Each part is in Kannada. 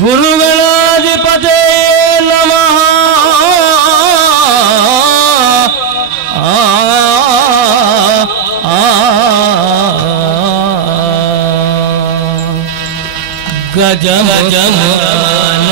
ಗುರುಗಣಾಧಿಪತೇ ನಮಃ. ಗಜಮುಖನ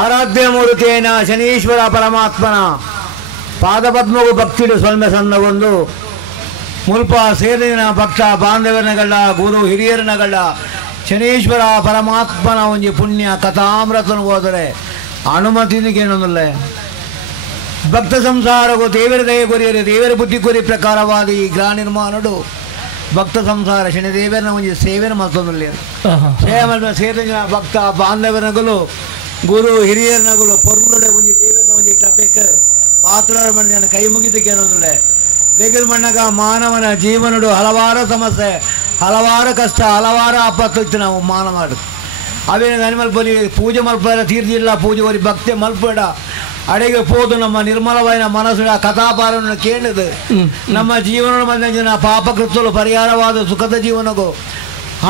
ಆರಾಧ್ಯ ಮೂರ್ತಿಯೇನ ಶನೀಶ್ವರ ಪರಮಾತ್ಮನ ಪಾದಪದ್ಮವು ಭಕ್ತಿಲು ಸೊಲ್ಮೆ ಸಣ್ಣಗೊಂದು ಮುಲ್ಪ ಸೇರಿನ ಭಕ್ತ ಬಾಂಧವ್ಯನಗಳ್ಳ ಗುರು ಹಿರಿಯರನಗಳ್ಳ ಶನೀಶ್ವರ ಪರಮಾತ್ಮನ ಒಂಜಿ ಪುಣ್ಯ ಕಥಾಮೃತನು ಹೋದರೆ ಅನುಮತಿನಿಗೇನೊಂದಿಲ್ಲ. ಭಕ್ತ ಸಂಸಾರವು ದೇವರ ದಯ ಕೊರಿಯರು ದೇವರ ಬುದ್ಧಿ ಕೊರಿ ಪ್ರಕಾರವಾದ ಈ ಗ್ರಹ ನಿರ್ಮಾಣಡು ಭಕ್ತ ಸಂಸಾರ ಶನಿದೇವರನ ಒಂಜಿ ಸೇವೆನ ಮತ್ತೊಂದಿಲ್ಲ. ಸೇವೆ ಸೇರಿನ ಭಕ್ತ ಬಾಂಧವ್ಯನಗಲು ಗುರು ಹಿರಿಯರನಗಲು ಪೊರ್ಲುಡೆ ಒಂಜಿ ದೇವರನ ಒಂಜಿ ಕಪೆಕ್ ಪಾತ್ರ ಮಣ್ಣ ಕೈ ಮುಗಿದಕ್ಕೇನೊಂದಿಲ್ಲ. ದೇಗಲ್ ಮಣ್ಣಗ ಮಾನವನ ಜೀವನಡು ಹಲವಾರು ಸಮಸ್ಯೆ, ಹಲವಾರು ಕಷ್ಟ, ಹಲವಾರು ಆಪತ್ತು ಇತ್ತು. ನಾವು ಮಾನ ಮಾಡು ಅವೇನು ಮಲ್ಪನಿ ಪೂಜೆ ಮಲ್ಪರ ತೀರ್ಜಿಲ್ಲ ಪೂಜೆ ಒರಿ ಭಕ್ತಿ ಮಲ್ಪಡ ಅಡೆಗೆ ಪೋದು ನಮ್ಮ ನಿರ್ಮಲವಾದ ಮನಸ್ಸಿನ ಕಥಾಪಾರವನ್ನು ಕೇಳಿದು ನಮ್ಮ ಜೀವನ ಮಂದಿನ ಪಾಪ ಕೃತ್ಯಲು ಪರಿಹಾರವಾದ ಸುಖದ ಜೀವನಗೂ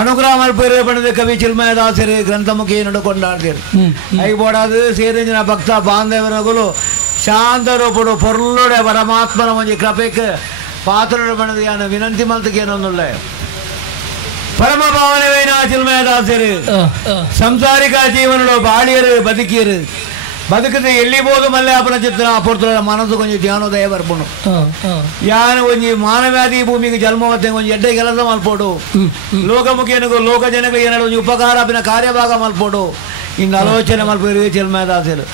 ಅನುಗ್ರಹ ಮಲ್ಪೇರೆ ಬಣ್ಣದ ಕವಿ ಚಿಲ್ಮಯದಾಸರಿ ಗ್ರಂಥಮುಖಿ ನಡುಕೊಂಡಾಡ್ತೀರಿ ಐಬೋಡಾದು ಸೇರಿನ ಭಕ್ತ ಬಾಂಧವನಗಳು ಶಾಂತ ರೂಪಡು ಪೊರ್ಲುಡೆ ಪರಮಾತ್ಮನ ಒಂಜಿ ಕೃಪೆಕ್ ಪಾತ್ರ ಬಣ್ಣದ ಯಾನು ವಿನಂತಿ ಮಲ್ತಕ್ಕೇನೊಂದುಳ್ಳ ಪರಮ ಭಾವನವೈನ ಚಿಲ್ಮಯದಾಸರು ಸಂಸಾರಿಕ ಜೀವನಗಳು ಬಾಳಿಯರು ಬದುಕಿಯರು ಬದುಕದೆ ಎಲ್ಲಿಬೋದು ಮಲ್ಲಾಪನ ಚಿತ್ರ ಪುರ್ತರ ಮನಸ್ಸು ಕೊಂಚ ಧ್ಯಾನೋದಯ ಬರ್ಪುಣು ಯಾನು ಒಂಜಿ ಮಾನವ್ಯಾಧಿ ಭೂಮಿಗೆ ಜನ್ಮವತ್ತೆ ಒಂಜಿ ಎಡ್ಡೆ ಕೆಲಸ ಮಲ್ಪೋಡು ಲೋಕಮುಖಿಯನಿಗೂ ಲೋಕ ಜನಗಳಿಗೆ ಏನಾಡು ಒಂಜಿ ಉಪಕಾರಪಿನ ಕಾರ್ಯಭಾಗ ಮಲ್ಪೋಡು ಇಂದು ಆಲೋಚನೆ ಮಲ್ಪೇರು ಚಿಲ್ಮಯದಾಸರು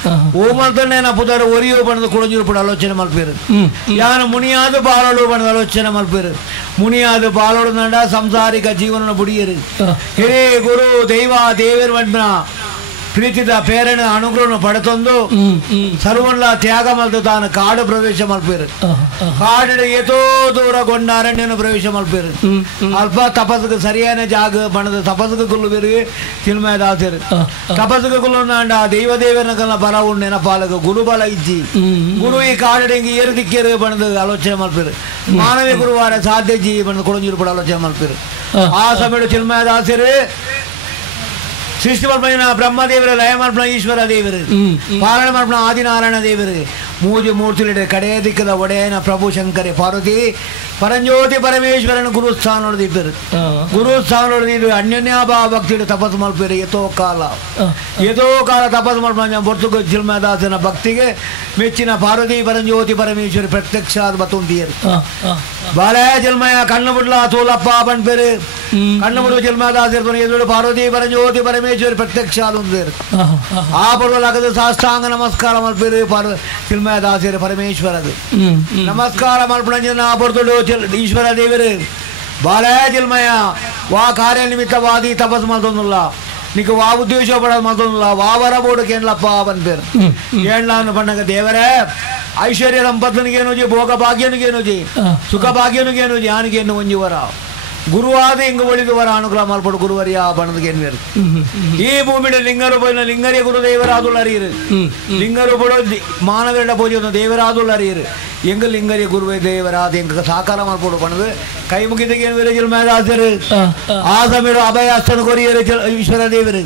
ಓ ಮಲ್ತನೇನ ಪುದರ ಒರಿಯೋ ಬಣ್ಣದ ಕುಳಂಜೂರು ಪುಡ ಆಲೋಚನೆ ಮಲ್ಪೇರು ಯಾನು ಮುನಿಯಾದ ಬಾಳೋಡು ಬಣ್ಣದ ಆಲೋಚನೆ ಮಲ್ಪೇರು ಮುನಿಯಾದ ಬಾಳೋಡು ನಂಡ ಸಂಸಾರಿಕ ಜೀವನ ಬುಡಿಯರು ಹಿರೇ ಗುರು ದೈವ ದೇವರ ಮಣ್ಣ ಪ್ರೀತಿದ ಪೇರಣ ಅನುಗ್ರಹ ಪಡೆತೊಂದು ಸರ್ವಲ್ಲ ತ್ಯಾಗ ಮಲ್ತು ತಾನು ಕಾಡು ಪ್ರವೇಶ ಮಲ್ಪೇರು ಕಾಡು ಏತೋ ದೂರ ಗೊಂಡ ಅರಣ್ಯನ ಪ್ರವೇಶ ಮಲ್ಪೇರು ಅಲ್ಪ ತಪಸ್ಗೆ ಸರಿಯಾದ ಜಾಗ ಬಣದ ತಪಸ್ಗೆ ಕುಲ್ಲು ಬೇರು ಚಿಲ್ಮಯದಾಸರು ತಪಸ್ಗೆ ಕುಲ್ಲು ನಾಂಡ ದೈವ ದೇವನ ಕಲ್ಲ ಬಲ ಉಂಡು ನೆನಪಾಲಗ ಗುರು ಬಲ ಇಜ್ಜಿ ಗುರು ಈ ಕಾಡು ಹಿಂಗೆ ಏರು ದಿಕ್ಕೇರು ಬಣದ ಆಲೋಚನೆ ಮಲ್ಪೇರು ಮಾನವೀಯ ಗುರುವಾರ ಸಾಧ್ಯಜಿ ಬಣದ ಕೊಡಂಜೂರು ಕೂಡ ಆಲೋಚನೆ ಮಲ್ಪೇರು ಆ ಸಮಯ ಚಿಲ್ಮಯದಾಸರು ಸೃಷ್ಟಿ ಮಲ್ಪನ ಬ್ರಹ್ಮದೇವರು ಲಯ ಮಲ್ಪನ ಈಶ್ವರ ದೇವರು ಪಾಲನ ಮಲ್ಪನ ಆದಿನಾರಾಯಣ ದೇವರು ಮೂಜು ಮೂರ್ತಿಲಿಡೆ ಕಡೆಯ ದಿಕ್ಕದ ಒಡೆಯನ ಪ್ರಭು ಶಂಕರಿ ಪಾರ್ವತಿ ಪರಂಜ್ಯೋತಿ ಪರಮೇಶ್ವರನ ಗುರುಸ್ಥಾನೊಳದಿದ್ದರು ಗುರುಸ್ಥಾನೊಳದಿದ್ದು ಅನ್ಯೋನ್ಯಾಭಾವ ಭಕ್ತಿയുടെ ತಪಸ್ಸು ಮಲ್ಪೇರು ಎತೋ ಕಾಲ ತಪಸ್ಸು ಮಲ್ಪನ ಬೊರ್ತುಗ ಜಿಲ್ಮದಾಸನ ಭಕ್ತಿಗೆ ಮೆಚ್ಚಿನ ಪಾರ್ವತಿ ಪರಂಜ್ಯೋತಿ ಪರಮೇಶ್ವರಿ ಪ್ರತ್ಯಕ್ಷ ಬತ್ತುಂದಿಯರು ಬಾಲಯ ಜಿಲ್ಮಯ ಕಣ್ಣು ಬಿಡ್ಲ ತೋಲಪ್ಪ ಬಣ್ಪೇರು ಕಣ್ಣು ಬಿಡುವ ಜಿಲ್ಮದಾಸರು ಎದುರು ಪಾರ್ವತಿ ಪರಂಜ್ಯೋತಿ ಪರಮೇಶ್ವರಿ ಪ್ರತ್ಯಕ್ಷ ಆದೊಂದಿರು ಆ ಪರ್ವಲಾಗದ ಸಾಷ್ಟಾಂಗ ನಮಸ್ಕಾರ ಮಲ್ಪೇರು ದಾಸರು ಪರಮೇಶ್ವರದು ನಮಸ್ಕಾರ ಮಲ್ಪಣ ಬರ್ತಡು ಈಶ್ವರ ದೇವರು ಬಾಲಯ ಜಿಲ್ಮಯ ವಾ ಕಾರ್ಯ ನಿಮಿತ್ತವಾದಿ ತಪಸ್ ಮಲ್ತೊಂದಿಲ್ಲ నీకు వా ఉద్దేశపడదు మతొందిಲ್ಲ వావర ಬೋಡಕ್ಕೆ ಏನಲಪ್ಪ ಬಂದ್ಪೇರು ಏನ್ಲಾನು ಪಣ್ಣಗ ದೇವರೇ ಐಶ್ವರ್ಯ ಸಂಪತ್ತನಿಗೇನುಜಿ ಭೋಗ ಭಾಗ್ಯನಿಗೇನುಜಿ ಸುಖ ಭಾಗ್ಯನಿಗೇನುಜಿ ಆನಿಗೇನು ಒಂಜಿವರ ಗುರುವಾದ ಹಿಂಗ ಒಳಿದು ವರ ಅನುಗ್ರಹ ಮಲ್ಪಡು ಗುರುವರಿಯ ಬಣ್ಣದಗೇನು ಬೇರು ಈ ಭೂಮಿಯ ಲಿಂಗರೂಪನ ಲಿಂಗರಿಯ ಗುರುದೇವರಾದುள்ள அறியரு ಲಿಂಗರೂಪಡು ಮಾನವರ ಪೂಜೆ ದೇವರಾದುள்ள அறியரு எங்க லிங்கரிய குருவை தேவராது எங்க சாக்கார மல்போடு பண்ணது கை முகிதகேன் விரைஜில் மேதாசரு ஆசமிடு அபயாஸ்தன் கொரியரு ஈஸ்வர தேவரு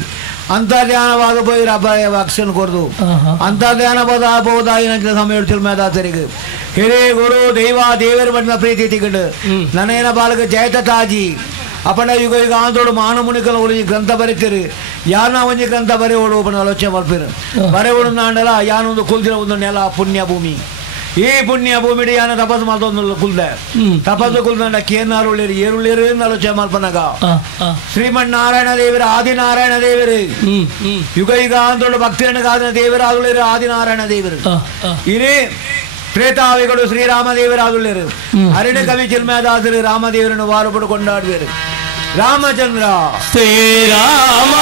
ಅಂತರ್ಧ್ಯಾನವಾಗ போய் ಅಭಯ ಅಕ್ಷನ್ ಕೊರ್ದು ಅಂತರ್ಧ್ಯಾನ ಬೋಧಾಯಿನ ಸಮಯ ಮೇದಾಸರಿಗೆ ಹಿರೇ ಗುರು ದೈವ ದೇವರ ಬಣ್ಣ ಪ್ರೀತಿ ತಿಗಡು ನನೇನ ಬಾಲಕ ಜಯತಾಜಿ ಅಪಣ ಯುಗ ಯುಗ ಆಂದೋಡು ಮಾನ ಮುನಿಕಲ ಉಳಿ ಗ್ರಂಥ ಬರೀತೀರಿ ಯಾರನ್ನ ಒಂಜಿ ಗ್ರಂಥ ಬರೆಯೋಡು ಒಬ್ಬನ ಆಲೋಚನೆ ಮಲ್ಪೇರು ಬರೆಯೋಡು ನಾಂಡಲ ಯಾನೊಂದು ಕುಲ್ದಿನ ಒಂದು ನೆಲ ಪುಣ್ಯ ಭೂಮಿ ಈ ಪುಣ್ಯ ಭೂಮಿ ಯಾನ ತಪಸ್ಸು ಮಾಡ್ತೊಂದು ಕುಲ್ದೆ ತಪಸ್ಸು ಕುಲ್ದಂಡ ಕೇನಾರು ಉಳ್ಳೇರು ಏರುಳ್ಳೇರು ಆಲೋಚನೆ ಮಲ್ಪನಾಗ ಶ್ರೀಮನ್ನಾರಾಯಣ ದೇವರ ಆದಿನಾರಾಯಣ ದೇವರು ಯುಗ ಯುಗ ಆಂದೋಳು ಭಕ್ತಿಯಣ್ಣಗಾದ ದೇವರಾದುಳ್ಳೇರು ಆದಿನಾರಾಯಣ ದೇವರು ಇರೇ ತ್ರೇತಾವಿಗಳು ಶ್ರೀರಾಮದೇವರಾದುಳ್ಳೇರು ಅರಣ್ಯ ಕವಿ ಚಿಲ್ಮಯದಾಸರು ರಾಮದೇವರನ್ನು ವಾರುಪಡು ಕೊಂಡಾಡುವರು ರಾಮಚಂದ್ರ ಶ್ರೀರಾಮ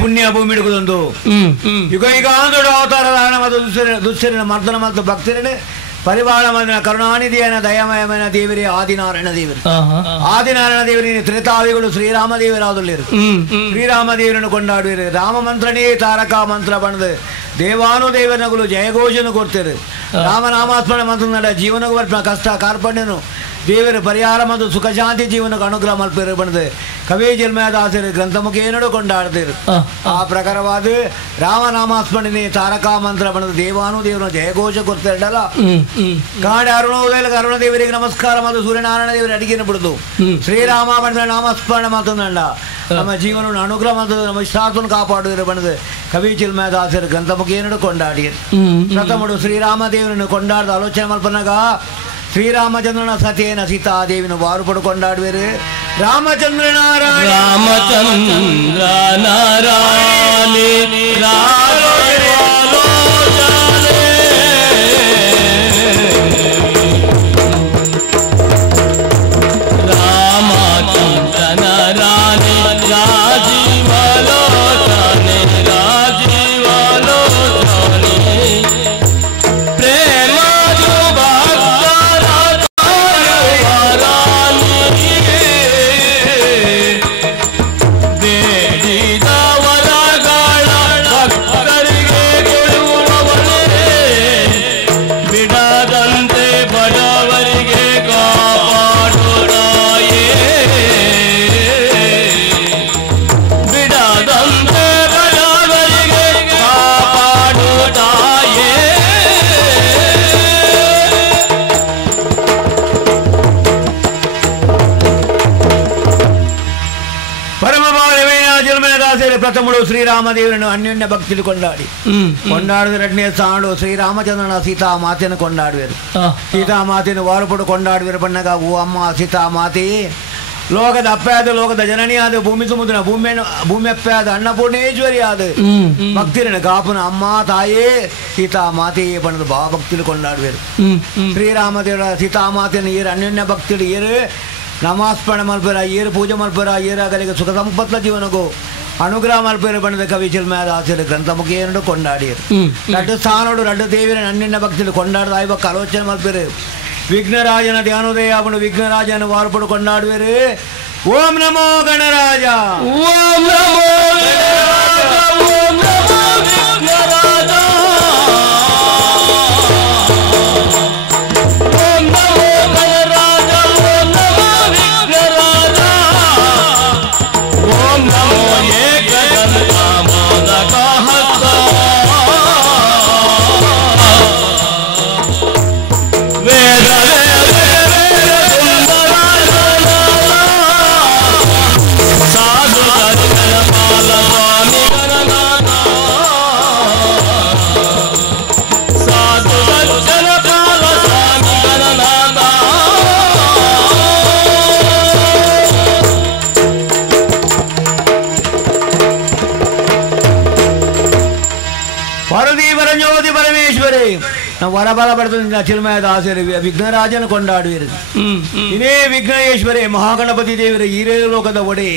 ಪುಣ್ಯ ಭೂಮಿ ಹಿಡುವುದೊಂದು ಯುಗ ಈಗ ಆಂದೋಡು ಅವತಾರ ಮತ್ತು ದುಶ್ಚರಿನ ಮರ್ದನ ಮತ್ತು ಭಕ್ತರನೆ ಪರಿವಾಳ ಮನ ಕರುಣಾನಿಧಿಯನ ದಯಮಯಮನ ದೇವರೇ ಆದಿನಾರಾಯಣ ದೇವರು ಆದಿನಾರಾಯಣ ದೇವರಿನ ತ್ರೇತಾವಿಗಳು ಶ್ರೀರಾಮದೇವರಾದುಳ್ಳರು ಶ್ರೀರಾಮದೇವರನ್ನು ಕೊಂಡಾಡುವರು ರಾಮ ಮಂತ್ರನೇ ತಾರಕ ಮಂತ್ರ ಬಣ್ಣದು ದೇವಾನುದೇವನಗಳು ಜಯಘೋಷನು ಕೊಡ್ತಾರೆ ರಾಮನಾಮಾಸ್ಮರಣ ಮಂತ್ರ ನಡ ಜೀವನಗೂ ಬರ್ಪ ಕಷ್ಟ ಕಾರ್ಪಣ್ಯನು ದೇವರ ಪರಿಹಾರ ಮತ್ತು ಸುಖ ಶಾಂತಿ ಜೀವನಕ್ಕೆ ಅನುಗ್ರಹ ಮಲ್ಪೇರು ಬಣ್ಣದು ಕವಿ ಜನ್ಮದಾಸರು ಗ್ರಂಥಮುಖೇನಡು ಕೊಂಡಾಡ್ತೀರು ಆ ಪ್ರಕಾರವಾದ ರಾಮನಾಮಾಸ್ಮರಣೆ ತಾರಕ ಮಂತ್ರ ಬಣ್ಣದು ದೇವಾನುದೇವನ ಜಯಘೋಷ ಕೊಡ್ತಾರಲ್ಲ ಕಾಡಿ ಅರುಣೋದಯ ಅರುಣ ದೇವರಿಗೆ ನಮಸ್ಕಾರ ಮತ್ತು ಸೂರ್ಯನಾರಾಯಣ ದೇವರ ಅಡಿಗೆನ ಬಿಡುದು ಶ್ರೀರಾಮ ಬಣ್ಣದ ನಾಮಸ್ಮರಣ ಮಾತಂದ ನಮ್ಮ ಜೀವನವನ್ನು ಅನುಗ್ರಹ ಮತ್ತು ನಮ್ಮ ಶಾಸ್ತ್ರವನ್ನು ಕಾಪಾಡುವುದರ ಬಣ್ಣದು ಕವಿ ಚಿಲ್ಮಯದಾಸರು ಗ್ರಂಥಮುಖೇನಡು ಕೊಂಡಾಡಿಯರು ಪ್ರಥಮಡು ಶ್ರೀರಾಮದೇವರನ್ನು ಕೊಂಡಾಡ್ದ ಆಲೋಚನೆ ಮಲ್ಪನಾಗ ಶ್ರೀರಾಮಚಂದ್ರನ ಸತೇನ ಸೀತಾದೇವಿನ ವಾರು ಪಡ್ಕೊಂಡಾಡುವರು ರಾಮಚಂದ್ರ ನಾರಾಯಣ ರಾಮಚಂದ್ರ ನಾರಾಯಣ ರಾಮಚಂದ್ರ ನಾರಾಯಣ ಪ್ರಥಮಳು ಶ್ರೀರಾಮದೇವರನ್ನು ಅನ್ಯೋನ್ಯ ಭಕ್ತಿಲಿ ಕೊಂಡಾಡಿದ ಎರಡನೇ ಸ್ಥಾನಗಳು ಶ್ರೀರಾಮಚಂದ್ರನ ಸೀತಾ ಮಾತೆಯನ್ನು ಕೊಂಡಾಡುವರು. ಸೀತಾ ಮಾತೆಯನ್ನು ವಾರಪಡು ಕೊಂಡಾಡುವರು ಬಣ್ಣಗ ಓ ಅಮ್ಮ ಸೀತಾ ಮಾತೆ ಲೋಕದ ಅಪ್ಪಯಾದ ಲೋಕದ ಜನನಿಯಾದ ಭೂಮಿ ಸಮುದ್ರ ಭೂಮಿ ಅಪ್ಪಯಾದ ಅನ್ನಪೂರ್ಣೇಶ್ವರಿಯಾದ ಭಕ್ತಿರನ್ನು ಕಾಪನ ಅಮ್ಮ ತಾಯೇ ಸೀತಾ ಮಾತೆಯೇ ಬಣ್ಣದ ಭಾವಭಕ್ತಿಲಿ ಕೊಂಡಾಡುವರು. ಶ್ರೀರಾಮದೇವರ ಸೀತಾ ಮಾತೆಯನ್ನು ಏರು ಅನ್ಯೋನ್ಯ ಭಕ್ತಿಲಿ ಏರು ನಮಾಸ್ಮರಣ ಮಲ್ಪರ ಏರು ಪೂಜೆ ಮಲ್ಪರ ಏರಾಗಲಿಗೆ ಸುಖ ಸಂಪತ್ಲ ಜೀವನಗೂ ಅನುಗ್ರಹ ಮಲ್ಪೇರು ಬಣ್ಣದ ಕವಿ ಚಿಲ್ಮೇದ ಆಸೆರು ಗ್ರಂಥ ಮುಖೇನು ಕೊಂಡಾಡಿಯರು. ರಡ್ಡು ಸ್ಥಾನೋಡು ರಡ್ಡು ದೇವಿರ ಅನ್ಯೋನ್ಯ ಭಕ್ತಿಲಿ ಕೊಂಡಾಡದ ಇವಾಗ ಆಲೋಚನೆ ಮಲ್ಪೇರು ವಿಘ್ನರಾಜನ ಧ್ಯಾನೋದಯ ಅವನು ವಿಘ್ನರಾಜನ ವಾರಪಡು ಕೊಂಡಾಡುವರು. ಓಂ ನಮೋ ಗಣರಾಜ ಓಂ ನಮೋ ವಿಘ್ನರಾಜ ಓಂ ನಮೋ ಗಣರಾಜ ಓಂ ನಮೋ ವಿಘ್ನರಾಜ ಓಂ ನಮೋ ಏಕದಂತ ಮೋದಕ ಹಸ್ತ ವೇದ ಪರದೀವರ ಜ್ಯೋತಿ ಪರಮೇಶ್ವರಿ ನಾವು ವರಬಲ ಬರ್ತದಿಂದ ಚಿಲ್ಮಯದ ಆಸೆರು ವಿಘ್ನರಾಜನ ಕೊಂಡಾಡುವಿರು. ಇದೇ ವಿಘ್ನೇಶ್ವರಿ ಮಹಾಗಣಪತಿ ದೇವರ ಹಿರೇ ಲೋಕದ ಒಡೆ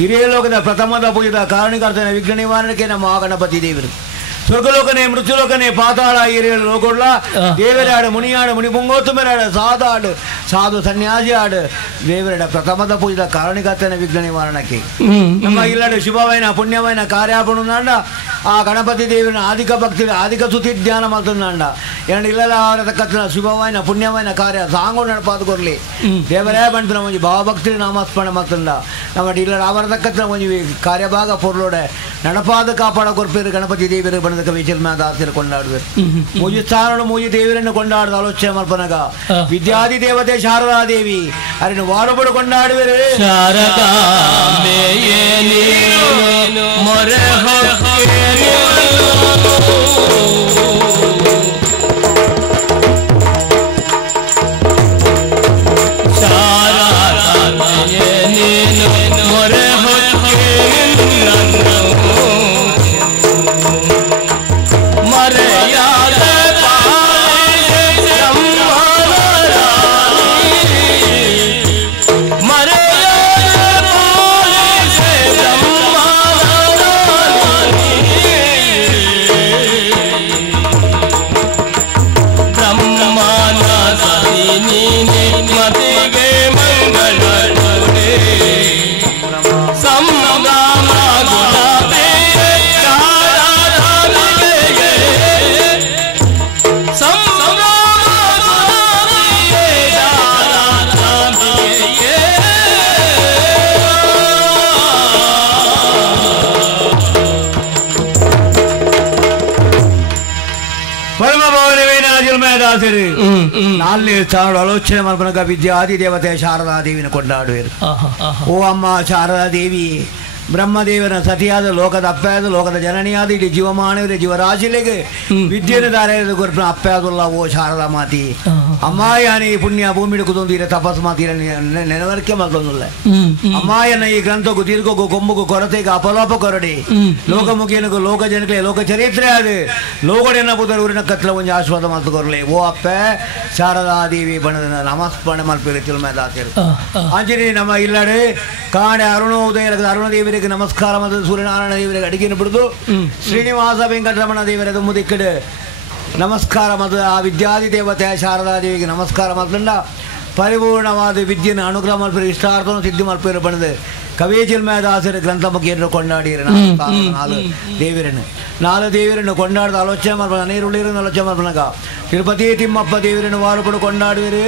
ಹಿರೇ ಲೋಕದ ಪ್ರಥಮದ ಪೂಜದ ಕಾರಣಕರ್ತನ ವಿಘ್ನ ನಿವಾರಣಕ್ಕೆ ನಮ್ಮ ಮಹಾಗಣಪತಿ ದೇವರು. ಸ್ವರ್ಗಲೋಕನೆ ಮೃತ್ಯುಲೋಕನೆ ಪಾತಾಳ ಹಿರಿಯ ಲೋಕುಳ್ಳ ದೇವರಾಡು ಮುನಿಯಾಡು ಮುನಿ ಪುಂಗೋತ್ತಮರಾಡು ಸಾದಾಡು ಸಾಧು ಸನ್ಯಾಸಿ ಆಡು ದೇವರಡ ಪ್ರಥಮದ ಪೂಜದ ಕಾರಣಕರ್ತನ ವಿಘ್ನ ನಿವಾರಣಕ್ಕೆ ನಮ್ಮ ಇಲ್ಲಡು ಶುಭವೈನ ಪುಣ್ಯವೈನ ಕಾರ್ಯಾಪಣುಂದಾಂಡ ಆ ಗಣಪತಿ ದೇವರನ್ನ ಆದಿಕ ಭಕ್ತಿ ಆದಿಕ ಸುತಿ ಧ್ಯಾನ ಮಾಡ್తుందంಡ ಎರಡು ಇಲ್ಲದ ಅವರತಕ್ಕಂಥ ಶುಭವೈನ ಪುಣ್ಯವೈನ ಕಾರ್ಯ ಸಾಂಗು ನಡಪಾದುಕೊರ್ಲಿ ದೇವರೇ ಬಂತು ಒಂಜಿ ಭಾವಭಕ್ತಿ ನಾಮಸ್ಮರಣ ಮಾಡ್తుంಡ ನಮ್ಮ ಇಲ್ಲದ ಅವರತಕ್ಕಂಥ ಒಂಜಿ ಕಾರ್ಯಭಾಗ ಪೊರ್ಲೋಡೆ ನಡಪಾದ ಕಾಪಾಡ ಕೊರ್ಪೇರು ಗಣಪತಿ ದೇವರು ಬಣ್ಣದ ಕವಿ ಚಿಲ್ಮೇದ ಆಸೆರು ಕೊಂಡಾಡುವರು. ಮೂಜಿ ಸ್ಥಾನಗಳು ಮೂಜಿ ದೇವರನ್ನು ಕೊಂಡಾಡದ ಆಲೋಚನೆ ಮಲ್ಪನಗ ವಿದ್ಯಾದಿ ದೇವತೆ ಶಾರದಾ ದೇವಿ ಅರನ್ನು ವಾರಪಡು ಕೊಂಡಾಡುವರು. ಶಾರದಾ ಮೊರೆ ನಾಲ್ನೇ ಸ್ಥಾನಗಳು ಆಲೋಚನೆ ಮಲ್ಪನಗ ವಿದ್ಯಾದಿ ದೇವತೆ ಶಾರದಾ ದೇವಿನ ಕೊಂಡಾಡುವರು. ಓ ಅಮ್ಮ ಶಾರದಾ ದೇವಿ ಬ್ರಹ್ಮದೇವನ ಸತಿಯಾದ ಲೋಕದ ಅಪ್ಪಯಾದ ಲೋಕದ ಜನನಿಯಾದ ಇಡೀ ಜೀವಮಾನವರ ಜೀವರಾಶಿಲೆಗೆ ವಿದ್ಯೆನ ದಾರ್ಯದ ಗೊರ್ಪಿನ ಅಪ್ಪಯಾದುಲ್ಲ ಓ ಶಾರದಾ ಮಾತಿ ಅಮ್ಮಾಯನಿ ಪುಣ್ಯ ಭೂಮಿ ಕುದೊಂದಿರ ತಪಸ್ ಮಾತಿರ ನೆನವರಿಕೆ ಮಲ್ತೊಂದಿಲ್ಲ ಅಮ್ಮಾಯನ ಈ ಗ್ರಂಥಕ್ಕೂ ದೀರ್ಘಕ್ಕೂ ಕೊಂಬುಗೂ ಕೊರತೆಗೆ ಅಪಲೋಪ ಕೊರಡಿ ಲೋಕಮುಖಿಯನಿಗೂ ಲೋಕ ಜನಕ್ಕೆ ಲೋಕ ಚರಿತ್ರೆ ಅದು ಲೋಕಡೆನ ಬುಧರ ಊರಿನ ಕತ್ಲ ಒಂದು ಆಶ್ವಾದ ಮಾತು ಕೊರಲಿ ಓ ಅಪ್ಪ ಶಾರದಾ ದೇವಿ ಬಣ್ಣದ ನಮಸ್ಮರಣೆ ಮಲ್ಪಿರಿ ತಿಳ್ಮೇದಾತಿರು ಆಂಜನೇಯ ನಮ್ಮ ಇಲ್ಲಡೆ ಕಾಣೆ ಅರುಣೋದಯ ಅರುಣದೇವಿ ನಮಸ್ಕಾರ ಮತ್ತು ಸೂರ್ಯನಾರಾಯಣ ದೇವರಿಗೆ ಅಡಿಗೆಯನ್ನು ಬಿಡುದು ಶ್ರೀನಿವಾಸ ವೆಂಕಟರಮಣ ದೇವರ ಮುದಿಕ್ಕಡೆ ನಮಸ್ಕಾರ ಮತ್ತು ಆ ವಿದ್ಯಾದಿ ದೇವತೆ ಶಾರದಾ ದೇವಿಗೆ ನಮಸ್ಕಾರ ಮಾಡ್ಕೊಂಡ ಪರಿಪೂರ್ಣವಾದ ವಿದ್ಯೆಯನ್ನು ಅನುಗ್ರಹ ಮಲ್ಪರು ಇಷ್ಟಾರ್ಥವನ್ನು ಸಿದ್ಧಿ ಮಲ್ಪರು ಬಣ್ಣದೆ ಕವಿ ಚಿಲ್ಮಯದಾಸರ ಗ್ರಂಥ ಮುಖಿಯನ್ನು ಕೊಂಡಾಡಿರ ನಾಲ್ಕು ದೇವರನ್ನು ಕೊಂಡಾಡದ ಆಲೋಚನೆ ಮಾಡ್ಬ ನೀರುಳ್ಳಿರನ್ನು ಆಲೋಚನೆ ಮಾಡ್ಬನಗ ತಿರುಪತಿ ತಿಮ್ಮಪ್ಪ ದೇವರನ್ನು ವಾರಪಡು ಕೊಂಡಾಡುವಿರಿ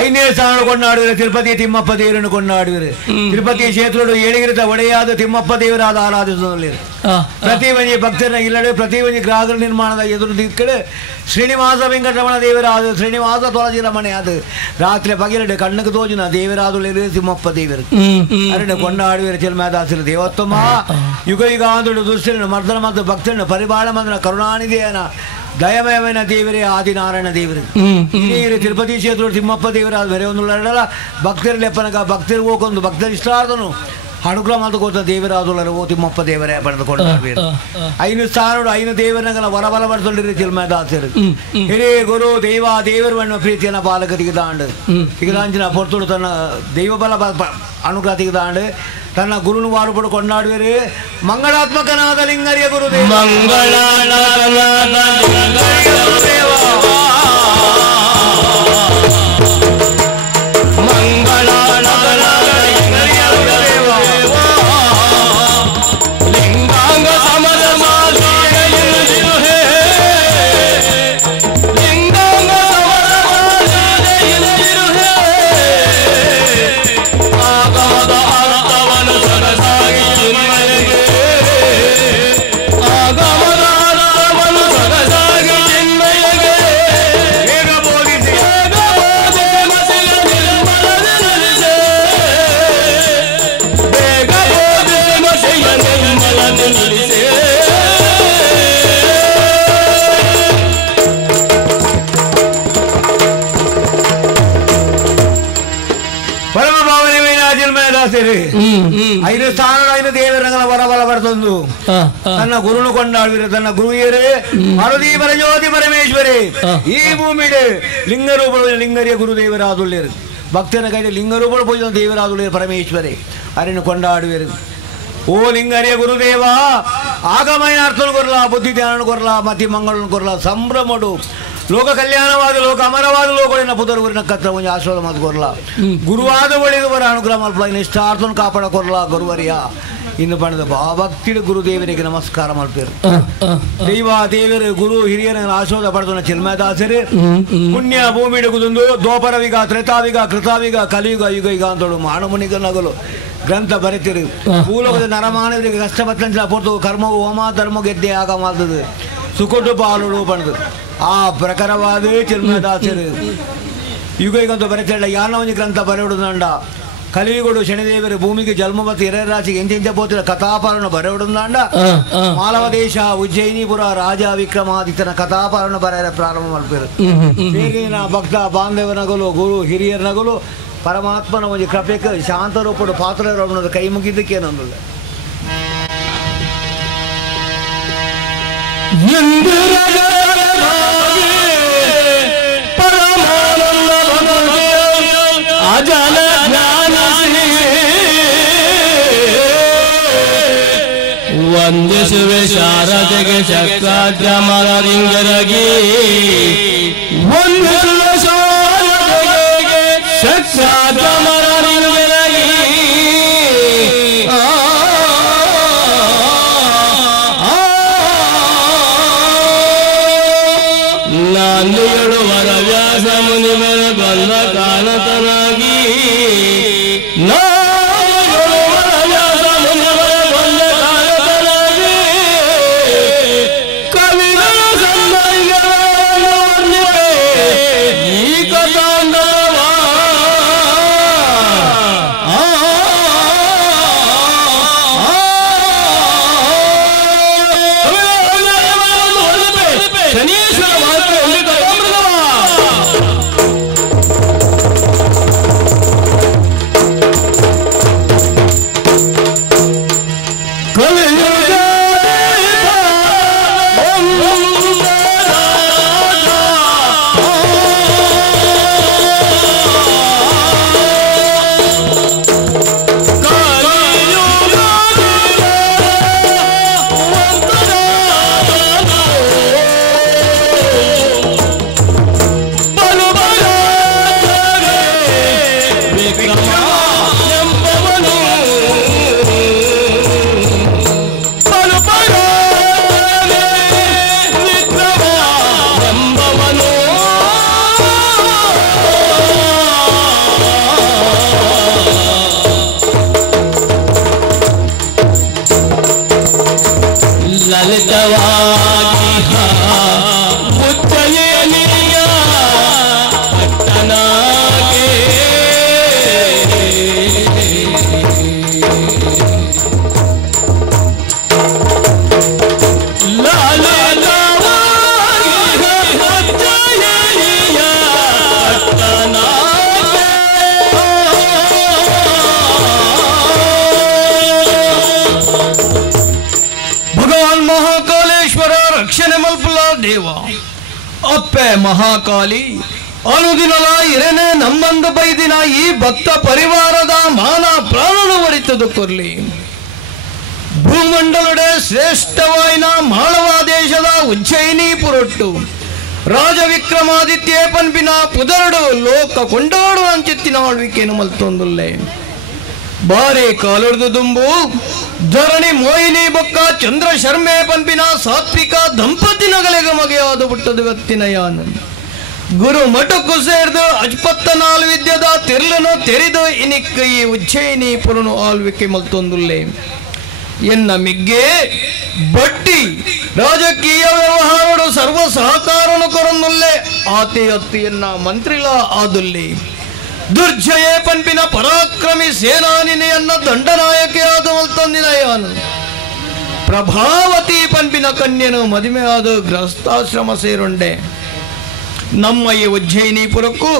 ಐದನೇ ಸ್ಥಾನ ಕೊಂಡಾಡುವಿರು ತಿರುಪತಿ ತಿಮ್ಮಪ್ಪ ದೇವರನ್ನು ಕೊಂಡಾಡುವಿರು. ತಿರುಪತಿ ಕ್ಷೇತ್ರಗಳು ಏಳಿಗಿರಿತ ಒಡೆಯಾದ ತಿಮ್ಮಪ್ಪ ದೇವರಾದ ಆರಾಧಿಸುವಲ್ಲಿ ಪ್ರತಿ ಮನೆ ಭಕ್ತರನ್ನ ಇಲ್ಲಡೆ ಪ್ರತಿ ಮನೆ ಗ್ರಾಹಕರ ನಿರ್ಮಾಣದ ಎದುರು ದಿಕ್ಕಡೆ ಶ್ರೀನಿವಾಸ ವೆಂಕಟರಮಣ ದೇವರಾದ ಶ್ರೀನಿವಾಸ ತುಳಸಿ ರಮಣೆ ಅದು ರಾತ್ರಿ ಪಗಿರಡೆ ಕಣ್ಣಕ್ಕೆ ತೋಜಿನ ದೇವರಾದುಲಿರು ತಿಮ್ಮಪ್ಪ ದೇವರು ಅರಡೆ ಕೊಂಡಾಡುವಿರು ಚಿಲ್ಮೇದಾಸರು ದೇವೋತ್ತಮ ಯುಗ ಯುಗಾಂಧ್ರುಡು ದುಷ್ಟರನ್ನು ಮರ್ದನ ಮತ್ತು ಭಕ್ತರನ್ನು ಪರಿಬಾಳ ಮಂದನ ಕರುಣಾನಿಧಿಯನ ದಯಮಯమైన ದೇವರೇ ಆದಿನಾರಾಯಣ ದೇವರು. ಹಿರಿಯರು ತಿರುಪತಿ ಕ್ಷೇತ್ರ ತಿಮ್ಮಪ್ಪ ದೇವರಾದ ಬೇರೆ ಒಂದು ಭಕ್ತರು ಲೆಪ್ಪನಗ ಭಕ್ತರಿಗೆ ಹೋಗೊಂದು ಭಕ್ತರ ಇಷ್ಟಾರ್ದನು ಅನುಗ್ರಹ ಅಂತ ಗೊತ್ತ ದೇವರಾದುಲರು ಓ ತಿಮ್ಮಪ್ಪ ದೇವರೇ ಪಡೆದುಕೊಂಡು ಐನು ಸ್ಥಾನಗಳು ಐನು ದೇವರನ್ನ ವರಬಲ ಪಡೆದುಕೊಂಡಿರಿ ಚಿಲ್ಮೇದಾಸರು. ಹಿರಿಯ ಗುರು ದೈವ ದೇವರು ಪ್ರೀತಿಯನ್ನ ಪಾಲಕ ತೆಗೆದಾಂಡು ತಿಗದಾಂಚಿನ ಪೊರ್ತುಡು ತನ್ನ ದೈವ ಬಲ ಅನುಗ್ರಹ ತೆಗೆದಾಂಡು ತನ್ನ ಗುರುನು ವಾರುಪಡು ಕೊಂಡಾಡುವಿರು. ಮಂಗಳಾತ್ಮಕನಾದ ಲಿಂಗರಿಯ ಗುರುದೇವ ಐದು ಸ್ಥಾನ ಐದು ದೇವರಗಳ ವರಬಲ ಬರ್ತಂದು ತನ್ನ ಗುರುನು ಕೊಂಡಾಡುವಿರು. ತನ್ನ ಗುರುವಿಯರೇ ಮರುದಿ ಪರಜ್ಯೋತಿ ಪರಮೇಶ್ವರಿ ಈ ಭೂಮಿಡೆ ಲಿಂಗರೂಪಗಳು ಲಿಂಗರಿಯ ಗುರುದೇವರಾದುಳ್ಳರು ಭಕ್ತರ ಕೈಲಿ ಲಿಂಗರೂಪಗಳು ಪೂಜಿತ ದೇವರಾದುಳ್ಳರು ಪರಮೇಶ್ವರಿ ಅರನ್ನು ಕೊಂಡಾಡುವಿರು. ಓ ಲಿಂಗರಿಯ ಗುರುದೇವ ಆಗಮಯ ಅರ್ಥನು ಕೊರಲ ಬುದ್ಧಿ ಧ್ಯಾನ ಕೊರಲ ಮತಿ ಮಂಗಳನು ಕೊರಲ ಸಂಭ್ರಮಡು ಲೋಕ ಕಲ್ಯಾಣವಾದ ಲೋಕ ಅಮರವಾದ ಲೋಕಗಳಿನ ಪುದರ್ ಊರಿನ ಕತ್ರ ಒಂದು ಆಶ್ವಾದ ಮಾತು ಕೊರಲ ಗುರುವಾದ ಒಳಿದುವರ ಅನುಗ್ರಹ ಮಲ್ಪ ಇಷ್ಟಾರ್ಥನ ಕಾಪಾಡ ಕೊರಲ ಗುರುವರಿಯ ಇನ್ನು ಪಡೆದ ಭಕ್ತಿಡು ಗುರುದೇವರಿಗೆ ನಮಸ್ಕಾರ ಮಾಡ್ತಾರೆ. ದೈವ ದೇವರು ಗುರು ಹಿರಿಯರ ಆಶ್ವಾದ ಪಡೆದ ಚಿಲ್ಮೇದಾಸರು ಪುಣ್ಯ ಭೂಮಿಡುಗುದೊಂದು ದ್ವಾಪರವಿಗ ತ್ರೇತಾವಿಗ ಕೃತಾವಿಗ ಕಲಿಯುಗ ಯುಗ ಯುಗ ಅಂತೇಳು ಮಾನವನಿಗ ನಗಲು ಗ್ರಂಥ ಬರೀತಿರು. ಭೂಲೋಕದ ನರಮಾನವರಿಗೆ ಕಷ್ಟಪಟ್ಟಂತ ಪೊರ್ತು ಕರ್ಮವು ಹೋಮ ಧರ್ಮ ಗೆದ್ದೆ ಆಗ ಮಾಡ್ತದೆ ಸುಕೊಟ್ಟು ಪಾಲು ಪಡೆದು ಆ ಪ್ರಕಾರವಾದ ಚಿಲ್ಮೇದಾಸರು ಯುಗ ಯುಗಂತ ಬರೀತಿಲ್ಲ ಯಾನವನಿ ಗ್ರಂಥ ಬರೆಯುವುದಂಡ ಕಲಿಯುಗಡು ಶನಿದೇವರು ಭೂಮಿಗೆ ಜನ್ಮ ಮತ್ತು ಹಿರರಾಶಿಗೆ ಎಂತೆಂಚ ಪೋತಿನ ಕಥಾಪಾರಣ ಬರೆಯುವುದಂಡ ಮಾಲವ ದೇಶ ಉಜ್ಜಯಿನಿಪುರ ರಾಜ ವಿಕ್ರಮಾದಿತ್ಯನ ಕಥಾಪಾರಣ ಬರೆಯ ಪ್ರಾರಂಭ ಮಾಡ್ತಾರೆ. ಈಗಿನ ಭಕ್ತ ಬಾಂಧವನಗಲು ಗುರು ಹಿರಿಯರನಗಲು ಪರಮಾತ್ಮನ ಒಂದು ಕೃಪೆಗೆ ಶಾಂತರೂಪಡು ಪಾತ್ರ ಕೈ ಮುಗಿದಕ್ಕೇನೊಂದಿಲ್ಲ. ವಂದಿಸುವೆ ಶಾರದೆಗೆ ಚಕ್ರಾದ್ಯಮರಿಂಗರಗಿ ವಂದಿಸುವೆ ಶಾರದೆಗೆ ಚಕ್ರಾದ್ಯಮರಿಂಗರಗಿ ನಾಂದಿಯಳು ವರ ವ್ಯಾಸ ಮುನಿವರ ಬಂದ ಕಾಲತನಾಗಿ ದೇವ ಅಪ್ಪೆ ಮಹಾಕಾಲಿ ಅನುದಿನದ ಇರೇನೆ ನಮ್ಮಂದು ಬೈದಿನ ಈ ಭಕ್ತ ಪರಿವಾರದ ಮಾನ ಪ್ರಾಣನು ಒರಿತದು ಕೊರ್ಲಿ ಭೂಮಂಡಲುಡೆ ಶ್ರೇಷ್ಠವಾಯಿನ ಮಾಳವ ದೇಶದ ಉಜ್ಜಯಿನಿ ಪುರೊಟ್ಟು ರಾಜ ವಿಕ್ರಮಾದಿತ್ಯ ಪನ್ಪಿನ ಪುದರಡು ಲೋಕ ಕೊಂಡಾಡು ಅಂಚಿತ್ತಿನ ಆಳ್ವಿಕೆಯನ್ನು ಮಲ್ತೊಂದುಲ್ಲೆ ಬಾರಿ ಕಾಲೊಡ್ದು ದುಂಬು ಧರಣಿ ಮೋಹಿನಿ ಬೊಕ್ಕ ಚಂದ್ರ ಶರ್ಮೆ ಪನ್ಪಿನ ಸಾತ್ವಿಕ ದಂಪತಿನಗಳಿಗೆ ಮಗೆಯಾದ ಬಿಟ್ಟದು ವ್ಯಕ್ತಿನ ಯಾನ ಗುರು ಮಠಕ್ಕೂ ಸೇರ್ದು 54 ವಿದ್ಯದ ತಿರ್ಲನು ತೆರೆದು ಇನಿಕ್ಕ ಈ ಉಜ್ಜಯಿನಿ ಪುರನು ಆಳ್ವಿಕೆ ಮಲ್ತೊಂದುಲ್ಲೆ ಎನ್ನ ಮಿಗ್ಗೆ ಬಟ್ಟಿ ರಾಜಕೀಯ ವ್ಯವಹಾರಡು ಸರ್ವ ಸಹಕಾರನು ಕೊರೊಂದುಲ್ಲೆ ಆತಿ ಅತ್ತಿಯನ್ನ ಮಂತ್ರಿಲ ಆದುಲ್ಲಿ ದುರ್ಜಯ ಪನ್ಪಿನ ಪರಾಕ್ರಮಿ ಸೇನಾನಿನೆಯನ್ನ ದಂಡನಾಯಕಿಯಾದ ಮಲ್ತೊಂದಿನ ಯಾನು ಪ್ರಭಾವತಿ ಪನ್ಪಿನ ಕನ್ಯನು ಮದುವೆಯಾದ ಗೃಹಸ್ಥಾಶ್ರಮ ಸೇರೊಂಡೆ ನಮ್ಮ ಈ ಉಜ್ಜಯಿನಿಪುರಕ್ಕೂ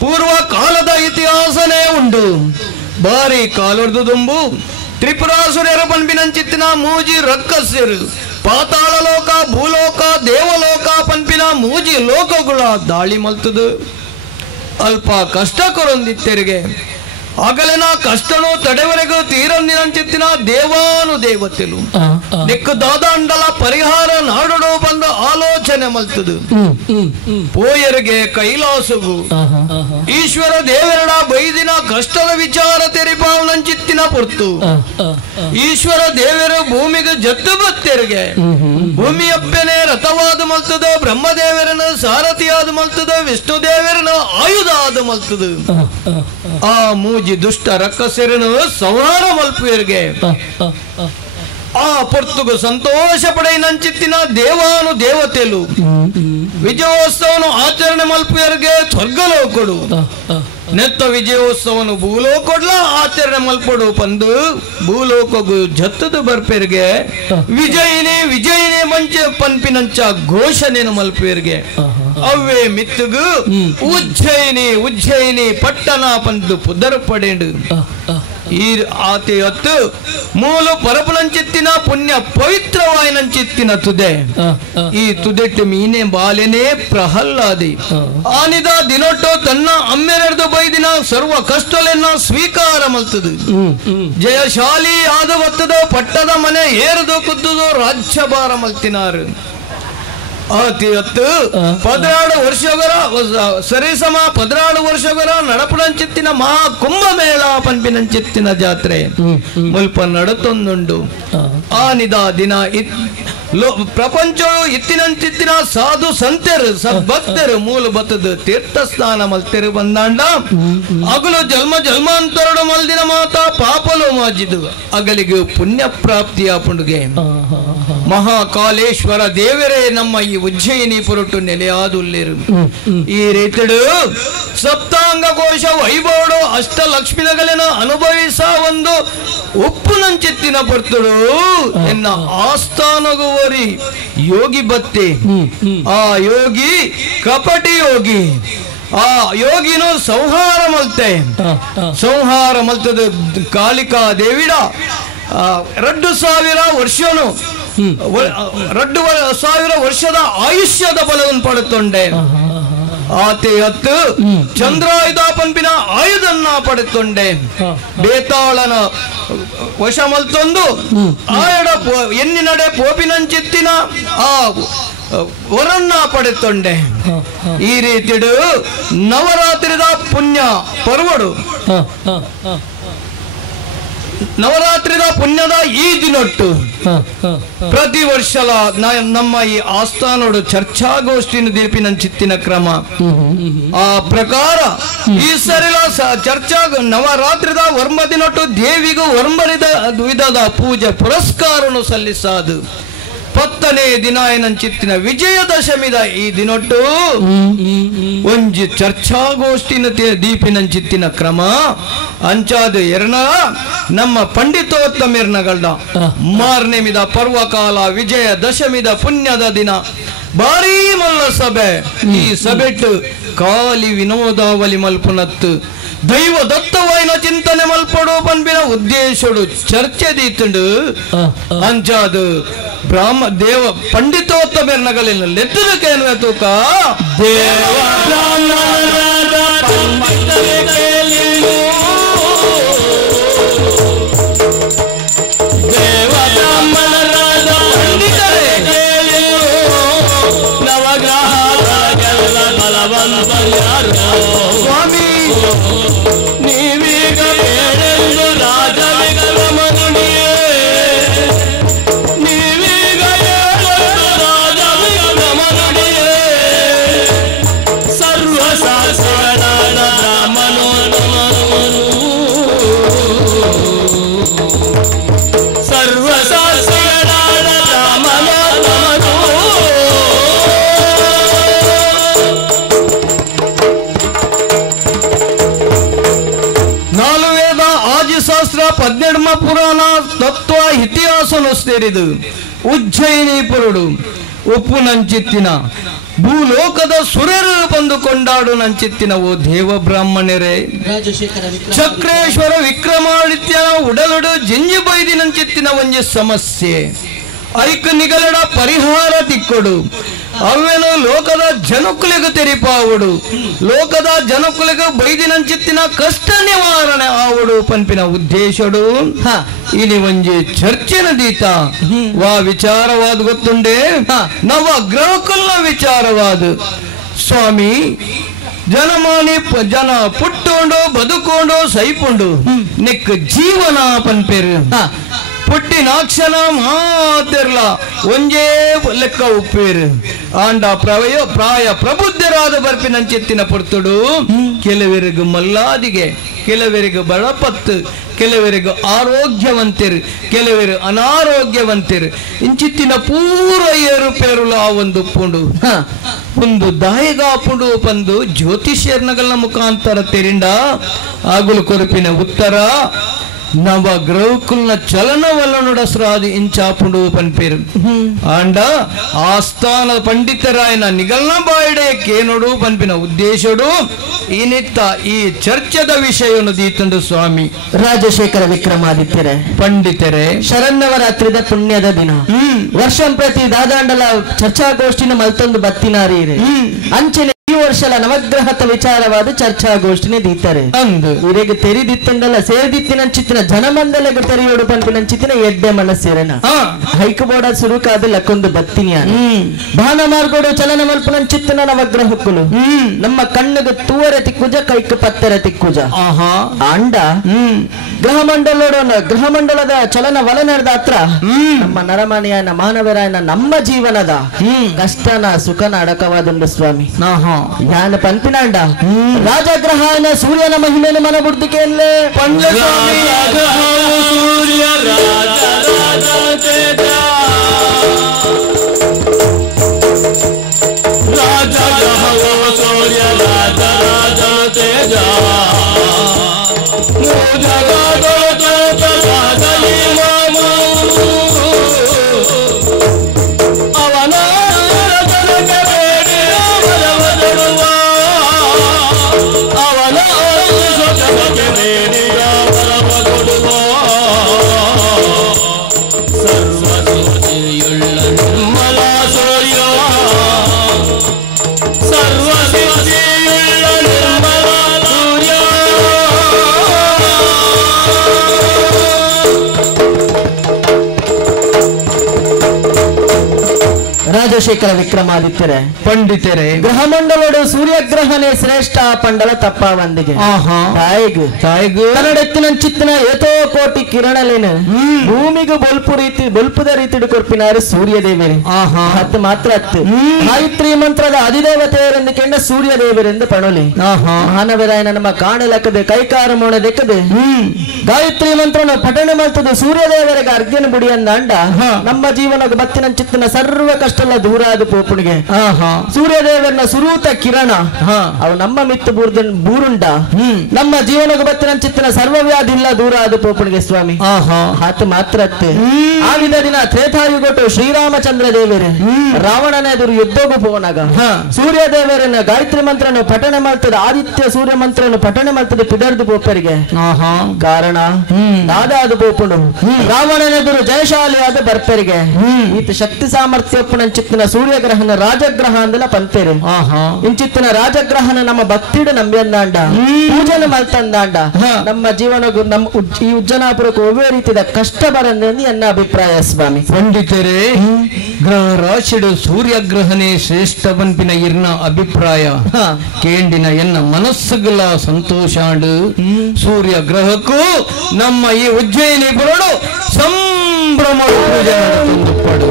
ಪೂರ್ವ ಕಾಲದ ಇತಿಹಾಸನೇ ಉಂಡು ಬಾರಿ ಕಾಲೊಡ್ದು ದುಂಬು ತ್ರಿಪುರಾಸುರರ ಪನ್ಪಿನಂಚಿತ್ತಿನ ಮೂಜಿ ರಕ್ಕಸ್ಯರು ಪಾತಾಳ ಲೋಕ ಭೂಲೋಕ ದೇವಲೋಕ ಪನ್ಪಿನ ಮೂಜಿ ಲೋಕಗಳ ದಾಳಿ ಮಲ್ತದು ಅಲ್ಪ ಕಷ್ಟ ಕೊರೊಂದಿತ್ತೆರಿಗೆ ಆಗಲಿನ ಕಷ್ಟನು ತಡೆವರೆಗೂ ತೀರೊಂದಿನಂಚಿತ್ತಿನ ದೇವಾನು ದೇವತೆಲು ದಿಕ್ಕು ದಾದಾಂಡಲ ಪರಿಹಾರ ನಾಡೋಡು ಬಂದ ಆಲೋಚನೆ ಮಲ್ತದು ಪೋಯರಿಗೆ ಕೈಲಾಸವು ಈಶ್ವರ ದೇವರಡ ಬೈದಿನ ಕಷ್ಟದ ವಿಚಾರ ತೆರಿಪಾವನಂಚಿತ್ತಿನ ಪೊರ್ತು ಈಶ್ವರ ದೇವರು ಭೂಮಿಗೆ ಜತ್ತು ಬತ್ತೆರಿಗೆ ಭೂಮಿಯಪ್ಪನೇ ರಥವಾದ ಮಲ್ತದ ಬ್ರಹ್ಮದೇವರನ ಸಾರಥಿಯಾದ ಮಲ್ತದ ವಿಷ್ಣು ದೇವರನ ಆಯುಧ ಆದ ಮಲ್ತದ ಆ ಮೂಜಿ ದುಷ್ಟ ರಕ್ಕಸರನು ಸಂಹಾರ ಮಲ್ಪುವರಿಗೆ ಆ ಪೊರ್ತುಗು ಸಂತೋಷ ಪಡೆಯಿನಂಚಿತ್ತಿನ ದೇವಾನು ದೇವತೆಲು ವಿಜಯೋತ್ಸವನು ಆಚರಣೆ ಮಲ್ಪುವರಿಗೆ ಸ್ವರ್ಗಲೋಕೊಡು ನೆತ್ತ ವಿಜಯೋತ್ಸವನು ಭೂಲೋಕೊಡ್ಲ ಆಚರಣೆ ಮಲ್ಪಡು ಪಂದು ಭೂಲೋಕಗು ಜತ್ತದ ಬರ್ಪೆರ್ಗೆ ವಿಜಯಿನಿ ವಿಜಯಿನಿ ಮಂಚ ಪನ್ಪಿನಂಚ ಘೋಷಣೆನು ಮಲ್ಪುವರಿಗೆ ಅವ್ವೇ ಮಿತ್ತುಗು ಉಜ್ಜಯಿನಿ ಉಜ್ಜಯಿನಿ ಪಟ್ಟಣ ಪಂದು ಪುದರ್ ಪಡೆಂಡು ಈ ಆತೆ ಹೊತ್ತು ಮೂಲ ಪರಪುಲಂಚಿತ್ತಿನ ಪುಣ್ಯ ಪವಿತ್ರವಾಯಿನಂಚಿತ್ತಿನ ತುದೆ ಈ ತುದೆಟ್ಟು ಮೀನೆ ಬಾಲೆನೇ ಪ್ರಹ್ಲಾದಿ ಆನಿದ ದಿನೊಟ್ಟು ತನ್ನ ಅಮ್ಮೆರೆದು ಬೈದಿನ ಸರ್ವ ಕಷ್ಟಲೆನ್ನ ಸ್ವೀಕಾರ ಮಲ್ತದು ಜಯಶಾಲಿ ಆದ ಹೊತ್ತದ ಪಟ್ಟದ ಮನೆ ಏರದು ಕುದ್ದುದು ರಾಜ್ಯಭಾರ ಮಲ್ತಿನಾರು ಆತಿ ಹೊತ್ತು 16 ವರ್ಷಗಳ ಸರಿಸಮ 16 ವರ್ಷಗಳ ನಡಪುನಂಚಿತ್ತಿನ ಮಹಾ ಕುಂಭಮೇಳ ಪನ್ಪಿನಂಚಿತ್ತಿನ ಜಾತ್ರೆ ಮುಲ್ಪ ನಡತೊಂದುಂಡು ಆನಿದ ದಿನ ಪ್ರಪಂಚ ಇತ್ತಿನಂಚಿತ್ತಿನ ಸಾಧು ಸಂತೆರು ಸದ್ಭಕ್ತರು ಮೂಲ ಬತ್ತದ ತೀರ್ಥ ಸ್ನಾನ ಮಲ್ತೆರು ಬಂದಾಂಡ ಅಗಲು ಜನ್ಮ ಜನ್ಮಾಂತರಡು ಮಲ್ದಿನ ಮಾತ ಪಾಪಲು ಮಾಜಿದು ಅಗಲಿಗೆ ಪುಣ್ಯ ಪ್ರಾಪ್ತಿಯ ಪುಂಡುಗೆ ಮಹಾಕಾಲೇಶ್ವರ ದೇವರೇ ನಮ್ಮ ಈ ಉಜ್ಜಯಿನಿ ಪುರಟ್ಟು ನೆಲೆಯಾದುಲ್ಲೇರು ಈ ರೀತಿಡು ಸಪ್ತಾಂಗ ಕೋಶ ವೈಭವಡು ಅಷ್ಟಲಕ್ಷ್ಮಿನಗಳನ್ನ ಅನುಭವಿಸ ಒಂದು ಉಪ್ಪುನಂಚಿತ್ತಿನ ಪರ್ತುಡು ಎನ್ನ ಆಸ್ಥಾನಗುವರಿ ಯೋಗಿ ಬತ್ತೆ ಆ ಯೋಗಿ ಕಪಟಿ ಯೋಗಿ ಆ ಯೋಗಿನು ಸಂಹಾರ ಮಲ್ತದ ಕಾಳಿಕಾ ದೇವಿಡ 2,000 ವರ್ಷನು 2,000 ವರ್ಷದ ಆಯುಷ್ಯದ ಬಲವನ್ನು ಪಡೆತೊಂಡೆ ಆತೆ ಹತ್ತು ಚಂದ್ರಾಯುಧ ಪಂಪಿನ ಆಯುಧನ್ನ ಪಡೆತೊಂಡೆ ಬೇತಾಳನ ವಶ ಮಲ್ತೊಂದು ಆಯಡ ಎನ್ನಿನಡೆ ಪೋಪಿನಂಚಿತ್ತಿನ ಆ ವರನ್ನ ಪಡೆತೊಂಡೆ ಈ ರೀತಿಡು ನವರಾತ್ರಿದ ಪುಣ್ಯ ಪರ್ವಡು ನವರಾತ್ರಿದ ಪುಣ್ಯದ ಈ ದಿನೊಟ್ಟು ಪ್ರತಿ ವರ್ಷ ನಮ್ಮ ಈ ಆಸ್ಥಾನೋಡು ಚರ್ಚಾಗೋಷ್ಠಿನ ದೀಪಿನಂಚಿತ್ತಿನ ಕ್ರಮ ಆ ಪ್ರಕಾರ ಈ ಸರಿಲ ಚರ್ಚಾ ನವರಾತ್ರಿದ ವರ್ಮ ದಿನೊಟ್ಟು ದೇವಿಗೂ ವರ್ಮರಿದ ವಿಧದ ಪೂಜೆ ಪುರಸ್ಕಾರನು ಸಲ್ಲಿಸಾದು 10ನೇ ದಿನ ಏನಂಚಿತ್ತಿನ ವಿಜಯದಶಮಿದ ಈ ದಿನೊಟ್ಟು ಒಂಜಿ ಚರ್ಚಾಗೋಷ್ಠಿನ ದೀಪಿನಂಚಿತ್ತಿನ ಕ್ರಮ ಅಂಚಾದ ಎರನ ನಮ್ಮ ಪಂಡಿತೋತ್ತಮಿರ್ನಗಳ್ದ ಮಾರ್ನೆ ಮಿದ ಪರ್ವಕಾಲ ವಿಜಯ ದಶಮಿದ ಪುಣ್ಯದ ದಿನ ಭಾರೀ ಮಲ್ಲ ಸಭೆ ಈ ಸಭೆಟ್ಟು ಕಾಲಿ ವಿನೋದಾವಲಿ ಮಲ್ಪುನತ್ತು ದೈವ ದತ್ತವಾಯಿನ ಚಿಂತನೆ ಮಲ್ಪಡು ಪನ್ಪಿನ ಉದ್ದೇಶಡು ಚರ್ಚೆ ದೀತುಂಡು ಅಂಚಾದು ಬ್ರಾಹ್ಮ ದೇವ ಪಂಡಿತೋತ್ತ ಬೆರ್ನಗಲಿನ ಲೆತ್ತದಕ್ಕೆ ಏನ್ವೆ ತೂಕ ದೇವ ಸ್ವಾಮಿ ನೀವೀಗ ಹೇಳೆಂದು ರಾಜವಿಗ ರಮನುಡಿಯೇ ನೀವೀಗ ಹೇಳೆಂದು ರಾಜವಿಗ ರಮನುಡಿಯೇ ಸರ್ವಶಾಸ್ತ್ರಗಳಾದ ಬ್ರಾಹ್ಮಣೋ ನಮನು ಸರ್ವಶಾಸ್ತ್ರಗಳಾದ ಬ್ರಾಹ್ಮಣೋ ನಮನು ಶಾಸ್ತ್ರ 12ಮ ಪುರಾಣ ತತ್ವ ಇತಿಹಾಸನು ಸೇರಿದು ಉಜ್ಜಯಿನಿ ಪುರುಡು ಉಪ್ಪು ನಂಚಿತ್ತಿನ ಭೂಲೋಕದ ಸುರರು ಬಂದು ಕೊಂಡಾಡು ನಂಚಿತ್ತಿನ ಓ ದೇವ ಬ್ರಾಹ್ಮಣರೇ ಚಕ್ರೇಶ್ವರ ವಿಕ್ರಮಾದಿತ್ಯ ಉಡಲುಡು ಜಿಂಜಿ ಬೈದಿ ನಂಚಿತ್ತಿನ ಒಂಜಿ ಸಮಸ್ಯೆ ಐಕ್ ನಿಗಲಡ ಪರಿಹಾರ ತಿಕ್ಕೊಡು ಅವೇನು ಲೋಕದ ಜನಕುಲಿಗ ತೆರಿಪಾವುಡು ಲೋಕದ ಜನಕುಲಿಗ ಬೈದಿನಂಚಿತ್ತಿನ ಕಷ್ಟ ನಿವಾರಣೆ ಆವುಡು ಪಂಪಿನ ಉದ್ದೇಶಡು ಇಲ್ಲಿ ಒಂಜಿ ಚರ್ಚೆನ ದೀತ ವಾ ವಿಚಾರವಾದ ಗೊತ್ತುಂಡೆ ನವ ಗ್ರಹಕುಲ್ನ ವಿಚಾರವಾದ ಸ್ವಾಮಿ ಜನಮಾನಿ ಜನ ಪುಟ್ಟುಂಡು ಬದುಕೊಂಡು ಸೈಪುಂಡು ನಿಕ್ ಜೀವನ ಪನ್ಪೇರು ಪುಟ್ಟಿನಾಕ್ಷಣ ಮಾತಿರ್ಲ ಒಂಜೇ ಲೆಕ್ಕ ಉಪ್ಪೇರು ಆಂಡ ಪ್ರಾಯ ಪ್ರಬುದ್ಧರಾದ ಬರ್ಪಿನಂಚಿತ್ತಿನ ಪುರ್ತುಡು ಕೆಲವರಿಗೂ ಮಲ್ಲಾದಿಗೆ ಕೆಲವರಿಗೂ ಬಡಪತ್ತು ಕೆಲವರಿಗೂ ಆರೋಗ್ಯವಂತಿರು ಕೆಲವರು ಅನಾರೋಗ್ಯವಂತಿರು ಇಂಚಿತ್ತಿನ ಪೂರ ಏರುಪೇರುಲ ಆ ಒಂದು ಪುಂಡು ಒಂದು ದಾಯಿಗಾಪುಂಡು ಪಂದು ಜ್ಯೋತಿಷ್ಯರ್ನಗಳ ಮುಖಾಂತರ ತೆರಿಂಡ ಆಗುಲು ಕೊರಪಿನ ಉತ್ತರ ನವ ಗ್ರಹಕುಲ್ನ ಚಲನವಲನುಡಸ್ರಾದಿ ಇಂಚಾಪುಂಡು ಪನ್ಪೇರು ಆಂಡ ಆಸ್ಥಾನ ಪಂಡಿತರಾಯನ ನಿಗಲ್ನ ಬಾಯಿಡೆ ಕೇನೋಡು ಪನ್ಪಿನ ಉದ್ದೇಶಡು ಈ ನಿತ್ತ ಈ ಚರ್ಚದ ವಿಷಯವನ್ನು ದೀತಂಡು ಸ್ವಾಮಿ ರಾಜಶೇಖರ ವಿಕ್ರಮಾದಿತ್ಯರೇ ಪಂಡಿತರೇ ಶರನ್ನವರಾತ್ರಿದ ಪುಣ್ಯದ ದಿನ ವರ್ಷಂ ಪ್ರತಿ ದಾದಾಂಡಲ ಚರ್ಚಾಗೋಷ್ಠಿನ ಮಲ್ತೊಂದು ಬತ್ತಿನಾರೀರೆ ಅಂಚನೆ ಈ ವರ್ಷಲ ನವಗ್ರಹದ ವಿಚಾರವಾದ ಚರ್ಚಾಗೋಷ್ಠಿನ ದೀತಾರೆ ಇವರಿಗೆ ತೆರಿದಿತ್ತಂಡಲ್ಲ ಸೇರಿದಿತ್ತಿನಂಚಿತ್ತಿನ ಜನಮಂದಲೆಗೆ ತೆರೆಯೋಡು ಪಂಪಿನಂಚಿತ್ತಿನ ಎಡ್ಡೆ ಮನಸ್ಸಿರನ ಹೈಕಬೋಡ ಸುರುಕಾದ ಲಕ್ಕೊಂದು ಬತ್ತಿನಿಯ ಬಾಣ ಮಾರ್ಗೋಡು ಚಲನ ಮಲ್ಪನಂಚಿತ್ತಿನ ನವಗ್ರಹಕ್ಕುಲು ನಮ್ಮ ಕಣ್ಣಿಗೆ ತೂವರೆ ತಿಕ್ಕುಜ ಕೈಕ್ ಪತ್ತರ ತಿಕ್ಕುಜ ಅಂಡ ಗ್ರಹಮಂಡಲದ ಚಲನ ವಲನದ ಹತ್ರ ನಮ್ಮ ನರಮನೆಯನ ಮಾನವರಾಯನ ನಮ್ಮ ಜೀವನದ ಕಷ್ಟನ ಸುಖನ ಅಡಕವಾದುಂಡು ಸ್ವಾಮಿ ಯಾನ ಪಂಪಿನಾಂಡ ರಾಜಗ್ರಹನ ಸೂರ್ಯನ ಮಹಿಮೆಯನ್ನು ಮನ ಬುಡ್ದಿಕೆಯಲ್ಲೇ ಪಂಡ್ಲ ಸ್ವಾಮಿ ಸೂರ್ಯ ರಾಜ ರಾಜ ತೇಜ ರಾಜಗ್ರಹವ ಸೂರ್ಯ ರಾಜ ರಾಜ ತೇಜ ರಾಜಶೇಖರ ವಿಕ್ರಮಾದಿತ್ಯರೇ ಪಂಡಿತರೇ ಗ್ರಹಮಂಡಲೋಡು ಸೂರ್ಯಗ್ರಹನೇ ಶ್ರೇಷ್ಠ ಪಂಡಲ ತಪ್ಪ ಒಂದಿಗೆ ತಾಯಿಗು ಕನ್ನಡೆತ್ತಿನಂಚಿತ್ತಿನ ಏತೋ ಕೋಟಿ ಕಿರಣಲೇನು ಭೂಮಿಗೂ ಬೊಲ್ಪುದ ರೀತಿ ಕೊರ್ಪಿನಾರು ಸೂರ್ಯದೇವರೇ ಹತ್ತು ಮಾತ್ರ ಹತ್ತು ಗಾಯತ್ರಿ ಮಂತ್ರದ ಅಧಿದೇವತೆಯರೆಂದು ಕೆಂಡ ಸೂರ್ಯದೇವರೆಂದು ಪಣೋಲಿ ಮಾನವರಾಯನ ನಮ್ಮ ಕಾಣಲಕ್ಕದೆ ಕೈಕಾರ ಮೊಣದೆಕ್ಕದೆ ಗಾಯತ್ರಿ ಮಂತ್ರನ ಪಠಣೆ ಮಾಡ್ತದೆ ಸೂರ್ಯದೇವರಿಗೆ ಅರ್ಘ್ಯನ ಬುಡಿ ಅಂದ ಅಂಡ ನಮ್ಮ ಜೀವನ ಬತ್ತಿನಂಚಿತ್ತಿನ ಸರ್ವ ಕಷ್ಟ ದೂರಾದ ಪೋಪುಣಿಗೆ ಸೂರ್ಯದೇವರನ್ನ ಸುರೂತ ಕಿರಣ ಅವು ನಮ್ಮ ಮಿತ್ತು ಬೂರುಂಡ ನಮ್ಮ ಜೀವನಕ್ಕೆ ಬತ್ತಿನ ಚಿತ್ತನ ಸರ್ವವ್ಯಾಧಿ ಇಲ್ಲ ದೂರ ಆದ ಪೋಪುಣಿಗೆ ಸ್ವಾಮಿ ಹಾತು ಮಾತ್ರ ಆಗಿದ ದಿನ ತ್ರೇತಾಯುಗೊಟ್ಟು ಶ್ರೀರಾಮಚಂದ್ರ ದೇವರೇ ರಾವಣನ ಎದುರು ಯುದ್ಧಗೂ ಪೋನಾಗ ಸೂರ್ಯ ದೇವರನ್ನ ಗಾಯತ್ರಿ ಮಂತ್ರನು ಪಠನೆ ಮಾಡ್ತದೆ ಆದಿತ್ಯ ಸೂರ್ಯ ಮಂತ್ರನು ಪಠನೆ ಮಾಡ್ತದೆ ಪಿದರ್ದು ಪೋಪರಿಗೆ ಕಾರಣ ನಾದಾದ ಪೋಪುಡು ರಾವಣನೆದುರು ಜಯಶಾಲಿಯಾದ ಬರ್ಪರಿಗೆ ಈತ ಶಕ್ತಿ ಸಾಮರ್ಥ್ಯ ಚಿತ್ತಿನ ಸೂರ್ಯಗ್ರಹನ ರಾಜಗ್ರಹ ಅಂದಲ ಪಂತೇರು ಇಂಚಿತ್ತಿನ ರಾಜಗ್ರಹನ ನಮ್ಮ ಭಕ್ತಿಡ ನಂಬಿಯಂದಾಂಡ ಪೂಜನೆ ಮಲ್ತಂದಾಂಡ ನಮ್ಮ ಜೀವನ ನಮ್ಮ ಈ ಉಜ್ಜನಾಪುರಕ್ಕೆ ಒವ್ವೇ ರೀತಿಯ ಕಷ್ಟ ಬರಂದು ಎನ್ನ ಅಭಿಪ್ರಾಯ ಸ್ವಾಮಿ ಪಂಡಿತರೇ ಗ್ರಹ ರಾಶಿಡು ಸೂರ್ಯಗ್ರಹನೇ ಶ್ರೇಷ್ಠ ಪಂಪಿನ ಇರ್ನ ಅಭಿಪ್ರಾಯ ಕೇಂಡಿನ ಎನ್ನ ಮನಸ್ಸುಗಳ ಸಂತೋಷಾಂಡು ಸೂರ್ಯ ಗ್ರಹಕ್ಕೂ ನಮ್ಮ ಈ ಉಜ್ಜಯಿನಿ ಬರಡು ಸಂಭ್ರಮ ಪೂಜೆ ಪಡು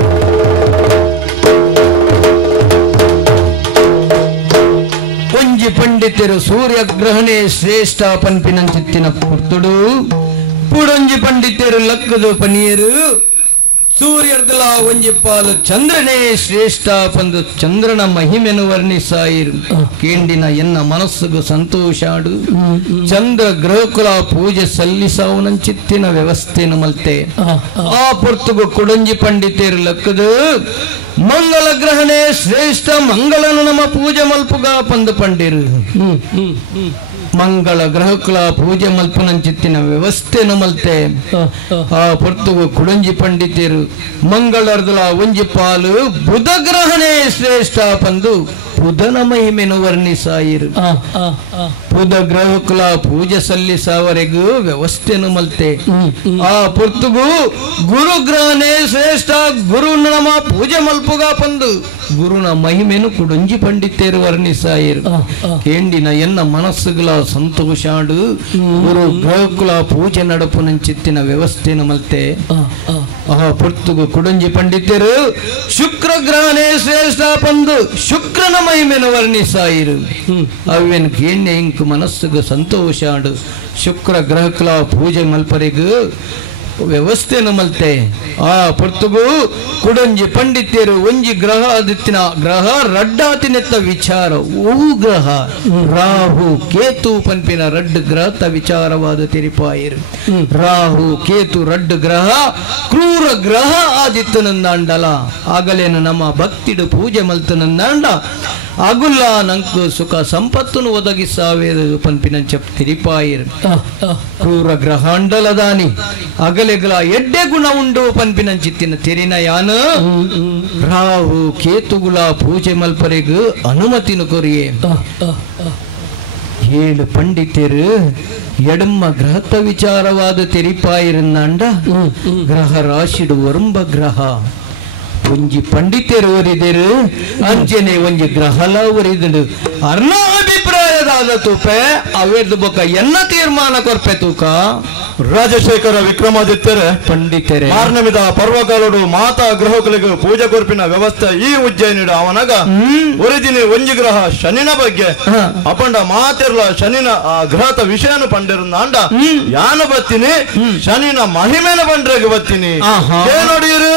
ಒಂಜಿ ಪಂಡಿತರು ಸೂರ್ಯಗ್ರಹಣೆ ಶ್ರೇಷ್ಠ ಪಂಪಿನ ಚಿತ್ತಿನ ಪುರ್ತುಡು ಪುಡೊಂಜಿ ಪಂಡಿತರು ಲಕ್ಕದು ಪನಿಯರು ಸೂರ್ಯರ್ದಲ ಒಂಜಿ ಪಾಲು ಚಂದ್ರನೇ ಶ್ರೇಷ್ಠ ಪಂದು ಚಂದ್ರನ ಮಹಿಮೆನು ವರ್ಣಿಸಾಯಿರು ಕೇಂಡಿನ ಎನ್ನ ಮನಸ್ಸುಗೂ ಸಂತೋಷಾಡು ಚಂದ್ರ ಗ್ರಹಕುಲ ಪೂಜೆ ಸಲ್ಲಿಸಾವುನಂಚಿತ್ತಿನ ವ್ಯವಸ್ಥೆನು ಮಲ್ತೆ ಆ ಪೊರ್ತುಗು ಕುಡಂಜಿ ಪಂಡಿತರು ಲಕ್ಕದು ಮಂಗಲ ಗ್ರಹಣೆ ಶ್ರೇಷ್ಠ ಮಂಗಳನು ನಮ್ಮ ಪೂಜೆ ಮಲ್ಪುಗ ಪಂದು ಪಂಡಿರು ಮಂಗಳ ಗ್ರಹಕುಲ ಪೂಜೆ ಮಲ್ಪುನಂಚಿತ್ತಿನ ವ್ಯವಸ್ಥೆನು ಮಲ್ತೆ ಆ ಪೊರ್ತುಗು ಕುಡಂಜಿ ಪಂಡಿತರು ಮಂಗಳರ್ದಲ ಒಂಜಿ ಪಾಲು ಬುಧ ಗ್ರಹಣೆ ಶ್ರೇಷ್ಠ ಪಂದು ಬುಧನ ಮಹಿಮೆನು ವರ್ಣಿಸಾಯಿರು ಬುಧ ಗ್ರಹಕುಲ ಪೂಜೆ ಸಲ್ಲಿಸಾವರೆಗೂ ವ್ಯವಸ್ಥೆನು ಮಲ್ತೆ ಆ ಪೊರ್ತುಗು ಗುರು ಗ್ರಹಣೆ ಶ್ರೇಷ್ಠ ಗುರು ನಮ ಪೂಜೆ ಮಲ್ಪುಗ ಪಂದು ಗುರುನ ಮಹಿಮೆನು ಕುಡಂಜಿ ಪಂಡಿತರು ವರ್ಣಿಸಾಯಿರು ಕೇಂಡಿನ ಎನ್ನ ಮನಸ್ಸುಗಳ ಸಂತೋಷಾಡು ಗುರು ಗ್ರಹಕುಲ ಪೂಜೆ ನಡಪುನಂಚಿತ್ತಿನ ವ್ಯವಸ್ಥೆನು ಮಲ್ತೆ ಆ ಪೊರ್ತುಗು ಕುಡಂಜಿ ಪಂಡಿತರು ಶುಕ್ರ ಗ್ರಹಣೆ ಶ್ರೇಷ್ಠ ಪಂದು ಶುಕ್ರನ ಮಹಿಮೆನು ವರ್ಣಿಸಾಯಿರು ಅವೇನು ಕೇಂಡೆ ಇಂಕು ಮನಸ್ಸುಗೂ ಸಂತೋಷಾಡು ಶುಕ್ರ ಗ್ರಹಕುಲ ಪೂಜೆ ಮಲ್ಪರಿಗೂ ವ್ಯವಸ್ಥೆನು ಮಲ್ತೆ ಆ ಪೊರ್ತುಗು ಕುಡಂಜಿ ಪಂಡಿತರು ಒಂಜಿ ಗ್ರಹ ಆದಿತ್ತಿನ ಗ್ರಹ ರಡ್ಡಾತಿನೆತ್ತ ವಿಚಾರ ಓ ಗ್ರಹ ರಾಹು ಕೇತು ಪಂಪಿನ ರಡ್ಡು ಗ್ರಹದ ವಿಚಾರವಾದ ತಿರಿಪಾಯಿರು ರಾಹು ಕೇತು ರಡ್ಡು ಗ್ರಹ ಕ್ರೂರ ಗ್ರಹ ಆದಿತ್ತನಂದಾಂಡಲ ಆಗಲೇನು ನಮ್ಮ ಭಕ್ತಿಡು ಪೂಜೆ ಮಲ್ತನಂದಾಂಡ ಅಗುಲ್ಲ ನಂಕು ಸುಖ ಸಂಪತ್ತನ್ನು ಒದಗಿಸಾವೇದು ಪಂಪಿನ ಚಪ್ ತಿರಿಪಾಯಿರು ಕ್ರೂರ ಗ್ರಹಾಂಡಲದಾನಿ ಅಗಲೆಗಳ ಎಡ್ಡೆ ಗುಣ ಉಂಡು ಪಂಪಿನ ಚಿತ್ತಿನ ತೆರಿನ ಯಾನು ರಾಹು ಕೇತುಗುಳ ಪೂಜೆ ಮಲ್ಪರೆಗೂ ಅನುಮತಿನು ಕೊರಿಯೇ ಏಳು ಪಂಡಿತರು ಎಡಮ್ಮ ಗ್ರಹದ ವಿಚಾರವಾದ ತೆರಿಪಾಯಿರನ್ನಾಂಡ ಗ್ರಹ ರಾಶಿಡು ಒರಂಬ ಗ್ರಹ ಒಂಜಿ ಪಂಡಿತರು ಒರಿದರು ಅಂಚನೆ ಒಂಜಿ ಗ್ರಹಲ ಒರಿದಳು ಅರ್ಣ ಅಭಿಪ್ರಾಯದಾದ ತೂಪೆ ಅವೇರ್ದು ಬೊಕ್ಕ ಎನ್ನ ತೀರ್ಮಾನ ಕೊರ್ಪೆ ತೂಕ ರಾಜಶೇಖರ ವಿಕ್ರಮಾದಿತ್ಯರೇ ಪಂಡಿತರೇ ಮಾರ್ನಮಿದ ಪರ್ವಕಾಲುಡು ಮಾತಾ ಗ್ರಹಗಳಿಗೆ ಪೂಜೆ ಕೊರ್ಪಿನ ವ್ಯವಸ್ಥೆ ಈ ಉಜ್ಜಯಿನಿಡು ಅವನಗ ಒರಿದಿನಿ ಒಂಜಿ ಗ್ರಹ ಶನಿನ ಬಗ್ಗೆ ಅಪಂಡ ಮಾತಿರ್ಲ ಶನಿನ ಆ ಗ್ರಹದ ವಿಷಯನು ಪಂಡಿರಂದ ಯಾನು ಬತ್ತೀನಿ ಶನಿನ ಮಹಿಮೆನ ಪಂಡ್ರೆಗೆ ಬತ್ತೀನಿ ನೋಡಿರು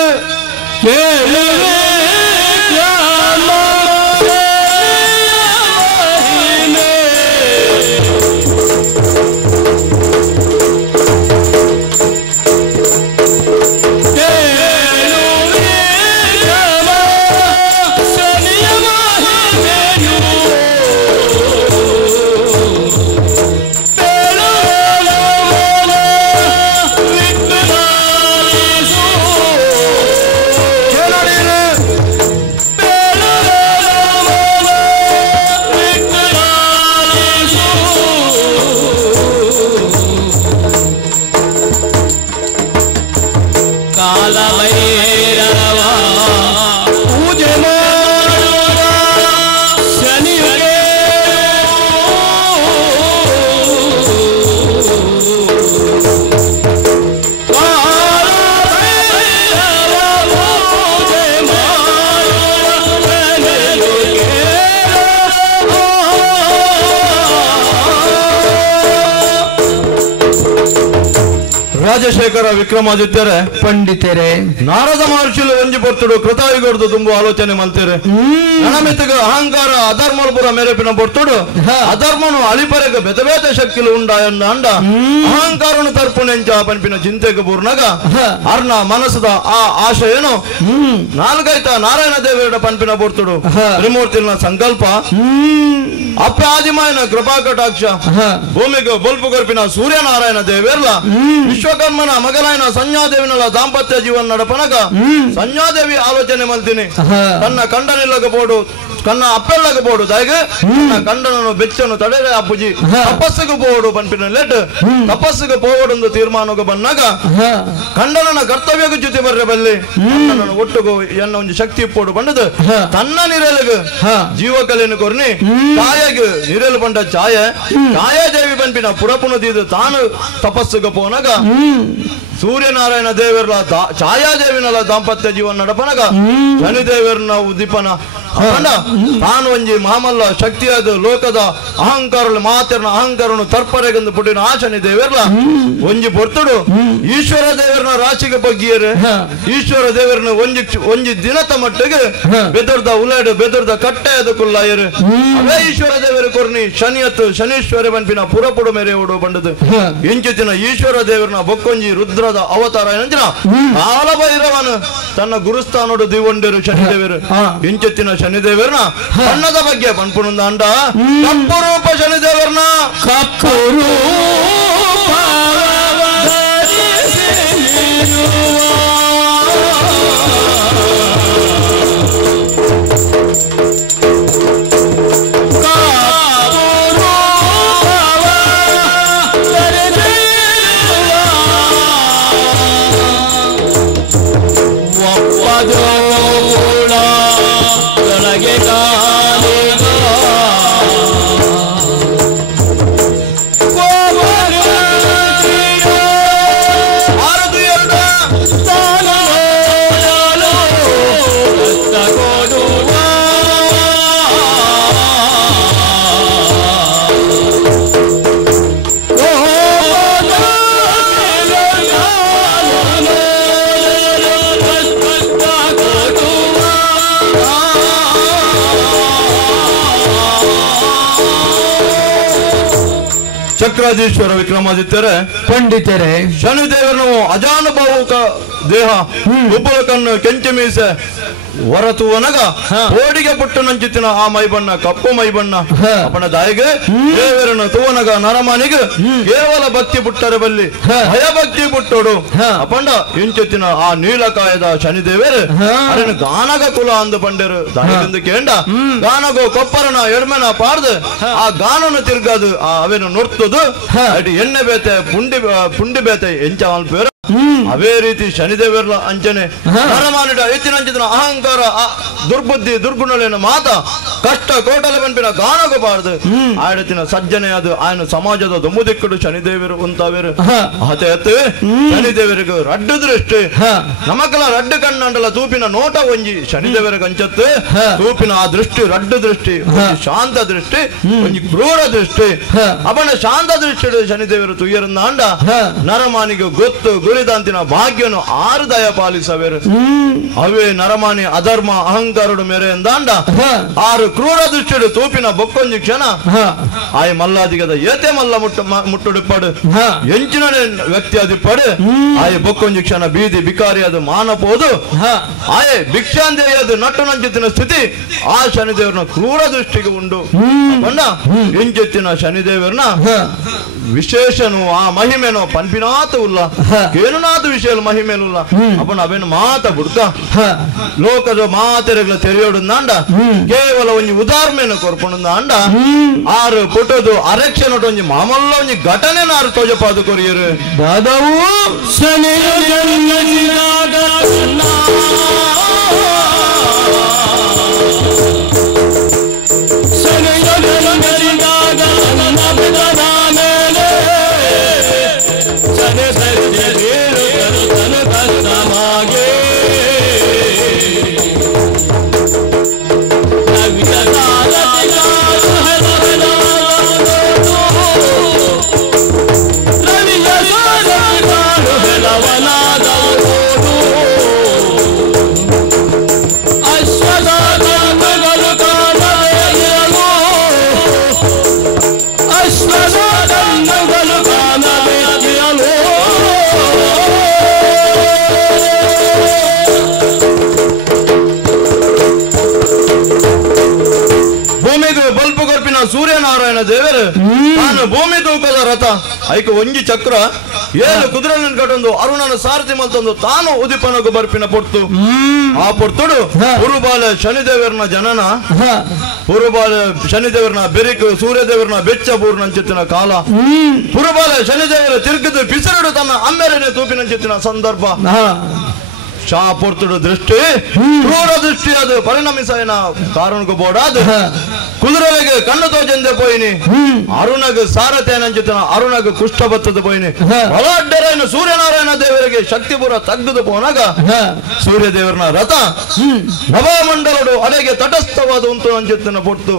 ರಾಜಶೇಖರ ವಿಕ್ರಮಾದಿತ್ಯರೇ ಪಂಡಿತರೇ ನಾರದ ಮಹರ್ಷಿಲು ಒಂಜಿ ಪೊರ್ತುಡು ಕೃತವಿಗೊಡ್ದು ತುಂಬು ಆಲೋಚನೆ ಮಲ್ತೀರಿ ನನಮಿತ್ತಗ ಅಹಂಕಾರ ಅಧರ್ಮಪುರ ಮೆರೆಪಿನ ಪೊರ್ತುಡು ಅಧರ್ಮನು ಅಳಿಪರೆಗ ಬೆದಬೇತ ಶಕ್ತಿಲು ಉಂಡ ಅಂಡ ಅಹಂಕಾರನು ತರ್ಪುನೆಂಚ ಪಂಪಿನ ಚಿಂತೆಗೆ ಪೂರ್ಣಗ ಅರ್ನ ಮನಸ್ಸದ ಆ ಆಶಯನು ನಾಲ್ಕೈತ ನಾರಾಯಣ ದೇವರ ಪಂಪಿನ ಪೊರ್ತುಡು ತ್ರಿಮೂರ್ತಿನ ಸಂಕಲ್ಪ ಅಪ್ಪ ಆದಿಮಾಯನ ಕೃಪಾ ಕಟಾಕ್ಷ ಭೂಮಿಗೆ ಬೊಲ್ಪು ಕೊರ್ಪಿನ ಸೂರ್ಯನಾರಾಯಣ ದೇವೇರ್ಲ ವಿಶ್ವಕರ್ಮನ ಮಗಲಾಯನ ಸಂಜ್ಞಾದೇವಿನಲ್ಲ ದಾಂಪತ್ಯ ಜೀವನ ನಡಪನಗ ಸಂಜ್ಞಾದೇವಿ ಆಲೋಚನೆ ಮಲ್ತೀನಿ ತನ್ನ ಕಂಡನಿಲ್ಲಗಬೋಡು ಕನ್ನ ಅಪ್ಪೆಲ್ಲಗಬೋಡು ದಾಯಿಗೆ ಕಂಡನನ್ನು ಬೆಚ್ಚನು ತಡೆರೆ ಅಪ್ಪುಜಿ ತಪಸ್ಸಿಗೆ ಪೋಡು ಪಂಪಿನ ಲೆಟ್ ತಪಸ್ಸಿಗೆ ಪೋವಡೊಂದು ತೀರ್ಮಾನಕ್ಕೆ ಬಂದಾಗ ಕಂಡನನ ಕರ್ತವ್ಯಕ್ಕೆ ಜೊತೆ ಬರ್ರೆ ಬಲ್ಲಿ ಕಂಡನನ್ನು ಒಟ್ಟುಗು ಎನ್ನ ಒಂದು ಶಕ್ತಿ ಪೋಡು ಬಂಡದು ತನ್ನ ನಿರಲಿಗೆ ಜೀವಕಲೆಯನ್ನು ಕೊರ್ನಿ ಛಾಯೆಗೆ ನಿರಲು ಬಂಡ ಛಾಯೆ ಛಾಯಾದೇವಿ ಪಂಪಿನ ಪುರಪುನದಿದು ತಾನು ತಪಸ್ಸಿಗೆ ಪೋನಾಗ ಸೂರ್ಯನಾರಾಯಣ ದೇವರ ಛಾಯಾದೇವಿನಲ್ಲ ದಾಂಪತ್ಯ ಜೀವನ ನಡಪನಗ ಶನಿದೇವರನ ಉದ್ದೀಪನ ತಾನು ಒಂಜಿ ಮಾಮಲ್ಲ ಶಕ್ತಿಯಾದ ಲೋಕದ ಅಹಂಕಾರ ಮಾತಿನ ಅಹಂಕಾರನು ತರ್ಪರೆಗೆಂದು ಪುಟ್ಟಿನ ಆ ಶನಿದೇವರ್ಲ ಒಂಜಿ ಪೊರ್ತುಡು ಈಶ್ವರ ದೇವರನ ರಾಶಿಗೆ ಬಗ್ಗಿಯರೆ ಈಶ್ವರ ದೇವರನ ಒಂಜಿ ದಿನದ ಮಟ್ಟಿಗೆ ಬೆದರ್ದ ಉಲಾಡು ಬೆದರ್ದ ಕಟ್ಟೆಯದ ಕುಲ್ಲಾಯರು ಅವೇ ಈಶ್ವರ ದೇವರ ಕೊರ್ನಿ ಶನಿಯತ್ತು ಶನೀಶ್ವರ ಪಂಪಿನ ಪುರಪುಡು ಮೇರೆ ಓಡು ಬಂಡದು ಇಂಚಿತಿನ ಈಶ್ವರ ದೇವರನ ಬೊಕ್ಕೊಂಜಿ ರುದ್ರದ ಅವತಾರ ಏನಂಚಿನ ಕಾಲಭೈರವನು ತನ್ನ ಗುರುಸ್ಥಾನೋಡು ದಿವಂಡರು ಶನಿದೇವರು ಇಂಚಿತ್ತಿನ ಶನಿದೇವರನ ಬಣ್ಣದ ಬಗ್ಗೆ ಪಂಪುನುಂದ ಅಂಡ ಕಪ್ಪು ರೂಪ ಶನಿದೇವರನ ಕಪ್ಪು ಚಕ್ರಾಧೀಶ್ವರ ವಿಕ್ರಮಾದಿತ್ಯರೇ ಪಂಡಿತರೇ ಶನಿದೇವರನು ಅಜಾನುಭಾವುಕ ದೇಹ ಉಬ್ಬುಲ ಕಣ್ಣು ಕೆಂಚು ಮೀಸೆ ಹೊರತುವನಗ ಕೋಡಿಗೆ ಪುಟ್ಟು ನಂಚಿತ್ತಿನ ಆ ಮೈಬಣ್ಣ ಕಪ್ಪು ಮೈಬಣ್ಣ ಅಪ್ಪನ ದಾಯಿಗೆ ದೇವರನ್ನು ತೂವನಗ ನರಮನಿಗೆ ಕೇವಲ ಭಕ್ತಿ ಪುಟ್ಟರೆ ಬಲ್ಲಿ ಭಯ ಭಕ್ತಿ ಪುಟ್ಟೋಡು ಅಪ್ಪಂಡ ಇಂಚೆತ್ತಿನ ಆ ನೀಲಕಾಯದ ಶನಿದೇವರು ಅದನ್ನು ಗಾನಗ ಕುಲ ಅಂದು ಪಂಡರು ದಾಯಿಗೆಂದು ಕೇಂಡ ಗಾನಗೋ ಕೊಪ್ಪರನ ಎಡ್ಮೆನ ಪಾಡ್ದು ಆ ಗಾನನು ತಿರ್ಗದು ಆ ಅವೇನು ನೋಡ್ತದು ಅಡಿ ಎಣ್ಣೆ ಬೇತೆ ಪುಂಡಿ ಬೇತೆ ಎಂಚ ಅಲ್ಪೇರ ಅವೇ ರೀತಿ ಶನಿದೇವರ ಅಂಚನೆ ನರಮಾನಿಡ ಹೆಚ್ಚಿನ ಅಹಂಕಾರ ದುರ್ಬುದ್ಧಿ ದುರ್ಗುಣಲೇನ ಮಾತ ಕಷ್ಟ ಕೋಟಲ ಪಂಪಿನ ಗಾನಗಬಾರದು ಆಡತಿನ ಸಜ್ಜನೆ ಅದು ಆಯನ ಸಮಾಜದ ದೊಮ್ಮುದಿಕ್ಕಡು ಶನಿದೇವರು ಉಂತಾವೇರು ಹತೆ ಹತ್ತು ಶನಿದೇವರಿಗೂ ರಡ್ಡು ದೃಷ್ಟಿ ನಮಕಲ ರಡ್ಡು ಕಣ್ಣಂಡಲ ತೂಪಿನ ನೋಟ ಒಂಜಿ ಶನಿದೇವರಿಗೆ ಅಂಚತ್ತು ತೂಪಿನ ಆ ದೃಷ್ಟಿ ರಡ್ಡು ದೃಷ್ಟಿ ಶಾಂತ ದೃಷ್ಟಿ ಒಂಜಿ ಕ್ರೂರ ದೃಷ್ಟಿ ಅವನ ಶಾಂತ ದೃಷ್ಟಿ ಶನಿದೇವರು ತುಯ್ಯರನ್ನ ಅಂಡ ನರಮಾನಿಗೆ ಗೊತ್ತು ಗುರಿದಂತಿನ ಭಾಗ್ಯನು ಆರು ದಯ ಪಾಲಿಸವೇರು ಅವೇ ನರಮಾನಿ ಅಧರ್ಮ ಅಹಂಕಾರಡು ಮೇರೆ ಎಂದಾಂಡ ಆರು ಕ್ರೂರ ದೃಷ್ಟಿಡು ತೂಪಿನ ಬೊಕ್ಕೊಂಜಿ ಕ್ಷಣ ಆಯ್ ಮಲ್ಲಾದಿಗದ ಏತೆ ಮಲ್ಲ ಮುಟ್ಟುಡಿಪ್ಪಡು ಎಂಚಿನ ವ್ಯಕ್ತಿ ಅದಿಪ್ಪಡು ಆಯ್ ಬೊಕ್ಕೊಂಜಿ ಕ್ಷಣ ಬೀದಿ ಬಿಕಾರಿಯಾದ ಮಾನಪೋದು ಆಯೆ ಭಿಕ್ಷಾಂದೇಯದು ನಟ್ಟು ನಂಚಿತ್ತಿನ ಸ್ಥಿತಿ ಆ ಶನಿದೇವರನ ಕ್ರೂರ ದೃಷ್ಟಿಗೆ ಉಂಡು ಬಣ್ಣ ಎಂಚಿತ್ತಿನ ಶನಿದೇವರನ ವಿಶೇಷನು ಆ ಮಹಿಮೆನೋ ಪನ್ಪಿನಾತ ಉಲ್ಲ ಕೇನುನಾಥ ವಿಷಯ ಮಹಿಮೆಲ್ಲ ಅಪ್ಪನ ಅವೇನು ಮಾತ ಬುಡ್ಕ ಲೋಕದ ಮಾತೆರೆಗಳ ತೆರೆಯೋಡು ಅಂಡ ಕೇವಲ ಒಂಜಿ ಉದಾರ್ಮೆನ ಕೊರ್ಪುಂಡು ಅಂಡ ಆರು ಪುಟದು ಅರೆಕ್ಷನ್ ಒಂಜಿ ಮಾಮಲ್ಲ ಒಂಜಿ ಘಟನೆ ಆರು ತೋಜಪಾದು ಕೊರಿಯರು ದಾದವು ದೇವರು ನಾನು ಭೂಮಿ ತೂಕದ ರಥ ಐಕ ಒಂಜಿ ಚಕ್ರ 7 ಕುದುರೆಗಳನ್ನು ಕಟ್ಟೊಂದು ಅರುಣನ ಸಾರಥಿ ಮಲ್ತೊಂದು ತಾನು ಉದಿಪನಗು ಬರ್ಪಿನ ಪೊರ್ತು ಆ ಪೊರ್ತುಡು ಪುರುಬಾಲ ಶನಿದೇವರನ ಜನನ ಪುರುಬಾಲ ಶನಿದೇವರನ ಬೆರಿಕು ಸೂರ್ಯದೇವರನ ಬೆಚ್ಚ ಬೂರ್ನಂಚಿತ್ತಿನ ಕಾಲ ಪುರುಬಾಲ ಶನಿದೇವರ ತಿರುಗಿದು ಪಿಸರಡು ತನ್ನ ಅಮ್ಮೆರನೆ ತೂಪಿನಂಚಿತ್ತಿನ ಸಂದರ್ಭ ಶಾ ಪೊರ್ತುಡು ದೃಷ್ಟಿ ಕ್ರೂರ ದೃಷ್ಟಿ ಅದು ಪರಿಣಮಿಸನ ಕಾರಣಕ್ಕೂ ಬೋಡಾದು ಕುದುರೆಗೆ ಕಣ್ಣು ತೋಜಂದೆ ಪೋಯಿನಿ ಅರುಣಗ ಸಾರಥೇನಂಚಿತನ ಅರುಣಗ ಕುಷ್ಠ ಬತ್ತದ ಪೋಯಿನಿ ಬಲಾಢ್ಯರೇನು ಸೂರ್ಯನಾರಾಯಣ ದೇವರಿಗೆ ಶಕ್ತಿಪುರ ತಗ್ಗದು ಪೋನಾಗ ಸೂರ್ಯ ದೇವರನ ರಥ ನವಮಂಡಲಡು ಅಡೆಗೆ ತಟಸ್ಥವಾದ ಉಂಟು ಅಂಚಿತ್ತನ ಪೊರ್ತು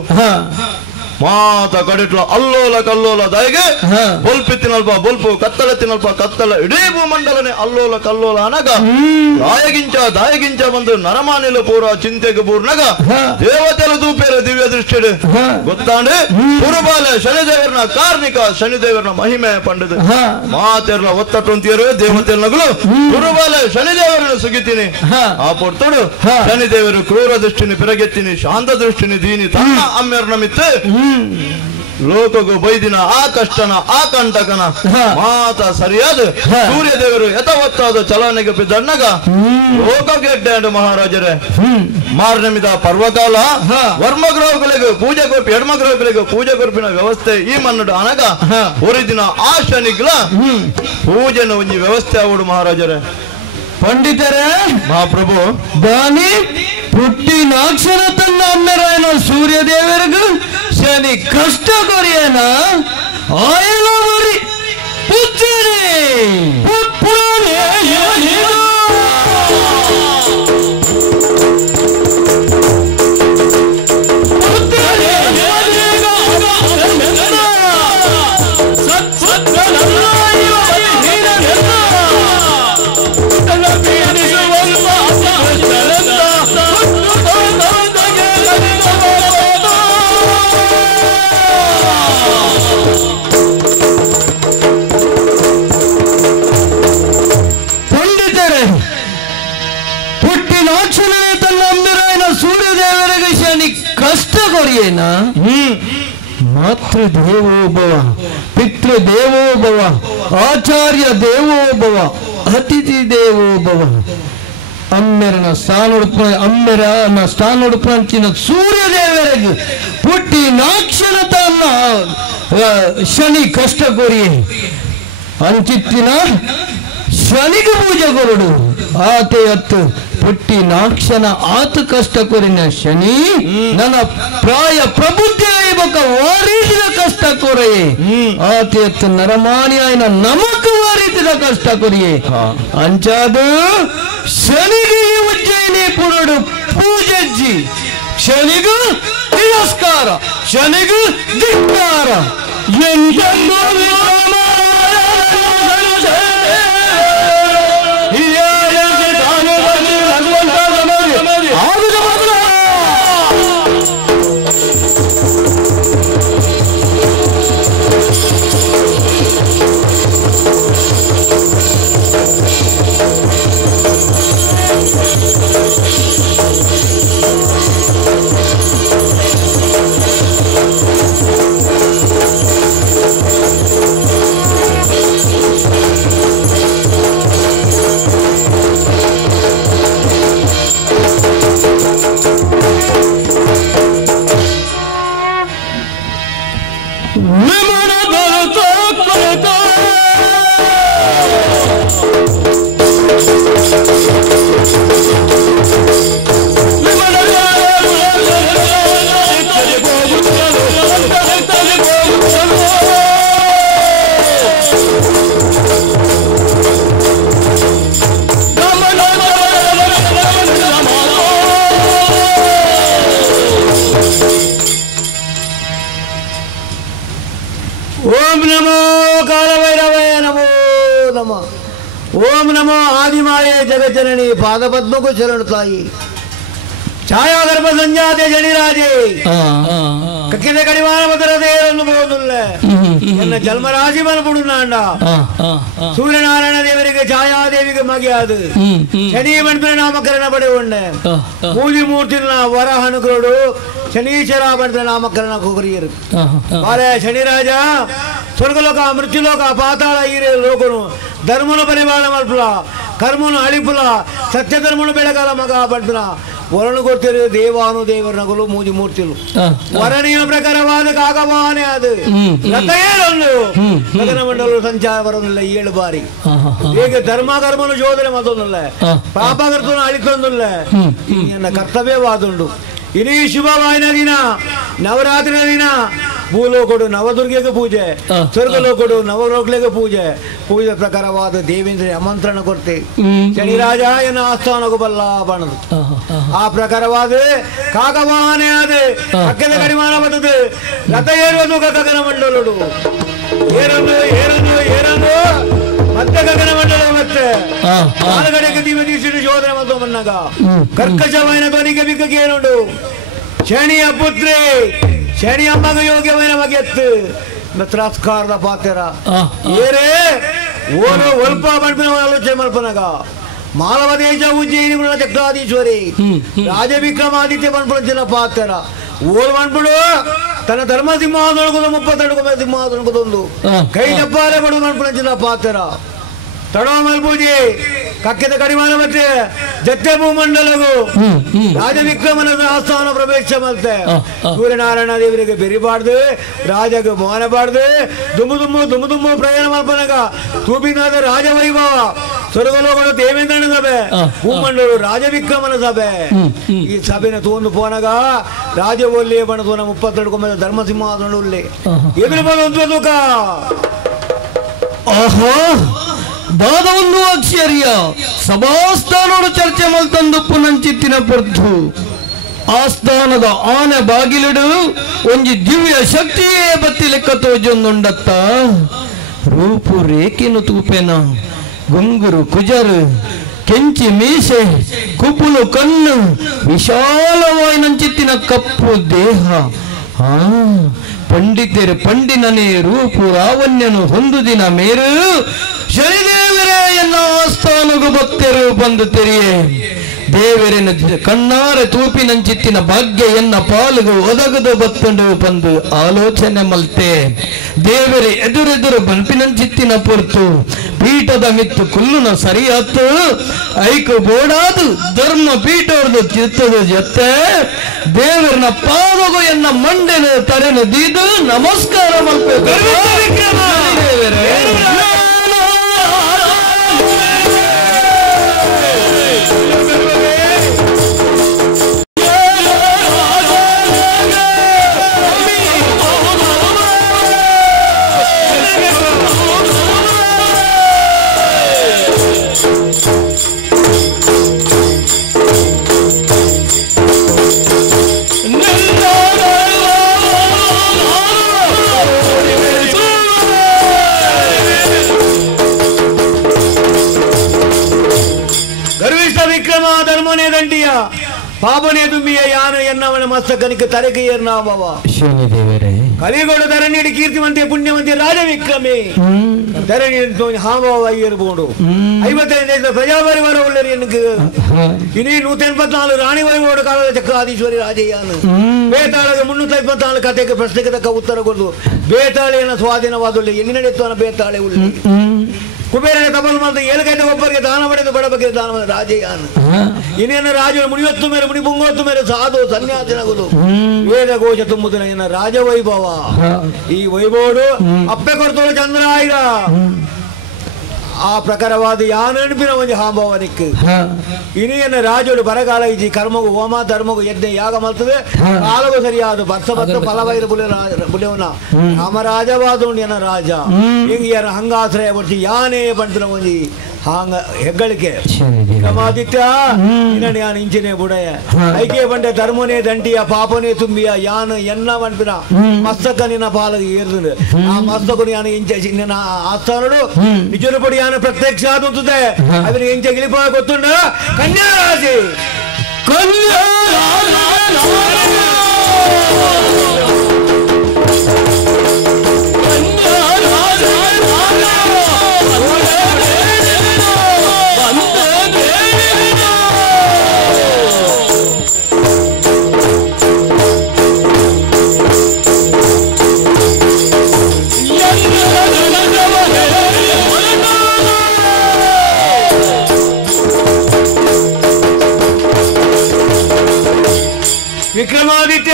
ಮಾತ ಕಡಿಟ್ಲ ಅಲ್ಲೋಲ ಕಲ್ಲೋಲ ದಯಗೆ ಬೊಲ್ಪಿತ್ತಿನಲ್ಪ ಬೊಲ್ಪು ಕತ್ತಲೆತ್ತಿನಲ್ಪ ಕತ್ತಲ ಇಡೀ ಭೂಮಂಡಲನೆ ಅಲ್ಲೋಲ ಕಲ್ಲೋಲ ಅನಗ ದಾಯಗಿಂಚ ಬಂದು ನರಮಾನಿಲ ಪೂರ ಚಿಂತೆಗೆ ಪೂರ್ಣಗ ದೇವತೆಲ ದೂಪೇರ ದಿವ್ಯ ದೃಷ್ಟಿ ಗೊತ್ತಾಂಡೆ ಪುರುಬಾಲ ಶನಿದೇವರನ ಕಾರ್ಣಿಕ ಶನಿದೇವರನ ಮಹಿಮೆ ಪಂಡದು ಮಾತೆರ್ಲ ಒತ್ತಟ್ಟೊಂತಿಯರು ದೇವತೆಲ ನಗಲು ಪುರುಬಾಲ ಶನಿದೇವರನ್ನು ಸುಗಿತೀನಿ ಆ ಪೊರ್ತುಡು ಶನಿದೇವರು ಕ್ರೂರ ದೃಷ್ಟಿನಿ ಪಿರಗೆತ್ತೀನಿ ಶಾಂತ ದೃಷ್ಟಿನಿ ದೀನಿ ತನ್ನ ಅಮ್ಮೆರ್ನ ಮಿತ್ತೆ ಲೋಕಗೂ ಬೈದಿನ ಆ ಕಷ್ಟನ ಆ ಕಂಟಕನ ಮಾತ ಸರಿಯಾದ ಸೂರ್ಯ ದೇವರು ಯಥವತ್ತಾದ ಚಲನೆಗೆ ಬಿದ್ದಣ್ಣಗ ಲೋಕಗೆಡ್ಡೆ ಮಹಾರಾಜರೇ ಮಾರ್ನಮಿದ ಪರ್ವಕಾಲ ವರ್ಮಗ್ರಹಗಳಿಗೆ ಪೂಜೆ ಕೊರ್ಪಿ ಹೆಣ್ಮಗ್ರಹಗಳಿಗೆ ಪೂಜೆ ಕೊರ್ಪಿನ ವ್ಯವಸ್ಥೆ ಈ ಮನ್ನಡು ಅನಗ ಒರಿದಿನ ಆ ಶನಿಗ್ಲ ಪೂಜೆನ ಒಂಜಿ ವ್ಯವಸ್ಥೆ ಆಗುಡು ಮಹಾರಾಜರೇ ಪಂಡಿತರೇ ಮಹಾಪ್ರಭು ದಾನಿ ಪುಟ್ಟಿನಾಕ್ಷರ ತನ್ನ ಅಮ್ಮೆರಾಯನ ಸೂರ್ಯ ದೇವರಿಗೂ ಶನಿ ಕಷ್ಟ ಕೊರಿಯನ ಆಯಲ ಮರಿ ಪುಚ್ಚರಿ ಮಾತೃ ದೇವೋಭವ ಪಿತೃ ದೇವೋಭವ ಆಚಾರ್ಯ ದೇವೋಭವ ಅತಿಥಿ ದೇವೋಭವ ಅಮ್ಮೆರನ ಅಮ್ಮೆರನ ಸ್ಥಾನೊಡುಪಂಚಿನ ಸೂರ್ಯ ದೇವರಿಗೆ ಪುಟ್ಟಿ ನಾಕ್ಷಣ ತನ್ನ ಶನಿ ಕಷ್ಟ ಕೊರಿಯೆ ಅಂಚಿತ್ತಿನ ಶನಿಗೆ ಪೂಜೆ ಕೊರಡು ಆತೆ ಅತ್ತು ಪುಟ್ಟಿ ನಾಕ್ಷಣ ಆತ ಕಷ್ಟ ಕೊರಿನ ಶನಿ ನನ್ನ ಪ್ರಾಯ ಪ್ರಬುದ್ಧಿ ಐಬಕ ವಾರೀತಿದ ಕಷ್ಟ ಕೊರೆಯೇ ಆತೆ ಅತ್ತು ನರಮಾನಿ ಆಯ್ನ ನಮಕ್ ವಾರೀತಿದ ಕಷ್ಟ ಕೊರಿಯೇ ಅಂಚಾದು ಶನಿಗೆ ಉಜ್ಜಯಿನಿ ಪುರಡು ಪೂಜಜ್ಜಿ ಶನಿಗೂ ತಿರಸ್ಕಾರ ಶನಿಗೂ ಧಿಕ್ಕಾರ ಎಂದೆಂದೂ ಓಂ ನಮೋ ಆದಿಮಾಯೇ ಜಗಜ್ಜನನಿ ಪಾದಪದ್ಮಗೂ ಶರಣು ತಾಯಿ ಛಾಯಾಗರ್ಭ ಸಂಜಾತೆ ಜಡಿರಾಜೆ ಕಕ್ಕಿದ ಕಡಿವಾಣ ಬದರದೇರನ್ನು ಬೋದುಲ್ಲ ಎನ್ನ ಜನ್ಮರಾಶಿ ಬಲ್ಪುಡುನಾಂಡ ಸೂರ್ಯನಾರಾಯಣ ದೇವರಿಗೆ ಛಾಯಾದೇವಿಗೆ ಮಗೆಯಾದು ಶನಿ ಬಣ್ಣ ನಾಮಕರಣ ಪಡೆಯುಂಡೆ ಪೂಜಿ ಮೂರ್ತಿನ ವರ ಹಣುಕರೋಡು ಶನೀಶ್ವರ ಬಣ್ಣ ನಾಮಕರಣ ಕುರಿಯರು ಬಾರೆ ಶನಿರಾಜ ಸ್ವರ್ಗಲೋಕ ಮೃತ್ಯುಲೋಕ ಪಾತಾಳ ಈರೆ ಲೋಕನು ಧರ್ಮನು ಪರಿಪಾಲ ಮಲ್ಪುಲ ಕರ್ಮನು ಅಳಿಪುಲ ಸತ್ಯ ಧರ್ಮನು ಬೆಳಗಾಲ ಮಗ ಬಡ್ಪುಲ ವರನು ಕೊಡ್ತಿರು ದೇವಾನು ದೇವರ ನಗಲು ಮೂಜಿ ಮೂರ್ತಿಲು ವರಣಿಯ ಪ್ರಕಾರವಾದ ಕಾಗವಾನೆ ಅದು ರಥೇಳೊಂದು ಗಗನ ಮಂಡಲ ಸಂಚಾರ ಬರೋದಿಲ್ಲ 7 ಬಾರಿ ಹೇಗೆ ಧರ್ಮ ಕರ್ಮನು ಶೋಧನೆ ಮತ್ತೊಂದಿಲ್ಲ ಪಾಪಕರ್ತನು ಅಳಿಕೊಂದಿಲ್ಲ ನನ್ನ ಕರ್ತವ್ಯವಾದುಂಡು ಇಡೀ ಶುಭವಾಯಿನ ದಿನ ನವರಾತ್ರಿಯ ದಿನ ಭೂಲೋಕಡು ನವದುರ್ಗೆಗೆ ಪೂಜೆ ಸ್ವರ್ಗಲೋಕಡು ನವಲೋಕಲೆಗೆ ಪೂಜೆ ಪ್ರಕಾರವಾದ ದೇವೇಂದ್ರ ಆಮಂತ್ರಣ ಕೊಡ್ತೆ ಶನಿರಾಜ ಎನ್ನ ಆಸ್ಥಾನಗೂ ಬಲ್ಲ ಬಣದು ಆ ಪ್ರಕಾರವಾದ ಕಾಗವಾಹನೆ ಆದ ಅಕ್ಕದ ಕಡಿಮಾನ ಬರ್ತದೆ ರಥ ಏರುವುದು ಗಗನ ಮಂಡಲುಡು ಏರನ್ನು ಏರನ್ನು ಏರನ್ನು ಮತ್ತೆ ಗಗನ ಮಂಡಲ ಮತ್ತೆ ಆಲಗಡೆಗೆ ದಿವದಿಸಿಡು ಶೋಧನೆ ಮತ್ತು ಮನ್ನಗ ಕರ್ಕಶವೈನ ಧ್ವನಿಗೆ ಬಿಕ್ಕೇನುಂಡು ಶನಿಯ ಪುತ್ರಿ ಶನಿ ಅಮ್ಮಗ ಯೋಗ್ಯವೈನ ಬಗೆತ್ತು ಮಿತ್ರಾಸ್ಕಾರದ ಪಾತ್ರ ಏರೇ ಓರೋ ಒಲ್ಪ ಮಲ್ಪನ ಆಲೋಚನೆ ಮಲ್ಪನಗ ಮಾಲವದೇಶ ಉಜ್ಜಯಿನಿ ಗುಣ ಚಕ್ರಾಧೀಶ್ವರಿ ರಾಜವಿಕ್ರಮಾದಿತ್ಯ ಮನ್ಪುಳ ಪಾತ್ರ ಓರ್ ಮನ್ಪುಡು ತನ್ನ ಧರ್ಮ ಸಿಂಹಾಸನಗುದು 32 ಸಿಂಹಾಸನಗುದೊಂದು ಕೈ ಜಪ್ಪಾಲೆ ಬಡು ಮನ್ಪುಳ ಪಾತ್ರ ತಡೋ ಮಲ್ಪೂಜಿ ಕಕ್ಕಿದ ಕಡಿಮಾನ ಮತ್ತೆ ಜತ್ತೆ ಭೂಮಂಡಲಗು ರಾಜವಿಕ್ರಮನ ಆಸ್ಥಾನ ಪ್ರವೇಶ ಮತ್ತೆ ಸೂರ್ಯನಾರಾಯಣ ದೇವರಿಗೆ ಬೆರಿಬಾರ್ದು ರಾಜಗೆ ಮೋಹನಬಾರ್ದು ದುಮ್ಮು ಪ್ರಯಾಣ ಮಲ್ಪನಗ ತೂಬಿನಾದ ರಾಜವೈಭವ ಸ್ವರ್ಗಲೋಕದ ದೇವೇಂದ್ರನ ಸಭೆ ಭೂಮಂಡಲು ರಾಜವಿಕ್ರಮನ ಸಭೆ ಈ ಸಭೆನ ತಗೊಂಡು ಪೋನಗ ರಾಜವಲ್ಲಿಯ ಬಣದ 32 ಧರ್ಮ ಸಿಂಹಾಸನ ಎದುರು ಬಂದು ದಾದವೊಂದು ಆಶ್ಚರ್ಯ ಸಭಾಸ್ಥಾನೋಡು ಚರ್ಚೆ ಮಲ್ತಂದು ಪುನಂಚಿತ್ತಿನ ಪೊರ್ತು ಆಸ್ಥಾನದ ಆನೆ ಬಾಗಿಲಿಡು ಒಂಜಿ ದಿವ್ಯ ಶಕ್ತಿಯೇ ಬತ್ತಿ ಲೆಕ್ಕ ತೋಜೊಂದುಂಡತ್ತ ರೂಪು ರೇಖೆನು ತೂಪೆನ ಗುಂಗುರು ಕುಜರು ಕೆಂಚಿ ಮೀಸೆ ಕುಪುಲು ಕಣ್ಣು ವಿಶಾಲವಾಯಿನಂಚಿತ್ತಿನ ಕಪ್ಪು ದೇಹ ಪಂಡಿತರು ಪಂಡಿನನೇ ರೂಪು ರಾವಣ್ಯನು ಒಂದು ದಿನ ಮೇರು ಶನಿದೇವರೇ ಎನ್ನ ಆಸ್ಥಾನಗೂ ಭಕ್ತರು ಬಂದು ತೆರೆಯೇ ದೇವರಿನ ಕಣ್ಣಾರ ತೂಪಿನಂಚಿತ್ತಿನ ಭಾಗ್ಯ ಎನ್ನ ಪಾಲುಗು ಒದಗದು ಬತ್ತಂಡು ಬಂದು ಆಲೋಚನೆ ಮಲ್ತೆ ದೇವರೇ ಎದುರೆದುರು ಬಲ್ಪಿನಂಚಿತ್ತಿನ ಪೊರ್ತು ಪೀಠದ ಮಿತ್ತು ಕುಲ್ಲುನ ಸರಿಯಾತು ಐಕು ಬೋಡಾದು ಧರ್ಮ ಪೀಠವರದು ಚಿತ್ತದ ಜೊತೆ ದೇವರನ ಪಾದಗು ಎನ್ನ ಮಂಡೆನ ತರೆನ ದೀದು ನಮಸ್ಕಾರ ಮಲ್ಪೆ ದಂಡಿಯ ಪಾಪನೇ ತುಂಬಿಯ ಯಾನು ಎನ್ನವನ ಮಸ್ತಕನಿಗೆ ತಲೆಗೆ ಏರ್ನಾಮವ ಶನಿದೇವರೇ ಕಲಿಗೋಡ ಧರಣಿಯಡಿ ಕೀರ್ತಿವಂತೆ ಪುಣ್ಯವಂತೆ ರಾಜವಿಕ್ರಮೆ ಧರಣಿ ಹಾಮವ ಇರಬಹುದು 55 ಪ್ರಜಾಪರಿವಾರ ಉಳ್ಳರಿ எனக்கு இனி 184 ರಾಣಿ ವೈಭವದ ಕಾಲದ ಚಕ್ರಾಧೀಶ್ವರಿ ರಾಜಯ್ಯನು ಬೇತಾಳಗೆ 354 ಕಥೆಗೆ ಪ್ರಶ್ನೆಗೆ ತಕ್ಕ ಉತ್ತರ ಕೊಡು ಬೇತಾಳೆಯನ್ನ ಸ್ವಾಧೀನವಾದೊಳ್ಳೆ ಎಲ್ಲಿ ನಡೆಯುತ್ತಾನ ಬೇತಾಳೆ ಉಳ್ಳಿ ಕುಬೇರನ ತಪಲ್ ಮಾಡಿದ 7 ಗಂಟೆ ಒಬ್ಬರಿಗೆ ದಾನ ಪಡೆದು ಬಡಬಗೆ ದಾನ ರಾಜಯ್ಯನು ಇನ್ನೇನು ರಾಜ ಮುನಿಯೊತ್ತು ಮೇಲೆ ಮುನಿ ಪುಂಗೊತ್ತು ಮೇಲೆ ಸಾಧು ಸನ್ಯಾಸಿನಗುದು ವೇದ ಘೋಷ ತುಂಬುದಿನ ಏನ ರಾಜ ವೈಭವ ಈ ವೈಭವಡು ಅಪ್ಪೆ ಕೊರ್ತೋಳು ಚಂದ್ರ ಆಯ್ದ ಆ ಪ್ರಕಾರವಾದ ಯಾನೆನಪಿನ ಒಂದು ಹಾಂಭವನಿಕ್ಕೆ ಇನಿಯನ್ನ ರಾಜೋಡು ಬರಗಾಲ ಇಜಿ ಕರ್ಮಗು ಹೋಮ ಧರ್ಮಗು ಯಜ್ಞ ಯಾಗ ಮಲ್ತದೆ ಕಾಲಗು ಸರಿಯಾದ ಬರ್ಸ ಬರ್ತ ಫಲವೈರ ಬುಲೆವನ ರಾಮರಾಜವಾದೋಣ ಎನ ರಾಜ ಹಿಂಗ ಏನ ಹಂಗಾಶ್ರಯ ಬರ್ತಿ ಯಾನೇ ಬಂತಿನ ಒಂಜಿ ಹಾಂಗ ಹೆಗ್ಗಳಿಕೆ ಆದಿತ್ಯ ಇನ್ನೇ ಯಾನ್ ಇಂಚಿನೇ ಬುಡಯ ಐಕೆ ಬಂಡೆ ಧರ್ಮನೇ ದಂಟಿಯ ಪಾಪನೇ ತುಂಬಿಯ ಯಾನ್ ಎನ್ನ ಬಂಪಿನ ಮಸ್ತಕ ನಿನ್ನ ಪಾಲಗೆ ಏರ್ದು ಆ ಮಸ್ತಕ ಯಾನ ಇಂಚ ನಿನ್ನ ಆಸ್ಥಾನಡು ನಿಜರು ಪಡಿ ಯಾನ ಪ್ರತ್ಯಕ್ಷ ಆದುತ್ತದೆ ಅವರಿಗೆ ಇಂಚ ಗಿಳಿಪ ಗೊತ್ತುಂಡ ಕನ್ಯಾ ರಾಶಿ ವಿಕ್ರಮಾದಿತ್ಯ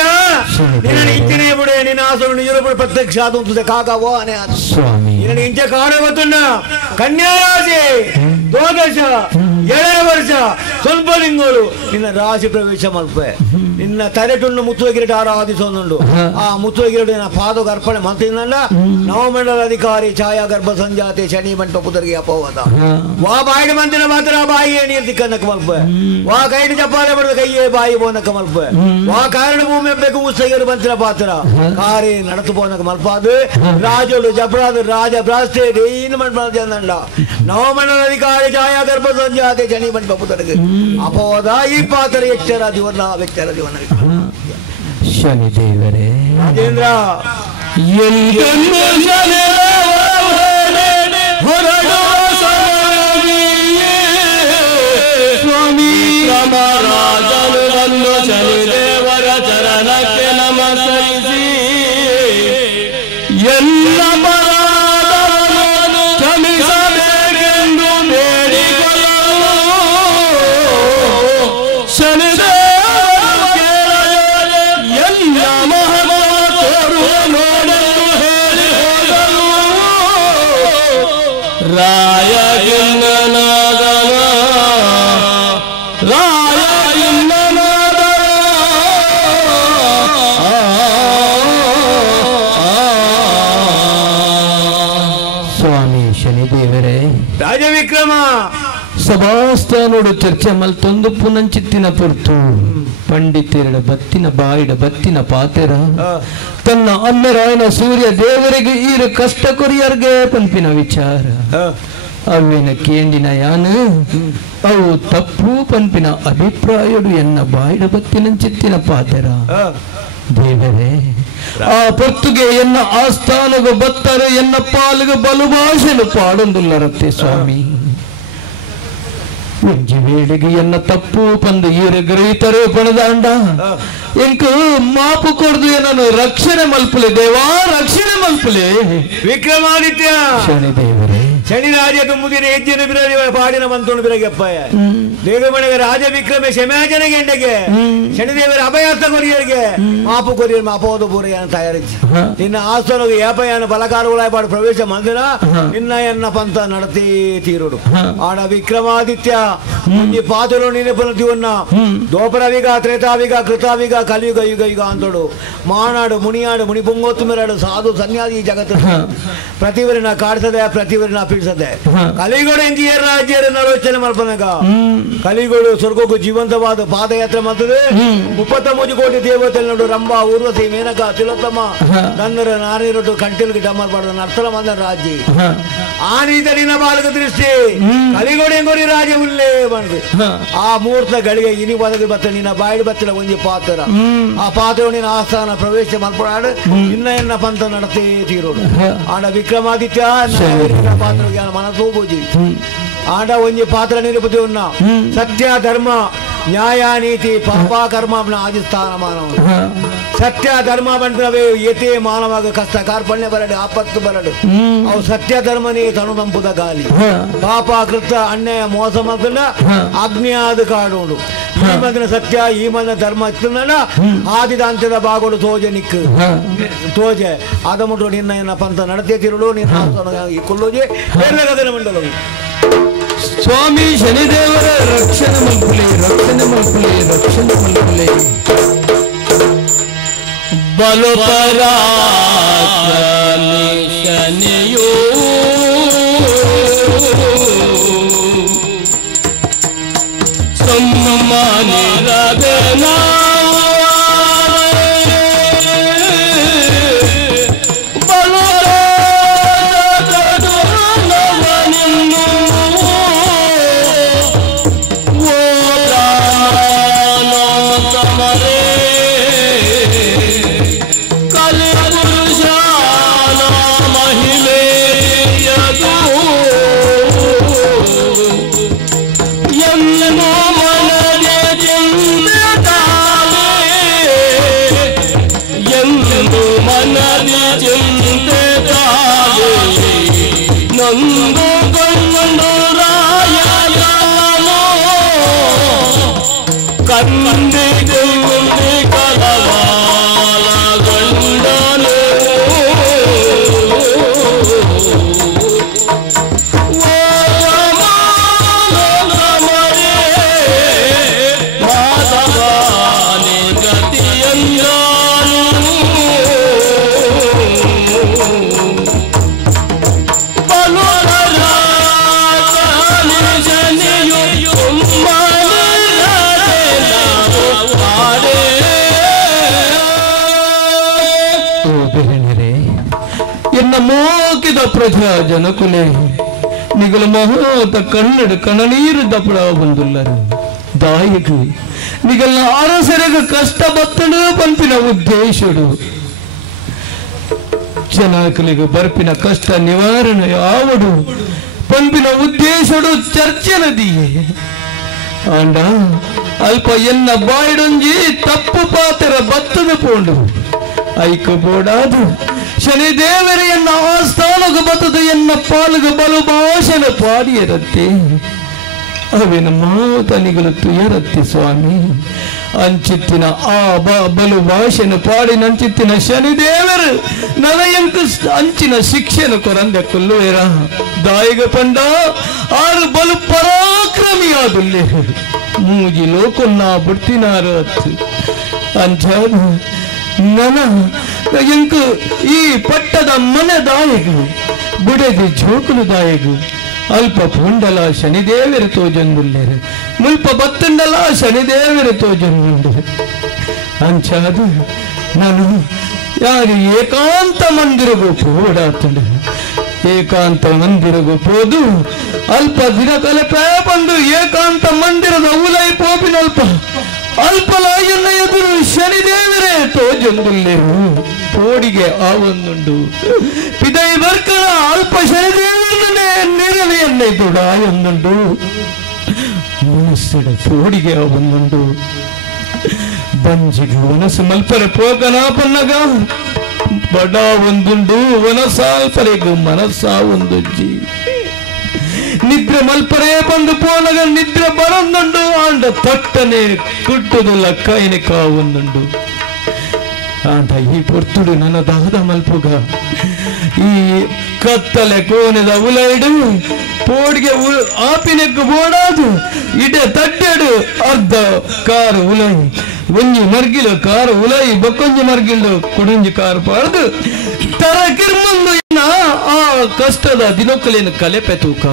ನಿನ್ನ ಇಂಚನೆ ಬಿಡೆ ನಿನ್ನ ಆಸರು ನಿಜರು ಪ್ರತ್ಯಕ್ಷ ಆದಂತದೆ ಕಾಕವೋ ಅನೇ ಸ್ವಾಮಿ ನಿನ್ನ ಇಂಚ ಕಾಡ ಗೊತ್ತುಂಡ ಕನ್ಯಾ ರಾಶಿ ದ್ವಾದಶ 7 ವರ್ಷ ಸ್ವಲ್ಪ ತಿಂಗಳು ನಿನ್ನ ರಾಶಿ ಪ್ರವೇಶ ಮಲ್ಪೆ ನಿನ್ನ ತಲೆಟುಂಡು ಮುತ್ತುವಗಿರಟ ಆರಾಧಿಸೋನುಂಡು ಆ ಮುತ್ತುವಗಿರಟ ನಿನ್ನ ಪಾದಕ ಅರ್ಪಣೆ ಮಾಡ್ತಿದ್ದಲ್ಲ ನವಮಂಡಲ ಅಧಿಕಾರಿ ಛಾಯಾ ಗರ್ಭ ಸಂಜಾತೆ ಶನಿ ಬಂಟ ಪುದರಿಗೆ ಅಪವಾದ ವಾ ಬಾಯಿಡ ಮಂದಿನ ಮಾತ್ರ ಬಾಯಿಯೇ ನೀರು ತಿಕ್ಕನ್ನಕ್ಕೆ ಮಲ್ಪೆ ವಾ ಕೈಡು ಚಪ್ಪಾಲೆ ಬಡದ ಕೈಯೇ ಬಾಯಿ ಬೋನಕ್ಕೆ ಮಲ್ಪೆ ವಾ ಕಾರಣ ಭೂಮಿ ಬೇಕು ಉತ್ಸಗರು ಬಂತಿನ ಪಾತ್ರ ಕಾರಿ ನಡತು ಬೋನಕ್ಕೆ ಮಲ್ಪಾದು ರಾಜೋಡು ಜಬ್ರಾದು ರಾಜ ಭ್ರಾಸ್ತೆ ಏನು ಮಾಡ್ಬಾರ್ದಂಡ ನವಮಂಡಲ ಅಧಿಕಾರಿ ಛಾಯಾ ಗರ್ಭ ಸಂಜಾತೆ ಶನಿ ಬಂಟ ಪುದರಿಗೆ ಅಪವಾದ ಈ ಪಾತ್ರ ಎಚ್ಚರ ದಿವನ ವ್ಯಕ್ತರ ದಿವನ ಶನಿದೇವರೇ ರಾಜೇಂದ್ರ ಸ್ವಾಮಿ ರಾಜನು ಬಂದು ಶನಿದೇವರ ಚರಣಕ್ಕೆ ನಮಸ್ಕರಿಸಿ ಎಲ್ಲ ಪರಾಧವನ್ನು ಕ್ಷಮಿಸಬೇಕೆಂದು ಬೇಡಿಕೊಳ್ಳಲು ಶನಿದೇವರು ಕೇಳದೆ ಎಲ್ಲ ಮಹತ್ವ ತೋರುವ ನೋಡಲು ಹೇಳಿ ಹೋದರು. ರಾಯ ಗಿನ್ನನಾದನ ರಾಯ ಗಿನ್ನನಾದನ ಸ್ವಾಮಿ ಶನಿದೇವರೇ ರಾಜ ವಿಕ್ರಮ ಸಭಾಸ್ಥಾನೋಡು ಚರ್ಚೆ ಮಲ್ತೊಂದು ಪುನಂಚಿತ್ತಿನ ಪುರ್ತು ಪಂಡಿತೆರಡ ಬತ್ತಿನ ಬಾಯಿಡ ಬತ್ತಿನ ಪಾತೆರ ತನ್ನ ಅಮ್ಮರಾಯನ ಸೂರ್ಯ ದೇವರಿಗೆ ಈರು ಕಷ್ಟ ಕೊರಿಯರ್ಗೆ ಪಂಪಿನ ವಿಚಾರ ಅವಿನ ಕೇಂದಿನ ಯಾನು ಅವು ತಪ್ಪು ಪಂಪಿನ ಅಭಿಪ್ರಾಯಡು ಎನ್ನ ಬಾಯಿಡ ಬತ್ತಿನ ಚಿತ್ತಿನ ಪಾತೆರ ದೇವರೇ ಆ ಪೊತ್ತುಗೆ ಎನ್ನ ಆಸ್ಥಾನಗ ಬತ್ತರೆ ಎನ್ನ ಪಾಲಿಗೆ ಬಲು ಭಾಷೆನು ಪಾಡೊಂದುಲ್ಲರತ್ತೆ ಸ್ವಾಮಿ ಒಂಜಿ ವೇಳೆಗೆ ಎನ್ನ ತಪ್ಪು ಪಂದು ಈರ ಗ್ರಹಿತರೆ ಪಣದಾಂಡ ಎಂಕ ಮಾಪು ಕೊಡ್ದು ಏನನ್ನು ರಕ್ಷಣೆ ಮಲ್ಪಲೆ ದೇವಾ ರಕ್ಷಣೆ ಮಲ್ಪಲೆ ವಿಕ್ರಮಾದಿತ್ಯ ಶನಿದೇವರೇ ಶನಿ ರಾಜ ತುಂಬುದಿನ ಹೆಜ್ಜಿನ ಬಿರದಿ ಪಾಡಿನ ಮಂತೋಣ ಬಿರಗೆಪ್ಪಯ್ಯ ದೇವಮಣಗ ರಾಜ ವಿಕ್ರಮೆ ಶಮಾಜನ ಗೆಂಡೆಗೆ ಶನಿದೇವರ ಅಭಯಾಸ್ತ ಕೊರಿಯರಿಗೆ ಮಾಪು ಕೊರಿಯರ್ ಮಾಪೋದು ಪೂರಯ್ಯನ ತಯಾರಿಸಿ ನಿನ್ನ ಆಸ್ಥಾನಗೆ ಏಪಯ್ಯನ ಬಲಕಾರುಗಳಾಯ್ಪಾಡು ಪ್ರವೇಶ ಮಂದಿರ ನಿನ್ನ ಎನ್ನ ಪಂಥ ನಡತಿ ತೀರುಡು ಆಡ ವಿಕ್ರಮಾದಿತ್ಯ ಈ ಪಾತರು ನೆನಪುನ್ನ ದೋಪರವಿಗ ತ್ರೇತಾವಿಗ ಕೃತಾವಿಗ ಕಲಿಯುಗ ಯುಗ ಯುಗ ಅಂತೋಡು ಮಾನಾಡು ಮುನಿಯಾಡು ಮುನಿ ಪುಂಗೋತ್ತು ಮೇರಾಡು ಸಾಧು ಸನ್ಯಾಸಿ ಜಗತ್ತು ಪ್ರತಿವರಿನ ಕಾಡ್ಸದೆ ಪ್ರತಿವರಿನ ಪೀಡಿಸದೆ ಕಲಿಗೋಡು ಎಂಜಿಯರ್ ರಾಜ್ಯರನ್ನ ಆಲೋಚನೆ ಮಲ್ಪನಾಗ ಕಲಿಗೋಡು ಸ್ವರ್ಗಕ್ಕೂ ಜೀವಂತವಾದ ಪಾದಯಾತ್ರೆ ಮಾಡ್ತದೆ 33 ಕೋಟಿ ದೇವತೆ ನೋಡು ರಂಭ ಊರ್ವಶಿ ಮೇನಕ ತಿಲೋತ್ತಮ ಗಂಧರ ನಾರಿರೊಟ್ಟು ಕಂಟಿಲ್ಗೆ ಡಮ್ಮರ್ ಪಡೆದ ನರ್ತಲ ಮಂದನ ರಾಜ್ಯ ಆ ನೀತಲಿನ ಬಾಲಕ ದೃಷ್ಟಿ ಕಲಿಗೋಡು ಎಂಗೋರಿ ರಾಜ್ಯ ಉಲ್ಲೇ ಬಂದು ಆ ಮುಹೂರ್ತ ಗಳಿಗೆ ಇನಿ ಬದಲು ಬತ್ತ ನಿನ್ನ ಬಾಯಿಡ್ ಬತ್ತಿನ ಒಂಜಿ ಪಾತ್ರ ಆ ಪಾತ್ರ ನಿನ್ನ ಆಸ್ಥಾನ ಪ್ರವೇಶ ಮಲ್ಪಡಾಡು ಇನ್ನ ಎನ್ನ ಪಂಥ ನಡತೆ ತೀರೋಡು ಆಡ ವಿಕ್ರಮಾದಿತ್ಯ ಪಾತ್ರ ಮನಸೂ ಪೂಜಿ ಆಡ ಒಂಜಿ ಪಾತ್ರ ನಿರೂಪತಿ ಉನ್ನ ಸತ್ಯ ಧರ್ಮ ನ್ಯಾಯ ನೀತಿ ಪಾಪ ಕರ್ಮ ಆದಿಸ್ಥಾನ ಮಾನವ ಸತ್ಯ ಧರ್ಮ ಬಂದ್ರೆ ಯತೆ ಮಾನವಾಗ ಕಷ್ಟ ಕಾರ್ಪಣ್ಯ ಬರಡು ಆಪತ್ತು ಬರಡು ಅವು ಸತ್ಯ ಧರ್ಮನೇ ತನು ನಂಪುದ ಗಾಲಿ ಪಾಪ ಕೃತ ಅನ್ಯಾಯ ಮೋಸ ಮಕ್ಕಳ ಅಗ್ನಿಯಾದ ಕಾಡೋಡು ಈ ಮದಿನ ಸತ್ಯ ಈ ಮದಿನ ಧರ್ಮ ಇತ್ತಲ್ಲ ಆದಿದ ಅಂತ್ಯದ ಬಾಗೋಡು ತೋಜೆ ನಿಕ್ಕು ತೋಜೆ ಅದ ಮುಟ್ಟು ನಿನ್ನ ಎನ್ನ ಪಂಥ ನಡತೆ ತಿರುಳು ನಿನ್ನ ಕೊಲ್ಲೋಜೆ ಎಲ್ಲ ಗಗನ ಮಂಡಲವು ಸ್ವಾಮಿ ಶನಿದೇವರ ರಕ್ಷಣೆ ಮಲ್ಪುಲೆ ರಕ್ಷಣೆ ಮಲ್ಪುಲೆ ರಕ್ಷಣೆ ಮಲ್ಪುಲೆ ಬಲು ಪರಾಕ್ರಮಿ ಶನಿಯೋ ಸುಮ್ಮನಿರಬೇನ ಪ್ರಜಾ ಜನಕುಲೆ ನಿಗಲ ಮಹೋತ ಕನ್ನಡ ಕಣನೀರು ದಪ್ಪಳ ಬಂದುಲ್ಲರು ದಾಯಿಗೆ ನಿಗಲ ಅರಸರಿಗ ಕಷ್ಟ ಬತ್ತಡ ಪಂಪಿನ ಉದ್ದೇಶಡು ಜನಕಲಿಗೆ ಬರ್ಪಿನ ಕಷ್ಟ ನಿವಾರಣೆ ಆವಡು ಪಂಪಿನ ಉದ್ದೇಶಡು ಚರ್ಚೆನದಿಯೇ ಆಂಡ ಅಲ್ಪ ಎನ್ನ ಬಾಯಿಡೊಂಜಿ ತಪ್ಪು ಪಾತ್ರ ಬತ್ತದ ಪೋಂಡು ಐಕ ಬೋಡಾದು ಶನಿದೇವರ ಎನ್ನ ಆಸ್ಥಾನಗ ಬತ್ತದ ಎನ್ನ ಪಾಲಗ ಬಲು ಭಾಷಣ ಪಾಡಿಯರತ್ತೆ ಅವಿನ ಮಾತನಿಗಳು ತುಯರತ್ತೆ ಸ್ವಾಮಿ ಅಂಚಿತ್ತಿನ ಆ ಬಲು ಭಾಷಣ ಪಾಡಿ ನಂಚಿತ್ತಿನ ಶನಿದೇವರು ನನಯಂಕ ಅಂಚಿನ ಶಿಕ್ಷಣ ಕೊರಂದೆ ಕೊಲ್ಲುವೇರ ದಾಯಿಗ ಪಂಡ ಆರು ಬಲು ಪರಾಕ್ರಮಿಯಾದುಲ್ಲೆ ಮೂಜಿ ಲೋಕನ್ನ ಬಿಡ್ತಿನಾರ ಅಂಚಾದ ನನ ಎಂಕ ಈ ಪಟ್ಟದ ಮನೆ ದಾಯಗು ಬುಡದಿ ಜೋಕುಲು ದಾಯಗು ಅಲ್ಪ ಪುಂಡಲ ಶನಿದೇವರ ತೋಜಂದುಲ್ಲೆರು ಮುಲ್ಪ ಬತ್ತಂಡಲ ಶನಿದೇವರ ತೋಜಂದುಲ್ಲೆರು ಅಂಚಾದು ನಾನು ಯಾರು ಏಕಾಂತ ಮಂದಿರಗೂ ಪೋಡಾತಂಡು ಏಕಾಂತ ಮಂದಿರಗೂ ಪೋದು ಅಲ್ಪ ದಿನ ಕಲೆಪೇ ಬಂದು ಏಕಾಂತ ಮಂದಿರದ ಉಲೈ ಪೋಪಿನಲ್ಪ ಅಲ್ಪಲಾಯನ್ನ ಎದುರು ಶನಿದೇವರೇ ತೋಜೊಂದುಲ್ಲೇವು ಪೋಡಿಗೆ ಆವೊಂದುಂಡು ಪಿದೈ ಬರ್ಕಳ ಅಲ್ಪ ಶನಿದೇವರನ್ನೇ ನಿರವೆಯನ್ನೇ ದುಡಾಯೊಂದುಂಡು ಮನಸ್ಸಿನ ಪೋಡಿಗೆ ಆವೊಂದುಂಡು ಬಂಜಿಗೆ ಮನಸ್ಸು ಮಲ್ಪರೆ ಪೋಕನಾಪನ್ನಗ ಬಡ ಒಂದುಂಡು ವನಸಾಲ್ಪರೆಗೂ ಮನಸ್ಸ ಒಂದುಜ್ಜಿ ನಿದ್ರೆ ಮಲ್ಪರೇ ಬಂದು ಪೋನಗ ನಿದ್ರೆ ಬರಂದುಂಡು ಆಂಡ ತಟ್ಟನೆ ಕುಟ್ಟುದುಲ್ಲ ಕೈನೆ ಕಾವೊಂದುಂಡು ಆಂಡ ಈ ಪೊರ್ತುಡು ನನ್ನ ದಾದ ಮಲ್ಪುಗ ಈ ಕತ್ತಲೆ ಕೋನೆದ ಉಲೈಡು ಪೋಡಿಗೆ ಆಪಿನೆಕ್ಕು ಬೋಡಾದು ಇಡೆ ತಟ್ಟೆಡು ಅರ್ಧ ಕಾರು ಉಲೈ ಒಂಜಿ ಮರ್ಗಿಲು ಕಾರು ಉಲೈ ಬೊಕ್ಕೊಂಜಿ ಮರ್ಗಿಲು ಕುಡಂಜಿ ಕಾರು ಪಾಡ್ದು ತರ ಕಿರ್ಮಂದು ಆ ಕಷ್ಟದ ದಿನೊಕ್ಕಲೇನು ಕಲೆಪೆ ತೂಕ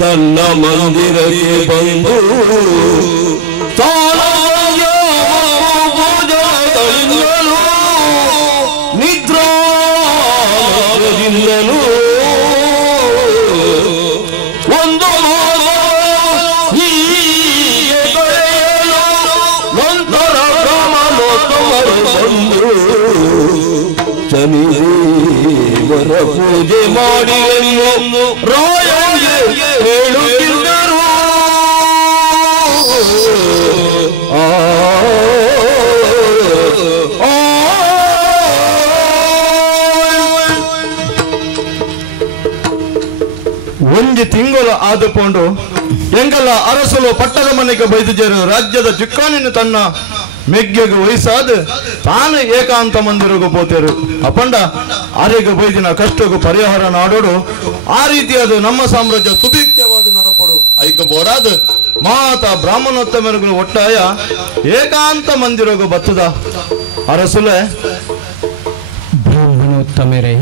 ತನ್ನ ಮಂದಿರಕ್ಕೆ ಬಂದು ನಿದ್ರಾದಿಂದಲೂ ಒಂದು ಶನಿದೇವರ ಪೂಜೆ ಮಾಡಿ ರಾಯನಿಗೆ ಹೇಳುತ್ತಿದ್ದರು ಒಂಜಿ ತಿಂಗಳು ಆದುಕೊಂಡು ಎಂಗಲ್ಲ ಅರಸಲು ಪಟ್ಟದ ಮನೆಗೆ ಬೈದು ಜೇರು ರಾಜ್ಯದ ಚಿಕ್ಕಾಣಿನ ತನ್ನ ಮೆಗ್ಗೆಗೆ ವಯಸ್ಸಾದ ತಾನು ಏಕಾಂತ ಮಂದಿರಗೂ ಪೋತೇರು ಅಪಂಡ ಆರೆಗೆ ಬೈದಿನ ಕಷ್ಟಗೂ ಪರಿಹಾರ ನಾಡೋಡು ಆ ರೀತಿಯಾದ ನಮ್ಮ ಸಾಮ್ರಾಜ್ಯ ಸುಭಿಕ್ಷವಾದ ನಡಪಡು ಐಕ ಬೋರಾದ ಮಾತ ಬ್ರಾಹ್ಮಣೋತ್ತಮರುಗಳು ಒಟ್ಟಾಯ ಏಕಾಂತ ಮಂದಿರಗೂ ಬತ್ತದ ಅರಸುಲೆ ಬ್ರಾಹ್ಮಣೋತ್ತಮರೇ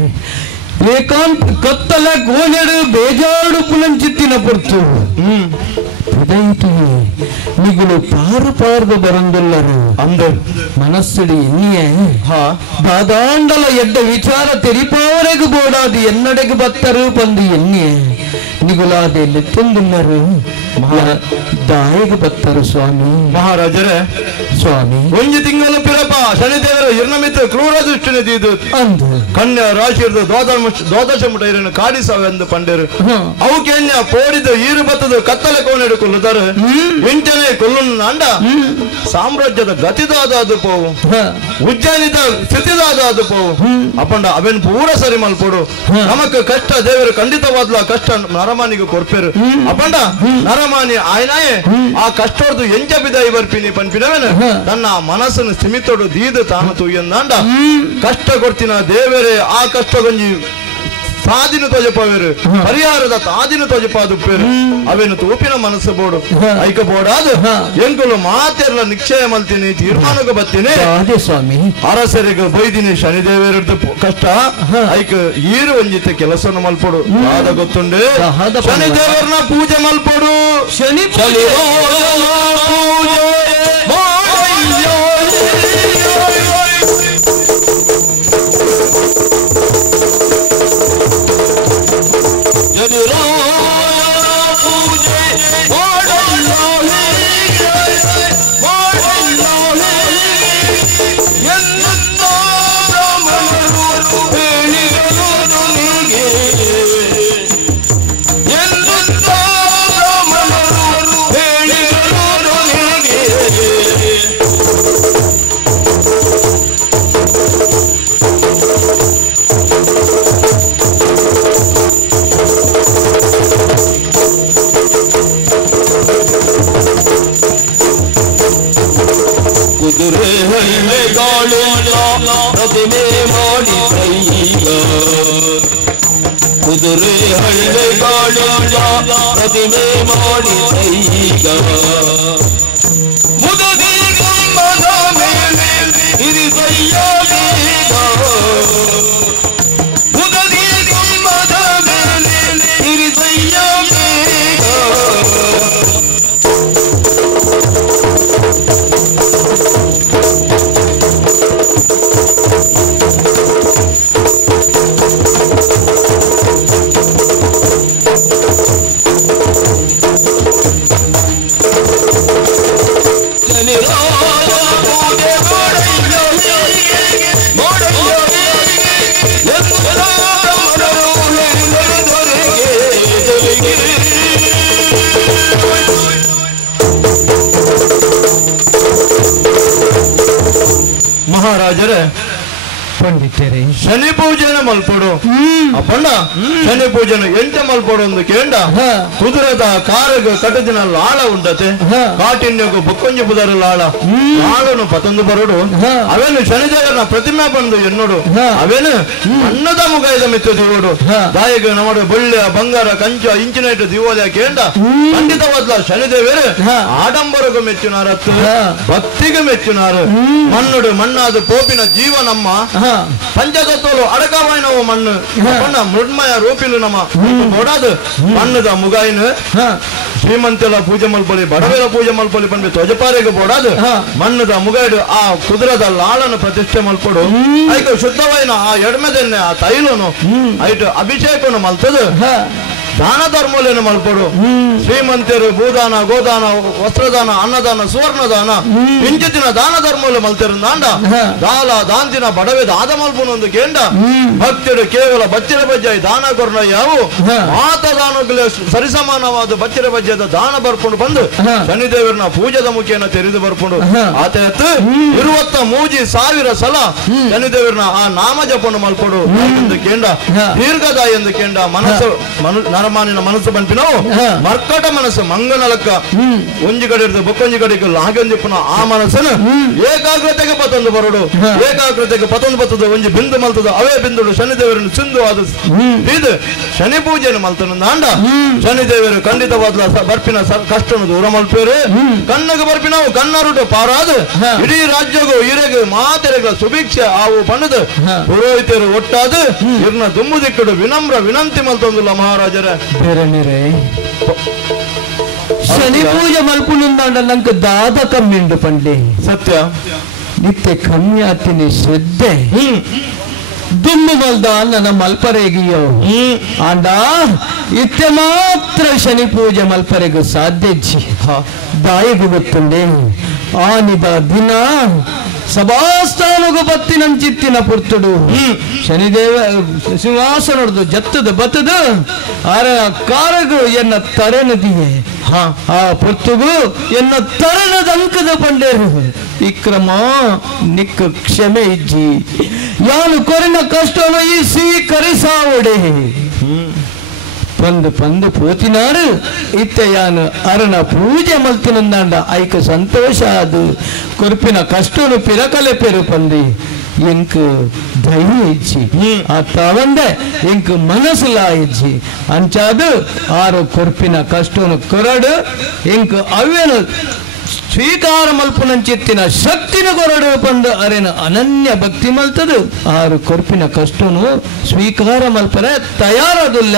ಏಕಾಂತ ಕತ್ತಲ ಗೋನೆಡು ಬೇಜಾರು ಪುಲಂಚಿತ್ತಿನ ಪೊರ್ತು ನಿಗುಲು ಪಾರು ಪಾರ್ದು ಬರಂದುಲ್ಲರು ಅಂದ ಮನಸ್ಸಿಡಿ ಎನ್ನಿಯೇ ಹಾ ದಾದಾಂಡಲ ಎಡ್ಡ ವಿಚಾರ ತೆರಿಪಾವರೆಗೂ ಬೋಡಾದು ಎನ್ನಡೆಗೆ ಬತ್ತರು ಬಂದು ಎನ್ನಿಯೇ ನಿಗುಲಾದೆಲ್ಲಿ ತುಂದಿಲ್ಲರು ದಾಯಿಗೆ ಬತ್ತರು ಸ್ವಾಮಿ. ಮಹಾರಾಜರೇ ಸ್ವಾಮಿ ಒಂಜಿ ತಿಂಗಳು ಪಿರಪ ಶನಿದೇವರ ಹಿರ್ನಮಿತ್ರ ಕ್ರೂರ ದೃಷ್ಟಿನ ದೀದು ಅಂದು ಕನ್ಯಾ ರಾಶಿರ್ದು ದ್ವಾದಶ ಮುಟೈರನ್ನು ಕಾಡಿಸಾವೆಂದು ಪಂಡರು ಅವು ಕೇನ್ಯ ಪೋಡಿದು ಈರು ಬತ್ತದು ಕತ್ತಲೆ ಕೋಣೆಡು ಕೊಲ್ಲುತ್ತಾರೆ ಇಂಚನೆ ಕೊಲ್ಲುನ್ನ ಅಂಡ ಸಾಮ್ರಾಜ್ಯದ ಗತಿದಾದ ಅದು ಪೋವು ಉಜ್ಜಯಿನಿದ ಸ್ಥಿತಿದಾದ ಅದು ಪೋವು ಅಪ್ಪಂಡ ಅವೆನ್ ಪೂರ ಸರಿ ಮಲ್ಪೋಡು ನಮಕ್ ಕಷ್ಟ ದೇವರು ಖಂಡಿತವಾದ್ಲ ಕಷ್ಟ ನರಮಾನಿಗೆ ಕೊರ್ಪೇರು ಅಪ್ಪಂಡ ನರಮಾನಿ ಆಯ್ನಾಯೆ ಆ ಕಷ್ಟೋರ್ದು ಎಂಜ ಬಿದಾಯಿ ಬರ್ಪಿನಿ ಪನ್ಪಿನವೇನ ನನ್ನ ಮನಸ್ಸನ್ನು ಸ್ಥಿಮಿತೋಡು ದೀದು ತಾನು ತೂಯಂದಾಂಡ ಕಷ್ಟ ಕೊಡ್ತಿನ ದೇವರೇ ಆ ಕಷ್ಟ ಗೊಂಜಿ ಸಾದಿನ ತೋಜಪವೇರು ಪರಿಹಾರದ ತಾದಿನ ತೋಜಪಾದುಪ್ಪೇರು ಅವೇನು ತೂಪಿನ ಮನಸ್ಸು ಬೋಡು ಐಕ ಬೋಡಾದು ಎಂಕುಲು ಮಾತೆರ್ಲ ನಿಶ್ಚಯ ಮಲ್ತೀನಿ ತೀರ್ಮಾನಕ್ಕೆ ಬರ್ತೀನಿ ಅದೇ ಸ್ವಾಮಿ ಅರಸರಿಗೆ ಬೈದಿನಿ ಶನಿದೇವರದ್ದು ಕಷ್ಟ ಐಕ ಈರು ಒಂಜಿತ ಕೆಲಸವನ್ನು ಮಲ್ಪೋಡು ಆದ ಗೊತ್ತುಂಡೆ ಶನಿದೇವರನ್ನ ಪೂಜೆ ಮಲ್ಪೋಡು ಶನಿ ಕುದುರೆ ಹಳ್ಳೆ ಗಾಳು ಪ್ರತಿಮೆ ಮಾಡಿ ಕೈಗ ಕುದುರೆ ಹಳ್ಳೆ ಗಾಳು ಪ್ರತಿಮೆ ಮಾಡಿ ಕೈಗ ಮುದುದಿ ಗುಮ್ಮದ ಮೇಲೆ ಹಿರಿಸಯ್ಯ ಬೇಗ ಮುದುದಿ ಗುಮ್ಮದ ಮೇಲೆ ಹಿರಿಸಯ್ಯ ಬೇಗ ಮಹಾರಾಜರೇ ಪಂಡಿತರೇ ಶನಿ ಪೂಜೆನ ಮಲ್ಪೋಡು ಅಪ್ಪಣ್ಣ ಶನಿ ಪೂಜೆನ ಎಂಟ ಮಲ್ಪೋಡು ಒಂದು ಕೇಂಡ ಕುದುರೆದ ಕಾರಗ ಕಟದಿನ ಲಾಳ ಉಂಟತೆ ಕಾಟಿನ್ಯಗು ಬೊಕ್ಕೊಂಜಿ ಬುದರ ಲಾಳ ಲಾಳನು ಪತಂದು ಬರೋಡು ಅವೇನು ಶನಿದೇವರನ ಪ್ರತಿಮೆ ಬಂದು ಎನ್ನೋಡು ಅವೇನು ಅನ್ನದ ಮುಗಾಯದ ಮಿತ್ತು ದಿವೋಡು ದಾಯಿಗೆ ನಮ್ಮಡು ಬಳ್ಳಿಯ ಬಂಗಾರ ಕಂಚ ಇಂಚಿನ ಇಟ್ಟು ದಿವೋದ ಕೇಂಡ ಖಂಡಿತವಾದ್ಲ ಶನಿದೇವರು ಆಡಂಬರಗೂ ಮೆಚ್ಚುನಾರತ್ತು ಭಕ್ತಿಗೆ ಮೆಚ್ಚುನಾರು ಮಣ್ಣುಡು ಮಣ್ಣಾದ ಪೋಪಿನ ಜೀವ ನಮ್ಮ ಪಂಚತತ್ವಲು ಅಡಕವಾಯಿನವು ಮಣ್ಣು ಮಣ್ಣ ಮೃಣ್ಮಯ ರೂಪಿಲು ನಮ್ಮ ನೋಡಾದು ಮಣ್ಣದ ಮುಗಾಯಿನ ಶ್ರೀಮಂತೆಲ್ಲ ಪೂಜೆ ಮಲ್ಪಲಿ ಬಡವೆಲ ಪೂಜೆ ಮಲ್ಪಲಿ ಬಂದು ಧ್ವಜಪಾರೆಗೆ ಬೋಡಾದು ಮಣ್ಣದ ಮುಗಾಯಿಡು ಆ ಕುದುರದ ಲಾಳನ್ನು ಪ್ರತಿಷ್ಠೆ ಮಲ್ಪಡು ಐಕ ಶುದ್ಧವಾಯಿನ ಆ ಎಡ್ಮೆದನ್ನೆ ಆ ತೈಲನು ಐಟು ಅಭಿಷೇಕನು ಮಲ್ತದು ದಾನ ಧರ್ಮಲೇನು ಮಲ್ಪಡು ಶ್ರೀಮಂತರು ಭೂದಾನ ಗೋದಾನ ವಸ್ತ್ರದಾನ ಅನ್ನದಾನ ಸುವರ್ಣದಾನ ಇಂಚಿನ ದಾನ ಧರ್ಮಲು ಮಲ್ತಿರಂದಾಂಡ ದಾಲ ದಾಂತಿನ ಬಡವೆದ ಆದ ಮಲ್ಪನೊಂದು ಕೇಂಡ ಭಕ್ತರು ಕೇವಲ ಬಚ್ಚಿರ ಬಜ್ಜಾಯಿ ದಾನ ಕೊರ್ನ ಯಾವು ಮಾತದಾನಗಳೇ ಸರಿಸಮಾನವಾದ ಬಚ್ಚಿರ ಬಜ್ಜದ ದಾನ ಬರ್ಕೊಂಡು ಬಂದು ಶನಿದೇವರನ ಪೂಜದ ಮುಖೇನ ತೆರೆದು ಬರ್ಕೊಂಡು ಆತ ಎತ್ತು 23,000 ಸಲ ಶನಿದೇವರನ ಆ ನಾಮ ಜಪನು ಮಲ್ಪಡು ಎಂದು ಕೇಂಡ ದೀರ್ಘದ ಎಂದು ಕೇಂಡ ಮನಸ್ಸು ನರಮಾನಿನ ಮನಸ್ಸು ಬಂಪಿನವು ಮರ್ಕಟ ಮನಸ್ಸು ಮಂಗನಲಕ್ಕ ಒಂಜಿ ಕಡೆ ಇರ್ತದೆ ಬೊಕ್ಕೊಂಜಿ ಕಡೆಗೆ ಲಾಗಂದಿಪ್ಪನ ಆ ಮನಸ್ಸನ್ನು ಏಕಾಗ್ರತೆಗೆ ಪತೊಂದು ಬರೋಡು ಏಕಾಗ್ರತೆಗೆ ಪತೊಂದು ಬರ್ತದೆ ಒಂಜಿ ಬಿಂದು ಮಲ್ತದ ಅವೇ ಬಿಂದುಡು ಶನಿದೇವರನ್ನು ಸಿಂಧು ಆದ ಇದು ಶನಿ ಪೂಜೆಯನ್ನು ಮಲ್ತನ ದಾಂಡ ಶನಿದೇವರು ಖಂಡಿತವಾದ ಬರ್ಪಿನ ಕಷ್ಟನು ದೂರ ಮಲ್ಪೇರು ಕಣ್ಣಗೆ ಬರ್ಪಿನವು ಕಣ್ಣರುಟು ಪಾರಾದು ಇಡೀ ರಾಜ್ಯಗೂ ಹಿರೆಗೆ ಮಾತೆರೆಗಳ ಸುಭಿಕ್ಷೆ ಆವು ಪಣದು ಪುರೋಹಿತರು ಒಟ್ಟಾದು ಇರ್ನ ದುಮ್ಮು ದಿಕ್ಕಡು ವಿನಮ್ರ ವಿನಂತಿ ಮಲ್ತೊಂದಿಲ್ಲ ಮಹಾರಾಜರ ಬೇರೆ ಶನಿ ಪೂಜೆ ಮಲ್ಪುನಿಂದ ನಂಗೆ ದಾದ ಕಮ್ಮಿಂಡು ಪಂಡೆ ಸತ್ಯ ನಿತ್ಯ ಕಮ್ಮಿ ಆತೀನಿ ಶ್ರದ್ಧೆ ದುಮ್ಮು ಮಲ್ದ ನನ್ನ ಮಲ್ಪರೆಗಿಯೋ ಆಂಡ ಇತ್ತೆ ಮಾತ್ರ ಶನಿ ಪೂಜೆ ಮಲ್ಪರೆಗೂ ಸಾಧ್ಯ ದಾಯಿಗೆ ಗೊತ್ತುಂಡೆ ಆನಿದ ದಿನ ಸಭಾಸ್ಥಾನಗೂ ಬತ್ತಿನಂಚಿತ್ತಿನ ಪುರ್ತುಡು ಶನಿದೇವ ಸಿಂಹಾಸನದು ಜತ್ತದ ಬತ್ತದು ಆರ ಕಾರಗು ಎನ್ನ ತರೆನದಿಯೇ ಆ ಪುರ್ತುಗು ಎನ್ನ ತರಣದ ಅಂಕದ ಪಂಡೇರು ವಿಕ್ರಮ ನಿಕ್ಕ ಕ್ಷಮೆ ಇಜ್ಜಿ ಯಾನು ಕೊರಿನ ಕಷ್ಟನ ಈ ಸ್ವೀಕರಿಸಾವಡೆ ಪಂದು ಪೋತಿನಾರು ಇತ್ತ ಯಾನು ಅರಣ ಪೂಜೆ ಮಲ್ತಿನಂದಾಂಡ ಐಕ ಸಂತೋಷ ಅದು ಕೊರ್ಪಿನ ಕಷ್ಟನು ಪಿರಕಲೆ ಪೆರು ಪಂದಿ ಎಂಕ್ ಧೈರ್ಯ ಇಜ್ಜಿ ಆ ತವಂದೆ ಎಂಕ್ ಮನಸ್ಸುಲ ಇಜ್ಜಿ ಅಂಚಾದು ಆರು ಕೊರ್ಪಿನ ಕಷ್ಟನು ಕೊರಡು ಎಂಕ್ ಅವ್ಯನು ಸ್ವೀಕಾರ ಮಲ್ಪುನಂಚಿತ್ತಿನ ಶಕ್ತಿನ ಕೊರಡು ಬಂದು ಅರೇನ ಅನನ್ಯ ಭಕ್ತಿ ಮಲ್ತದು ಆರು ಕೊರ್ಪಿನ ಕಷ್ಟನು ಸ್ವೀಕಾರ ಮಲ್ಪರೆ ತಯಾರಾದುಲ್ಲ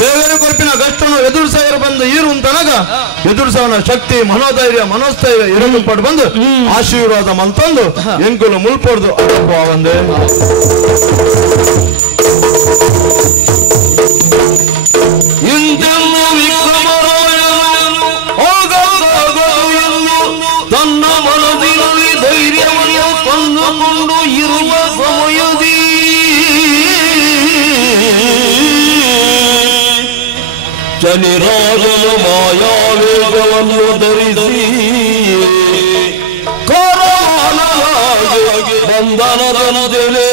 ದೇವರ ಕೊರ್ಪಿನ ಕಷ್ಟನು ಎದುರಿಸಾರ ಬಂದು ಈರು ತನಗ ಎದುರಿಸವನ ಶಕ್ತಿ ಮನೋಧೈರ್ಯ ಮನೋಸ್ಥೈರ್ಯ ಇರಲು ಪಟ್ಟು ಬಂದು ಆಶೀರ್ವಾದ ಮಲ್ತಂದು ಎಂಕುಲು ಮುಲ್ಪಡ್ದು ಅವಂದೆ ತನ್ನ ಮನದಿನಲ್ಲಿ ಧೈರ್ಯವನ್ನು ತಂದುಕೊಂಡು ಇರುವ ಸಮಯದಿ ಶನಿರಾಜನು ಮಾಯಾವೇಗವನ್ನು ಧರಿಸಿ ಕರಾಲವಾಗಿ ಬಂಧನದಂತೆಲೆ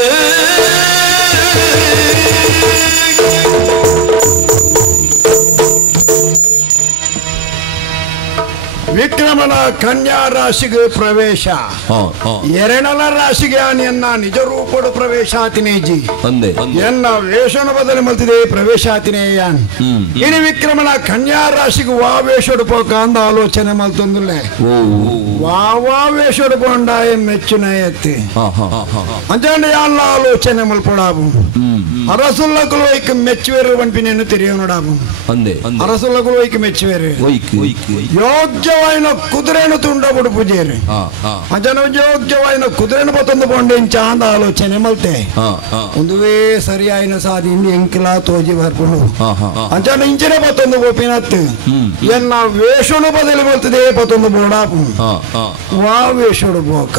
ವಿಕ್ರಮನ ಕನ್ಯಾ ರಾಶಿಗೆ ಪ್ರವೇಶ ಎರಡನ ರಾಶಿಗೆ ಎನ್ನ ನಿಜ ರೂಪಡು ಪ್ರವೇಶ ಆತಿನೇಜಿ ಎನ್ನ ವೇಷನ ಬದಲು ಮಲ್ತಿದೆ ಪ್ರವೇಶ ಆತಿನೇಯಾನ್ ಇನಿ ವಿಕ್ರಮನ ಕನ್ಯಾ ರಾಶಿಗೆ ವಾ ವೇಷಡು ಪೋಕ ಅಂದ ಆಲೋಚನೆ ಮಲ್ತೊಂದುಲ್ಲೆ ವಾ ವೇಷಡು ಪೋಂಡಾಯ ಮೆಚ್ಚುನ ಎತ್ತಿ ಅಂಚಂಡ ಎಲ್ಲ ಆಲೋಚನೆ ಮಲ್ಪಡಾಬು ಅರಸುಲ್ಲಕುಲು ವೈಕ್ ಮೆಚ್ಚುವೇರು ಪಂಪಿನೇನು ತಿರಿಯೋನಡಾಬು ಅರಸುಲ್ಲಕುಲು ವೈಕ್ ಮೆಚ್ಚುವೇರು ಯೋಗ್ಯವಾಯಿನ ಕುದುರೆನು ತುಂಡಬಿಡು ಪೂಜೆರಿ ಅಂಚನ ಯೋಗ್ಯವಾಯಿನ ಕುದುರೆನು ಬತ್ತೊಂದು ಪೊಂಡೆ ಚಾಂದ ಆಲೋಚನೆ ಮಲ್ತೆ ಒಂದುವೇ ಸರಿಯಾಯಿನ ಸಾದಿ ಇಂದು ಎಂಕಿಲ ತೋಜಿ ಬರ್ಪುಡು ಅಂಚನ ಇಂಚಿನ ಬತ್ತೊಂದು ಗೋಪಿನತ್ತು ಎನ್ನ ವೇಷನು ಬದಲು ಬರ್ತದೆ ಬತ್ತೊಂದು ಬೋಡಾಪು ವಾ ವೇಷಡು ಬೋಕ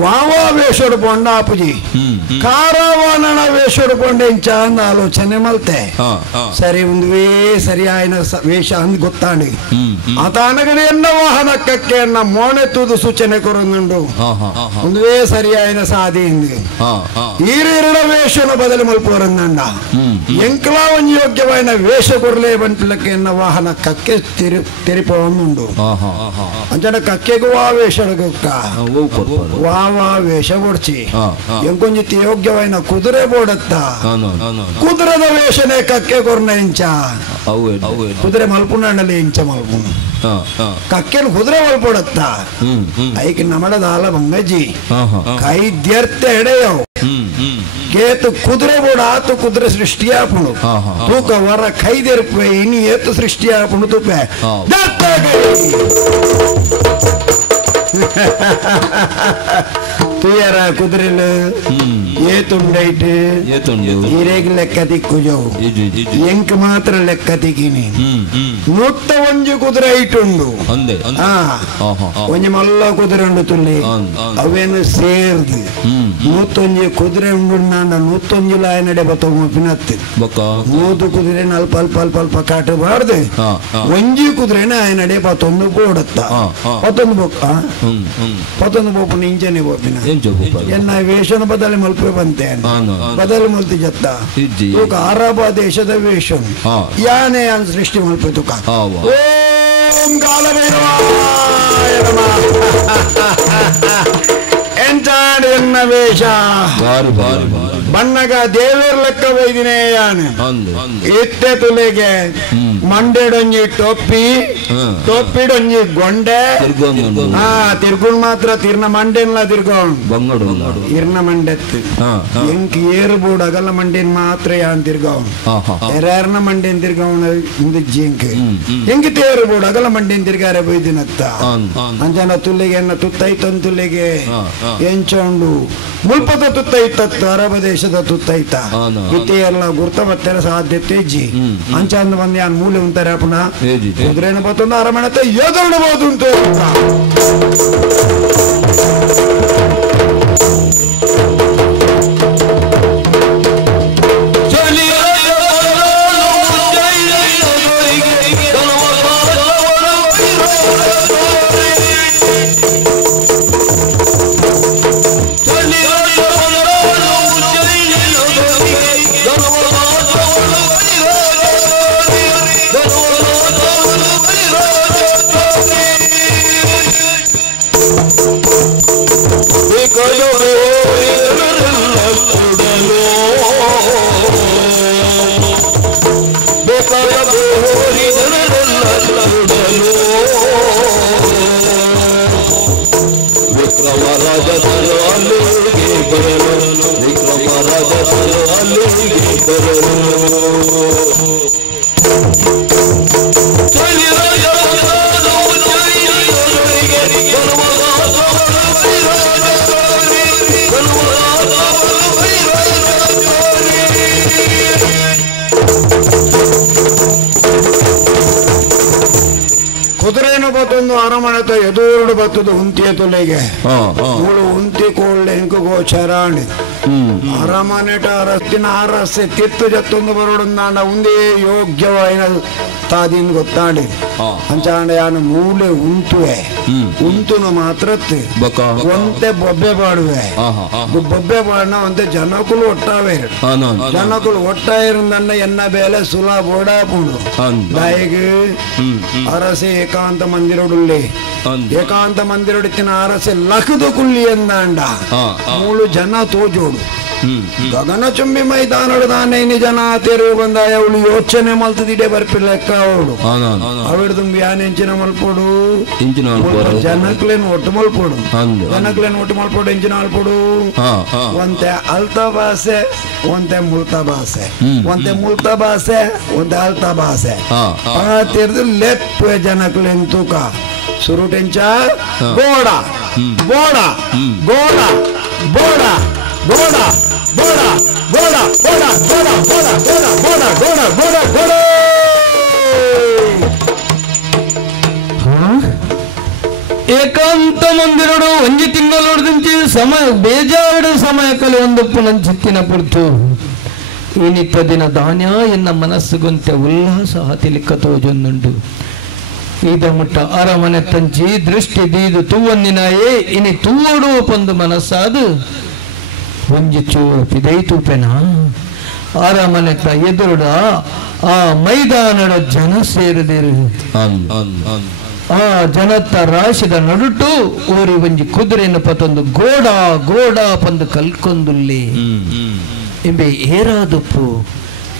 ವಾ ವೇಷಡು ಪೊಂಡಾಪುಜಿ ಕಾರವಾನನ ವೇಷಡು ಪೊಂಡೆ ಚಾಂದ ಆಲೋಚನೆ ಮಲ್ತೆ ಸರಿ ಒಂದುವೇ ಸರಿಯಾಯಿನ ವೇಷ ಅಂದ್ ಗೊತ್ತಾಂಡಿ ಆತನಗಡೆ ಎನ್ನ ವಾಹನಕ್ಕೆ ಎನ್ನ ಮೋಣೆತ್ತುದು ಸೂಚನೆ ಕೊರೊಂದುಂಡು ಒಂದುವೇ ಸರಿಯಾಯಿನ ಸಾಧಿಯಿಂದ ಈರೆರಡ ವೇಷನ ಬದಲು ಮಲ್ಪೋರಂದಂಡ ಎಂಕಲ ಒಂದು ಯೋಗ್ಯವಾಯಿನ ವೇಷ ಕೊರಲೇ ಬಂಟ್ಲಕ್ಕೆ ಎನ್ನ ವಾಹನ ಕಕ್ಕೆ ತೆರಿಪೊಂದುಂಡು ಅಂಚನ ಕಕ್ಕೆಗೂ ವಾ ವೇಷಡ್ಗೊಕ್ಕ ವಾ ವೇಷ ಬೊಡ್ಚಿ ಎಂಕೊಂಜಿ ಯೋಗ್ಯವಾಯಿನ ಕುದುರೆ ಬೋಡತ್ತ ಕುದುರೆದ ವೇಷನೆ ಕಕ್ಕೆ ಕೊರ್ನ ಇಂಚ ಕುದುರೆ ಮಲ್ಪುಂಡಲ್ಲಿ ಇಂಚ ಮಲ್ಪುಂಡು ಕಕ್ಕೆನು ಕುದುರೆ ಮಲ್ಪೊಡತ್ತ ಐಕ್ ನಮಡದಾಲ ಬಂಗಜ್ಜಿ ಕೈದ್ಯರ್ಥ ಎಡೆಯೋ ಕೇತು ಕುದುರೆ ಬೋಡ ಆತು ಕುದುರೆ ಸೃಷ್ಟಿಯಾಪುಣು ತೂಕ ವರ ಕೈದೆರ್ಪೆ ಇನಿ ಏತು ಸೃಷ್ಟಿಯಾಪುಣು ತುಪ್ಪೆ ತುಯರ ಕುದುರೆಲು ಏತುಂಡೈಟ್ ಇರೇಗ್ ಲೆಕ್ಕ ದಿಕ್ಕುಜವು ಎಂಕ್ ಮಾತ್ರ ಲೆಕ್ಕ ದಿಕ್ಕಿನಿ ನೂತ್ತ ಒಂಜು ಕುದುರೆ ಐಟುಂಡು ಒಂಜಿ ಮಲ್ಲ ಕುದುರೆ ಉಂಡು ತುಳ್ಳಿ ಅವೇನು ಸೇರ್ದು ನೂತ್ತೊಂಜಿ ಕುದುರೆ ಉಂಡು ನೂತ್ತೊಂಜು ಲಾಯ ನಡೆ ಬತ್ತ ಪಿನತ್ತು ನೂತು ಕುದುರೆ ಅಲ್ಪ ಅಲ್ಪ ಅಲ್ಪ ಅಲ್ಪ ಕಾಟಬಾರ್ದು ಒಂಜಿ ಕುದುರೆನ ಆಯ ನಡೆ ಪತ್ತೊಂದು ಬೋಡತ್ತ ಪತ್ತೊಂದು ಬೊಕ್ಕ ಪತ್ತೊಂದು ಬೋಪು ಇಂಚನೆ ಬೋಪಿನ ಎನ್ನ ವೇಷನ ಬದಲು ಮಲ್ಪೆ ಬಂತೆ ಬದಲು ಮಲ್ತಿ ಜತ್ತ ತೂಕ ಅರಬ ದೇಶದ ವೇಷ ಯಾನೇ ಅನ್ ಸೃಷ್ಟಿ ಮಲ್ಪೆ ತುಕ ಓಂ ಕಾಲಭೈರವಾಯ ನಮಃ ಎಂತ ನಾಡು ಎನ್ನ ವೇಷ ಬಾರಿ ಬಾರಿ ಬಣ್ಣಗ ದೇವರ ಲೆಕ್ಕ ಬೈದಿನೇಯಾನ ಅಂದು ಇತ್ತೆ ತುಲೆಗೆ ಮಂಡೆಡೊಂಜಿ ಟೊಪ್ಪಿ ಟೊಪ್ಪಿಡೊಂಜಿ ಗೊಂಡೆ ತಿರ್ಗುಣ್ ಮಾತ್ರ ತಿರ್ನ ಮಂಡೆನ್ಲ ತಿರ್ಗೋಣ್ ಬಂಗಡು ಇರ್ನ ಮಂಡೆತ್ತು ಎಂಕ್ ಏರು ಬೋರ್ಡ್ ಅಗಲ ಮಂಡೇನ್ ಮಾತ್ರ ಯಾನ್ ತಿರ್ಗೋಣ್ ಎರ್ಯಾರ್ನ ಮಂಡೇನ್ ತಿರ್ಗೋಣ ಮುಂದೆ ಜಿಂಕ್ ಎಂಕ್ ತೇರು ಬೋರ್ಡ್ ಅಗಲ ಮಂಡೇನ್ ತಿರ್ಗಾರೆ ಬೈದಿನತ್ತ ಅಂಜನ ತುಲ್ಲಿಗೆ ಎನ್ನ ತುತ್ತೈತನ್ ತುಲ್ಲಿಗೆ ಎಂಚೊಂಡು ಮುಲ್ಪದ ತುತ್ತೈತತ್ತು ಅರಬ ದೇಶದ ತುತ್ತೈತ ಇತ್ತೆ ಎಲ್ಲ ಗುರ್ತ ಬತ್ತರ ಸಾಧ್ಯತೆ ಇಜ್ಜಿ ಅಂಚಂದ ಬಂದು ಯಾನ್ ಮೂಲೆ ಉಂತಾರೆ ಅಪ್ಪನ ಕುದುರೆನ ಬತ್ತೊಂದು ಅರಮಣತೆ ಎದುರ್ಡಬಹುದು ಉಂಟು ಕುದುರೆನು ಬತ್ತೊಂದು ಅರಮಣತೆ ಎದುರು ಬತ್ತದು ಉಂತಿಯ ತುಲೆಗೆ ಮೂಳು ಉಂತಿ ಕೋಳ್ಳೆ ಇಂಕು ಗೋಚರಾಣಿ ಅರಮನೆಟ ಅರಸ್ತಿನ ಅರಸ್ಸೆ ತಿತ್ತು ಜತ್ತೊಂದು ಬರೋಡಂದಾಂಡ ಉಂದೇ ಯೋಗ್ಯವಾಯಿನ ತಾದಿನ್ ಗೊತ್ತಾಡಿ ಅಂಚಾಂಡ ಯಾನು ಮೂಲೆ ಉಂತುವೆ ಉಂತುನು ಮಾತ್ರ ಒಂತೆ ಬೊಬ್ಬೆ ಪಾಡುವೆ ಬೊಬ್ಬೆ ಪಾಡಿನ ಒಂತೆ ಜನಕುಲು ಒಟ್ಟಾವೆ ಜನಕುಲು ಒಟ್ಟಾயிருಂದನ್ನ ಎನ್ನ ಬೇಲೆ ಸುಲ ಬೋಡಾಪುಂಡು ದಾಯಿಗೆ ಅರಸೆ ಏಕಾಂತ ಮಂದಿರೊಡುಲ್ಲಿ ಏಕಾಂತ ಮಂದಿರೊಡಿತ್ತಿನ ಅರಸೆ ಲಖದು ಕುಳ್ಳಿ ಎಂದಾಂಡ ಮೂಳು ಜನ ತೋಜೋಡು ಗಗನ ಚುಂಬಿ ಮೈದಾನಡು ದಾನೆ ಜನ ತೆರವು ಬಂದಾಯ ಅವಳು ಯೋಚನೆ ಮಲ್ತದಿಡೆ ಬರ್ಪಿರ್ಲೆಕ್ಕ ಅವಳು ಅವಳು ತುಂಬಿ ಯಾನೆಂಚಿನ ಮಲ್ಪೋಡು ಜನಕ್ಲೇನ್ ಒಟ್ಟು ಮಲ್ಪೋಡು ಜನಕ್ಲೇನ್ ಒಟ್ಟು ಮಲ್ಪೋಡು ಎಂಚಿನ ಮಲ್ಪೋಡು ಒಂತೆ ಅಲ್ತ ಭಾಷೆ ಒಂತೆ ಮುಲ್ತ ಭಾಷೆ ಒಂತೆ ಮುಲ್ತ ಭಾಷೆ ಒಂತೆ ಅಲ್ತ ಭಾಷೆ ತೆರೆದು ಲೆಪ್ಪೆ ಜನಕ್ಲೇನ್ ತೂಕ ಸುರುಟೆಂಚ ಗೋಡ ಗೋಡ ಗೋಡ ಬೋಡ ಗೋಡ ಗೋಡ ಗೋಡ ಗೋಡ ಗೋಡ ಗೋಡ ಗೋಡ ಗೋಡ ಗೋಡ ಗೋಡ ಗೋಡ ಏಕಾಂತ ಮಂದಿರಡು ಒಂಜಿ ತಿಂಗಳೊಡ್ದಿಂಚಿ ಸಮಯ ಬೇಜಾರು ಸಮಯ ಕಲೆ ಒಂದಪ್ಪು ನನ್ನ ಚಿತ್ತಿನ ಪುರ್ತು ಇನಿತ್ತ ದಿನ ಧಾನ್ಯ ಎನ್ನ ಮನಸ್ಸುಗೊಂತೆ ಉಲ್ಲಾಸ ಹತಿಲಿಕ್ಕ ತೋಜೊಂದುಂಡು ಇದ ಮುಟ್ಟ ಅರಮನೆ ತಂಚಿ ದೃಷ್ಟಿ ದೀದು ತೂವನ್ನಿನಾಯೇ ಇನಿ ತೂವಡು ಪಂದು ಮನಸ್ಸಾದು ಒಂಜಿ ಚೂರು ಪಿದೈತೂಪೆನ ಅರಮನೆತ ಎದುರುಡ ಆ ಮೈದಾನದ ಜನ ಸೇರಿದಿರು ಆ ಜನತ್ತ ರಾಶಿದ ನಡುಟು ಓರಿ ಒಂಜಿ ಕುದುರೆಯನ್ನು ಪತ್ತೊಂದು ಗೋಡ ಗೋಡ ಪಂದು ಕಲ್ಕೊಂದುಲ್ಲಿ ಎಂಬೆ ಏರಾದುಪ್ಪು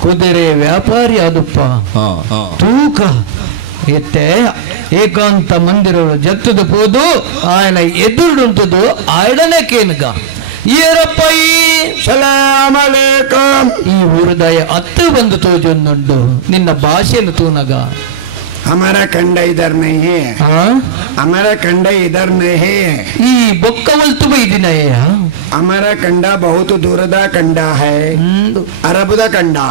ಕುದುರೆ ವ್ಯಾಪಾರಿ ಆದುಪ್ಪ ತೂಕ ಎತ್ತೆ ಏಕಾಂತ ಮಂದಿರ ಜತ್ತದು ಪೋದು ಆಯನ ಎದುರುಂಟದು ಆಯ್ಡನೆ ಕೇನ್ಗ ಏರಪ್ಪ ಸಲಾಮ್ ಅಲೈಕುಂ ಈ ಊರದಾಯ ಹತ್ತು ಬಂದು ತೋಜೊಂದುಂಡು ನಿನ್ನ ಭಾಷೆಯನ್ನು ತೂನಗ हमारा कंडा इधर नहीं है हमारा कंडा इधर नहीं है ಈ ಬೊಕ್ಕ ವಲ್ತು ಬೈದಿನಯ हमारा कंडा बहुत दूर दा कंडा है अरब दा कंडा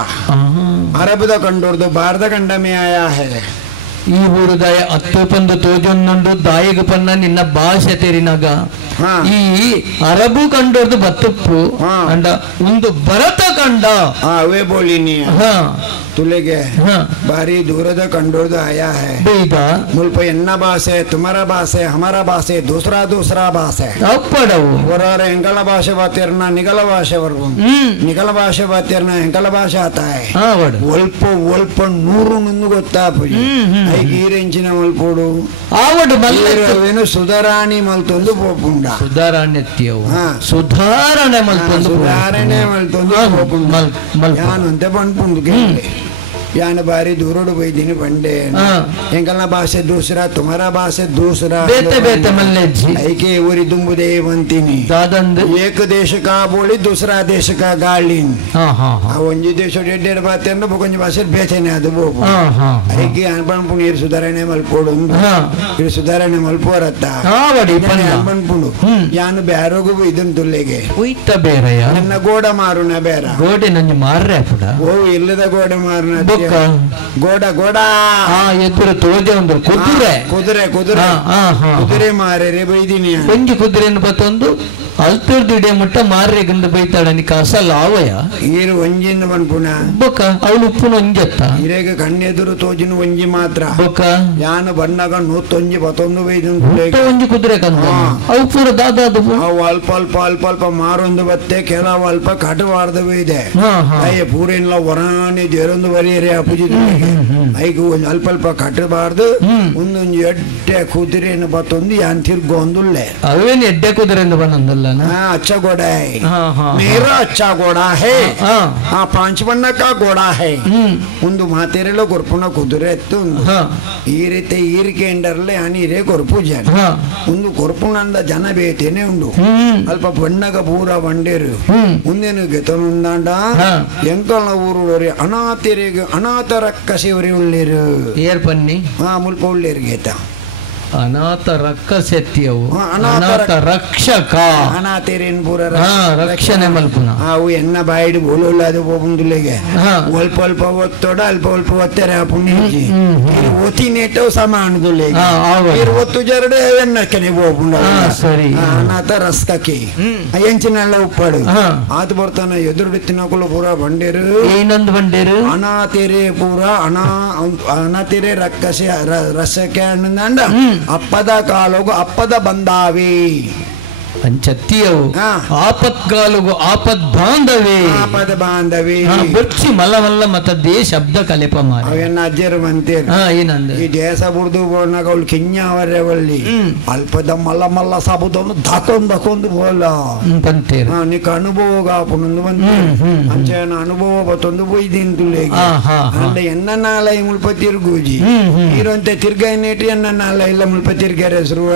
अरब दा कंडोर्दो बाहर दा कंडा में आया है ಈ ಊರದಾಯ ಹತ್ತು ಪಂದು ತೋಜೊಂದುಂಡು ದಾಯಿಗ ಪನ್ನ ನಿನ್ನ ಭಾಷೆ ತೆರಿನಗ ಈ ಅರಬು ಕಂಡೋರ್ದು ಬತ್ತಪ್ಪು ಅಂಡ ಒಂದು ಭರತ ಕಂಡ ಅವೇ ಬೋಲಿನಿ ತುಲೆಗೆ हाँ ಬಾರಿ ದೂರದ ಕಂಡೋರ್ದು ಆಯಾ ಹೈ बेदा ಮುಲ್ಪ ಎನ್ನ ಭಾಷೆ ತುಮರ ಭಾಷೆ ಹಮರ ಭಾಷೆ ದೂಸರಾ ದೂಸರಾ ಭಾಷೆ ಅಪ್ಪಡವು ಅವರವರ ಎಂಕಲ ಭಾಷೆ ಬಾತಿರ್ನ ನಿಗಲ ಭಾಷೆ ಬರ್ಬು ನಿಗಲ ಭಾಷೆ ಬಾತಿರ್ನ ಎಂಕಲ ಭಾಷೆ ಆತ ಹೈ हाँ वड़ ಒಲ್ಪ ಒಲ್ಪ ನೂರು ನುಂದು ಗೊತ್ತಾ ಪೂಜಿ ಐ ಗೀರೆಂಚಿನ ಮಲ್ಪೋಡು आवड मल्ल ಏನು ಸುಧಾರಾಣಿ ಮಲ್ತೊಂದು ಪೋಪುಂಡ ಸುಧಾರಣೆತ್ಯವು ಹಾ. ಸುಧಾರಣೆ ಮಲ್ತೊಂದು ಸುಧಾರಣೆ ಮಲ್ತೊಂದು ಪೋಪುಂಡ ಮಲ್ ಮಲ್ಪ ಯಾನು ಅಂತ ಬಂದ್ಪುಂಡು ಕೇಳಿ ಯಾನ ಬಾರಿ ದೂರೋಡು ಬೈದಿನಿ ಬಂಡೆ ಹಾ. ಎಂಕಲ್ನ ಭಾಷೆ ದೂಸರಾ ತುಮರ ಭಾಷೆ ದೂಸರಾ ಬೇತೆ ಬೇತೆ ಮಲ್ಲೆಜ್ಜಿ ಐಕೆ ಊರಿ ದುಂಬುದೇ ಬಂತೀನಿ ದಾದಂದು ಏಕ ದೇಶ ಕಾ ಬೋಳಿ ದೂಸರಾ ದೇಶ ಕಾ ಗಾಳಿನ್ ಹಾ ಹಾ ಹಾ ಆ ಒಂಜಿ ದೇಶ ಎಡ್ಡೆಡ್ ಬಾತೆ ಅಂದ್ರೆ ಬೊಕೊಂಜ ಭಾಷೆ ಬೇಚನೆ ಅದು ಬೋಪು ಹಾ ಹಾ ಐಕೆ ಅನ್ಪಣ್ಪುಣ್ ಇರು ಸುಧಾರಣೆ ಮಲ್ಪೋಡು ಹಾ ಇರು ಸುಧಾರಣೆ ಮಲ್ಪೋರತ್ತ ಹಾ ವಡಿ ಪನ್ನ ಅನ್ಪಣ್ಪುಂಡು ಯಾನು ಬ್ಯಾರೋಗು ಇದನ್ ತುಲ್ಲೆಗೆ ಉಯ್ತ ಬೇರೆಯ ನನ್ನ ಗೋಡ ಮಾರುನ ಬೇರ ಗೋಡೆ ನಂಜು ಮಾರ್ರೆ ಪುಡ ಓ ಇಲ್ಲದ ಗೋಡೆ ಮಾರುನ ಬೊಕ್ಕ ಗೋಡ ಗೋಡ ಹಾ ಎದುರು ತೋಜೆ ಒಂದು ಕುದುರೆ ಕುದುರೆ ಕುದುರೆ ಹಾ ಹಾ ಹಾ ಕುದುರೆ ಮಾರರೆ ಬೈದಿನಿ ಒಂಜಿ ಕುದುರೆಯನ್ನು ಬತ್ತೊಂದು ಅಲ್ತರ್ದು ಇಡೆ ಮುಟ್ಟ ಮಾರ್ರೆ ಗಂಡು ಬೈತಾಳ ನಿಕ ಅಸಲ್ ಆವಯ ಈರು ಒಂಜಿನ ಬನ್ಪುಣ ಬೊಕ್ಕ ಅವಳು ಉಪ್ಪುನ ಒಂಜತ್ತ ಇರೇಗ ಕಣ್ಣೆದುರು ತೋಜಿನ ಒಂಜಿ ಮಾತ್ರ ಬೊಕ್ಕ ಯಾನು ಬಣ್ಣಗ 101 11 ಬೈದು ಒಂಜಿ ಕುದುರೆ ಕಂದ ಅವು ಪೂರ ದಾದಾದು ಅವು ಅಲ್ಪ ಅಲ್ಪ ಅಲ್ಪ ಅಲ್ಪ ಮಾರೊಂದು ಬತ್ತೆ ಕೆಲವು ಅಲ್ಪ ಕಟವಾರ್ದವೂ ಇದೆ ಹಾ ಹಾ ಅಯ್ಯ ಪೂರೆಲ್ಲ ಹೊರಾಣಿ ದೇರೊಂದು ಬರೀರಿ ಅಪ್ಪುಜಿದ ಐಗ ಒಂದು ಅಲ್ಪ ಅಲ್ಪ ಕಟ್ಟಬಾರ್ದು ಒಂದೊಂದು ಎಡ್ಡೆ ಕುದುರೆಯನ್ನು ಬತ್ತೊಂದು ಯಾನ್ ತಿರ್ಗೊಂದುಳ್ಳೆ ಅವೇನು ಎಡ್ಡೆ ಕುದುರೆ ಎಂದು ಬಂದಲ್ಲ अच्छा घोड़ा है हाँ हाँ मेरा अच्छा घोड़ा है हाँ हाँ 5 ಬಣ್ಣ का घोड़ा है ಒಂದು ಮಾತೆರೆಲ್ಲ ಕೊರ್ಪುನ ಕುದುರೆ ಎತ್ತು हाँ ಈ ರೀತಿ ಈರಿಕೆ ಎಂಡರ್ಲೆ ಅನಿರೆ ಕೊರ್ಪು ಜನ हाँ ಒಂದು ಕೊರ್ಪುನಂದ ಜನ ಬೇತೇನೆ ಉಂಡು ಅಲ್ಪ ಬಣ್ಣಗ ಪೂರ ಬಂಡೇರು ಮುಂದೇನು ಗೆತನುಂದಾಂಡ ಹಾ. ಎಂಕಲ್ನ ಊರುಳರಿ ಅನಾಥರಿಗೆ ಅನಾಥ ರಕ್ಕಸಿವರಿ ಉಳ್ಳೇರು ಏರ್ ಪನ್ನಿ ಹಾ ಮುಲ್ಪ ಉಳ್ಳೇರು ಗೇತ ಅನಾಥ ರಕ್ಕಸೆತ್ತಿಯವು ಹಾ, ಅನಾಥ ಅನಾಥ ರಕ್ಷಕ ಅನಾಥರೇನ್ ಪೂರ ಹಾ ರಕ್ಷಣೆ ಮಲ್ಪುನ ಅವು ಎನ್ನ ಬಾಯಿಡ್ ಬೋಲುಲ್ಲ ಅದು ಹೋಗುಂದುಲೆಗೆ ಹಾ ಅಲ್ಪ ಅಲ್ಪ ಒತ್ತೋಡ ಅಲ್ಪ ಅಲ್ಪ ಒತ್ತಾರೆ ಆ ಪುಣ್ಯಜಿ ಒತ್ತಿ ನೆಟ್ಟೋ ಸಮಾನದುಲೆ ಹಾ ಆವ ಒತ್ತು ಜರಡೆ ಎನ್ನಕ್ಕನೆ ಹೋಗುಂಡ ಹಾ ಸರಿ ಅನಾಥ ರಸ್ಕಕ್ಕೆ ಎಂಚಿನೆಲ್ಲ ಉಪ್ಪಾಡು ಹಾ ಆತ ಬರ್ತಾನ ಎದುರು ತಿನ್ನಕಲು ಪೂರ ಬಂಡೇರು ಏನೊಂದು ಬಂಡೇರು ಅನಾಥೆರೆ ಪೂರ ಅನಾಥೆರೆ ರಕ್ಕಸೆ ರಸಕ್ಕೆ ಅನ್ನಂದ ಅಪ್ಪದ ಕಾಲಗು ಅಪ್ಪದ ಬಂದಾವೆ ಪಂಚತ್ತಿಯವು ಹಾ. ಆಪತ್ಕಾಲಗು ಆಪದ್ ಬಾಂಧವೇ ಅಪ್ಪದ ಬಾಂಧವಿ ಬೊಚ್ಚಿ ಮಲ್ಲವಲ್ಲ ಮತದ್ದೇ ಶಬ್ದ ಕಲೆಪ ಮಾರ ಅವೆನ್ನ ಅಜ್ಜರು ಮಂತೇರು ಹಾ ಏನಂದ ಈ ದೇಶ ಬುಡ್ದು ಬೋನಾಗ ಅವಳು ಕಿಂಜಾವರೆ ಒಳ್ಳಿ ಅಲ್ಪದ ಮಲ್ಲ ಮಲ್ಲ ಸಾಬುದೊಂದು ದಕೊಂದು ಬೋಲ ಪಂತೇರು నీకు అనుభవం కాపునుందు అంచేన అనుభవం బతొందు పోయి దింతులే అంటే ఎన్ననాలయ ముల్ప తిరుగుజి ఈరొంత తిర్గైనేటి ఎన్ననాలయ ముల్ప తిర్గారు ಹೆಸರು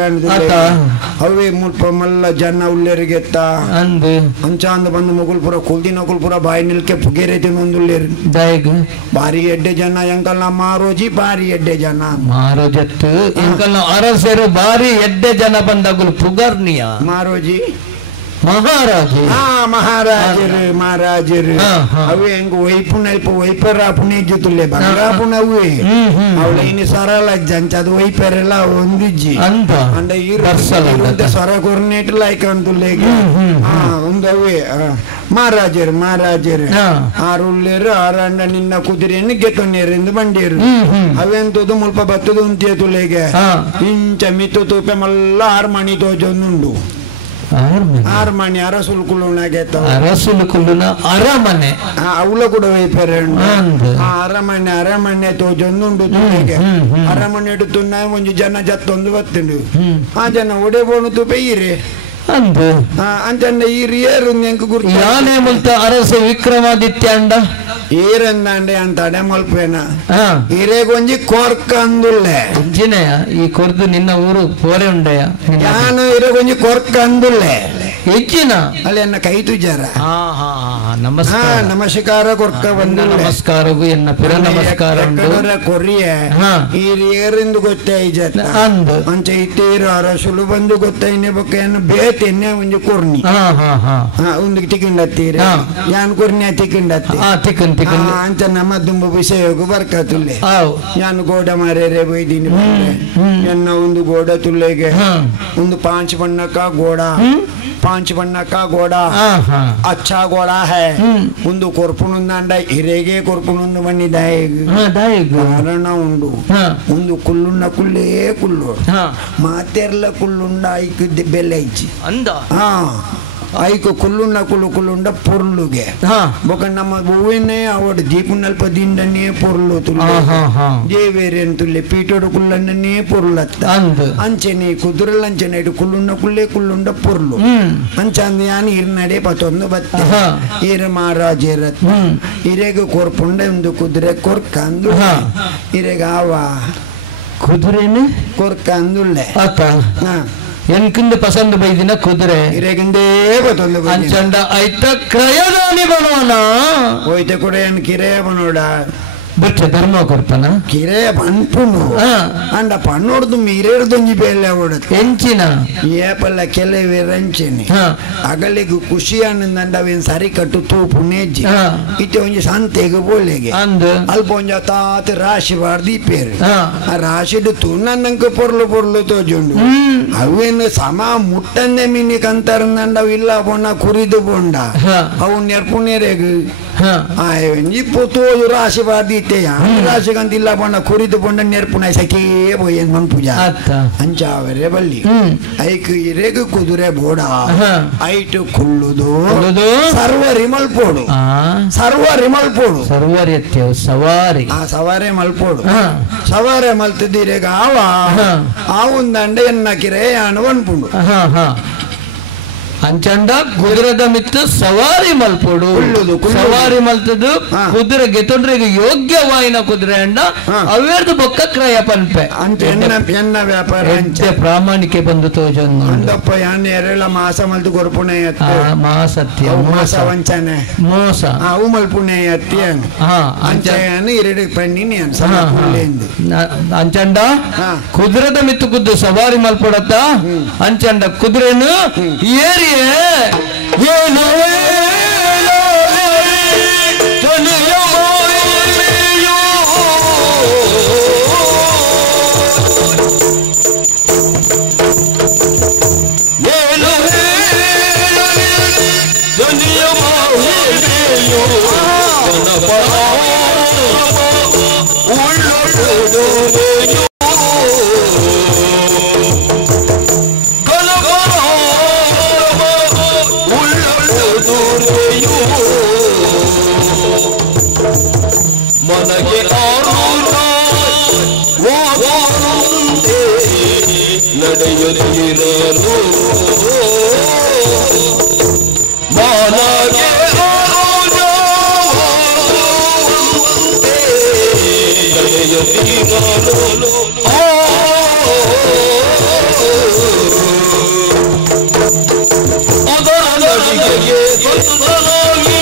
ಅವೇ ಮುಲ್ಪ ಮಲ್ಲ ಜನ ಉಳ್ಳೇರಿಗೆತ್ತ ಅಂದು ಅಂಚಾಂದ ಬಂದು ಮುಗುಲ್ಪುರ ಕುಲ್ದಿನ ಬಾಯಿ ನಿಲ್ಕೆ ಪುಗೇರೆ ತಿನ್ನೊಂದುಳ್ಳೇರು ದಯಗ್ ಬಾರಿ ಎಡ್ಡೆ ಜನ ಎಂಕಲ್ನ ಮಾರೋಜಿ ಬಾರಿ ಎಡ್ಡೆ ಜನ ಮಾರೋಜತ್ತು ಇಂಕಲ್ನ ಅರಸರು ಬಾರಿ ಎಡ್ಡೆ ಜನ ಬಂದಾಗಲು ಪುಗರ್ನಿಯ ಮಾರೋಜಿ ಮಹಾರಾಜಿ ಮಹಾರಾಜರು ಅವು ಹೆಂಗ ವೈಪರ ಪುಣ್ಯಜುತುಲ್ಲೆ ಬಂಗಾಪುಣ ಅವೇ ಅವಳ ಇನ್ನು ಸರಳ ಜಂಚ ಅದು ವೈಪರೆಲ್ಲ ಒಂದಿಜ್ಜಿ ಅಂತ ಅಂಡ ಸ್ವರ ಕೊರ್ನೇಟ್ ಲೈಕ್ ಅಂತುಲ್ಲೆ ಒಂದು ಅವೇ ಮಹಾರಾಜರು ಆರುಳ್ಳೇರು ಆರಂಡ ನಿನ್ನ ಕುದುರೆಯನ್ನು ಗೆತ್ತೊನ್ನೇರಿಂದ ಬಂಡೇರು ಅವೆಂತದ್ದು ಮುಲ್ಪ ಬತ್ತದು ಉಂತಿಯ ತುಲೆಗೆ ಇಂಚ ಮಿತ್ತು ತೂಪೆ ಮಲ್ಲ 6 ಮಣಿ ತೋಜೊಂದುಂಡು 6 ಮಣಿ ಅರಸುಲುಕುಲುನ ಅರಮನೆ ಅವಳ ಕೂಡ ವೈಪರೆ ಅರಮನೆ ತೋಜೊಂದುಂಡು ತುಲೆಗೆ ಅರಮನೆ ಇಡುತ್ತುನ್ನ ಒಂಜಿ ಜನ ಜತ್ತೊಂದು ಬತ್ತುಂಡು ಆ ಜನ ಒಡೆ ಬೋನು ತೂಪೆ ಈರೆ ಅಂದು ಅಂಚಂಡ ಈರಿಯರು ಎಂಕ ಗುರ್ತು ಯಾನೇ ಮುಲ್ತ ಅರಸ ವಿಕ್ರಮಾದಿತ್ಯ ಅಂಡ ಈರಂದಂಡೆ ಅಂತ ಅಡೆ ಮಲ್ಪೇನ ಈರೇಗೊಂಜಿ ಕೊರ್ಕ ಅಂದುಲ್ಲೆ ಉಜ್ಜಿನೆಯ ಈ ಕೊರ್ದು ನಿನ್ನ ಊರು ಪೋರೆ ಉಂಡೆಯ ನಾನು ಈರೇಗೊಂಜಿ ಕೊರ್ಕ ಅಂದುಲ್ಲೆ ಹೆಚ್ಚಿನ ಅಲ್ಲಿ ಎನ್ನ ಕೈ ತುಜಾರ ನಮಸ್ಕಾರ ನಮಸ್ಕಾರ ಕೊರ್ಕ ಬಂದು ನಮಸ್ಕಾರಗೂ ಎನ್ನ ಪಿರ ನಮಸ್ಕಾರ ಕೊರಿಯ ಈರಿಯರಿಂದ ಗೊತ್ತಾಯ್ತ ಅಂದು ಅಂಚ ಇತ್ತೇರು ಅರಸುಲು ಬಂದು ಗೊತ್ತಾಯ್ನೆ ಬೊಕ್ಕ ಬೇತೆನ್ನೆ ಒಂಜಿ ಕೊರ್ನಿ ಒಂದು ತಿಕ್ಕಿಂಡತ್ತೀರ ಯಾನ್ ಕೊರ್ನಿ ತಿಕ್ಕಿಂಡತ್ತಿ ಅಂಚ ನಮ್ಮ ದುಂಬ ವಿಷಯಗೂ ಬರ್ಕತುಲ್ಲೆ ಯಾನು ಗೋಡ ಮಾರೇರೆ ಬೈದಿನಿ ಎನ್ನ ಒಂದು ಗೋಡ ತುಲ್ಲೆಗೆ ಒಂದು 5 ಬಣ್ಣಕ್ಕ ಗೋಡ 5 ಬಣ್ಣ का घोड़ा अच्छा घोड़ा है ಒಂದು ಕೊರ್ಪುನುಂದ ಹಿರೇಗೆ ಕೊರ್ಪುನುಂದು ಬಂದಿದ್ದಾಯಿ ಕಾರಣ ಉಂಡು ಒಂದು ಕುಲ್ಲುಂಡ ಕುಲ್ಲೇ ಕುಲ್ಲು ಮಾತೆರ್ಲ ಕುಲ್ಲುಂಡ ಐಕ್ ಬೆಲೆ ಐಚಿ ಅಂದ ಐಕ್ ಕುಲ್ಲುಂಡ ಕುಲ್ಲುಂಡ ಪೊರ್ಲುಗೆ ಬೊಕ ನಮ್ಮ ಹೂವಿನೇ ಅವಡು ದೀಪುನಲ್ಪ ದಿಂಡನೇ ಪೊರ್ಲು ತುಲ್ಲೆ ದೇವೇರೇನು ತುಲ್ಲೆ ಪೀಟೋಡು ಕುಲ್ಲಣ್ಣನೇ ಪೊರ್ಲತ್ತ ಅಂಚೆನೆ ಕುದುರಲ್ ಅಂಚೆನೆ ಇಡು ಕುಲ್ಲುಂಡ ಕುಲ್ಲೇ ಕುಲ್ಲುಂಡ ಪೊರ್ಲು ಅಂಚಂದ ಯಾನ್ ಇರ್ನಡೆ ಪತ್ತೊಂದು ಬತ್ತೆ ಇರ ಮಹಾರಾಜೇರತ್ ಇರೆಗೆ ಕೊರ್ಪುಂಡ ಒಂದು ಕುದುರೆ ಕೊರ್ಕಂದು ಇರೆಗೆ ಆವ ಕುದುರೆನೆ ಕೊರ್ಕಂದುಲ್ಲೆ ಆತ ಎನ್ಕಿಂದ ಪಸಂದ್ ಬೈದಿನ ಕುದುರೆ ಇರೆಗಿಂದೇ ಬತ್ತೊಂದು ಅಂಚಂಡ ಐತ ಕ್ರಯದಾನಿ ಬನೋಣ ಹೋಯ್ತೆ ಕೂಡ ಏನ್ ಕಿರೆಯ ಬನೋಡ ಬಿಟ್ಟೆ ಧರ್ಮ ಕೊಡ್ತಾನ ಕಿರೆಯ ಪನ್ಪುನು ಅಂಡ ಪನ್ನೋಡ್ದು ಮೀರೇರ್ದೊಂಜಿ ಬೇಲೆ ಓಡತ್ ಎಂಚಿನ ಏಪಲ್ಲ ಕೆಲವೇ ರಂಚೆನೆ ಅಗಲಿಗೂ ಖುಷಿ ಅನ್ನಂದವೇನ್ ಸರಿ ಕಟ್ಟು ತೂಪು ನೇಜಿ ಇತ್ತೆ ಒಂಜಿ ಸಂತೆಗೆ ಬೋಲೆಗೆ ಅಲ್ಪ ಒಂಜ ತಾತ ರಾಶಿ ಬಾರ್ದಿ ಪೇರು ಆ ರಾಶಿಡು ತುನ್ನಂಕ ಪೊರ್ಲು ತೋಜುಂಡು ಅವೇನು ಸಮ ಮುಟ್ಟಂದೆ ಮಿನಿ ಕಂತರಂದವ್ ಇಲ್ಲ ಬೊಂಡ ಕುರಿದು ಬೊಂಡ ಅವು ನೆರ್ಪುನೇರೆಗು ಇಪ್ಪು ತೋದು ರಾಶಿ ಬಾರ್ದಿ ರಾಶಿ ಕಂತಿಲ್ಲ ಬೊಂಡ ಕುರಿದು ಬೊಂಡ ನೆರ್ಪುನ ಸಖೇ ಬೋಯನ್ ಮನ್ ಪೂಜಾ ಅಂಚಾವರೆ ಬಲ್ಲಿ ಐಕ್ ಇರೆಗು ಕುದುರೆ ಬೋಡ ಐಟು ಕುಳ್ಳುದು ಸರ್ವರಿ ಮಲ್ಪೋಡು ಸವಾರಿ ಸವಾರೆ ಮಲ್ಪೋಡು ಸವಾರೆ ಮಲ್ತಿದ್ದೀರೆಗ ಆವುಂದಂಡೆ ಎನ್ನ ಕಿರೆ ಅಣವನ್ಪುಂಡು ಅಂಚಂಡ ಕುದುರೆದ ಮಿತ್ತು ಸವಾರಿ ಮಲ್ಪೋಡು ಸವಾರಿ ಮಲ್ತದು ಕುದುರೆ ಗೆತೊಂಡ್ರಿಗೆ ಯೋಗ್ಯವಾಯಿನ ಕುದುರೆ ಅಂಡ ಅವೇರ್ದು ಬೊಕ್ಕ ಕ್ರಯ ಪನ್ಪೆ ಎನ್ನ ವ್ಯಾಪಾರ ಪ್ರಾಮಾಣಿಕೆ ಬಂದು ತೋಜೊಂದು ಅಂದಪ್ಪ ಯಾನ್ ಎರೆಳ ಮಾಸ ಮಲ್ತು ಕೊರ್ಪುಣೆ ಮಾಸತ್ಯ ಮೋಸ ವಂಚನೆ ಮೋಸ ಅವು ಮಲ್ಪುಣೆ ಅತ್ಯ ಅಂಚೆಯನ್ನು ಎರಡು ಪೆಣ್ಣಿನಿ ಅಂಚಂಡ ಕುದುರೆದ ಮಿತ್ತು ಕುದ್ದು ಸವಾರಿ ಮಲ್ಪೊಡತ್ತ ಅಂಚಂಡ ಕುದುರೆನು ಏರಿ ಏನು ನಡೆಯುತ್ತಿರಲು ಮಾನಗೆ ನಡೆಯುತ್ತಿರಲು ಅದರ ನಡಿಗೆಗೆ ತೊಂದರಾಗಿ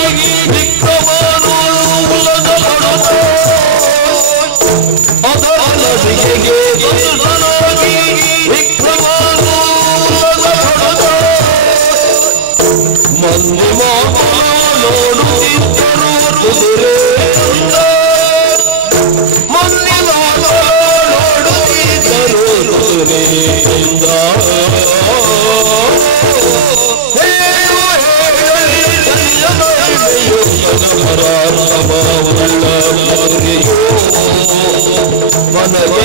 ವಿಕ್ರಮನು ಅದರ ನಡಿಗೆಗೆ ತೊಂದರಾಗಿ ಮಂದಿ ನೋಡುತ್ತಿದ್ದರು ಕುದುರೆ ಮಂದಿ ನೋಡುತ್ತಿದ್ದರು ಕುದುರೆಯಿಂದ ಮನಗೆ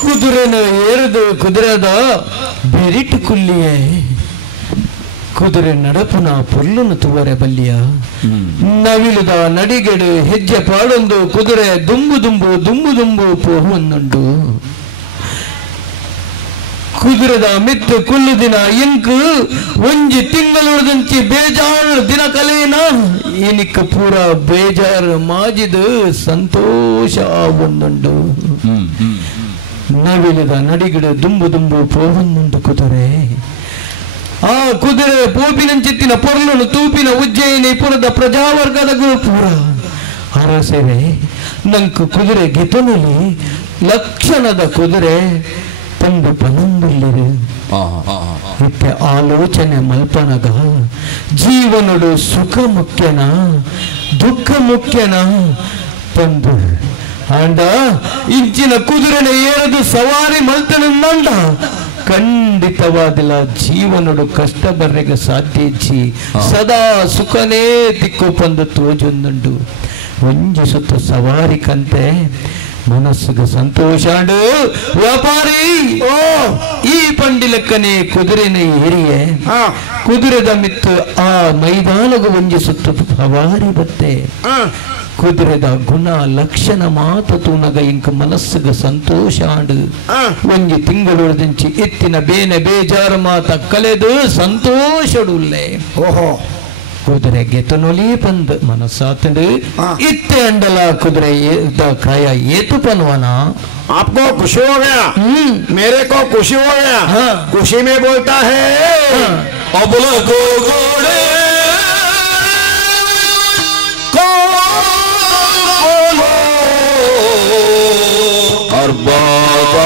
ಕುದುರೆನ ಏರಿದು ಕುದುರೆದ ಬೆರಿಟ್ಟು ಕುಲ್ಲಿಯೇ ಕುದುರೆ ನಡಪುನ ಪೊಲ್ಲನು ತುವರೆ ಬಲ್ಲಿಯ ನವಿಲುದ ನಡಿಗೆಡು ಹೆಜ್ಜೆ ಪಾಡೊಂದು ಕುದುರೆ ದುಂಬು ಪೋಹುವನ್ನುಂಡು ಕುದುರೆದ ಮಿತ್ತು ಕುಲ್ಲು ದಿನ ಇಂಕು ಒಂಜಿ ತಿಂಗಳುದಂಚಿ ಬೇಜಾರು ದಿನ ಕಲೇನ ಏನಿಕ್ಕ ಪೂರ ಬೇಜಾರು ಮಾಜಿದು ಸಂತೋಷ ಆವೊಂದುಂಡು ನವಿಲದ ನಡಿಗಿಡು ದುಂಬು ಪೋವನ್ನುಂಡು ಕುದುರೆ ಆ ಕುದುರೆ ಪೋಪಿನಂಚಿತ್ತಿನ ಪೊರ್ಲುನು ತೂಪಿನ ಉಜ್ಜಯಿನಿ ಪುರದ ಪ್ರಜಾವರ್ಗದ ಪೂರ ಅರಸೆರೆ ನಂಕು ಕುದುರೆ ಗೆತನಲ್ಲಿ ಲಕ್ಷಣದ ಕುದುರೆ ತಂದು ಪನಂದುಲ್ಲಿರು ಇತ್ತೆ ಆಲೋಚನೆ ಮಲ್ಪನಗ ಜೀವನಡು ಸುಖ ಮುಖ್ಯನಾ ದುಃಖ ಮುಖ್ಯನಾ ತಂದು ಅಂಡ ಇಂಚಿನ ಕುದುರೆನ ಏರದು ಸವಾರಿ ಮಲ್ತನಂದ ಖಂಡಿತವಾದಿಲ್ಲ ಜೀವನಡು ಕಷ್ಟ ಬರ್ರೆಗೆ ಸಾಧ್ಯ ಇಚ್ಚಿ ಸದಾ ಸುಖನೇ ತಿಕ್ಕು ಪಂದು ತೋಜೊಂದುಂಡು ಒಂಜಿ ಸುತ್ತ ಸವಾರಿ ಕಂತೆ ಮನಸ್ಸಿಗೆ ಸಂತೋಷ ವ್ಯಾಪಾರಿ ಈ ಪಂಡಿಲಕ್ಕನೆ ಕುದುರೆನ ಏರಿಯೇ ಕುದುರೆದ ಮಿತ್ತು ಆ ಮೈದಾನಗ ಒಂಜಿ ಸುತ್ತ ಸವಾರಿ ಬತ್ತೆ ಕುದುರೆದ ಗುಣ ಲಕ್ಷಣ ಮಾತು ತೂನಗ ಇಂಕ ಮನಸ್ಸಿಗೆ ಸಂತೋಷ ಒಂಜಿ ತಿಂಗಳೊಳದಿಂಚಿ ಎತ್ತಿನ ಬೇನೆ ಬೇಜಾರು ಮಾತ ಕಲೆದು ಸಂತೋಷಡುಲ್ಲೆ ಓಹೋ ಕುದುರೆಗೆ ತುನುಲಿ ಬಂದ್ ಮನಸ್ಸಾತಂಡು ಇತ್ತೆ ಅಂಡಲ ಕುದುರೆ ಕಾಯ ಏತು ಪನ್ವನ आपको खुशी हो गया मेरे को खुशी हो गया खुशी में बोलता है अबला को घोड़े को बोलो और बाबा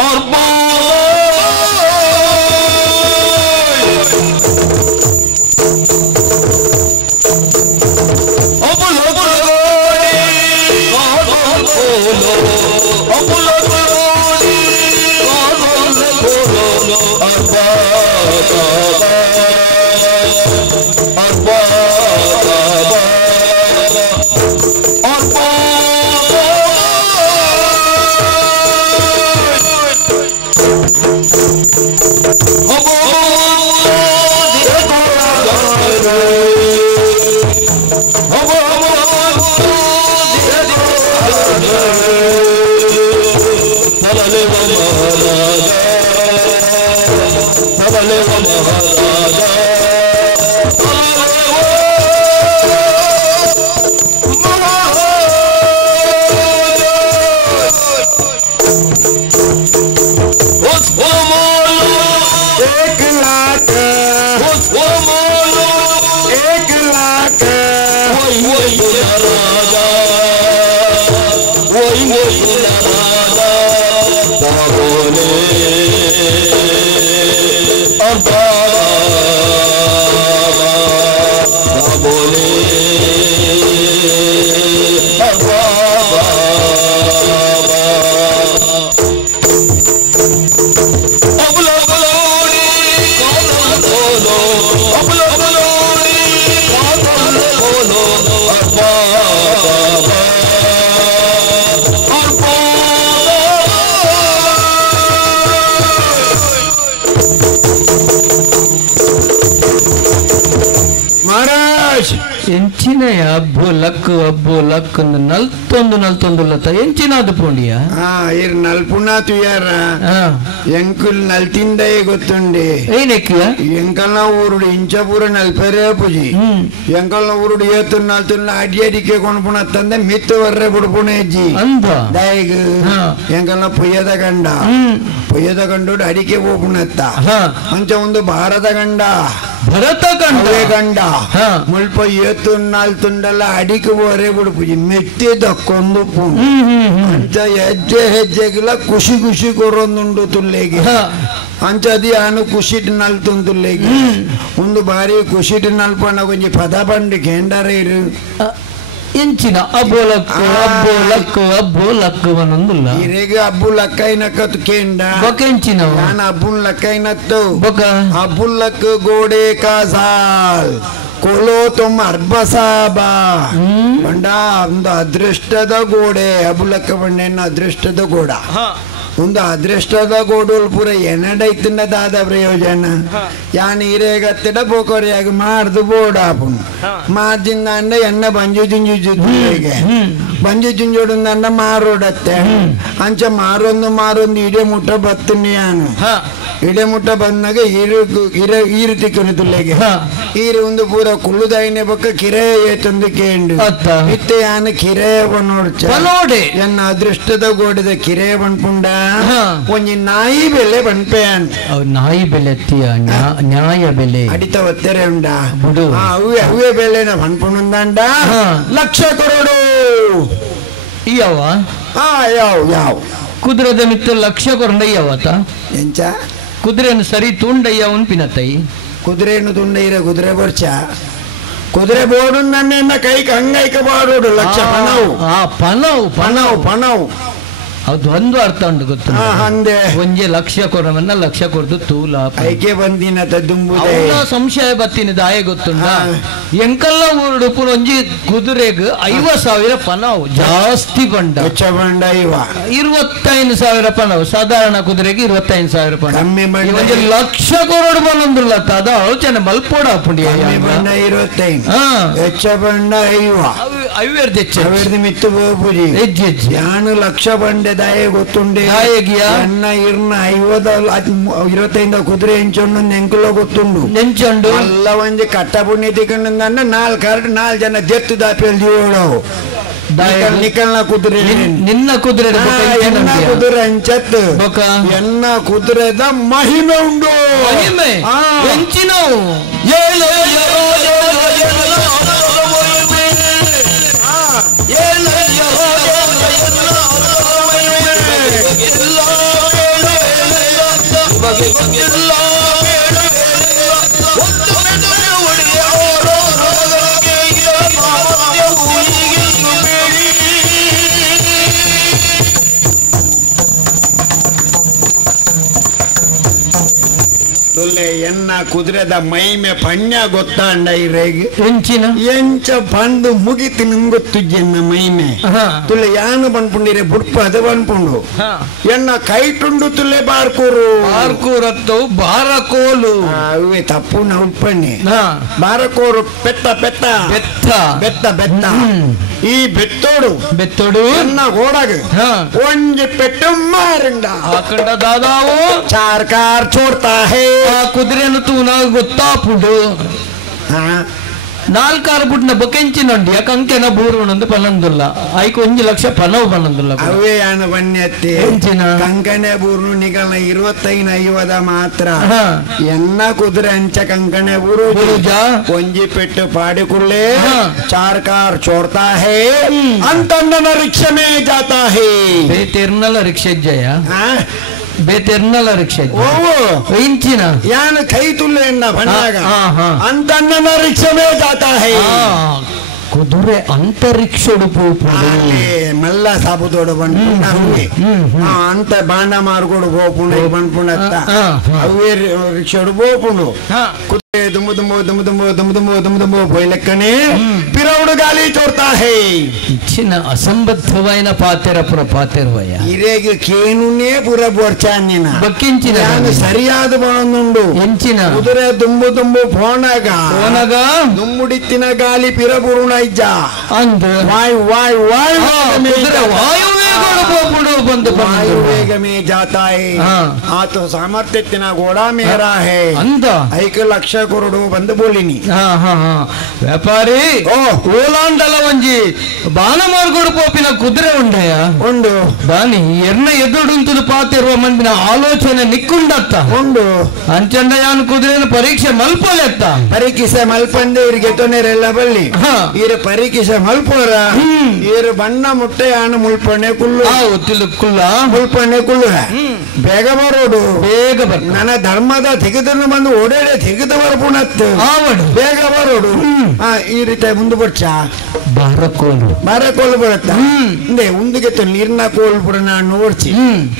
और ಎಂಚಿನ ಅಬ್ಬೋ ಲಕ್ ನಲ್ತೊಂದು ಲತ ಎಂಚಿನಾದ ಪೋಂಡಿಯ ಇರ್ ನಲ್ಪುಣ ತುಯಾರ ಎಂಕುಲ್ ನಲ್ತಿಂದೇ ಗೊತ್ತುಂಡಿ ಏನಕ್ಕಿಯ ಎಂಕಲ್ನ ಊರುಡು ಇಂಚಪೂರ ನಲ್ಪರೇ ಪೂಜಿ ಎಂಕಲ್ನ ಊರುಡು ಏತು ನಲ್ತುನ್ನ ಅಡಿಯಡಿಕೆ ಕೊಂಡ್ಪುಣ ತಂದೆ ಮಿತ್ತು ವರ್ರೆ ಬಿಡ್ಪುಣ ಹೆಜ್ಜಿ ಅಂದ ದಯಗ್ ಎಂಕಲ್ನ ಪೊಯ್ಯದ ಗಂಡು ಅಡಿಕೆ ಹೋಗ್ಪುಣತ್ತ ಅಂಚ ಒಂದು ಭಾರತ ಗಂಡ ಭರತ ಗಂಡ ಮುಲ್ಪ ಏತು ನಾಲ್ತುಂಡಲ್ಲ ಅಡಿಕೆ ಬೋರೆ ಬಿಡ್ಪುಜಿ ಮೆಟ್ಟಿ ದಕ್ಕೊಂದು ಅಂಚ ಹೆಜ್ಜೆಗಿಲ್ಲ ಖುಷಿ ಕೊರೊಂದುಂಡು ತುಲ್ಲೆಗೆ ಅಂಚದಿ ಆನು ಖುಷಿಟ್ ನಲ್ತುಂದುಲ್ಲೆಗೆ ಒಂದು ಬಾರಿ ಖುಷಿಟ್ ನಲ್ಪಣ್ಣ ಕೊಂಚ ಪದ ಬಂಡು ಕೆಂಡರೆ ಇರು ಎಂಚಿನ ಅಬ್ಬೋ ಲಕ್ಕು ಒಂದೊಂದುಲ್ಲ ಇರೆಗೆ ಅಬ್ಬು ಲಕ್ಕೈನಕ್ಕತ್ತು ಕೇಂಡ ಬೊಕೆಂಚಿನ ನಾನು ಅಬ್ಬುನ್ ಲಕ್ಕೈನತ್ತು ಬೊಕ ಅಬ್ಬುಲ್ ಲಕ್ ಗೋಡೆ ಕಾ ಸಾಲ್ ಕೊಲೋ ತುಮ್ ಅರ್ಬಸಾಬಾ ಬಂಡ ಒಂದು ಅದೃಷ್ಟದ ಗೋಡೆ ಅಬ್ಬುಲಕ್ಕ ಬಂಡೆನ ಅದೃಷ್ಟದ ಗೋಡ ಒಂದು ಅದೃಷ್ಟದ ಗೋಡೋಲ್ ಪೂರ ಎನ್ನಡೈತಿಂಡದಾದ ಪ್ರಯೋಜನ ಯಾನ್ ಹಿರೇಗತ್ತಿಡ ಬೋಕೋರಿಯಾಗಿ ಮಾಡ್ದು ಬೋಡಾಪುನ್ ಮಾರ್ಜಿಂದ ಅಂಡ ಎನ್ನ ಬಂಜು ಜುಂಜೋಡು ಮಾರೋಡತ್ತೆ ಅಂಚ ಮಾರೊಂದು ಇಡೆ ಮುಟ್ಟ ಬತ್ತುನಿ ಯಾನು ಇಡೆ ಮುಟ್ಟ ಬಂದಾಗ ಈರು ತಿಕ್ಕನು ತುಲ್ಲೆಗೆ ಈರು ಒಂದು ಪೂರ ಕುಳ್ಳುದಾಯಿನ ಬೊಕ್ಕ ಕಿರೆ ಏತೊಂದು ಕೇಂಡು ಇತ್ತೆ ಯಾನು ಕಿರೆ ನೋಡ್ಚೆ ಎನ್ನ ಅದೃಷ್ಟದ ಗೋಡದ ಕಿರೆ ಬಣ್ಪುಂಡ ಒಂಜಿ ನಾಯಿ ಬೆಲೆ ಬಣ್ಪೆಯಾನ್ ನಾಯಿ ಬೆಲೆ ನ್ಯಾಯ ಬೆಲೆ ಅಡಿತ ಒತ್ತೆರೆ ಉಂಡ ಅವೇ ಬೆಲೆನ ಬಣ್ಪುಂಡ ಲಕ್ಷ ಕೊರೋಡು ಯಾವ ಯಾವ ಕುದುರೆದ ಮಿತ್ತ ಲಕ್ಷ ಕೊರಂಡಯ್ಯವತ ಎಂಚ ಕುದುರೆಯನ್ನು ಸರಿ ತುಂಡಯ್ಯ ಉನ್ಪಿನತ್ತೈ ಕುದುರೆಯನ್ನು ತುಂಡೈರ ಕುದುರೆ ಬರ್ಚ ಕುದುರೆ ಬೋಡು ನನ್ನ ಕೈಗೆ ಅಂಗೈಕ ಬಾಡೋಡು ಲಕ್ಷ ಪಣವು ಪನವು ಪಣವು ಪಣವು ಅದು ಒಂದು ಅರ್ಥ ಉಂಟು ಗೊತ್ತು ಅಂದೆ ಒಂಜೆ ಲಕ್ಷ ಕೊರವನ್ನ ಲಕ್ಷ ಕೊರದು ತೂಲ ಐಕೆ ಬಂದಿನ ತದ್ದುಂಬುದೆ ಅವನ ಸಂಶಯ ಬತ್ತಿನ ದಾಯ ಗೊತ್ತುಂಡ ಎಂಕಲ್ಲ ಊರುಡು ಪುರ ಒಂಜಿ ಕುದುರೆಗ್ 50,000 ಪನವು ಜಾಸ್ತಿ ಬಂಡ ಹೆಚ್ಚ ಬಂಡ ಇವ 25,000 ಪನವು ಸಾಧಾರಣ ಕುದುರೆಗೆ 25,000 ಪನ ಕಮ್ಮಿ ಬಂಡ ಒಂಜಿ ಲಕ್ಷ ಕೊರಡು ಬಂದಿಲ್ಲ ಅದ ಆಲೋಚನೆ ಮಲ್ಪೋಡ ಪುಂಡಿ ಕಮ್ಮಿ ಬಂಡ 25 ಹೆಚ್ಚ ಬಂಡ ಇವ ಅವೇರ್ದು ಅವೇರ್ದು ಮಿತ್ತು ಬೋಪುಜಿ ಹೆಜ್ಜೆ ಹೆಜ್ಜೆ ಯಾನು ಲಕ್ಷ ಬಂಡೆ ದಾಯ ಗೊತ್ತುಂಡೆ ದಾಯಗಿಯ ಅನ್ನ ಇರ್ನ 25 ಕುದುರೆ ಎಂಚೊಂಡು ನೆಂಕುಲ ಗೊತ್ತುಂಡು ನೆಂಚೊಂಡು ಎಲ್ಲ ಒಂಜಿ ಕಟ್ಟ ಪುಣ್ಯ ತಿಕೊಂಡು ನಾಲ್ಕು ಕರಡು 4 ಜನ ಜೆತ್ತು ದಾಪಿಯಲ್ಲಿ ಜೀವೋಳವು ನಿಕಲ್ನ ಕುದುರೆ ನಿನ್ನ ಕುದುರೆ ಎನ್ನ ಕುದುರೆ ಅಂಚತ್ ಎನ್ನ ಕುದುರೆದ ಮಹಿಮೆ ಉಂಡು ಮಹಿಮೆ ಹೆಂಚಿನವು ಎನ್ನ ಕುದುರೆದ ಮೈಮೆ ಪಣ್ಯ ಗೊತ್ತಾಂಡ ಇರೇಗೆ ಹೆಂಚಿನ ಎಂಚ ಬಂದು ಮುಗಿತು ನಿಂಗೊತ್ತು ಎನ್ನ ಮೈಮೆ ತುಲೆ ಯಾನು ಬನ್ಪುಂಡಿರೆ ಬುಡ್ಪ ಅದ ಬನ್ಪುಂಡು ಎನ್ನ ಕೈಟುಂಡು ತುಲೆ ಬಾರ್ಕೂರು ಬಾರ್ಕೂರತ್ತವು ಬಾರಕೋಲು ಅವೇ ತಪ್ಪು ಉಲ್ಪಣ್ಣೆ ಬಾರಕೋರು ಪೆತ್ತ ಪೆತ್ತ ಬೆತ್ತ ಬೆತ್ತ ಬೆತ್ತ ಈ ಬೆತ್ತೋಡು ಬೆತ್ತೋಡು ಎನ್ನ ಗೋಡಾಗ ಒಂಜಿ ಪೆಟ್ಟು ಮಾರಂಡ ಆಕಂಡ ದಾದಾವು ಚಾರ್ ಕಾರ್ ಚೋಡ್ತಾ ಹೇ ಆ ಕುದುರೆನು ತೂನ ಗೊತ್ತಾಪುಡು ನಾಲ್ಕಾರು ಪುಟ್ನ ಬೊಕೆಂಚಿನೊಂಡಿ ಕಂಕೆನ ಬೂರುಣಂದು ಪನಂದುಲ್ಲ ಐಕ್ 1 ಲಕ್ಷ ಪನವು ಪನಂದುಲ್ಲ ಅವೇ ಯಾನು ಬನ್ಯತ್ತೆ ಕಂಕಣೆ ಬೂರ್ನು ನಿಗಲ್ನ 25 ಮಾತ್ರ ಎನ್ನ ಕುದುರೆ ಅಂಚ ಕಂಕಣೆ ಬೂರು ಒಂಜಿ ಪೆಟ್ಟು ಪಾಡಿಕುಳ್ಳೆ ಚಾರ್ ಕಾರ್ ಚೋಡ್ತಾ ಹೇ ಅಂತಂದನ ರಿಕ್ಷೆ ಮೇ ಜಾತಾ ಹೇ ಬೇತಿರ್ನಲ ರಿಕ್ಷೆ ಜಯ ಬೇತಿರ್ನಲ ರಿಕ್ಷೆ ಇಂಚಿನ ಯಾನು ಕೈ ತುಳ್ಳೆ ಎನ್ನ ಬಂದಾಗ ಅಂತಂದನ ರಿಕ್ಷೆ ಮೇ ಜಾತಾ ಹೇ ಕುದುರೆ ಅಂತರಿಕ್ಷೋಡು ಮಲ್ಲ ಸಾಬುದೋಡು ಬಂದ್ಪುಂಡ ಅಂತ ಬಾಂಡ ಮಾರ್ಗೋಡು ಬೋಪುಂಡ ಬಂದ್ಪುಂಡತ್ತ ಅವೇ ರಿಕ್ಷೋಡು ಬೋಪುಂಡು ಕುದುರೆ ದುಂಬು ದುಂಬು ದುಂಬು ದುಂಬು ದುಂಬು ದುಂಬು ದುಂಬು ದುಂಬು ಪೊಯ್ಲೆಕ್ಕನೆ ಪಿರೌಡು ಗಾಲಿ ಚೋಡ್ತಾ ಹೇ ಇಚ್ಚಿನ ಅಸಂಬದ್ಧವಾಯಿನ ಪಾತೆರ ಪುರ ಪಾತೆರ್ವಯ್ಯ ಇರೇಗೆ ಕೇನುನೇ ಪುರ ಬೋರ್ಚಾನ್ಯನ ಬಕ್ಕಿಂಚಿನ ಸರಿಯಾದ ಬಾಣುಂಡು ಎಂಚಿನ ಕುದುರೆ ದುಂಬು ದುಂಬು ಫೋನಾಗ ದುಂಬುಡಿತ್ತಿನ ಗಾಲಿ ಪಿರಬುರುಣ ಇಜ್ಜ ಅಂದ ವಾಯು ವಾಯು ವಾಯು ವಾಯು ವೇಗ ಮೇ ಜಾತಾ ಹೇ ಆತ ಸಾಮರ್ಥ್ಯತ್ತಿನ ಗೋಡಾ ಮೇರಾ ಹೇ ಅಂದ 5 ಲಕ್ಷ ಕೊರಡು ಬಂದು ಬೋಲಿನಿ ವ್ಯಾಪಾರಿ ಓಲಾಂಡಲ ಒಂಜಿ ಬಾಣ ಮಾರ್ಗೋಡು ಪೋಪಿನ ಕುದುರೆ ಉಂಡಯ ಉಂಡು ದಾನಿ ಎರ್ನ ಎದುರುಂತದು ಪಾತಿರುವ ಮಂದಿನ ಆಲೋಚನೆ ನಿಕ್ಕುಂಡತ್ತ ಉಂಡು ಅಂಚಂಡ ಯಾನು ಕುದುರೆನ ಪರೀಕ್ಷೆ ಮಲ್ಪಲೆತ್ತ ಪರೀಕ್ಷೆ ಮಲ್ಪಂದೆ ಇವ್ರಿಗೆ ತೊನೆರೆಲ್ಲ ಬಳ್ಳಿ ಇರು ಪರೀಕ್ಷೆ ಮಲ್ಪೋರ ಇರು ಬಣ್ಣ ಮುಟ್ಟೆ ಯಾನು ಮುಲ್ಪಣ್ಣೆ ಕುಲ್ಲು ತಿಳುಕುಲ್ಲ ಮುಲ್ಪಣ್ಣೆ ಕುಲ್ಲು ಬೇಗ ಬರೋಡು ಬೇಗ ಬರ್ ನನ್ನ ಧರ್ಮದ ತೆಗೆದನ್ನು ಬಂದು ಓಡಾಡೆ ತೆಗೆದು ಬರ್ಪುಣತ್ತು ಬೇಗ ಬರೋಡು ಈ ರೀತಿ ಮುಂದೆ ಬರ್ಚ ಬಾರಕೋಲು ಬರುತ್ತ ಇಂದೆ ಉಂದಿಗೆ ನೀರ್ನ ಕೋಲ್ ಬಿಡ ನಾನು ನೋಡ್ಸಿ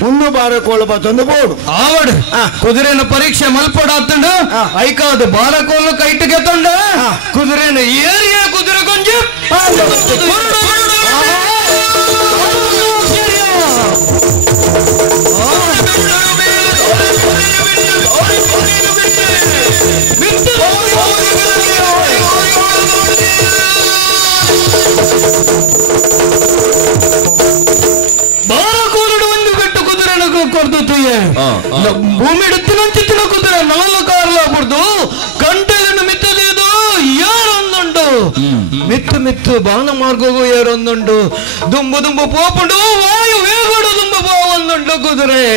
ಒಂದು ಬಾರಕೋಲು ಬತ್ತೊಂದು ಬೋಡು ಆವಡು ಕುದುರೆನ ಪರೀಕ್ಷೆ ಮಲ್ಪಡಾತಂಡು ಐಕಾದ ಬಾರಕೋಲು ಕೈಟಿಗೆ ತಂಡ ಕುದುರೆನ ಏರಿಯ ಕುದುರೆ ಕೊಂಜಿ ಬಾರಕೋಲು ಒಂದು ಬಿಟ್ಟು ಕುದುರೆನ ಕೊಡ್ತೀಯ ಭೂಮಿ ಇಡುತ್ತಿನ ಕುದುರೆ 4 ಕಾರ್ಲ ಬಿಡ್ದು ಕಂಟೆಯನ್ನು ಮಿತ್ತದೇದು ಯಾರೊಂದುಂಡು ಮಿತ್ತು ಮಿತ್ತು ಬಾಣ ಮಾರ್ಗವು ಯಾರೊಂದುಂಡು ದುಂಬು ದುಂಬು ಪೋಪುಂಡು ವಾಯು ವೇಗೋಡು ದುಂಬು ಒಂದುಂಡು ಕುದುರೆ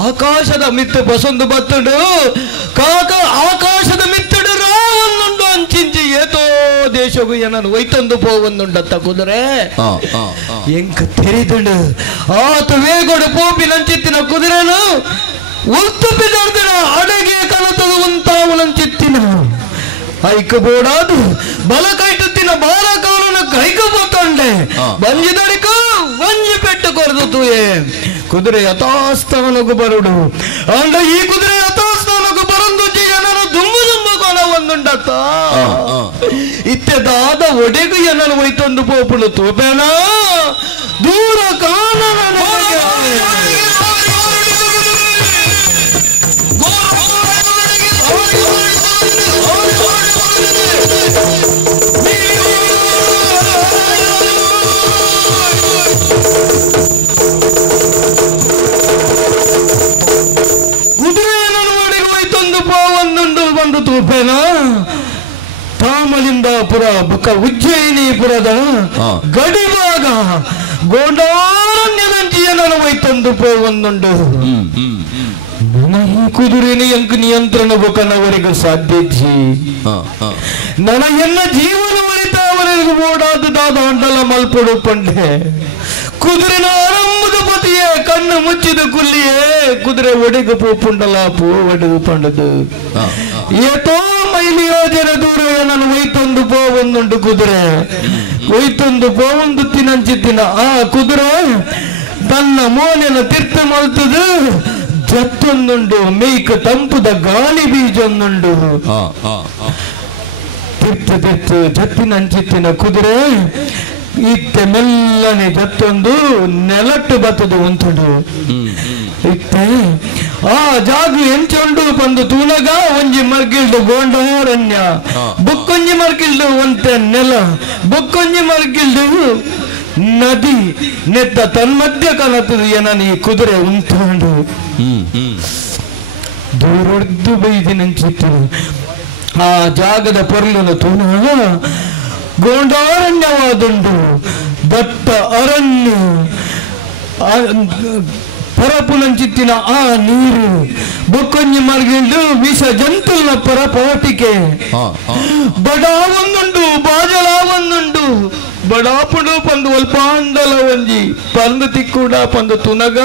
ಆಕಾಶದ ಮಿತ್ತು ಬಸೊಂದು ಬತ್ತುಂಡು ಕಾಕ ಆಕಾಶದ ಮಿತ್ತಡು ರಾವೊಂದುಂಡು ಅಂಚಿಂಚಿ ಏತೋ ದೇಶ ಪ್ರದೇಶಗೂ ಏನನ್ನು ಒಯ್ತೊಂದು ಪೋವೊಂದುಂಡತ್ತ ಕುದುರೆ ಎಂಕ ತೆರೆದುಂಡು ಆತ ವೇಗೋಡು ಪೋಪಿನಂಚಿತ್ತಿನ ಕುದುರೆನು ಉಲ್ತುಪಿದರ್ದಿನ ಅಡಗೆ ಕಲತದು ಉಂತಾವುಲಂಚಿತ್ತಿನ ಐಕ ಬೋಡಾದು ಬಲ ಕೈಟುತ್ತಿನ ಬಾಲ ಕಾಲನ್ನು ಕೈಕ ಬೋತಂಡೆ ಬಂಜಿದಡಿಕ ವಂಜಿ ಪೆಟ್ಟು ಕೊರೆದು ತೂಯೆ ಕುದುರೆ ಯಥಾಸ್ಥಾನಕ್ಕೂ ಬರುಡು ಅಂಡ ಈ ಕುದುರೆ ಯಥಾಸ್ಥಾನಕ್ಕೂ ಬರಂದು ಜನರು ದುಂಬು ದುಂಬು ಕೊನ ಒಂದುಂಡತ್ತ ಇತ್ಯದಾದ ಒಡೆಗು ಏನನ್ನು ಒಯ್ತೊಂದು ಪೋಪುಳು ತೂಪೇನ ದೂರ ಕಾಣ ತೂಪೇನ ತಾಮಲಿಂದಾಪುರ ಬುಕ್ಕ ಉಜ್ಜಯಿನಿಪುರದ ಗಡಿಭಾಗ ಗೋಂಡಾರಣ್ಯದಂಚಿಯನನ್ನು ಒಯ್ತೊಂದು ಪೋವೊಂದುಂಡು ನನ್ನ ಈ ಕುದುರೆನ ಎಂಕ ನಿಯಂತ್ರಣ ಬುಕ್ಕನವರೆಗೂ ಸಾಧ್ಯಜಿ ನನ್ನ ಜೀವನ ಉಳಿತಾವರೆಗೂ ಓಡಾದದಾದ ಅಂಡಲ ಮಲ್ಪಡು ಪಂಡೆ ಕುದುರೆನ ಆರಂಭದ ಪತಿಯೇ ಕಣ್ಣು ಮುಚ್ಚಿದ ಕುಲ್ಲಿಯೇ ಕುದುರೆ ಒಡೆಗು ಪೋಪುಂಡಲ ಪೂ ಒಡೆಗು ಪಂಡದು ಏತೋ ಮೈಲಿ ಯೋಜನ ದೂರ ನಾನು ಒಯ್ತೊಂದು ಪೋವೊಂದುಂಡು ಕುದುರೆ ಒಯ್ತೊಂದು ಪೋವೊಂದು ತಿನ್ನಂಚಿತ್ತಿನ ಆ ಕುದುರೆ ತನ್ನ ಮೋನೆನ ತೀರ್ಥ ಮಲ್ತದು ಜತ್ತೊಂದುಂಡು ಮೇಯ್ಕ ತಂಪುದ ಗಾಳಿ ಬೀಜೊಂದುಂಡು ತೀರ್ಥ ತೀರ್ಥ ಜತ್ತಿನಂಚಿತ್ತಿನ ಕುದುರೆ ಇತ್ತೆ ಮೆಲ್ಲನೆ ಜತ್ತೊಂದು ನೆಲಟ್ಟು ಬತ್ತದು ಉಂಟುಡು ಇತ್ತೆ ಆ ಜಾಗ ಎಂಚೊಂಡು ಬಂದು ತೂನಗ ಒಂಜಿ ಮರ್ಗಿಲ್ಡು ಗೋಂಡಾರಣ್ಯ ಬುಕ್ಕೊಂಜಿ ಮರ್ಗಿಲ್ಡು ಒಂತೆ ನೆಲ ಬುಕ್ಕೊಂಜಿ ಮರ್ಗಿಲ್ಡು ನದಿ ನೆತ್ತ ತನ್ಮಧ್ಯ ಕನತದು ಏನನಿ ಕುದುರೆ ಉಂಟಾಂಡು ದೂರೊಡ್ದು ಬೈದಿನಂಚಿತ್ತು ಆ ಜಾಗದ ಪೊರ್ಲನ ತೂನಗ ಗೋಂಡಾರಣ್ಯವಾದುಂಡು ದಟ್ಟ ಅರಣ್ಯ ಪರಪುನಂಚಿತ್ತಿನ ಆ ನೀರು ಬೊಕ್ಕೊಂಜಿ ಮರ್ಗಿಂಡು ವಿಷ ಜಂತುಲ್ನ ಪರಪಾಟಿಕೆ ಬಡಾವೊಂದುಂಡು ಬಾಜಲಾವೊಂದುಂಡು ಬಡಾಪುಡು ಪಂದು ಒಲ್ಪಾಂಡಲ ಒಂಜಿ ಪಂದು ತಿಕ್ಕೂಡ ಪಂದು ತುನಗ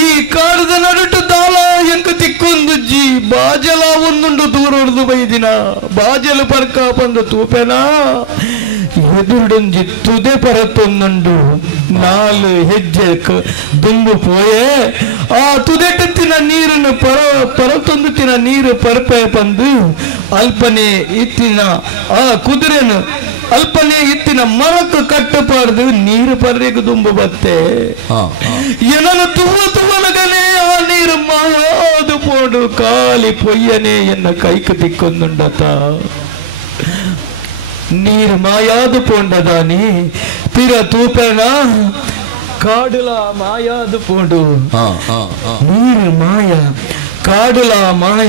ಈ ಕಾಡದ ನಡುಟು ದಾಲ ಎಂಕ ತಿಕ್ಕೊಂದುಜ್ಜಿ ಬಾಜಲ ಒಂದುಂಡು ದೂರೊಡ್ದು ಬೈದಿನ ಬಾಜಲು ಪರ್ಕ ಪಂದು ತೂಪೆನ ಎದುರುಡೊಂಜಿ ತುದೆ ಪರತ್ತೊಂದುಂಡು ನಾಲು ಹೆಜ್ಜೆ ದುಂಬು ಪೋಯೆ ಆ ತುದೆಟತ್ತಿನ ನೀರನ್ನು ಪರತೊಂದುತ್ತಿನ ನೀರು ಪರಪೆ ಪಂದು ಅಲ್ಪನೆ ಇತ್ತಿನ ಆ ಕುದುರೆನು ಅಲ್ಪನೆ ಇತ್ತಿನ ಮರಕ್ಕೆ ಕಟ್ಟಪಾರ್ದು ನೀರು ಪರ್ರೆಗೆ ದುಂಬು ಬತ್ತೆ ಏನನ್ನು ತುವನಗನೆ ಆ ನೀರು ಮಾಯಾದು ಪೋಡು ಕಾಲಿ ಪೊಯ್ಯನೆ ಎನ್ನ ಕೈಕ ತಿಕ್ಕೊಂದುಂಡತ ನೀರು ಮಾಯಾದು ಪೋಂಡದಾನಿ ಪಿರ ತೂಪೇನ ಕಾಡುಲ ಮಾಯಾದು ಪೋಡು ನೀರು ಮಾಯ ಕಾಡುಲ ಮಾಯ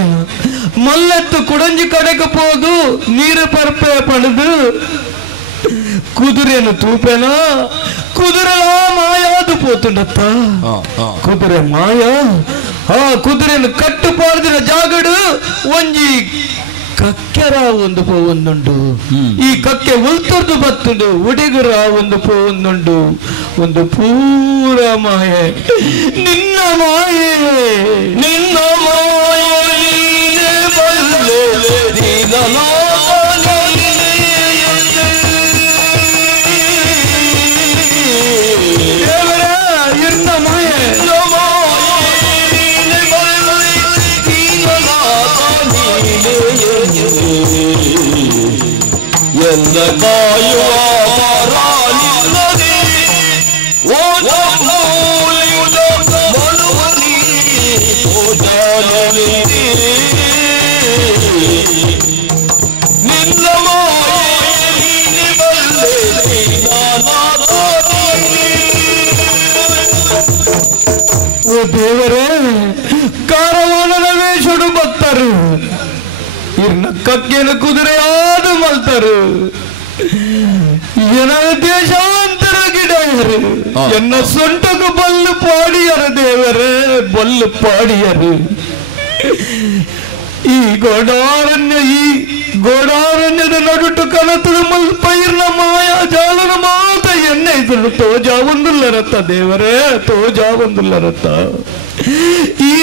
ಮಲ್ಲೆತ್ತು ಕುಡಂಜಿ ಕಡೆಗೆ ಪೋದು ನೀರು ಪರ್ಪೆ ಪಡೆದು ಕುದುರೆನು ತೂಪೇನ ಕುದುರೆ ಮಾಯಾದು ಪೋತುಂಡತ್ತ ಕುದುರೆ ಮಾಯ ಆ ಕುದುರೆನು ಕಟ್ಟು ಪಾಡ್ದಿನ ಜಾಗಡು ಒಂಜಿ ಕಕ್ಕೆರ ಒಂದು ಪೋವೊಂದುಂಡು ಈ ಕಕ್ಕೆ ಉಲ್ತುರ್ದು ಬತ್ತುಂಡು ಉಡಿಗುರ ಒಂದು ಪೋವೊಂದುಂಡು ಒಂದು ಪೂರ ಮಾಯೆ ನಿನ್ನ ಮಾಯೆ ನಿನ್ನ ಎಲ್ಲ ಕಾಯುವ ಪರಾಲಿಲ್ಲದೆ ಓದ ಮೂಲಿಯುದ ಮನುವನಿ ಓದಾಲನೆ ನಿನ್ನ ಮಾಯೆ ಬಲ್ಲೆ ಓ ದೇವರೇ ಕಾರವಾನದ ವೇಷಡು ಬತ್ತರು ಇರ್ನ ಕಕ್ಕೆನ ಕುದುರೆ ಆದು ಮಲ್ತರು ಎನ ದೇಶಾಂತರ ಗಿಡಯರು ಎನ್ನ ಸೊಂಟకు ಬಲ್ಲು ಪಾಡಿಯರು ದೇವರೇ ಬಲ್ಲು ಪಾಡಿಯರು ಈ ಗೋಡಾರಣ್ಯದ ನಡುಟು ಕನತದ ಮಲ್ಪೈರ್ನ ಮಾಯಾ ಜಾಲನ ಮಾತ ಎಣ್ಣೆ ಇದ್ರು ತೋಜಾವೊಂದುಲ್ಲರತ್ತ ದೇವರೇ ತೋಜಾವೊಂದುಲ್ಲರತ್ತ ಈ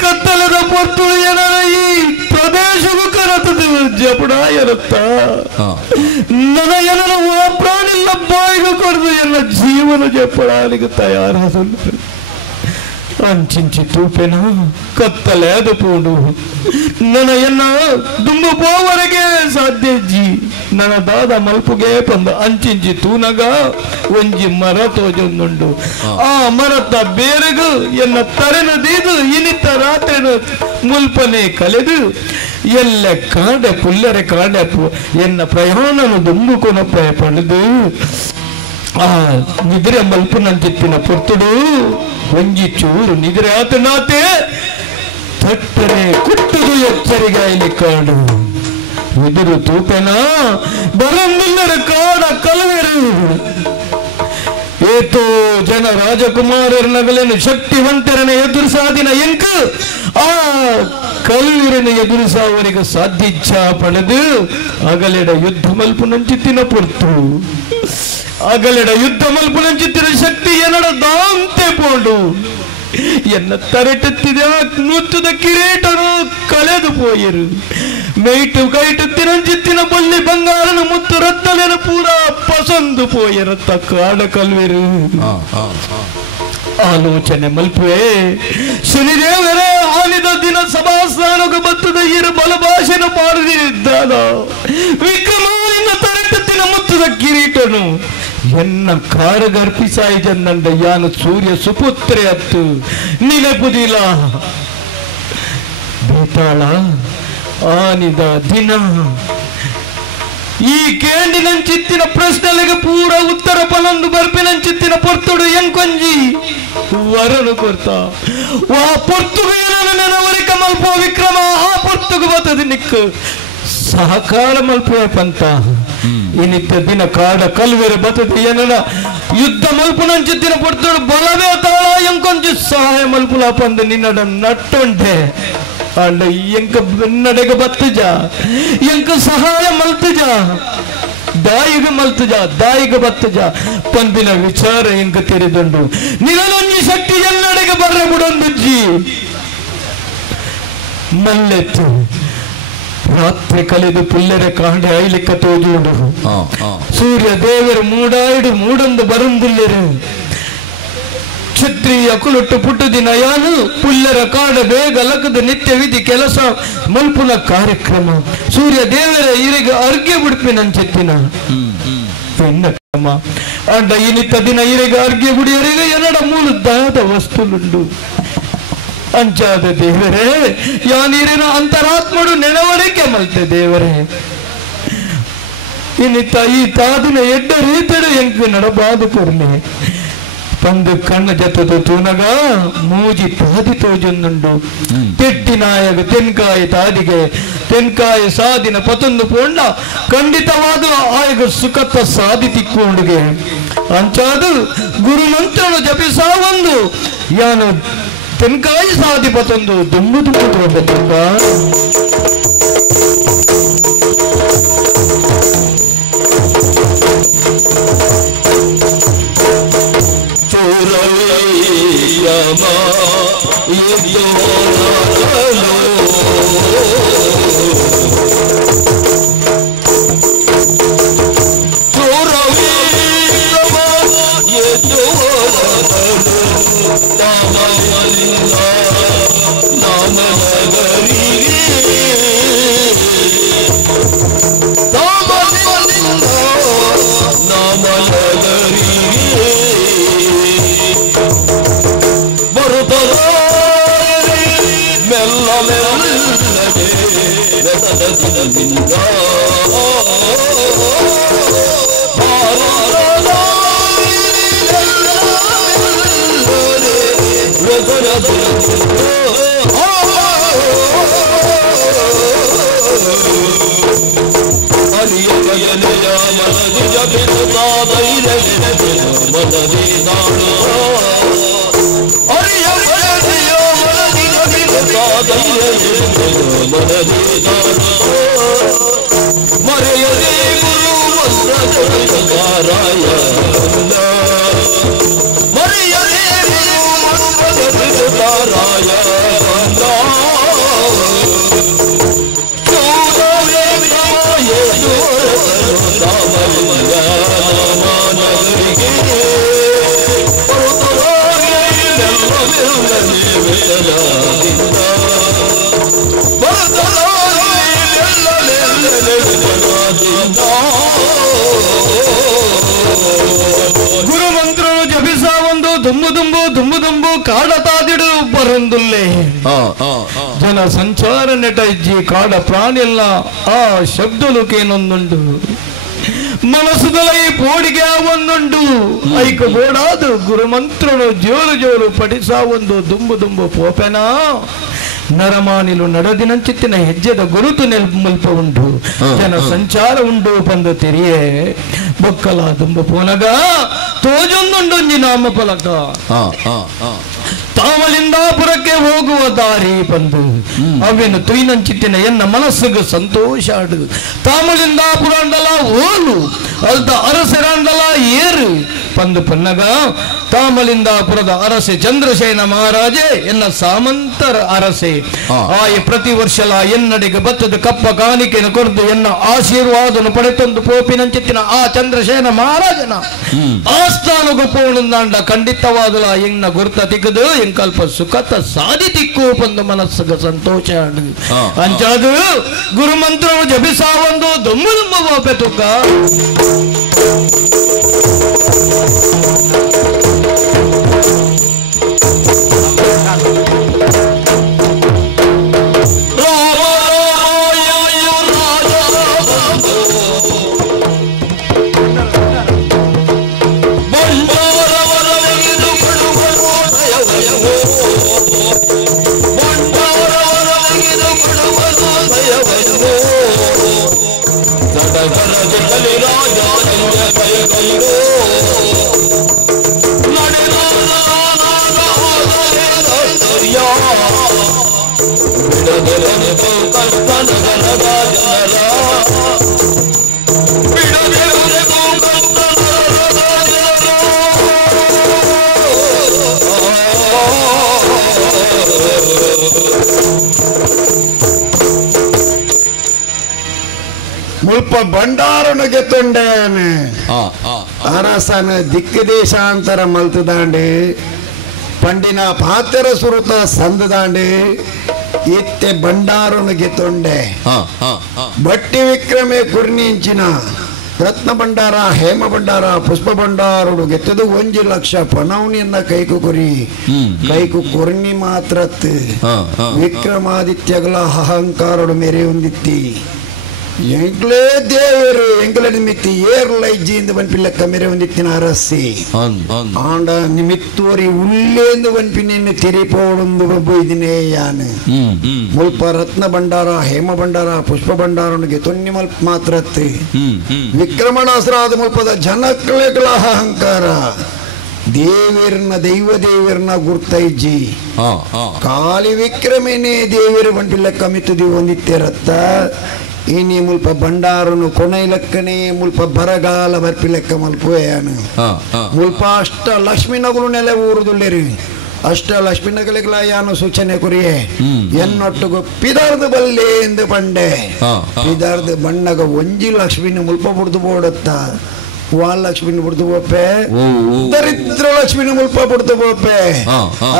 ಕತ್ತಲದ ಪೊರ್ತುಳು ಏನರ ಈ ಪ್ರದೇಶವು ಕನತದ ಜಪಡಾಯರತ್ತ ನನ್ನ ಏನರ ಪ್ರಾಣಿಲ್ಲ ಬಾಯಿಗೆ ಕೊಡದು ಎಲ್ಲ ಜೀವನ ಜಪಡಾಲಿಗೆ ತಯಾರಾಸಲ್ಲ ಅಂಚಿಂಚಿ ತೂಪೆನ ಕತ್ತಲೆ ಅದು ಪೂಡು ನನ್ನ ಎನ್ನ ದುಂಬು ಪೋವರೆಗೆ ಸಾಧ್ಯ ಜಿ ನನ್ನ ದಾದ ಮಲ್ಪುಗೆ ಬಂದ ಅಂಚಿಂಚಿ ತೂನಗ ಒಂಜಿ ಮರ ತೋಜೊಂದುಂಡು ಆ ಮರತ ಬೇರೆಗು ಎನ್ನ ತರೆನದೀದು ಇನಿತ ರಾತ್ರಿನ ಮುಲ್ಪನೆ ಕಲೆದು ಎಲ್ಲ ಕಾಡೆ ಪುಲ್ಲರೆ ಕಾಡೆ ಎನ್ನ ಪ್ರಯಾಣನು ದುಂಬು ಕೊನಪ್ಪ ಪಡೆದು ಆ ನಿದ್ರೆ ಮಲ್ಪನಂತಿತ್ತಿನ ಪೊರ್ತುಡು ಒಂಜಿ ಚೂರು ನಿದ್ರೆ ಆತನಾತೆ ತಟ್ಟರೆ ಕುಟ್ಟದು ಎಚ್ಚರಿಗಾಯಲಿ ಕಾಡು ಎದುರು ತೂಪೆನ ಬರಂದಿಲ್ಲರ ಕಾಡ ಕಲವೆರು ಏತೋ ಜನ ರಾಜಕುಮಾರರ ನಗಲೇನು ಶಕ್ತಿವಂತರನ್ನ ಎದುರಿಸಾದಿನ ಎಂಕ ಆ ಕಲುವಿರನ್ನು ಎದುರಿಸಾವರಿಗೆ ಸಾಧ್ಯ ಪಡೆದು ಅಗಲೆಡ ಯುದ್ಧ ಮಲ್ಪನಂಚಿತ್ತಿನ ಪೊರ್ತು ಅಗಲೆಡ ಯುದ್ಧ ಮಲ್ಪನಂಚಿತ್ತಿನ ಶಕ್ತಿ ಏನಡ ದಾಂತೆ ಪೋಂಡು ಎನ್ನ ತರೆಟುತ್ತಿದ ನೂತ್ತದ ಕಿರೀಟನು ಕಳೆದು ಪೋಯರು ಮೇಟು ಕೈಟುತ್ತಿನ ಜಿತ್ತಿನ ಬಳ್ಳಿ ಬಂಗಾರನ ಮುತ್ತು ರತ್ನಲೆನ ಪೂರ ಪಸಂದು ಪೋಯರತ್ತ ಕಾಡ ಕಲ್ವೆರು ಆಲೋಚನೆ ಮಲ್ಪುವೆ ಶನಿದೇವರೇ ಆಲಿದ ದಿನ ಸಭಾಸ್ಥಾನಕ್ಕೆ ಬತ್ತದ ಇರು ಬಲಭಾಷೆನ ಪಾಡದಿದ್ದಾದ ವಿಕ್ರಮನಿಂದ ತರೆಟುತ್ತಿನ ಮುತ್ತದ ಕಿರೀಟನು ಎನ್ನ ಕಾರಗರ್ಪಿಸಾಯಿಜನ್ನಂಡ ಯಾನು ಸೂರ್ಯ ಸುಪುತ್ರೆ ಅತ್ತು ನಿನಪುದಿಲ್ಲ ಬೇತಾಳ ಆನಿದ ದಿನ ಈ ಕೇಂಡಿನಂಚಿತ್ತಿನ ಪ್ರಶ್ನೆಲೆಗೆ ಪೂರ ಉತ್ತರ ಪಲೊಂದು ಬರ್ಪಿನಂಚಿತ್ತಿನ ಪೊರ್ತುಡು ಎಂಕೊಂಜಿ ವರನು ಕೊರ್ತ ವಾ ಪೊರ್ತುಗೇನ ನೆನವರಿಕ ಮಲ್ಪ ವಿಕ್ರಮ ಆ ಪೊರ್ತುಗು ಬತ್ತದ ನಿಕ್ಕು ಸಹಕಾರ ಮಲ್ಪುವ ಪಂತ ಇನಿತ್ತ ದಿನ ಕಾಡ ಕಲ್ವೆರು ಬತ್ತದ ಏನನ ಯುದ್ಧ ಮಲ್ಪುನಂಚಿತ್ತಿನ ಪೊರ್ತುಡು ಬಲವೇ ತಾಳ ಎಂಕೊಂಜಿ ಸಹಾಯ ಮಲ್ಪುಲ ಪಂದ ನಿನ್ನಡ ನಟ್ಟುಂಟೆ ಅಂಡ ಎಂಕ ನಡೆಗೆ ಬತ್ತುಜ ಎಂಕ ಸಹಾಯ ಮಲ್ತುಜ ದಾಯಿಗೆ ಬತ್ತುಜ ಪಂದಿನ ವಿಚಾರ ಎಂಕ ತೆರೆದುಂಡು ನಿಗಳೊಂಜಿ ಶಕ್ತಿ ಎಲ್ಲಡೆಗೆ ಬರ್ರೆ ಬಿಡೊಂದುಜ್ಜಿ ಮಲ್ಲೆತ್ತು ರಾತ್ರಿ ಕಳೆದು ಪುಲ್ಲರೆ ಕಾಂಡೆ ಐಲಿಕ್ಕ ತೋಜುಂಡು ಸೂರ್ಯ ದೇವರು ಮೂಡಾಯಿಡು ಮೂಡೊಂದು ಬರುಂದಿಲ್ಲರು ಕ್ಷತ್ರಿಯ ಕುಲುಟ್ಟು ಪುಟ್ಟು ದಿನ ಯಾನು ಪುಲ್ಲರ ಕಾಡ ಬೇಗ ಲಕದ ನಿತ್ಯ ವಿಧಿ ಕೆಲಸ ಮಲ್ಪುನ ಕಾರ್ಯಕ್ರಮ ಸೂರ್ಯ ದೇವರ ಇರಿಗೆ ಅರ್ಘ್ಯ ಬಿಡ್ಪಿನಂಚೆತ್ತಿನ ಎನ್ನ ಕ್ರಮ ಅಂಡ ಇನಿತ್ತ ದಿನ ಇರಿಗೆ ಅರ್ಘ್ಯ ಬಿಡಿಯರಿಗೆ ಎನ್ನಡ ಮೂಲದಾದ ವಸ್ತುಲುಂಡು ಅಂಚಾದ ದೇವರೇ ಯಾ ನೀರಿನ ಅಂತರಾತ್ಮಡು ನೆನವರಿಕೆ ಮಲ್ತೆ ದೇವರೇ ಇನಿತ್ತ ಈ ತಾದಿನ ಎಡ್ಡ ರೀತಿಡು ಎಂಕು ನಡಬಾದು ಕೊರ್ಲೆ ಪಂದು ಕಣ್ಣ ಜತದ ತೂನಗ ಮೂಜಿ ತಾದಿ ತೋಜೊಂದುಂಡು ತೆಟ್ಟಿನಾಯಗ ತೆನ್ಕಾಯಿ ತಾದಿಗೆ ತೆನ್ಕಾಯಿ ಸಾದಿನ ಪತೊಂದು ಪೋಂಡ ಖಂಡಿತವಾದ ಆಯಗ ಸುಖತ ಸಾದಿ ತಿಕ್ಕೊಂಡುಗೆ ಅಂಚಾದು ಗುರು ಮಂತ್ರನು ಜಪಿಸಾವೊಂದು ಯಾನು ತೆನ್ಕಾಯಿ ಸಾದಿ ಪತೊಂದು ದುಂಬು ದುಂಬು ತೋಟದಿಂದ Hare ಮರೆಯದೆ ಗುರು ಮಂತ್ರಧಾರಾಯ ಮರೆಯದೆ ಗುರು ಮಂತ್ರಧಾರಾಯ ಗುರು ಮಂತ್ರನು ಜಪಿಸ ಒಂದು ದುಂಬು ದುಂಬು ದುಂಬು ದುಂಬು ಕಾಡತಾದಿಡು ಬರಂದುಲ್ಲೆ ಜನ ಸಂಚಾರ ನೆಟ ಇಜ್ಜಿ ಕಾಡ ಪ್ರಾಣಿ ಎಲ್ಲ ಆ ಶಬ್ದಲುಕೇನೊಂದುಂಡು ಮನಸ್ಸುಗಳ ಈ ಪೋಡಿಗೆ ಒಂದುಂಡು ಐಕ ಬೋಡಾದು ಗುರುಮಂತ್ರನು ಜೋರು ಜೋರು ಪಡಿಸ ಒಂದು ದುಂಬು ದುಂಬು ಪೋಪೆನ ನರಮಾನಿಲು ನಡೆದಿನಂಚಿತ್ತಿನ ಹೆಜ್ಜೆದ ಗುರುತು ಮುಲ್ಪ ಉಂಟು ಜನ ಸಂಚಾರ ಉಂಡು ಬಂದು ತೆರಿಯೇ ಬೊಕ್ಕಲ ದುಂಬು ಪೋನಗ ತೋಜೊಂದುಂಡು ನಾಮ ಫಲಕ ತಾಮಲಿಂದಾಪುರಕ್ಕೆ ಹೋಗುವ ದಾರಿ ಬಂದು ಅವೇನು ತುಯ್ನಂಚಿತ್ತಿನ ಎನ್ನ ಮನಸ್ಸಿಗೆ ಸಂತೋಷ ಆಡು ತಾಮಲಿಂದಾಪುರ ಅಂಡಲ ಓಲು ಅಲ್ದ ಅರಸರಂಡಲ ಏರು ಪಂದು ಪನ್ನಗ ತಾಮಲಿಂದಾಪುರದ ಅರಸೆ ಚಂದ್ರಸೇನ ಮಹಾರಾಜೆ ಎನ್ನ ಸಾಮಂತರ ಅರಸೆ ಆಯ ಪ್ರತಿ ವರ್ಷಲ ಎನ್ನಡಿಗೆ ಬತ್ತದ ಕಪ್ಪ ಕಾಣಿಕೆಯನ್ನು ಕೊರದು ಎನ್ನ ಆಶೀರ್ವಾದನು ಪಡೆತೊಂದು ಪೋಪಿನಂಚಿತ್ತಿನ ಆ ಚಂದ್ರಸೇನ ಮಹಾರಾಜನ ಆಸ್ಥಾನಗೂ ಪೋಣಂದಾಂಡ ಖಂಡಿತವಾದಲ ಎನ್ನ ಗುರ್ತ ತಿಕ್ಕದು ಎಂಕಲ್ಪ ಸುಖತ ಸಾಧಿ ತಿಕ್ಕು ಪಂದು ಮನಸ್ಸಿಗೆ ಸಂತೋಷ ಆಡು ಅಂಚಾದು ಗುರುಮಂತ್ರವು ಜಪಿಸ ಒಂದು ದುಮ್ಮು ದುಮ್ಮು ಪೋಪೆ ತುಕ್ಕ ಮುಲ್ಪ ಬಂಡಾರನಿಗೆ ತೊಂಡೇನೆ ಅರಸನ ದಿಕ್ಕದೇಶಾಂತರ ಮಲ್ತದಾಂಡೆ ಪಂಡಿನ ಪಾತ್ರ ಸುರುತ ಸಂದದಾಂಡೆ ಇತ್ತೆ ಬಂಡಾರನಿಗೆ ತೊಂಡೆ ಬಟ್ಟಿ ವಿಕ್ರಮೆ ಕುರ್ನಿಂಚಿನ ರತ್ನ ಭಂಡಾರ ಹೇಮ ಭಂಡಾರ ಪುಷ್ಪ ಭಂಡಾರಡು ಗೆತ್ತದು 1 ಲಕ್ಷ ಪನವನಿಯನ್ನ ಕೈಕು ಕುರಿ ಕೈಕು ಕುರ್ನಿ ಮಾತ್ರತ್ ವಿಕ್ರಮಾದಿತ್ಯಗಳ ಅಹಂಕಾರಡು ಮೆರೆ ಹೊಂದಿತ್ತಿ ಎಂಕ್ಲೇ ದೇವರು ಎಂಕ್ಲ ನಿಮಿತ್ತಿ ಏರ್ಲ ಇಜ್ಜಿಯಿಂದ ಬನ್ಪಿಲ್ಲಕ್ಕ ಮೆರೆ ಹೊಂದಿತ್ತಿನ ಅರಸಿ ಆಂಡ ನಿಮಿತ್ತೋರಿ ಉಲ್ಲೇಂದು ಬನ್ಪಿನ ತಿರಿಪೋಡೊಂದು ಬೊಯ್ದಿನೇ ಯಾನು ಮುಲ್ಪ ರತ್ನ ಭಂಡಾರ ಹೇಮ ಭಂಡಾರ ಪುಷ್ಪ ಭಂಡಾರನಿಗೆ ತೊನ್ನಿ ಮಲ್ಪ ಮಾತ್ರತ್ ವಿಕ್ರಮಣಾಸ್ರಾದ ಮುಲ್ಪದ ಜನಕ್ಲೆಗಳ ಅಹಂಕಾರ ದೇವರನ್ನ ದೈವ ದೇವರನ್ನ ಗುರ್ತೈಜಿ ಕಾಲಿ ವಿಕ್ರಮೇನೆ ದೇವರ ಬಂಟಿಲ್ಲಕ್ಕ ಮಿತ್ತದಿ ಹೊಂದಿತ್ತೆ ರತ್ತ ಇನಿ ಮುಲ್ಪ ಭಂಡಾರನು ಕೊನೆಲಕ್ಕನೇ ಮುಲ್ಪ ಬರಗಾಲ ಬರ್ಪಿಲೆಕ್ಕ ಮಲ್ಪುಯಾನು ಮುಲ್ಪ ಅಷ್ಟ ಲಕ್ಷ್ಮೀನಗಳು ನೆಲೆ ಊರುದುಲ್ಲೇರಿ ಅಷ್ಟ ಲಕ್ಷ್ಮೀನಗಳಿಗಳ ಯಾನು ಸೂಚನೆ ಕುರಿಯೇ ಎನ್ನೊಟ್ಟಿಗೂ ಪಿದಾರ್ದು ಬಲ್ಲೆ ಎಂದು ಬಂಡೆ ಪಿದಾರ್ದು ಬಣ್ಣಗ 1 ಲಕ್ಷ್ಮಿನ ಮುಲ್ಪ ಬುಡ್ದು ಬೋಡತ್ತ ಲಕ್ಷ್ಮಿನ ಬುಡ್ದು ಬೋಪೆ ದರಿದ್ರ ಲಕ್ಷ್ಮಿನ ಮುಲ್ಪ ಬುಡ್ದು ಬೋಪೆ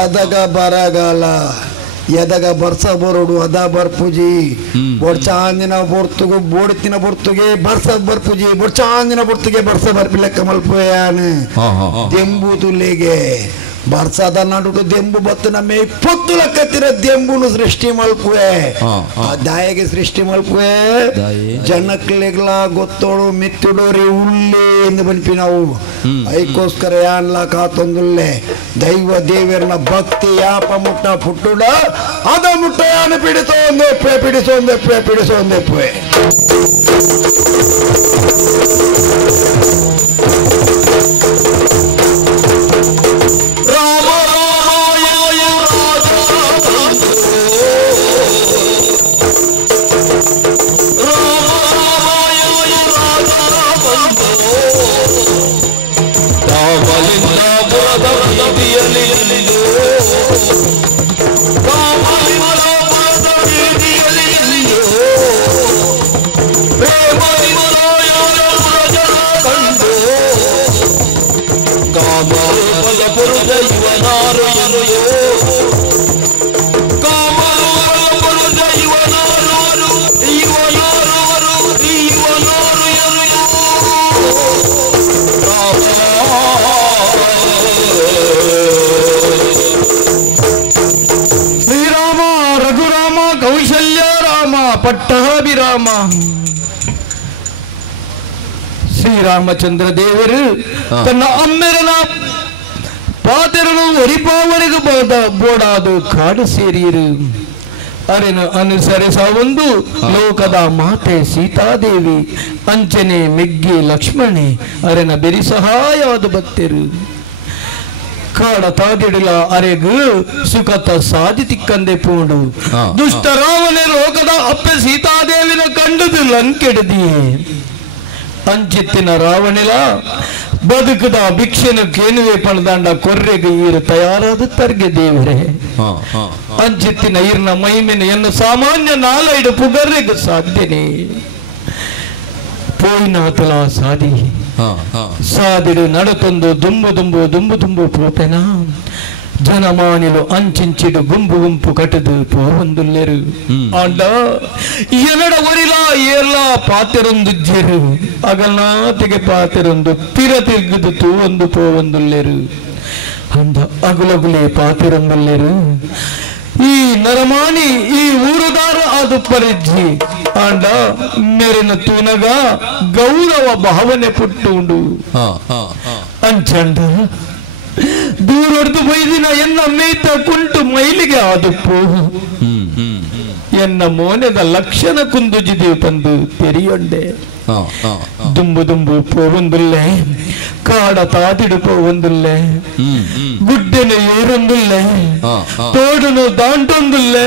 ಅದಗ ಬರಗಾಲ ಎದಗ ಬರ್ಸ ಬೋರೋಡು ಅದ ಬರ್ಪುಜಿ ಬೊಡ್ಚಾಂದಿನ ಬೊರ್ತುಗು ಬೋಡ್ತಿನ ಬೊರ್ತುಗೆ ಬರ್ಸ ಬರ್ಪುಜಿ ಬೊಡ್ಚಾಂದಿನ ಬೊರ್ತುಗೆ ಬರ್ಸ ಬರ್ಪಿಲೆಕ್ಕ ಮಲ್ಪುಯಾನು ದೆಂಬು ತುಲ್ಲಿಗೆ ಬರ್ಸದ ನಡುಡು ದೆಂಬು ಬತ್ತು ನಮ್ಮೆ 20 ಲಕ್ಕತ್ತಿರ ದೆಂಬುನು ಸೃಷ್ಟಿ ಮಲ್ಪುವೆ ಆ ದಾಯಗೆ ಸೃಷ್ಟಿ ಮಲ್ಪುವೆ ಜನಕ್ಲೆಗ್ಲ ಗೊತ್ತೋಡು ಮಿತ್ತಿಡೋರಿ ಉಳ್ಳೆ ಎಂದು ಬನ್ಪಿ ನಾವು ಐಕೋಸ್ಕರ ಯಾನ್ಲ ಕಾತೊಂದುಲ್ಲೆ ದೈವ ದೇವರನ ಭಕ್ತಿ ಯಾಪ ಮುಟ್ಟ ಪುಟ್ಟುಡ ಅದ ಮುಟ್ಟ ಯಾನು ಪಿಡಿಸೋಂದೆಪ್ಪೆ ರಾಮ ರಾಮಾಯ ರಾಜ ಕಂಡು ಕಾಮಲಿಂದ ಪುರದ ಬೀದಿಯಲ್ಲಿ ಕಾಮಲಿಂದ ಪುರದ ಬೀದಿಯಲ್ಲಿ ಕಂಡು ಕಾಮಲ ಪುರುಷ ಇವನಾರು ಎನ್ನುಯೋ ಕಾಮಲ ಪುರುಷ ಇವನಾರು ಇವನಾರು ಎನ್ನುಯೋ ಶ್ರೀರಾಮ ರಘುರಾಮ ಕೌಶಲ್ಯ ರಾಮ ಪಟ್ಟಾಭಿರಾಮ ಶ್ರೀರಾಮಚಂದ್ರ ದೇವರು ತನ್ನ ಅಮ್ಮೆರನ ಪಾತೆರನು ಒರಿಪಾವರೆಗೂ ಬೋಡಾದು ಕಾಡು ಸೇರಿಯರು ಅರೆನು ಅನುಸರಿಸ ಒಂದು ಲೋಕದ ಮಾತೆ ಸೀತಾದೇವಿ ಅಂಚನೆ ಮೆಗ್ಗಿ ಲಕ್ಷ್ಮಣಿ ಅರೆನ ಬೆರಿ ಸಹಾಯವಾದ ಭಕ್ತರು ಕಾಡ ತಾದಿಡಲ ಅರೆಗು ಸುಖತ ಸಾಧಿತಿಕ್ಕಂದೆ ಪೂಂಡು ದುಷ್ಟ ರಾವಣೆ ಲೋಕದ ಅಪ್ಪೆ ಸೀತಾದೇವಿನ ಕಂಡುದು ಲಂಕೆಡದಿಯೇ ಅಂಚಿತ್ತಿನ ರಾವಣಿಲ ಬದುಕದ ಭಿಕ್ಷೆನ ಕೇನುವೆ ಪಣದಾಂಡ ಕೊರ್ರೆಗೆ ಈರು ತಯಾರಾದ ತರ್ಗೆ ದೇವರೇ ಅಂಚಿತ್ತಿನ ಈರ್ನ ಮೈಮೆನ ಎನ್ನು ಸಾಮಾನ್ಯ ನಾಲೈಡು ಪುಗರ್ರೆಗೆ ಸಾಧ್ಯನೇ ಪೋಯಿನಾತಲ ಸಾದಿ ಸಾದಿಡು ನಡತೊಂದು ದುಂಬು ಪೋಪೆನ ಜನಮಾನಿಲು ಅಂಚಿಂಚಿಡು ಗುಂಪು ಗುಂಪು ಕಟ್ಟದು ಪೋವಂದುಲ್ಲೆರು ಆಂಡ ಎನಡ ಒರಿಲ ಏರ್ಲ ಪಾತೆರೊಂದು ಅಗಲ್ನಾತಿಗೆ ಪಾತೆರೊಂದು ತಿರತಿರ್ಗದು ತೂವೊಂದು ಪೋವಂದುಲ್ಲೆರು ಅಂದ ಅಗುಲಗುಲೆ ಪಾತೆರೊಂದುಲ್ಲೆರು ಈ ನರಮಾಣಿ ಈ ಊರುದಾರ ಅದು ಪರಿಜ್ಜಿ ಆಂಡ ಮೇರಿನ ತೂನಗ ಗೌರವ ಭಾವನೆ ಪುಟ್ಟುಂಡು ಅಂಚಂಡ ದೂರೊಡ್ದು ಬೈದಿನ ಎನ್ನ ಮೇಯ್ತ ಕುಂಟು ಮೈಲಿಗೆ ಆದುಪ್ಪು ಎನ್ನ ಮೋನೆದ ಲಕ್ಷಣ ಕುಂದುಜಿದೆ ಬಂದು ತೆರಿಯೊಂಡೆ ದುಂಬು ಪೋವಂದುಲ್ಲೆ ಕಾಡ ತಾದಿಡು ಪೋವಂದುಲ್ಲೆ ಗುಡ್ಡೆನ ಏರೊಂದುಲ್ಲೆ ತೋಡನು ದಾಂಟೊಂದುಲ್ಲೆ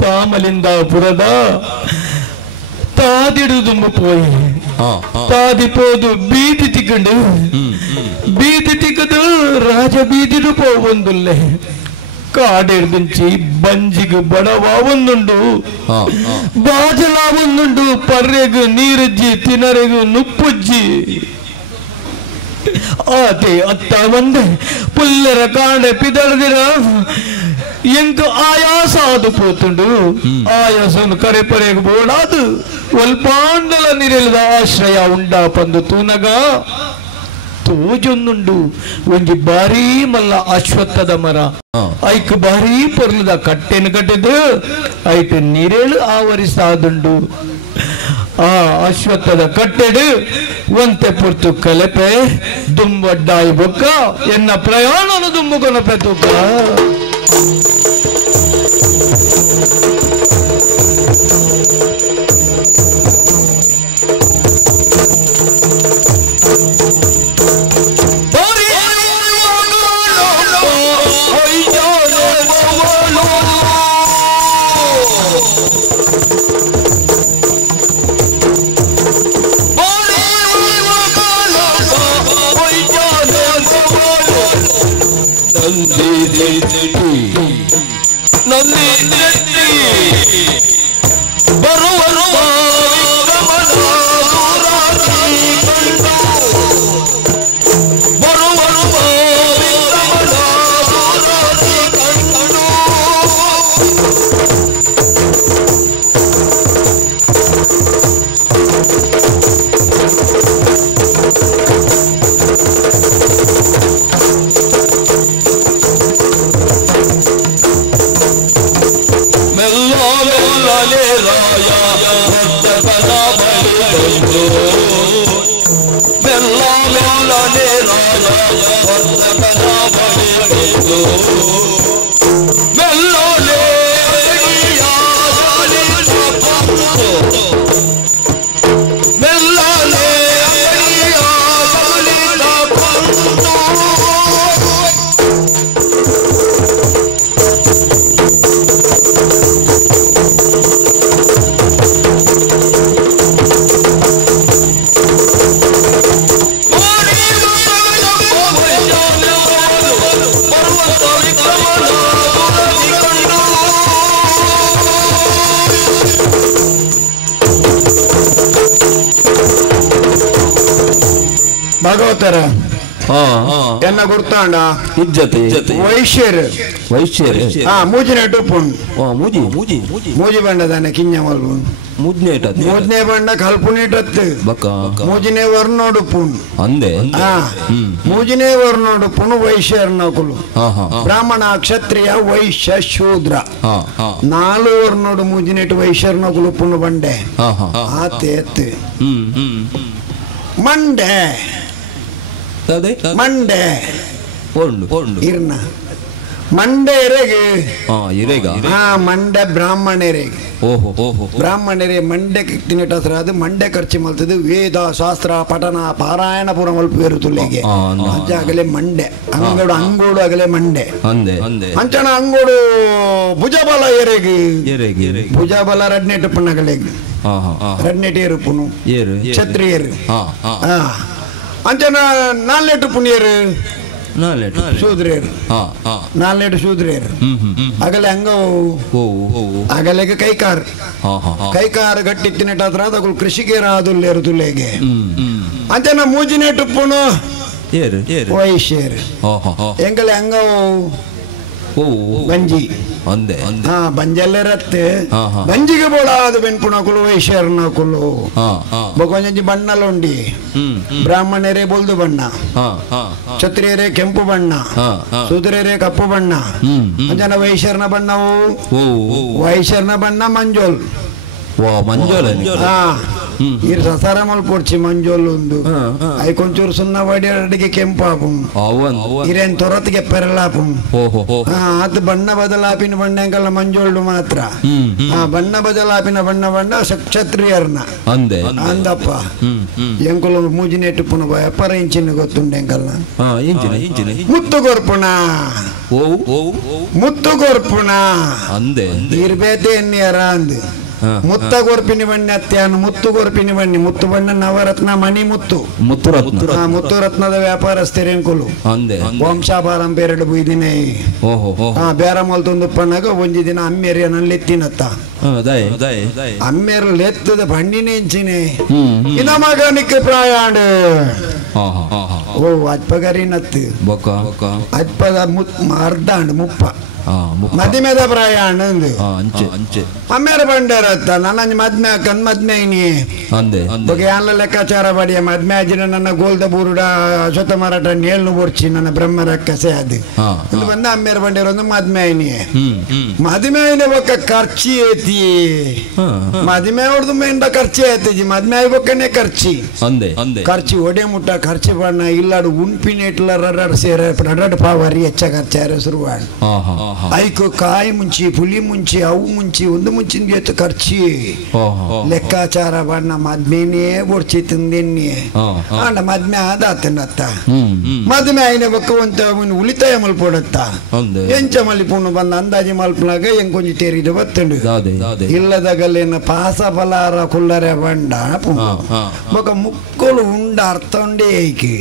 ತಾಮಲಿಂದ ಪುರದ ತಾದಿಡು ದುಂಬು ಪೋಯಿ ತಾದಿಪೋದು ಬೀದಿ ತಿಕ್ಕಂಡು ಬೀದಿ ತಿಕ್ಕದು ರಾಜ ಬೀದಿಡು ಪೋವಂದುಲ್ಲೆ ಕಾಡೆಡ್ದುಂಚಿ ಬಂಜಿಗು ಬಡವ ಒಂದುಂಡು ಬಾಜಲ ಒಂದುಂಡು ಪರ್ರೆಗು ನೀರಜ್ಜಿ ತಿನರೆಗು ನುಪ್ಪುಜ್ಜಿ ಆತೆ ಅತ್ತ ಒಂದೆ ಪುಲ್ಲರ ಕಾಂಡೆ ಪಿದಳ್ದಿರ ಎಂಕ ಆಯಾಸ ಆದು ಪೋತುಂಡು ಆಯಾಸನು ಕರೆಪರೆಗೆ ಬೋಡಾದು ಒಲ್ಪಾಂಡಲ ನಿರೆಲದ ಆಶ್ರಯ ಉಂಡಾ ಪಂದು ತೂನಗ ತೋಜೊಂದುಂಡು ಒಂಜಿ ಬಾರಿ ಮಲ್ಲ ಅಶ್ವತ್ಥದ ಮರ ಐಕ್ ಬಾರಿ ಪೊರ್ಲದ ಕಟ್ಟೆನು ಕಟ್ಟಿದು ಐಟ್ ನಿರೇಳು ಆವರಿಸಾದುಂಡು ಆ ಅಶ್ವತ್ಥದ ಕಟ್ಟೆಡು ಒಂತೆ ಪುರ್ತು ಕಲೆಪೆ ದುಂಬಡ್ಡಾಯಿ ಬೊಕ್ಕ ಎನ್ನ ಪ್ರಯಾಣನು ದುಂಬುಕೊನಪೆ ತೂಕ ಭಗವತರ ಹಾ ಹಾ ಎನ್ನ ಗುರ್ತಾಂಡ ಇಜ್ಜತೆ ವೈಶ್ಯರು ವೈಶ್ಯರು ಮೂಜಿನ ಟುಪ್ಪುಂಡು ಮೂಜಿ ಮೂಜಿ ಮೂಜಿ ಮೂಜಿ ಬಂಡದಾನೆ ಕಿಂಜ ಮಲ್ಪು ಮುಜ್ನೇಟ ಮೂಜನೆ ಬಂಡ ಕಲ್ಪುನಿಟತ್ತು ಬಕ್ಕ ಮೂಜಿನೇ ವರ್ನೋಡುಪ್ಪುಂಡು ಅಂದೆ ಮೂಜಿನೇ ವರ್ನೋಡುಪ್ಪುನು ವೈಶ್ಯರ್ನಕುಲು ಹಾ ಹಾ ಬ್ರಾಹ್ಮಣ ಕ್ಷತ್ರಿಯ ವೈಶ್ಯ ಶೂದ್ರ ಹಾ ಹಾ 4 ವರ್ನೋಡು ಮೂಜಿನೆಟ್ಟು ವೈಶ್ಯರ್ನಕುಲು ಪುನು ಬಂಡೆ ಹಾ ಹಾ ಆತೆ ಎತ್ತು ಮಂಡೆ ಅದೇ ಮಂಡೆ ಪೊಂಡು ಪೊಂಡು ಇರ್ನ ಮಂಡೆ ಎರೆಗೆ ಇರೇಗ ಮಂಡೆ ಬ್ರಾಹ್ಮಣರಿಗೆ ಓಹೋ ಓಹೋ ಬ್ರಾಹ್ಮಣರೇ ಮಂಡೆ ತಿನ್ನಟಸ್ರ ಅದು ಮಂಡೆ ಖರ್ಚು ಮಲ್ತದು ವೇದ ಶಾಸ್ತ್ರ ಪಠನ ಪಾರಾಯಣ ಪುರ ಮಲ್ಪ ಬೇರುತ್ತುಲ್ಲಿಗೆ ಅಜ್ಜಾಗಲೇ ಮಂಡೆ ಅಂಗಡು ಅಂಗೋಡು ಆಗಲೇ ಮಂಡೆ ಅಂದೆ ಅಂದೆ ಅಂಚನ ಅಂಗೋಡು ಭುಜಬಲ ಎರೆಗೆ ಎರೆಗೆ ಭುಜಬಲ ರಡ್ನೆಟ್ಟು ಪುಣ್ಣಗಳಿಗೆ ರಡ್ನೆಟ್ಟು ಏರುಪುನು ಕ್ಷತ್ರಿಯರು ಅಂಚನ 4 ಪುಣ್ಯರು ಶೂದ್ರೇರು 4 ಶೂದ್ರೇರು ಅಗಲೆ ಹಂಗ ಅಗಲೆಗೆ ಕೈಕಾರ ಗಟ್ಟಿ ತಿನ್ನಟಾದ್ರ ಅದಕ್ಕೂ ಕೃಷಿಗೇರ ಅದುಲ್ಲೇರು ತುಲೆಗೆ ಅಂಚನ ಮೂಜಿನೇ ಟುಪ್ಪುನು ವೈಶ್ಯರು ಎಂಗಲೆ ಹಂಗ ಬಂಜಿ ಬಂಜೆಲ್ಲರತ್ತೆ ಬಂಜಿಗೆ ಬೋಳಾದ ಬೆನ್ಪುಣಕುಲು ವೈಶ್ಯರ್ನಕುಲು ಕೊಂಚ ಬಣ್ಣಲುಂಡಿ ಬ್ರಾಹ್ಮಣರೇ ಬೊಲ್ದು ಬಣ್ಣ ಕ್ಷತ್ರಿಯರೇ ಕೆಂಪು ಬಣ್ಣ ಶೂದ್ರರೇ ಕಪ್ಪು ಬಣ್ಣ ಜನ ವೈಶ್ಯರ್ನ ಬಣ್ಣವು ವೈಶ್ಯರ್ನ ಬಣ್ಣ ಮಂಜೋಲ್ ಮಂಜೋಲ ಇರ್ ಸಸಾರ ಮಲ್ಪೊಡ್ಚಿ ಮಂಜೋಲ್ ಒಂದು ಐ ಕೊಂಚೂರು ಸುಣ್ಣ ಬಡಿ ಅಡಿಗೆ ಕೆಂಪಾಪು ಇರೇನ್ ತೊರತಿಗೆ ಪೆರಲಾಪು ಅದು ಬಣ್ಣ ಬದಲಾಪಿನ ಬಣ್ಣ ಎಂಕಲ್ಲ ಮಂಜೋಲ್ಡು ಮಾತ್ರ ಬಣ್ಣ ಬದಲಾಪಿನ ಬಣ್ಣ ಕ್ಷತ್ರಿಯರ್ನ ಅಂದಪ್ಪ ಎಂಕುಲು ಮೂಜಿನೆಟ್ಟು ಪುನ ವ್ಯಾಪಾರ ಇಂಚಿನ ಗೊತ್ತುಂಡು ಎಂಕಲ್ಲ ಮುತ್ತುಗೊರ್ಪುಣ ಮುತ್ತುಗೊರ್ಪುಣ ಇರ್ಬೇತೆ ಎನ್ನಿಯರ ಅಂದ್ ಮುತ್ತ ಗೊರ್ಪಿನಿ ಬಣ್ಣಿ ಅತ್ಯಾನು ಮುತ್ತು ಗೊರ್ಪಿನಿ ಬಣ್ಣಿ ಮುತ್ತು ಬಣ್ಣ ನವರತ್ನ ಮಣಿ ಮುತ್ತು ಮುತ್ತು ರತ್ನದ ವ್ಯಾಪಾರಸ್ಥರೇಂಕುಲು ವಂಶ ಪಾರಂಪರ್ಯಡು ಬುಯ್ದಿನೇ ಬೇರೆ ಮೊಲ್ತೊಂದು ಪಣ್ಣಗ ಒಂಜಿ ದಿನ ಅಮ್ಮೇರಿಯ ನಲ್ಲೆತ್ತಿನತ್ತ ಅಮ್ಮೇರು ಲೆತ್ತದ ಬಣ್ಣಿನೇ ಇಂಚಿನೇ ಇನ ಮಗನಿಕ್ಕೆ ಪ್ರಾಯಾಣ ಅಜ್ಪಗರಿನತ್ತು ಅಜ್ಪದ ಅರ್ಧಾಂಡ್ ಮುಪ್ಪ ಮದಿಮೆದ ಪ್ರಾಯಾಣ ಅಮ್ಮೇರ ಬಂಡರತ್ತ ನನ್ನ ಮದ್ಮೆ ಕನ್ ಮದ್ಮೆನಿ ಬಗ್ಗೆ ಎಲ್ಲ ಲೆಕ್ಕಾಚಾರ ಬಡಿಯ ಮದ್ಮೆ ಆಜಿನ ನನ್ನ ಗೋಲ್ದ ಬೂರುಡ ಅಶ್ವತ್ಥ ಮರಾಠ ನೇಳ್ನು ಬೋರ್ಚಿ ನನ್ನ ಬ್ರಹ್ಮ ರಕ್ಕಸೆ ಅದು ಬಂದ ಅಮ್ಮೇರ ಬಂಡಿರ ಒಂದು ಮದ್ಮೆ ಐನಿ ಮದ್ಮೆ ಐನ ಬೊಕ್ಕ ಖರ್ಚಿ ಐತಿ ಮದ್ಮೆ ಹೊಡ್ದು ಮೇಂಡ ಖರ್ಚಿ ಐತಿ ಮದ್ಮೆ ಆಯ್ ಬೊಕ್ಕನೆ ಖರ್ಚಿ ಖರ್ಚಿ ಒಡೆ ಮುಟ್ಟ ಖರ್ಚಿ ಬಣ್ಣ ಇಲ್ಲಾಡು ಉಣ್ಪಿನೇಟ್ಲ ರಡ್ ಸೇರ ರಡ್ ಪಾವರಿ ಹೆಚ್ಚ ಖರ್ಚಾರ ಶುರುವಾಡ ಐಕು ಕಾಯಿ ಮುಂಚಿ ಪುಲಿ ಮುಂಚಿ ಅವು ಮುಂಚಿ ಒಂದು ಮುಂಚಿನ ಎತ್ತು ಖರ್ಚಿ ಲೆಕ್ಕಾಚಾರ ಬಣ್ಣ ಮದ್ಮೆನೇ ಬೊಡ್ಚಿ ತಿಂದೆನ್ನಿ ಅಂಡ ಮದ್ಮೆ ಆದಾತನತ್ತ ಮದ್ಮೆ ಐನ ಬೊಕ್ಕ ಒಂತ ಉಳಿತಾಯ ಮಲ್ಪೊಡತ್ತ ಎಂಚ ಮಲ್ಪುಣು ಬಂದ ಅಂದಾಜಿ ಮಲ್ಪನಾಗ ಹೆಂಗ್ ಕೊಂಚ ತೇರಿದ ಬತ್ತಂಡು ಇಲ್ಲದಾಗಲೇನ ಪಾಸ ಬಲಾರ ಕುಲ್ಲರೆ ಬಂಡ ಬೊಕ್ಕ ಮುಕ್ಕಳು ಉಂಡ ಅರ್ಥ ಉಂಡೆ ಐಕಿ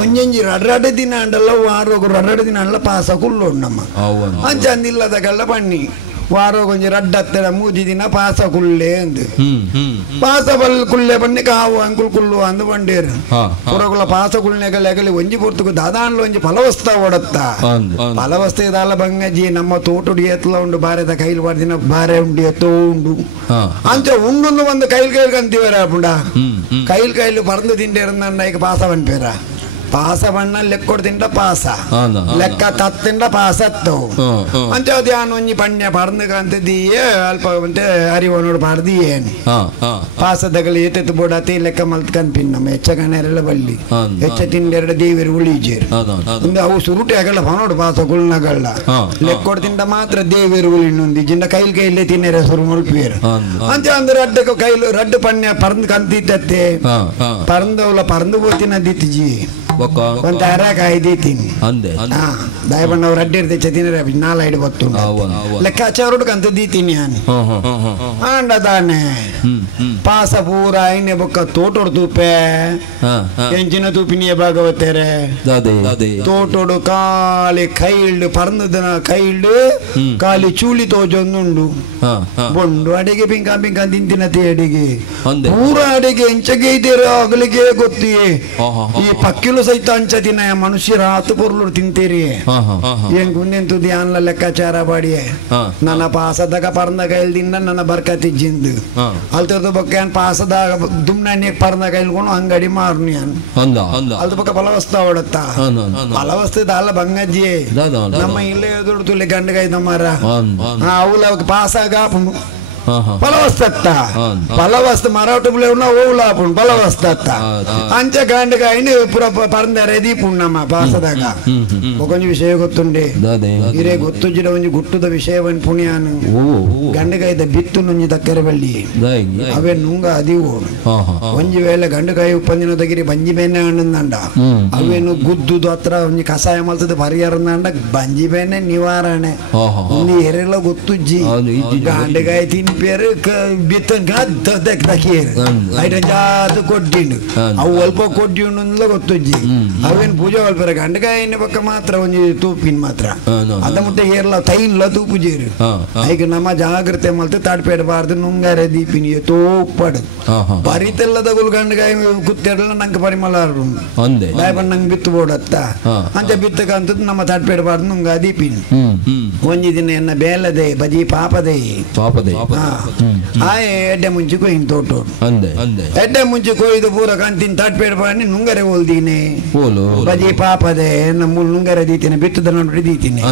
ಒಂಜಿ ರಡ್ರಡ್ ದಿನ ಅಂಡಲ್ಲ ವಾರೋಗ ರಡ್ರಡ್ ದಿನ ಅಂಡಲ್ಲ ಪಾಸ ಕುಲ್ಲು ನಮ್ಮ ಅಂಚಂದಿಲ್ಲದಗಲ್ಲ ಬನ್ನಿ ವಾರೋ ಕೊಂಚ ರಡ್ಡತ್ತರ ಮೂಜಿ ದಿನ ಪಾಸ ಕುಲ್ಲೆ ಅಂದು ಪಾಸ ಬಲ್ ಕುಲ್ಲೆ ಬನ್ನಿ ಕಾವು ಅಂಕುಲ್ ಕುಲ್ಲು ಅಂದು ಬಂಡೇರು ಪುರಗುಲ ಪಾಸ ಕುಲ್ನೆಗಲಿ ಒಂಜಿ ಪುರ್ತಕು ದಾದಾನ್ಲು ಒಂಜಿ ಫಲವಸ್ತ ಓಡತ್ತ ಫಲವಸ್ತ ಇದಾಲ ಬಂಗಜಿ ನಮ್ಮ ತೋಟುಡಿ ಎತ್ತಲ ಉಂಡು ಬಾರೆದ ಕೈಲು ಬಾರ್ದಿನ ಬಾರೆ ಉಂಡು ಎತ್ತೋ ಉಂಡು ಅಂಚ ಉಂಡು ಒಂದು ಕೈಲ್ ಕಂತೀವರ ಪುಂಡ ಕೈಲು ಪರಂದು ತಿಂಡೇರ ನನ್ನ ಈಗ ಪಾಸ ಬನ್ಪೇರ ಪಾಸ ಬಣ್ಣ ಲೆಕ್ಕೊಡ್ತಿಂಡ ಪಾಸ ಲೆಕ್ಕ ತತ್ತಿಂಡ ಪಾಸ ಅಂತ ಧ್ಯಾನ ಒಂಜಿ ಪಣ್ಯ ಪರ್ದು ಕಂತಿದ್ದೀಯೇ ಅಲ್ಪ ಮತ್ತೆ ಅರಿವನೋಡು ಪರ್ದಿಯೇನು ಪಾಸದಗಲಿ ಏತೆತ್ತು ಬೋಡಾತಿ ಲೆಕ್ಕ ಮಲ್ತ್ ಕನ್ಪಿನ್ ನಮ್ಮ ಹೆಚ್ಚ ಕಣ್ಣೆರೆಲ್ಲ ಬಳ್ಳಿ ಹೆಚ್ಚ ತಿಂಡೆರಡು ದೇವಿರು ಉಳಿಜೇರು ಒಂದು ಅವು ಸುರುಟಿ ಆಗಲ್ಲ ಪನೋಡು ಪಾಸ ಕುಳ್ನಗಳ್ಳ ಲೆಕ್ಕೊಡ್ತಿಂಡ ಮಾತ್ರ ದೇವಿರು ಉಳಿನೊಂದಿ ಜಿಂಡ ಕೈಲೇ ತಿನ್ನೆರೆ ಸುರು ಮುಲ್ಪಿಯರು ಅಂತ ಅಂದ್ರೆ ರಡ್ಡಕ್ಕೆ ಕೈಲು ರಡ್ಡು ಪಣ್ಯ ಪರ್ದು ಕಂತಿದ್ದತ್ತೆ ಪರಂದವಲ್ಲ ಪರಂದು ಬೋತಿನ ದಿತ್ತಿಜಿ ಬೊಕ್ಕ ಒಂತ ಅರಕಾಯಿ ದೀತೀನಿ ಅಂದೆ ದಯಬಣ್ಣ ಅವ್ರು ಅಡ್ಡಿರ್ದೆ ಚತಿನ ನಾಲ್ ಐಡು ಬತ್ತು ಲೆಕ್ಕಾಚಾರ ಕಂತ ದೀತೀನಿ ನಾನು ಅಂಡದಾನೆ ಪಾಸ ಪೂರ ಐನೆ ಬೊಕ್ಕ ತೋಟೋಡು ತೂಪೆ ಎಂಚಿನ ತೂಪಿನಿಯ ಭಾಗವತೇರೆ ತೋಟೋಡು ಕಾಲಿ ಕೈಲ್ಡು ಪರ್ನದನ ಕೈಲ್ಡು ಕಾಲಿ ಚೂಳಿ ತೋಜೊಂದುಂಡು ಬೊಂಡು ಅಡಿಗೆ ಪಿಂಕ ಪಿಂಕ ತಿಂತಿನತಿ ಅಡಿಗೆ ಪೂರ ಅಡಿಗೆ ಎಂಚಗೆ ಇದ್ದೀರ ಅಗಲಿಗೆ ಗೊತ್ತಿ ಈ ಪಕ್ಕಿಲು ಸಹಿತ ಅಂಚದಿನ ಮನುಷ್ಯರ ಹತ್ತು ಪೊರ್ಲು ತಿಂತೀರಿ ಏನ್ ಗುಂದೆಂತು ಧ್ಯಾನ್ಲ ಲೆಕ್ಕಾಚಾರ ಬಾಡಿಯೇ ನನ್ನ ಪಾಸದಾಗ ಪರ್ನ ಕೈಲ್ದಿಂದ ನನ್ನ ಬರ್ಕತಿಜ್ಜಿಂದು ಅಲ್ತದ ಬೊಕ್ಕ ಏನ್ ಪಾಸದಾಗ ದುಮ್ನ ಪರ್ನ ಕೈಲ್ಕೊಂಡು ಅಂಗಡಿ ಮಾರ್ನಿ ಅಲ್ದ ಬೊಕ್ಕ ಫಲವಸ್ತಾ ಹೊಡತ್ತ ಫಲವಸ್ತೆ ದಾಲ ಬಂಗಜ್ಜಿ ನಮ್ಮ ಇಲ್ಲೇ ಎದುರು ಗಂಡಗೈ ನಮ್ಮರ ಅವಲ ಪಾಸಾಗ ಫಲವಸ್ತತ್ತ ಫಲವಸ್ತ ಮರಾಠ ಬುಲೆವನ್ನ ಓಲಾಪುನ್ ಫಲವಸ್ತತ್ತ ಅಂಚ ಗಂಡಗ ಐನಿ ಪುರ ಪರಂದರೆ ದೀಪುಣ್ಣಮ್ಮ ಪಾಸದಾಗ ಒಕೊಂಜಿ ವಿಷಯ ಗೊತ್ತುಂಡೆ ಇರೇ ಗೊತ್ತುಜ್ಜಿಡ ಒಂಜಿ ಗುಟ್ಟುದ ವಿಷಯವನ್ ಪುಣ್ಯಾನು ಗಂಡಗಾಯ್ದ ಬಿತ್ತು ನುಂಜಿ ದಕ್ಕರೆ ಬಳ್ಳಿ ಅವೇ ನುಂಗ ಅದಿವು ಒಂಜಿ ವೇಳೆ ಗಂಡಗಾಯಿ ಉಪ್ಪಂದಿನ ತಗಿರಿ ಬಂಜಿ ಬೇನೆ ಹಣ್ಣಂದಂಡ ಅವೇನು ಗುದ್ದುದು ಹತ್ರ ಒಂಜಿ ಕಷಾಯ ಮಲ್ತದ ಪರಿಹಾರಂದಂಡ ಬಂಜಿ ಬೇನೆ ನಿವಾರಣೆ ಒಂದು ಎರೆಲ್ಲ ಗೊತ್ತುಜ್ಜಿ ಗಂಡಗಾಯಿ ತಿನ್ పేరు బిత్తంగా దక్కేరు అయితే జాతు కొట్టిండు అవి అల్ప కొట్టిండు ಗೊತ್ತೊಜ್ಜಿ ಅವೇನು ಪೂಜೆ ಅಲ್ಪರ ಗಂಡಗಾಯಿನ ಪಕ್ಕ ಮಾತ್ರ ಒಂದು ತೂಪಿನ ಮಾತ್ರ ಅದ ಮುಟ್ಟ ಏರ್ಲ ತೈನ್ಲ ತೂಪು ಜೇರು ಈಗ ನಮ್ಮ ಜಾಗ್ರತೆ ಮಲ್ತೆ ತಾಡ್ಪೇಡಬಾರ್ದು ನುಂಗಾರೆ ದೀಪಿನಿ ತೋಪಡು ಪರಿತೆಲ್ಲದ ಗುಲ್ ಗಂಡಗಾಯಿ ಕುತ್ತೆರಲ್ಲ ನಂಗೆ ಪರಿಮಲಾರು ದಯಬಣ್ಣ ನಂಗೆ ಬಿತ್ತು ಬೋಡತ್ತ ಅಂತ ಬಿತ್ತಕಂತದ್ದು ನಮ್ಮ ತಾಡ್ಪೇಡಬಾರ್ದು ನುಂಗ ದೀಪಿನಿ ಒಂಜಿ ದಿನ ಎನ್ನ ಬೇಲದೆ ಬಜಿ ಪಾಪದೆ ಎಡ್ಡೆ ಮುಂಚೆ ಕೊಯ್ದು ತೋಟ ಎಡ್ಡೆ ಮುಂಚೆ ಕೊಯ್ದು ಪೂರ ಕಂತಿನ ತಟ್ಪೇಡ ಪಾಡಿ ನುಂಗರೆ ಹೋಲ್ದೀನಿ ಬಜಿ ಪಾಪದೆ ನಮ್ಮ ನುಂಗರೆ ದೀತೀನಿ ಬಿತ್ತದ ನೋಡಿ ದೀತೀನಿ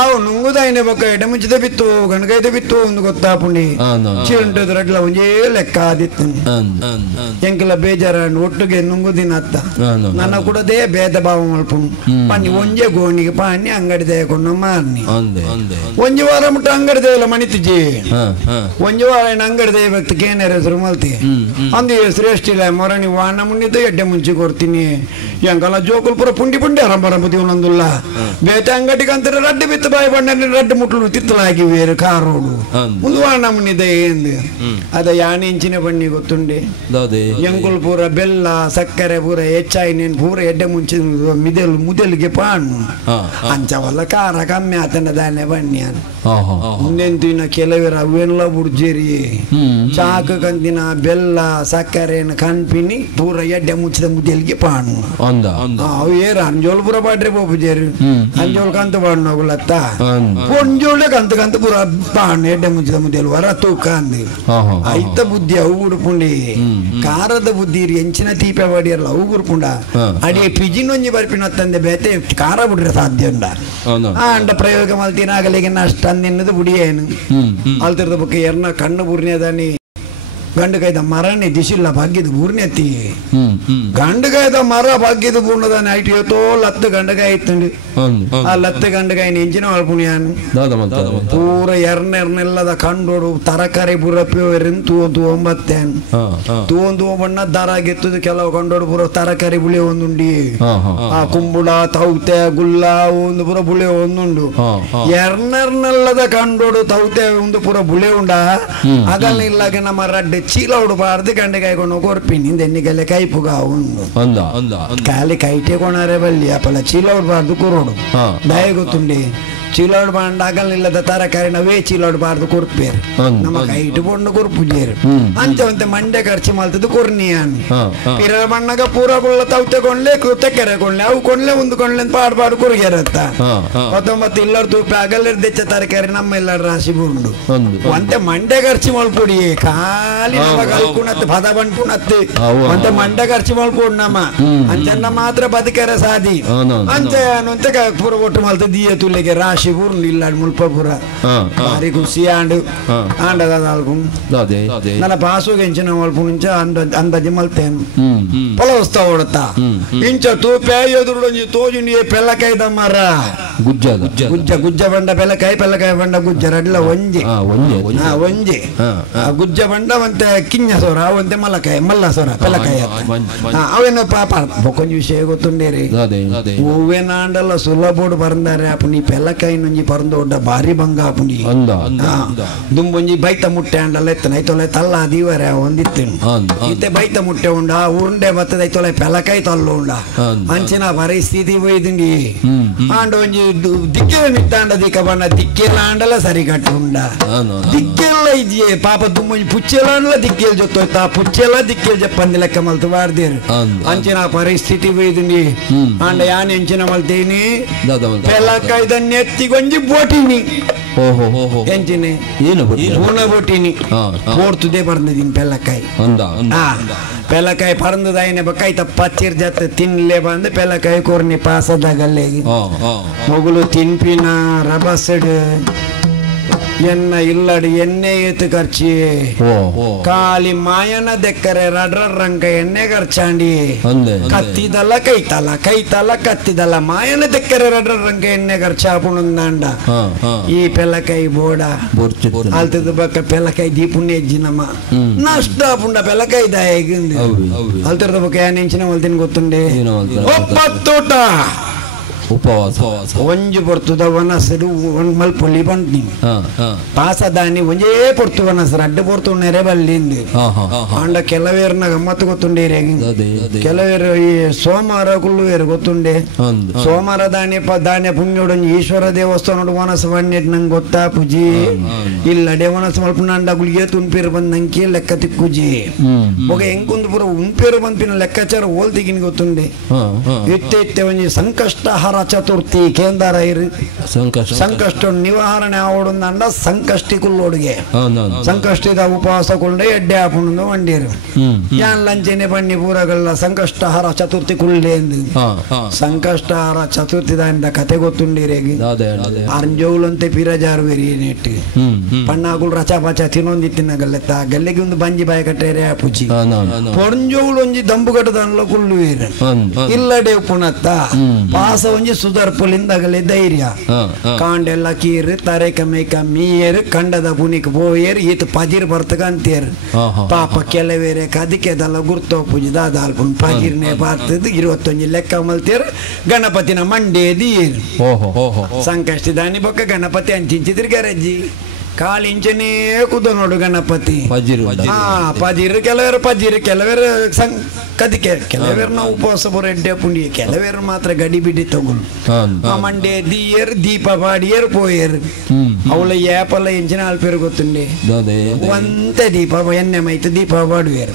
ಅವು ನುಂಗುದಾಯಿನ ಬೊಕ್ಕ ಎಡ್ಡೆ ಮುಂಚಿದ ಬಿತ್ತು ಗಣಗೈದ ಬಿತ್ತು ಒಂದು ಗೊತ್ತಾ ಪುಂಡಿ ಚಿಂಟದ ರಡ್ಲ ಒಂಜೇ ಲೆಕ್ಕ ಆದಿತ್ತೀನಿ ಎಂಕಲ ಬೇಜಾರ ಒಟ್ಟಿಗೆ ನುಂಗುದಿನ ಅತ್ತ ನನ್ನ ಕೂಡದೇ ಭೇದ ಭಾವ ಮಲ್ಪುಂಡು ಪನ್ನಿ ಒಂಜೆ ಗೋಣಿಗೆ ಪಾನಿ ಅಂಗಡಿ ದೇಕೊಂಡು ಮಾರ್ನಿ ಒಂಜಿ ವಾರ ಮುಟ್ಟ ಅಂಗಡಿ ದೇವಲ್ಲ ಮಣಿತಿಜಿ ಒಂಜಿ ವಾರ ಅಂಗಡಿ ದೇವಕ್ಕೆ ಏನಾರ ಹೆಸರು ಮಲ್ತಿ ಅಂದು ಶ್ರೇಷ್ಠ ಇಲ್ಲ ಮೊರಣಿ ವಾಣ ಮುನ್ನಿದ್ದು ಎಡ್ಡೆ ಮುಂಚೆ ಕೊಡ್ತೀನಿ ಎಂಕಲ್ಲ ಜೋಕುಲ್ ಪುರ ಪುಂಡಿ ಪುಂಡಿ ಆರಂಭ ಒಂದೊಂದುಲ್ಲ ಬೇತೆ ಅಂಗಡಿಗೆ ಅಂತಾರೆ ರಡ್ಡು ಬಿತ್ತು ಬಾಯಿ ಬಣ್ಣ ರಡ್ಡು ಮುಟ್ಲು ತಿತ್ತಲಾಗಿವೇರು ಕಾರೋಡು ಮುಂದು ವಾಣ ಮುನ್ನಿದೆ ಎಂದು ಅದ ಯಾಣ ಇಂಚಿನ ಬಣ್ಣಿ ಗೊತ್ತುಂಡೆ ಎಂಕುಲ್ ಪೂರ ಬೆಲ್ಲ ಸಕ್ಕರೆ ಪೂರ ಹೆಚ್ಚಾಯಿ ನೀನು ಪೂರ ಎಡ್ಡೆ ಮುಂಚೆ ಮುದಲಿಗೆ ಪಾಣ್ಣು ಅಂಚವಲ್ಲ ಖಾರ ಕಮ್ಮಿ ಆತನ ದಾನೆ ಬಣ್ಣಿ ಅಂತ ಮುಂದೆಂತಿನ ಕೆಲವರ ಅವೆಲ್ಲ ಬುಡ್ಜೇರಿ ಚಾಕ ಕಂತಿನ ಬೆಲ್ಲ ಸಕ್ಕರೆನ ಕಣ್ಪಿನಿ ಪೂರ ಎಡ್ಡೆ ಮುಚ್ಚಿದ ಮುದ್ದೆಲ್ಗೆ ಪಾಣು ಅವು ಏರು ಅಂಜೋಲ್ ಪೂರ ಪಾಡ್ರೆ ಪೋಪುಜೇರು ಅಂಜೋಲ್ ಕಂತ ಪಾಡ್ನೋಗುಲತ್ತ ಒಂಜೋಳೆ ಕಂತ ಕಂತ ಪೂರ ಪಾಣು ಎಡ್ಡೆ ಮುಚ್ಚಿದ ಮುದ್ದೆಲ್ ವರ ತೂಕ ಅಂದು ಐತ ಬುದ್ಧಿ ಅವು ಉಡುಪುಂಡಿ ಖಾರದ ಬುದ್ಧಿ ಎಂಚಿನ ತೀಪೆ ಬಾಡಿಯಲ್ಲ ಅವು ಉಡುಪುಂಡ ಅಡಿ ಪಿಜಿನೊಂಜಿ ಬರ್ಪಿನ ತಂದೆ ಬೇತೆ ಖಾರ ಬಿಡ್ರೆ ಸಾಧ್ಯ ಉಂಡ ಅಂಡ ಪ್ರಯೋಗ ಮಲ್ತಿನಾಗಲಿಗೆ ನಷ್ಟ ಅಂದಿನ್ನದು ಬುಡಿಯೇನು ಅಲ್ತಿರ್ದ ಬಗ್ಗೆ ಎರ್ನ ಕಣ್ಣು ಬುರ್ನೆದಾನಿ ಗಂಡಗಾಯ್ದ ಮರನೇ ದಿಶಿಲ್ಲ ಭಾಗ್ಯದ ಬೂರ್ನೆತ್ತಿ ಗಂಡಗಾಯ್ದ ಮರ ಭಾಗ್ಯದ ಬೂರ್ಣದಾನೆ ಐಟಿ ಇವತ್ತೋ ಲತ್ತು ಗಂಡಗಾಯ ಇತ್ತಂಡಿ ಆ ಲತ್ತು ಗಂಡಗಾಯಿನ ಎಂಚಿನ ಅಳ್ಪುಣ್ಯಾನು ಪೂರ ಎರ್ನೆಲ್ಲದ ಕಂಡೋಡು ತರಕಾರಿ ಪೂರ ಪ್ಯೂರಿನ್ ತೂಂಬತ್ತೇನ್ ತೂಂದು ಬಣ್ಣ ದಾರ ಗೆತ್ತದು ಕೆಲವು ಕಂಡೋಡು ಪೂರ ತರಕಾರಿ ಬುಳೆ ಒಂದುಂಡಿ ಆ ಕುಂಬುಳ ತೌತೆ ಗುಲ್ಲ ಒಂದು ಪೂರ ಬುಳೆ ಒಂದುಂಡು ಎರ್ನೆಲ್ಲದ ಕಂಡೋಡು ತೌತೆ ಒಂದು ಪೂರ ಬುಳೆ ಉಂಡ ಆಗಲ್ಲ ಇಲ್ಲಾಗ ನಮ್ಮ ರಡ್ಡೆ ಚೀಲ ಉಡಬಾರ್ದು ಗಂಡಗಾಯ್ಕೊಂಡು ಕೊರ್ಪಿನಿ ಎನ್ನಿಗೆಲ್ಲ ಕೈಪುಗ ಉಂಡು ಖಾಲಿ ಕೈಟೆ ಕೊಣಾರೆ ಬಲ್ಲಿ ಅಪ್ಪಲ್ಲ ಚೀಲ ಉಡಬಾರ್ದು ಕೊರೋಡು ದಯ ಗೊತ್ತುಂಡಿ ಚೀಲೋಡ್ ಬಾಂಡ್ ಆಗಲಿಲ್ಲದ ತರಕಾರಿ ನಾವೇ ಚೀಲೋಡ್ಬಾರ್ದು ಕೊರ್ಪೇರು ನಮ್ಮ ಕೈಟು ಬೊಂಡು ಕೊರ್ಪುಜೇರು ಅಂಚವಂತೆ ಮಂಡೆ ಖರ್ಚು ಮಲ್ತದ್ದು ಕೊರ್ನಿಯಾನ್ ಪಿರ ಬಣ್ಣಗ ಪೂರ ಬುಳ್ಳ ತೌತೆ ಕೊಂಡ್ಲೆ ತೆಕ್ಕರೆ ಕೊಂಡ್ಲೆ ಅವು ಕೊಂಡ್ಲೆ ಒಂದು ಕೊಂಡ್ಲೆ ಪಾಡ್ಬಾಡು ಕೊರ್ಗ್ಯಾರತ್ತ ಮತ್ತೊಂಬತ್ತು ಇಲ್ಲರ ತೂಪೆ ಆಗಲ್ಲರ್ ದೆಚ್ಚ ತರಕಾರಿ ನಮ್ಮ ಎಲ್ಲರ ರಾಶಿ ಬುಂಡು ಒಂತೆ ಮಂಡೆ ಖರ್ಚು ಮಲ್ಪುಡಿ ಖಾಲಿ ನಮ್ಮ ಕಲ್ಕುಣತ್ತೆ ಪದ ಬಂಡ್ಕುಣತ್ತೆ ಒಂತೆ ಮಂಡೆ ಖರ್ಚು ಮಲ್ಪುಡು ನಮ್ಮ ಅಂಚನ್ನ ಮಾತ್ರ ಬದುಕರ ಸಾದಿ ಅಂಚೆ ಅಂತೆ ಪೂರ ಒಟ್ಟು ಮಲ್ತ ದಿಯ ತುಲೆಗೆ ರಾಶಿ ಇಲ್ಲ ಮುಲ್ಪಪುರ ಭಾರಿ ಖುಷಿ ಆಂಡು ಆಂಡದ ನನ್ನ ಪಾಸುಗೆ ಇಂಚಿನ ಮಲ್ಪ ಇಂಚ ಅಂದಾಜಿ ಮಲ್ತೇನು ಫಲವಸ್ತ ಓಡುತ್ತಾ ಇಂಚ ತೂಪೆ ಎದುರು ತೋಜುಂಡಿ ಪೆಲ್ಲಕೈದ ಮರ ಗುಜ್ಜ ಬಂಡ ಪೆಲಕಾಯಿ ಬಂಡ ಗುಜ್ಜ ರಡ್ಲ ಒಂಜಿ ಒಂಜಿ ಗುಜ್ಜ ಬಂಡ ಒಂತೆ ಕಿಂಜ ಸೋರ ಒಂತೆ ಮಲ್ಲ ಸೋರ ಪೆಲಕಾಯಿ ಅವೇನು ಪಾಪ ಬೊಕೊಂಜಿ ವಿಷಯ ಗೊತ್ತುಂಡೇರಿ ಹೂವೇನಾಂಡಲ್ಲ ಸುಲಭೋಡು ಬರ್ಂದಾರೆ ಅಪ್ಪನಿ ಪೆಲಕಾಯಿ ನುಂಜಿ ಪರಂದೋಡ್ಡ ಬಾರಿ ಬಂಗ ಅಪ್ಪನಿ ದುಂಬೊಂಜಿ ಬೈತ ಮುಟ್ಟೆ ಅಂಡಲ್ಲ ಎತ್ತನ ಐತೊಲೆ ತಲ್ಲ ದೀವರೆ ಒಂದಿತ್ತೇನು ಇತ್ತೆ ಬೈತ ಮುಟ್ಟೆ ಉಂಡ ಉರುಂಡೆ ಬತ್ತದ ಐತೊಲೆ ಪೆಲಕಾಯಿ ತಲ್ಲು ಉಂಡ ಅಂಚಿನ ಪರಿಸ್ಥಿತಿ ಹೋಯ್ದುಂಡಿ ಆಂಡ ಒಂಜಿ ದಿಕ್ಕೆಲ ನಿಟ್ಟಾಂಡ ದಿಕ್ಕ ಬಣ್ಣ ದಿಕ್ಕೆಲ ಆಂಡಲ್ಲ ಸರಿ ಕಟ್ಟು ಉಂಡ ದಿಕ್ಕೆಲ್ಲ ಇದೆಯೇ ಪಾಪ ದುಂಬೊಂಜಿ ಪುಚ್ಚೆಲ ಅಂಡಲ ದಿಕ್ಕೆಲ್ ಜೊತ್ತೋಯ್ತಾ ಪುಚ್ಚೆಲ ದಿಕ್ಕೆಲ್ ಜಪ್ಪಂದಿ ಲೆಕ್ಕ ಮಲ್ತು ಬಾರ್ದೇರು ಅಂಚಿನ ಪರಿಸ್ಥಿತಿ ಹೋಯ್ದುಂಡಿ ಆಂಡ ಯಾನ್ ಎಂಚಿನ ಮಲ್ತೇನಿ ಪೆಲಕಾಯಿ ದನ್ನ ಎತ್ತಿಗೊಂಜಿ ಬೋಟಿನಿ ಎಂಚಿನಿ ಪೂರ್ಣ ಬೋಟಿನಿ ಪೋರ್ತುದೇ ಬರ್ದಿದ್ದೀನಿ ಪೆಲಕಾಯಿ ಪೆಲಕಾಯಿ ಪರಂದದಾಯಿನ ಬಕಾಯಿ ಪಚ್ಚಿರ್ ಜತ್ ತಿನ್ಲೇ ಬಂದು ಪೆಲಕಾಯಿ ಕೋರ್ನಿ ಪಾಸದಾಗಲ್ಲೇಗಿ ಮೊಗಲು ತಿನ್ಪಿನ ರಬಸಡ್ ಎನ್ನ ಇಲ್ಲಡಿ ಎಣ್ಣೆ ಏತು ಖರ್ಚಿ ಕಾಲಿ ಮಾಯನ ದೆಕ್ಕರೆ ರಡ್ರಂಕ ಎಣ್ಣೆ ಖರ್ಚಾಂಡಿ ಕತ್ತಿದಲ್ಲ ಕೈತಲ್ಲ ಕತ್ತಿದಲ್ಲ ಮಾಯನ ದೆಕ್ಕರೆ ರಡ್ರಂಕ ಎಣ್ಣೆ ಖರ್ಚಾಪುಣಂದಾಂಡ ಈ ಪೆಲಕಾಯಿ ಬೋಡ ಅಲ್ತದ ಬಕ್ಕ ಪೆಲಕಾಯಿ ದೀಪುಣ್ಯ ಎಜ್ಜಿನಮ್ಮ ನಷ್ಟ ಪುಂಡ ಪೆಲಕಾಯಿ ದಾಯಗಿಂದು ಅಲ್ತದ ಬಕ್ಕ ಏನೆಂಚಿನ ಮಲ್ತಿನ ಗೊತ್ತುಂಡೆ ಒಪ್ಪತ್ತೂಟ ಉಪವಾಸ ಒಂಜಿ ಪೊರ್ತುದ ವನಸರು ಮಲ್ಪೊಳ್ಳಿ ಬಂಟಿ ಪಾಸದಾನಿ ಒಂಜೇ ಪೊರ್ತು ವನಸರು ಅಡ್ಡ ಪೊರ್ತು ನೆರೆ ಬಲ್ಲಿಂದು ಅಂಡ ಕೆಲವೇರ್ನ ಗಮ್ಮತ್ತು ಗೊತ್ತುಂಡೇರಿ ಕೆಲವೇರು ಈ ಸೋಮವಾರ ಕುಳ್ಳುವೇರು ಗೊತ್ತುಂಡೆ ಸೋಮವಾರ ಧಾನ್ಯ ಪುಣ್ಯೋಡೊಂಜಿ ಈಶ್ವರ ದೇವಸ್ಥಾನ ವನಸ ಬಣ್ಣೆಟ್ ನಂಗೆ ಗೊತ್ತಾ ಪೂಜಿ ಇಲ್ಲಡೆ ವನಸ ಮಲ್ಪುಂಡ ಗುಳಿಗೆ ತುಂಪಿರು ಬಂದಂಕಿ ಲೆಕ್ಕ ತಿಕ್ಕುಜಿ ಒಗ ಹೆಂಗ್ ಪುರ ಉಂಪೇರು ಬಂದ್ಪಿನ ಲೆಕ್ಕಾಚಾರ ಹೋಲ್ತಿಗಿನ್ ಗೊತ್ತುಂಡೆ ಇತ್ತೆ ಒಂಜಿ ಸಂಕಷ್ಟಹಾರ ಚತುರ್ಥಿ ಕೇಂದ್ರ ಇರು ಸಂಕಷ್ಟ ನಿವಾರಣೆ ಆವಡುಂದಂಡ ಸಂಕಷ್ಟಿ ಕುಲ್ಲೋಡಿಗೆ ಸಂಕಷ್ಟಿದ ಉಪವಾಸ ಕೊಂಡೆ ಎಡ್ಡೆ ಹಾಕೊಂಡು ವಂಡೀರು ಯಾನ್ ಲಂಚನೆ ಬಣ್ಣಿ ಪೂರಗಲ್ಲ ಸಂಕಷ್ಟಹಾರ ಚತುರ್ಥಿ ಕುಳ್ಳೆ ಎಂದು ಸಂಕಷ್ಟಹಾರ ಚತುರ್ಥಿ ದಾಂಡ ಕತೆ ಗೊತ್ತುಂಡಿರೇಗಿ ಅರ್ಜೋಲಂತೆ ಪಿರಜಾರು ವೆರಿ ನೆಟ್ ಪಣ್ಣಾಗುಳು ರಚಾಪಚ ತಿನ್ನೊಂದಿತ್ತಿನ ಗಲ್ಲೆತ್ತ ಗಲ್ಲೆಗೆ ಒಂದು ಬಂಜಿ ಬಾಯಿ ಕಟ್ಟೇರೆ ಪುಜಿ ಪೊಂಜೋಳು ಒಂಜಿ ದಂಬು ಕಟ್ಟದಲ್ಲ ಕುಳ್ಳುವೇರು ಇಲ್ಲಡೆ ಪುಣತ್ತ ಪಾಸ ಒಂಜಿ ಸುದರ್ಪುಲಿಂದಗಲೇ ಧೈರ್ಯ ಕಾಂಡೆಲ್ಲ ಕೀರು ತರೆ ಕಮೇಕ ಮೀಯರು ಕಂಡದ ಪುನಿಕ್ ಪೋಯರು ಈತ ಪಜಿರ್ ಬರ್ತಕಂತೇರು ಪಾಪ ಕೆಲವೇರೆ ಕದಿಕೆದಲ್ಲ ಗುರ್ತೋ ಪೂಜಿ ದಾದಾಲ್ಪುನ್ ಪಜಿರ್ನೆ ಬರ್ತದ 21 ಲೆಕ್ಕ ಮಲ್ತೇರು ಗಣಪತಿನ ಮಂಡೇ ದೀರು ಸಂಕಷ್ಟಿ ದಾನಿ ಬೊಕ್ಕ ಗಣಪತಿ ಅಂಚಿಂಚಿದ್ರಿ ಗರಜ್ಜಿ ಕಾಲಿಂಚನೇ ಕುದ ನೋಡು ಗಣಪತಿ ಪಜಿರು ಕೆಲವರು ಕದಿಕೆ ಕೆಲವೇರು ನಾವು ಉಪವಾಸ ಎಡ್ಡೆ ಪುಂಡಿ ಕೆಲವೇರು ಮಾತ್ರ ಗಡಿ ಬಿಡಿ ತಗೊಂಡು ಮಂಡೆ ದೀಯರು ದೀಪ ಬಾಡಿಯರು ಪೋಯರು ಅವಳ ಏಪಲ್ಲ ಎಂಚಿನ ಅಲ್ಪೇರು ಗೊತ್ತುಂಡೆ ಒಂತೆ ದೀಪ ಎಣ್ಣೆ ಮೈತು ದೀಪ ಬಾಡುವೇರು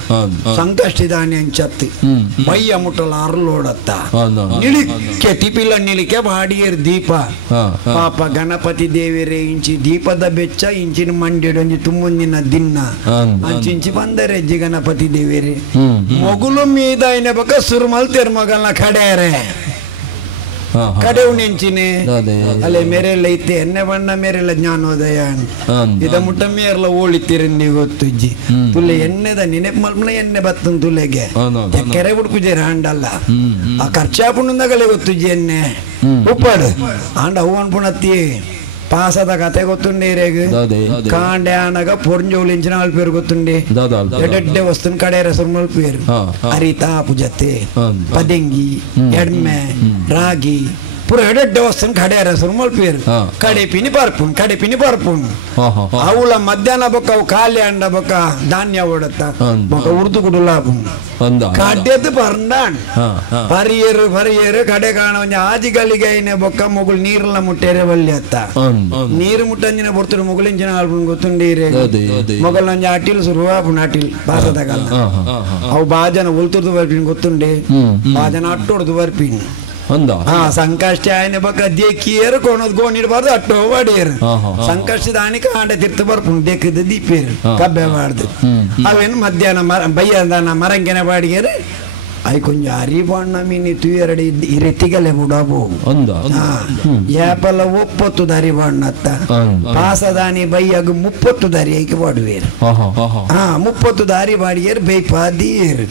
ಸಂಕಷ್ಟಿ ದಾನಿ ಅಂಚತ್ತಿ ಮೈಯ ಮುಟ್ಟಲ ಅರ್ಲೋಡತ್ತ ನಿಳಿಕೆ ತಿಪಿಲ ನಿಳಿಕೆ ಬಾಡಿಯರು ದೀಪ ಪಾಪ ಗಣಪತಿ ದೇವಿಯರೇ ಇಂಚಿ ದೀಪದ ಬೆಚ್ಚ ಇಂಚಿನ ಮಂಡ್ಯಡೊಂಜಿ ತುಂಬೊಂದಿನ ದಿನ ಅಂಚಿಂಚಿ ಬಂದರೆ ಅಜ್ಜಿ ಗಣಪತಿ ದೇವಿಯರೇ ಮೊಗುಲು ಮೀದ ಇನ್ನ ಬಕ್ಕ ಸುರುಮಲ್ ತೆರ್ಮಗಲ್ನ ಕಡೆಯರೆ ಕಡೆ ಉಂಚಿನೆ ಅಲ್ಲೇ ಮೇರೆಲ್ಲ ಇತ್ತೆ ಎಣ್ಣೆ ಬಣ್ಣ ಮೇರೆಲ್ಲ ಜ್ಞಾನೋದಯ ಇದ ಮುಟ್ಟ ಮೇರೆಲ್ಲ ಓಳಿತ್ತೀರಿ ಗೊತ್ತು ಇಜ್ಜಿ ತುಲೆ ಎಣ್ಣೆದ ನೆನಪು ಮಲ್ಪನ ಎಣ್ಣೆ ಬತ್ತನ್ ತುಲೆಗೆ ಕೆರೆ ಬಿಡ್ಪುಜೆ ಅಂಡಲ್ಲ ಆ ಖರ್ಚಾಪುಣದಾಗಲೇ ಗೊತ್ತುಜ್ಜಿ ಎಣ್ಣೆ ಉಪ್ಪಾಡು ಆಂಡ ಹೂ ಅನ್ಪುಣತ್ತಿ ಪಾಸದ ಕತೆ ಗೊತ್ತುಂಡೇರೇಗ ಕಾಂಡೆ ಆನಗ ಪೊರ್ಂಜೋಲಿಂಚಿನ ಅಲ್ಪೇರು ಗೊತ್ತುಂಡೆ ಎಡ್ಡೆ ವಸ್ತುನ್ ಕಡೆ ರಸರು ಮಲ್ಪೇರು ಅರಿತಾ ಪುಜತೆ ಪದಂಗಿ ಎಡ್ಮೆ ರಾಗಿ ಪುರ ಎಡ್ಡೆ ವಸ್ತುನ್ ಕಡೆ ರಸರು ಮಲ್ಪೇರು ಕಡೆ ಪಿನಿ ಬರ್ಪುನ್ ಅವಳ ಮಧ್ಯಾಹ್ನ ಬೊಕ್ಕ ಅವು ಖಾಲಿ ಅಂಡ ಬೊಕ್ಕ ಧಾನ್ಯ ಓಡತ್ತ ಬೊಕ್ಕ ಉರ್ದು ಕುಡುಲಾಪು ಕಡ್ಡೆದ್ದು ಬರ್ಂಡಾಣ್ ಪರಿಯರು ಕಡೆ ಕಾಣ ಒಂಜಿ ಆದಿಗಲಿಗೈನೆ ಬೊಕ್ಕ ಮೊಗುಳು ನೀರ್ಲ ಮುಟ್ಟೇರೆ ಬಲ್ಲಿ ಅತ್ತ ನೀರು ಮುಟ್ಟಂಜಿನ ಬರ್ತರು ಮೊಗುಳಿಂಚಿನ ಆಲ್ಪುನ್ ಗೊತ್ತುಂಡೀರೆ ಮೊಗಲ್ ಒಂಜಿ ಅಟಿಲ್ ಸುರುವಾಪುನ್ ಅಟಿಲ್ ಬಾಸದಾಗಲ್ಲ ಅವು ಬಾಜನ ಉಲ್ತುರ್ದು ಬರ್ಪಿನ್ ಗೊತ್ತುಂಡೆ ಬಾಜನ ಅಟ್ಟೋಡ್ದು ಬರ್ಪಿನ್ ಸಂಕಷ್ಟ ಆಯ್ನ ಬಕ್ಕ ದೇಕಿಯರು ಕೊಣದ್ ಗೋಣಿಡ್ಬಾರ್ದು ಅಟ್ಟೋ ಬಾಡಿಯರು ಸಂಕಷ್ಟ ದಾನಿಕ ಆಂಡ ತಿರ್ತ ಬರ್ಪುಂಡು ದೇಕದ ದೀಪೇರು ಕಬ್ಬೆ ಬಾರ್ದು ಅವೇನು ಮಧ್ಯಾಹ್ನ ಬಯ್ಯದಾನ ಮರಂಗೆನ ಬಾಡಿಗೆರು ಅයි ಕೊಂಚ ಅರಿಬಣ್ಣ ಮೀನಿತ್ತು ಎರಡು ಇರೆತಿಗಲೆ ಬಿಡಬೋ ಯಾಪಲ ಒಪ್ಪತ್ತು ದಾರಿ ಬಣ್ಣತ್ತ ಪಾಸದಾನಿ ಬೈಯಾಗ 30 ದಾರಿ ಐಕೆ ಬಾಡುವೇರು 30 ದಾರಿ ಬಾಡಿಯರು ಬೇಯ್ಪಾದಿಯರು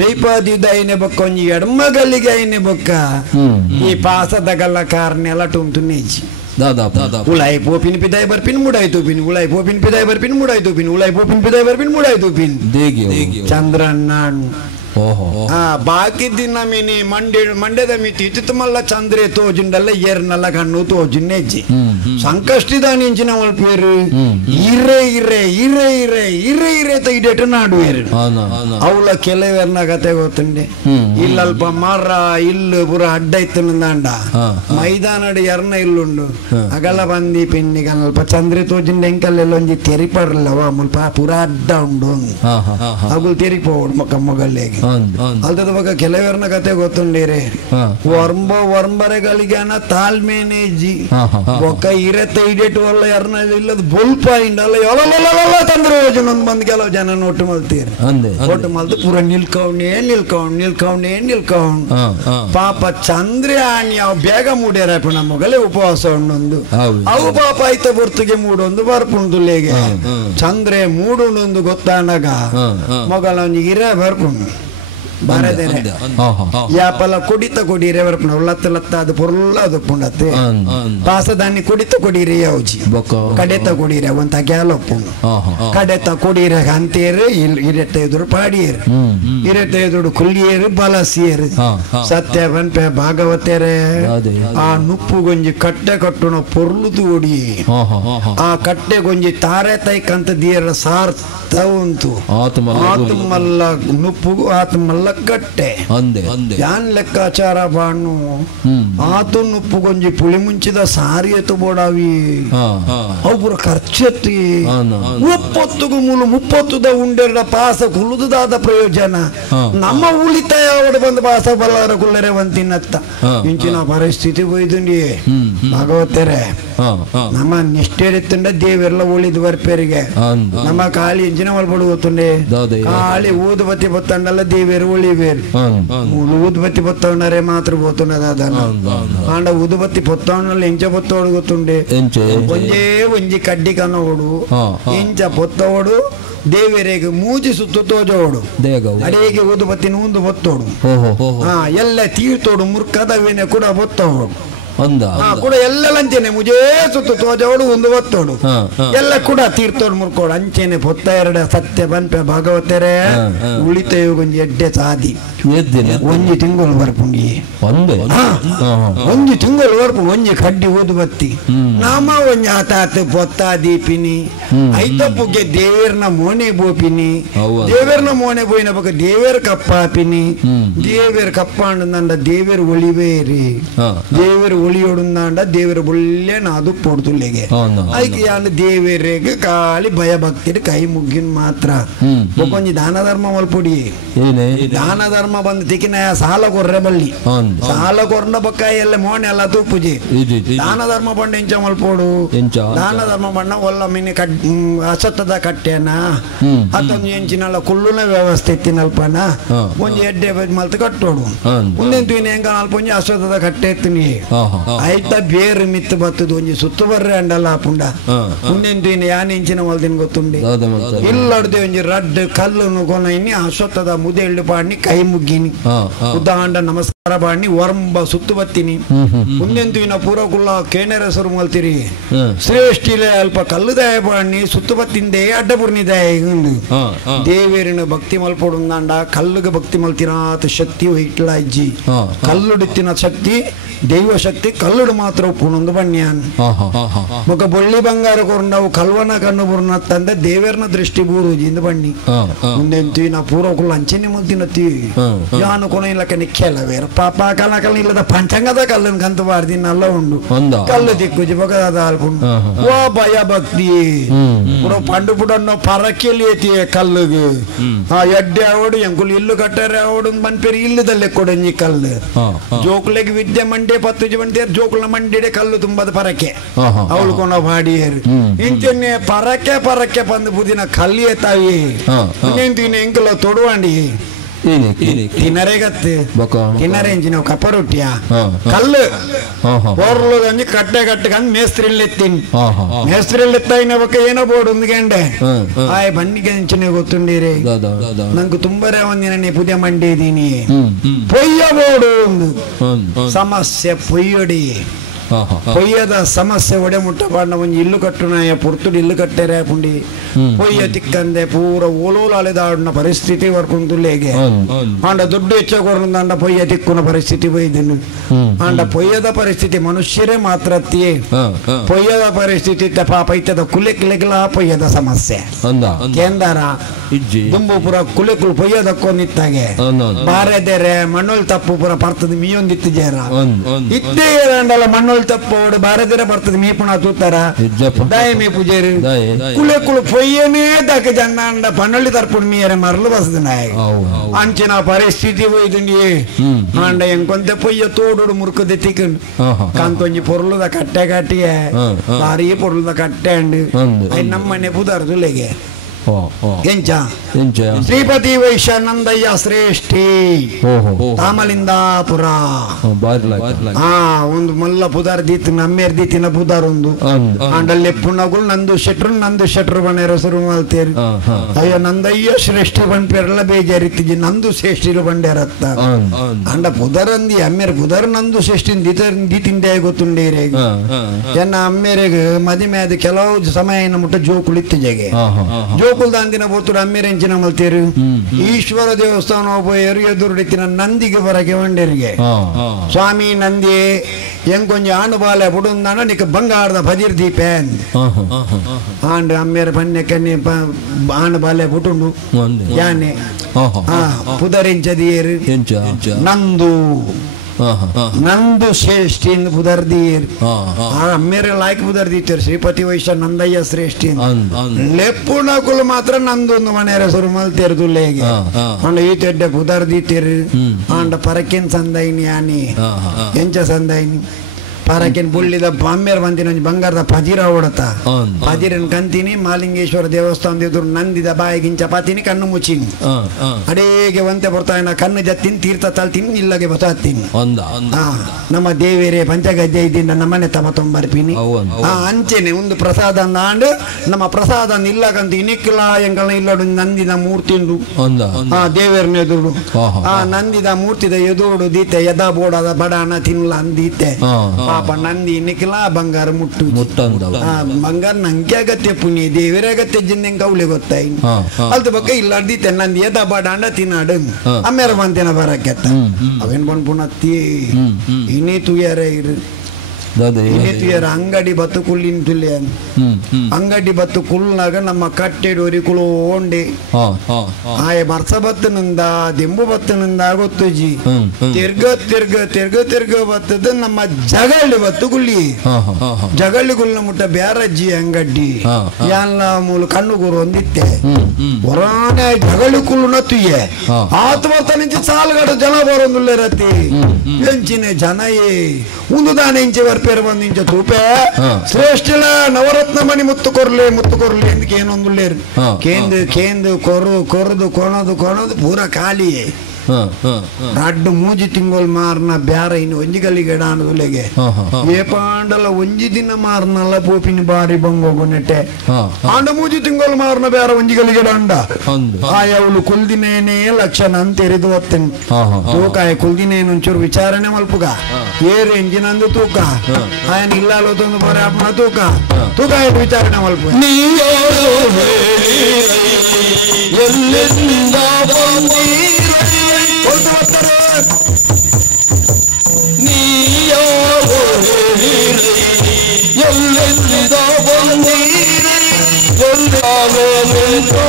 ಬೇಯ್ಪಾದಿ ಐನೆ ಬೊಕ್ಕ ಒಂಜಿ ಎಡಮಗಲ್ಲಿಗೆ ಐನೆ ಬೊಕ್ಕ ಈ ಪಾಸದಗಲ್ಲ ಕಾರ್ನೆಲ್ಲ ಟುಂಟು ನೇಜಿ ಉಳಾಯಿ ಪೋಪಿನ ಪಿದಾಯ ಬರ್ಪಿನ್ ಮುಡಾಯ್ತು ಪಿನ್ ಉಳಾಯಿ ಪೋಪಿನ ಪಿದಾಯ ಬರ್ಪಿನ್ ಮುಡಾಯ್ತು ಪಿನ್ ಉಳಾಯಿ ಪೋಪಿನ ಪಿದಾಯ ಬರ್ಪಿನ್ ಮುಡಾಯ್ತು ಪಿನ್ ಚಂದ್ರಣ್ಣ ಬಾಕಿ ದಿನ ಮೀನಿ ಮಂಡ್ಯದ ಮಿತಿ ಇತ್ತು ಮಲ್ಲ ಚಂದ್ರೆ ತೋಜಿಂಡಲ್ಲ ಏರ್ನಲ್ಲ ಕಣ್ಣು ತೋಜಿನ್ನೆಜ್ಜಿ ಸಂಕಷ್ಟಿದ ನಿಂಚಿನ ಒಲ್ಪೇರು ಇರೆ ಇರೆ ಇರೆ ಇರೆ ಇರೆ ಇರೆ ತೆಗಿಡೇಟು ನಾಡುವೇರು ಅವಳ ಕೆಲವೇರ್ನ ಕತೆ ಗೊತ್ತುಂಡೆ ಇಲ್ಲಲ್ಪ ಮರ ಇಲ್ಲು ಪುರ ಅಡ್ಡ ಇತ್ತು ನಂದಾಂಡ ಮೈದಾನಡು ಎರ್ನ ಇಲ್ಲುಂಡು ಅಗಲ ಬಂದಿ ಪಿನ್ನಿಗೆ ಅಲ್ಪ ಚಂದ್ರೆ ತೋಜಿಂಡ ಎಂಕಲ್ಲೆಲ್ಲ ಒಂಜಿ ತೆರಿಪಡ್ರಲ್ಲವ ಮುಲ್ಪ ಪುರ ಅಡ್ಡ ಉಂಡು ಅಗುಲ್ ತೆರಿಪೋಡು ಮೊಕ್ಕ ಮೊಗಲ್ಲೇಗೆ ಅಲ್ದದ ಬಗ್ಗೆ ಕೆಲವರನ್ನ ಕತೆ ಗೊತ್ತುಂಡಿರಿ ವರ್ಂಬರೆಗಳಿಗಾನ ತಾಳ್ಮೇನೇಜಿ ಒಕ್ಕ ಇರತ್ತೆ ಇಡೇಟು ಅಲ್ಲ ಯಾರನ್ನ ಇಲ್ಲದ ಬೊಲ್ಪ ಇಂಡಲ್ಲ ಎಲ್ಲ ತಂದ್ರೆ ಒಂದ್ ಬಂದ್ ಕೆಲವು ಜನ ನೋಟು ಮಲ್ತೀರಿ ನೋಟು ಮಲ್ತು ಪೂರ ನಿಲ್ಕೌಂಡ್ ಪಾಪ ಚಂದ್ರೆ ಆಣಿ ಅವ್ ಬೇಗ ಮೂಡ್ಯಾರಪ್ಪ ನಮ್ಮ ಮಗಲೇ ಉಪವಾಸ ಉಣ್ಣೊಂದು ಅವು ಪಾಪ ಆಯ್ತ ಬರ್ತಗೆ ಮೂಡೊಂದು ಬರ್ಪುಂದುಲೆಗೆ ಚಂದ್ರೆ ಮೂಡುಂಡು ಗೊತ್ತಾನಾಗ ಮಗಳ ಇರ ಬರ್ಪುಂಡು ಬಾರದೇನೆ ಯಾಪಲ ಕುಡಿತ ಕೊಡಿರೆ ಬರ್ಪುಂಡು ಲತ್ತ ಅದು ಪೊರ್ಲ ಅದು ಪುಂಡತ್ತೆ ಪಾಸದಾನಿ ಕುಡಿತ ಕೊಡಿರೆ ಯಾವ್ಜಿ ಕಡೆತ ಕೊಡಿರೆ ಒಂತ ಗ್ಯಾಲೊಪ್ಪುಂಡು ಕಡೆತ ಕೊಡಿರೆ ಅಂತೀರು ಇರತ್ತೆ ಎದುರು ಪಾಡಿಯರು ಇರತ್ತೆ ಎದುರು ಕುಲ್ಲಿಯರು ಬಲಸಿಯರು ಸತ್ಯ ಬನ್ಪೆ ಭಾಗವತೇರೆ ಆ ನುಪ್ಪು ಗೊಂಜಿ ಕಟ್ಟೆ ಕಟ್ಟುನ ಪೊರ್ಲು ತೋಡಿ ಆ ಕಟ್ಟೆ ಗೊಂಜಿ ತಾರೆ ತೈಕಂತ ದಿಯರ ಸಾರ್ಥ ಉಂಟು ಆತ್ಮಲ್ಲ ನುಪ್ಪುಗು ಆತ್ಮಲ್ಲ ಕಟ್ಟೆ ಯಾನ್ ಲೆಕ್ಕಾಚಾರ ಬಾಣು ಆತು ನುಪ್ಪು ಗೊಂಜಿ ಪುಳಿ ಮುಂಚಿದ ಸಾರಿ ಎತ್ತು ಬೋಡಾವಿ ಅವ್ರ ಖರ್ಚೆತ್ತಿ 30 ಮೂಲ 30 ಉಂಡೆರ ಪಾಸ ಕುಲುದಾದ ಪ್ರಯೋಜನ ನಮ್ಮ ಉಳಿತಾಯ ಅವಡು ಬಂದು ಪಾಸ ಬಲ್ಲರ ಕುಲ್ಲರೆ ಒಂತಿನತ್ತ ಇಂಚಿನ ಪರಿಸ್ಥಿತಿ ಹೋಯ್ದುಂಡಿ ಭಾಗವತರೆ ನಮ್ಮ ನಿಷ್ಠೆರಿತ್ತಂಡ ದೇವೆಲ್ಲ ಉಳಿದು ಬರ್ಪೇರಿಗೆ ನಮ್ಮ ಕಾಳಿ ಇಂಚಿನ ಒಳಪಡು ಗೊತ್ತುಂಡೆ ಕಾಳಿ ಊದುಬತ್ತಿ ಬತ್ತಂಡಲ್ಲ ದೇವೇರು ಒಳಿವೇರು ಊದುಬತ್ತಿ ಬತ್ತವಣ್ಣರೆ ಮಾತ್ರ ಗೊತ್ತುಂಡದ ಕಾಂಡ ಊದುಬತ್ತಿ ಪೊತ್ತವಣ್ಣಲ್ಲ ಎಂಚ ಪೊತ್ತೋಡು ಗೊತ್ತುಂಡೆ ಒಂಜೇ ಒಂಜಿ ಕಡ್ಡಿ ಕನ್ನೋಡು ಇಂಚ ಪೊತ್ತೋಡು ದೇವರಿಗೆ ಮೂಜಿ ಸುತ್ತು ತೋಜೋಡು ಅಡಿಗೆ ಊದುಬತ್ತಿ ನೂಂದು ಬತ್ತೋಡು ಎಲ್ಲ ತೀರ್ಥೋಡು ಮುರ್ಕದವೇನೆ ಕೂಡ ಬತ್ತೋಡು ಕೂಡ ಎಲ್ಲ ಅಂಚೆನೆ ಮುಜೇ ಸುತ್ತು ತೋಜೋಡು ಒಂದು ಬತ್ತೋಡು ಎಲ್ಲ ಕೂಡ ತೀರ್ಥೋಡು ಮುರ್ಕೋಡು ಅಂಚೆನೆ ಪೊತ್ತ ಎರಡ ಸತ್ಯ ಬನ್ಪೆ ಭಾಗವತರೆ ಉಳಿತಾಯ ಒಂಜಿ ಎಡ್ಡೆ ಸಾದಿ ಒಂಜಿ ತಿಂಗಳು ಬರ್ಪುಂಡಿ ಒಂಜಿ ತಿಂಗಳು ಬರ್ಪು ಒಂಜಿ ಕಡ್ಡಿ ಊದುಬತ್ತಿ ನಾಮ ಒಂಜಿ ಆತಾತ ಪೊತ್ತ ದೀಪಿನಿ ಐತಪ್ಪುಗೆ ದೇವೇರ್ನ ಮೋನೆ ಬೋಪಿನಿ ದೇವೇರ್ನ ಮೋನೆ ಬೋಯಿನ ಬಗ್ಗ ದೇವೇರ್ ಕಪ್ಪಾಪಿನಿ ದೇವೇರ್ ಕಪ್ಪಾಂಡ ದೇವೇರ್ ಒಳಿವೇರಿ ದೇವೇರ್ ಒಳಿಯೋಡುಂದಾಂಡ ದೇವರ ಬುಳ್ಳೆ ನಾದು ಪೊಡ್ದುಲ್ಲೆಗೆ ಐಕೆ ಯಾನ್ ದೇವರಿಗೆ ಕಾಲಿ ಭಯ ಭಕ್ತಿ ಕೈ ಮುಗ್ಗಿನ ಮಾತ್ರ ಒಂಜಿ ದಾನ ಧರ್ಮ ಮಲ್ಪೊಡಿ ದಾನ ಧರ್ಮ ಬಂದು ತಿಕ್ಕಿನ ಸಾಲ ಕೊರ್ರೆ ಬಳ್ಳಿ ಸಾಲ ಕೊರ್ನ ಬಕ್ಕ ಎಲ್ಲ ಮೋಣೆ ಎಲ್ಲ ತೂಪುಜಿ ದಾನ ಧರ್ಮ ಬಂಡ ಇಂಚ ಮಲ್ಪೋಡು ದಾನ ಧರ್ಮ ಬಣ್ಣ ಒಲ್ಲ ಮಿನಿ ಅಸತ್ತದ ಕಟ್ಟೆನ ಅತ್ತೊಂದು ಎಂಚಿನಲ್ಲ ಕುಲ್ಲುನ ವ್ಯವಸ್ಥೆ ಇತ್ತಿನಲ್ಪನ ಒಂಜಿ ಎಡ್ಡೆ ಮಲ್ತು ಕಟ್ಟೋಡು ಮುಂದೆಂತು ಹೆಂಗ ಅಲ್ಪ ಒಂಜಿ ಅಸತ್ತದ ಕಟ್ಟೆ ಎತ್ತಿನಿ ಆಯ್ತ ಬೇರೆ ಮಿತ್ತು ಬತ್ತದು ಒಂಜಿ ಸುತ್ತು ಬರ್ರೆ ಅಂಡಲ್ಲ ಪುಂಡ ಮುಂದೆಂತು ಯಾನ್ ಎಂಚಿನ ಮಲ್ದಿನ ಗೊತ್ತುಂಡಿ ಇಲ್ಲಡ್ದೆ ಒಂಜಿ ರಡ್ಡು ಕಲ್ಲು ಕೊನ ಇನ್ನಿ ಅಸತ್ತದ ಮುದೆ ಎಳ್ಳು ಪಾಡ್ನಿ ಕೈ ಮುಗ್ಗಿನಿ ಉದ್ದಾಂಡ ನಮಸ್ಕಾರ ಪಾಡ್ನಿ ವರ್ಂಬ ಸುತ್ತು ಬತ್ತೀನಿ ಮುಂದೆಂತು ಇನ್ನ ಪೂರ ಕುಲ್ಲ ಕೇಣೆರ ಹೆಸರು ಮಲ್ತಿರಿ ಶ್ರೇಷ್ಠಿಲೆ ಅಲ್ಪ ಕಲ್ಲು ದಯ ಪಾಡ್ನಿ ಸುತ್ತು ಬತ್ತಿಂದೆ ಅಡ್ಡಪುರ್ನಿ ದಯ ದೇವೇರಿನ ಭಕ್ತಿ ಮಲ್ಪೊಡುಂದಾಂಡ ಕಲ್ಲುಗೆ ಭಕ್ತಿ ಮಲ್ತಿನಾತ ಶಕ್ತಿ ಇಟ್ಲ ಅಜ್ಜಿ ಕಲ್ಲುಡಿತ್ತಿನ ಶಕ್ತಿ ದೈವ ಶಕ್ತಿ ಕಲ್ಲುಡು ಮಾತ್ರ ಉಪ್ಪುಣೊಂದು ಬಣ್ಯಾನ್ ಮುಖ ಬೊಳ್ಳಿ ಬಂಗಾರ ಕೊಂಡವು ಕಲ್ವನ ಕಣ್ಣು ಬುರ್ನ ತಂದೆ ದೇವೇರ್ನ ದೃಷ್ಟಿ ಬೂರುಜಿಂದ ಬಣ್ಣಿ ಮುಂದೆಂತು ನಾ ಪೂರ್ವ ಕುಲ್ಲ ಅಂಚೆನೆ ಮುಲ್ತಿನತ್ತಿ ಯಾನು ಕೊನ ಇಲ್ಲಕ್ಕೆ ನಿಕ್ಕೆಲ್ಲ ಬೇರೆ ಪಾಪ ಕಲ್ಲ ಕಲ್ಲ ಇಲ್ಲದ ಪಂಚಾಂಗದ ಕಲ್ಲನ್ ಕಂತು ಬಾರ್ದಿನಲ್ಲ ಉಂಡು ಕಲ್ಲು ದಿಕ್ಕುಜಿ ಬಗದ ಅಲ್ಪುಂಡು ಓ ಭಯ ಭಕ್ತಿ ಪುರ ಪಂಡು ಪುಡನ್ನು ಪರಕೆಲಿ ಐತಿ ಕಲ್ಲುಗೆ ಎಡ್ಡೆ ಅವಡು ಎಂಕುಲು ಇಲ್ಲು ಕಟ್ಟರೆ ಅವಡು ಮನ್ಪೇರಿ ಇಲ್ಲದಲ್ಲೇ ಕೊಡಂಜಿ ಕಲ್ಲು ಜೋಕ್ಲೆಗೆ ವಿದ್ಯೆ ಮಂಡಿ 10 ಮಂದಿ ಜೋಕುಲ ಮಂಡಿಡೆ ಕಲ್ಲು ತುಂಬದ ಪರಕೆ ಅವಳು ಕೊಂಡ ಬಾಡಿಯರು ಇಂಚೆನ್ನೆ ಪರಕೆ ಬಂದು ಬುದಿನ ಕಲ್ಲಿಯೇ ತಾವಿ ಎಂಕುಲ ತೊಡುವಂಡಿ ತಿನ್ನರೆಗತ್ತೆ ತಿನ್ನರೆಂಜಿ ನಾವು ಕಪ್ಪ ರೊಟ್ಟಿಯ ಕಲ್ಲು ಓರ್ಲೋದಂಜಿ ಕಟ್ಟೆ ಕಟ್ಟಕಂದ್ ಮೇಸ್ತ್ರಿಲ್ಲೆತ್ತೀನಿ ಮೇಸ್ತ್ರಿಲ್ಲೆತ್ತಾಯಿನ ಬಕ್ಕ ಏನೋ ಬೋರ್ಡ್ ಒಂದು ಗಂಟೆ ಆಯ್ ಬನ್ನಿಗೆ ಅಂಚನೆ ಗೊತ್ತುಂಡಿರಿ ನಂಗೆ ತುಂಬರೇ ಒಂದಿನ ಪುದ್ಯ ಮಂಡಿದೀನಿ ಪೊಯ್ಯ ಬೋರ್ಡು ಒಂದು ಸಮಸ್ಯೆ ಪೊಯ್ಯೊಡಿ పొయ్యద సమస్య ఒడే ముట్టబాడిన కొంచెం ఇల్లు కట్టున్నాయ పొర్తుడు ఇల్లు కట్టారే పుండి పొయ్య తిక్కందే పూర ఓలోలాలేదాడిన పరిస్థితి వరకుంతులేగే అండ దుడ్డు ఇచ్చకూడదండ పొయ్య తిక్కున్న పరిస్థితి పోయింది అండ పొయ్యದ ಪರಿಸ್ಥಿತಿ ಮನುಷ್ಯರೇ ಮಾತ್ರ పొయ్యದ ಪರಿಸ್ಥಿತಿ ಪಾಪ ಇತ್ತದ ಕುಲೆಕ್ಲೆಗ್ಲ పొయ్ಯದ ಸಮಸ್ಯೆ ಕೇಂದಾರ ದುಂಬು ಪುರ ಕುಲೆಕುಲು పొయ్ಯದಕ್ಕೋ ನಿತ್ತಾಗೆ ಬಾರೆದೇರೆ ಮಣ್ಣೊಲ್ ತಪ್ಪು ಪುರ ಬರ್ತದೆ ಮೀಯೊಂದಿತ್ತು ಜೇರ ಇದ್ದೇ ಅಂಡಲ್ಲ ಮಣ್ಣೊಲ್ ತಪ್ಪೋಡು ಬಾರದಿರ ಬರ್ತದೆ ಮೀ ಪುಣ ತೂತಾರ ದಾಯ ಮೀ ಪೂಜೇರಿ ಕುಲೆಕುಲು పొయ్యనే దాకా జన్న అండ పన్నులు తరపుడు మీరే మరలు వస్తుంది నాయ అంచిన పరిస్థితి పోయింది అండ ఇంకొంత పొయ్య తోడు మురుకు తెత్తికండు కంకొంచెం పొరులుద కట్టే కట్టియే భారీ పొరులుద కట్టే అండి అవి నమ్మనే కుదరదు లేగే ಶ್ರೀಪತಿ ವೈಶಾನಂದಯ್ಯ ಶ್ರೇಷ್ಠಿ ತಾಮಲಿಂದಾಪುರ ಒಂದು ಮಲ್ಲ ಪುದಾರ್ ದೀತ್ ನಮ್ಮೇರ್ ದೀತಿನ ಪುದಾರ್ ಒಂದು ಅಂಡಲ್ಲಿ ಪುಣಗುಲ್ ನಂದು ಶೆಟ್ರು ಬಣ್ಣ ಹೆಸರು ಮಲ್ತೇರಿ ಅಯ್ಯೋ ನಂದಯ್ಯ ಶ್ರೇಷ್ಠಿ ಬಂಡ್ ಪೇರೆಲ್ಲ ಬೇಜಾರಿತ್ತಿಜಿ ನಂದು ಶ್ರೇಷ್ಠಿಲು ಬಂಡೇರತ್ತ ಅಂಡ ಪುದರಂದಿ ಅಮ್ಮೇರ್ ಪುದರ್ ನಂದು ಶ್ರೇಷ್ಠಿ ದೀತಿಂದೇ ಗೊತ್ತುಂಡೇರಿ ಎನ್ನ ಅಮ್ಮೇರಿಗೆ ಮದಿಮೆ ಅದು ಕೆಲವು ಸಮಯ ಮುಟ್ಟ ಜೋಕುಳಿತ್ತು ಜಗೆ ದಾಂದಿನ ಬೋತುಡು ಅಮ್ಮಿರೆಂಚಿನ ಮಲ್ತೇರು ಈಶ್ವರ ದೇವಸ್ಥಾನ ಹೋಯರು ಎದುರುಡಿತಿನ ನಂದಿಗೆ ಬರಕ್ಕೆ ಒಂಡೇರಿಗೆ ಸ್ವಾಮಿ ನಂದಿ ಹೆಂಗ್ ಕೊಂಚ ಆಣುಬಾಲೆ ಬುಡುಂದಾನ ನಿಕ್ಕ ಬಂಗಾರದ ಭಜಿರ್ ದೀಪೆ ಆಂಡ್ ಅಮ್ಮೇರ ಪನ್ಯಕ್ಕೆ ಆಣುಬಾಲೆ ಬುಟುಂಡು ಯಾನೆ ಪುದರೆಂಚದಿಯರು ನಂದು ನಂದು ಶ್ರೇಷ್ಠಿ ಪುದರ್ದೀರ್ ಅಮ್ಮೇರೆ ಲಾಯ್ಕ್ ಪುದರ್ದೀತೇರು ಶ್ರೀಪತಿ ವೈಶ್ಯ ನಂದಯ್ಯ ಶ್ರೇಷ್ಠಿ ಲೆಪ್ಪುಣಕುಲು ಮಾತ್ರ ನಂದು ಒಂದು ಮನೆಯ ಹೆಸರು ಮಲ್ತೇರು ಲೇಗೆ ಅಂಡ ಈ ತೆಡ್ಡೆ ಪುದರ್ದೀತೇರು ಅಂಡ ಪರಕೆನ್ ಸಂದೈನಿ ಆನಿ ಎಂಚ ಸಂದೈನಿ ಪಾರಕೆನ್ ಬುಳ್ಳಿದ ಬಾಂಬೇರ್ ಬಂದಿನ ಬಂಗಾರದ ಪಜಿರ ಓಡತ ಪಜಿರನ್ ಕಂತೀನಿ ಮಾಲಿಂಗೇಶ್ವರ ದೇವಸ್ಥಾನದ ಎದುರು ನಂದಿದ ಬಾಯಿಗಿಂಚ ಪಾತೀನಿ ಕಣ್ಣು ಮುಚ್ಚಿನಿ ಅಡೇಗೆ ಒಂತೆ ಬರ್ತಾಯಿನ ಕಣ್ಣು ಜತ್ತೀನಿ ತೀರ್ಥ ತಳ್ತೀನಿ ಇಲ್ಲಗೆ ಬಸಾತೀನಿ ನಮ್ಮ ದೇವೇರೆ ಪಂಚಗಜ್ಜೆ ಇದ್ದಿಂದ ನಮ್ಮನೆ ತಮ್ಮ ತೊಂಬರ್ಪಿನಿ ಅಂಚೆನೆ ಒಂದು ಪ್ರಸಾದ ಅಂದಾಂಡು ನಮ್ಮ ಪ್ರಸಾದ ಇಲ್ಲಕಂತ ಇನಿಕ್ಕಿಲ್ಲ ಎಂಕಲ್ಲ ಇಲ್ಲಡು ನಂದಿದ ಮೂರ್ತಿಂಡು ದೇವೇರ್ನ ಎದುರು ನಂದಿದ ಮೂರ್ತಿದ ಎದುರು ದೀತೆ ಯದ ಬೋಡದ ಬಡಾನ ತಿನ್ಲ ಅಂದೀತೆ ಪಾಪ ನಂದಿ ಇನ್ನಿಕ್ಕಿಲ್ಲ ಬಂಗಾರ ಮುಟ್ಟು ಬಂಗಾರ ನಂಗೆ ಅಗತ್ಯ ಪುಣ್ಯ ದೇವರೇ ಅಗತ್ಯ ಜಿಂದೆಂಗೆ ಕೌಲೆ ಗೊತ್ತಾಯಿ ಅಲ್ದ ಬಗ್ಗೆ ಇಲ್ಲ ಅರ್ದಿತ್ತೆ ನಂದಿ ಎದ ಬಾಡಾಂಡ ತಿನ್ನಾಡು ಅಮ್ಮೇರ ಬಂತೇನ ಬರಕ್ಕೆತ್ತ ಅವೇನ್ ಬಂದ್ ಪುಣತ್ತಿ ಇನ್ನೇ ತುಯ್ಯಾರ ಇರು ಅಂಗಡಿ ಬತ್ತು ಕುಳ್ಳಿನ ತುಲ್ಯ ಅಂಗಡಿ ಬತ್ತು ಕುಲ್ನಾಗ ನಮ್ಮ ಕಟ್ಟೆಡೋರಿ ಕುಳು ಓಂಡೆ ಆಯ ಮರ್ಸ ಬತ್ತನಿಂದ ದೆಂಬು ಬತ್ತನಿಂದ ಗೊತ್ತುಜಿ ತಿರ್ಗ ಬತ್ತದ ನಮ್ಮ ಜಗಳ್ಳಿ ಬತ್ತು ಕುಳ್ಳಿ ಜಗಳ್ಳಿ ಕುಳ್ಳ ಮುಟ್ಟ ಬ್ಯಾರಜ್ಜಿ ಅಂಗಡ್ಡಿ ಎಲ್ಲ ಮೂಲ ಕಣ್ಣುಗೂರು ಹೊಂದಿತ್ತೆ ಹೊರಾನೆ ಜಗಳ್ಳಿ ಕುಳ್ಳು ನತ್ತುಯೆ ಆತ ಬರ್ತಾನೆ ಸಾಲುಗಡ ಜನ ಬರೋದಿಲ್ಲ ರತಿ ಎಂಚಿನ ಜನ ಒಂದು ದಾನ ಇಂಚೆ ಬರ್ಪೇರು ಬಂದು ಇಂಚ ತೂಪೆ ಶ್ರೇಷ್ಠ ನವರತ್ನ ಮಣಿ ಮುತ್ತು ಕೊರ್ಲಿ ಎಂದಕ್ಕೆ ಏನೊಂದುಳ್ಳೇರು ಕೇಂದು ಕೊರದು ಕೊಣದು ಪೂರ ಖಾಲಿಯೇ ರಡ್ಡು ಮೂಜಿ ತಿಂಗೋಲ್ ಮಾರ್ನ ಬ್ಯಾರ ಇನ್ನು ಒಂಜಿಗಲ್ಲಿ ಗಿಡ ಅನ್ನೋದುಲೆಗೆ ಏ ಪಾಂಡಲ ಒಂಜಿ ದಿನ ಮಾರ್ನಲ್ಲ ಪೋಪಿನ ಬಾರಿ ಬಂಗೋಗು ನೆಟ್ಟೆ ಆಂಡ ಮೂಜಿ ತಿಂಗೋಲ್ ಮಾರ್ನ ಬ್ಯಾರ ಒಂಜಿಗಲ್ಲಿ ಗಿಡ ಅಂಡ ಅವಳು ಕುಲ್ದಿನೇನೇ ಲಕ್ಷಣ ಅಂತ ಎರಿದು ಹೊತ್ತೇನೆ ತೂಕಾಯ ಕುಲ್ದಿನೇನು ಒಂಚೂರು ವಿಚಾರಣೆ ಮಲ್ಪುಗ ಏರು ಎಂಜಿನಂದು ತೂಕ ಆಯನ ಇಲ್ಲೊಂದು ಬರ ಅಪ್ಪನ ತೂಕ ಇಟ್ಟು ವಿಚಾರಣೆ ಮಲ್ಪು ಎಲ್ಲೆಲ್ಲಿದ ಬಂದೀರಿ ಎಲ್ಲಾವೇನೆಂದು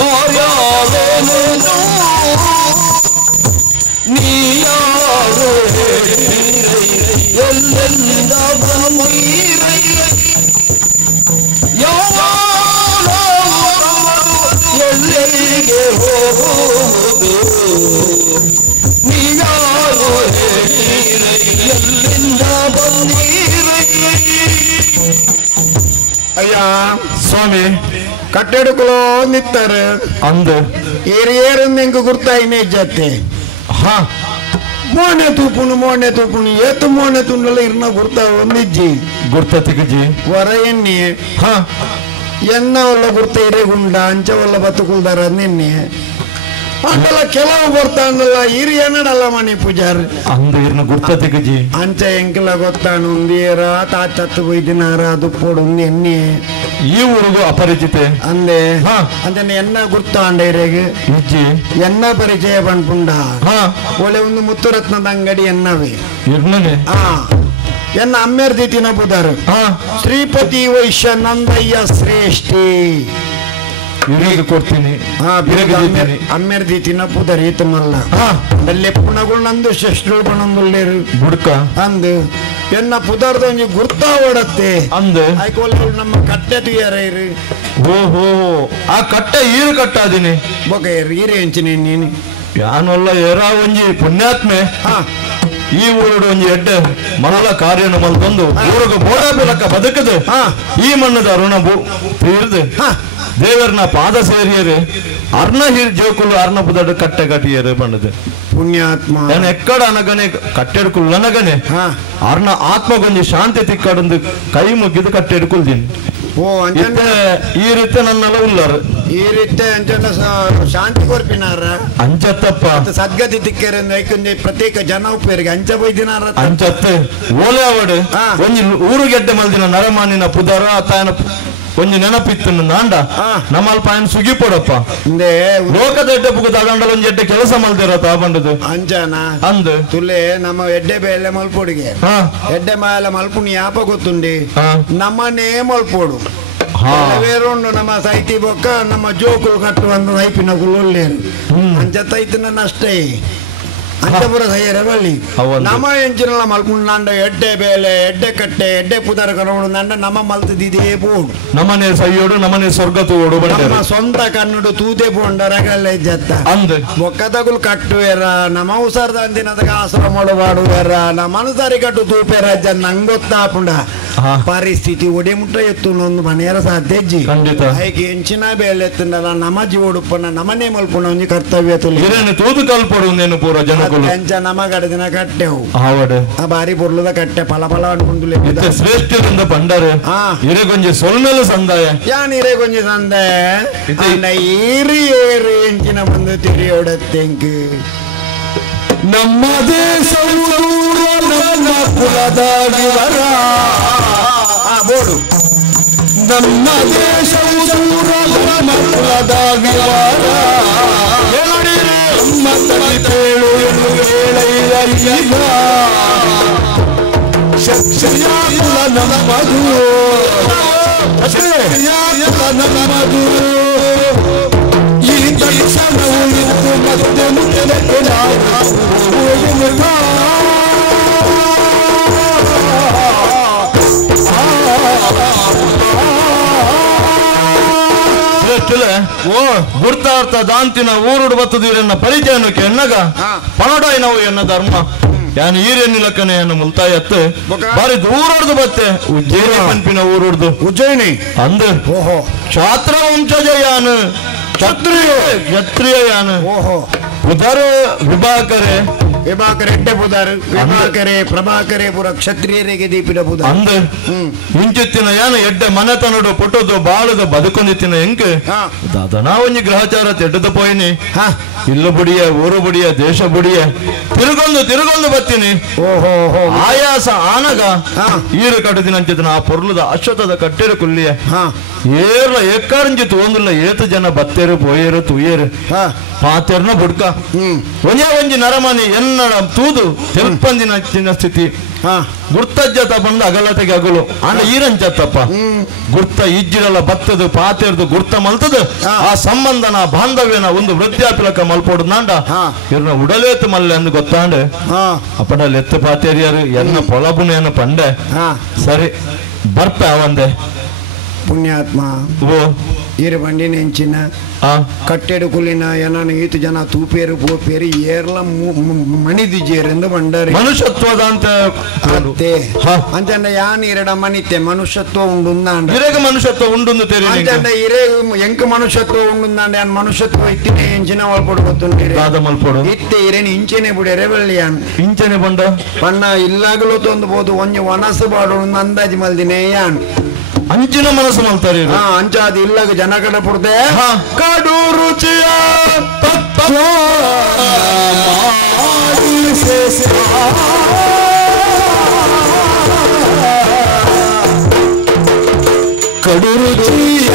ಕಾರ್ಯಾವೇನೆಂದು ನೀಯಾರು ಎಲ್ಲೆಲ್ಲಿದ ಬಂದೀರಿ ಎಲ್ಲಿಗೆ ಹೋಗುವುದು ನೀಯಾರು ಎಲ್ಲಿಂದ ಬಂದೀರಿ ಅಯ್ಯ ಸ್ವಾಮಿ ಕಟ್ಟೆಡುಕಲು ನಿತ್ತಾರೆ ಅಂದು ಏರು ನಿಂಗೆ ಗುರ್ತಾಯಿನೇ ಜೊತೆ ಹಾ ಮೋಣೆ ತೂಪುಣು ಏತು ಮೋಣೆ ತುಂಡಲ ಇರ್ನ ಗುರ್ತಾ ಒಂದಿಜ್ಜಿ ಗುರ್ತ ತಿಗಜಿ ವರ ಎಣ್ಣೆ ಹಾ ಎನ್ನ ಒಲ್ಲ ಗುರ್ತ ಇರೇಗುಂಡ ಅಂಚ ಒಲ್ಲ ಬತ್ತುಕುಲ್ದಾರ ನಿನ್ನೆ ಅಂಡಲ ಕೆಲವು ಬರ್ತಾಂಡಲ್ಲ ಹಿರಿ ಏನಡಲ್ಲ ಮಣಿ ಪೂಜಾರಿ ಅಂದು ಇರ್ನ ಗುರ್ತ ತಿಗಜಿ ಅಂಚ ಎಂಕಲ ಗೊತ್ತಾನು ಒಂದಿಯರ ತಾಚತ್ತು ಬೈದಿನಾರ ದುಪ್ಪೋಡು ಒಂದು ಎಣ್ಣೆ ಈ ಊರಿಗೂ ಅಪರಿಚಿತೆ ಅಂದೆ ಹಾ ಅಂದನೆ ಎನ್ನ ಗುರ್ತಾಂಡ ಇರೇಗೆ ಇಜ್ಜಿ ಎನ್ನ ಪರಿಚಯ ಪಂಪುಂಡ ಹಾ ಒಳ್ಳೆ ಒಂದು ಮುತ್ತುರತ್ನದ ಅಂಗಡಿ ಎನ್ನವೇ ಇರ್ನೇ ಹಾ ಎನ್ನ ಅಮ್ಮೆರ್ದಿ ತಿನ್ನಬುದಾರು ಹಾ ಶ್ರೀಪತಿ ವೈಶ್ಯ ನಂದಯ್ಯ ಶ್ರೇಷ್ಠಿ ಇರಿಗೆ ಕೊಡ್ತೀನಿ ಹಾ ಅಮ್ಮೆರ್ದಿ ತಿನ್ನಬುದಾರು ಈತನಲ್ಲ ಹಾ ಅಲ್ಲೇ ಪುಣಗಳು ನಂದು ಶಸ್ತ್ರಗಳು ಪಣಂದುಳ್ಳೇರು ಬುಡ್ಕ ಅಂದು ಎನ್ನ ಪುದಾರ್ದ ಒಂಜಿ ಗುರ್ತಾ ಓಡತ್ತೆ ಅಂದು ಆಯ್ಕೋಲ್ಲ ನಮ್ಮ ಕಟ್ಟೆ ತುಯ್ಯಾರ ಓಹೋ ಆ ಕಟ್ಟ ಈರು ಕಟ್ಟಾದಿನಿ ಬೊಕ ಈರೆ ಹೆಂಚಿನಿ ನೀನು ಯಾನೊಲ್ಲ ಏರಾ ಒಂಜಿ ಪುಣ್ಯಾತ್ಮೆ ಹಾ ಈ ಊರುಡು ಒಂಜಿ ಎಡ್ಡೆ ಮನಲ ಕಾರ್ಯನ ಮಲ್ತೊಂದು ಊರಿಗೆ ಬೋಡಾಬಿಲಕ್ಕ ಬದುಕದು ಈ ಮಣ್ಣದ ಋಣ ತೀರ್ದು ದೇವರನ ಪಾದ ಸೇರಿಯರು ಅರ್ಣ ಹಿರ್ ಜೋಕುಲು ಅರ್ಣ ಪುದಡ್ ಕಟ್ಟೆ ಕಟ್ಟಿಯರು ಬಣ್ಣದು ಪುಣ್ಯಾತ್ಮ ನಾನು ಎಕ್ಕಡ ಅನಗನೆ ಕಟ್ಟೆಡ್ಕುಲ್ ನನಗನೆ ಅರ್ಣ ಆತ್ಮಗೊಂಜಿ ಶಾಂತಿ ತಿಕ್ಕಡೊಂದು ಕೈ ಮುಗಿದು ಕಟ್ಟೆಡ್ಕುಲ್ದೀನಿ ಓ ಅಂಜನ ಈ ರೀತಿ ನನ್ನೆಲ್ಲ ಉಳ್ಳಾರು ಈ ರೀತಿ ಅಂಜನ ಶಾಂತಿ ಕೊರ್ಪಿನಾರ ಅಂಚತ್ತಪ್ಪ ಸದ್ಗತಿ ತಿಕ್ಕರಿಂದ ಐಕೊಂದು ಪ್ರತ್ಯೇಕ ಜನ ಉಪ್ಪೇರಿಗೆ ಅಂಚ ಬೈದಿನಾರ ಅಂಚತ್ತೆ ಓಲೆ ಅವಡು ಒಂಜಿ ಊರುಗೆಡ್ಡೆ ಮಲ್ದಿನ ನರಮಾನಿನ ಪುದರ ತಾಯನ ಒಂಜಿ ನೆನಪಿತ್ತು ನಾಂಡ ನಮ್ಮಲ್ಪ ఆయన ಸುಗಿಪೊಡಪ್ಪ ಲೋಕದ ಎಡ್ಡೆ ಪುಗ ತಗೊಂಡಲ ಒಂಜಿ ಎಡ್ಡೆ ಕೆಲಸ ಮಲ್ದಿರ ತಾಬಂಡದು ಅಂಜನ ಅಂದು ತುಲೆ ನಮ್ಮ ಎಡ್ಡೆ ಬೇಲೆ ಮಲ್ಪೊಡಿಗೆ ಎಡ್ಡೆ ಮಾಲ ಮಲ್ಪುನಿ ಯಾಪ ಗೊತ್ತುಂಡಿ ನಮ್ಮನೇ ಮಲ್ಪೋಡು ಬೇರೊಂದು ನಮ್ಮ ಸೈತಿ ಬೊಕ್ಕ ನಮ್ಮ ಜೋಕುಲು ಕಟ್ಟುವಂತ ಸೈಪಿನ ಕುಲ್ಲೊಲ್ಲೇರು ಅಂಚತ್ತೈತಿನ ಅಷ್ಟೇ ಅಂಚಪುರ ಸೈಯರೆ ಬಳ್ಳಿ ನಮ್ಮ ಎಂಚಿನ ಮಲ್ಪುಂಡು ನಂಡ ಎಡ್ಡೆ ಬೇಲೆ ಎಡ್ಡೆ ಕಟ್ಟೆ ಎಡ್ಡೆ ಪುದರ ಕರೋಡು ನಂಡ ನಮ್ಮ ಮಲ್ತದಿದೇ ಬೋಡು ನಮ್ಮನೆ ಸೈಯೋಡು ನಮ್ಮನೆ ಸ್ವರ್ಗ ತೂಡು ನಮ್ಮ ಸ್ವಂತ ಕನ್ನಡ ತೂದೆ ಬೋಂಡ ರಗಲ್ಲ ಜತ್ತ ಅಂದ್ ಬೊಕ್ಕ ತಗುಲು ಕಟ್ಟುವೆರ ನಮ್ಮ ಉಸರ್ದ ಅಂದಿನದಗ ಆಶ್ರಮಗಳು ಮಾಡುವೆರ ನಮ್ಮ ಅನುಸಾರಿ ಕಟ್ಟು ತೂಪೇರ ಜನ ನಂಗೊತ್ತಾಪುಂಡ ಪರಿಸ್ಥಿತಿ ಒಡೆ ಮುಟ್ಟ ಎತ್ತು ಒಂದು ಮನೆಯರ ಸಾಧ್ಯಜ್ಜಿ ಹಾಗೆ ಎಂಚಿನ ಬೇಲೆ ಎತ್ತಂಡಲ್ಲ ನಮ್ಮ ಜೀವಡುಪ್ಪನ ನಮ್ಮನೆ ಮಲ್ಪುಣ ಒಂಜಿ ಕರ್ತವ್ಯ ತುಲಿ ತೂದು ಕಲ್ಪಡು ನೇನು ಪೂರ ಜನ ಎಂಚ ನಮ್ಮ ಗಡದಿನ ಕಟ್ಟೆವು ಆ ಬಾರಿ ಬೊರ್ಲದ ಕಟ್ಟೆ ಫಲ ಫಲ ಅನ್ಕೊಂಡು ಶ್ರೇಷ್ಠರಿಂದ ಬಂಡಾರೆ ಇರೆಗೊಂಜಿ ಸೊಲ್ಮೆಲು ಸಂದಾಯ ಯಾನ್ ಇರೆಗೊಂಜಿ ಸಂದಾಯ ಈರಿ ಏರಿ ಎಂಚಿನ ಬಂದು ತಿರಿಯೋಡತ್ತೆಂಕ್ ನಮ್ಮ ದೇಶವು ನನ್ನ ಕುಲದ ವಿವರ ಬೋಡು ನಮ್ಮ ದೇಶವು ನಮ್ಮ ಕುಲದ ವಿವರ ನಮ್ಮ ತಳಿಪೇಳು ಎಂದು ಹೇಳೈದೀಗ ಶಕ್ತಿಯಾಗುಲ ನಮ್ಮದು ನಮ್ಮದು ಈ ದರ್ಶನವು ಇದ್ದು ಮತ್ತೆ ಮುಂದೆ ಓ ಗುರ್ತಾರ್ಥ ದಾಂತಿನ ಊರುಡು ಬತ್ತದೀರನ್ನ ಪರಿಚಯನಕ್ಕೆ ಎನ್ನಗ ಪನಡಾಯ್ ನಾವು ಎನ್ನ ಧರ್ಮ ಯಾನು ಈರೆನ್ನಿಲಕ್ಕನೆ ಎನ್ನ ಮುಲ್ತಾಯತ್ತು ಬಾರಿ ದೂರಡ್ದು ಬತ್ತೆ ಉಜ್ಜಯಿನಿ ಪಂಪಿನ ಊರುಡ್ದು ಉಜ್ಜಯಿನಿ ಅಂದ್ ಓಹೋ ಕ್ಷಾತ್ರ ವಂಶಜ ಯಾನು ಕ್ಷತ್ರಿಯ ಯಾನು ಓಹೋ ಉದರ ವಿಭಾಕರೆ ವಿಭಾಕರೆ ಎಡ್ಡೆ ಬುದಾರು ವಿಭಾಕರೆ ಪ್ರಭಾಕರೆ ಪುರ ಕ್ಷತ್ರಿಯರಿಗೆ ದೀಪಿಡ ಬುದ ಅಂದ್ ಇಂಚಿತ್ತಿನ ಯಾನ ಎಡ್ಡೆ ಮನೆತನಡು ಪುಟ್ಟದು ಬಾಳದ ಬದುಕೊಂಡಿತ್ತಿನ ಎಂಕ್ ದಾದನ ಒಂಜಿ ಗ್ರಹಚಾರ ತೆಡ್ಡದ ಪೋಯಿನಿ ಇಲ್ಲು ಬುಡಿಯ ಊರು ಬುಡಿಯ ದೇಶ ಬುಡಿಯ ತಿರುಗೊಂದು ಬತ್ತೀನಿ ಆಯಾಸ ಆನಗ ಈರು ಕಟ್ಟದಿನ ಅಂಚಿದನ ಆ ಪೊರ್ಲದ ಅಶ್ವತದ ಕಟ್ಟೆರು ಕುಲ್ಲಿಯ ಏರ್ಲ ಎಕ್ಕರಂಜಿತ್ತು ಒಂದಿಲ್ಲ ಏತು ಜನ ಬತ್ತೇರು ಪೋಯೇರು ತುಯ್ಯೇರು ಪಾತೆರ್ನ ಬುಡ್ಕ ಒಂಜಿ ನರಮನಿ ಎನ್ನಡ ತೂದು ತೆಲ್ಪಂದಿನ ಸ್ಥಿತಿ ಗುರ್ತಜ್ಜತ ಬಂದು ಅಗಲತೆಗೆ ಅಗಲು ಆಂಡ ಈರಂಚತ್ತಪ್ಪ ಗುರ್ತ ಇಜ್ಜಿರಲ್ಲ ಬತ್ತದು ಪಾತೆರ್ದು ಗುರ್ತ ಮಲ್ತದ ಆ ಸಂಬಂಧನ ಬಾಂಧವ್ಯನ ಒಂದು ವೃದ್ಧಾಪಿಲಕ ಮಲ್ಪೋಡು ನಾಂಡ ಇರ್ನ ಉಡಲೇತು ಮಲ್ಲೆ ಅಂದು ಗೊತ್ತಾಂಡ ಅಪ್ಪಡ ಎತ್ತು ಪಾತೇರಿಯರು ಎನ್ನ ಪೊಲಬುನೆಯನ್ನು ಪಂಡೆ ಸರಿ ಬರ್ಪೆ ಅವಂದೆ ಪುಣ್ಯಾತ್ಮ ಓ ಈರು ಬಂಡಿ ನೆಂಚಿನ ಕಟ್ಟೆಡು ಕುಲಿನ ಏನೋ ಈತು ಜನ ತೂಪೇರು ಪೋಪೇರು ಏರ್ಲ ಮಣಿದಿಜೇರೆಂದು ಬಂಡಾರಿ ಮನುಷ್ಯತ್ವದ ಅಂತ ಅತ್ತೆ ಅಂಚಂಡ ಯಾನ್ ಇರಡ ಮಣಿತೆ ಮನುಷ್ಯತ್ವ ಉಂಡು ಮನುಷ್ಯತ್ವ ಉಂಡು ಅಂಚಂಡ ಇರೇ ಎಂಕ ಮನುಷ್ಯತ್ವ ಉಂಡು ಯಾನ್ ಮನುಷ್ಯತ್ವ ಇತ್ತಿನ ಎಂಚಿನ ಒಳ್ಪಡು ಗೊತ್ತುಂಡು ಇತ್ತೆ ಇರೇನು ಇಂಚೆನೆ ಬಿಡ್ಯಾರೆ ಬೆಳ್ಳಿಯಾನ್ ಇಂಚೆನೆ ಬಂಡ ಬಣ್ಣ ಇಲ್ಲಾಗಲೂ ತೊಂದಬಹುದು ಒಂಜಿ ವನಸು ಬಾಡು ಅಂದಾಜು ಮಲ್ದಿನೇ ಯಾನ್ ಅಂಚಿನ ಮನಸ್ಸು ಮಾಡ್ತಾರೆ ಅಂಚಾದ ಇಲ್ಲಾಗ ಜನ ಕಡೆ ಪುಡ್ದೆ ಕಡು ರುಚಿಯ ಕಡು ರುಚಿಯ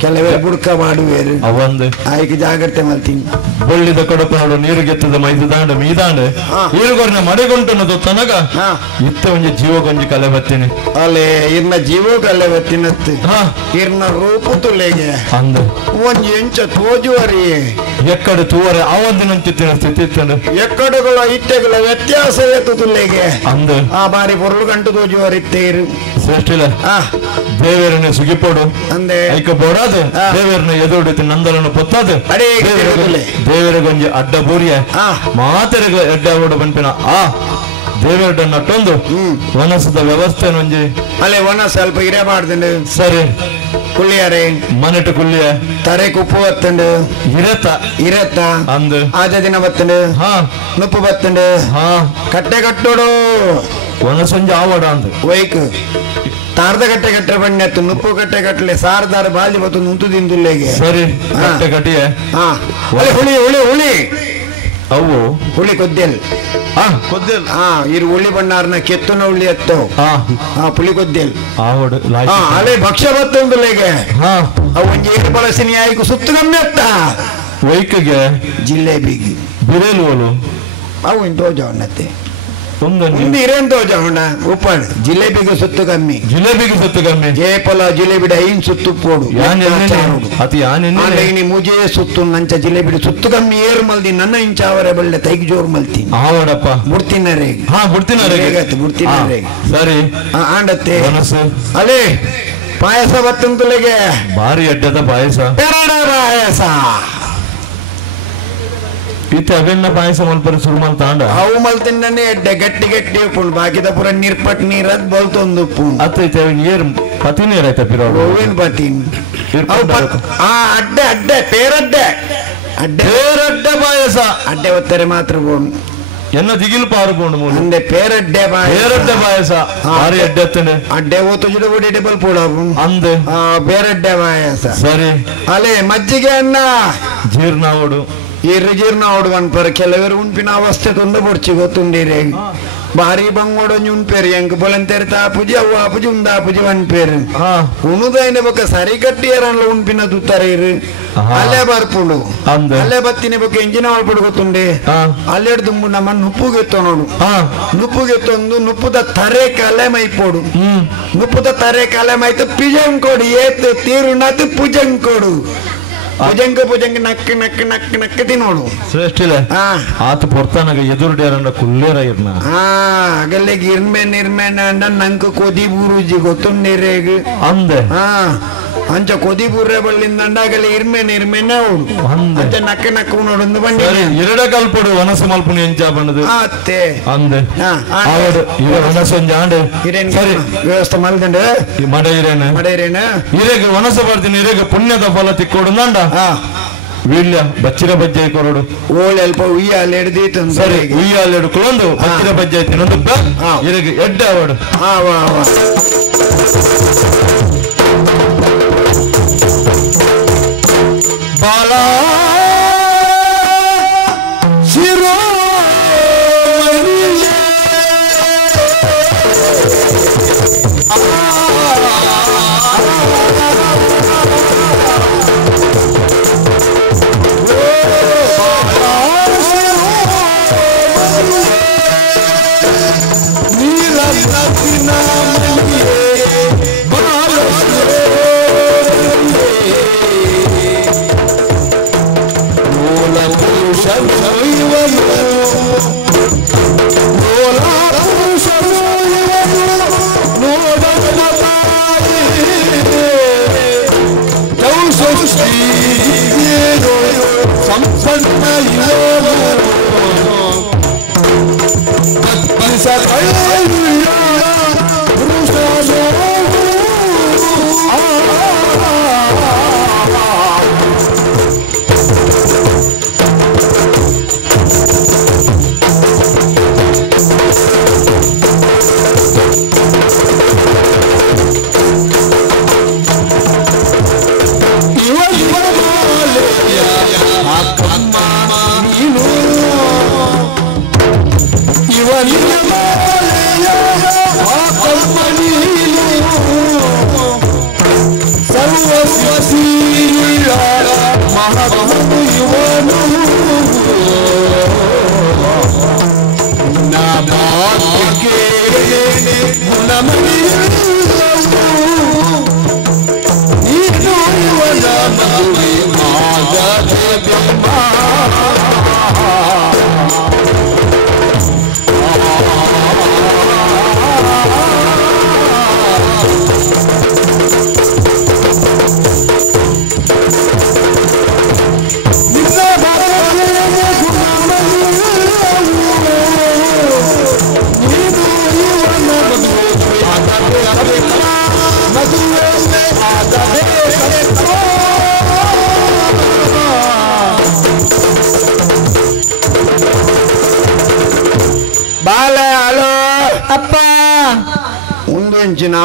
ಕೆಲವೇ ಬುಡ್ಕ ಮಾಡುವೇರು ಅವಂದು ಆಯ್ಕೆ ಜಾಗ್ರತೆ ಮಾಡ್ತೀನಿ ಬೊಳ್ಳಿದ ಕಡಪ ಹಾಡು ನೀರು ಗೆತ್ತದ ಮೈದಾಂಡ ಮೀದಾಂಡ ಈರುಗೊರ್ನ ಮಡೆಗೊಂಟನದು ತನಗ ಇತ್ತ ಒಂಜಿ ಜೀವಗೊಂಜಿ ಕಲೆ ಬತ್ತೀನಿ ಅಲ್ಲೇ ಇರ್ನ ಜೀವ ಕಲೆ ಬತ್ತಿನತ್ತು ಇರ್ನ ರೂಪು ತುಲೆಗೆ ಅಂದ ಒಂಜಿ ಎಂಚ ತೋಜುವರಿ ಎಕ್ಕಡೆ ತೂವರೆ ಆವಂದಿನಂತಿತ್ತಿನ ಸ್ಥಿತಿ ಇತ್ತಂಡು ಎಕ್ಕಡುಗಳ ಇಟ್ಟೆಗಳ ವ್ಯತ್ಯಾಸವೇ ತುಲೆಗೆ ಅಂದ ಆ ಬಾರಿ ಪೊರ್ಲು ಗಂಟು ತೋಜುವರಿತ್ತೇರು ಶ್ರೇಷ್ಠಿಲ್ಲ ದೇವೇರನೆ ಸುಗಿಪೋಡು ಅಂದೆ ಐಕ ಬೋಡಾದು ದೇವೇರನ ಎದುರುಡಿತು ನಂದಲನ್ನು ಪೊತ್ತಾದು ದೇವರಿಗೊಂಜಿ ಅಡ್ಡ ಬೂರಿಯ ಮಾತೆರೆಗ ಎಡ್ಡ ಓಡ ಬಂಪಿನ ದೇವೇರಡ ನಟ್ಟೊಂದು ವನಸದ ವ್ಯವಸ್ಥೆ ಒಂಜಿ ಅಲ್ಲೇ ವನ ಸ್ವಲ್ಪ ಇರೇ ಮಾಡ್ದಂಡು ಸರಿ ಕುಳ್ಳಿಯಾರೆ ಮನೆಟ್ಟು ಕುಳ್ಳಿಯ ತರೆ ಕುಪ್ಪು ಬತ್ತಂಡು ಇರತ್ತ ಅಂದು ಆಜ ದಿನ ಬತ್ತಂಡು ನುಪ್ಪು ಬತ್ತಂಡು ಕಟ್ಟೆ ಕಟ್ಟೋಡು ವನಸಂಜೆ ಆವಡ ಅಂದು ವೈಕ್ ತಾರ್ದ ಕಟ್ಟೆ ಕಟ್ಟೆ ಬಣ್ಣತ್ತು ನುಪ್ಪು ಕಟ್ಟೆ ಕಟ್ಟಲೆ ಸಾರದಾರ ಬಾಲಿ ಬತ್ತು ನುಂತು ದಿಂದುಲ್ಲೆಗೆ ಸರಿ ಕಟ್ಟೆ ಕಟ್ಟಿಯೇ ಹುಳಿ ಹುಳಿ ಹುಳಿ ಅವು ಹುಳಿ ಕೊದ್ದೆಲ್ ಕೊದ್ದೆಲ್ ಇರು ಹುಳಿ ಬಣ್ಣಾರ್ನ ಕೆತ್ತನ ಹುಳಿ ಎತ್ತು ಪುಳಿ ಕೊದ್ದೆಲ್ ಅಲೆ ಭಕ್ಷ್ಯ ಬತ್ತೊಂದುಲೆಗೆ ಅವೊಂದು ಏರು ಬಳಸಿನಿ ಆಯ್ಕು ಸುತ್ತು ಕಮ್ಮಿ ಅತ್ತ ವೈಕಿಗೆ ಜಿಲೇಬಿಗೆ ಬಿರೇಲು ಅವು ತೋಜವನ್ನತ್ತೆ ಇರೇನ್ ತೋಜವಣ್ಣ ಉಪ್ಪಣ ಜಿಲೇಬಿಗೆ ಸುತ್ತು ಕಮ್ಮಿ ಜೇಪಲ ಜಿಲೇಬಿಡ ಐನ್ ಸುತ್ತು ಪೋಡು ಮುಜೆ ಸುತ್ತು ನಂಚ ಜಿಲೇಬಿಡಿ ಸುತ್ತು ಕಮ್ಮಿ ಏರು ಮಲ್ದಿ ನನ್ನ ಇಂಚ ಅವರ ಬಳ್ಳೆ ತೈಗ್ ಜೋರು ಮಲ್ತೀನಿ ಬುಡ್ತಿನರೇ ಬುಡ್ತಿನರೇ ಸರಿ ಆಂಡತ್ತೆ ಅಲೇ ಪಾಯಸ ಬತ್ತಂತಲೆಗೆ ಭಾರಿ ಅಡ್ಡದ ಪಾಯಸ ಪಾಯಸ ಇತ್ತೆ ಅವೆನ್ನ ಪಾಯಸ ಮಲ್ಪರ ಶುರು ಮಲ್ತಾಂಡ ಅವು ಮಲ್ತಿಂಡನೆ ಎಡ್ಡೆ ಗಟ್ಟಿ ಗಟ್ಟಿ ಉಪ್ಪುಂಡು ಬಾಕಿದ ಪುರ ನೀರ್ಪಟ್ ನೀರದ್ ಬಲ್ತೊಂದು ಉಪ್ಪುಂಡು ಅತ್ತೈತೆ ನೀರ್ ಪತಿ ನೀರೈತೆ ಪಿರೋಡು ಓವೇನ್ ಪತಿ ಅಡ್ಡೆ ಅಡ್ಡೆ ಪೇರಡ್ಡೆ ಪೇರಡ್ಡೆ ಪಾಯಸ ಅಡ್ಡೆ ಒತ್ತರೆ ಮಾತ್ರ ಬೋಣು ಎನ್ನ ದಿಗಿಲು ಪಾರು ಬೋಣು ಅಂದೆ ಪೇರಡ್ಡೆ ಪಾಯಸ ಭಾರಿ ಅಡ್ಡೆ ಎತ್ತನೆ ಅಡ್ಡೆ ಓತು ಜುಡ ಬಡಿ ಡಬಲ್ ಪೋಡಾಬು ಅಂದೆ ಪೇರಡ್ಡೆ ಪಾಯಸ ಸರಿ ಅಲೆ ಮಜ್ಜಿಗೆ ಅನ್ನ ಜೀರ್ಣ ಓಡು ಈ ರುಜೀರ್ನ ಓಡುವನ್ಪರ್ ಕೆಲವರು ಉಂಪಿನ ಅವಸ್ಥೆ ತೊಂದು ಬೊಡ್ಚಿ ಗೊತ್ತುಂಡಿರೆ ಬಾರಿ ಬಂಗೋಡೊಂಜಿ ಉಂಪೇರು ಎಂಕ್ ಬೊಲಂತೆರ್ ತಾಪುಜಿ ಅವು ಆಪುಜಿ ಉಂದಾಪುಜಿ ವನ್ಪೇರು ಉಣುದೈನ ಬೊಕ್ಕ ಸರಿ ಕಟ್ಟಿಯರಲ್ಲ ಉಂಪಿನ ತುತ್ತರೇರು ಅಲ್ಲೇ ಬರ್ಪುಂಡು ಅಲ್ಲೇ ಬತ್ತಿನ ಬೊಕ್ಕ ಎಂಜಿನ ಒಳ್ಪಡು ಗೊತ್ತುಂಡೆ ಅಲ್ಲೆಡ್ ದುಂಬು ನಮ್ಮ ನುಪ್ಪುಗೆತ್ತೋ ನೋಡು ನುಪ್ಪುಗೆತ್ತೊಂದು ನುಪ್ಪುದ ತರೆ ಕಲೆ ಮೈಪೋಡು ನುಪ್ಪುದ ತರೆ ಕಲೆ ಮೈತು ಪಿಜಂಕೊಡು ಏತು ತೀರುಣದು ಪುಜಂಕೊಡು ಭುಜಂಗ ನಕ್ಕ ನಕ್ಕ ನಕ್ಕ ನಕ್ಕ ತಿನ್ನೋಡು ಶ್ರೇಷ್ಠಿಲ್ಲ ಆತ ಪೊರ್ತಾನಾಗ ಎದುರುಡ್ಯಾರನ್ನ ಕುಲ್ಲೇರ ಇರ್ನ ಅಗಲ್ಲಿಗೆ ನಿರ್ಮೇನ ಅಂಡ ನಂಕ ಕೊದಿ ಬೂರುಜಿ ಗೊತ್ತುಂಡಿರೇಗ ಅಂದೆ ಅಂಚ ಕೊದಿ ಬುರ್ರೆ ಬಳ್ಳಿಂದ ಅಂಡಾಗಲಿ ಇರ್ಮೇನೆ ಅವಳು ಅಂಚ ನಕ್ಕ ನಕ್ಕ ನೋಡೊಂದು ಬಂಡಿ ಎರಡ ಕಲ್ಪಡು ವನಸ ಮಲ್ಪುನಿ ಎಂಚ ಬಂದದು ಅತ್ತೆ ಅಂದೆ ಅವಡು ಇವ ವನಸ ಜಾಂಡೆ ಇರೇನ್ ವ್ಯವಸ್ಥೆ ಮಾಡಿದಂಡೆ ಮಡ ಇರೇನ ಇರೇಗ ವನಸ ಬರ್ತೀನಿ ಇರೇಗ ಪುಣ್ಯದ ಫಲ ತಿಕ್ಕೊಡು ನಂಡ ವೀಳ್ಯ ಬಚ್ಚಿರ ಬಜ್ಜೆ ಕೊರಡು ಓಳೆ ಅಲ್ಪ ಉಯ್ಯಾಲೆ ಹಿಡ್ದೀತು ಸರಿ ಉಯ್ಯಾಲೆ ಹಿಡ್ಕೊಂಡು ಬಚ್ಚಿರ ಬಜ್ಜೆ ಐತಿ ಇನ್ನೊಂದು ಇರೇಗ ಎಡ್ಡ ಅವಡು ಬಾಲ ಶಿರೋ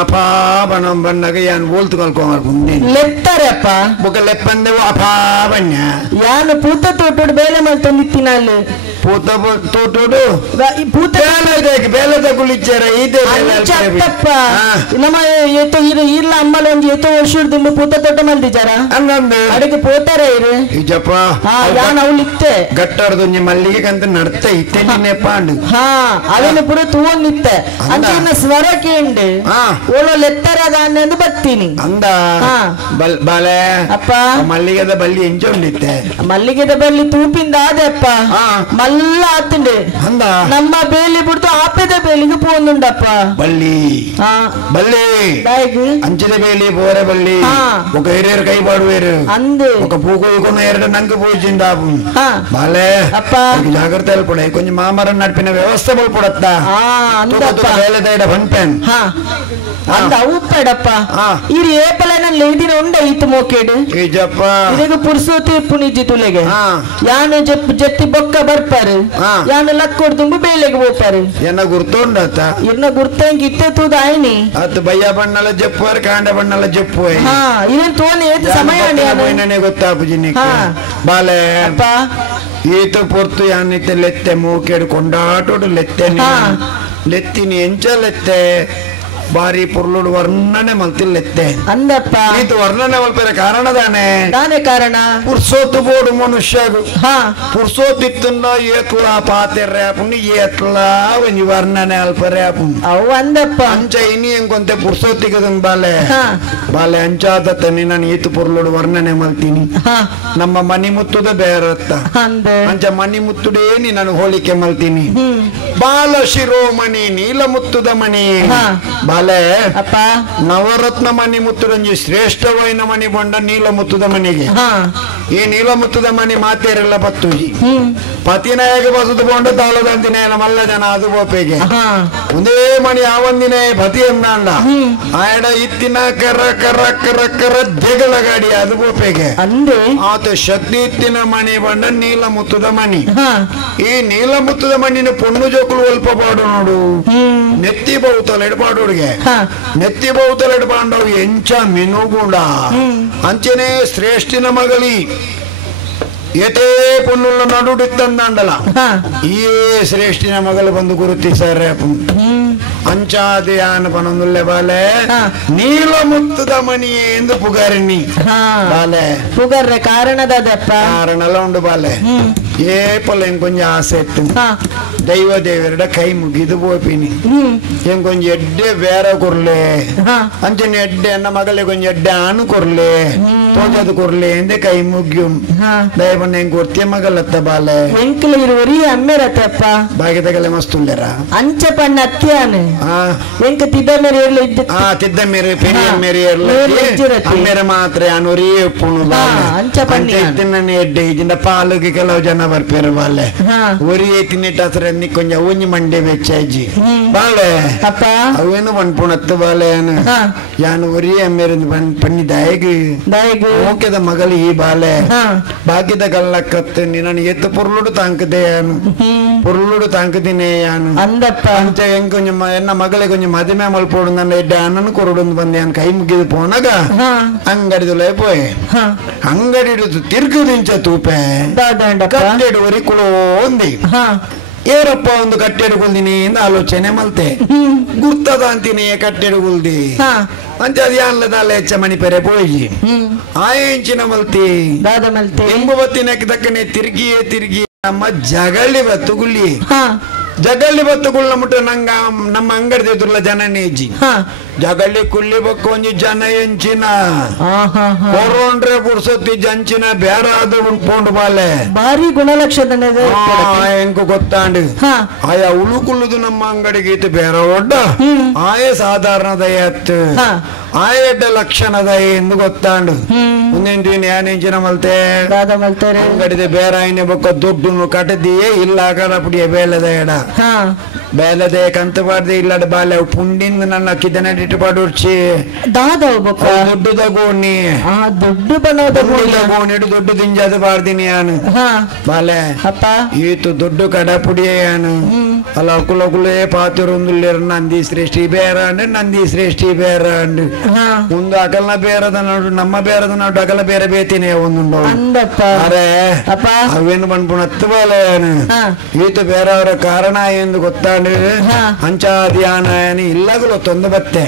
అపాబనం బన్నగ యాన్ బోల్తు కల్కోమర్ పుంది ಲೆತ್ತಾರೆ ಅಪ್ಪ ಬೊಕ ಲೆಪ್ಪಂದೆವು ಅಪಾಬನ್ಯ ಯಾನು ಪೂತ ತೋಟೋಡು ಬೇಲೆ ಮಲ್ತಂದಿತ್ತಿನಲ್ಲಿ ಪೂತ ತೋಟೋಡು ಈ ಪೂತ ಬೇಲದ ಕುಳಿಚಾರ ಇದೆ ಚಪ್ಪಪ್ಪ ನಮ್ಮ ಏತೋ ಇಲ್ಲ ಅಮ್ಮಲ ಒಂದು ಏತೋ ವರ್ಷದಿಂದ ಪೂತ ತೋಟ ಮಲ್ದಿಜಾರ ಹಂಗಂದು ಅಡಿಗೆ ಪೋತಾರೆ ಇರು ಈಜಪ್ಪ ಯಾನ್ ಅವಳಿತ್ತೆ ಗಟ್ಟರ್ದು ನಿಮ್ಮ ಮಲ್ಲಿಗೆ ಕಂತ ನಡ್ತ ಇತ್ತೆ ನಿನ್ನೆ ಪಾಂಡು ಅದನ್ನ ಪುರ ತೂವೊಂದಿತ್ತೆ ಅಂತ ಸ್ವರ ಕೇಂಡು ಓಳೋ ಲೆತ್ತಾರೆ ಅದ ಬರ್ತೀನಿ ಅಂದ ಬಾಲೆ ಅಪ್ಪ ಮಲ್ಲಿಗೆದ ಬಳ್ಳಿ ಎಂಚೊಂಡಿತ್ತೆ ಮಲ್ಲಿಗೆದ ಬಳ್ಳಿ ತೂಪಿಂದ ಆದಪ್ಪ ಮಲ್ಲ ಆತಂಡೆ ಅಂದ ನಮ್ಮ ಬೇಲಿ ಬಿಡ್ತು ಆಪೆದ ಬೇಲಿಗೆ ಪೋಂದುಂಡಪ್ಪ ಬಳ್ಳಿ ಬಳ್ಳಿ ಅಂಚದ ಬೇಲಿ ಬೋರೆ ಬಳ್ಳಿ ఒక ಹಿರಿಯರ ಕೈ ಬಾಡುವೇರು ಅಂದು ఒక పూకు కొన్న ఎరడు నంగు పూజిందాపు బాలే అప్ప జాగ్రత్తలు పడే కొంచెం మామరం నడిపిన వ్యవస్థ పడతా వేలదైడ పంపాను అంత ఉప్పాడప్ప ఇది ఏ పలైన ఇదిన ఉండ ఇతు మోకేడు ఈజప్ప ఇదిగ పురుసోతి పునిజి తులెಗೆ ಯಾನು ಜತ್ತಿ ಬೊಕ್ಕ ಬರ್ಪಾರು ಯಾನು ಲಕ್ಕೊಡ್ದುಂಬು ಬೇಲೆಗೆ ಹೋಗ್ಪಾರು ಎನ್ನ ಗುರ್ತುಂಡತ್ತ ಇನ್ನ ಗುರ್ತಂಗಿ ಇತ್ತೆ ತೂದ ಆಯ್ನಿ ಅದು ಬಯ್ಯ ಬಣ್ಣಲ ಜಪ್ಪುವರು ಕಾಂಡ ಬಣ್ಣಲ ಜಪ್ಪು ಇದೇನ್ ತೋನೆ ಏತು ಸಮಯ ನನಗೆ ಗೊತ್ತಾಪುಜಿ ಬಾಲೆ ಈತ ಪೊರ್ತು ಯಾನಿತ್ತೆ ಲೆತ್ತೆ ಮೂಕೆಡು ಕೊಂಡಾಟೋಡು ಲೆತ್ತೆ ಲೆತ್ತಿನಿ ಎಂಚ ಲೆತ್ತೆ ಬಾರಿ ಪುರ್ಲುಡು ವರ್ಣನೆ ಮಲ್ತಿಲ್ಲೆತ್ತೆ ಅಂದಪ್ಪ ಇದು ವರ್ಣನೆ ಮಲ್ಪರ ಕಾರಣ ತಾನೇ ಕಾರಣ ಪುರ್ಸೋತು ಬೋಡು ಮನುಷ್ಯಗು ಪುರ್ಸೋತಿತ್ತುನ್ನ ಏತ್ಲ ಪಾತೆರ್ಯಾಪುನಿ ಏತ್ಲ ಒಂಜಿ ವರ್ಣನೆ ಅಲ್ಪರ್ಯಾಪು ಅವು ಅಂದಪ್ಪ ಅಂಚ ಇನಿ ಎಂಕೊಂತೆ ಪುರ್ಸೋತಿಗದನ್ ಬಾಲೆ ಬಾಲೆ ಅಂಚಾದತ್ತ ನಾನು ಈತು ಪುರ್ಲುಡು ವರ್ಣನೆ ಮಲ್ತೀನಿ ನಮ್ಮ ಮನಿ ಮುತ್ತುದ ಬೇರತ್ತ ಅಂಚ ಮನಿ ಮುತ್ತುಡೇ ನಾನು ಹೋಲಿಕೆ ಮಲ್ತೀನಿ ಬಾಲ ಶಿರೋಮಣಿ ನೀಲ ಮುತ್ತುದ ಮಣಿ ಬಾಲೆ ಅಪ್ಪ ನವರತ್ನ ಮಣಿ ಮುತ್ತುದಂಜಿ ಶ್ರೇಷ್ಠವಾಯಿನ ಮಣಿ ಬಂಡ ನೀಲ ಮುತ್ತುದ ಮನೆಗೆ ಈ ನೀಲ ಮುತ್ತುದ ಮಣಿ ಮಾತೇರೆಲ್ಲ ಬತ್ತುಜಿ ಪತಿನಾಯಕ ಬಸದು ಕೊಂಡು ತಾಳದಂದಿನ ಮಲ್ಲ ಜನ ಅದು ಬೋಪೆಗೆ ಒಂದೇ ಮಣಿ ಆವಂದಿನ ಪತಿ ಎನ್ನಂಡ ಆಯಡ ಇತ್ತಿನ ಕರ ಕರ ಕರ ಕರ ದೇಗಲ ಗಾಡಿ ಅದು ಬೋಪೆಗೆ ಆತ ಶಕ್ತಿ ಇತ್ತಿನ ಮಣಿ ಬಂಡ ನೀಲ ಮುತ್ತುದ ಮಣಿ ಈ ನೀಲ ಮುತ್ತುದ ಮಣ್ಣಿನ ಪೊಣ್ಣು ಜೋಕುಲು ಅಲ್ಪ ಪಾಡು ನೋಡು ನೆತ್ತಿ ಬಹುತಲ ಎಡಪಾಡುಗೆ ನೆತ್ತಿ ಬಹುತಲ ಎಡಪಾಂಡವು ಎಂಚ ಮಿನುಗುಂಡ ಅಂಚನೆ ಶ್ರೇಷ್ಠಿನ ಮಗಲಿ ಏತೇ ಪೊನ್ನುಳ್ಳ ನಡುಡಿತ್ತಂದಲ್ಲ ಈ ಶ್ರೇಷ್ಠಿನ ಮಗಳು ಬಂದು ಗುರುತಿಸಾರೆ ಅಂಚಾದಿ ಆನ ಪನೊಂದುಲ್ಲೆ ಬಾಲೆ ನೀಲ ಮುತ್ತದ ಮಣಿ ಎಂದು ಪುಗಾರಿನಿ ಬಾಲೆ ಪುಗರ್ರೆ ಕಾರಣದಪ್ಪ ಕಾರಣಲ್ಲ ಉಂಡು ಬಾಲೆ ಏಪಲ್ಲ ಹೆಂಗ್ ಕೊಂಚ ಆಸೆ ಇತ್ತು ದೈವ ದೇವರ ಕೈ ಮುಗಿದು ಬೋಪಿನಿ ಹೆಂಗ್ ಕೊಂಚ ಎಡ್ಡೆ ಬೇರೆ ಕೊರ್ಲೆ ಅಂಚನೆ ಎಡ್ಡೆ ಅನ್ನ ಮಗಳೇ ಕೊಂಚ ಎಡ್ಡೆ ಆನು ಕೊರ್ಲೆ ತೋಜದು ಕೊರ್ಲೆ ಎಂದೆ ಕೈ ಮುಗ್ಯು ದೈವಣ್ಣ ಹೆಂಗ್ ಕೊಡ್ತೀಯ ಮಗಳತ್ತ ಬಾಲೆ ಎಂಕಲ ಇರುವರಿ ಅಮ್ಮೆರತ್ತಪ್ಪ ಬಾಗಿದಗಲೆ ಮಸ್ತುಲ್ಲೆರ ಅಂಚ ಪಣ್ಣ ಅತ್ಯಾನೆ ಎಂಕ ತಿದ್ದ ಮೇರೆ ಇರ್ಲಿ ತಿದ್ದ ಮೇರೆ ಪೆರಿಯ ಮೇರೆ ಅಮ್ಮೆರೆ ಮಾತ್ರ ಅನುರಿ ಪುಣು ಅಂಚ ಪಣ್ಣ ಎಡ್ಡೆ ಇದಿಂದ ಪಾಲುಗೆ ಕೆಲವು ಜನ ಬರ್ಪೇರು ಬಾಲೆ ಒರಿ ತಿನ್ನಿಟ್ಟ ಹತ್ರ ಕೊಂಚ ಒಂಜಿ ಮಂಡೆ ಬೆಚ್ಚಾಜಿ ಬಾಳೆ ಅಪ್ಪ ಅವೇನು ಪಣ್ಪುಣತ್ತು ಬಾಲೆ ಯಾನು ಒರಿ ಅಮ್ಮೆರೆ ಪಣ್ಣಿ ದಾಯಗಿ ಓಕೆದ ಮಗಳು ಈ ಬಾಲೆ ಬಾಕಿದ ಗಲ್ಲಕ್ಕತ್ತು ನಾನು ಎತ್ತು ಪುರ್ಲುಡು ತಾಂಕದೆ ಯಾನು ಪುರ್ಲುಡು ತಾಂಕದಿನೇ ಯಾನು ಅಂದಪ್ಪ ಅಂಚ ಹೆಂಗ್ ಕೊಂಚ ಎನ್ನ ಮಗಳಿಗೆ ಕೊಂಚ ಮದುವೆ ಮಲ್ಪೋಡು ನನ್ನ ಎಡ್ಡೆ ಅಣ್ಣನು ಕೊರಡು ಬಂದೆ ಯಾನು ಕೈ ಮುಗಿದು ಪೋನಾಗ ಅಂಗಡಿದು ಪೋಯ್ ಅಂಗಡಿ ಹಿಡಿದು ತಿರ್ಗುದಿಂಚ ತೂಪೆ ಕಟ್ಟೆಡು ಒರಿ ಕುಳೋ ಒಂದಿ ಏರಪ್ಪ ಒಂದು ಕಟ್ಟೆಡು ಕುಲ್ದಿನಿ ಎಂದು ಆಲೋಚನೆ ಮಲ್ತೆ ಗುರ್ತದ ಅಂತೀನಿ ಕಟ್ಟೆಡು ಕುಲ್ದಿ ಅಂಚ ಅದು ಯಾನ್ಲದಲ್ಲ ಹೆಚ್ಚ ಮಣಿ ಪೆರೆ ಪೋಯಿ ಆಯಂಚಿನ ಮಲ್ತಿ ಎಂಬು ಬತ್ತಿನ ದಕ್ಕನೆ ತಿರುಗಿ ನಮ್ಮ ಜಗಳಿ ಬತ್ತುಗುಳ್ಳಿ ಜಗಳ್ಳಿ ಬತ್ತುಗುಳ್ಳ ಮುಟ್ಟ ನಂಗ ನಮ್ಮ ಅಂಗಡಿ ಎದುರ್ಲ ಜನ ನೇಜಿ ಜಗಳ್ಳಿ ಕುಳ್ಳಿ ಬಕ್ಕ ಒಂಜಿ ಜನ ಎಂಚಿನ ಕೊರೋಂಡ್ರೆ ಬುಡ್ಸೊತ್ತಿ ಜಂಚಿನ ಬೇರೆ ಅದು ಉಂಟು ಬಾಲೆ ಭಾರಿ ಗುಣಲಕ್ಷಣ ಹೆಂಗ್ ಗೊತ್ತಾಂಡು ಆಯಾ ಉಳುಕುಳ್ಳುದು ನಮ್ಮ ಅಂಗಡಿಗೆ ಇತ್ತು ಬೇರೆ ಒಡ್ಡ ಆಯ ಸಾಧಾರಣದ ಎತ್ತು ಆಯ ಎಡ್ಡ ಲಕ್ಷಣದ ಎಂದು ಗೊತ್ತಾಂಡು ಮುಂದೇನ್ ಯಾನೆಂಚಿನ ಮಲ್ತೆ ಅಂಗಡಿದ ಬೇರೆ ಆಯ್ನೆ ಬಕ್ಕ ದುಡ್ಡು ಕಟ್ಟದಿಯೇ ಇಲ್ಲ ಕಡಪುಡಿಯ ಬೇಲದ ಎಡ ಬೇಲದೆ ಕಂತು ಬಾರ್ದೆ ಇಲ್ಲದ ಬಾಲೆ ಪುಂಡಿಂದ ನನ್ನ ಕಿದನ ಇಟ್ಟು ಪಾಡುರ್ಚಿ ದುಡ್ಡು ತಗೋಣಿ ದುಡ್ಡು ತಗೋಣಿಡು ದುಡ್ಡು ತಿಂಜದು ಬಾರ್ದಿನಿ ಯಾನು ಬಾಲೆ ಈತು ದುಡ್ಡು ಕಡಪುಡಿಯೇ ಯಾನು ಅಲ್ಲ ಕುಲೇ ಪಾತಿರೊಂದುಲ್ಲೇರ ನಂದಿ ಶ್ರೇಷ್ಠಿ ಬೇರಂಡು ನಂದಿ ಶ್ರೇಷ್ಠಿ ಬೇರಂಡು ಒಂದು ಅಕಲ್ನ ಬೇರದ ನೋಡು ನಮ್ಮ ಬೇರದ ನೋಡು ಅಕಲ ಬೇರೆ ಬೇತಿನೇ ಒಂದು ಅರೆ ಅವೇನು ಬಂದ್ಬಿಡತ್ತು ಬಾಲೆ ಈತು ಬೇರೆಯವರ ಕಾರಣ ಎಂದು ಗೊತ್ತಾಂಡು ಅಂಚ ಧ್ಯಾನ ಇಲ್ಲಗಲು ತೊಂದು ಬತ್ತೆ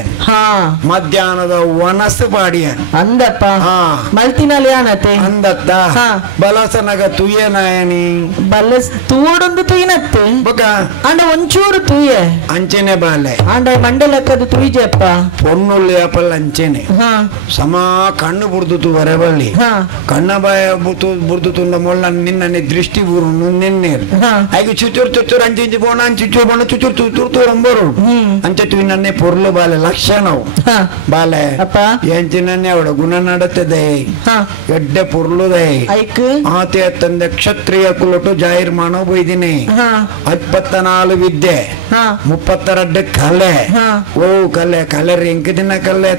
ಮಧ್ಯಾಹ್ನದ ವನಸ್ಸು ಪಾಡಿಯ ಅಂದಪ್ಪ ಮಲ್ತಿನಲ್ಲಿ ಆನತೆ ಅಂದತ್ತ ಬಲಸನಗ ತುಯ್ಯನಾಯನಿ ಬಲಸ್ ತೂಡೊಂದು ತುಯ್ನತ್ತೆ ಬೊಕ ಅಂಡ ಒಂಚೂರು ತುಯ್ಯೆ ಅಂಚೆನೆ ಬಾಲೆ ಅಂಡ ಮಂಡಲಕ್ಕದು ತುಯ್ಜೆಪ್ಪ ಪೊನ್ನುಳ್ಳಿ ಅಪ್ಪಲ್ಲ ಅಂಚೆನೆ ಸಮ ಕಣ್ಣು ಬುರ್ದುತು ವರೆಬಳ್ಳಿ ಕಣ್ಣ ಬಾಯ ಬುರ್ದು ತುಂಡ ಮೊಳ್ಳ ನಿನ್ನ ದೃಷ್ಟಿ ಬೂರು ನಿನ್ನೆ ಐದು ಚುಚ್ಚೂರು ಚುಚ್ಚೂರು ಅಂಚಿ ಬೋಣ ಚುಚ್ಚೂರು ಬೋಣ ಚುಚ್ಚೂರು ಚುಚ್ಚೂರು ತೋರಂಬೋರು ಅಂಚು ನನ್ನೆ ಪೊರ್ಲು ಬಾಲೆ ಲಕ್ಷಣವು ಬಾಲೆ ಎಂಚಿನನ್ನೇ ಅವಳ ಗುಣ ನಡತದೆ ಎಡ್ಡೆ ಪುರ್ಲುದೆ ಆತೆ ತಂದೆ ಕ್ಷತ್ರಿಯ ಕುಲಟು ಜಾಹಿರ್ ಮಾಡೋ ಬೈದಿನಿ 24 ವಿದ್ಯೆ 32 ಕಲೆ ಓ ಕಲೆ ಕಲೆ ರಿಂಕ್ ದಿನ ಕಲೆ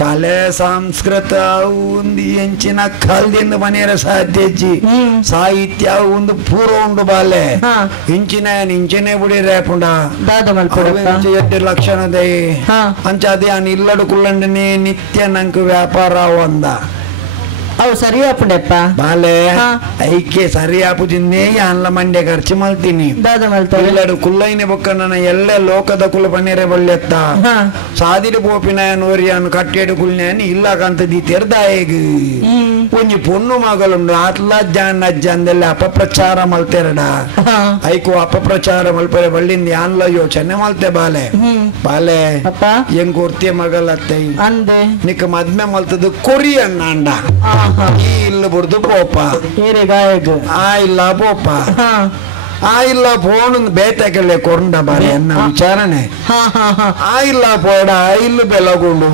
ಕಲೆ ಸಂಸ್ಕೃತ ಒಂದು ಎಂಚಿನ ಕಲ್ದಿಂದ ಮನೆಯರ ಸಾಧ್ಯಜಿ ಸಾಹಿತ್ಯ ಒಂದು ಪೂರ್ವ ಉಂಡು ಬಾಲೆ ಇಂಚಿನೇ ಬಿಡಿ ರೇಪುಂಡ ಎಡ್ಡೆ ಲಕ್ಷಣದೇ ಅಂಚ ಅದೇ ಇಲ್ಲಡು ಕುಳ್ಳಂಡನೆ ನಿತ್ಯ ನಂಗೆ ವ್ಯಾಪಾರ ಒಂದ ಅವು ಸರಿ ಆಪುಂಡೆಪ್ಪ ಬಾಲೆ ಐಕೆ ಸರಿ ಆಪುದಿಂದೇ ಅನ್ಲ ಮಂಡ್ಯ ಖರ್ಚು ಮಲ್ತೀನಿ ಇಲ್ಲಡು ಕುಲ್ಲೈನೆ ಬೊಕ್ಕ ನನ್ನ ಎಲ್ಲೆ ಲೋಕದ ಕುಲ ಪನ್ನೀರೆ ಬಳ್ಳೆತ್ತ ಸಾದಿಡು ಬೋಪಿನ ನೋರಿಯಾನು ಕಟ್ಟೆಡು ಕುಲ್ನೇನು ಇಲ್ಲ ಕಂತದಿ ತೆರ್ದಾಯಗ ಒಂಜಿ ಪೊಣ್ಣು ಮಗಳುಂಡು ಅತ್ಲ ಜಾನ್ ಅಜ್ಜ ಅಂದೆಲ್ಲ ಅಪಪ್ರಚಾರ ಮಲ್ತೆರಡ ಐಕು ಅಪಪ್ರಚಾರ ಮಲ್ಪರೆ ಬಳ್ಳಿಂದ ಅನ್ಲ ಯೋಚನೆ ಮಲ್ತೆ ಬಾಲೆ ಬಾಲೆ ಹೆಂಗ್ ಕೊರ್ತಿಯ ಮಗಳತ್ತೆ ನಿಕ್ಕ ಮದ್ಮೆ ಮಲ್ತದ್ದು ಕೊರಿ ಅಣ್ಣ ಅಂಡ ಇಲ್ಲ ಬುಡ್ದು ಪೋಪ ಇಲ್ಲ ಪೋಪ ಆ ಇಲ್ಲ ಫೋನ್ ಬೇತಕಲ್ಲೇ ಕೊಂಡ ಬಾರಿ ಅನ್ನ ವಿಚಾರಣೆ ಆ ಇಲ್ಲ ಪೋಡ ಆ ಇಲ್ಲು ಬೆಳಗುಂಡು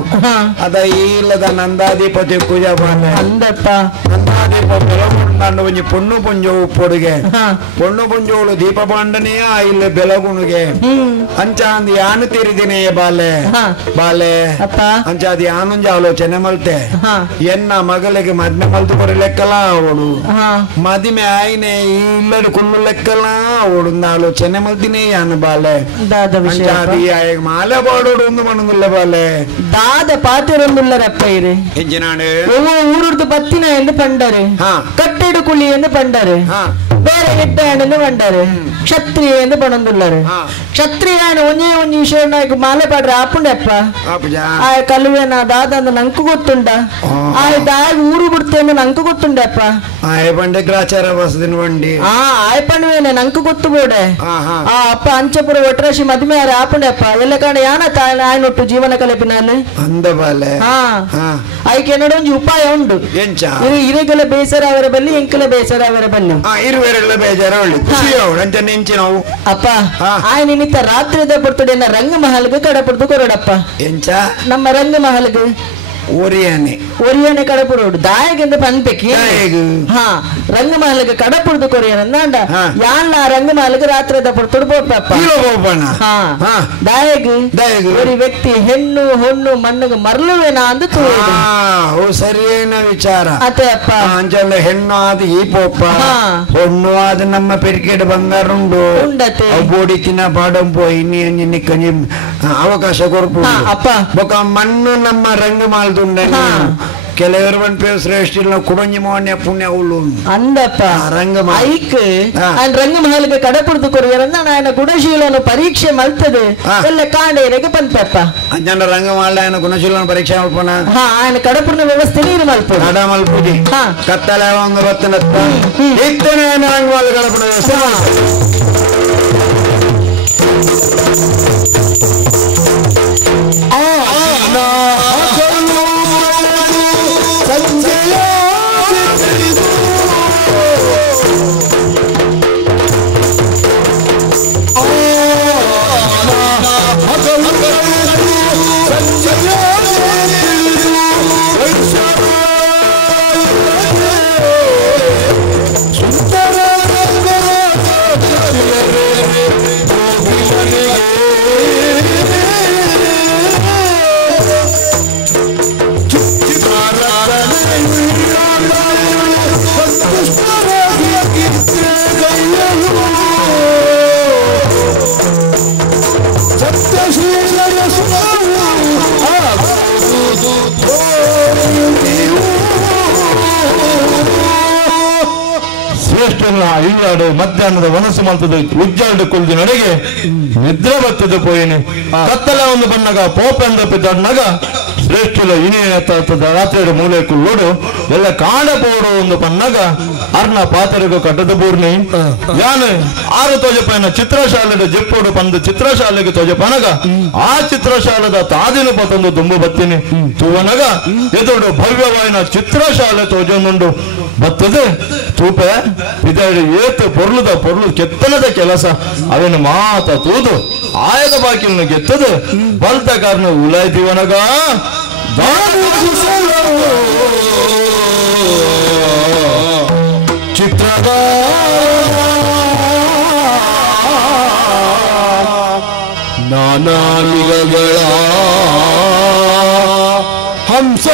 ಅದ ಈ ಇಲ್ಲದ ನಂದಾಧಿಪತಿ ಪೂಜಾ ಬಾನೆ ಅಂದಪ್ಪ ನಂದಾಧಿಪ ಬೆಳಗುಂಡು ಒಂಜಿ ಪೊಣ್ಣು ಪುಂಜ ಉಪ್ಪೊಡುಗೆ ಪೊಣ್ಣು ಪುಂಜೋಳು ದೀಪ ಬಾಂಡನೆಯ ಆ ಇಲ್ಲ ಬೆಳಗುಣಿಗೆ ಅಂಚಾಂದಿ ಯಾನು ತಿರಿದಿನೇ ಬಾಲೆ ಬಾಲೆ ಅಂಚಾದಿ ಯಾನೊಂಜಿ ಆಲೋಚನೆ ಮಲ್ತೆ ಎನ್ನ ಮಗಳಿಗೆ ಮದ್ಮೆ ಮಲ್ತು ಬರ ಲೆಕ್ಕಲ ಅವಳು ಮದಿಮೆ ಆಯ್ನೆ ಇಲ್ಲಡು ಕುಲ್ಲು ಲೆಕ್ಕಲ ಅವಳು ಆಲೋಚನೆ ಮಲ್ತಿನೇ ಯಾನು ಬಾಲೆ ಅಂಚಾದಿ ಮಾಲೆ ಬಾಡೋಡು ಒಂದು ಮಣಗುಲ್ಲ ಬಾಲೆ ದಾದ ಪಾತಿರೊಂದುಲ್ಲರಪ್ಪ ಇರಿ ಹೆಜ್ಜಿನಾಡು ಊರುರ್ದು ಬತ್ತಿನ ಎಂದು ಪಂಡರು ಕಟ್ಟೆಡು ಕುಳಿ ಎಂದು ಪಂಡರು ಬೇರೆ ಎಡ್ಡ ಎಂದು ಪಂಡರು ಕ್ಷತ್ರಿಯ ಎಂದು ಪಣೊಂದುಲ್ಲರು ಕ್ಷತ್ರಿಯನ ಒಂಜೇ ಒಂಜಿ ವಿಷಯ ಮಾಲೆ ಪಾಡ್ರೆ ಆಪುಂಡೆಪ್ಪ ಆ ಕಲುವೆನ ದಾದ ಅಂದ ನಂಕು ಗೊತ್ತುಂಡ ಆ ದಾದ ಊರು ಬಿಡ್ತೇನೆ ನಂಕು ಗೊತ್ತುಂಡೆಪ್ಪ ಆಯ ಬಂಡೆ ಗ್ರಾಚಾರ ಬಸದಿನ ಬಂಡಿ ಆಯ್ ಪಣವೇನೆ ನಂಕು ಗೊತ್ತು ಬೋಡೆ ಆ ಅಪ್ಪ ಅಂಚಪುರ ಒಟ್ರಾಶಿ ಮದ್ಮೆ ಯಾರು ಆಪುಂಡೆಪ್ಪ ಎಲ್ಲ ಕಾಣ ಯಾನ ಆಯ್ನೊಟ್ಟು ಜೀವನ ಕಲೆಪಿನಲ್ಲಿ ಅಂದ ಬಾಲೆ ಆಯ್ಕೆ ಏನೋ ಒಂಜಿ ಉಪಾಯ ಉಂಡು ಇರೆಗೆಲ್ಲ ಬೇಸರ ಅವರ ಬಲ್ಲಿ ಎಂಕಲ ಬೇಸರ ಅವರ ಬಲ್ಲಿ ಇರುವೆರೆಲ್ಲ ಬೇಜಾರ ಒಳ್ಳೆ ಖುಷಿ ಅವಳು ಅಂತ ನೆಂಚಿ ನಾವು ಅಪ್ಪ ಆಯ್ ನಿಮಿತ್ತ ರಾತ್ರಿದ ಬರ್ತಡೆಯನ್ನ ರಂಗ ಮಹಲ್ಗೆ ಕಡಪಡ್ದು ಕೊರಡಪ್ಪ ಎಂಚ ನಮ್ಮ ರಂಗ ಮಹಲ್ಗೆ ಒರಿಯಾನೆ ಕಡಪುರೋಡು ದಾಯಗೆಂದ ಪನ್ಪೆಕಿ ರಂಗ ಮಹಲ್ಗೆ ಕಡಪುಡ್ದು ಕೊರಿಯನ ಯಾನ್ ರಂಗ ಮಹಲ್ಗೆ ರಾತ್ರಿದ ಬರ್ತಡು ಬೋಪಪ್ಪ ದಾಯಗು ஒரு ವ್ಯಕ್ತಿ ಹೆಣ್ಣು ಹೊಣ್ಣು ಮಣ್ಣಗೆ ಮರಳುವೇನಾ ಅಂದು ಸರಿಯೇನ ವಿಚಾರ ಅತ್ತೆ ಅಪ್ಪ ಅಂಚಲ್ಲ ಹೆಣ್ಣು ಆದ ಈ ಪೋಪ ಹೊಣ್ಣು ಆದ ನಮ್ಮ ಪೆರಿಕೆಡ್ ಬಂಗಾರ ಉಂಡು ಉಂಡತೆ ಗೋಡಿ ತಿನ್ನ ಪಾಡಂ ಪೋಯಿ ನಿಕ್ಕಂಜಿ ಅವಕಾಶ ಕೊರ್ಪು ಅಪ್ಪ ಬೊಕ ಮಣ್ಣು ನಮ್ಮ ರಂಗ ಮಾಲ್ದುಂಡ ಕೆಲವರು ಬಂದು ಶ್ರೇಷ್ಠ ಕುಡಂಜಿ ಮೋನ್ಯ ಪುಣ್ಯ ಉಳ್ಳು ಅಂದಪ್ಪ ರಂಗ ಐಕ್ ರಂಗ ಮಹಲ್ಗೆ ಕಡಪುಡ್ದು ಕೊರಿಯರಂದ ನಾನು ಗುಣಶೀಲನ ಪರೀಕ್ಷೆ ಮಲ್ತದೆ ಎಲ್ಲ ಕಾಂಡೇರಿಗೆ ಬಂತಪ್ಪ ಅಂಜನ ರಂಗ ಮಾಲ ఆయన ಗುಣಶೀಲನ ಪರೀಕ್ಷೆ ಮಲ್ಪನ ఆయన ಕಡಪುರ್ನ ವ್ಯವಸ್ಥೆ ನೀರು ಮಲ್ಪ ಕಡ ಮಲ್ಪುದಿ ಕತ್ತಲೆ ಒಂದು ಬತ್ತನತ್ತ ಇತ್ತನೆ ರಂಗ ಮಾಲ ಕಡಪುರ ವ್ಯವಸ್ಥೆ ಇಲ್ಲಾಡು ಮಧ್ಯಾಹ್ನದ ವನಸು ಮಲ್ತದ ಉಜ್ಜಾಲ್ಡು ಕುಲ್ದು ನಡೆಗೆ ನಿದ್ರೆ ಬತ್ತದ ಪೋಯಿನಿ ಕತ್ತಲ ಒಂದು ಬಣ್ಣಗ ಪೋಪೆಂದ ಪಿದ್ದಾಡ್ನಾಗ ಶ್ರೇಷ್ಠಲ ಇನೇ ರಾತ್ರಿ ಮೂಲೆ ಕುಲ್ಲೋಡು ಎಲ್ಲ ಕಾಂಡ ಪೋಡು ಒಂದು ಪನ್ನಾಗ ಅರ್ನ ಪಾತರಿಗೂ ಕಟ್ಟದ ಬೂರ್ನಿ ಯಾನು 6 ತೋಜಪೈನ ಚಿತ್ರಶಾಲೆದ ಜಿಪ್ಪೋಡು ಪಂದು ಚಿತ್ರಶಾಲೆಗೆ ತೋಜಪನಗ ಆ ಚಿತ್ರಶಾಲೆದ ತಾದಿನ ಪತೊಂದು ದುಂಬು ಬತ್ತಿನಿ ತೂವನಗ ಎದುರು ಭವ್ಯವಾಯಿನ ಚಿತ್ರಶಾಲೆ ತೋಜೊಂದುಂಡು ಬತ್ತದೆ ತೂಪೆ ಇದಾಡಿ ಏತು ಪೊರ್ಲು ಕೆತ್ತನದ ಕೆಲಸ ಅವೇನು ಮಾತ ತೂದು ಆಯದ ಬಾಕಿಲ್ನ ಗೆತ್ತದು ಬಂತ ಕಾರಣ ಉಲಾಯ್ತೀವನಗ ಚಿತ್ರದ ನಾನಾ ಮಿಗಗಳ ಹಂಸ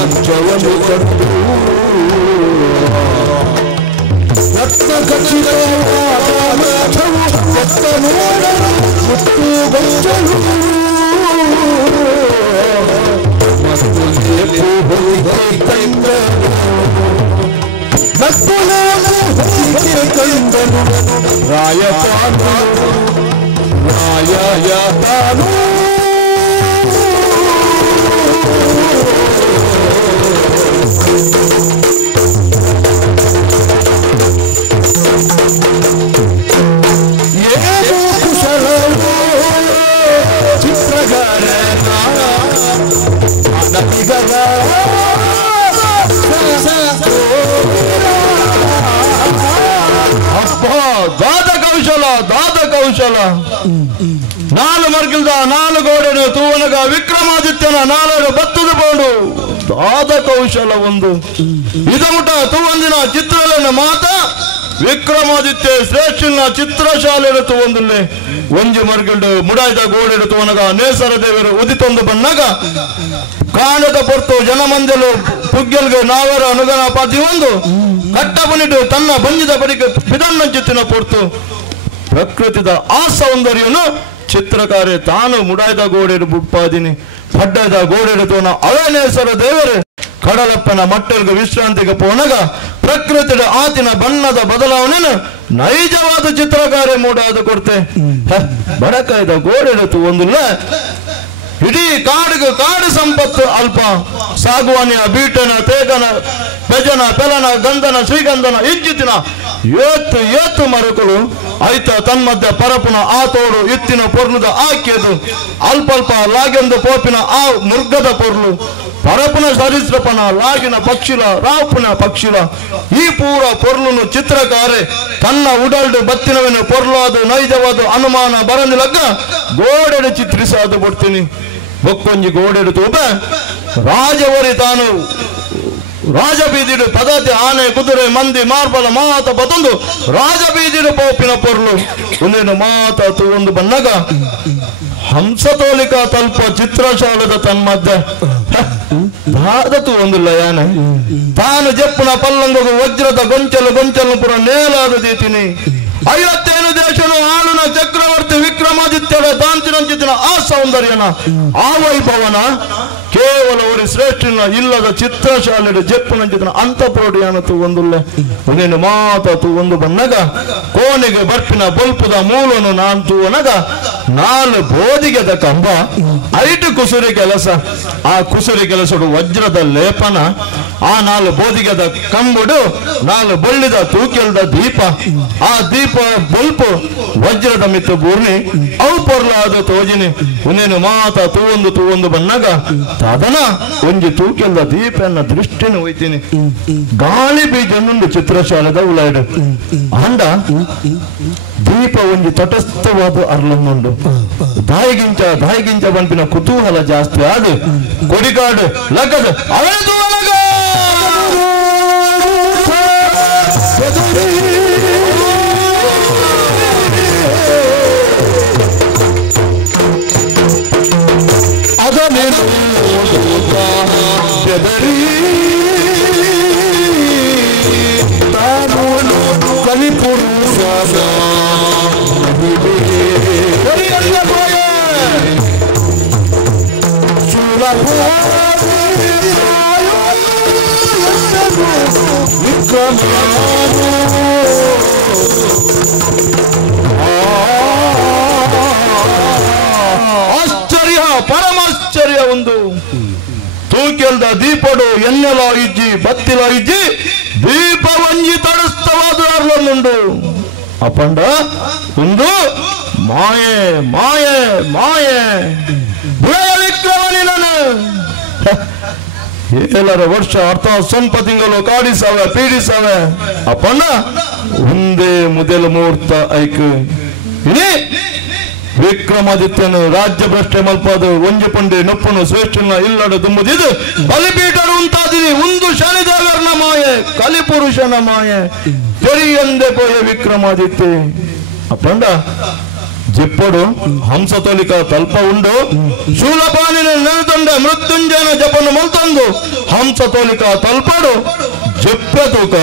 ರಾಜ್ಯವನ್ನು ಕೊಟ್ಟು ರತ್ನ ಖಚಿತವಾದ ರಥ ನೋಡಲು ಮುತ್ತು ಗೊಂಚಲು ಕಂದನು ರಾಯಪಾನು ರಾಯತಾನು ಏನು ಕುಶಲವೋ ಚಿತ್ರಗಾರನ ನಟಿಗರ ಅಪ್ಪ ದಾದ ಕೌಶಲ ನಾಲು ಮರ್ಗಿಲ್ದ ನಾಲು ಗೋಡೆನು ತೂವನಗ ವಿಕ್ರಮಾದಿತ್ಯನ ನಾಲ್ಕು ಬತ್ತದ ಬೋಡು ದಾದ ಕೌಶಲ ಒಂದು ಇದಮುಟ ತೂವಂದಿನ ಚಿತ್ರಗಳನ್ನು ಮಾತ ವಿಕ್ರಮಾದಿತ್ಯ ಶ್ರೇಷ್ಠನ ಚಿತ್ರಶಾಲೆ ತೂವಂದಿಲ್ಲೆ ಒಂಜಿ ಮರ್ಗಿಲ್ಡು ಮುಡಾಯ್ದ ಗೋಡೆಡು ತೂವನಗ ನೇಸರ ದೇವರು ಉದಿತೊಂದು ಬನ್ನಗ ಕಾಣದ ಪೊರ್ತು ಜನಮಂಜಲು ಪುಗ್ಗೆಲ್ಗೆ ನಾವರ ಅನುಗನ ಪಾತಿ ಒಂದು ಕಟ್ಟಬನಿಟ್ಟು ತನ್ನ ಬಂಜಿದ ಬಡಿಗೆ ಪಿದನ್ನಂಚಿತ್ತಿನ ಪೊರ್ತು ಪ್ರಕೃತಿದ ಆ ಸೌಂದರ್ಯನು ಚಿತ್ರಕಾರೆ ತಾನು ಮುಡಾಯ್ದ ಗೋಡೆಡು ಬುಟ್ಪಾದಿನಿ ಪಡ್ಡದ ಗೋಡೆಡು ತೋನ ಅವೇನೇಸರ ದೇವರು ಕಡಲಪ್ಪನ ಮಟ್ಟಲ್ಗೆ ವಿಶ್ರಾಂತಿಗೆ ಪೋನಗ ಪ್ರಕೃತಿಯ ಆತಿನ ಬಣ್ಣದ ಬದಲಾವಣೆನು ನೈಜವಾದ ಚಿತ್ರಕಾರೆ ಮೂಡಾದ ಕೊಡ್ತೆ ಬಡಕಾಯ್ದ ಗೋಡೆಡು ಒಂದಿಲ್ಲ ಇಡೀ ಕಾಡು ಸಂಪತ್ತು ಅಲ್ಪ ಸಾಗುವಾನಿಯ ಬೀಟನ ತೇಗನ ಬೆಜನ ಪೆಲನ ಗಂಧನ ಶ್ರೀಗಂಧನ ಇಜ್ಜಿತಿನ ಏತ್ತು ಮರುಕುಲು ಐತ ತನ್ಮಧ್ಯ ಪರಪುನ ಆ ತೋಡು ಇತ್ತಿನ ಪೊರ್ಲುದ ಆಕ್ಯದು ಅಲ್ಪಲ್ಪ ಲಾಗೆಂದು ಪೋಪಿನ ಆ ಮುರ್ಗದ ಪೊರ್ಲು ಪರಪುನ ಸರಿಸ್ರಪನ ಲಾಗಿನ ಪಕ್ಷಿಲ ರಾಪುನ ಪಕ್ಷಿಲ ಈ ಪೂರ ಪೊರ್ಲುನು ಚಿತ್ರಕಾರೆ ತನ್ನ ಉಡಲ್ಡು ಬತ್ತಿನವೆನು ಪೊರ್ಲಾದು ನೈಜವಾದ ಅನುಮಾನ ಬರಂದಿಲಗ್ಗ ಗೋಡೆಡು ಚಿತ್ರಿಸಾದು ಬಿಡ್ತೀನಿ ಬೊಕ್ಕೊಂಜಿ ಗೋಡೆಡು ತೂಪ ರಾಜವರಿ ತಾನು ರಾಜಬೀದಿಡು ಪದಾತಿ ಆನೆ ಕುದುರೆ ಮಂದಿ ಮಾರ್ಬಲ ಮಾತ ಬತೊಂದು ರಾಜಬೀದಿಡು ಪೋಪಿನ ಪೊರ್ಲು ಒಂದೇನು ಮಾತ ತೂವೊಂದು ಬನ್ನಗ ಹಂಸತೋಲಿಕ ತಲ್ಪ ಚಿತ್ರಶಾಲದ ತನ್ಮಧ್ಯ ಭಾರತು ಒಂದಿಲ್ಲ ಯಾನೆ ತಾನು ಜಪ್ಪುನ ಪಲ್ಲಂಗು ವಜ್ರದ ಗೊಂಚಲು ಪುರ ನೇಲಾದ ದೀತಿನಿ 51 ದೇಶನು ಆಳುನ ಚಕ್ರವರ್ತಿ ವಿಕ್ರಮಾದಿತ್ಯರ ದಾಂಚಿನ ಆ ಸೌಂದರ್ಯನ ಆ ವೈಭವನ ಕೇವಲ ಒಂದು ಶ್ರೇಷ್ಠನ ಇಲ್ಲದ ಚಿತ್ರಶಾಲೆ ಜಪ್ಪುನಂಚಿನ ಅಂತಃಪ್ರೋಡಿಯಾನತು ಒಂದುಲ್ಲೆ ಒಂದೇನು ಮಾತು ಒಂದು ಬನ್ನಗ ಕೋಣೆಗೆ ಬರ್ಪಿನ ಬಲ್ಪುದ ಮೂಲನು ನಾನ್ ತೂವನಗ 4 ಬೋದಿಗೆದ ಕಂಬ 5 ಕುಸುರಿ ಕೆಲಸ ಆ ಕುಸುರಿ ಕೆಲಸಡು ವಜ್ರದ ಲೇಪನ ಆ 4 ಬೋದಿಗೆದ ಕಂಬುಡು 4 ಬಳ್ಳಿದ ತೂಕೆಲ್ದ ದೀಪ ಆ ದೀಪ ಬಲ್ಪು ವಜ್ರದ ಮಿತ್ತು ಬೂರ್ಣಿ ಅವು ಪೊರ್ಲಾದ ತೋಜಿನಿ ಒಂದೇನು ಮಾತ ತೂವೊಂದು ಬನ್ನಗ ತದನ ಒಂಜಿ ತೂಕೆಲ್ದ ದೀಪನ್ನ ದೃಷ್ಟಿನ ಹೋಯ್ತೀನಿ ಗಾಳಿ ಬೀಜನುಂಡು ಚಿತ್ರಶಾಲೆದ ಉಲಾಯ್ಡು ಅಂಡ ದೀಪ ಒಂಜಿ ತಟಸ್ಥವಾದ ಅರ್ಲನ್ನುಂಡು ದಾಯಿಗಿಂಚ ಬಂಪಿನ ಕುತೂಹಲ ಜಾಸ್ತಿ ಆದು ಕೊಡಿಕಾಡು ಲಗ್ಗದ ಅವೇ ಆಶ್ಚರ್ಯ ಪರಮಾಶ್ಚರ್ಯ ಒಂದು ತೂಕೆಲ್ದ ದೀಪಡು ಎನ್ನೆಲ ಇಜ್ಜಿ ಬತ್ತಿಲ ಇಜ್ಜಿ ದೀಪ ಒಂಜಿ ತಡಸ್ಥವಾದ ಅರ್ಲನ್ನುಂಡು ಅಪ್ಪಂಡ ಒಂದು ಮಾಯೆ ಮಾಯೆ ಮಾಯೆ ವಿಕ್ರಮನಿನನು ಏಳರ ವರ್ಷ ಅರ್ಥ ಸ್ವಲ್ಪ ತಿಂಗಳು ಕಾಡಿಸಾವೆ ಪೀಡಿಸಾವೆ ಅಪ್ಪಣ್ಣ ಒಂದೇ ಮೊದಲ ಮುಹೂರ್ತ ಐಕ್ ಇನಿ ವಿಕ್ರಮಾದಿತ್ಯನು ರಾಜ್ಯ ಭ್ರಷ್ಟೆ ಮಲ್ಪದು ಒಂಜಿ ಪಂಡೆ ನೊಪ್ಪನು ಶ್ರೇಷ್ಠನ ಇಲ್ಲಡ ತುಂಬುದಿದು ಬಲಿಪೀಠರು ಉಂಟಾದಿನಿ ಒಂದು ಶನಿದೇವರನ ಮಾಯೆ ಕಲಿಪುರುಷನ ಮಾಯೆ ತೆರಿಯಂದೆ ಪೋಯ ವಿಕ್ರಮಾದಿತ್ಯ ಅಪ್ಪಂಡ ಜಿಪ್ಪಡು ಹಂಸತೋಲಿಕ ತಲ್ಪ ಉಂಡು ಶೂಲಪಾನಿನ ನೆನೆತೊಂಡ ಮೃತ್ಯುಂಜಯನ ಜಪನು ಮಲ್ತೊಂದು ಹಂಸ ತೋಲಿಕ ತಲ್ಪಡು ಜಪ್ಯ ತೂಕ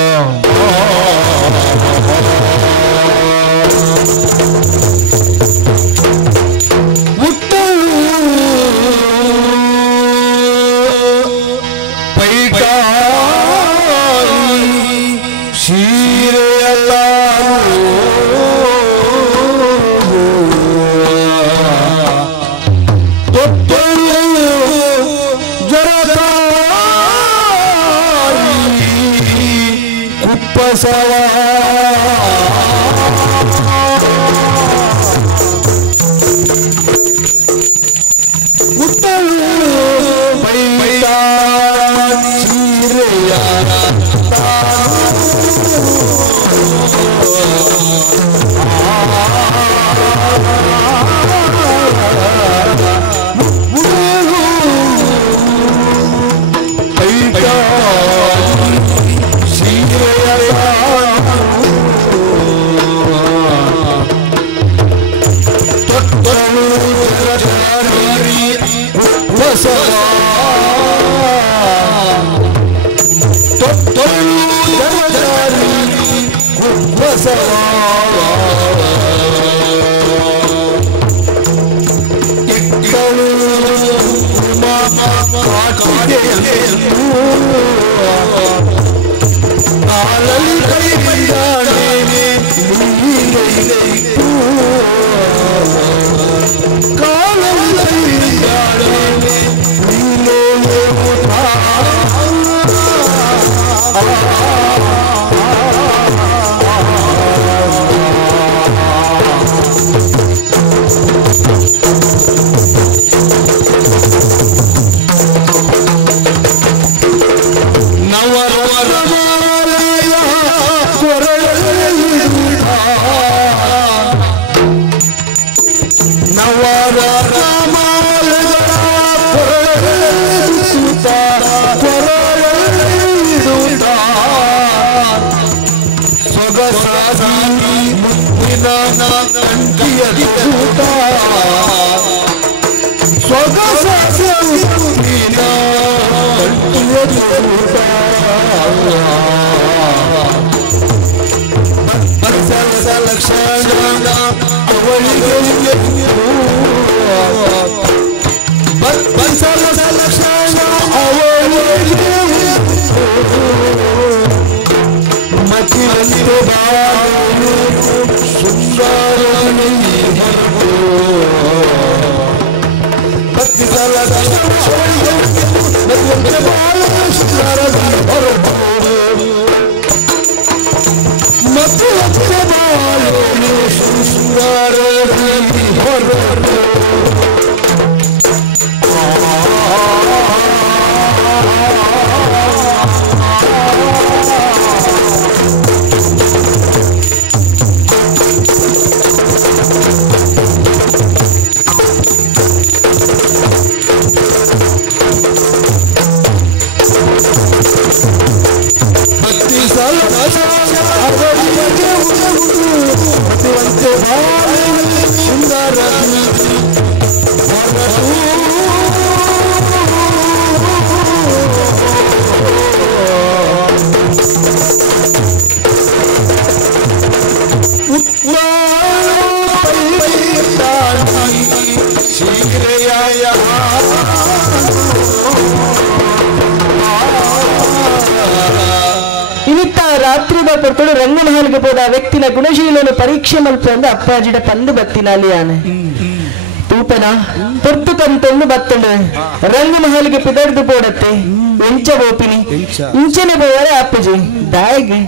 ಪಡ್ಕೊಂಡು ರಂಗಮಹಲ್ಗೆ ಹೋದ ವ್ಯಕ್ತಿನ ಗುಣಶೀಲನ ಪರೀಕ್ಷೆ ಮಲ್ಪಂದ ಅಪ್ಪಾಜಿಡ ಪಂದು ಬತ್ತಿನಲ್ಲಿ ಆನೆ ತೂಪನ ಪೊರ್ತು ಕಂತೊಂದು ಬತ್ತಂಡು ರಂಗಮಹಲ್ಗೆ ಪಿದಡ್ದು ಪೋಡತ್ತೆ ಎಂಚ ಬೋಪಿನಿ ಇಂಚನೆ ಬೋವರೆ ಅಪ್ಪಜಿ ದಾಯಿಗೆ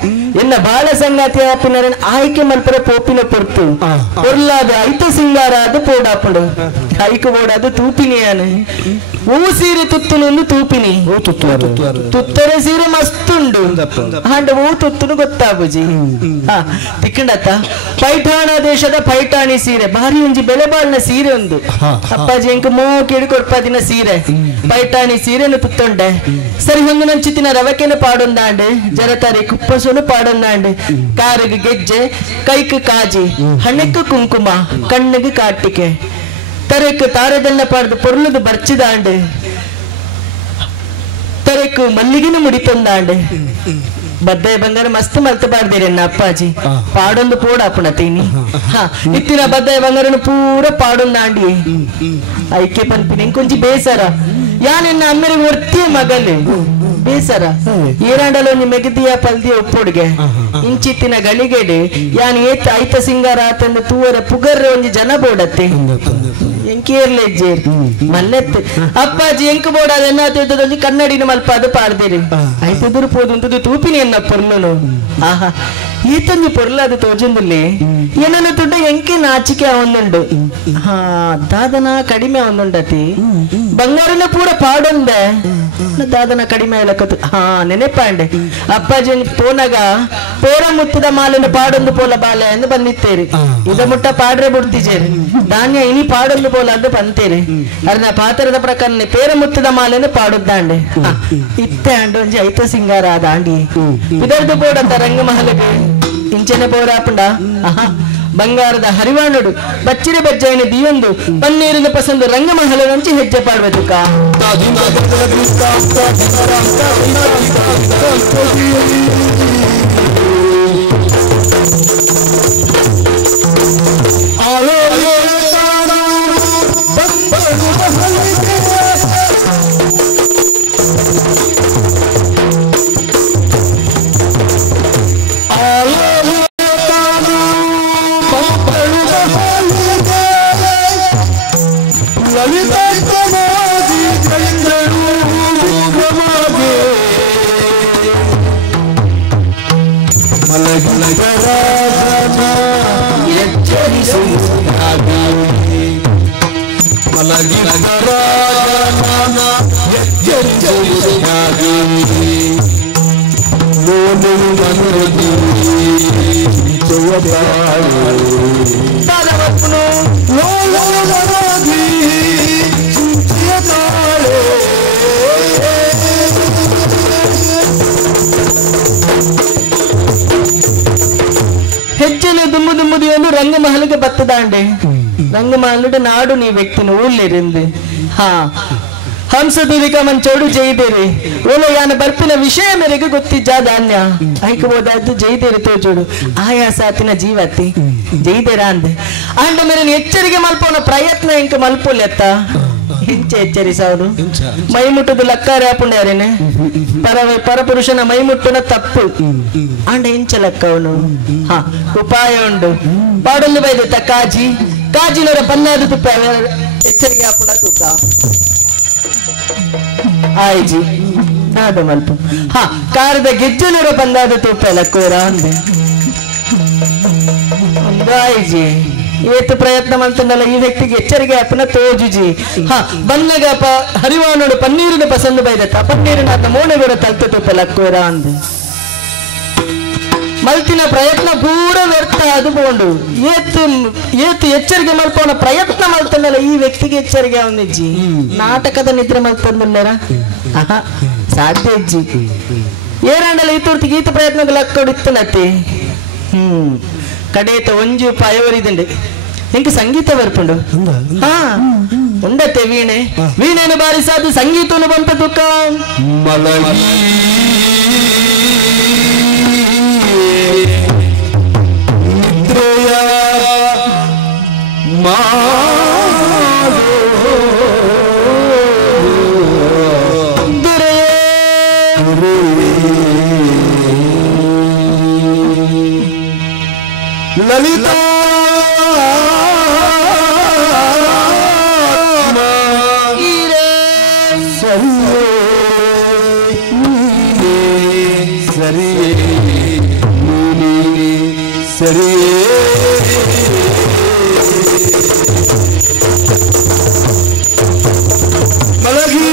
ಎನ್ನ ಬಾಳ ಸಂಗಾತಿ ಆಪಿನ ಆಯ್ಕೆ ಮಲ್ಪರ ಪೋಪಿನ ಪೊರ್ತು ಪೊರ್ಲಾದ ಐತ ಸಿಂಗಾರ ಅದು ಪೋಡಾಪಡು ಆಯ್ಕೆ ಬೋಡಾದು ತೂಪಿನಿಯಾನೆ ಹೂ ಸೀರೆ ತುತ್ತುನೊಂದು ತೂಪಿನಿ ತುತ್ತರೆ ಸೀರೆ ಮಸ್ತುಂಡು ಹಾಂಡ ಹೂ ತುತ್ತುನು ಗೊತ್ತಾಬುಜಿ ತಿಕ್ಕಂಡತ್ತ ಪೈಠಾಣ ದೇಶದ ಪೈಠಾಣಿ ಸೀರೆ ಭಾರಿ ಒಂಜಿ ಬೆಲೆ ಬಾಳ್ನ ಸೀರೆ ಒಂದು ಅಪ್ಪಾಜಿ ಎಂಕ ಮೋ ಕೇಳಿ ಕೊಡ್ಪಾದಿನ ಸೀರೆ ಪೈಠಾಣಿ ಸೀರೆನು ತುತ್ತೊಂಡೆ ಸರಿ ಒಂದು ನಂಚಿತಿನ ರವಕೆನ ಪಾಡೊಂದಾಂಡೆ ಜರತಾರಿ ಕುಪ್ಪಸೊನು ಪಾಡೊಂದಾಂಡೆ ಕಾರಿಗೆ ಗೆಜ್ಜೆ ಕೈಕ್ ಕಾಜಿ ಹಣ್ಣಕ್ಕೆ ಕುಂಕುಮ ಕಣ್ಣಿಗೆ ಕಾಟಿಕೆ ತರಕ್ಕೆ ತಾರದೆಲ್ಲ ಪಾಡ್ದು ಪೊರ್ಲುದು ಬರ್ಚಿದಾಂಡೆ ತರಕ್ಕೆ ಎಂಕು ಮಲ್ಲಿಗಿನ ಮುಡಿತೊಂದಾಂಡೆ ಬದ್ದೆ ಬಂಗಾರ ಮಸ್ತ್ ಮಲ್ತ ಬಾರ್ದೇರಿ ಅನ್ನ ಅಪ್ಪಾಜಿ ಪಾಡೊಂದು ಪೋಡ ಅಪ್ಪಣತೀನಿ ಇತ್ತಿನ ಬದ್ದೆ ಬಂಗಾರನ ಪೂರ ಪಾಡೊಂದಾಂಡಿ ಐಕೆ ಪನ್ಪಿನ ಇಂಕೊಂಚಿ ಬೇಸರ ಯಾನೆನ್ನ ಅಮ್ಮೆರಿಗೆ ಒರ್ತಿಯ ಮಗಲ್ಲಿ ಬೇಸರ ಏರಾಂಡಲು ಒಂಜಿ ಮೆಗದಿಯ ಪಲ್ದಿಯ ಒಪ್ಪೊಡ್ಗೆ ಇಂಚಿತ್ತಿನ ಗಳಿಗೆಡೆ ಯಾನ್ ಏತ್ ಐತ ಸಿಂಗಾರ ಆತಂದು ತೂವರ ಪುಗರ್ರೆ ಒಂಜಿ ಜನ ಬೋಡತ್ತೆ ಎಂಕೇರ್ಲೆಜ್ಜೆ ಮಲ್ಲೆತ್ತೆ ಅಪ್ಪಾಜಿ ಎಂಕು ಬೋಡಾದ ಎನ್ನಾತಿದ್ದೊಂಜಿ ಕನ್ನಡಿನ ಮಲ್ಪ ಅದು ಪಾಡ್ದೇರಿ ಐತದುರು ಪೋದುಂತದು ತೂಪಿನಿ ಎನ್ನ ಪೊರ್ಲನು ಆಹಾ ಈತಂಜಿ ಪೊರ್ಲಾದ ತೋಜಂದುಲ್ಲಿ ಏನನ್ನ ತುಡ್ಡ ಎಂಕೆ ನಾಚಿಕೆ ಅವನುಂಡು ಹಾ ದಾದನ ಕಡಿಮೆ ಅವನುಂಡತಿ ಬಂಗಾರನ ಪೂರ ಪಾಡೊಂದೆ ದಾದನ ಕಡಿಮೆ ಹೇಳಕತ್ತು ಹಾ ನೆನೆಪಾಂಡೆ ಅಪ್ಪಾಜಿ ಪೋನಾಗ ಪೋರ ಮುತ್ತಿದ ಮಾಲಿನ ಪಾಡೊಂದು ಪೋಲ ಬಾಲೆ ಎಂದು ಬಂದಿತ್ತೇರಿ ಇದ ಮುಟ್ಟ ಪಾಡ್ರೆ ಬಿಡ್ತಿಜೇರಿ ಧಾನ್ಯ ಇನಿ ಪಾಡೊಂದು ಪೋಲ ಅಂತ ಬಂತೇರಿ ಅದ್ರ ಪಾತ್ರದ ಪ್ರಕಾರ ಪೇರ ಮುತ್ತಿದ ಮಾಲೆನ ಪಾಡುದ್ದಾಂಡೆ ಇತ್ತೆ ಅಂಡ ಒಂಜಿ ಐತ ಸಿಂಗಾರ ದಾಂಡಿ ಇದರದು ಬೋಡಂತ ರಂಗಮಹಲಿಗೆ ಇಂಚನೆ ಪೋರಾಪುಂಡ ಆಹಾ ಬಂಗಾರದ ಹರಿವಾಣುಡು ಬಚ್ಚಿರಿ ಬಜ್ಜಾಯಿನ ದಿಯೊಂದು ಪನ್ನೀರಿನ ಪಸಂದು ರಂಗಮಹಲ ನಂಚಿ ಹೆಜ್ಜೆ ಪಾಡ್ಬೇಕು ಹೆಜ್ಜೆಲೆ ದುಮ್ಮು ದುಮ್ಮುದಿ ಎಂದು ರಂಗಮಹಲಿಗೆ ಬತ್ತದಾಂಡೆ ರಂಗಮಹಲಿಡೆ ನಾಡು ನೀ ವ್ಯಕ್ತಿನ ಊರ್ಲಿರಿಂದು ಹಾ ಹಂಸದೂರಿಕ ಮಂಚೋಡು ಜೈದೇರಿ ಓಲ ಯಾನ ಬರ್ಪಿನ ವಿಷಯ ಮೇರೆಗೆ ಗೊತ್ತಿಜ್ಜ ಧಾನ್ಯ ಐಕಬೋದಾದ್ದು ಜೈದೇರಿ ತೋಜೋಡು ಆಯಾ ಸಾತಿನ ಜೀವತಿ ಜೈದೇರ ಅಂದೆ ಅಂಡ ಮೇರೆ ಎಚ್ಚರಿಕೆ ಮಲ್ಪೋನ ಪ್ರಯತ್ನ ಇಂಕ ಮಲ್ಪೋಲೆತ್ತ ಹಿಂಚೆ ಎಚ್ಚರಿಸವರು ಮೈ ಮುಟ್ಟದು ಲಕ್ಕಾರೆ ಹಾಪುಂಡ್ಯಾರೇನೆ ಪರಪುರುಷನ ಮೈ ಮುಟ್ಟುನ ತಪ್ಪು ಅಂಡ ಹಿಂಚ ಲಕ್ಕ ಅವನು ಹಾ ಉಪಾಯ ಉಂಡು ಪಾಡೊಂದು ಬೈದತ್ತ ಕಾಜಿನವರ ಪನ್ನಾದ ತುಪ್ಪ ಎಚ್ಚರಿಕೆ ಹಾಪುಂಡ ತೂಕ ಆಯ್ಜಿ ನಾದ ಮಲ್ಪ ಹಾ ಕಾರದ ಗೆಜ್ಜೆನೂರ ಬಂದಾದ ತೂಪ ಲಕ್ಕೋರ ಅಂದೆ ಒಂದು ಆಯ್ಜಿ ಏತು ಪ್ರಯತ್ನ ಮಾಡ್ತಂದಲ್ಲ ಈ ವ್ಯಕ್ತಿಗೆ ಎಚ್ಚರಿಕೆ ಅಪ್ಪನ ತೋಜುಜಿ ಹಾ ಬನ್ನಗ ಹರಿವಾನೋಡು ಪನ್ನೀರಿನ ಪಸಂದು ಬೈದತ್ತ ಪನ್ನೀರಿನ ಆತ ಮೋಣೆಗೂಡ ತಲ್ತ ತುಪ್ಪ ಲಕ್ಕೋರ ಅಂದೆ ಮಲ್ತಿನ ಪ್ರಯತ್ನ ಪೂರ ವ್ಯರ್ಥ ಅದು ಬೋಂಡು ಏತು ಎಚ್ಚರಿಕೆ ಮಲ್ಪವನ ಪ್ರಯತ್ನ ಮಾಡ್ತಾನಲ್ಲ ಈ ವ್ಯಕ್ತಿಗೆ ಎಚ್ಚರಿಕೆ ಅವನಿಜ್ಜಿ ನಾಟಕದ ನಿದ್ರೆ ಮಲ್ತಂದರ ಆಹಾ ಸಾಧ್ಯ ಇಜ್ಜಿ ಏರಾಂಡಲ್ಲ ಈ ತೂರ್ತಿಗೆ ಈತ ಪ್ರಯತ್ನಗಳು ಲಕ್ಕೊಡಿತ್ತನತ್ತೆ ಕಡೆಯತ ಒಂಜಿ ಉಪಾಯವರಿದಂಡೆ ಎಂಕ ಸಂಗೀತ ಬರ್ಪುಂಡು ಹಾ ಉಂಡತ್ತೆ ವೀಣೆನು ಬಾರಿಸಾದು ಸಂಗೀತನು ಬಂತ ತುಕ್ಕ ಲಲಿತಾ ಸರಿ ಮಲಗಿ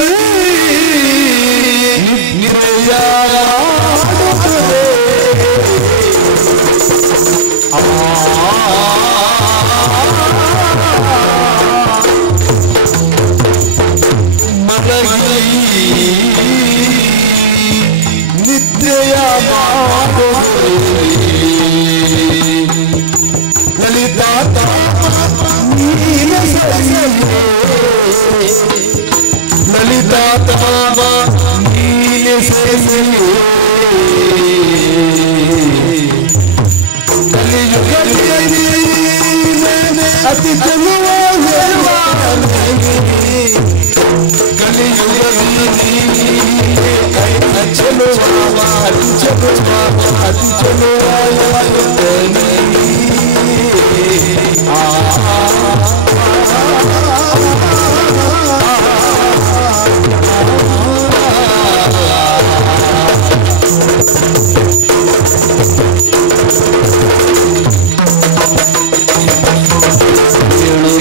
ನಿದ್ರೆಯ ಲಲಿತಾ ಲಲಿತಾ ನೀನೆ ಅತಿ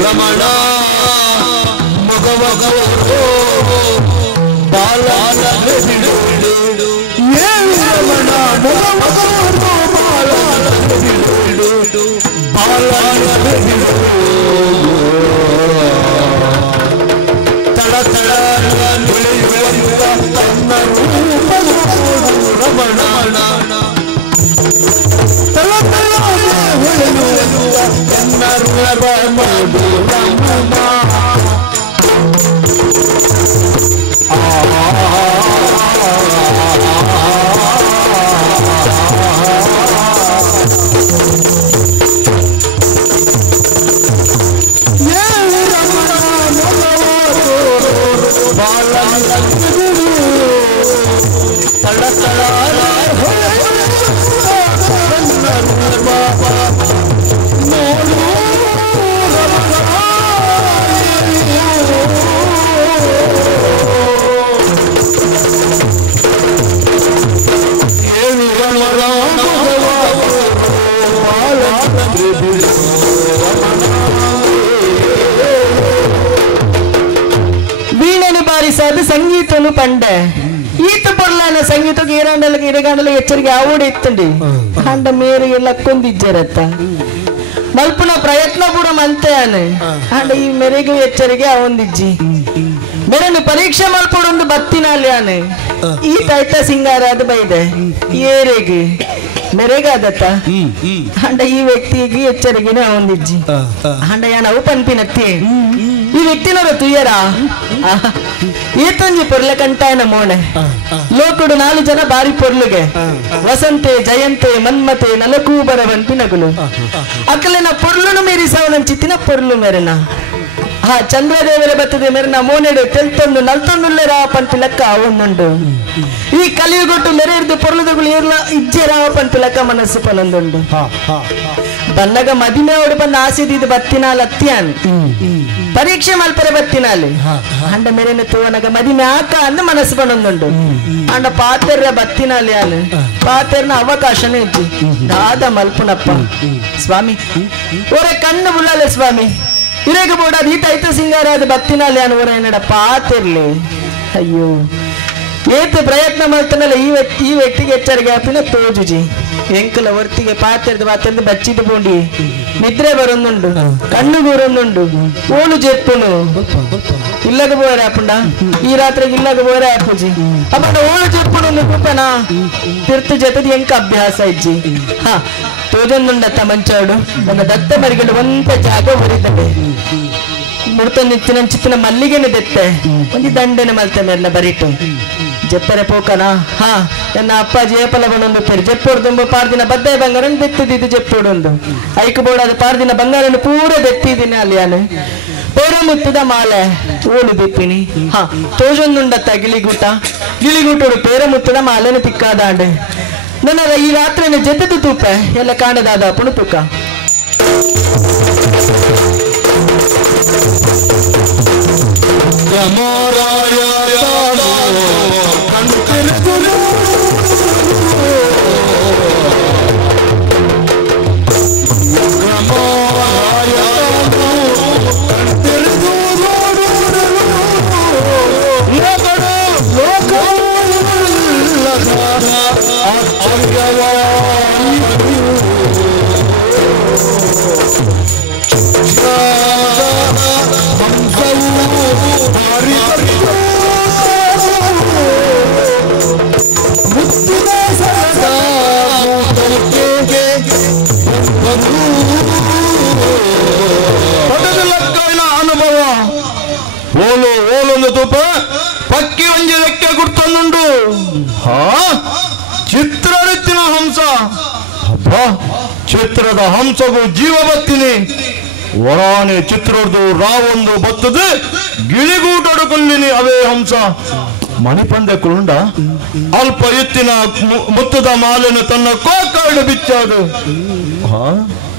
ರಮಣ ಮಗವಗೋ ಬಾಲ ಬಿಡು ರಮಣ ಮಗವಗೋ ಬಾಲ ಬಿಡು ಬಾಲ ಬಿಡು ತಡ ತಡ ಬೆಳೆಯುವ ತನ್ನ ರೂಪ ರಮಣ ತಳ ತಳ ಬೆಳೆಯುವ ತನ್ನ ರೂಪ వీణను బారిసాదు సంగీతను పండే ఈత పొరలాన సంగీతకు ఈరాండలకు ఇరగాండలు హెచ్చరిక ఆవుడు ఎత్తండి అంట మీరు లక్కొందిచ్చారత్త మల్పున ప్రయత్నపూర్వం అంతే అని అంట ఈ మెరుగు హెచ్చరిಕೆ ಅವಂದಿಜ್ಜಿ ಮೇರನ್ನು ಪರೀಕ್ಷೆ ಮಲ್ಪೊಂದು ಬತ್ತಿನಲ್ಲಿ ಆನೆ ಈ ತೈತ ಸಿಂಗಾರಾದ ಬೈದೆ ಏರೆಗೆ మెరేగాదత్త అంట ఈ వ్యక్తికి హెచ్చరికనే అవందిజ్జి అంట యానవు పనిపినత్తి ఈ వ్యక్తిని తుయ్యరా ఈతంజి పొర్ల కంటాయన మోಣೆ ಲೋಕುಡು 4 ಜನ ಬಾರಿ ಪೊರ್ಲುಗೆ ವಸಂತೆ ಜಯಂತೆ ಮನ್ಮತೆ ನಲಕೂ ಬರವಂತಿ ನಗುಲು ಅಕ್ಕಲಿನ ಪೊರ್ಲುನು ಮೀರಿಸವನಂಚಿತ್ತಿನ ಚಿತ್ತಿನ ಪೊರ್ಲು ಮೆರನ ಚಂದ್ರದೇವರ ಬತ್ತದೆ ಮೆರನ ಮೋನೆಡು ತೆಲ್ತೊಂದು ನಲ್ತೊಂದುಲ್ಲೆರ ಪಂಪಿ ಲೆಕ್ಕ ಅವೊಂದುಂಡು ಈ ಕಲಿಯುಗೊಟ್ಟು ಮೆರೆಯಿರ್ದು ಪೊರ್ಲುದಗಳು ಏರ್ಲ ಇಜ್ಜೆರ ಪಂಪಿ ಲೆಕ್ಕ ಮನಸ್ಸು ಪನೊಂದುಂಡು ಬನ್ನಗ ಮದಿಮೆ ಓಡಿ ಬಂದ ಆಸೆದಿದ್ದು ಬತ್ತಿನಾಲ್ ಅತ್ಯಾನ್ ಪರೀಕ್ಷೆ ಮಲ್ಪರೆ ಬತ್ತಿನಾಲಿ ಅಂಡ ಮೆರೆನ ತೋವನಗ ಮದಿಮೆ ಆಕ ಅಂದ ಮನಸ್ಸು ಪನೊಂದುಂಡು ಅಂಡ ಪಾತೆರ್ರ ಬತ್ತಿನಾಲಿ ಆನು ಪಾತೆರ್ನ ಅವಕಾಶನೇ ಇಜ್ಜಿ ದಾದ ಮಲ್ಪುನಪ್ಪ ಸ್ವಾಮಿ ಒರೆ ಕಣ್ಣು ಬುಳ್ಳಲೆ ಸ್ವಾಮಿ ಇರೇಗ ಬೋಡ ಈ ತೈತ ಸಿಂಗಾರಾದ ಬತ್ತಿನಲ್ಲಿ ಅನುವರ ಏನಡ ಪಾತಿರ್ಲಿ ಅಯ್ಯೋ ಏತ ಪ್ರಯತ್ನ ಮಾಡ್ತಾನಲ್ಲ ಈ ವ್ಯಕ್ತಿಗೆ ಎಚ್ಚರಿಕೆ ಆಪಿನ ತೋಜುಜಿ ಎಂಕಲ ವರ್ತಿಗೆ ಪಾತಿರ್ದು ಬಚ್ಚಿದ್ದು ಬೋಂಡಿ ನಿದ್ರೆ ಬರೊಂದುಂಡು ಕಣ್ಣು ಬರೊಂದುಂಡು ಓಳು ಜೆಪ್ಪುನು ಇಲ್ಲಗ ಬೋರೆ ಆಪುಂಡ ಈ ರಾತ್ರಿಗೆ ಇಲ್ಲಗ ಬೋರೆ ಆಪುಜಿ ಅಪ್ಪಂಡ ಓಳು ಜೆಪ್ಪುನು ನಿಪ್ಪನ ತಿರ್ತು ಜೊತೆದು ಎಂಕ ಅಭ್ಯಾಸ ಇಜ್ಜಿ ತೋಜೊಂದುಂಡತ್ತ ಮಂಚಾಡು ನನ್ನ ದತ್ತ ಮರಿಗಳು ಒಂದ ಜಾಗ ಬರಿದ್ದೆ ಮುಡ್ತ ನಿತ್ತಿನ ಚಿತ್ತಿನ ಮಲ್ಲಿಗೆನೆ ದೆತ್ತೆ ಒಂದು ದಂಡೆನೆ ಮಲ್ತೆ ಮೇರ್ಲ ಬರಿಟು ಜಪ್ಪರೆ ಪೋಕನ ನನ್ನ ಅಪ್ಪಾಜಿ ಏಪಲ ಬಂದೊಂದು ಪೇರು ಜಪ್ಪೊಡ್ದು ಪಾರ್ದಿನ ಬದ್ದೆ ಬಂಗಾರನ್ನು ದೆತ್ತಿದ್ದು ಜಪ್ಪೊಡೊಂದು ಐಕು ಬೋಡಾದ ಪಾರ್ದಿನ ಬಂಗಾರನ್ನು ಪೂರ ದೆತ್ತಿದ್ದೀನಿ ಅಲ್ಲಿ ನಾನು ಪೇರ ಮುತ್ತದ ಮಾಲೆ ಓಳು ದಿಪ್ಪಿನಿ ತೋಜೊಂದುಂಡತ್ತ ಗಿಳಿಗೂಟೋಡು ಪೇರ ಮುತ್ತದ ಮಾಲೆನ ತಿಕ್ಕಾದಾಂಡೆ ನನ್ನ ಈ ರಾತ್ರಿನ ಜೆದ್ದು ತೂಪೆ ಎಲ್ಲ ಕಾಣದಾದ ಪುಣ ತೂಕ ಅನುಭವ ಓಲೊಂದು ತೂಪ ಪಕ್ಕಿ ಒಂಜಿ ಲೆಕ್ಕ ಗುರ್ತೊಂದುಂಡು ಚಿತ್ರರಿತ್ತಿನ ಹಂಸ ಹಬ್ಬ ಚಿತ್ರದ ಹಂಸಗೂ ಜೀವ ಬತ್ತೀನಿ ಒಳಾನೆ ಚಿತ್ರದ್ದು ರಾವೊಂದು ಬತ್ತದೆ ಗಿಳಿಗೂಟಡು ಕೊಲ್ಲಿನಿ ಅವೇ ಹಂಸ ಮಣಿಪಂದೆ ಕುರುಂಡ ಅಲ್ಪ ಎತ್ತಿನ ಮುತ್ತದ ಮಾಲೆನು ತನ್ನ ಕೋಕಾಡು ಬಿಚ್ಚಾದು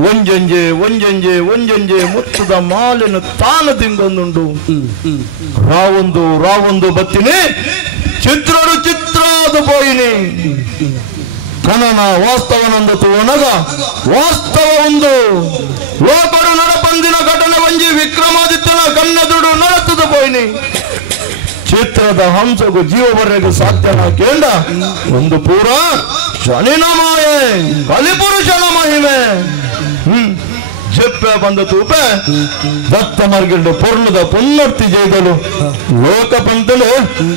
ಒಂಜಂಜೆ ಒಂಜಂಜೆ ಒಂಜಂಜೆ ಮುತ್ತದ ಮಾಲೆನು ತಾನು ತಿಂಗೊಂದುಂಡು ರಾವೊಂದು ರಾವೊಂದು ಬತ್ತಿನಿ ಚಿತ್ರಡು ಚಿತ್ರಾದು ಪೋಯಿನಿ ಕನನ ವಾಸ್ತವನಂದತು ಒಣಗ ವಾಸ್ತವ ಒಂದು ಲೋಕರು ನಡಪಂದಿನ ಘಟನೆ ಒಂಜಿ ವಿಕ್ರಮಾದಿತ್ಯನ ಕನ್ನದುಡು ನಡತದ ಪೋಯಿನಿ ಚಿತ್ರದ ಹಂಸಗೂ ಜೀವವರೆಗೂ ಸಾಧ್ಯನ ಕೇಂಡ ಒಂದು ಪೂರ ಶನಿನ ಮಾಯೆ ಕಲಿಪುರುಷನ ಮಹಿಮೆ ಜೆಪ್ಪೆ ಬಂದ ತೂಪೆ ದತ್ತ ಮರ್ಗಿಲ್ಡು ಪೊರ್ಲದ ಪುನ್ನರ್ತಿ ಜೈದಲು ಲೋಕ ಪಂತಲು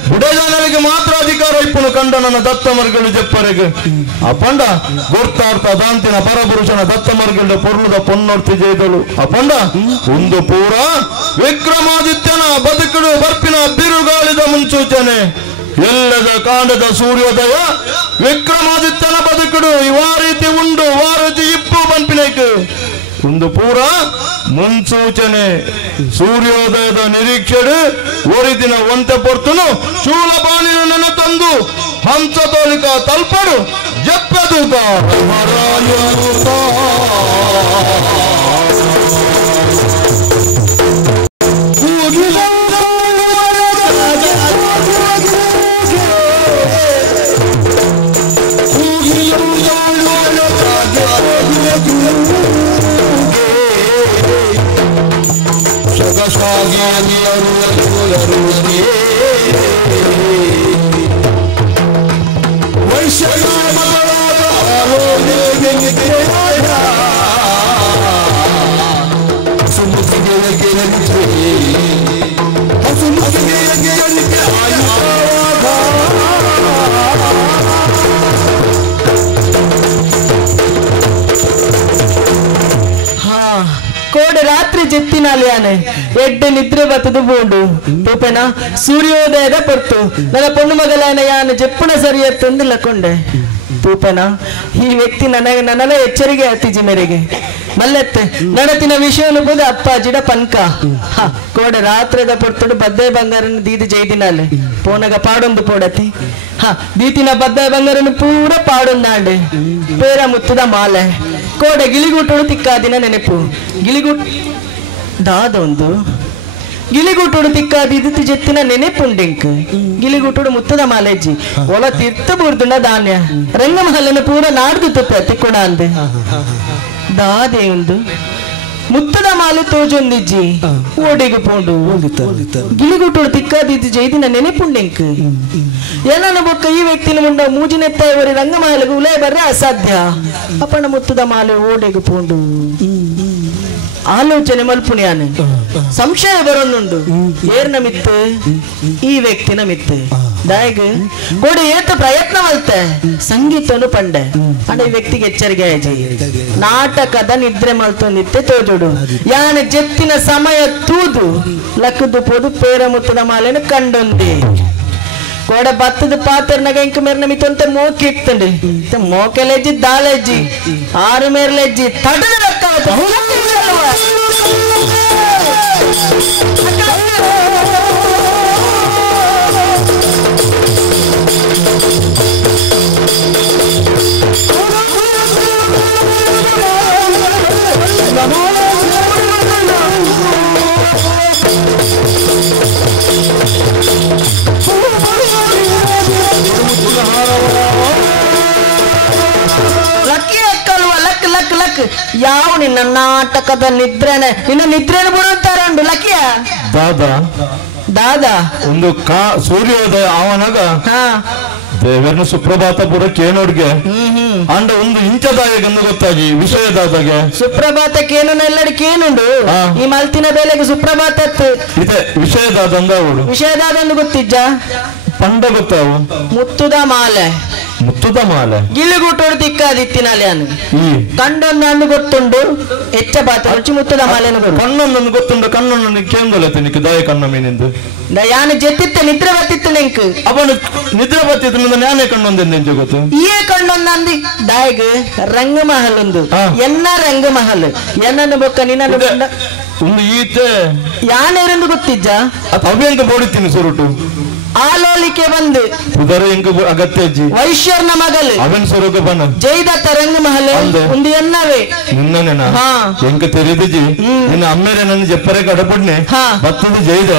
ಬುಡಜನರಿಗೆ ಮಾತ್ರ ಅಧಿಕಾರ ಇಪ್ಪುನು ಕಂಡ ನನ್ನ ದತ್ತ ಮರ್ಗಿಲ್ಡು ಜೆಪ್ಪರೆಗೆ ಅಪಂಡ ಗುರ್ತಾರ್ಥ ದಾಂತಿನ ಪರಪುರುಷನ ದತ್ತ ಮರ್ಗಿಲ್ಡು ಪೊರ್ಲದ ಪೊನ್ನರ್ತಿ ಜೈದಲು ಅಪಂಡ ಒಂದು ಪೂರ ವಿಕ್ರಮಾದಿತ್ಯನ ಬದುಕುಡು ಬರ್ಪಿನ ಬಿರುಗಾಳಿದ ಮುನ್ಸೂಚನೆ ಎಲ್ಲದ ಕಾಂಡದ ಸೂರ್ಯೋದಯ ವಿಕ್ರಮಾದಿತ್ಯನ ಬದುಕುಡು ಆ ರೀತಿ ಉಂಡು ಆ ರೀತಿ ಇಪ್ಪು ಬಂಪಿನೈಕು ಒಂದು ಪೂರ ಮುನ್ಸೂಚನೆ ಸೂರ್ಯೋದಯದ ನಿರೀಕ್ಷೆಡು ಒರಿದಿನ ಒಂತೆ ಪೊರ್ತನು ಶೂಲಪಾಣಿನ ನೆನ ತಂದು ಹಂಸ ತೋಲಿಕ ತಲ್ಪಡು ಜಪ್ಪದೂತ ಕೋಡೆ ರಾತ್ರಿ ಜೆತ್ತಿನಾಲಿಯಾನೆ ಎಡ್ಡೆ ನಿದ್ರೆ ಬತ್ತದು ಬೋಂಡು ತೂಪೆನ ಸೂರ್ಯೋದಯದ ಪೊರ್ತು ನನ್ನ ಪೊಣ್ಣು ಮಗಲಾನ ಯಾನ ಜೆಪ್ಪುನ ಸರಿಯತ್ತಂದು ಲಕೊಂಡೆ ತೂಪೆನ ಈ ವ್ಯಕ್ತಿ ನನಗೆ ಎಚ್ಚರಿಕೆ ಆತಿಜಿ ಮೇರೆಗೆ ಮಲ್ಲೆತ್ತೆ ನಡತಿನ ವಿಷಯನು ಬೋದ ಅಪ್ಪಾಜಿಡ ಪನ್ಕ ಕೋಡೆ ರಾತ್ರಿದ ಪೊರ್ತುಡು ಬದ್ದೆ ಬಂಗಾರನ ದೀದಿ ಜೈದಿನಾಲೆ ಪೋನಗ ಪಾಡೊಂದು ಪೋಡತಿ ದೀತಿನ ಬದ್ದೆ ಬಂಗಾರನು ಪೂರ ಪಾಡೊಂದಾಂಡೆ ಪೇರ ಮುತ್ತದ ಮಾಲೆ ಕೋಡೆ ಗಿಳಿಗೂಟೋಡು ತಿಕ್ಕಾದಿನ ನೆನಪು ದಾದೊಂದು ಗಿಳಿಗೂಟೋಡು ತಿಕ್ಕಾದಿದ್ದು ಜೆತ್ತಿನ ನೆನೆಪುಂಡೆಂಕ್ ಗಿಳಿಗೂಟೋಡು ಮುತ್ತದ ಮಾಲೆಜ್ಜಿ ಒಲ ತೀರ್ಥ ಬೂರ್ದುಂಡ ಧಾನ್ಯ ರಂಗಮಹಲನ ಪೂರ ನಾಡ್ದು ತುಪ್ಪ ತಿಕ್ಕೊಡ ಅಂದೆ ದಾದೆ ಒಂದು ಮುತ್ತದ ಮಾಲೆ ತೋಜೊಂದಿಜ್ಜಿ ಓಡೆಗೆ ಪೋಂಡು ಗಿಳಿಗೂಟೋಡು ತಿಕ್ಕಾದಿದ್ದು ಜೈದಿನ ನೆನೆಪುಂಡೆಂಕ್ ಏನನ್ನ ಬೊಕ್ಕ ಈ ವ್ಯಕ್ತಿನ ಮುಂಡ ಮೂಜಿನೆತ್ತ ಇವರಿ ರಂಗಮಹಲಿಗೆ ಉಲೇ ಬರ್ರೆ ಅಸಾಧ್ಯ ಅಪ್ಪನ ಮುತ್ತದ ಮಾಲೆ ಓಡೆಗೆ ಪೋಂಡು ಆಲೋಚನೆ ಮಲ್ಪುಣಿಯಾನೆ ಸಂಶಯ ಬರೋನುಂಡು ಏರ್ನ ಮಿತ್ತೆ ಈ ವ್ಯಕ್ತಿನ ಮಿತ್ತೆ ದಾಯಗ ಕೋಡಿ ಏತ ಪ್ರಯತ್ನ ಮಲ್ತೆ ಸಂಗೀತನು ಪಂಡೆ ಅಂಡ ಈ ವ್ಯಕ್ತಿಗೆ ಎಚ್ಚರಿಕೆ ಆಯ್ಜಿ ನಾಟಕದ ನಿದ್ರೆ ಮಲ್ತೊಂದಿತ್ತೆ ತೋಜೋಡು ಯಾನೆ ಜೆತ್ತಿನ ಸಮಯ ತೂದು ಲಕ್ಕದು ಪೋದು ಪೇರ ಮುತ್ತದ ಮಾಲೆನ ಕಂಡೊಂದಿ ಕೋಡೆ ಬತ್ತದ ಪಾತ್ರನಾಗ ಇಂಕ ಮೇರ್ನ ಮಿತ್ತಂತೆ ಮೋಕೆ ಇಕ್ತಂಡಿ ಮೋಕೆಲೆಜ್ಜಿ ದಾಲೆಜ್ಜಿ ಆರು ಮೇರ್ಲೆಜ್ಜಿ ತಡದ ರಕ್ಕ ಯಾವ ನಿನ್ನ ನಾಟಕದ ನಿದ್ರೆನೆ ನಿನ್ನ ನಿದ್ರೆನ ಬಿಡುತ್ತಾರೆ ಉಂಡು ಲಕ್ಕಿಯ ದಾದಾ ಒಂದು ಸೂರ್ಯೋದಯ ಅವನಾಗ ದೇವರನ ಸುಪ್ರಭಾತ ಪುರಕ್ಕೆ ಏನೋಡ್ಗೆ ಅಂಡ ಒಂದು ಇಂಚದಾಯಗನ್ನು ಗೊತ್ತಾಗಿ ವಿಷಯದಾದಾಗೆ ಸುಪ್ರಭಾತಕ್ಕೇನು ಎಲ್ಲಡಿಕೆ ಏನುಂಡು ಈ ಮಲ್ತಿನ ಬೇಲೆಗೆ ಸುಪ್ರಭಾತ ಇದೆ ವಿಷಯದಾದಂದ ಅವಳು ವಿಷಯದಾದಂದು ಗೊತ್ತಿಜ್ಜ ಪಂಡ ಗೊತ್ತಾವು ಮುತ್ತುದ ಮಾಲೆ ಮುತ್ತುದ ಮಾಲೆ ಗಿಲ್ಲಿಗುಟ್ಟೋಡು ದಿಕ್ಕಾದಿತ್ತಿನಲ್ಲಿ ಅನ್ನು ಕಂಡೊಂದು ಅಂದು ಗೊತ್ತುಂಡು ಹೆಚ್ಚ ಬಾತ ರುಚಿ ಮುತ್ತುದ ಮಾಲೆನು ಕಣ್ಣೊಂದೊಂದು ಗೊತ್ತುಂಡು ಕಣ್ಣೊಂದು ಕೇಂದೊಲತ್ತೆ ನಿಕ್ಕೆ ದಯ ಕಣ್ಣ ಮೀನಿಂದು ಯಾನು ಜೆತ್ತಿತ್ತೆ ನಿದ್ರೆ ಬತ್ತಿತ್ತು ನೆಂಕ್ ಅವನು ನಿದ್ರೆ ಬತ್ತಿತ್ತು ನಾನೇ ಕಣ್ಣೊಂದೆಂದು ಗೊತ್ತು ಈ ಕಣ್ಣೊಂದು ಅಂದಿ ದಾಯಗ್ ರಂಗ ಮಹಲ್ ಒಂದು ಎನ್ನ ರಂಗ ಮಹಲ್ ಎನ್ನನ್ನು ಬೊಕ್ಕ ನಿನ್ನನ್ನು ಒಂದು ಈತೆ ಯಾನೇರೆಂದು ಗೊತ್ತಿಜ್ಜ ಅವೆಂತ ಬೋಡುತ್ತೀನಿ ಸುರುಟು ಆಲೋಲಿಕೆ ಬಂದು ಉದರ ಎಂಕ ಅಗತ್ಯ ವೈಶ್ಯರ್ನ ಮಗಲ್ ಅವನ್ ಸ್ವರೂಪ ಬನ ಜೈದತ್ತ ರಂಗ ಮಹಲ್ ಒಂದು ಎನ್ನವೇ ನಿನ್ನನೇನ ಎಂಕ ತೆರೆದಿಜಿ ನಿನ್ನ ಅಮ್ಮೇರೆ ನನ್ನ ಜಪ್ಪರೆ ಕಡಪಡ್ನೆ ಬತ್ತದ ಜೈದ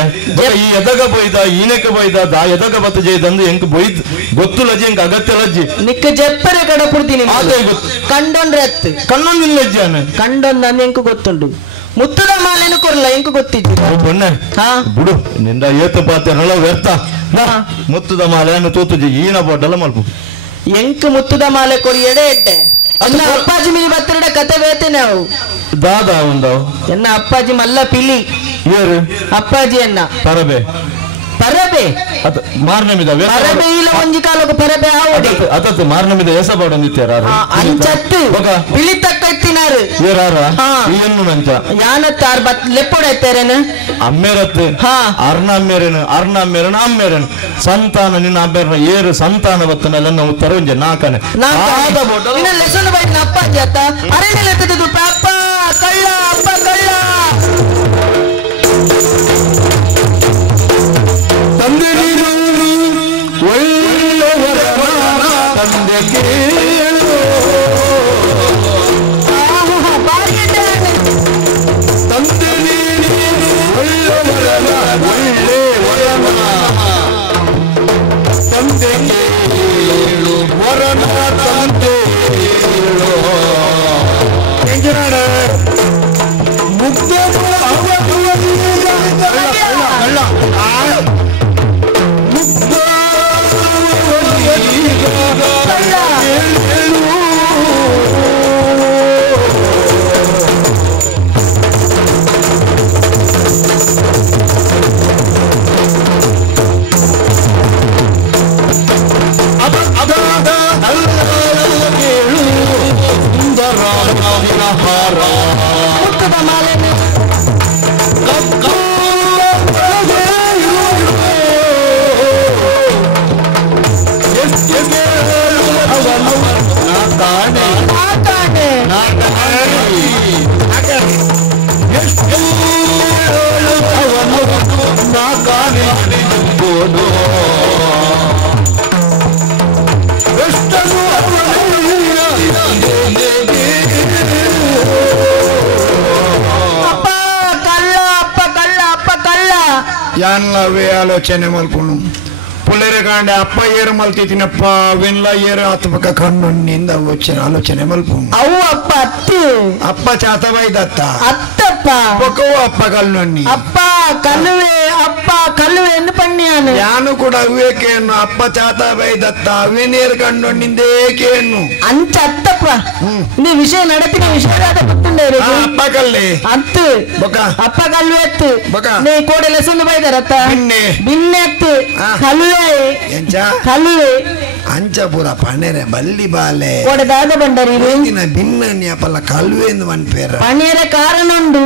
ಈ ಎದಗ ಬೈದ ಈನಕ ಬೈದ ದಾ ಎದಗ ಬತ್ತ ಜೈದ ಅಂದು ಎಂಕ ಬೈದ್ ಗೊತ್ತು ಲಜ್ಜಿ ಎಂಕ ಅಗತ್ಯ ಲಜ್ಜಿ ನಿಕ್ಕ ಜಪ್ಪರೆ ಕಡಪಡ್ತೀನಿ ಕಂಡೊಂಡ್ರೆ ಅತ್ತು ಕಣ್ಣೊಂದಿಲ್ಲ ಲಜ್ಜಿ ಅನ್ನ ಕಂಡೊಂದು ಅಂದ್ ಎಂಕ ಗೊತ್ತುಂಡು ಮುತ್ತುದ ಮಾಲೆನು ಕೊರಲ್ಲ ಎಂಕ ಗೊತ್ತಿದ್ದು ಬೊನ್ನೆ ಬಿಡು ನಿಂದ ಏತ ಪಾತ್ರೆಲ್ಲ ವ್ಯರ್ಥ ಮುತ್ತುದ ಮಾಲೆಯನ್ನು ತೂತುಜಿ ಈನ ಬೊಡ್ಡಲ್ಲ ಮಲ್ಪು ಎಂಕ ಮುತ್ತುದ ಮಾಲೆ ಕೊರಿ ಎಡೆ ಎಟ್ಟೆ ಎನ್ನ ಅಪ್ಪಾಜಿ ಮೀ ಬತ್ತರಡ ಕತೆ ಬೇತೆ ನಾವು ದಾದಾ ಒಂದಾವ್ ಎನ್ನ ಅಪ್ಪಾಜಿ ಮಲ್ಲ ಪಿಲಿ ಏರು ಅಪ್ಪಾಜಿ ಎನ್ನ ಪರಬೆ ಪರಬೆ ಮಾರ್ನಮಿದ ಪರಬೆ ಇಲ್ಲ ಒಂಜಿ ಕಾಲಕ್ಕೆ ಪರಬೆ ಆವಡಿ ಅತತ್ ಮಾರ್ನಮಿದ ಎಸ ಬಾಡೊಂದಿತ್ಯಾರ ಅಂಚತ್ತು ಬಿಳಿ ತಕ್ಕತ್ತಿನಾರು ಏರಾರ ಏನು ನಂಚ ಯಾನತ್ತಾರ್ ಬತ್ ಲೆಪ್ಪೊಡೆತ್ತೇರೇನು ಅಮ್ಮೇರತ್ ಅರ್ಣ ಅಮ್ಮೇರೇನು ಅರ್ಣ ಅಮ್ಮೇರನ ಅಮ್ಮೇರೇನು ಸಂತಾನ ನಿನ್ನ ಅಮ್ಮೇರನ ಏರು ಸಂತಾನ ಬತ್ತನೆಲ್ಲ ನಾವು ತರುಂಜೆ ನಾಕನೆ ಲೆಸನ್ ಬೈಟ್ ಅಪ್ಪಾಜಿ ಅತ್ತ ಅರೇನೆ ಲೆತ್ತದು ಅಪ್ಪ ಕಳ್ಳ ಅಪ್ಪ ಕಳ್ಳ ತಂದೆ ಒಳ್ಳೆಯವರ ತಂದೆ ಕೇಳು ತಂದೆ ಒಳ್ಳೆಯವರ ತಂದೆ ಕೇಳು ವರನ ತಂದೆ ಮುಗ್ಧ ಯಾನ್ಲವೇ ಆಲೋಚನೆ ಮಲ್ಪುಣು ಪುಲೆರೆ ಕಾಂಡೆ ಅಪ್ಪ ಏರು ಮಲ್ತಿದ್ದೀನಪ್ಪ ವೆನ್ಲ ಏರು ಹತ್ತಬೇಕ ಕಣ್ಣುಣ್ಣಿಂದ ವಚ್ಚಿನ ಆಲೋಚನೆ ಮಲ್ಪುಣು ಅವು ಅಪ್ಪ ಅತ್ತಿ ಅಪ್ಪ ಚಾತವೈದತ್ತ ಅತ್ತಪ್ಪ ಪೊಕ್ಕವು ಅಪ್ಪ ಕಲ್ಲುಣ್ಣಿ ಅಪ್ಪ ಕಲ್ಲುವೆ ಅಪ್ಪ ಕಲ್ಲುವೆ ಎಂದು ಪಣ್ಣಿಯಾನು ಯಾನು ಕೂಡ ಅವೇಕೇನು ಅಪ್ಪ ಚಾತವೈದತ್ತ ಅವೇನೇರು ಕಣ್ಣುಣ್ಣಿಂದೇ ಕೇನು ಅಂಚ ಅತ್ತಪ್ಪ ನೀ ವಿಷಯ ನಡಪಿನ ವಿಷಯದ ಗೊತ್ತುಂಡೆ ಅಪ್ಪ ಕಲ್ಲೆ ಅತ್ತು ಬೊಕ ಅಪ್ಪ ಕಲ್ಲುವೆ ಅತ್ತು ಬೊಕ ನೀ ಕೋಡೆ ಲೆಸೊಂದು ಬೈದಾರತ್ತ ಬಿನ್ನೆ ಬಿನ್ನೆ ಅತ್ತು ಕಲ್ಲುವೆ ಎಂಚ ಕಲ್ಲುವೆ ಅಂಚ ಪೂರ ಪಣೆರೆ ಬಲ್ಲಿ ಬಾಲೆ ಕೋಡೆ ದಾದ ಬಂಡರಿ ದಿನ ಭಿನ್ನ ಅಪ್ಪಲ್ಲ ಕಲ್ವೆ ಎಂದು ಮನ್ಪೇರ ಪಣಿಯರ ಕಾರಣ ಉಂಡು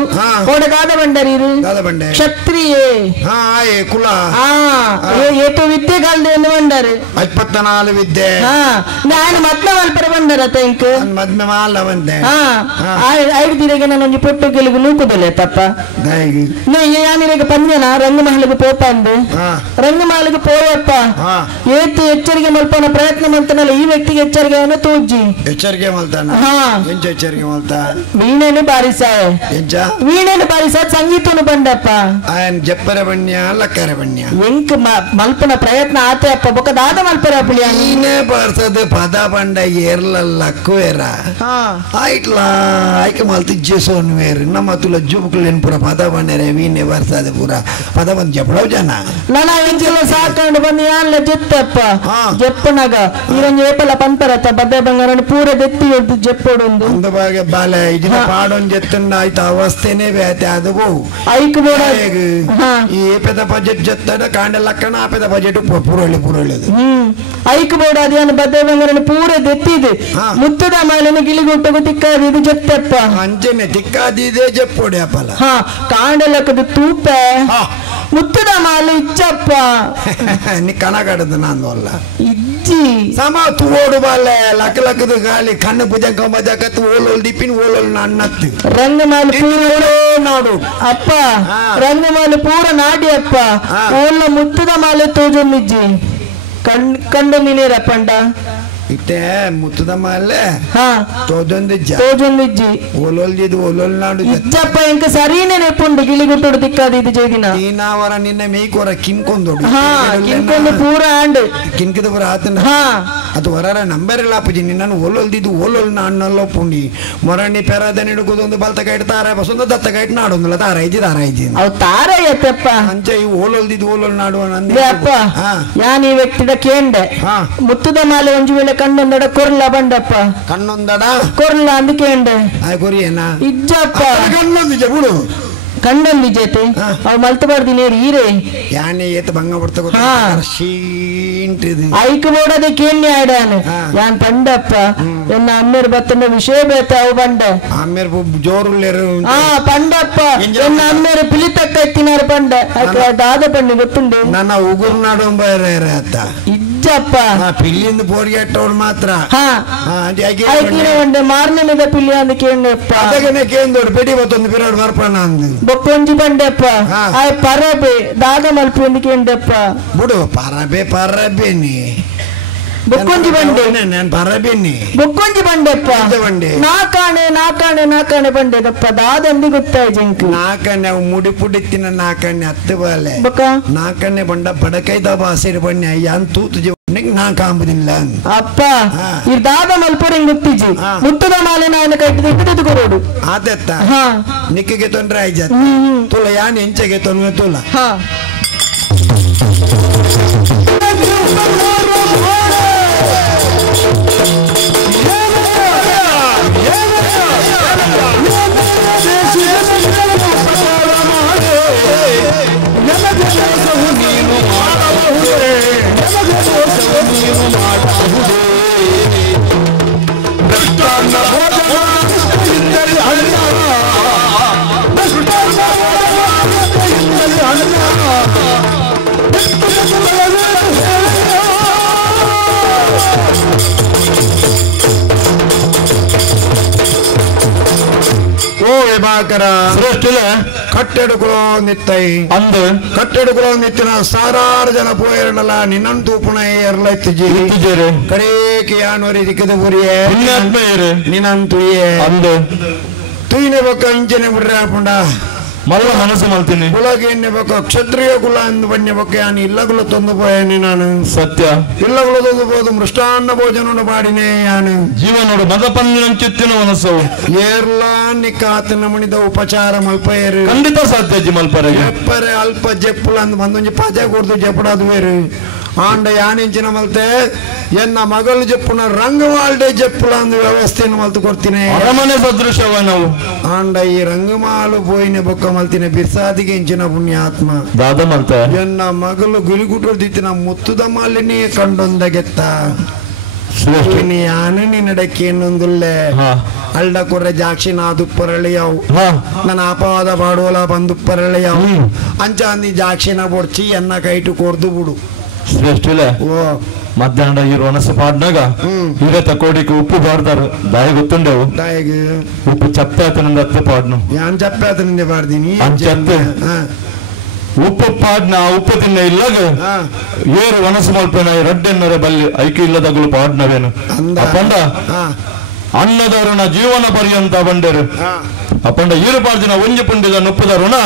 ಕೋಡೆ ದಾದ ಬಂಡರಿ ದಾದ ಬಂಡೆ ಕ್ಷತ್ರಿಯೇ ಹಾ ಆಯೆ ಕುಲ ಏಟು ವಿದ್ಯೆ ಕಾಲದ ಎಂದು ಬಂಡರು 24 ವಿದ್ಯೆ ನಾನು ಮದ್ನ ಮಲ್ಪರ ಬಂಡರ ಇಂಕ್ ಮದ್ಮೆ ಮಾಲ ಬಂದೆ ಐದು ದಿನಗೆ ನಾನು ಒಂದು ಪೊಟ್ಟು ಗೆಲುಗು ನೂಕುದಲ್ಲ ತಪ್ಪ ಯಾನಿಗೆ ಪಂದ್ಯನ ರಂಗಮಹಲಿಗೆ ಪೋಪ ಅಂದು ರಂಗಮಹಲಿಗೆ ಪೋಯಪ್ಪ ಏತು ಎಚ್ಚರಿಕೆ ಮಲ್ಪನ ಪ್ರಯತ್ನ ಮಾಡ್ತಾನಲ್ಲ ಈ ವ್ಯಕ್ತಿಗೆ ಎಚ್ಚರಿಕೆಯನ್ನು ತೋಜಿ ಎಚ್ಚರಿಕೆ ಮಲ್ತಾನ ಎಂಚ ಎಚ್ಚರಿಕೆ ಮಲ್ತಾ ವೀಣೆನು ಬಾರಿಸಾಯ ಎಂಚ ವೀಣೆನು ಬಾರಿಸ ಸಂಗೀತನು ಬಂಡಪ್ಪ ಆಯನ್ ಜಪ್ಪರೆ ಬಣ್ಯ ಲಕ್ಕರೆ ಬಣ್ಯ ಎಂಕ್ ಮಲ್ಪನ ಪ್ರಯತ್ನ ಆತೆ ಅಪ್ಪ ಬೊಕ್ಕ ದಾದ ಮಲ್ಪರ ಪುಳಿಯ ನೀನೇ ಬರ್ಸದ ಪದ ಬಂಡ ಏರ್ಲಲ್ಲ ಕುವೇರ ಆಯ್ತಲ್ಲ ಆಯ್ಕೆ ಮಲ್ತಿಜ್ಜೆ ಸೋನ್ವೇರ್ ನಮ್ಮ ತುಲ ಜುಬುಕ್ಲೇನ್ ಪುರ ಪದ ಬಂಡರೆ ವೀಣೆ ಬರ್ಸದ ಪುರ ಪದ ಬಂದ್ ಜಪಡವ್ ಜನ ನನ್ನ ಎಂಚೆಲ್ಲ ಸಾಕೊಂಡು ಬಂದು ಯಾನ್ಲ ಜೆತ್ತಪ್ಪ ಜಪ್ಪನ ಪೋನಾಗ ಈರಂಜ ಏಪಲ ಪಂಪರತ್ತ ಬದ್ದೆ ಬಂಗಾರ ಪೂರ ದೆತ್ತಿ ಹೊಡ್ದು ಜೆಪ್ಪೋಡು ಒಂದು ಬಾಗೆ ಬಾಲೆ ಇದನ್ನ ಪಾಡೊಂದು ಜೆತ್ತನ್ನ ಆಯ್ತು ಅವಸ್ಥೆನೇ ಬೇತೆ ಅದು ಐಕ್ ಬೋಡ ಈ ಏಪದ ಬಜೆಟ್ ಜೆತ್ತಡ ಕಾಂಡ ಲಕ್ಕಣ ಆಪದ ಬಜೆಟ್ ಪೂರೊಳ್ಳೆದು ಐಕ್ ಬೋಡ ಅದೇನು ಬದ್ದೆ ಬಂಗಾರ ಪೂರ ದೆತ್ತಿದೆ ಮುತ್ತದ ಮಾಲಿನ ಗಿಳಿಗೊಟ್ಟು ತಿಕ್ಕಾದಿ ಇದು ಜೆತ್ತಪ್ಪ ಅಂಚೆನೆ ತಿಕ್ಕಾದಿದೆ ಜೆಪ್ಪೋಡಿ ಅಪ್ಪಲ ಕಾಂಡ ಲಕ್ಕದ ತೂಪ ಮುತ್ತದ ಮಾಲೆ ಇಚ್ಚಪ್ಪ ನೀ ಕನಗಡದು ನಾನು ಅಲ್ಲ ಇಜ್ಜಿ ಸಮ ತೂಡು ಬಾಲೆ ಲಕ್ಕ ಲಕ್ಕದ ಗಾಲಿ ಕಣ್ಣು ಭುಜಂಕ ಮಜಾಕತ್ತು ಓಲೋಲ್ ಡಿಪಿನ್ ಓಲೋಲ್ ನನ್ನತ್ತು ರಂಗಮಾಲ ಪೂರ ನೋಡು ಅಪ್ಪ ರಂಗಮಾಲ ಪೂರ ನಾಡಿ ಅಪ್ಪ ಓಲ್ಲ ಮುತ್ತದ ಮಾಲೆ ತೋಜೊಂದಿಜ್ಜಿ ಕಂಡ ನೀನೇರಪ್ಪಂಡ ಇತ್ತೆ ಮುತ್ತದ ಮಾಲೆ ತೋಜೊಂದಿಜ್ಜಿ ಓಲೋಲ್ದಿದ್ದು ಓಲೋಲ್ ನಾಡು ಇಜ್ಜಪ್ಪ ಎಂಕ ಸರಿನೇ ನೆಪ್ಪುಂಡು ಗಿಳಿಗುಟ್ಟೋಡು ತಿಕ್ಕಾದ ಇದು ಜೈದಿನ ನೀನಾವರ ನಿನ್ನ ಮೇಯ್ಕೋರ ಕಿನ್ಕೊಂದೋಡು ಕಿನ್ಕೊಂಡು ಪೂರ ಆಂಡ್ ಕಿನ್ಕಿದ ಪೂರ ಆತನ ಅದು ಹೊರರ ನಂಬರ್ ಇಲ್ಲ ಅಪ್ಪಜಿ ನಿನ್ನನ್ನು ಓಲೋಲ್ದಿದ್ದು ಓಲೋಲ್ ನಾಣ್ಣಲ್ಲೋ ಪುಂಡಿ ಮೊರಣಿ ಪೆರದ ನಿಡುಗುದೊಂದು ಬಲ್ತ ಕೈಟ್ ತಾರ ಬಸೊಂದು ದತ್ತ ಕೈಟ್ ನಾಡೊಂದಲ್ಲ ತಾರ ಐಜಿ ಅವು ತಾರ ಎತ್ತಪ್ಪ ಅಂಚ ಇವು ಓಲೋಲ್ದಿದ್ದು ಓಲೋಲ್ ನಾಡುವ ಅಪ್ಪ ಯಾನ್ ಈ ವ್ಯಕ್ತಿದ ಕೇಂಡೆ ಮುತ್ತದ ಮಾಲೆ ಒಂಜು ವೇಳೆ ಕಣ್ಣೊಂದಡ ಕೊರ್ಲ ಬಂಡಪ್ಪ ಕಣ್ಣೊಂದಡ ಕೊರ್ಲ ಅಂದ್ ಕೇಂಡೆ ಕೊರಿಯೇನಾ ಇಜ್ಜಪ್ಪ ಕಣ್ಣೊಂದಿಜ ಬಿಡು ಕಂಡಲ್ಲಿ ಜೇತೆ ಅವ್ ಮಲ್ತಬಾರ್ದು ನೇರಿ ಈರೆ ಯಾನೆ ಏತ ಭಂಗ ಬರ್ತಾ ಶೀಂಟಿದು ಐಕ್ ಬೋಡದೆ ಕೇನ್ನೆ ಆಡಾನೆ ಯಾನ್ ಪಂಡಪ್ಪ ಎನ್ನ ಅಮ್ಮೇರ್ ಬತ್ತನ ವಿಷಯ ಬೇತ ಅವು ಬಂಡ ಅಮ್ಮೇರ್ ಜೋರುಲ್ಲೇರು ಪಂಡಪ್ಪ ಎನ್ನ ಅಮ್ಮೇರ್ ಪಿಲಿತಕ್ಕ ಎತ್ತಿನಾರು ಪಂಡ ದಾದ ಪಂಡಿ ಗೊತ್ತುಂಡು ನನ್ನ ಉಗುರು ನಾಡು ಬೇರೆ ಅತ್ತ ಇಜ್ಜಪ್ಪ ಪಿಲ್ಲಿಂದ ಬೋರ್ಗೆ ಅಟ್ಟವ್ರು ಮಾತ್ರ ಮಾರನೇ మీద ಪಿಲ್ಲಿ ಅಂದ್ ಕೇಂಡಪ್ಪ ಅದಕ್ಕೆ ಕೇಂದೋಡು ಬೆಡಿ ಮತ್ತೊಂದು ಪಿರಿಯಡ್ ಬರ್ಪಣ ಅಂದು ಬೊಕ್ಕೊಂಜಿ ಬಂಡೆಪ್ಪ ಆಯ್ ಪರಬೆ ದಾದ ಮಲ್ಪು ಅಂದ್ ಕೇಂಡಪ್ಪ ಬಿಡು ಪರಬೆ ನೀ ಬೊಕ್ಕೊಂಜಿ ಬಂಡೆ ನಾನು ಪರಬೇನಿ ಬೊಕ್ಕೊಂಜಿ ಬಂಡೆಪ್ಪ ಬಂಡೆ ನಾಕಾಣೆ ಬಂಡೆದಪ್ಪ ದಾದಂದಿ ಗೊತ್ತಾಯ್ ಜಂಕ್ ನಾಕಣ್ಣೆ ಅವು ಮುಡಿ ಪುಡಿತ್ತಿನ ನಾಕಣ್ಣೆ ಹತ್ತು ಬಾಲೆ ನಾಕಣ್ಣೆ ಬಂಡ ಬಡಕೈದ ಬಾಸೇರಿ ಬಣ್ಣೆ ಯಾನ್ ತೂತು ನಾ ಕಾಂಬುದಿಲ್ಲ ಅಪ್ಪ ಈ ದಾದ ಮಲ್ಪುರ ಗೊತ್ತಿಜ್ಜಿ ಮುತ್ತದ ಮಾಲೆ ನಾನು ಕಟ್ಟಿದ ಕೊರೋಡು ಆದತ್ತ ನಿಕ್ಕಿಗೆ ತೊಂದ್ರೆ ಆಯ್ತು ತುಲ ಯಾನ್ ಎಂಚೆಗೆ ತೊಂದ್ರೆ ತುಲ ಕಟ್ಟೆಡುಗಳು ನಿತ್ತೈ ಅಂದು ಕಟ್ಟೆಡುಗಳು ನಿತ್ತಿನ ಸಾರಾರು ಜನ ಪೋಯರನಲ್ಲ ನಿನ್ನಂತೂ ಪುನಃ ಎರಲೈತಿಜಿ ಕಡೇಕೆ ಯಾನವರಿ ದಿಕ್ಕದ ಬುರಿಯೇ ನಿನ್ನಂತೂ ಅಂದು ತುಯಿನೆ ಬೊಕ್ಕ ಇಂಚನೆ ಬಿಡ್ರೆ ಪುಂಡ ಮಲ್ಲ ಮನಸ್ಸು ಮಾಡ್ತೀನಿ ಕುಲಗೆ ಎಣ್ಣೆ ಬೇಕು ಕ್ಷತ್ರಿಯ ಕುಲ ಅಂದು ಬನ್ನಿ ಬಗ್ಗೆ ನಾನು ಇಲ್ಲಗಳು ತಂದು ಪೋಯನಿ ನಾನು ಸತ್ಯ ಇಲ್ಲಗಳು ತಂದು ಹೋದು ಮೃಷ್ಟಾನ್ನ ಭೋಜನ ಮಾಡಿನೇ ಯಾನು ಜೀವನೋಡು ಮದಪಂಚಿತ್ತಿನ ಮನಸ್ಸು ಏರ್ಲ ನಿಕ್ಕಾತನ ಮಣಿದ ಉಪಚಾರ ಮಲ್ಪೇರು ಖಂಡಿತ ಸಾಧ್ಯ ಜಿ ಮಲ್ಪರೆ ಎಪ್ಪರೆ ಅಲ್ಪ ಜೆಪ್ಪುಲ ಅಂದ್ ಬಂದೊಂಜಿ ಪಜ ಕೊಡ್ದು ಜೆಪ್ಪಡದು ಬೇರು ಆಂಡ ಯಾನಿಂಚಿನ ಮಲ್ತೆ ಎನ್ನ ಮಗಳು ಜೆಪ್ಪುನ ರಂಗಮಾಲ್ಡೆ ಜೆಪ್ಪುಲ ಅಂದ್ ವ್ಯವಸ್ಥೆಯನ್ನು ಮಲ್ತು ಕೊಡ್ತೀನಿ ಅರಮನೆ ಸದೃಶವ ನಾವು ಆಂಡ ಈ ರಂಗಮಾಲು ಪೋಯಿನ ಬೊಕ್ಕ ಮಲ್ತಿನ ಬಿರ್ಸಾದಿಗೆ ಇಂಚಿನ ಪುಣ್ಯಾತ್ಮ ದಾದ ಮಲ್ತ ಎನ್ನ ಮಗಳು ಗುಲಿಗುಟ್ಟಿನ ಮುತ್ತುದ ಮಾಲಿನಿ ಕಂಡೊಂದ ಗೆತ್ತ ಯಾನಿ ನಡಕ್ಕೆ ಇನ್ನೊಂದುಲ್ಲೆ ಅಲ್ಡ ಕೊರ್ರೆ ಜಾಕ್ಷಿ ನಾದುಪ್ಪರಳೆಯವು ನನ್ನ ಅಪವಾದ ಪಾಡೋಲ ಬಂದುಪ್ಪರಳೆಯವು ಅಂಚ ಅಂದಿ ಜಾಕ್ಷಿನ ಬೊಡ್ಚಿ ಎನ್ನ ಕೈಟು ಕೊರ್ದು ಬಿಡು ಶ್ರೇಷ್ಠ ಓ ಮಧ್ಯಾಹ್ನ ಈ ಒಣಸ ಪಾಡ್ನಾಗ ಈಗ ತಕೋಡಿಗೆ ಉಪ್ಪು ಬಾರ್ದಾರು ದಾಯಿ ಗೊತ್ತುಂಡೆವು ದಾಯಿಗೆ ಉಪ್ಪು ಚಪ್ಪೆ ಆತನಿಂದ ಅತ್ತೆ ಪಾಡ್ನು ಯಾನ್ ಚಪ್ಪೆ ಆತನಿಂದ ಬಾರ್ದೀನಿ ಉಪ್ಪು ಪಾಡ್ನ ಉಪ್ಪು ತಿನ್ನ ಇಲ್ಲಾಗ ಏರು ಒಣಸು ಮಲ್ಪೇನ ರಡ್ಡೆನ್ನರ ಬಲ್ಲಿ ಐಕೆ ಇಲ್ಲದಾಗಲು ಪಾಡ್ನವೇನು ಅಪ್ಪಂಡ ಅನ್ನದವರನ ಜೀವನ ಪರ್ಯಂತ ಬಂಡರು ಅಪ್ಪಂಡ ಈರುಪಾರ್ಜಿನ ಒಂಜಿ ಪುಂಡಿದ ನುಪ್ಪದ ಋಣ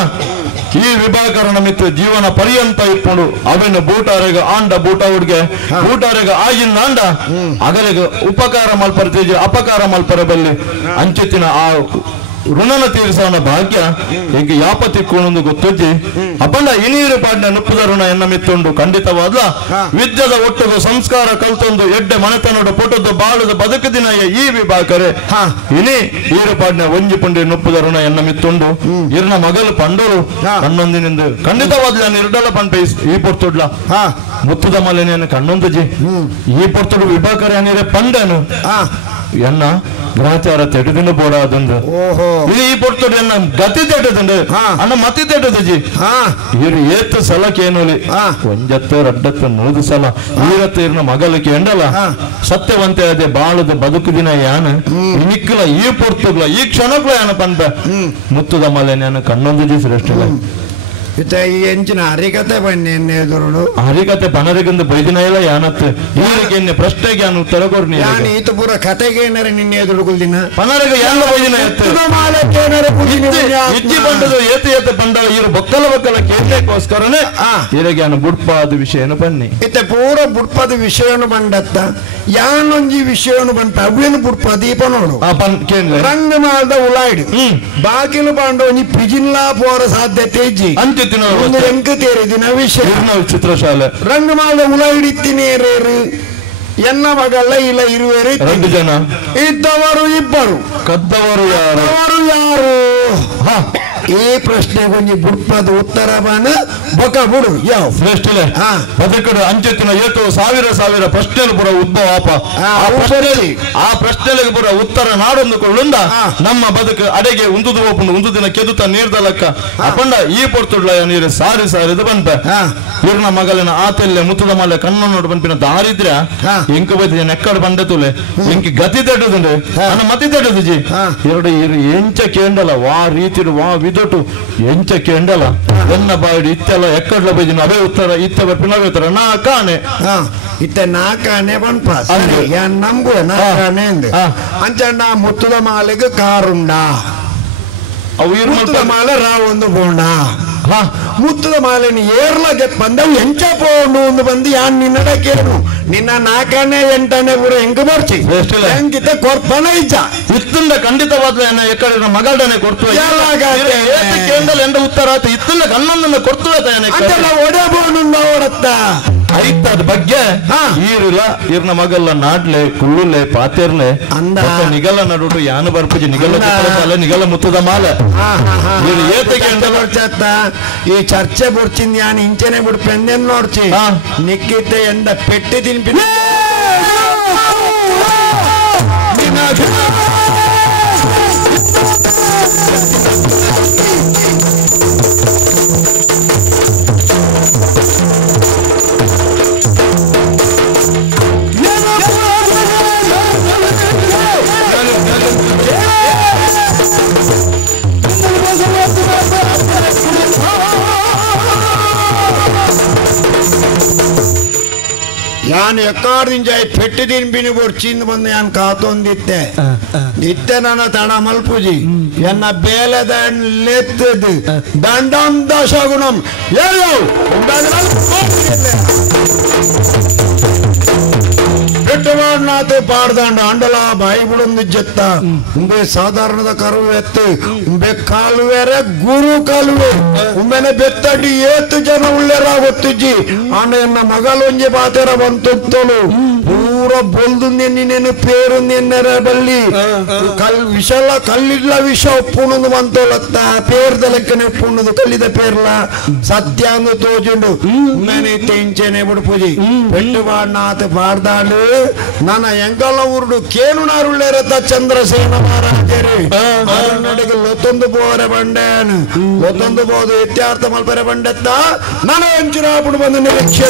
ಈ ವಿಭಾಕರಣ ಮಿತ್ರ ಜೀವನ ಪರ್ಯಂತ ಇಪ್ಪುಂಡು ಅವೇನು ಬೂಟಾರೆಗ ಆಂಡ ಬೂಟ ಹುಡ್ಗೆ ಬೂಟಾರೆಗ ಆಗಿನ ಆಂಡ ಅಗಲಿಗೆ ಉಪಕಾರ ಮಲ್ಪರ ಅಪಕಾರ ಮಲ್ಪರ ಬಲ್ಲಿ ಅಂಚೆತ್ತಿನ ಆ ಋಣನ ತೀರಿಸವನ ಭಾಗ್ಯ ಈಗ ಯಾಪತಿ ಕೂಣೊಂದು ಗೊತ್ತಜ್ಜಿ ಅಪ್ಪಂಡ ಇನೀರು ಪಾಡ್ನ ನುಪ್ಪದ ಋಣ ಎನ್ನ ಮಿತ್ತುಂಡು ಖಂಡಿತವಾದ ವಿದ್ಯದ ಒಟ್ಟದು ಸಂಸ್ಕಾರ ಕಲ್ತೊಂದು ಎಡ್ಡೆ ಮನೆತನೋಡು ಪುಟದ್ದು ಬಾಳದ ಬದುಕದಿನ ಈ ವಿಭಾಕರೆ ಇನಿ ಈರು ಪಾಡ್ನ ಒಂಜಿ ಪುಂಡಿ ನುಪ್ಪದ ಋಣ ಎನ್ನ ಮಿತ್ತುಂಡು ಇರ್ನ ಮಗಲು ಪಂಡರು ಕಣ್ಣೊಂದಿನಿಂದ ಖಂಡಿತವಾದ ನಾನು ಇರ್ಡಲ ಪಂಪೆ ಈ ಪೊರ್ತುಡ್ಲ ಮುತ್ತದ ಮಲೆನೇನು ಕಣ್ಣೊಂದಜಿ ಈ ಪೊರ್ತುಡು ವಿಭಾಕರೆ ಅನಿರೆ ಪಂಡನು ಎನ್ನ ಗ್ರಹಚಾರ ತೆಟದಿಂದ ಬೋಡಾದಂದು ಇದು ಈ ಪೊರ್ತುಡು ಎನ್ನ ಗತಿ ತೆಟದಂಡು ಅನ್ನ ಮತಿ ತೆಟದಜಿ ಇರು ಏತ್ತು ಸಲ ಕೇನೋಲಿ ಒಂಜತ್ತು ರಡ್ಡತ್ತು 100 ಸಲ ಈರತ್ತು ಇರ್ನ ಮಗಲಿಕ್ಕೆ ಎಂಡಲ ಸತ್ಯವಂತೆ ಅದೇ ಬಾಳದ ಬದುಕು ದಿನ ಯಾನ ಇನಿಕ್ಕಲ ಈ ಪೊರ್ತುಗ್ಲ ಈ ಕ್ಷಣಕ್ಲ ಯಾನ ಪಂಪ ಮುತ್ತದ ಮಲೆನೇನು ಕಣ್ಣೊಂದಜಿ ಶ್ರೇಷ್ಠ ಈ ಎಂಚಿನ ಹರಿಕತೆ ಬನ್ನಿ ಎದುರುಡು ಹರಿಕತೆ ಪನರಿಗಿಂದ ಬೈದಿನ ಇಲ್ಲ ಯಾನತ್ತೆ ಈರಿಗೆ ಪ್ರಶ್ನೆಗೆ ನಾನು ಉತ್ತರ ಕೊರ್ನಿ ಈತ ಪೂರ ಕತೆಗೆ ಏನಾರ ನಿನ್ನೆ ಎದುರುಗುಲ್ದಿನ ಪನರಿಗೆ ಯಾನ ಬೈದಿನ ಇಜ್ಜಿ ಬಂಡದು ಏತ ಬಂಡ ಇರು ಬೊಕ್ಕಲ ಕೇಳಲಿಕ್ಕೋಸ್ಕರನೇ ಈರಿಗೆ ನಾನು ಬುಡ್ಪಾದ ವಿಷಯನು ಬನ್ನಿ ಇತ್ತೆ ಪೂರ ಬುಡ್ಪಾದ ವಿಷಯನು ಬಂಡತ್ತ ಯಾನೊಂಜಿ ವಿಷಯನು ಬಂಟ ಅವೇನು ಬುಡ್ಪ ದೀಪ ನೋಡು ರಂಗ ಮಾಲ್ದ ಉಲಾಯ್ಡು ಬಾಕಿಲು ಬಾಂಡ ಒಂಜಿ ಪಿಜಿನ್ಲಾ ಪೋರ ಸಾಧ್ಯತೆ ಇಜ್ಜಿ ಎಂಕ ತೇರಿದಿನ ವಿಷಯ ಚಿತ್ರಶಾಲೆ ರಂಗ ಮಾಲ್ದ ಉಲಾಯ್ಡಿತ್ತಿನೇರೇರು ಎನ್ನ ಮಗಲ್ಲ ಇಲ್ಲ ಇರುವೇರು 2 ಜನ ಇದ್ದವರು ಇಬ್ಬರು ಕದ್ದವರು ಯಾರು ಈ ಪ್ರಶ್ನೆ ಕೊಂಚ ಬುಡ್ಪದ ಉತ್ತರ ಬಾನ ಬೊಕ ಬುಡು ಯಾವ ಶ್ರೇಷ್ಠಲೆ ಬದುಕಡು ಅಂಚೆತ್ತಿನ ಏತು ಸಾವಿರ ಪ್ರಶ್ನೆలు ಪುರ ಉದ್ಭವ ಆ ಪ್ರಶ್ನೆಗಳಿಗೆ ಪುರ ಉತ್ತರ ನಾಡೊಂದು ಕೊಳ್ಳುಂದ ನಮ್ಮ ಬದುಕು ಅಡೆಗೆ ಉಂದುದು ಓಪುಂಡು ಉಂದು ದಿನ ಕೆದುತ ನೀರ್ದಲಕ್ಕ ಅಪ್ಪಂಡ ಈ ಪೊರ್ತುಡ್ಲ ನೀರು ಸಾರಿದು ಬಂತ ಇವ್ರನ ಮಗಲಿನ ಆತೆಲ್ಲೆ ಮುತ್ತದ ಮಲೆ ಕಣ್ಣ ನೋಡು ಬಂಪಿನ ದಾರಿದ್ರ್ಯ ಇಂಕ ಬೈದ ನೆಕ್ಕಡು ಬಂಡೆತುಲೆ ಇಂಕಿ ಗತಿ ತಟ್ಟದುಂಡು ಅನ್ನ ಮತಿ ತಟ್ಟದುಜಿ ಎರಡು ಎಂಚ ಕೇಂಡಲ ವಾ ರೀತಿಡು ವಾ ವಿದೊಟ್ಟು ಎಂಚ ಕೇಂಡಲ ಎನ್ನ ಬಾಡಿ ಇತ್ತೆಲ್ಲ ಎಕ್ಕಡ್ಲ ಬೈದಿನ ಅವೇ ಉತ್ತರ ಇತ್ತ ಬರ್ಪಿನ ಉತ್ತರ ನಾ ಕಾಣೆ ಇತ್ತ ನಾಕಾನೆ ಬನ್ಪ ನಮ್ಗೂ ನಾಕಾನೆ ಅಂಚಣ್ಣ ಮುತ್ತದ ಮಾಲೆಗೆ ಕಾರುಂಡ ಮುತ್ತದ ಮಾಲೆ ರಾವೊಂದು ಬೋಂಡ ಮುತ್ತದ ಮಾಲೆನಿ ಏರ್ಲಾಗೆ ಬಂದವು ಎಂಚ ಪೋಂಡು ಒಂದು ಬಂದು ಯಾನ್ ನಿನ್ನಡ ಕೇಳು ನಿನ್ನ ನಾಕನೇ 8ನೇ ಪೂರ ಹೆಂಗ ಬರ್ಚಿ ಹೆಂಗಿತ ಕೊರ್ಪನ ಇಜ್ಜ ಇತ್ತುಂಡ ಖಂಡಿತವಾದ ಎಕ್ಕಡ ಮಗಲ್ಡನೆ ಕೊಡ್ತು ಕೇಂದ್ರ ಎಂದ ಉತ್ತರ ಆಯ್ತು ಇತ್ತುಂಡ ಕಣ್ಣೊಂದನ್ನ ಕೊಡ್ತು ಒಡೆ ಬೋಂಡು ಓಡತ್ತ ಐತದ ಬಗ್ಗೆ ಈರಿಲ್ಲ ಇರ್ನ ಮಗಲ್ಲ ನಾಡ್ಲೆ ಕುಳ್ಳುಲೆ ಪಾತೆರ್ಲೆ ಅಂದ ನಿಗಲ ನಡುಟು ಯಾನು ಬರ್ಪುಜಿ ನಿಗಲ ಮುತ್ತದ ಮಾಲ ಈ ಚರ್ಚೆ ಬುಡ್ಚಿಂದ ಯಾನ್ ಇಂಚನೆ ಬಿಡು ಪೆಂದೆನ್ ನೋಡ್ಚಿ ನಿಕ್ಕಿದ್ದೆ ಎಂದ ಪೆಟ್ಟಿ ತಿನ್ಪಿ ನಾನು ಎಕ್ಕಾಡ್ದಿಂದ ಪೆಟ್ಟಿ ತಿನ್ಬಿನಿ ಬೊಡ್ಚಿಂದ ಬಂದು ಯಾನ್ ಕಾತೊಂದಿತ್ತೆ ಇತ್ತೆ ನನ್ನ ತಣ ಮಲ್ಪುಜಿ ಎನ್ನ ಬೇಲೆದ ಲೆತ್ತದು ದಂಡಂ ದಶಗುಣಂ ಹೇಳು பெற்றவாடு பாடுதாண்டு அண்டலா பயபுடுந்து ஜெத்தா உங்க சாதாரணத கருவு எத்து உங்க காಲು வேற ಗುರು ಕಾಲುವೆ ಉಮ್ಮೆನೆ ಬೆತ್ತಡಿ ಏತು ಜನ ಉಳ್ಳೆರ ಗೊತ್ತಿಜ್ಜಿ ಆಂಡ ಎನ್ನ ಮಗಳೊಂಜೆ ಬಾತೆರ ಬಂತೊತ್ತಲು ಪೂರ ಬೊಲ್ದು ನೆನ್ನಿನೇನು ಪೇರು ನೆನ್ನೆರ ಬಲ್ಲಿ ವಿಷಲ್ಲ ಕಲ್ಲಿಡ್ಲ ವಿಷ ಉಪ್ಪುಣದು ಬಂತೋಲತ್ತ ಪೇರ್ದ ಲೆಕ್ಕನೆ ಉಪ್ಪುಣದು ಕಲ್ಲಿದ ಪೇರ್ಲ ಸತ್ಯ ಅಂದು ತೋಜುಂಡು ಉಮ್ಮೆನೆ ತೆಂಚೆನೆ ಬಿಡ್ಪುಜಿ ಪೆಟ್ಟುವಾಡ್ ನಾತ ಪಾಡ್ದಾಳು ನನ್ನ ಎಂಕಲ್ಲ ಊರುಡು ಕೇನುನಾರುಳ್ಳೇರತ್ತ ಚಂದ್ರಸೇನ ಮಹಾರಾಜರು ನಡಿಗೆ ಲೊತ್ತೊಂದು ಬೋರೆ ಬಂಡೇನು ಲೊತ್ತೊಂದು ಬೋದು ಇತ್ಯಾರ್ಥ ಮಲ್ಪರೆ ಬಂಡೆತ್ತ ನನ್ನ ಎಂಚಿರಾಪುಡು ಬಂದು ನಿರೀಕ್ಷೆ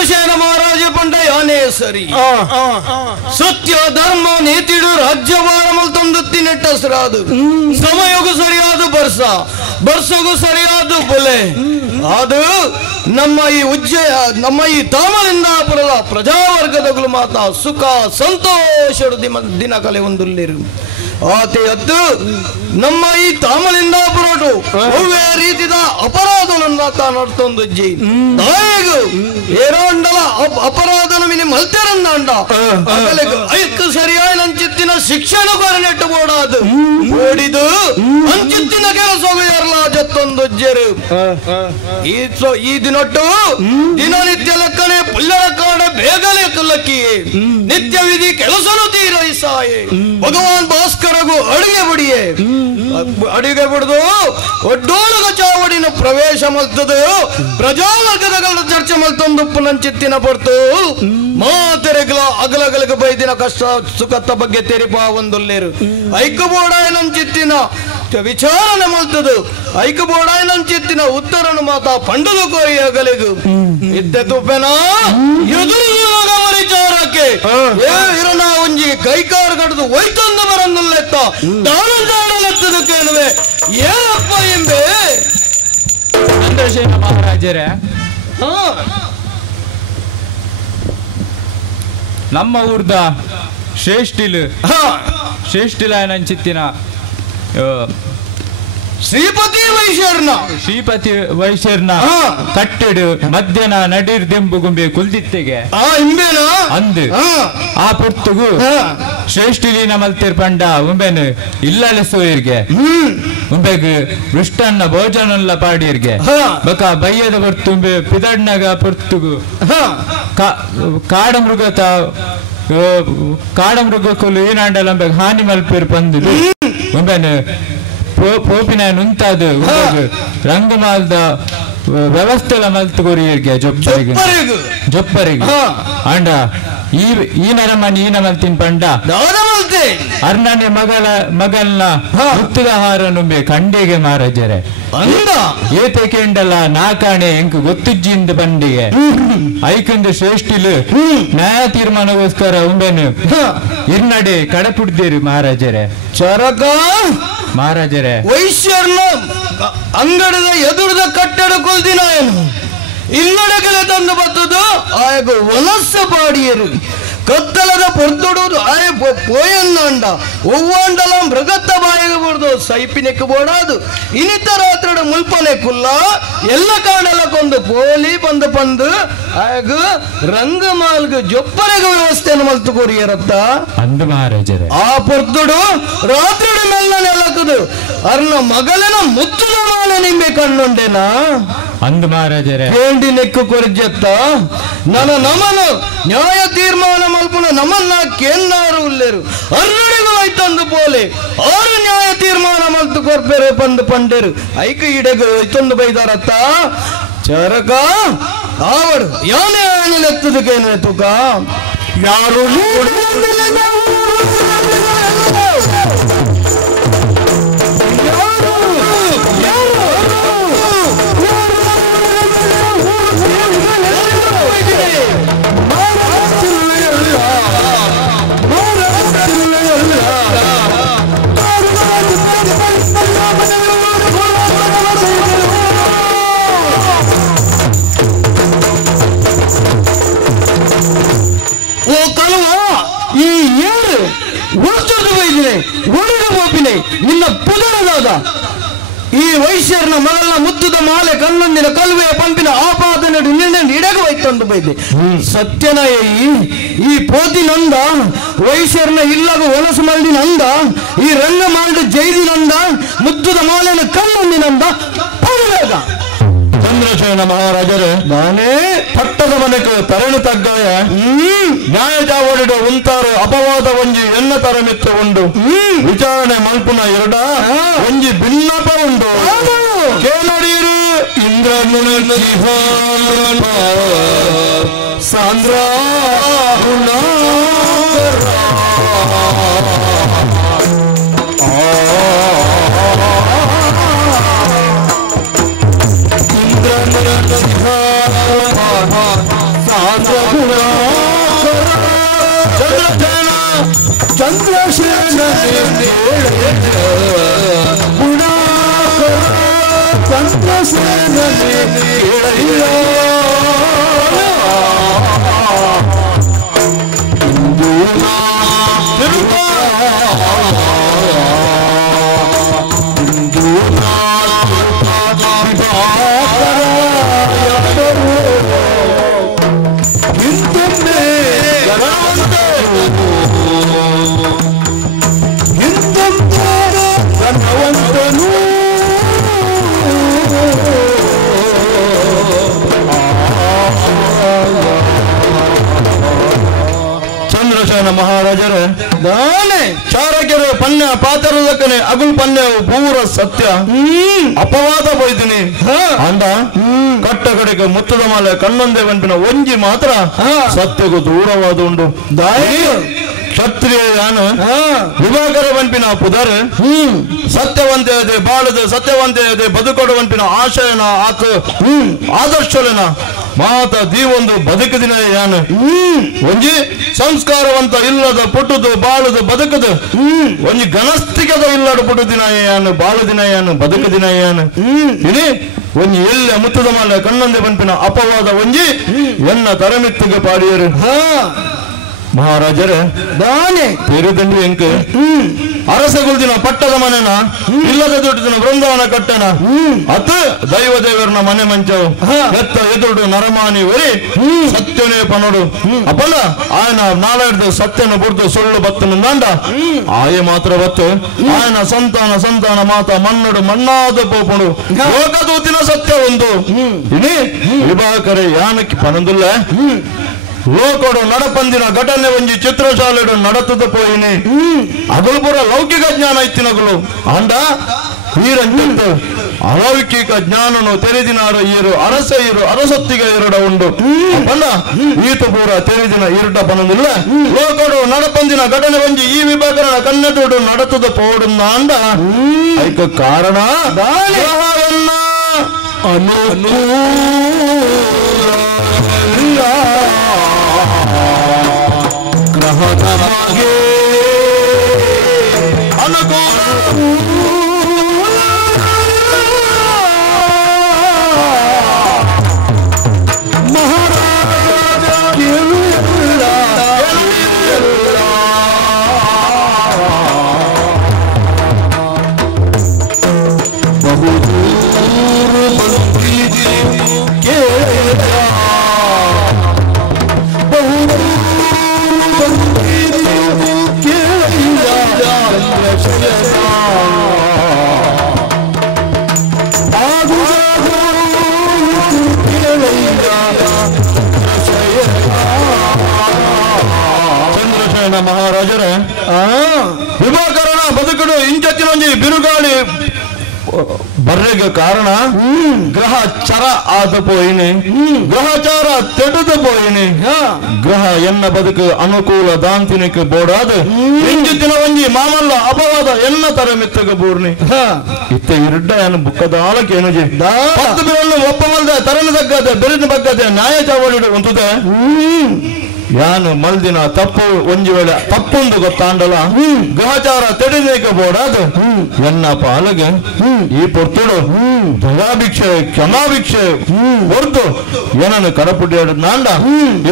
ಚಂದ್ರಶೇನ ಮಹಾರಾಜ ಪಂಡ ಯಾನೇ ಸರಿ ಸತ್ಯ ಧರ್ಮ ನೀತಿಡು ರಾಜ್ಯಭಾರ ಮಲ್ತೊಂದು ತಿನ್ನೆಟ್ಟಸರಾದು ಸಮಯಗೂ ಸರಿಯಾದ ಬರ್ಸಗೂ ಸರಿಯಾದ ಬೆಲೆ ಅದು ನಮ್ಮ ಈ ತಾಮಲಿಂದಾಪುರದ ಪ್ರಜಾವರ್ಗದಗಳು ಮಾತ್ರ ಸುಖ ಸಂತೋಷ ದಿನ ಕಲೆ ಒಂದುಲ್ಲಿರು ಆತೆ ಅದ್ದು ನಮ್ಮ ಈ ತಾಮಲಿಂದಾಪುರಟು ಒವ್ವೇ ರೀತಿದ ಅಪರಾಧಗಳನ್ನು ನಡ್ತೊಂದು ಏರೋಂಡಲ ಅಪರಾಧನ ಮಿನಿ ಮಲ್ತೆರಂದಾಂಡ ಐಕ್ ಸರಿಯಾದ ಅಂಚಿತ್ತಿನ ಶಿಕ್ಷಣ ಕೊರನೆಟ್ಟು ಬೋಡಾದು ಓಡಿದು ಅಂಚಿತ್ತಿನ ಕೆಲಸ ಜತ್ತೊಂದು ಈ ದಿನೊಟ್ಟು ದಿನನಿತ್ಯ ಲೆಕ್ಕನೆ ಪುಲ್ಲರ ಕಾಡ ಬೇಗನೆ ಕಲ್ಲಕ್ಕಿ ನಿತ್ಯ ವಿಧಿ ಕೆಲಸನು ತೀರೈಸಾಯೆ ಭಗವಾನ್ ಭಾಸ್ಕರಗೂ ಅಡಿಗೆ ಬಿಡುದು ಒಡ್ಡೋಳಗ ಚಾವಡಿನ ಪ್ರವೇಶ ಮಲ್ತದು ಪ್ರಜಾವರ್ಗದ ಚರ್ಚೆ ಮಲ್ತೊಂದು ನಂಚಿತ್ತಿನ ಪಡ್ತು ಮಾತೆರೆಗಳ ಅಗಲಗಲಗ ಬೈದಿನ ಕಷ್ಟ ಸುಖದ ಬಗ್ಗೆ ತೆರಿಪ ಒಂದೊಲ್ಲೇರು ಐಕಬೋಡಾಯ ನಂಚಿತ್ತಿನ ವಿಚಾರಣೆ ಮಲ್ತದು ಐಕಬೋಡಾಯ ನಂಚಿತ್ತಿನ ಉತ್ತರನು ಮಾತಾ ಪಂಡದು ಕೋರಿಯ ಗಲಿಗು ಇದ್ದೆ ತುಪ್ಪೆನ ಎದುರು ವಿಚಾರಕ್ಕೆ ಇರನ ಒಂಜಿ ಕೈಕಾರು ಕಡದು ಒಯ್ತೊಂದು ಬರಂದುಲ್ಲೆತ್ತ ದಾನದಾಡಲೆತ್ತದು ಕೇಳುವೆ ಏನಪ್ಪ ಎಂಬೆ ಚಂದ್ರಶೇನ ಮಹಾರಾಜರೇ ನಮ್ಮ ಊರ್ದ ಶ್ರೇಷ್ಠಿಲ ನಂಚಿತ್ತಿನ ಶ್ರೀಪತಿ ವೈಶ್ಯರ್ನ ಕಟ್ಟೆಡು ಮಧ್ಯಾಹ್ನ ನಡೀರ್ ದೆಂಬು ಗುಂಬೆ ಕುಲ್ದಿತ್ತೆಗೆ ಅಂದು ಆ ಪುರ್ತುಗು ಶ್ರೇಷ್ಠಿಲಿನ ಮಲ್ತಿರ್ ಪಂಡ ಉಂಬೆನು ಇಲ್ಲಲೆಸೋಯಿರ್ಗೆ ಉಂಬೆಗ್ ವೃಷ್ಟನ್ನ ಭೋಜನಲ್ಲ ಪಾಡಿರ್ಗೆ ಬಕ ಬಯ್ಯದ ಬರ್ತುಂಬೆ ಪಿದಡ್ನಗ ಪುರ್ತುಗು ಕಾಡ ಮೃಗಕ್ಕಲು ಏನಾಂಡಲಂಬೆಗ್ ಹಾನಿ ಮಲ್ಪಿರ್ ಪಂದುದು ಉಂಬೆನು ಪೋಪಿನ ನುಂತಾದು ರಂಗಮಾಲ್ದ ವ್ಯವಸ್ಥೆಲ ಮಲ್ತುಗೋರಿಗೆ ಜೊಪ್ಪರಿಗೆ ಅಂಡ ಈ ನರಮನಿ ಈನ ಮಲ್ತಿನ ಪಂಡ ಅರ್ಣನೆ ಮಗಲ್ನ ಮುತ್ತುದ ಹಾರ ನುಂಬೆ ಕಂಡೆಗೆ ಮಾರಜರೆ ಏತೆ ಕೆಂಡಲ ನಾಕಾಣೆ ಎಂಕ್ ಗೊತ್ತುಜ್ಜಿಂದ ಬಂಡಿಗೆ ಐಕಂದು ಶ್ರೇಷ್ಠಿಲು ನ್ಯಾಯ ತೀರ್ಮಾನಗೋಸ್ಕರ ಉಂಬೆನು ಇರ್ನಡೆ ಕಡಪುಡ್ದೇರು ಮಹಾರಾಜರೇ ಚರಕ ಮಹಾರಾಜರೇ ವೈಶ್ಯರ್ನ ಅಂಗಡದ ಎದುರದ ಕಟ್ಟಡ ಕೊಲ್ದಿನ ಏನು ಇಲ್ಲಡಗಲೆ ತಂದು ಬತ್ತದು ಆಯಗ ವಲಸ್ಸ ಪಾಡಿಯರು ಕತ್ತಲದ ಪೊರ್ತುಡುವುದು ಆಯ ಪೋಯನ್ನಂಡ ಒವ್ವಂಡಲ ಮೃಗತ್ತ ಬಾಯಿಗೆ ಬಿಡ್ದು ಸೈಪಿನೆಕ್ ಬೋಡಾದು ಇನಿತ ರಾತ್ರಿಡ ಮುಲ್ಪನೆ ಕುಲ್ಲ ಎಲ್ಲ ಕಾಣಲ ಕೊಂದು ಪೋಲಿ ಪಂದು ಆಯಗ ರಂಗಮಾಲ್ಗ ಜೊಪ್ಪರೆಗ ವ್ಯವಸ್ಥೆಯನ್ನು ಮಲ್ತು ಕೋರಿಯರತ್ತ ಅಂದು ಮಹಾರಾಜರೇ ಆ ಪೊರ್ತುಡು ರಾತ್ರಿಡ ಮೆಲ್ಲನೆ ಲಕ್ಕದು ಅರ್ನ ಮಗಲನ ಮುತ್ತುದ ಮಾಲೆ ನಿಂಬೆ ಕಣ್ಣುಂಡೆನಾ ಅಂದು ಮಹಾರಾಜರೇ ಬೇಂಡಿ ನೆಕ್ಕು ಕೊರಜತ್ತ ನಮನ ನ್ಯಾಯ ತೀರ್ಮಾನ ಮಲ್ಪುನ ನಮನ್ನ ಕೇನ್ನಾರು ಉಲ್ಲೇರು ಅರ್ನಡಿಗೂ ಐತಂದು ಪೋಲೆ ಆರು ನ್ಯಾಯ ತೀರ್ಮಾನ ಮಲ್ತು ಕೊರ್ಪೆರು ಪಂಡೆರು ಐಕ ಇಡೆಗು ಐತೊಂದು ಬೈದಾರತ್ತ ಚರಕ ಆವಡು ಯಾನೇ ಆಣಿಲೆತ್ತದಕ್ಕೇನು ತುಕ ಯಾರು ನಿನ್ನ ಪುದರದಾದ ಈ ವೈಶ್ಯರ್ನ ಮಗಳ ಮುತ್ತುದ ಮಾಲೆ ಕಲ್ಲೊಂದಿನ ಕಲ್ವೆಯ ಪಂಪಿನ ಆಪಾದನೆ ಇಡಗ ವೈತಂದು ಬೈದೆ ಸತ್ಯನ ಈ ಪೋದಿನಂದ ವೈಶ್ಯರ್ನ ಇಲ್ಲಗ ಹೊಲಸು ಮಲ್ದಿನಂದ ಈ ರಂಗ ಮಾಲ್ಡ ಜೈದಿನಂದ ಮುತ್ತುದ ಮಾಲೆನ ಕಲ್ಲೊಂದಿನಂದ ಪೌವೇದ ಚಂದ್ರಶೇನ ಮಹಾರಾಜರೇ ನಾನೇ ಪಟ್ಟದ ಮನೆಗೆ ತರಣಿ ತಗ್ಗಾಯ ನ್ಯಾಯ ಜಾವಡಿಡ ಉಂತಾರು ಅಪವಾದ ಒಂಜಿ ಎನ್ನ ತರ ಮಿತ್ರ ಉಂಡು ವಿಚಾರಣೆ ಮಲ್ಪುನ ಎರಡ ಒಂಜಿ ಭಿನ್ನಪ ಉಂಡು ಕೇಳಡಿಯರು ಇಂದ್ರ ಸಾಂದ್ರ ಸಾಂದ್ರ ಚಂದ್ರಶೇನ ಚಂದ್ರಶೇನ ಚಂದ್ರಶೇನ ಮಹಾರಾಜರೇ, ನಾನೇ ಚಾರಕೆರೆ ಪನ್ಯ ಪಾತರದಕ್ಕನೆ ಅಗುಲ್ ಪನ್ಯವು ಪೂರ ಸತ್ಯ ಅಪವಾದ ಬೈದಿನಿ ಅಂದ ಕಟ್ಟ ಕಡೆಗೆ ಮುತ್ತದ ಮಾಲೆ ಕಣ್ಣೊಂದೇ ಬಂಪಿನ ಒಂಜಿ ಮಾತ್ರ ಸತ್ಯಗೂ ದೂರವಾದ ಉಂಡು ಕ್ಷತ್ರಿಯ ಯಾನು ವಿಭಾಗರ ಬಂಪಿನ ಪುದರ್ ಸತ್ಯವಂತೆ ಇದೆ ಬಾಳದು ಸತ್ಯವಂತೆ ಇದೆ ಬದುಕೊಡುವಂಪಿನ ಆಶಯನ ಆತ ಆದರ್ಶನ ಮಾತ ದೀವೊಂದು ಬದುಕದಿನ ಯಾನು ಒಂಜಿ ಸಂಸ್ಕಾರವಂತ ಇಲ್ಲದ ಪುಟ್ಟದು ಬಾಳದು ಬದುಕದು ಒಂಜಿ ಗಣಸ್ತಿಗದ ಇಲ್ಲದ ಪುಟ್ಟದಿನ ಯಾನು ಬಾಳದಿನ ಯಾನು ಬದುಕದಿನ ಯಾನು ಇನಿ ಒಂಜಿ ಎಲ್ಲ ಮುತ್ತದ ಮಾಲೆ ಕಣ್ಣೊಂದೆ ಬಂಪಿನ ಅಪವಾದ ಒಂಜಿ ಎನ್ನ ತರಮಿತ್ತಿಗೆ ಪಾಡಿಯರು ಮಹಾರಾಜರೇ ದಾನೆ ತಿರುದಂಡಿ ಎಂಕ ಅರಸಗುಲ್ದಿನ ಪಟ್ಟದ ಮನೆನ ಇಲ್ಲದ ದುಡ್ಡಿನ ಬೃಂದಾವನ ಕಟ್ಟನ ಅತ್ ದೈವ ದೇವರನ ಮನೆ ಮಂಚವು ಎತ್ತ ಎದುರು ನರಮಾನಿ ಒರಿ ಸತ್ಯನೇ ಪನೋಡು ಅಪ್ಪಲ್ಲ ಆಯನ ನಾಳೆಡ್ದು ಸತ್ಯನ ಬುಡ್ದು ಸುಳ್ಳು ಬತ್ತನ ದಾಂಡ ಆಯ ಮಾತ್ರ ಬತ್ತು ಆಯನ ಸಂತಾನ ಮಾತ ಮಣ್ಣುಡು ಮಣ್ಣಾದ ಪೋಪುಡು ಲೋಕದೂತಿನ ಸತ್ಯ ಒಂದು ಇನಿ ವಿಭಾಕರೆ ಯಾನಕ್ಕೆ ಪನಂದುಲ್ಲ ಲೋಕಡು ನಡಪಂದಿನ ಘಟನೆ ಒಂಜಿ ಚಿತ್ರಶಾಲೆಡು ನಡತದ ಪೋಯಿನಿ ಅಗಲು ಪೂರ ಲೌಕಿಕ ಜ್ಞಾನ ಇತ್ತಿನಗಲು ಅಂಡ ಈರಂತ ಅಲೌಕಿಕ ಜ್ಞಾನನು ತೆರೆದಿನಾರ ಈರು ಅರಸ ಇರು ಅರಸೊತ್ತಿಗೆ ಇರುಡ ಉಂಡು ಅಲ್ಲ ಈತ ಪೂರ ತೆರೆದಿನ ಇರುಡ ಪನದಿಲ್ಲ ಲೋಕಡು ನಡಪಂದಿನ ಘಟನೆ ಒಂಜಿ ಈ ವಿಭಾಗನ ಕನ್ನಡೋಡು ನಡತದ ಪೋಡು ಅಂಡ ಐಕ ಕಾರಣ ಗ್ರಹದ ಮಗೆ ಅನುಕೂಲ ಮಹಾರಾಜರೇ ವಿಭಾಕರಣ ಬದುಕಡು ಇಂಚತ್ತಿನೊಂಜಿ ಬಿರುಗಾಳಿ ಬರ್ರೆಗೆ ಕಾರಣ ಗ್ರಹ ಚರ ಆದ ಪೋಯಿನಿ ಗ್ರಹಚಾರ ತೆಟದ ಪೋಯಿನಿ ಗ್ರಹ ಎನ್ನ ಬದುಕು ಅನುಕೂಲ ದಾಂತಿನಿಕ ಬೋಡಾದ ಇಂಚಿತ್ತಿನ ಒಂಜಿ ಮಾಮಲ್ಲ ಅಪವಾದ ಎನ್ನ ತರ ಮಿತ್ತಗ ಬೂರ್ನಿ ಇತ್ತ ಇರುಡ್ಡ ಏನು ಬುಕ್ಕದ ಆಲಕೇನುಜಿ ಪತ್ತು ಬಿರನ್ನು ಒಪ್ಪ ಮಲ್ದ ತರನ ತಗ್ಗದೆ ಬೆರಿನ ಬಗ್ಗದೆ ನ್ಯಾಯ ಚಾವಳಿಡು ಒಂದುದೆ ಯಾನು ಮಲ್ದಿನ ತಪ್ಪು ಒಂಜಿ ವೇಳೆ ತಪ್ಪೊಂದು ಗೊತ್ತಾಂಡಲ ಗ್ರಹಚಾರ ತೆಡಿನೇಕ ಬೋಡಾದು ಎನ್ನ ಪಾಲಗೆ ಈ ಪೊರ್ತುಡು ದಯಾಭಿಕ್ಷೆ ಕ್ಷಮಾಭಿಕ್ಷೆ ಹೊರ್ದು ಏನನ್ನು ಕರಪುಟ್ಟಿಯಾಡ ನಾಂಡ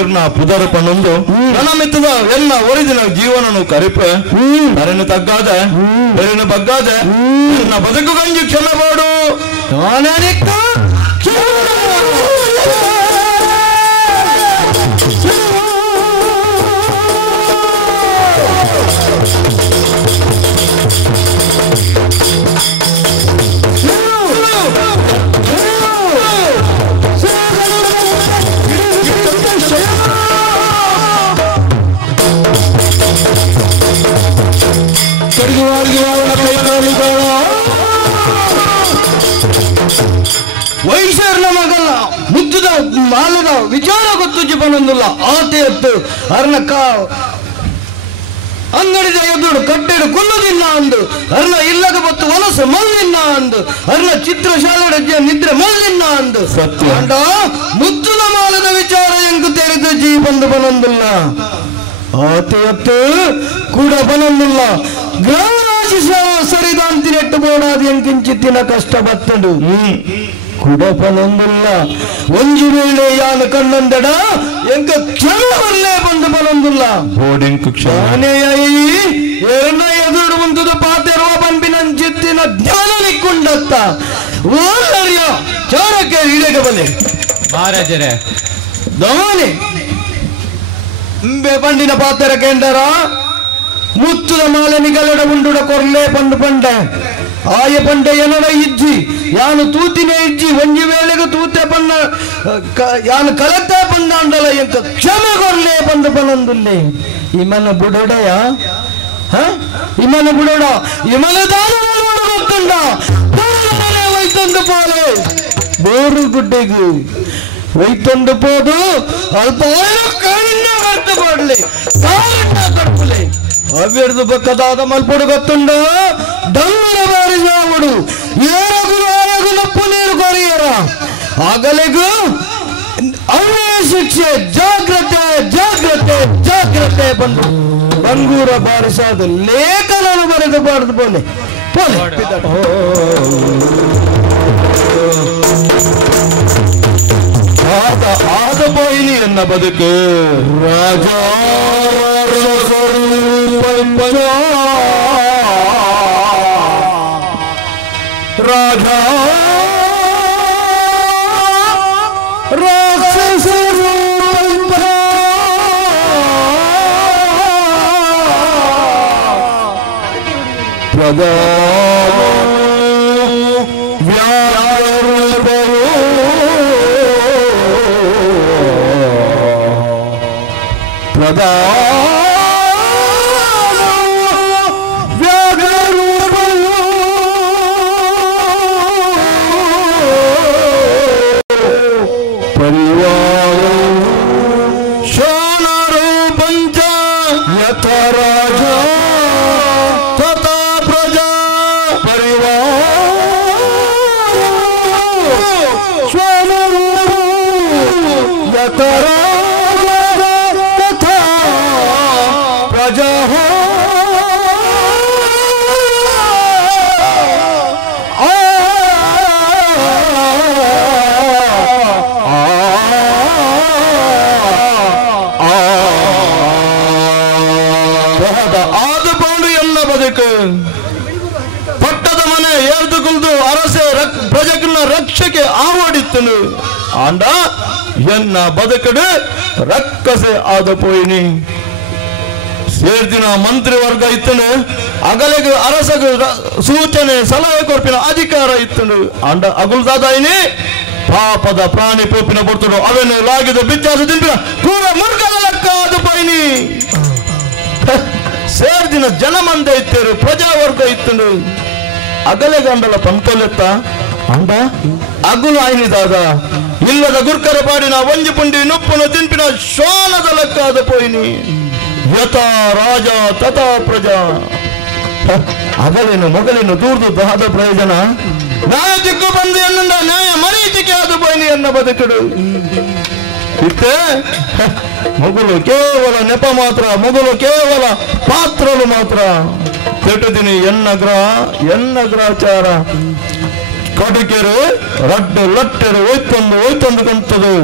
ಇರ್ನ ಪುದರ ಪಣ್ಣೊಂದು ನನ್ನ ಮಿತ್ತದ ಎನ್ನ ಒರಿದಿನ ಜೀವನನು ಕರಿಪೆ ತರನು ತಗ್ಗಾದೆ ಬೆರಿನ ಬಗ್ಗಾದೆ ಎನ್ನ ಬದುಕು ಗಂಜಿ ಕ್ಷಮ ಬೋಡು ವೈಶ್ಯರ್ನ ಮಗಲ್ಲ ಮುದ್ದದ ಮಾಲದ ವಿಚಾರ ಗೊತ್ತು ಬಂದಿಲ್ಲ ಆತೆ ಎತ್ತು ಅರ್ಣಕ್ಕ ಅಂಗಡಿದ ಎದುರು ಕಟ್ಟೆಡು ಕುಲ್ಲದಿಲ್ಲ ಅಂದು ಅರ್ಣ ಇಲ್ಲದ ಬತ್ತು ವಲಸು ಮಲ್ಲಿನ್ನ ಅಂದು ಅರ್ಣ ಚಿತ್ರಶಾಲೆ ನಿದ್ರೆ ಮಲ್ಲಿನ್ನ ಅಂದು ಅಂಡ ಮುದ್ದದ ಮಾಲದ ವಿಚಾರ ಎಂಕು ತೆರೆದು ಜೀ ಬಂದು ಬಂದಿಲ್ಲ ആദ്യത്ത് കുടപനൊന്നുള്ള ഗ്രാമരാജി സരിതാന്തിനെട്ട് പോടാതെ കിഞ്ചിത്തിന കഷ്ടപ്പെട്ടുണ്ട് കുടപനൊന്നുള്ള ಒಂಜಿ ವೇಳೆ ಯಾನ ಕಣ್ಣಂದಡ ಎಂಕ ಕ್ಷಣವಲ್ಲೇ ಬಂದು ಬಲೊಂದುಲ್ಲ ಬೋರ್ಡಿಂಗ್ ಎರಡ ಎದುರು ಮುಂದುದ ಪಾತೆರುವ ಬಂಪಿನ ಚಿತ್ತಿನ ಜ್ಞಾನ ನಿಕ್ಕೊಂಡತ್ತ ಓಲ್ಲರ್ಯ ಚಾರಕ್ಕೆ ಇಳೆಗೆ ಬಲೆ ಮಹಾರಾಜರೇ ದವಾನೆ ಪಂಡಿನ ಪಾತ್ರ ಕೇಂದ್ರ ಮುತ್ತುದ ಮಾಲೆ ನಿಗಲಡ ಉಂಡುಡ ಕೊರ್ಲೆ ಪಂಡು ಪಂಡ ಆಯ ಪಂಡ ಎನಡ ಇಜ್ಜಿ ಯಾನು ತೂತಿನೇ ಇಜ್ಜಿ ಒಂಜಿ ವೇಳೆಗೆ ತೂತೆ ಪನ್ನ ಯಾನು ಕಲತೆ ಪಂಡ ಅಂಡಲ ಎಂಕ ಕ್ಷಮೆ ಕೊರ್ಲೆ ಪಂಡು ಪನಂದುಲ್ಲೆ ಇಮನ ಬುಡೋಡಯ ಇಮನ ಬುಡೋಡ ಇಮನ ದಾನ ಗೊತ್ತುಂಡ ವೈತೊಂದು ಪೋಲೆ ಬೋರು ಗುಡ್ಡೆಗು ವೈತೊಂದು ಪೋದು ಅಲ್ಪ ಕರ್ತಪಾಡಲಿ ಕಟ್ಟಲೆ ಅವಿರ್ದು ಬಕ್ಕದಾದ ಮಲ್ಪಡು ಗೊತ್ತುಂಡ ಡಂಗರ ಬಾರಿಸಾವುಡು ಏರಗು ನಪ್ಪು ನೀರು ಕೊರಿಯರ ಆಗಲೆಗೂ ಅವನೇ ಶಿಕ್ಷೆ ಜಾಗ್ರತೆ ಜಾಗ್ರತೆ ಜಾಗ್ರತೆ ಬಂದು ಬಂಗೂರ ಬಾರಿಸಾದ ಲೇಖನ ಬರೆದು ಬಾರದು ಬೋಲೆ ಆದ ಪೋಯಿನಿ ಎನ್ನ ಬದುಕು ರಾಜ ರಾಜ ರಾಕ್ಷಸರು ಪ್ರದಾ ಪ್ರದಾ ಪರಿವಾರ ಶಾನರು ಪಂಚ ಯಥ ರಾಜ ತಥಾ ಪ್ರಜಾ ಪರಿವಾರ ಶಾನರು ಯಥ ಪಟ್ಟದ ಮನೆ ಎರ್ದುಕೊಂಡು ಅರಸೆ ಪ್ರಜೆಗಳ ರಕ್ಷಕ್ಕೆ ಆವಾಡಿತ್ತನು ಆಂಡ ಎನ್ನ ಬದುಕಡು ರಕ್ಕಸೆ ಆದ ಪೋಯಿನಿ ಸೇರ್ದಿನ ಮಂತ್ರಿ ವರ್ಗ ಇತ್ತನು ಅಗಲೆಗೆ ಅರಸಗ ಸೂಚನೆ ಸಲಹೆ ಕೊರ್ಪಿನ ಅಧಿಕಾರ ಇತ್ತನು ಆಂಡ ಅಗುಲ್ದಾದಾಯಿನಿ ಪಾಪದ ಪ್ರಾಣಿ ಪೋಪಿನ ಬರ್ತರು ಅವೇನು ಲಾಗಿದ ಬಿಚ್ಚಾಸ ತಿಂಪಿನ ಕೂಡ ಮುರ್ಗಲ ಲೆಕ್ಕ ಆದ ಪೋಯಿನಿ ಸೇರ್ದಿನ ಜನಮಂದ ಇತ್ತರು ಪ್ರಜಾವರ್ಗ ಇತ್ತನು ಅಗಲೆ ಗಂಡಲ ಪಂತಲೆತ್ತ ಅಂಡ ಅಗುಲು ಆಯ್ನಿದಾಗ ಇಲ್ಲದ ಗುರ್ಕರ ಪಾಡಿನ ಒಂಜಿ ಪುಂಡಿ ನುಪ್ಪನು ತಿಂಪಿನ ಶೋನದ ಲೆಕ್ಕಾದ ಪೋಯಿನಿ ಯಥಾ ರಾಜ ತಥಾ ಪ್ರಜಾ ಅಗಲೇನು ಮಗಲೇನು ದೂರ್ದು ದಾದ ಪ್ರಯೋಜನ ನ್ಯಾಯ ದಿಕ್ಕು ಬಂದು ಎನ್ನುಂಡ ನ್ಯಾಯ ಮರೀಚಿಕೆ ಆದ ಪೋಯಿನಿ ಎನ್ನ ಬದುಕಡು ಇತ್ತೆ ಮಗುಲು ಕೇವಲ ನೆಪ ಮಾತ್ರ ಮಗುಲು ಕೇವಲ ಪಾತ್ರಲು ಮಾತ್ರ ಕೆಟ್ಟದಿನಿ ಎನ್ನ ಗ್ರಹಚಾರ ಕಡುಕೆರು ರಡ್ಡು ಲಟ್ಟೆರು ಒಯ್ತೊಂದು ಕಂತದು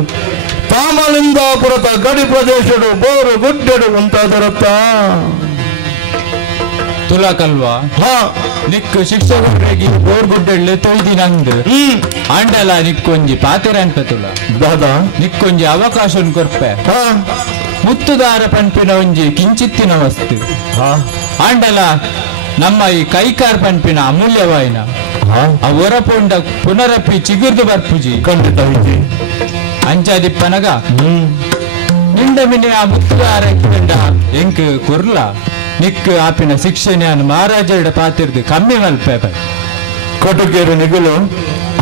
ತಾಮಲಿಂದಾಪುರದ ಗಡಿ ಪ್ರದೇಶಡು ಬೋರು ಗುಡ್ಡೆಡು ಅಂತಾದರತ್ತ ತುಲಾಕಲ್ವಾ ನಿಕ್ಕು ಶಿಕ್ಷಕರಿಗೆ ಬೋರ್ ಗುಡ್ಡೆಳ್ಳೆ ತೊಯ್ದಿ ನಂದು ಆಂಡಲ ನಿಕ್ಕೊಂಜಿ ಪಾತೆರ ಅನ್ಪ ತುಲ ದಾದಾ ನಿಕ್ಕೊಂಜಿ ಅವಕಾಶ ಕೊರ್ಪೆ ಮುತ್ತುದಾರ ಪಂಪಿನ ಒಂಜಿ ಕಿಂಚಿತ್ತಿನ ವಸ್ತು ಆಂಡಲ ನಮ್ಮ ಈ ಕೈಕಾರ್ ಪಂಪಿನ ಅಮೂಲ್ಯವಾಯಿನ ಆ ಹೊರಪುಂಡ ಪುನರಪ್ಪಿ ಚಿಗುರ್ದು ಬರ್ಪುಜಿ ಖಂಡಿತ ಅಂಚಾದಿಪ್ಪನಗ ನಿಂಡ ಮಿನಿ ಆ ಮುತ್ತುದಾರ ಎಂಕ್ ಕುರ್ಲ ನಿಕ್ ಆಪಿನ ಶಿಕ್ಷಣ ಮಹಾರಾಜರ ಪಾತಿರ್ದು ಕಮ್ಮಿ ಮಲ್ಪೆ ಕಟುಗೇರು ನಿಗಲು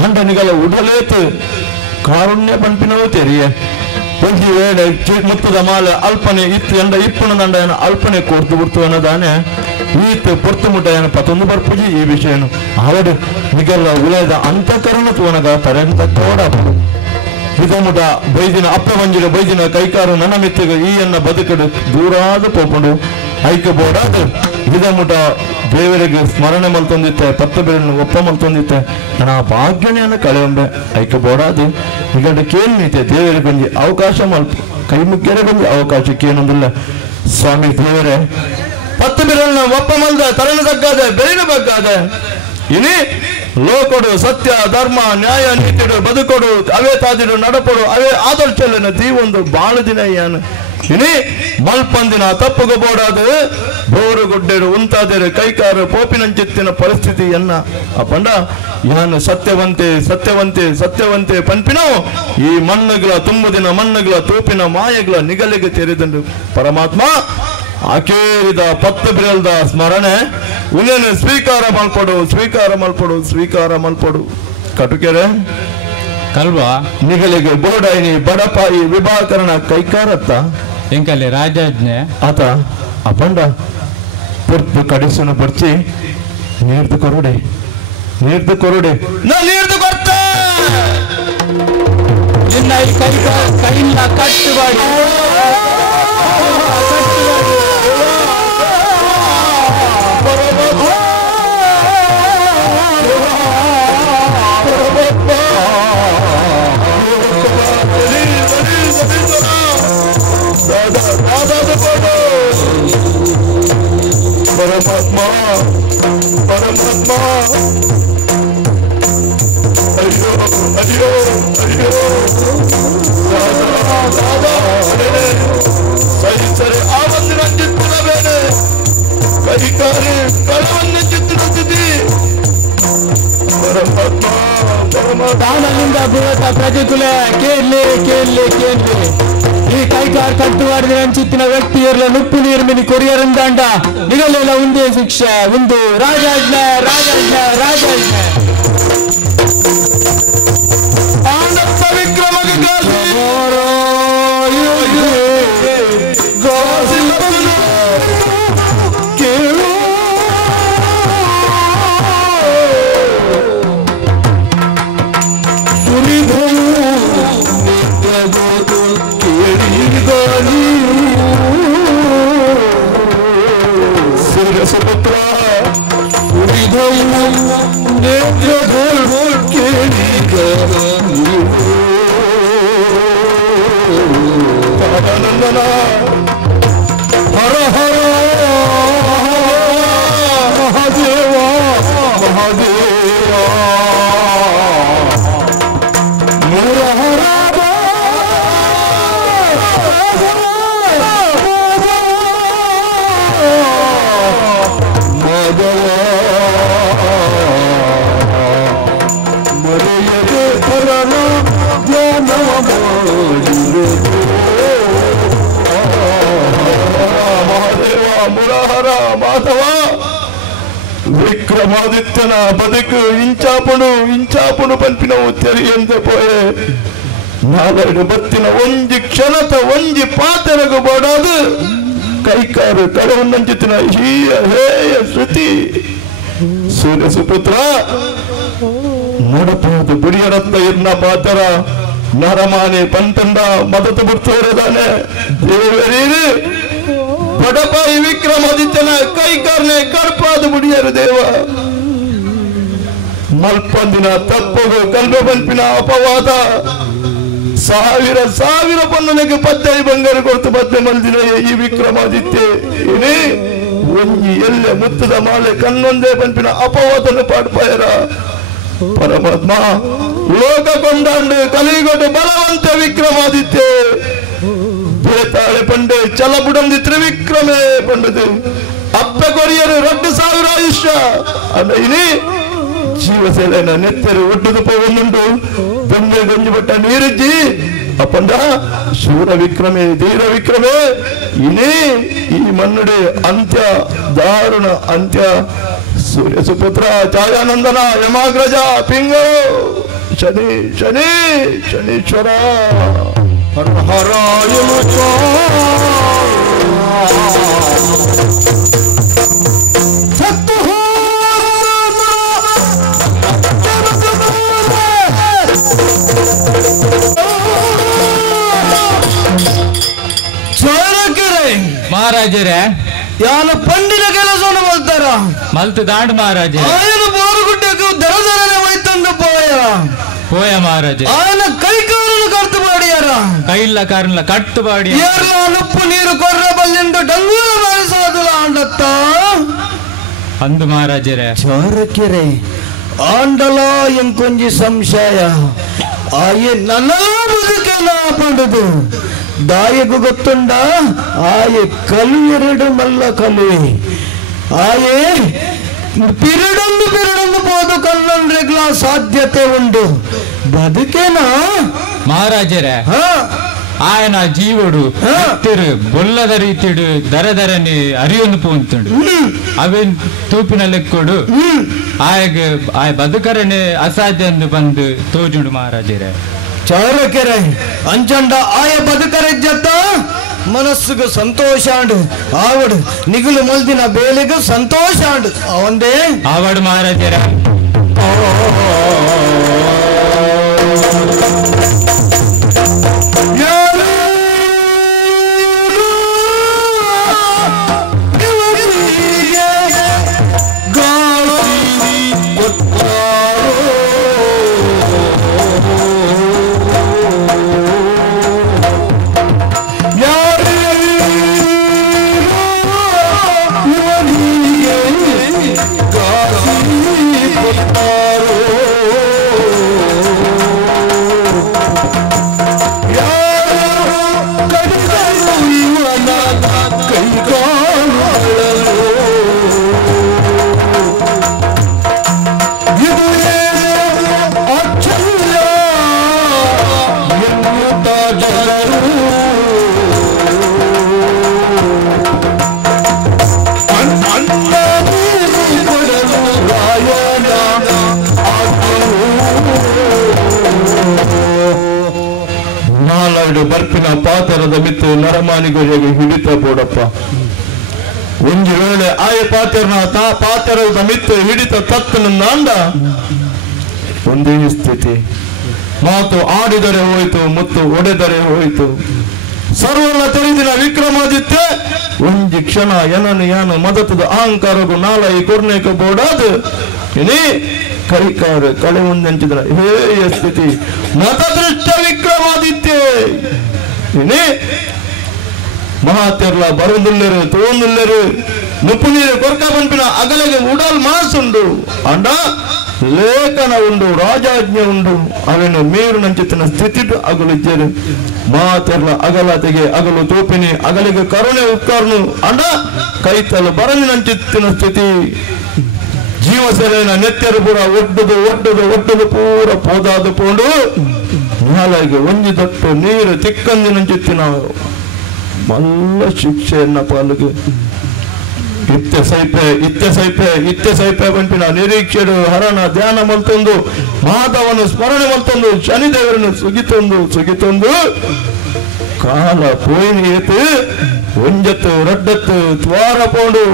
ಅಂಡ ನಿಗಲ ಉಡಲೇತು ಕಾರುಣ್ಯ ಪಂಪಿನವೂ ತೆರಿಯ ಒಂಜಿ ವೇಳೆ ಮುತ್ತದ ಮಾಲೆ ಅಲ್ಪನೆ ಇತ್ತು ಎಂಡ ಇಪ್ಪುನ ನಂಡ ಅಲ್ಪನೆ ಕೊರ್ತು ಬಿಡ್ತು ಅನ್ನೋದಾನೆ ಈತ್ ಪೊರ್ತು ಮುಟ್ಟ ಪತ್ತೊಂದು ಬರ್ಪುಜಿ ಈ ವಿಷಯನು ಅವಡು ನಿಗಲ್ಲ ಉಲಯದ ಅಂತಃಕರಣ ತೋನಗ ಪರ್ಯಂತ ಕೋಡ ಇದಮುಟ ಬೈದಿನ ಅಪ್ಪ ಮಂಜಿನ ಬೈದಿನ ಕೈಕಾರು ನನ್ನ ಮೆತ್ತಿಗೆ ಈ ಅನ್ನ ಬದುಕಡು ದೂರಾದ ಪೋಪುಂಡು ಐಕ ಬೋಡಾದ ಇದಮುಟ ದೇವರಿಗೆ ಸ್ಮರಣೆ ಮಲ್ತೊಂದಿತ್ತೆ ಪತ್ತು ಬೇರನ್ನು ಒಪ್ಪ ಮಲ್ತೊಂದಿತ್ತೆ ನನ್ನ ಭಾಗ್ಯನೇ ಅನ್ನ ಕಳೆಯೊಂಬೆ ಐಕ ಬೋಡಾದು ಈಗ ಕೇಳಿತೆ ದೇವರಿಗೆ ಕೊಂಜಿ ಅವಕಾಶ ಮಲ್ಪ ಕೈ ಮುಗ್ಗೆರೆ ಕೊಂಜಿ ಅವಕಾಶಕ್ಕೆ ಏನೊಂದಿಲ್ಲ ಸ್ವಾಮಿ ದೇವರೇ ಪತ್ತು ಬೇರನ್ನ ಒಪ್ಪ ಮಲ್ದ ತರಣ ತಗ್ಗಾದೆ ಬೆರಿನ ಬಗ್ಗಾದೆ ಇನಿ ಲೋಕಡು ಸತ್ಯ ಧರ್ಮ ನ್ಯಾಯ ನೀತಿಡು ಬದುಕೊಡು ಅವೇ ತಾದಿಡು ನಡಪಡು ಅವೇ ಆದರ್ಶನ ದೀವೊಂದು ಬಾಳ ದಿನ ಏನು ಇನಿ ಮಲ್ಪಂದಿನ ತಪ್ಪುಗ ಬೋಡಾದು ಬೋರುಗುಡ್ಡೆಡು ಉಂತಾದರೆ ಕೈಕಾರು ಪೋಪಿನಂಚಿತ್ತಿನ ಪರಿಸ್ಥಿತಿಯನ್ನ ಅಪ್ಪಂಡ ಯಾನು ಸತ್ಯವಂತೆ ಸತ್ಯವಂತೆ ಸತ್ಯವಂತೆ ಪಂಪಿನೋ ಈ ಮಣ್ಣುಗಳ ತುಂಬುದಿನ ಮಣ್ಣುಗಳ ತೂಪಿನ ಮಾಯಗಳ ನಿಗಲಿಗೆ ತೆರೆದಂಡು ಪರಮಾತ್ಮ ಆಕೇರಿದ ಪತ್ತು ಬಿರಲ್ದ ಸ್ಮರಣೆ ಉನ್ನೇನು ಸ್ವೀಕಾರ ಮಲ್ಪಡು ಸ್ವೀಕಾರ ಮಲ್ಪಡು ಸ್ವೀಕಾರ ಮಲ್ಪಡು ಕಟುಕೆರೆ ಕಲ್ವಾ ನಿಗಲಿಗೆ ಬೋಡಾಯಿನಿ ಬಡಪಾಯಿ ವಿಭಾಕರಣ ಕೈಕಾರತ್ತ ಎಂಕಲ್ಲಿ ರಾಜಾಜ್ಞೆ ಆತ ಅಪಂಡ ಪುರ್ತು ಕಡಿಸನು ಬರ್ಚಿ ನೀರ್ದು ಕೊರಡೆ ನಾ ನೀರ್ದು ಕೊಡ್ತ ನಿನ್ನ ಈ ಕೈಯಿಂದ ಕಟ್ಟು ಮಾಡಿ ಪರಮಾತ್ಮ ಪರಮಾತ್ಮ ಅಯ್ಯೋ ಅಯ್ಯೋ ಅಯ್ಯೋ ಸರಿ ಸರಿ ಆವಂದಿನ ಚಿತ್ತಿನ ಬೇರೆ ಕೈಕಾರಿ ಕಳವನ್ನು ಚಿತ್ತಿರುತ್ತಿದ್ದಿ ಪರಮಾತ್ಮ ಪರಮಾತ್ಮ ದಾನದಿಂದ ಬೃಹತ ಪ್ರಜೆಕುಲ ಕೇಳಲಿ ಕೇಳಲಿ ಕೇಳಲಿ ಈ ಕೈಕಾರ್ ಕಟ್ಟುವಾಡಿದ ಅಂಚಿತ್ತಿನ ವ್ಯಕ್ತಿಯರ್ಲ ನುಪ್ಪು ನೀರ್ಮಿನಿ ಕೊರಿಯರಂದಾಂಡ ನಿಗಲೆಲ್ಲ ಒಂದೇ ಶಿಕ್ಷೆ ಒಂದು ರಾಜಾಜ್ಞೆ ರಾಜಾಜ್ಞೆ ರಾಜಾಜ್ಞೆ ಆನಂದ ವಿಕ್ರಮಗೆ ಕೇಳು ಸುಪುತ್ರ ನಂದನ ಹರ ಹರ ಮಹಾದೇವ ಮಹಾದೇವ ಮೂರ ಹರ ಮರೆಯದೆ ಪರನ ಧ್ಯಾನ ಮಹಾದೇವ ಮುರಹರ ಮಾಧವ ವಿಕ್ರಮಾದಿತ್ಯನ ಬದುಕು ಇಂಚಾಪುಡು ಪಂಪಿನವು ತೆರೆಯಂತೆ ಪೋಯೆ ನಾಲೆಡು ಬತ್ತಿನ ಒಂಜಿ ಕ್ಷಣತ ಒಂಜಿ ಪಾತೆರಗು ಬೋಡಾದು ಕೈಕಾರು ಕಳವನ್ನಂಚಿತ್ತಿನ ಹೀಯ ಹೇಯ ಶ್ರುತಿ ಸೂರ್ಯ ಸುಪುತ್ರ ನೋಡಬಹುದು ಬುಡಿಯರತ್ತ ಇರ್ನ ಪಾತರ ನರಮಾನೆ ಪಂತಂಡ ಮದತು ಬಿಡ್ತೋರದಾನೆ ದೇವರೀರು ಬಡಪಾಯಿ ವಿಕ್ರಮಾದಿತ್ಯನ ಕೈಕಾರ್ನೆ ಕಡ್ಪಾದ ಬುಡಿಯರು ದೇವ ಮಲ್ಪಂದಿನ ತಪ್ಪು ಕಲ್ಬೆ ಪಂಪಿನ ಅಪವಾದ ಸಾವಿರ ಪನ್ನುನೆಗೆ ಪದ್ದೆ ಬಂಗಾರ ಕೊಡ್ತು ಪದ್ದೆ ಮಲ್ದಿನ ಈ ವಿಕ್ರಮಾದಿತ್ಯ ಏನೇ ಒಂಜಿ ಎಲ್ಲೆ ಮುತ್ತದ ಮಾಲೆ ಕಣ್ಣೊಂದೇ ಪಂಪಿನ ಅಪವಾದನ ಪಾಡ್ಪಾಯರ ಪರಮಾತ್ಮ ಲೋಕ ಕೊಂಡಾಂಡು ಕಲಿಗೊಟ್ಟು ಬಲವಂತ ವಿಕ್ರಮಾದಿತ್ಯ ಬೇತಾಳೆ ಪಂಡೆ ಚಲಬುಡಂದಿ ತ್ರಿವಿಕ್ರಮೇ ಪಂಡದು ಅಪ್ಪ ಕೊರಿಯರು 2000 ಆಯುಷ್ಯ ಅಲ್ಲ ಇನಿ ಜೀವಸೇಲೆನ ನೆತ್ತರು ಒಡ್ಡುದು ಪೋವನ್ನುಂಟು ಬೆಂಬೆ ಗಂಜಿ ಬಟ್ಟ ನೀರಿಜ್ಜಿ ಅಪ್ಪಂಡ ಶೂರ ವಿಕ್ರಮೆ ಧೀರ ವಿಕ್ರಮೆ ಇನೇ ಈ ಮನ್ನುಡೆ ಅಂತ್ಯ ದಾರುಣ ಅಂತ್ಯ ಸೂರ್ಯ ಸುಪುತ್ರ ಛಾಯಾನಂದನ ಯಮಾಗ್ರಜ ಪಿಂಗೋ ಶನಿ ಶನಿ ಶನೀಶ್ವರ ಹರ ಹರ ಸತ್ತು ಮಹಾರಾಜರೇ ಯಾನು ಪಂಡಿನ ಕೆಲಸವನ್ನು ಮಲ್ತಾರ ಮಲ್ತು ದಾಂಡ್ ಮಹಾರಾಜ ఆయన ಬೋರುಗುಡ್ಡಕ್ಕೆ ದರದರನೆ ಹೋಯ್ತಂದು పోయ మహారాజ ఆయన కైకాలను కట్టుబాడియార కైల్ల కారణ కట్టుబాడి ఏర్ల ఉప్పు నీరు కొర్ర బల్లిండు డంగుల మాసాదుల ఆండత్త ಅಂದು ಮಹಾರಾಜರೇ ಚೋರಕೆರೆ ಆಂಡಲ ಎಂಕೊಂಜಿ ಸಂಶಯ ಆಯೆ ನನ್ನ ಬದುಕೇನ ಪಂಡದು ದಾಯಗೂ ಗೊತ್ತುಂಡ ಆಯೆ ಕಲು ಎರಡು ಮಲ್ಲ ಕಲುವೆ ಆಯೆ ಪಿರಡೊಂದು ಬೋದು ಕಲ್ಲಂಡ್ರೆಗ್ಲ ಸಾಧ್ಯತೆ ಉಂಡು ಬದುಕೇನಾ ಮಹಾರಾಜರೇ ఆయన జీవుడు తిరు బొల్లద రీతిడు దరదరని అరియొందు పోతుండు అవి తూపిన లెక్కుడు ఆయ బతుకరని అసాధ్యందు బందు తోజుండు మహారాజరే చారకెರೆ అంచండ ఆయ బతుకరె జత మనస్సుకు సంతోషాండు ఆవడు నిగులు మల్దిన బేలిగు సంతోషాండు అవందే ఆవడు మహారాజరే ಬರ್ಪಿನ ಪಾತರದ ಮಿತ್ತು ನರಮಾನಿಗೊರೆಗೆ ಹಿಡಿತ ಬೋಡಪ್ಪ ಒಂದು ವೇಳೆ ಆಯ ಪಾತರದ ಮಿತ್ತು ಹಿಡಿತ ತತ್ತನ ನಾಂಡ ಒಂದೇ ಸ್ಥಿತಿ ಮಾತು ಆಡಿದರೆ ಹೋಯಿತು ಮುತ್ತು ಒಡೆದರೆ ಹೋಯಿತು ಸರ್ವರ್ಣ ತೆರೆದಿನ ವಿಕ್ರಮಾದಿತ್ಯ ಒಂಜಿ ಕ್ಷಣ ಏನನ್ನು ಯಾನು ಮದತದ ಅಹಂಕಾರಗೂ ನಾಲೈ ಕೊರ್ನೇಕ ಬೋಡಾದು ಇನಿ ಕರಿಕಾರ ಕಳೆ ಮುಂದಂಚಿದ್ರ ಹೇಯ ಸ್ಥಿತಿ ಮತದೃಷ್ಟ ವಿಕ್ರಮಾದಿತ್ಯ ಇನಿ ಮಹಾತೆರ್ಲ ಬರುವುದಿಲ್ಲರು ತೋಂದಿಲ್ಲರು ನುಪ್ಪು ನೀರು ಕೊರ್ಕ ಪಂಪಿನ ಅಗಲೆಗೆ ಉಡಲ್ ಮಾಸುಂಡು ಅಂಡ ಲೇಖನ ಉಂಡು ರಾಜಾಜ್ಞೆ ಉಂಡು ಅವನು ಮೇರು ನಂಚಿತ್ತಿನ ಸ್ಥಿತಿ ಅಗಲಿದ್ದರು ಮಹಾತೆರ್ಲ ಅಗಲತೆಗೆ ಅಗಲು ತೋಪಿನಿ ಅಗಲಿಗೆ ಕರುಣೆ ಉತ್ಕಾರ್ನು ಅಂಡ ಕೈತಲು ಬರಲಿ ನಂಚಿತ್ತಿನ ಸ್ಥಿತಿ ಜೀವಸೆಲೆನ ನೆತ್ತೆರು ಪೂರ ಒಡ್ಡುದು ಪೂರ ಪೋದಾದು ಪೋಂಡು ನಾಲೆಗೆ ಒಂಜಿ ದೊಟ್ಟು ನೀರು ತಿಕ್ಕಂದಿ ನಂಚಿತ್ತಿನ ಮಲ್ಲ ಶಿಕ್ಷೆಯನ್ನ ಪಾಲಿಗೆ ಇತ್ಯ ಸೈಪೆ ಪಂಪಿನ ನಿರೀಕ್ಷೆಡು ಹರಣ ಧ್ಯಾನ ಮಲ್ತೊಂದು ಮಾಧವನು ಸ್ಮರಣೆ ಮಲ್ತೊಂದು ಶನಿದೇವರನ್ನು ಸುಗಿತೊಂದು ಕಾಲ ಪೋಯಿನಿ ಏತು ಒಂಜತ್ತು ರಡ್ಡತ್ತು ತ್ವಾರ ಪೋಂಡು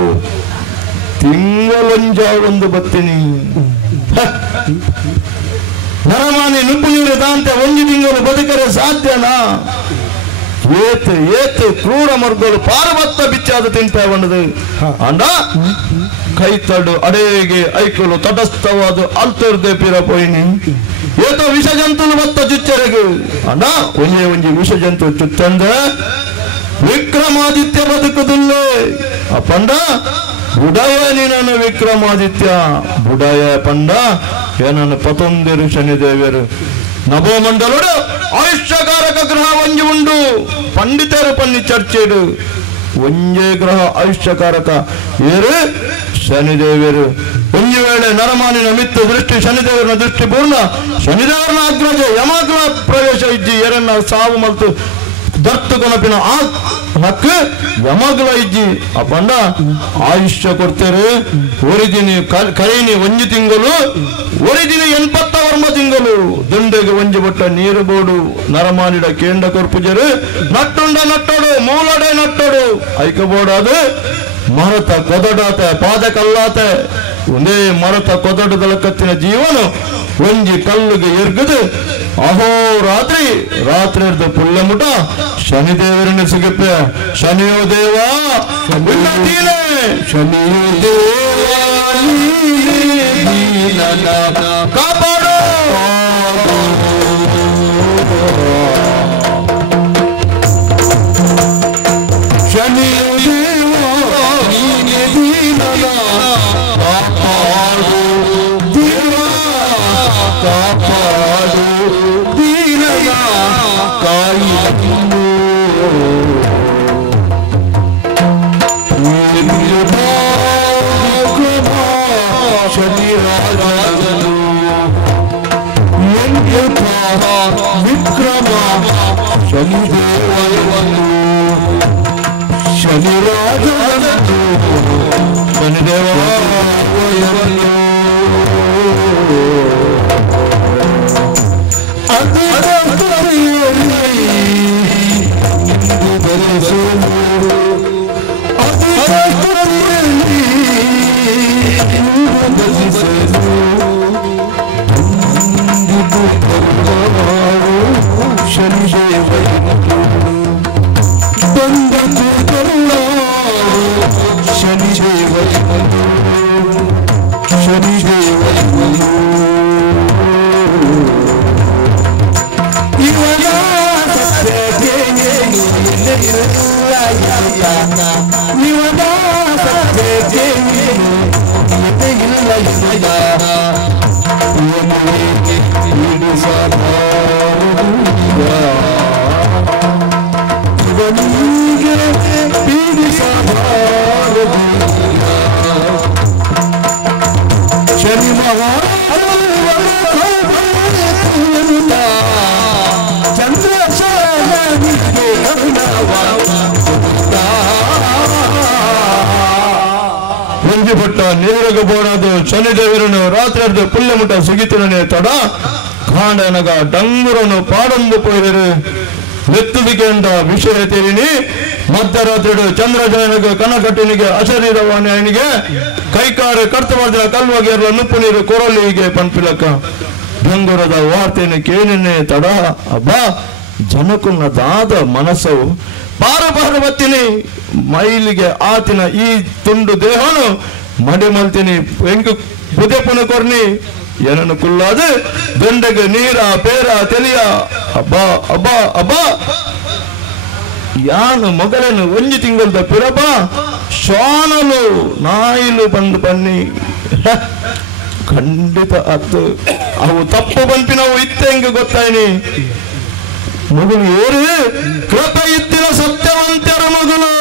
ತಿಂಗಳೊಂಜ ಒಂದು ಬತ್ತಿನಿ ನರಮಾನಿ ನುಪ್ಪು ನೀರು ದಾಂತೆ ಒಂದು ತಿಂಗಳು ಬದುಕರೆ ಸಾಧ್ಯನಾ ಏತು ಕ್ರೂರ ಮರ್ಗಗಳು ಪಾರಬತ್ತ ಬಿಚ್ಚಾದ ತಿಂತ ಬಂದದು ಅಂಡ ಕೈತಡು ಅಡೇಗೆ ಐಕಲು ತಟಸ್ಥವಾದ ಅಲ್ತರ್ದೆ ಪಿರ ಪೋಯಿನಿ ಏತೋ ವಿಷ ಜಂತುಲು ಬತ್ತ ಚುಚ್ಚರೆಗು ಅಂಡ ಒಂಜಿ ವಿಷ ಜಂತು ಚುಚ್ಚಂದ ವಿಕ್ರಮಾದಿತ್ಯ ಬದುಕುದಿಲ್ಲೇ ಅಪ್ಪಂಡ ಬುಡಯ ನೀನನ್ನು ವಿಕ್ರಮಾದಿತ್ಯ ಬುಡಯ ಪಂಡ ಏನನ್ನು ಪತೊಂದಿರು ಶನಿದೇವರು ನಭೋಮಂಡಲುಡು ಆಯುಷ್ಯಕಾರಕ ಗ್ರಹ ಒಂಜಿ ಉಂಡು ಪಂಡಿತರು ಪನ್ನಿ ಚರ್ಚೆಡು ಒಂಜೇ ಗ್ರಹ ಆಯುಷ್ಯಕಾರಕ ಏರು ಶನಿದೇವರು ಒಂಜಿ ವೇಳೆ ನರಮಾನಿನ ಮಿತ್ತು ದೃಷ್ಟಿ ಶನಿದೇವರನ ದೃಷ್ಟಿ ಪೂರ್ಣ ಶನಿದೇವರನ ಅಗ್ರಜ ಯಮಗ್ರ ಪ್ರವೇಶ ಇಜ್ಜಿ ಎರನ್ನ ಸಾವು ಮಲ್ತು ದತ್ತು ಕೊನಪಿನ ಆ ಹಕ್ಕು ಯಮಗ್ಲ ಇಜ್ಜಿ ಆ ಪಂಡ ಆಯುಷ್ಯ ಕೊಡ್ತೇರು ಒರಿದಿನಿ ಕೈನಿ ಒಂಜಿ ತಿಂಗಳು ಒರಿದಿನಿ 80 ತಿಂಗಳು ದುಂಡೆಗೆ ಒಂಜಿ ಬೊಟ್ಟ ನೀರು ಬೋಡು ನರಮಾನಿಡ ಕೇಂಡ ಕೊರ್ಪುಜರು ನಟ್ಟೋಡು ಮೂಲಡೆ ನಟ್ಟೋಡು ಐಕಬೋಡಾದು ಮರತ ಕೊದಡಾತ ಪಾದ ಕಲ್ಲಾತ ಒಂದೇ ಮರತ ಕೊದಡದಲ ಕತ್ತಿನ ಜೀವನು ಒಂಜಿ ಕಲ್ಲುಗೆ ಎರ್ಗದು ಅಹೋರಾತ್ರಿ ರಾತ್ರಿ ಇರ್ದು ಪುಳ್ಳ ಮುಟ ಶನಿದೇವರನ್ನು ಸಿಗುತ್ತೆ. ಶನಿಯೋ ದೇವ ಶನಿಯೋ ದೇವ ಕಾಪಾಡು. ಶನಿಯೋ ಕಾಪಾಡು ದೀನನ ಕಾಯಿ ಶನಿರಾಜನು ವಿಕ್ರಮ ಶನಿದೇವನು ಶನಿರಾಜನು ಶನಿದೇವ ಪಟ್ಟ ನೀರಗಬೋಡದು ಶನಿದೇವರನ್ನು ರಾತ್ರಿ ಅರ್ಧ ಪುಲ್ಯ ಮುಟ್ಟ ಸುಗಿತನೇ ತಡ ಕಾಂಡನಗ ಡಂಗುರನು ಪಾಡೊಂದು ಪೋಯಿರು ವೆತ್ತುದಿಗೆ ಅಂದ ವಿಷಯ ತೇರಿನಿ ಮಧ್ಯರಾತ್ರಿ ಚಂದ್ರಜಯನಗ ಕನಕಟ್ಟಿನಿಗೆ ಅಶರೀರವಾಣಿಗೆ ಕೈಕಾರ ಕರ್ತವಾದ ಕಲ್ವಗೆರ್ಲ ನುಪ್ಪು ನೀರು ಕೊರಲಿಗೆ ಪಂಪಿಲಕ್ಕ ಡಂಗುರದ ವಾರ್ತೆಯನ್ನು ಕೇಳಿನೇ ತಡ ಅಬ್ಬಾ ಜನಕುನ್ನ ದಾದ ಮನಸ್ಸವು ಪಾರಬತ್ತಿನಿ ಮೈಲಿಗೆ ಆತಿನ ಈ ತುಂಡು ದೇಹನು ಮಡಿ ಮಲ್ತೀನಿ ಹೆಂಗ ಬುದೆಪುನ ಕೊರ್ನಿ ಏನನ್ನು ಕುಲ್ಲಾದು ದಂಡಗೆ ನೀರ ಪೇರ ತೆಲಿಯ ಅಬ್ಬಾ ಅಬ್ಬಾ ಅಬ್ಬಾ ಯಾನು ಮಗಲನ್ನು ಒಂಜಿ ತಿಂಗಳದ ಪಿರಬ ಶ್ವಾನಲು ನಾಯಿಲು ಬಂದು ಬನ್ನಿ ಖಂಡಿತ ಅತ್ತು ಅವು ತಪ್ಪು ಬಂಪಿನವು ಇತ್ತ ಹೆಂಗ ಗೊತ್ತಾಯ್ನಿ ಮಗಲು ಏರು ಕೃಪ ಇತ್ತಿನ ಸತ್ಯವಂತರ ಮಗಲು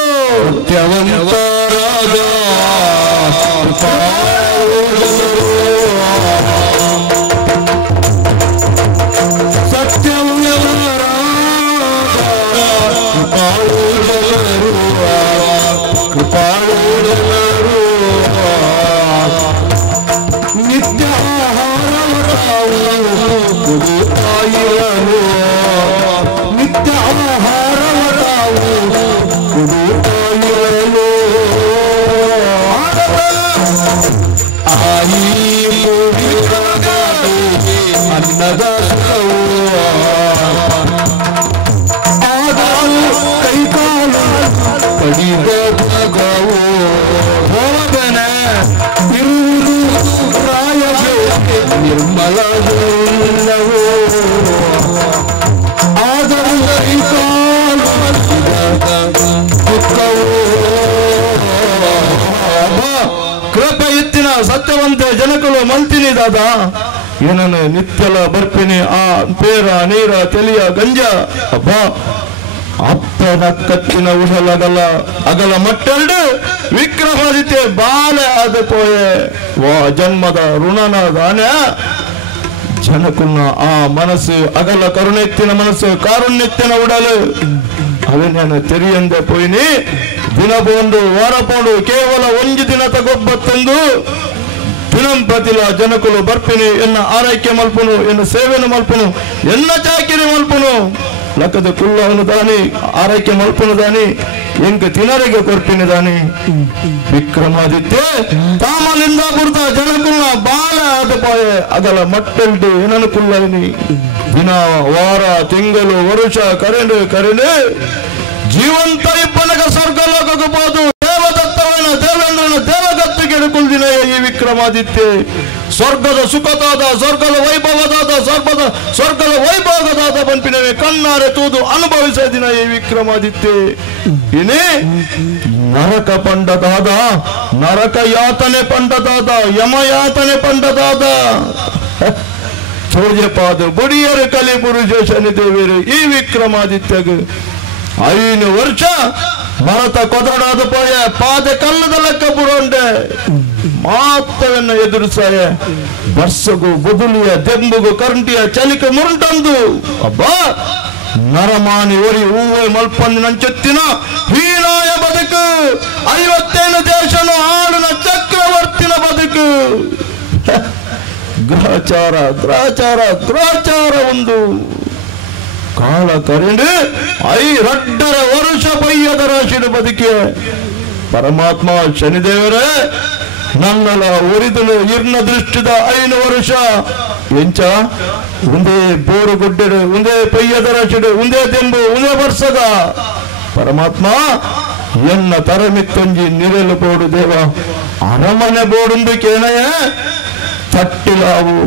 ಕೃಪೆ ಎತ್ತಿನ ಸತ್ಯವಂತ ಜನಕಲು ಮಲ್ತಿನಿ ದಾದ ಏನನ್ನು ನಿತ್ಯಲ ಬರ್ಪಿನಿ ಆ ಪೇರ ನೀರ ತೆಲಿಯ ಗಂಜ ಅಬ್ಬ ಅಪ್ಪನ ಕತ್ತಿನ ಉಡಲಗಲ ಅಗಲ ಮಟ್ಟಲ್ಡು ವಿಕ್ರಮಾದಿತ್ಯ ಬಾಲೆ ಆದ ಪೋಯೆ ವಾ ಜನ್ಮದ ಋಣನ ದಾನ ಜನಕುನ್ನ ಆ ಮನಸ್ಸು ಅಗಲ ಕರುಣೆತ್ತಿನ ಮನಸ್ಸು ಕಾರುಣ್ಯತ್ತಿನ ಉಡಲು ಅವನೇನು ತೆರಿಯಂದೆ ಪೋಯಿನಿ ದಿನ ಪೋಂಡು ವಾರ ಪೋಂಡು ಕೇವಲ ಒಂದು ದಿನ ತಗೊಬ್ಬತ್ತೊಂದು ದಿನಂಪ್ರತಿಲ ಜನಕುಲು ಬರ್ಪಿನಿ ಎನ್ನ ಆರೈಕೆ ಮಲ್ಪುನು ಎನ್ನ ಸೇವೆನು ಮಲ್ಪುನು ಎನ್ನ ಚಾಕಿರಿ ಮಲ್ಪುನು ಲಕ್ಕದ ಕುಲ್ಲವನು ದಾನಿ ಆರೈಕೆ ಮಲ್ಪನು ದಾನಿ ಎಂಕ ತಿನರಿಗೆ ಕೊರ್ಪಿನ ದಾನಿ ವಿಕ್ರಮಾದಿತ್ಯ ತಾಮಲಿಂದ ಬುರ್ದ ಜನಕುಲ್ಲ ಬಾಳ ಆದಪಾಯ ಅದಲ ಮಟ್ಟಲ್ಡು ಏನನು ಕುಲ್ಲವಿನಿ ದಿನ ವಾರ ತಿಂಗಳು ವರುಷ ಕರೆಂಡು ಜೀವಂತ ಇಬ್ಬನಗ ಸ್ವರ್ಗಲೋಕಕ್ಕೆ ಬೋದು ದೇವದತ್ತವನ ದೇವೇಂದ್ರನ ದೇವದತ್ತಿಗೆ ಹಿಡ್ಕೊಳ್ದಿನ ಈ ವಿಕ್ರಮಾದಿತ್ಯ ಸ್ವರ್ಗದ ಸುಖದಾದ ಸ್ವರ್ಗದ ವೈಭೋಗದಾದ ಬಂಪಿನವೇ ಕಣ್ಣಾರೆ ತೂದು ಅನುಭವಿಸ ದಿನ ಈ ವಿಕ್ರಮಾದಿತ್ಯ ಇನ್ನೇ ನರಕ ಪಂಡದಾದ ನರಕ ಯಾತನೆ ಪಂಡದಾದ ಯಮಯಾತನೆ ಪಂಡದಾದ ಚೋಜಪಾದ ಬುಡಿಯರು ಕಲಿ ಪುರುಷ ಶನಿದೇವರು ಈ ವಿಕ್ರಮಾದಿತ್ಯಗೆ 5 ವರ್ಷ ಮರತ ಕೊದಡಾದ ಪೋಯ ಪಾದ ಕಲ್ಲದ ಲೆಕ್ಕ ಬುಡೊಂಡೆ ಮಾತವನ್ನ ಎದುರಿಸಾಯ ವರ್ಷಗೂ ಬದುಲಿಯ ದೆಂಬುಗು ಕರಂಟಿಯ ಚಲಿಕ ಮುರುಂಟಂದು ಅಬ್ಬಾ ನರಮಾನಿ ಒರಿ ಹೂವೆ ಮಲ್ಪಂದು ನಂಚೆತ್ತಿನ ಹೀನಾಯ ಬದುಕು 57 ದೇಶನ ಆಳಿನ ಚಕ್ರವರ್ತಿನ ಬದುಕು ಗ್ರಹಚಾರ ಒಂದು ಕಾಲ ಕರೆಂಡು 2 ವರ್ಷ ಪಯ್ಯದ ರಾಶಿನ ಬದುಕೆ ಪರಮಾತ್ಮ ಶನಿದೇವರೇ ನನ್ನಲ ಒರಿದಲು ಇರ್ನ ದೃಷ್ಟಿದ 5 ವರ್ಷ ಎಂಚ ಒಂದೇ ಬೋರುಗುಡ್ಡೆಡು ಒಂದೇ ಪಯ್ಯದ ರಾಶಿಡು ಒಂದೇ ದೆಂಬು ಒಂದೇ ವರ್ಷದ ಪರಮಾತ್ಮ ಎನ್ನ ತರಮಿತ್ತೊಂಜಿ ನಿರಲು ಬೋಡು ದೇವ ಅರಮನೆ ಬೋಡುಂದು ಕೇನಯ ತಟ್ಟಿಲಾವು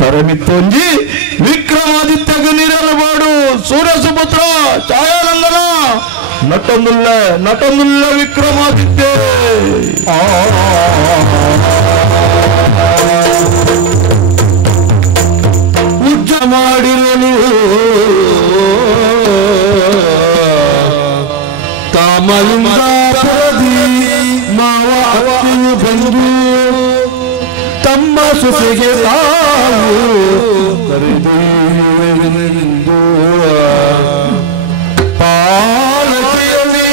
ತರಮಿತ್ತೊಂಜಿ ವಿಕ್ರಮಾದಿತ್ಯಗ ನಿರಲು ಬೋಡು ಸೂರ್ಯ ಸುಪುತ್ರ ಛಾಯಾನಂದನ ನಟನುಲ್ಲ ವಿಕ್ರಮಾದಿತ್ಯ ಉಜ್ಜ ಮಾಡಿರಲು ತಾಮಲಿಂಗಾಪುರದಿ ಮಾವ ಅತ್ತಿಯು ಬಂದು ತಮ್ಮ ಸೊಸೆಗೆ ತಾವು ಕರೆದೊಯ್ಯುವೆನೆಂದು ಪಾಲಕಿಯಲ್ಲಿ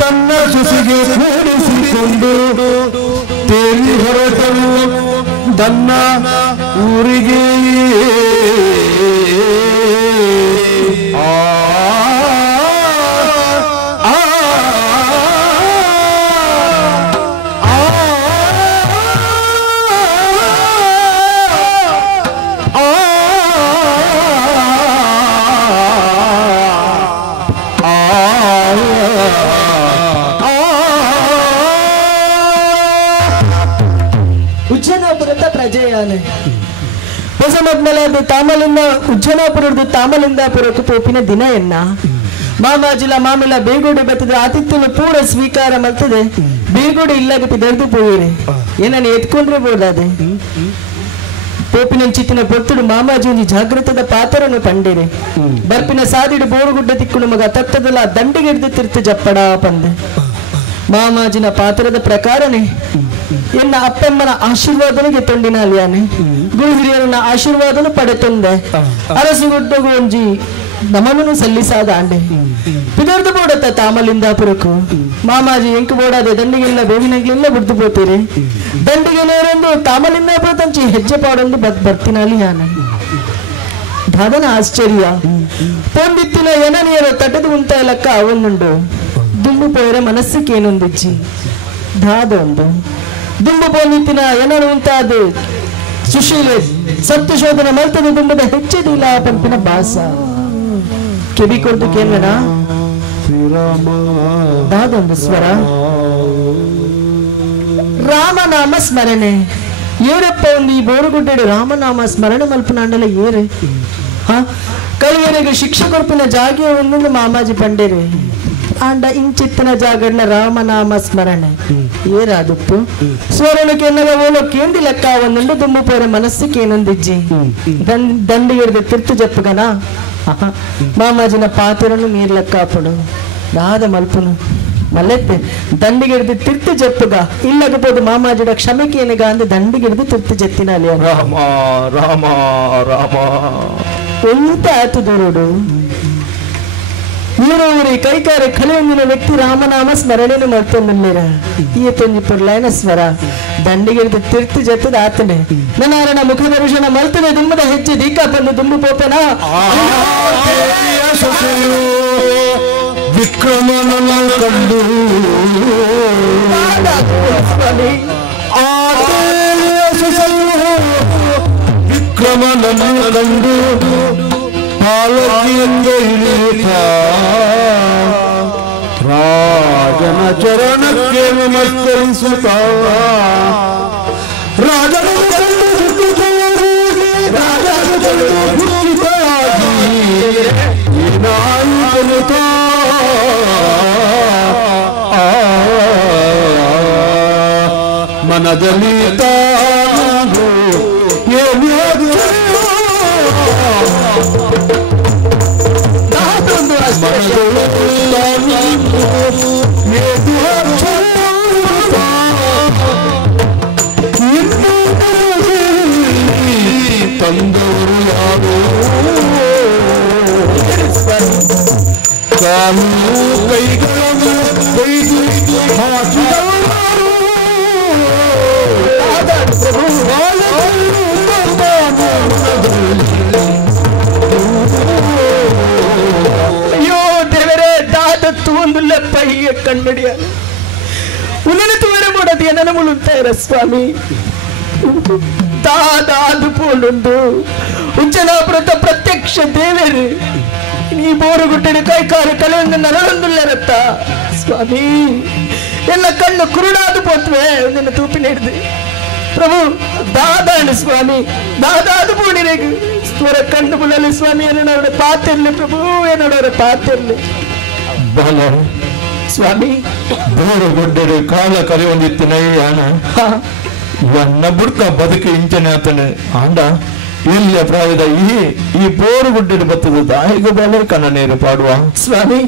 ತನ್ನ ಸೊಸೆಗೆ ಕೂಡಿಸಿಕೊಂಡು ತೇಲಿ ಹೊರಟರು ತನ್ನ ಊರಿಗೆ ಉಜ್ಜನಾಪುರದ ತಾಮಲಿಂದಾಪುರಕ್ಕೆ ಪೋಪಿನ ದಿನ ಎನ್ನ ಮಾಮಾಜಿಲ ಮಾಮಿಲ ಬೇಗೋಡೆ ಬತ್ತದ ಆತಿಥ್ಯನು ಪೂರ ಸ್ವೀಕಾರ ಮಾಡ್ತದೆ ಬೇಗೋಡೆ ಇಲ್ಲಾಗ ಪಿದರ್ದು ಪೋಯಿರೆ ಏನನ್ನು ಎತ್ಕೊಂಡ್ರೆ ಬೋದಾದೆ ಪೋಪಿನ ಚಿತ್ತಿನ ಬೊತ್ತುಡು ಮಾಮಾಜಿ ಒಂದು ಜಾಗೃತದ ಪಾತ್ರನು ಪಂಡಿರೆ ಬರ್ಪಿನ ಸಾದಿಡು ಬೋರುಗುಡ್ಡ ತಿಕ್ಕುಡು ಮಗ ತತ್ತದಲ್ಲ ದಂಡಿಗೆ ಹಿಡಿದು ತಿರ್ತು ಜಪ್ಪಡ ಪಂದೆ ಮಾಮಾಜಿನ ಪಾತ್ರದ ಪ್ರಕಾರನೇ ಎನ್ನ ಅಪ್ಪಮ್ಮನ ಆಶೀರ್ವಾದನಿಗೆ ತೊಂಡಿನ ಅಲಿಯಾನೆ ಗುರು ಹಿರಿಯರನ್ನ ಆಶೀರ್ವಾದನು ಪಡೆತೊಂದೆ ಅರಸುಗುಡ್ಡಗು ಒಂಜಿ ನಮನನು ಸಲ್ಲಿಸಾದ ಆಂಡೆ ಪಿದರ್ದು ಬೋಡತ್ತ ತಾಮಲಿಂದಾಪುರಕ್ಕೂ ಮಾಮಾಜಿ ಎಂಕು ಬೋಡಾದೆ ದಂಡಿಗೆಲ್ಲ ಬೇವಿನಗ್ಲೆಲ್ಲ ಬಿಡ್ದು ಪೋತೀರಿ ದಂಡಿಗೆ ನೇರೊಂದು ತಾಮಲಿಂದಾಪುರ ತಂಚಿ ಹೆಜ್ಜೆ ಪಾಡೊಂದು ಬರ್ತಿನ ಅಲಿಯಾನೆ ದಾದನ ಆಶ್ಚರ್ಯ ಪೊಂದಿತ್ತಿನ ಎನನಿಯರು ತಟದು ಉಂಟ ಲೆಕ್ಕ ಅವನುಂಡು ದುಂಬು ಪೋಯರ ಮನಸ್ಸಿಗೆ ಏನೊಂದಿಜ್ಜಿ ದಾದೊಂದು ದುಂಬು ಪೋಂದಿತ್ತಿನ ಏನನು ಉಂಟಾದು ಸುಶೀಲೆ ಸತ್ಯಶೋಧನ ಮಲ್ತದ ದುಂಬದ ಹೆಚ್ಚಿದಿಲ್ಲ ಪಂಪಿನ ಭಾಸ ಕಿವಿ ಕೊಡ್ದು ಕೇಳೋಣ ದಾದೊಂದು ಸ್ವರ ರಾಮನಾಮ ಸ್ಮರಣೆ ಏರಪ್ಪ ಒಂದು ಈ ಬೋರುಗುಡ್ಡೆಡು ರಾಮನಾಮ ಸ್ಮರಣೆ ಮಲ್ಪನಾಂಡಲ ಏರೆ ಕಳಿಯರಿಗೆ ಶಿಕ್ಷೆ ಕೊರ್ಪಿನ ಜಾಗೆ ಒಂದೊಂದು ಮಾಮಾಜಿ ಪಂಡೇರೆ ಆಂಡ ಇಂಚಿತ್ತಿನ ಜಾಗಡ್ಲ ರಾಮನಾಮ ಸ್ಮರಣೆ ಏರಾದುಪ್ಪು ಸ್ವರಣಕ್ಕೆ ಎನ್ನಗ ಓಲೋ ಕೇಂದಿ ಲೆಕ್ಕ ಒಂದುಂಡು ದುಂಬು ಪೋರೆ ಮನಸ್ಸಿಗೆ ಏನೊಂದಿಜ್ಜಿ ದಂಡಿಗಿಡ್ದು ತಿರ್ತು ಜಪ್ಪಗನ ಮಾಮಾಜಿನ ಪಾತ್ರನು ನೀರ್ ಲೆಕ್ಕ ಹಾಪಡು ದಾದ ಮಲ್ಪುನು ಮಲ್ಲೆತ್ತೆ ದಂಡಿಗಿಡ್ದು ತಿರ್ತು ಜಪ್ಪಗ ಇಲ್ಲಗಬಹುದು ಮಾಮಾಜಿಡ ಕ್ಷಮೆಗೆ ಏನಿಗ ಅಂದು ದಂಡಿಗಿಡ್ದು ತಿರ್ತು ಜತ್ತಿನ ಅಲಿಯ ರಾಮ ರಾಮ ರಾಮ ಎಂತ ಆತು ದೊರಡು ನೀರೂರಿ ಕೈಕಾರೆ ಕಳೆಯೊಂದಿನ ವ್ಯಕ್ತಿ ರಾಮನಾಮ ಸ್ಮರಣೆಯನ್ನು ಮಾಡ್ತೊಂದಿರ ಈತೊಂದು ಪುರ್ಲಾಯನ ಸ್ವರ ದಂಡಿಗಿಡಿದ ತೀರ್ಥ ಜತ್ತದ ಆತನೆ ನನ್ನ ಮುಖ ದರ್ಶನ ಮಲ್ತನೆ ದುಂಬದ ಹೆಚ್ಚು ದೀಕ ಬಂದು ದುಂಬು ಪೋಪನ ವಿಕ್ರಮನ ಕಂಡು ವಿಕ್ರಮನನ್ನು ಕಂಡು ಪಾಲಕಿಯಿಂದ ಇಳಿಯುತ್ತ ರಾಜನ ಚರಣಕ್ಕೆ ನಮಸ್ಕರಿಸುತ್ತ ರಾಜನ ಮನದಲ್ಲಿ ತಾನು ತಂದವರು ಯಾರು ಕಾಲು ಕೈಗಳನ್ನು ಕೊಯ್ದು ಹಾಕಿದವರು ಅಯ್ಯೋ ದೇವರೇ ದಾದತ್ತು ಒಂದು ಲೆಪ್ಪ ಹೀಗೆ ಕಣ್ಣಡಿಯ ಉನ್ನತ ವರ ಮಾಡೋದು ನನ್ನ ಮುಳುತ್ತಾ ಸ್ವಾಮಿ ದಾದಾದು ಪೋಲೊಂದು ಉಚ್ಚನಾಪುರದ ಪ್ರತ್ಯಕ್ಷ ದೇವರು ನೀ ಬೋರುಗುಟ್ಟಿನ ಕೈಕಾಲು ಕಲೆಯೊಂದು ನರಳೊಂದುಳ್ಳರತ್ತ ಸ್ವಾಮಿ ಎಲ್ಲ ಕಣ್ಣು ಕುರುಡಾದು ಪೋತ್ವೆ ನಿನ್ನ ತೂಪಿನ ಹಿಡಿದು ಪ್ರಭು ದಾದಾಂಡು ಸ್ವಾಮಿ ದಾದಾದು ಪೋಣಿರೆಗು ಸ್ವರ ಕಣ್ಣು ಬುಳ್ಳಲಿ ಸ್ವಾಮಿ ಏನೋಡ ಪಾತಿರ್ಲಿ ಪ್ರಭು ಏನೋಡವ್ರ ಪಾತಿರ್ಲಿ ಬಾಲ ಸ್ವಾಮಿ ಬೋರುಗೊಡ್ಡೆ ಕಾಲ ಕರೆಯೊಂದಿತ್ತಿನ ಯಾನ ಎನ್ನ ಬುಡ್ಕ ಬದುಕು ಇಂಚನೆ ಆತನೆ ಆಂಡ ಇಲ್ಲ ಪ್ರಾಯದ ಈ ಬೋರುಗುಡ್ಡೆ ಬತ್ತದ ದಾಯಿಗ ಬಾಲ ಕಣ್ಣ ನೀರು ಪಾಡುವ ಸ್ವಾಮಿ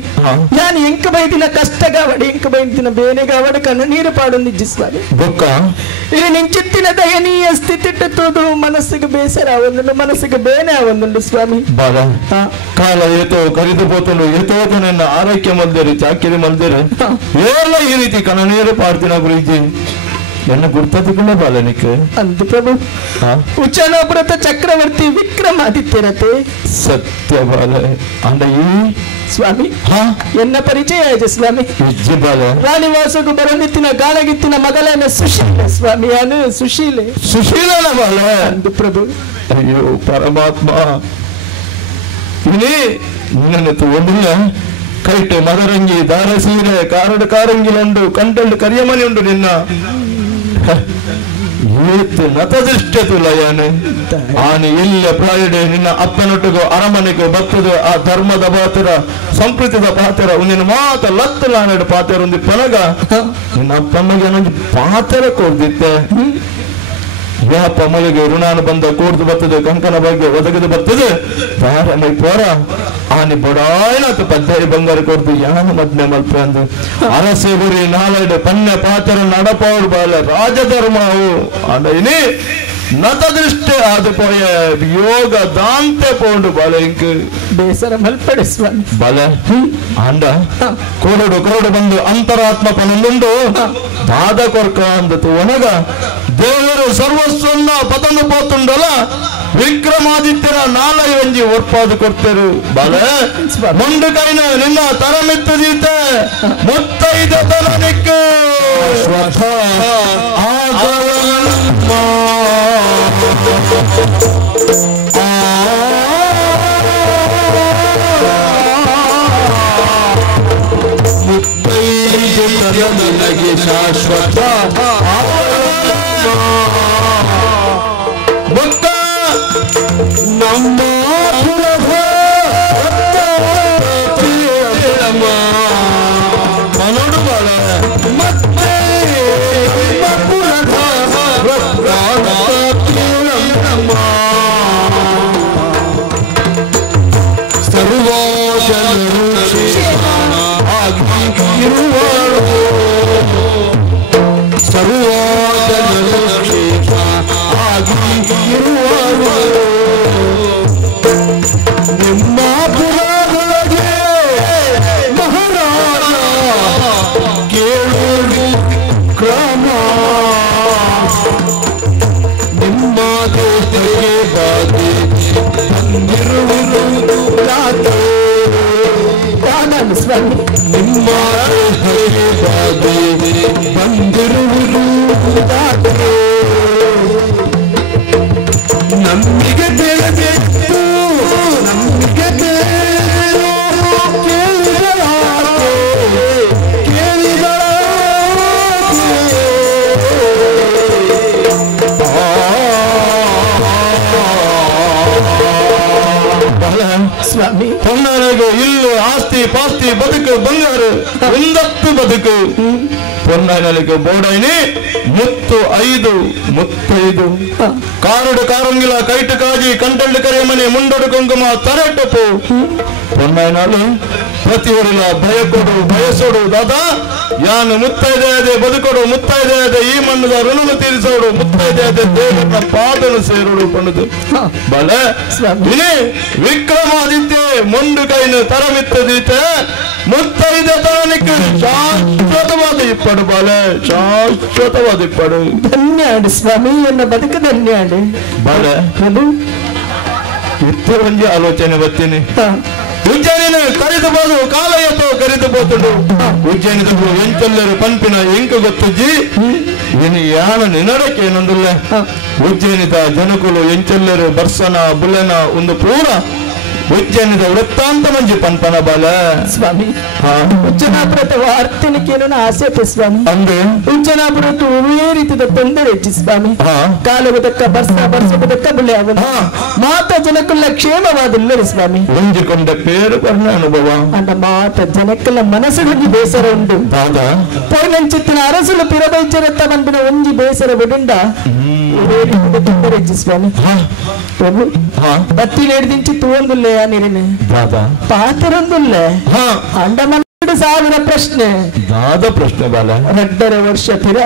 ನಾನು ಎಂಕ ಬೈದಿನ ಕಷ್ಟಗಾವಡಿ ಎಂಕ ಬೈದಿನ ಬೇನೆಗಾವಡಿ ಕಣ್ಣ ನೀರು ಪಾಡು ನಿಜ ಸ್ವಾಮಿ ಬೊಕ್ಕ ಇಲ್ಲಿ ನಿಂಚಿತ್ತಿನ ದಯನೀಯ ಸ್ಥಿತಿ ತೋದು ಮನಸ್ಸಿಗೆ ಬೇಸರ ಆವೊಂದುಂಡು ಮನಸ್ಸಿಗೆ ಬೇನೆ ಆವೊಂದುಂಡು ಸ್ವಾಮಿ ಬಾಲ ಕಾಲ ಏತೋ ಕರಿದು ಪೋತನು ಏತೋಗ ನನ್ನ ಆರೈಕೆ ಮಲ್ದೇರಿ ಚಾಕಿರಿ ಮಲ್ದೇರಿ ಎಲ್ಲ ಈ ರೀತಿ ಕಣ್ಣ ನೀರು ಪಾಡ್ತಿನ ಗುರುಜಿ ಎನ್ನ ಗುರ್ತದಕ್ಕೂ ಬಾಲನಿಕ್ಕೆ ಅಂದು ಪ್ರಭು ಉಚ್ಚನಾಪುರದ ಚಕ್ರವರ್ತಿ ವಿಕ್ರಮಾದಿತ್ಯರತೆ ಸತ್ಯ ಬಾಲ ಅಂದ ಈ ಸ್ವಾಮಿ ಎನ್ನ ಪರಿಚಯ ಆಯ್ತು ಸ್ವಾಮಿ ವಿಜ್ಜಿ ಬಾಲ ರಾಣಿವಾಸಗೂ ಬರಂದಿತ್ತಿನ ಗಾಳಗಿತ್ತಿನ ಮಗಳನ್ನ ಸುಶೀಲ ಸ್ವಾಮಿ ಅನು ಸುಶೀಲೆ ಸುಶೀಲನ ಬಾಲ ಅಂದು ಪ್ರಭು ಅಯ್ಯೋ ಪರಮಾತ್ಮ ಇಲ್ಲಿ ನಿನ್ನತ್ತು ಒಂದಿಲ್ಲ ಕೈಟು ಮದರಂಗಿ ದಾರ ಸೀರೆ ಕಾರಡು ಕಾರಂಗಿಲುಂಡು ಕಂಟಂಡು ಕರಿಯಮನಿ ಉಂಟು ನಿನ್ನ ಏತ್ತು ನತದೃಷ್ಟತು ಲಯನು ಆನೆ ಎಲ್ಲ ಪ್ರಾಯಡೆ ನಿನ್ನ ಅಪ್ಪನೊಟ್ಟಿಗೂ ಅರಮನೆಗೂ ಬತ್ತದ ಆ ಧರ್ಮದ ಪಾತ್ರ ಸಂಸ್ಕೃತಿದ ಪಾತ್ರ ನಿನ್ನ ಮಾತ ಲತ್ತು ನಾನೆಡು ಪಾತ್ರ ಒಂದು ಪನಗ ನಿನ್ನ ಅಪ್ಪನಿಗೆ ನನಗೆ ಪಾತ್ರ ಕೊಡ್ದಿತ್ತೆ ಯಾಪ ಮಲೆಗೆ ಋಣಾನುಬಂಧ ಕೂಡ್ದು ಬರ್ತದೆ ಕಂಕನ ಬಗ್ಗೆ ಒದಗದು ಬರ್ತದೆ ಬಾರಮೈ ಪೋರ ಆನೆ ಬಡಾಯ್ನಾತ ಪದ್ದಾರಿ ಬಂಗಾರ ಕೊಡ್ದು ಯಾನ ಮದ್ನೆ ಮಲ್ಪ ಅಂದು ಅರಸೆ ಗುರಿ ನಾಳೆಡು ಪನ್ಯ ಪಾತ್ರ ನಡಪಾಡು ಬಾಲ ರಾಜಧರ್ಮವು ಅಡೈನಿ ನತದೃಷ್ಟೇ ಆದ ಪೋಯ ಯೋಗ ದಾಂತೆ ಪೋಂಡು ಬಾಲ ಇಂಕ್ ಬೇಸರ ಮಲ್ಪಡೆ ಸ್ವಾಮಿ ಬಾಲ ಅಂಡ ಕೊರಡು ಕೊರಡು ಬಂದು ಅಂತರಾತ್ಮ ಪನೊಂದುಂಡು ದಾದ ಕೊರ್ಕ ಅಂದತು ಒನಗ ದೇವರು ಸರ್ವಸ್ವನ್ನ ಪತನು ಪೋತುಂಡಲ ವಿಕ್ರಮಾದಿತ್ಯರ ನಾಲೈ ಒಂಜಿ ಒರ್ಪಾದು ಕೊಡ್ತೇರು ಬಾಲ ಮುಂಡು ಕೈನ ನಿನ್ನ ತರಮಿತ್ತದೀತೆ ಮುತ್ತೈದ ತರನಿಕ್ಕೆ ನನಗೆ ಶಾಶ್ವತ ಭಕ್ತ ನಮ್ಮ ಮನೋಡು ಬಾಳ ಮತ್ತೆ ಸರ್ವ ಜನರು ಸರ್ವ ಜನರು ಆಗಿ ಇರುವರು ಸ್ವಾಮಿ ನಿಮ್ಮ ಬಂದಿರುವುದು ನಮ್ಮಿಗೆ ಬೆಳಬೇಕು ನಮ್ಮಿಗೆ ಸ್ವಾಮಿ ಪೊನ್ನನಿಗೆ ಇಲ್ಲು ಆಸ್ತಿ ಪಾಸ್ತಿ ಬದುಕು ಬಂಗಾರು ಒಂದತ್ತು ಬದುಕು ಪೊನ್ನನಿಗೆ ಬೋಡೈನಿ ಮುತ್ತೈದು ಕಾರುಡು ಕಾರಂಗಿಲ ಕೈಟು ಕಾಜಿ ಕಂಟಳ್ಳು ಕರೆಮನೆ ಮುಂಡಡು ಕುಂಕುಮ ತರೆಟಪ್ಪು ಪೊನ್ನೈನಾಲು ಪ್ರತಿಯೊರಿಲ ಭಯಕೊಡು ಬಯಸೋಡು ದಾದಾ ಯಾನು ಮುತ್ತೈದೆ ಅದೇ ಬದುಕೊಡು ಮುತ್ತೈದೆ ಅದೇ ಈ ಮಣ್ಣದ ಋಣನ ತೀರಿಸೋಡು ಮುತ್ತೈದೆ ಅದೇ ದೇವರನ್ನ ಪಾದನು ಸೇರೋಡು ಪಣ್ಣದು ಬಲೆ ಇನಿ ವಿಕ್ರಮಾದಿತ್ಯ ಮುಂಡು ಕೈನು ತರಮಿತ್ತದೀತೆ ಮುತ್ತೈದ ತರನಿಕ್ಕೆ ಶಾಶ್ವತವಾದ ಇಪ್ಪಡು ಬಲೆ ಶಾಶ್ವತವಾದ ಇಪ್ಪಡು ಧನ್ಯಾಡು ಸ್ವಾಮಿ ಎನ್ನ ಬದುಕು ಧನ್ಯಾಡು ಬಲೆ ಇತ್ತು ಒಂಜಿ ಆಲೋಚನೆ ಬರ್ತೀನಿ ಉಜ್ಜಯಿನ ಕರೆದುಬೋದು ಕಾಲ ಎತ್ತು ಕರೆದುಬೋತುಂಡು ಉಜ್ಜಯಿನದು ಎಂತೆಲ್ಲರೂ ಪಂಪಿನ ಎಂಕ ಗೊತ್ತುಜ್ಜಿ ಇನ್ನು ಯಾನ ನಿನಡಕ್ಕೆ ಏನೊಂದಿಲ್ಲ ಉಜ್ಜಯಿನಿದ ಜನಕುಲು ಎಂಚೆಲ್ಲರು ಬರ್ಸನ ಬುಲೆನ ಒಂದು ಪೂರ ಉಜ್ಜಯಿನಿದ ವೃತ್ತಾಂತ ಮಂಜಿ ಪಂಪನ ಬಾಲ ಸ್ವಾಮಿ ಉಜ್ಜನಾಪುರದ ವಾರ್ತೆನಿಕೇನು ಆಸೆ ಸ್ವಾಮಿ ಅಂದು ಉಜ್ಜನಾಪುರದ್ದು ಒಳ್ಳೆ ರೀತಿಯ ತೊಂದರೆ ಹೆಚ್ಚಿ ಸ್ವಾಮಿ ಕಾಲುವುದಕ್ಕ ಬರ್ಸವುದಕ್ಕ ಬುಲೆ ಅವನು ಮಾತ ಜನಕ್ಕಲ್ಲ ಕ್ಷೇಮವಾದಿಲ್ಲರಿ ಸ್ವಾಮಿ ಹೊಂದಿಕೊಂಡ ಪೇರು ಬರ್ಣ ಅನುಭವ ಅಂಡ ಮಾತ ಜನಕ್ಕಲ್ಲ ಮನಸ್ಸಿಗೊಂದು ಬೇಸರ ಉಂಟು ಪೋಯ್ನಂಚಿತ್ತಿನ ಅರಸಲು ಪಿರಬೈಚರತ್ತ ಬಂದಿನ ಒಂಜಿ ಬೇಸರ ಬಿಡುಂಡ ತೊಂದರೆ ಹೆಚ್ಚಿ ಸ್ವಾಮಿ ಪ್ರಭು ಬತ್ತಿ ಹಿಡಿದಿಂಚಿ ತೂವೊಂದುಲ್ಲೆ ನೀರಿನ ಪಾತ್ರೊಂದುಲ್ಲೆ ಅಂಡಮನ 2,000 ಪ್ರಶ್ನೆ ದಾದ ಪ್ರಶ್ನೆ ಬಾಲ 2.5 ವರ್ಷ ತೀರ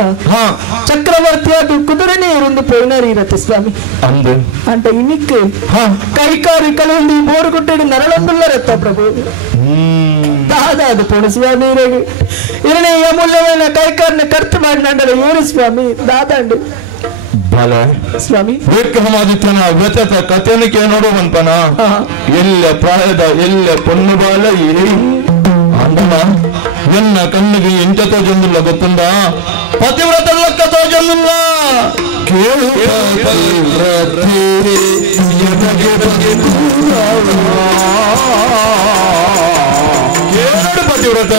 ಚಕ್ರವರ್ತಿ ಅದು ಕುದುರೆನೇ ಇருந்து ಪೋಯ್ನಾರಿ ಇರತ್ತೆ ಸ್ವಾಮಿ ಅಂದು ಅಂಟ ಇನಿಕ್ ಕೈಕಾರಿ ಕಲಂಡಿ ಬೋರು ಕೊಟ್ಟಿಡಿ ನರಳೊಂದುಲ್ಲರತ್ತ ಪ್ರಭು ದಾದ ಅದು ಪೋಣ ಸ್ವಾಮಿ ಇರನೇ ಯಮುಲ್ಲವನ ಕೈಕಾರನ ಕರ್ತು ಮಾಡಿ ನಂಡಲ ಏನು ಸ್ವಾಮಿ ದಾದಂಡು ಬಾಲ ಸ್ವಾಮಿ ವಿಕ್ರಮಾದಿತ್ಯನ ವ್ಯಥತ ಕಥೆನಿಕೆ ನೋಡುವಂತನ ಎಲ್ಲ ಪ್ರಾಯದ ಎಲ್ಲ ಪೊಣ್ಣು ಬಾಲ ಅಂದನ ಎನ್ನ ಕಣ್ಣಿಗೆ ಎಂಟತೋ ಜೊಂದಿಲ್ಲ ಗೊತ್ತುಂಡ ಪತಿವ್ರತ ಲೆಕ್ಕತೋ ಜೊಂದಿಲ್ಲ ಕೇಳು ಪತಿವ್ರತ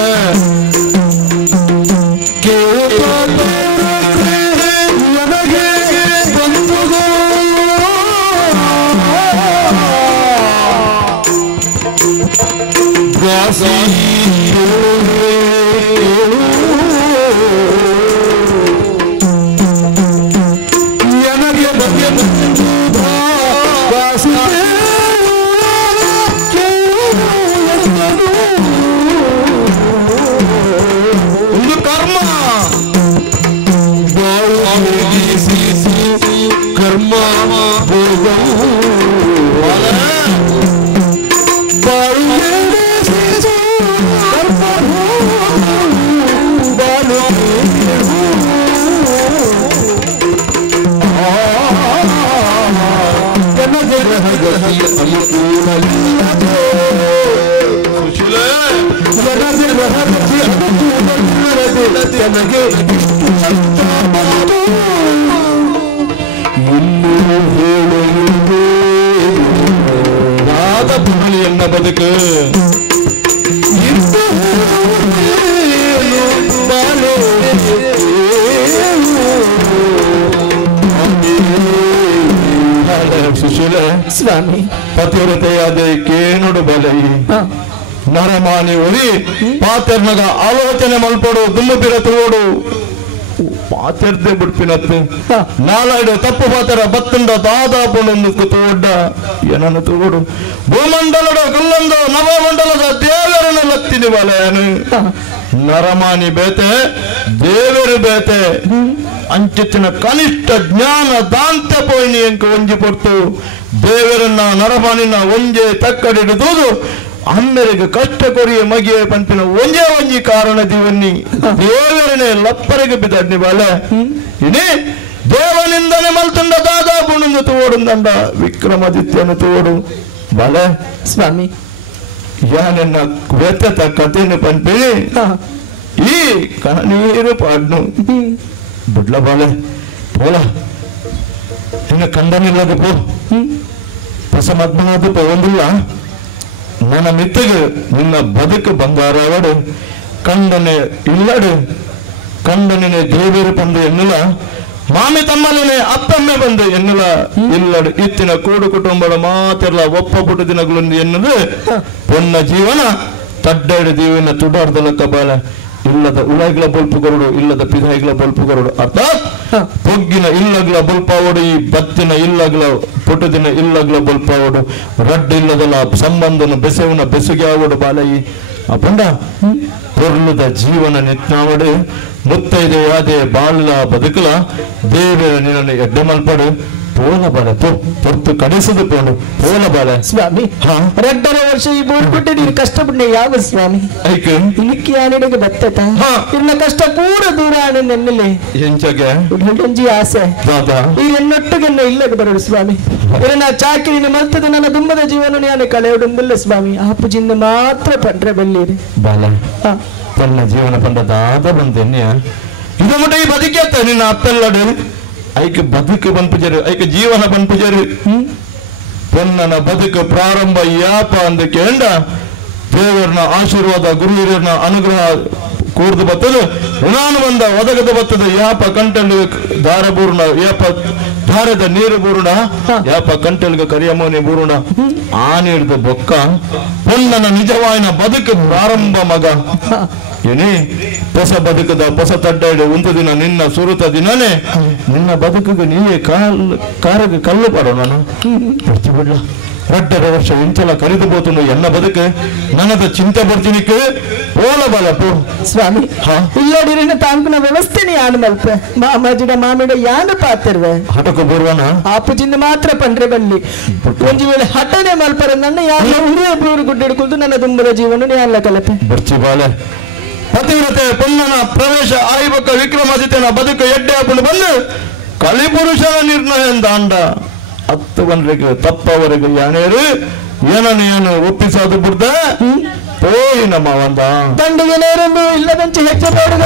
ಒಂದು ಕರ್ಮ ಕರ್ಮ ಎನ್ನ ಬದುಕು ಸುಶೀಲ ಸ್ವಾಮಿ ಪತಿವ್ರತೆಯಾದ ಕೇನುಡು ಬಲೈ ನರಮಾನಿ ಒರಿ ಪಾತೆರ್ನಗ ಆಲೋಚನೆ ಮಲ್ಪಡು ದುಮ್ಮು ಬಿರತೋಡು ಪಾತೆರ್ದೆ ಬಿಡ್ಪಿನತ್ತು ನಾಲಾಡು ತಪ್ಪು ಪಾತೆರ ಬತ್ತುಂಡ ದಾದಾಪುಣೊಂದು ತೋಡ್ಡ ಏನನ್ನು ತೋಡು ಭೂಮಂಡಲದ ಗುಲ್ಲೊಂದು ನವಮಂಡಲದ ದೇವರನ್ನು ಲತ್ತಿನಿ ಬಲೆಯನು ನರಮಾನಿ ಬೇತೆ ದೇವರು ಬೇತೆ ಅಂಚಿತ್ತಿನ ಕನಿಷ್ಠ ಜ್ಞಾನ ದಾಂತ ಪೋಯಿನಿ ಎಂಕ ಒಂಜಿ ಪೊರ್ತು ದೇವರನ್ನ ನರಮಾನಿನ ಒಂಜೆ ತಕ್ಕಡಿಡುವುದು ಅಮ್ಮರಿಗೆ ಕಷ್ಟ ಕೊರಿಯ ಮಗಿಯ ಪಂಪಿನ ಒಂಜೇ ಒಂಜಿ ಕಾರಣ ದಿವನ್ನಿ ದೇವರನೇ ಲಪ್ಪರಿಗೆ ಬಿದ್ದಡ್ನಿ ಬಾಲ ಇನಿ ದೇವನಿಂದನೆ ಮಲ್ತುಂಡ ದಾದಾ ಬುಣಂದು ತೋಡುಂದಂಡ ವಿಕ್ರಮಾದಿತ್ಯನು ತೋಡು ಬಾಲ ಸ್ವಾಮಿ ಯಾನನ್ನ ವ್ಯರ್ಥತ ಕಥೆಯನ್ನು ಪಂಪೇಳಿ ಈ ಕಣ್ಣೀರು ಪಾಡ್ನು ಬಿಡ್ಲ ಬಾಳೆ ಪೋಲ ನಿನ್ನ ಕಂಡನಿಲ್ಲದ ಪೋ ಪಸಮದ್ಮನಾದ ಪೋಂದಿಲ್ಲ ನನ್ನ ಮಿತ್ತಿಗೆ ನಿನ್ನ ಬದುಕು ಬಂಗಾರವಾಡು ಕಂಡನೆ ಇಲ್ಲಡು ಕಂಡನೆ ದೇವರು ಬಂದು ಎನ್ನಲ ಮಾಮಿ ತಮ್ಮನೇ ಅಪ್ಪಮ್ಮೆ ಬಂದು ಎನ್ನಲ ಇಲ್ಲಡು ಇತ್ತಿನ ಕೂಡು ಕುಟುಂಬದ ಮಾತೆಲ್ಲ ಒಪ್ಪ ಪುಟ ದಿನಗಳು ಎನ್ನದು ಪೊನ್ನ ಜೀವನ ತಡ್ಡಾಡು ಜೀವನ ತುಡಾರ್ದಲಕ್ಕ ಬಾಳ ಇಲ್ಲದ ಉಳಗಳ ಬಲ್ಪುಗರುಡು ಇಲ್ಲದ ಪಿದಾಯಿಗಳ ಬಲ್ಪುಗರುಡು ಅರ್ಥಾತ್ పొగ్గిన ఇల్లగ్ల బల్పావడు ఈ బత్తిన ఇల్లగ్ల పొట్టుదిన ఇల్లగ్ల బల్పావడు రడ్డు ఇల్లదల సంబంధన ಬೆಸೆವನ ಬೆಸುಗ್ಯಾವಡು ಬಾಲಯಿ ಅಪ್ಪಂಡ ಪೊರ್ಲುದ ಜೀವನ ನಿತ್ನಾವಡು ಮುತ್ತೈದೆ ಯಾದೆ ಬಾಳ ಬದುಕಲ ದೇವರ ನಿನ್ನ ಎಡ್ಡ ಮಲ್ಪಡು ಪೋಲ ಬಾಳ ಪೊರ್ತು ಕಡಿಸದು ಪೋಡು ಪೋಲ ಬಾಳ ಸ್ವಾಮಿ ಎರಡರ ವರ್ಷ ಈ ಬೋರ್ ಕೊಟ್ಟೆ ನೀನು ಕಷ್ಟಪಟ್ಟೆ ಯಾವ ಸ್ವಾಮಿ ಐಕೆ ಇಲ್ಲಿಕ್ಕೆ ಯಾನೆಡೆಗೆ ಬತ್ತತ ಇನ್ನ ಕಷ್ಟ ಪೂರ ದೂರ ಆನೆ ನೆನ್ನಲೆ ಎಂಚಗೆ ಒಂಜಿ ಆಸೆ ದಾದಾ ಈ ಎನ್ನೊಟ್ಟಿಗೆ ಇಲ್ಲಗೆ ಬರೋಡು ಸ್ವಾಮಿ ನನ್ನ ಚಾಕಿರಿನ ಮಲ್ತದ ನನ್ನ ದುಂಬದ ಜೀವನ ನಾನು ಕಳೆಯೋಡುಂದಿಲ್ಲ ಸ್ವಾಮಿ ಆಪುಜಿಂದ ಮಾತ್ರ ಪಂಡ್ರೆ ಬೆಳ್ಳೀರಿ ಬಾಲ ತನ್ನ ಜೀವನ ಪಂಡದಾದ ಬಂದೆನ್ಯ ಇದು ಮುಟ್ಟ ಈ ಬದುಕೇತ ನಿನ್ನ ಅಪ್ಪೆಲ್ಲಡು ಐಕೆ ಬದುಕು ಬಂದ್ಪುಜರು ಐಕೆ ಜೀವನ ಬಂದ್ಪುಜರು ಪೊನ್ನನ ಬದುಕು ಪ್ರಾರಂಭ ಯಾಪ ಅಂದ ಕೇಂಡ ದೇವರನ ಆಶೀರ್ವಾದ ಗುರು ಹಿರಿಯರನ ಅನುಗ್ರಹ ಕೂರ್ದು ಬತ್ತದು ಋಣಾನು ಬಂದ ಒದಗದ ಬತ್ತದ ಯಾಪ ಕಂಟಲ್ಗೆ ದಾರ ಬೂರ್ಣ ಯಾಪ ಧಾರದ ನೀರು ಬೂರ್ಣ ಯಾಪ ಕಂಟಲ್ಗೆ ಕರಿಯಮೋನಿ ಬೂರ್ಣ ಆ ನೀರ್ದ ಬೊಕ್ಕ ಪೊನ್ನನ ನಿಜವಾಯಿನ ಬದುಕು ಪ್ರಾರಂಭ ಮಗ ಏನೇ ಹೊಸ ಬದುಕದ ಹೊಸ ತಡ್ಡಾಡಿ ಒಂದು ದಿನ ನಿನ್ನ ಸುರುತ ದಿನನೇ ನಿನ್ನ ಬದುಕಿಗೆ ನೀವೇ ಕಾರಿಗೆ ಕಲ್ಲು ಪಡೋ ನಾನು ಬಿಡ್ಲ ರಡ್ಡರ ವರ್ಷ ಇಂಚಲ ಕರೆದು ಬೋತನು ಎನ್ನ ಬದುಕು ನನ್ನದ ಚಿಂತೆ ಬರ್ತಿನಿಕ್ಕೆ ಓಲ ಬಲಪು ಸ್ವಾಮಿ ಇಲ್ಲಡಿರಿನ ತಾಂಕುನ ವ್ಯವಸ್ಥೆನೇ ಯಾನು ಮಲ್ಪ ಮಾಮಾಜಿಡ ಮಾಮಿಡ ಯಾನು ಪಾತಿರ್ವೆ ಹಟಕ ಬರುವನ ಆಪುಜಿಂದ ಮಾತ್ರ ಪಂಡ್ರೆ ಬಲ್ಲಿ ಒಂಜಿ ವೇಳೆ ಹಠನೆ ಮಲ್ಪರ ನನ್ನ ಯಾರು ಉರಿಯ ಬೂರು ಗುಡ್ಡಿಡ್ಕೊಂಡು ನನ್ನ ದುಂಬರ ಜೀವನ ಯಾನ್ಲ ಕಲಪೆ ಬರ್ಚಿ ಬಾಲೆ ಪತಿವ್ರತೆ ಪೊನ್ನನ ಪ್ರವೇಶ ಆಯ್ಬಕ ವಿಕ್ರಮಾದಿತ್ಯನ ಬದುಕು ಎಡ್ಡೆ ಹಾಕೊಂಡು ಬಂದು ಕಲಿಪುರುಷನ ನಿರ್ಣಯ ದಾಂಡ 10 ಗಂಟೆಗೆ ತಪ್ಪವರೆಗೆ ಯಾನೇರು ಏನನ್ನು ಏನು ಒಪ್ಪಿಸೋದು ಬಿಡ್ದ ಪೋಯಿ ನಮ್ಮ ಒಂದ ದಂಡಿಗೆ ನೇರನ್ನು ಇಲ್ಲದಂಚೆ ಹೆಚ್ಚು ನೋಡಿದ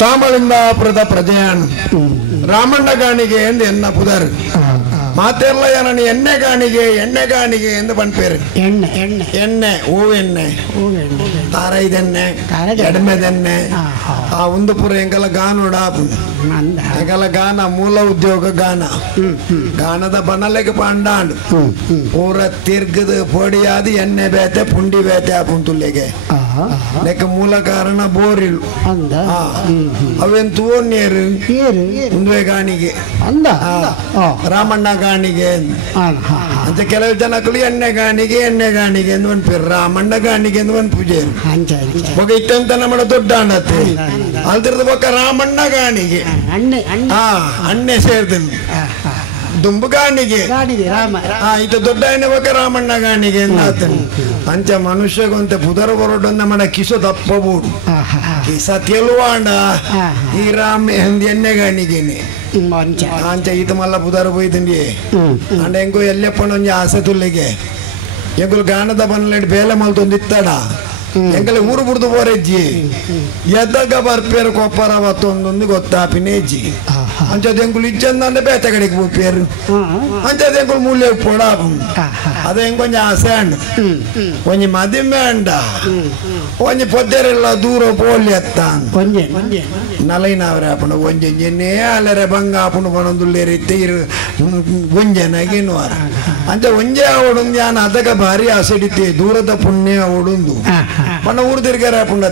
ತಾಮಳಿಂದಾಪುರದ ಪ್ರಜೆಯಾನು ರಾಮಣ್ಣ ಗಾಣಿಗೆ ಎಂದು ಎನ್ನ ಪುದರ್ ಮಾತೆರ್ಲ ಏನನಿ ಎಣ್ಣೆ ಗಾಣಿಗೆ ಎಂದು ಪಂಪೇರು ಎಣ್ಣೆ ಹೂವೆಣ್ಣೆ ತಾರೈದೆಣ್ಣೆ ಎಡಮೆದೆಣ್ಣೆ ಆ ಒಂದು ಪುರ ಎಂಕಲ ಗಾನುಡ ಎಂಕಲ ಗಾನ ಮೂಲ ಉದ್ಯೋಗ ಗಾನದ ಬನಲೆಗೆ ಪಂಡಾಂಡು ಪೂರ ತಿರ್ಗದ ಪೊಡಿಯಾದ ಎಣ್ಣೆ ಬೇತೆ ಪುಂಡಿ ಬೇತೆ ಆ ಪುಂತುಲ್ಲೆಗೆ ನೆಕ್ಕ ಮೂಲ ಕಾರಣ ಬೋರಿಲು ಅವೆಂತೂ ನೀರು ಮುಂದುವೆ ಗಾಣಿಗೆ ರಾಮಣ್ಣ ಗಾಣಿಗೆ ಅಂತ ಕೆಲವು ಜನಗಳು ಎಣ್ಣೆ ಗಾಣಿಗೆ ಎಂದು ಅನ್ಪಿರು ರಾಮಣ್ಣ ಗಾಣಿಗೆ ಎಂದು ಒಂದು ಪೂಜೆ ಬೊಗ ಇತ್ತಂತ ನಮ್ಮ ದೊಡ್ಡ ಅಣ್ಣತ್ತೆ ಅಲ್ದಿರದ ಬೊಕ್ಕ ರಾಮಣ್ಣ ಗಾಣಿಗೆ ಅಣ್ಣೆ ಸೇರ್ದನು ದುಂಬು ಗಾಣಿಗೆ ಇತ ದೊಡ್ಡ ಎಣ್ಣೆ ಬೊಕ್ಕ ರಾಮಣ್ಣ ಗಾಣಿಗೆ ಎಂದಾತನು ಅಂಚ ಮನುಷ್ಯಗೊಂತೆ ಪುದರ ಬರೋಡೊಂದ ಮಡ ಕಿಸೋ ದಪ್ಪ ಬೋಡು ಕಿಸ ತೆಲುವಾಂಡ ಈ ರಾಮ ಎಣ್ಣೆ ಗಾಣಿಗೆನೆ ಅಂಚ ಈತ ಮಲ್ಲ ಪುದರ ಹೋಯ್ತಂಡಿ ಅಂಡ ಹೆಂಗೋ ಎಲ್ಲಪ್ಪನ ಒಂಜಿ ಆಸೆ ತುಲ್ಲಿಗೆ ಎಂಗುಲು ಗಾಣದ ಬನ್ನಲೆಡ್ ಬೇಲೆ ಮಲ್ತೊಂದು ಇತ್ತಡ ಎಂಕಲೆ ಊರು ಬಿಡ್ದು ಬೋರೆಜ್ಜಿ ಎದ್ದಾಗ ಬರ್ಪೇರು ಕೊಪ್ಪರ ಅವತ್ತೊಂದೊಂದು ಗೊತ್ತಾಪಿನೇಜ್ಜಿ ಅಂಚದ ಎಂಗುಲು ಇಜ್ಜಂದ ಬೇತೆ ಕಡೆಗೆ ಹೋಗ್ಪೇರು ಅಂಚದ ಎಂಗುಲು ಮೂಲೆ ಪೊಡಾಪು ಅದ ಹೆಂಗೊಂಜ ಆಸೆ ಅಂಡ ಒಂಜಿ ಮದಿಮೆ ಅಂಡ ಒಂಜಿ ಪೊದ್ದೆರೆಲ್ಲ ದೂರ ಪೋಲಿ ಎತ್ತ ನಲೈನವ್ರೆ ಆಪುಂಡು ಒಂಜೆನ್ನೇ ಅಲ್ಲರೆ ಬಂಗ ಆಪುಂಡು ಬಣೊಂದುಲ್ಲೇರಿ ತೀರು ಗುಂಜೆನಗಿನ್ವಾರ ಅಂಚ ಒಂಜೆ ಅವಡುಂದು ಯಾನ್ ಅದಕ್ಕೆ ಭಾರಿ ಆಸೆಡಿತ್ತೆ ದೂರದ ಪುಣ್ಯ ಅವಡುಂದು ಪಣ್ಣ ಊರು ತಿರ್ಗಾರ ಆಪುಂಡ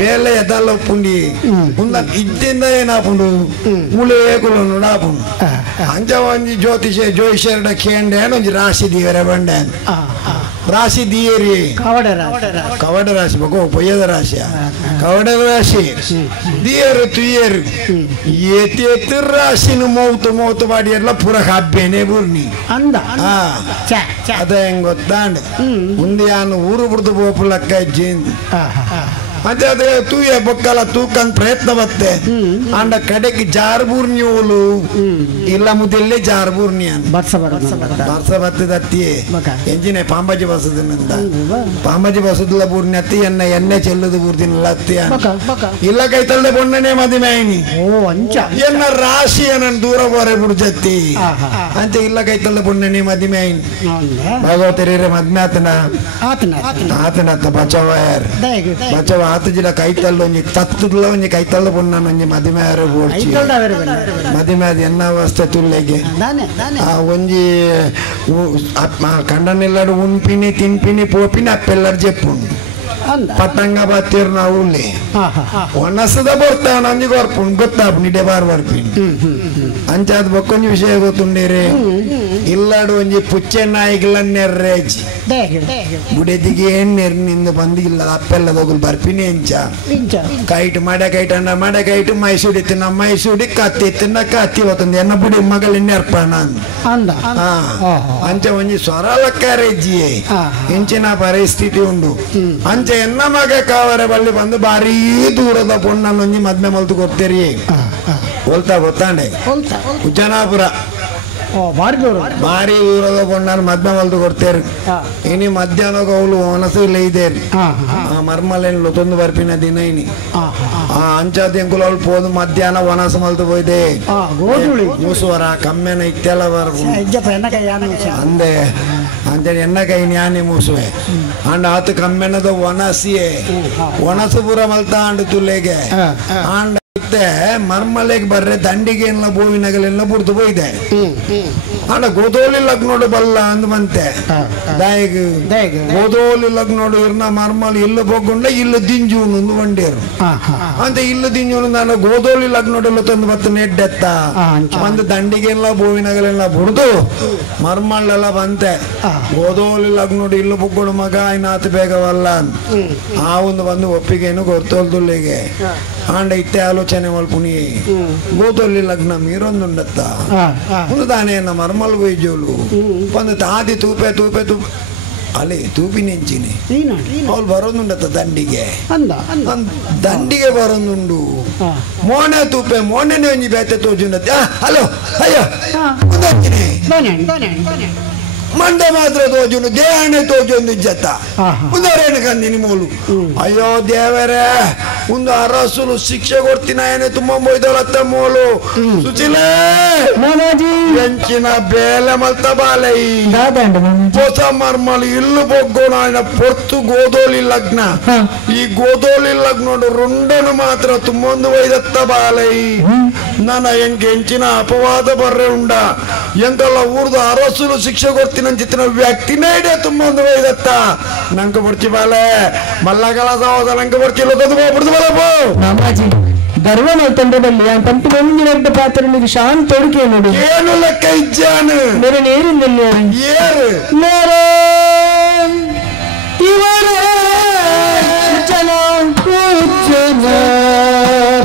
ಬೇಲೆ ಎದಲ್ಲ ಪುಂಡಿ ಮುಂದ ಇದ್ದಿಂದ ಏನಾಪುಂಡು ಮುಳೆ ಕುಲು ನೋಡಾಪುಂಡು ಅಂಚ ಒಂಜಿ ಜ್ಯೋತಿಷ್ಯರ್ಡ ಕೇಂಡೆ ಒಂಜಿ ರಾಶಿ ದೀವರೆ ಬಂಡೆ ರಾಶಿ ದಿಯೇರಿ ಕವಡ ರಾಶಿ ಬಗೋ ಪೊಯ್ಯದ ರಾಶಿ ಕವಡದ ರಾಶಿ ದಿಯರು ತುಯ್ಯರು ಎತ್ತಿ ರಾಶಿನ ಮೌತು ಮಾಡಿ ಎಲ್ಲ ಪುರ ಹಬ್ಬೆನೆ ಬುರ್ನಿ ಅದ ಹೆಂಗ್ ಗೊತ್ತಾಂಡ್ ಮುಂದೆ ಯಾನು ಊರು ಬಿಡ್ದು ಬೋಪುಲಕ್ಕ ಜೀನ್ ಮತ್ತೆ ಅದೇ ತೂಯ ಬೊಕ್ಕಲ ತೂಕಂದ್ ಪ್ರಯತ್ನ ಬತ್ತೆ ಅಂಡ ಕಡೆಗೆ ಜಾರ್ಬೂರ್ನಿ ಓಲು ಇಲ್ಲ ಮುದ್ದೆಲ್ಲೇ ಜಾರ್ಬೂರ್ನಿ ಅಂತ ಬರ್ಸ ಬತ್ತದತ್ತಿ ಎಂಜಿನ ಪಾಂಬಾಜಿ ಬಸದಿನಿಂದ ಪಾಂಬಾಜಿ ಬಸದ್ಲ ಬೂರ್ನಿ ಅತ್ತಿ ಎಣ್ಣೆ ಚೆಲ್ಲದು ಬೂರ್ದಿನಲ್ಲ ಅತ್ತಿ ಇಲ್ಲ ಕೈತಲ್ದೆ ಬೊಣ್ಣನೆ ಮದಿಮೇನಿ ಎನ್ನ ರಾಶಿ ನನ್ ದೂರ ಬೋರೆ ಬುಡ್ಜತ್ತಿ ಅಂತ ಇಲ್ಲ ಕೈತಲ್ದೆ ಬೊಣ್ಣನೆ ಮದಿಮೇನಿ ಭಾಗವತರಿರೆ ಮದ್ಮೆ ಆತನ ಬಚವಾಯರ್ ಬಚವ ಆತ ಜಿಲ್ಲ ಕೈತಲ್ಲ ಒಂಜಿ ತತ್ತುಲ್ಲ ಒಂಜಿ ಕೈತಲ್ಲ ಪುಣ್ಣ ಒಂಜಿ ಮದಿಮೆಯಾರ ಬೋಡ್ಚಿ ಮದಿಮೆದ ಎನ್ನ ಅವಸ್ಥೆ ತುಳ್ಳೆಗೆ ಒಂಜಿ ಕಂಡನೆಲ್ಲಡು ಉಣ್ಪಿನಿ ತಿನ್ಪಿನಿ ಪೋಪಿನಿ ಅಪ್ಪೆಲ್ಲರು ಜೆಪ್ಪುಂಡು ಪಟ್ಟಂಗ ಬತ್ತಿರ್ ನಾವು ಉಳ್ಳಿ ಒಣಸದ ಬರ್ತಾವ ನಂಜಿ ಗೊರ್ಪುಂಡು ಗೊತ್ತಾಪು ನಿಡೆ ಬಾರ್ ಬರ್ಪಿನಿ ಅಂಚಾದ ಬಕ್ಕೊಂಜಿ ವಿಷಯ ಗೊತ್ತುಂಡೇರೆ ಇಲ್ಲಡು ಒಂಜಿ ಪುಚ್ಚೆ ನಾಯಿಗಳನ್ನೆರ್ರೇಜಿ ಬುಡೆದಿಗೆ ಎಣ್ಣೆರ್ನಿಂದ ಬಂದಿಲ್ಲ ಅಪ್ಪೆಲ್ಲ ಹೋಗಲು ಬರ್ಪಿನಿ ಎಂಚ ಕೈಟ್ ಮಾಡೆ ಕೈಟ್ ಅಣ್ಣ ಮಾಡೆ ಕೈಟ್ ಮೈಸೂಡಿ ತಿನ್ನ ಮೈಸೂಡಿ ಕತ್ತಿ ತಿನ್ನ ಕತ್ತಿ ಹೊತ್ತಂದು ಎನ್ನ ಬುಡಿ ಮಗಳಿನ್ನ ಅರ್ಪಣ ಅಂಚ ಒಂಜಿ ಸೊರಲಕ್ಕಾರೆಜ್ಜಿ ಇಂಚಿನ ಪರಿಸ್ಥಿತಿ ಉಂಡು ಅಂಚ ಎನ್ನ ಮಗ ಕಾವರೆ ಬಳ್ಳಿ ಬಂದು ಬಾರಿ ದೂರದ ಪೊಣ್ಣನೊಂಜಿ ಮದ್ಮೆ ಮಲ್ತು ಕೊಡ್ತೀರಿ ಹೋಲ್ತಾ ಗೊತ್ತಾಂಡೆ ಉಜ್ಜನಾಪುರ ಭಾರಿ ದೂರದ ಪೊಣ್ಣನ ಮದ್ಮೆ ಮಲ್ತು ಕೊಡ್ತೇರಿ ಇನಿ ಮಧ್ಯಾಹ್ನ ಅವಳು ಮನಸ್ಸು ಇಲ್ಲ ಇದೇರಿ ಮರ್ಮಲೇನು ತೊಂದು ಬರ್ಪಿನ ದಿನ ಇನಿ ಅಂಚಾದ ಎಂಕುಲ ಅವಳು ಪೋದು ಮಧ್ಯಾಹ್ನ ಒಣಸು ಮಲ್ತು ಹೋಯ್ದೆ ಮೂಸುವರ ಕಮ್ಮೆನ ಇತ್ತೆಲ್ಲ ಬರ್ಬು ಅಂದೆ ಅಂಚನೆ ಎನ್ನ ಕೈ ನ್ಯಾನಿ ಮೂಸುವೆ ಅಂಡ ಆತ ಕಮ್ಮೆನದ ಒಣಸಿಯೇ ಒಣಸು ಪುರ ಮಲ್ತಾ ಅಂಡು ತುಲೆಗೆ ಅಂಡ ಮರ್ಮಲೆಗೆ ಬರ್ರೆ ದಂಡಿಗೆ ಎಲ್ಲ ಬೋವಿನಗಲೆಲ್ಲ ಬುಡ್ದು ಹೋಯ್ದೆ ಅಂಡ ಗೋದೋಲಿ ಲಗ್ನೋಡು ಬಲ್ಲ ಅಂದ್ ಬಂತೆ ಗೋದೋಲಿ ಲಗ್ನೋಡು ಇರ್ನ ಮರ್ಮಲ್ ಇಲ್ಲ ಹೋಗೊಂಡ ಇಲ್ಲ ದಿಂಜು ಒಂದು ಒಂಡೇರು ಅಂತ ಇಲ್ಲ ದಿಂಜು ನಾನು ಗೋದೋಲಿ ಲಗ್ನೋಡೆಲ್ಲ ತಂದು ಬತ್ತ ನೆಡ್ಡೆತ್ತ ಒಂದು ದಂಡಿಗೆ ಎಲ್ಲ ಬೋವಿನಗಲೆಲ್ಲ ಬುಡ್ದು ಮರ್ಮಲ್ಲೆಲ್ಲ ಬಂತೆ ಗೋದೋಲಿ ಲಗ್ನೋಡು ಇಲ್ಲ ಬೊಗ್ಗೋಡು ಮಗ ಇನ್ನಾತ ಬೇಗವಲ್ಲ ಆ ಒಂದು ಬಂದು ಒಪ್ಪಿಗೆನು ಗೊತ್ತೋಲ್ದುಲ್ಲಿಗೆ ಆಂಡ ಇತ್ತೆ ಆಲೋಚನೆ ಮಲ್ಪುನಿ ಗೋದೋಲಿ ಲಗ್ನ ಮೀರೊಂದುಂಡತ್ತ ಒಂದು ತಾನೇನ ಮರ್ಮಲ್ ಬೈಜೋಲು ಒಂದು ತಾದಿ ತೂಪೆ ಅಲ್ಲಿ ತೂಪಿ ನೆಂಚಿನಿ ಅವ್ಳು ಬರೋದುಂಡತ್ತ ದಂಡಿಗೆ ದಂಡಿಗೆ ಬರೋದುಂಡು ಮೋನೆ ತೂಪೆ ಮೋನೆನೆ ಒಂಜಿ ಬೇತೆ ತೋಜುಂಡತ್ತ ಹಲೋ ಅಯ್ಯೋ ಮಂಡ ಮಾತ್ರ ತೋಜುಂಡು ದೇಹಣೆ ತೋಜೊಂದು ಇಜ್ಜತ್ತ ಮುಂದರೇನು ಕಂದಿನಿ ಮೂಲು ಅಯ್ಯೋ ದೇವರೇ ಒಂದು ಅರಸುಲು ಶಿಕ್ಷೆ ಕೊಡ್ತೀನ ಏನೇ ತುಂಬ ಮೊಯ್ದೊಳತ್ತ ಮೂಲು ಸುಚಿಲೇ ಎಂಚಿನ ಬೇಲೆ ಮಲ್ತ ಬಾಲೈ ಹೊಸ ಮರ್ಮಲು ಇಲ್ಲು ಬೊಗ್ಗೋಣ ಪೊರ್ತು ಗೋದೋಲಿ ಲಗ್ನ ಈ ಗೋದೋಲಿ ಲಗ್ನ ರುಂಡನು ಮಾತ್ರ ತುಂಬೊಂದು ಒಯ್ದತ್ತ ಬಾಲೈ ನನ್ನ ಎಂಚಿನ ಅಪವಾದ ಬರ್ರೆ ಉಂಡ ಎಂತೆಲ್ಲ ಊರ್ದು ಅರಸುಲು ಶಿಕ್ಷೆ ಕೊಡ್ತೀನಿ ಅಂಚಿತ್ತಿನ ವ್ಯಕ್ತಿನೇ ಇಡೇ ತುಂಬೊಂದು ಒಯ್ದತ್ತ ನಂಗೆ ಬರ್ಚಿ ಬಾಲೆ ಮಲ್ಲಗಳ ಸಹೋದರ ನಂಗೆ ಬರ್ಚಿ ಲೋಕದ ಬಿಡ್ದು ಬಾಲಪ್ಪ ಮಾಮಾಜಿ ಗರ್ವ ತಂಡದಲ್ಲಿ ಆ ಪಂಪಿ ಒಂದಿನ ಪಾತ್ರ ನೀವು ಶಾಂತ ತೋಡಿಕೆ ನೋಡಿ ಏನು ಲೆಕ್ಕ ಇಜ್ಜಾನು ಬೇರೆ ನೇರಿಂದಲ್ಲಿ ಏರು ನೇರೇ ಇವರೇ ಜನ ಪೂಜನ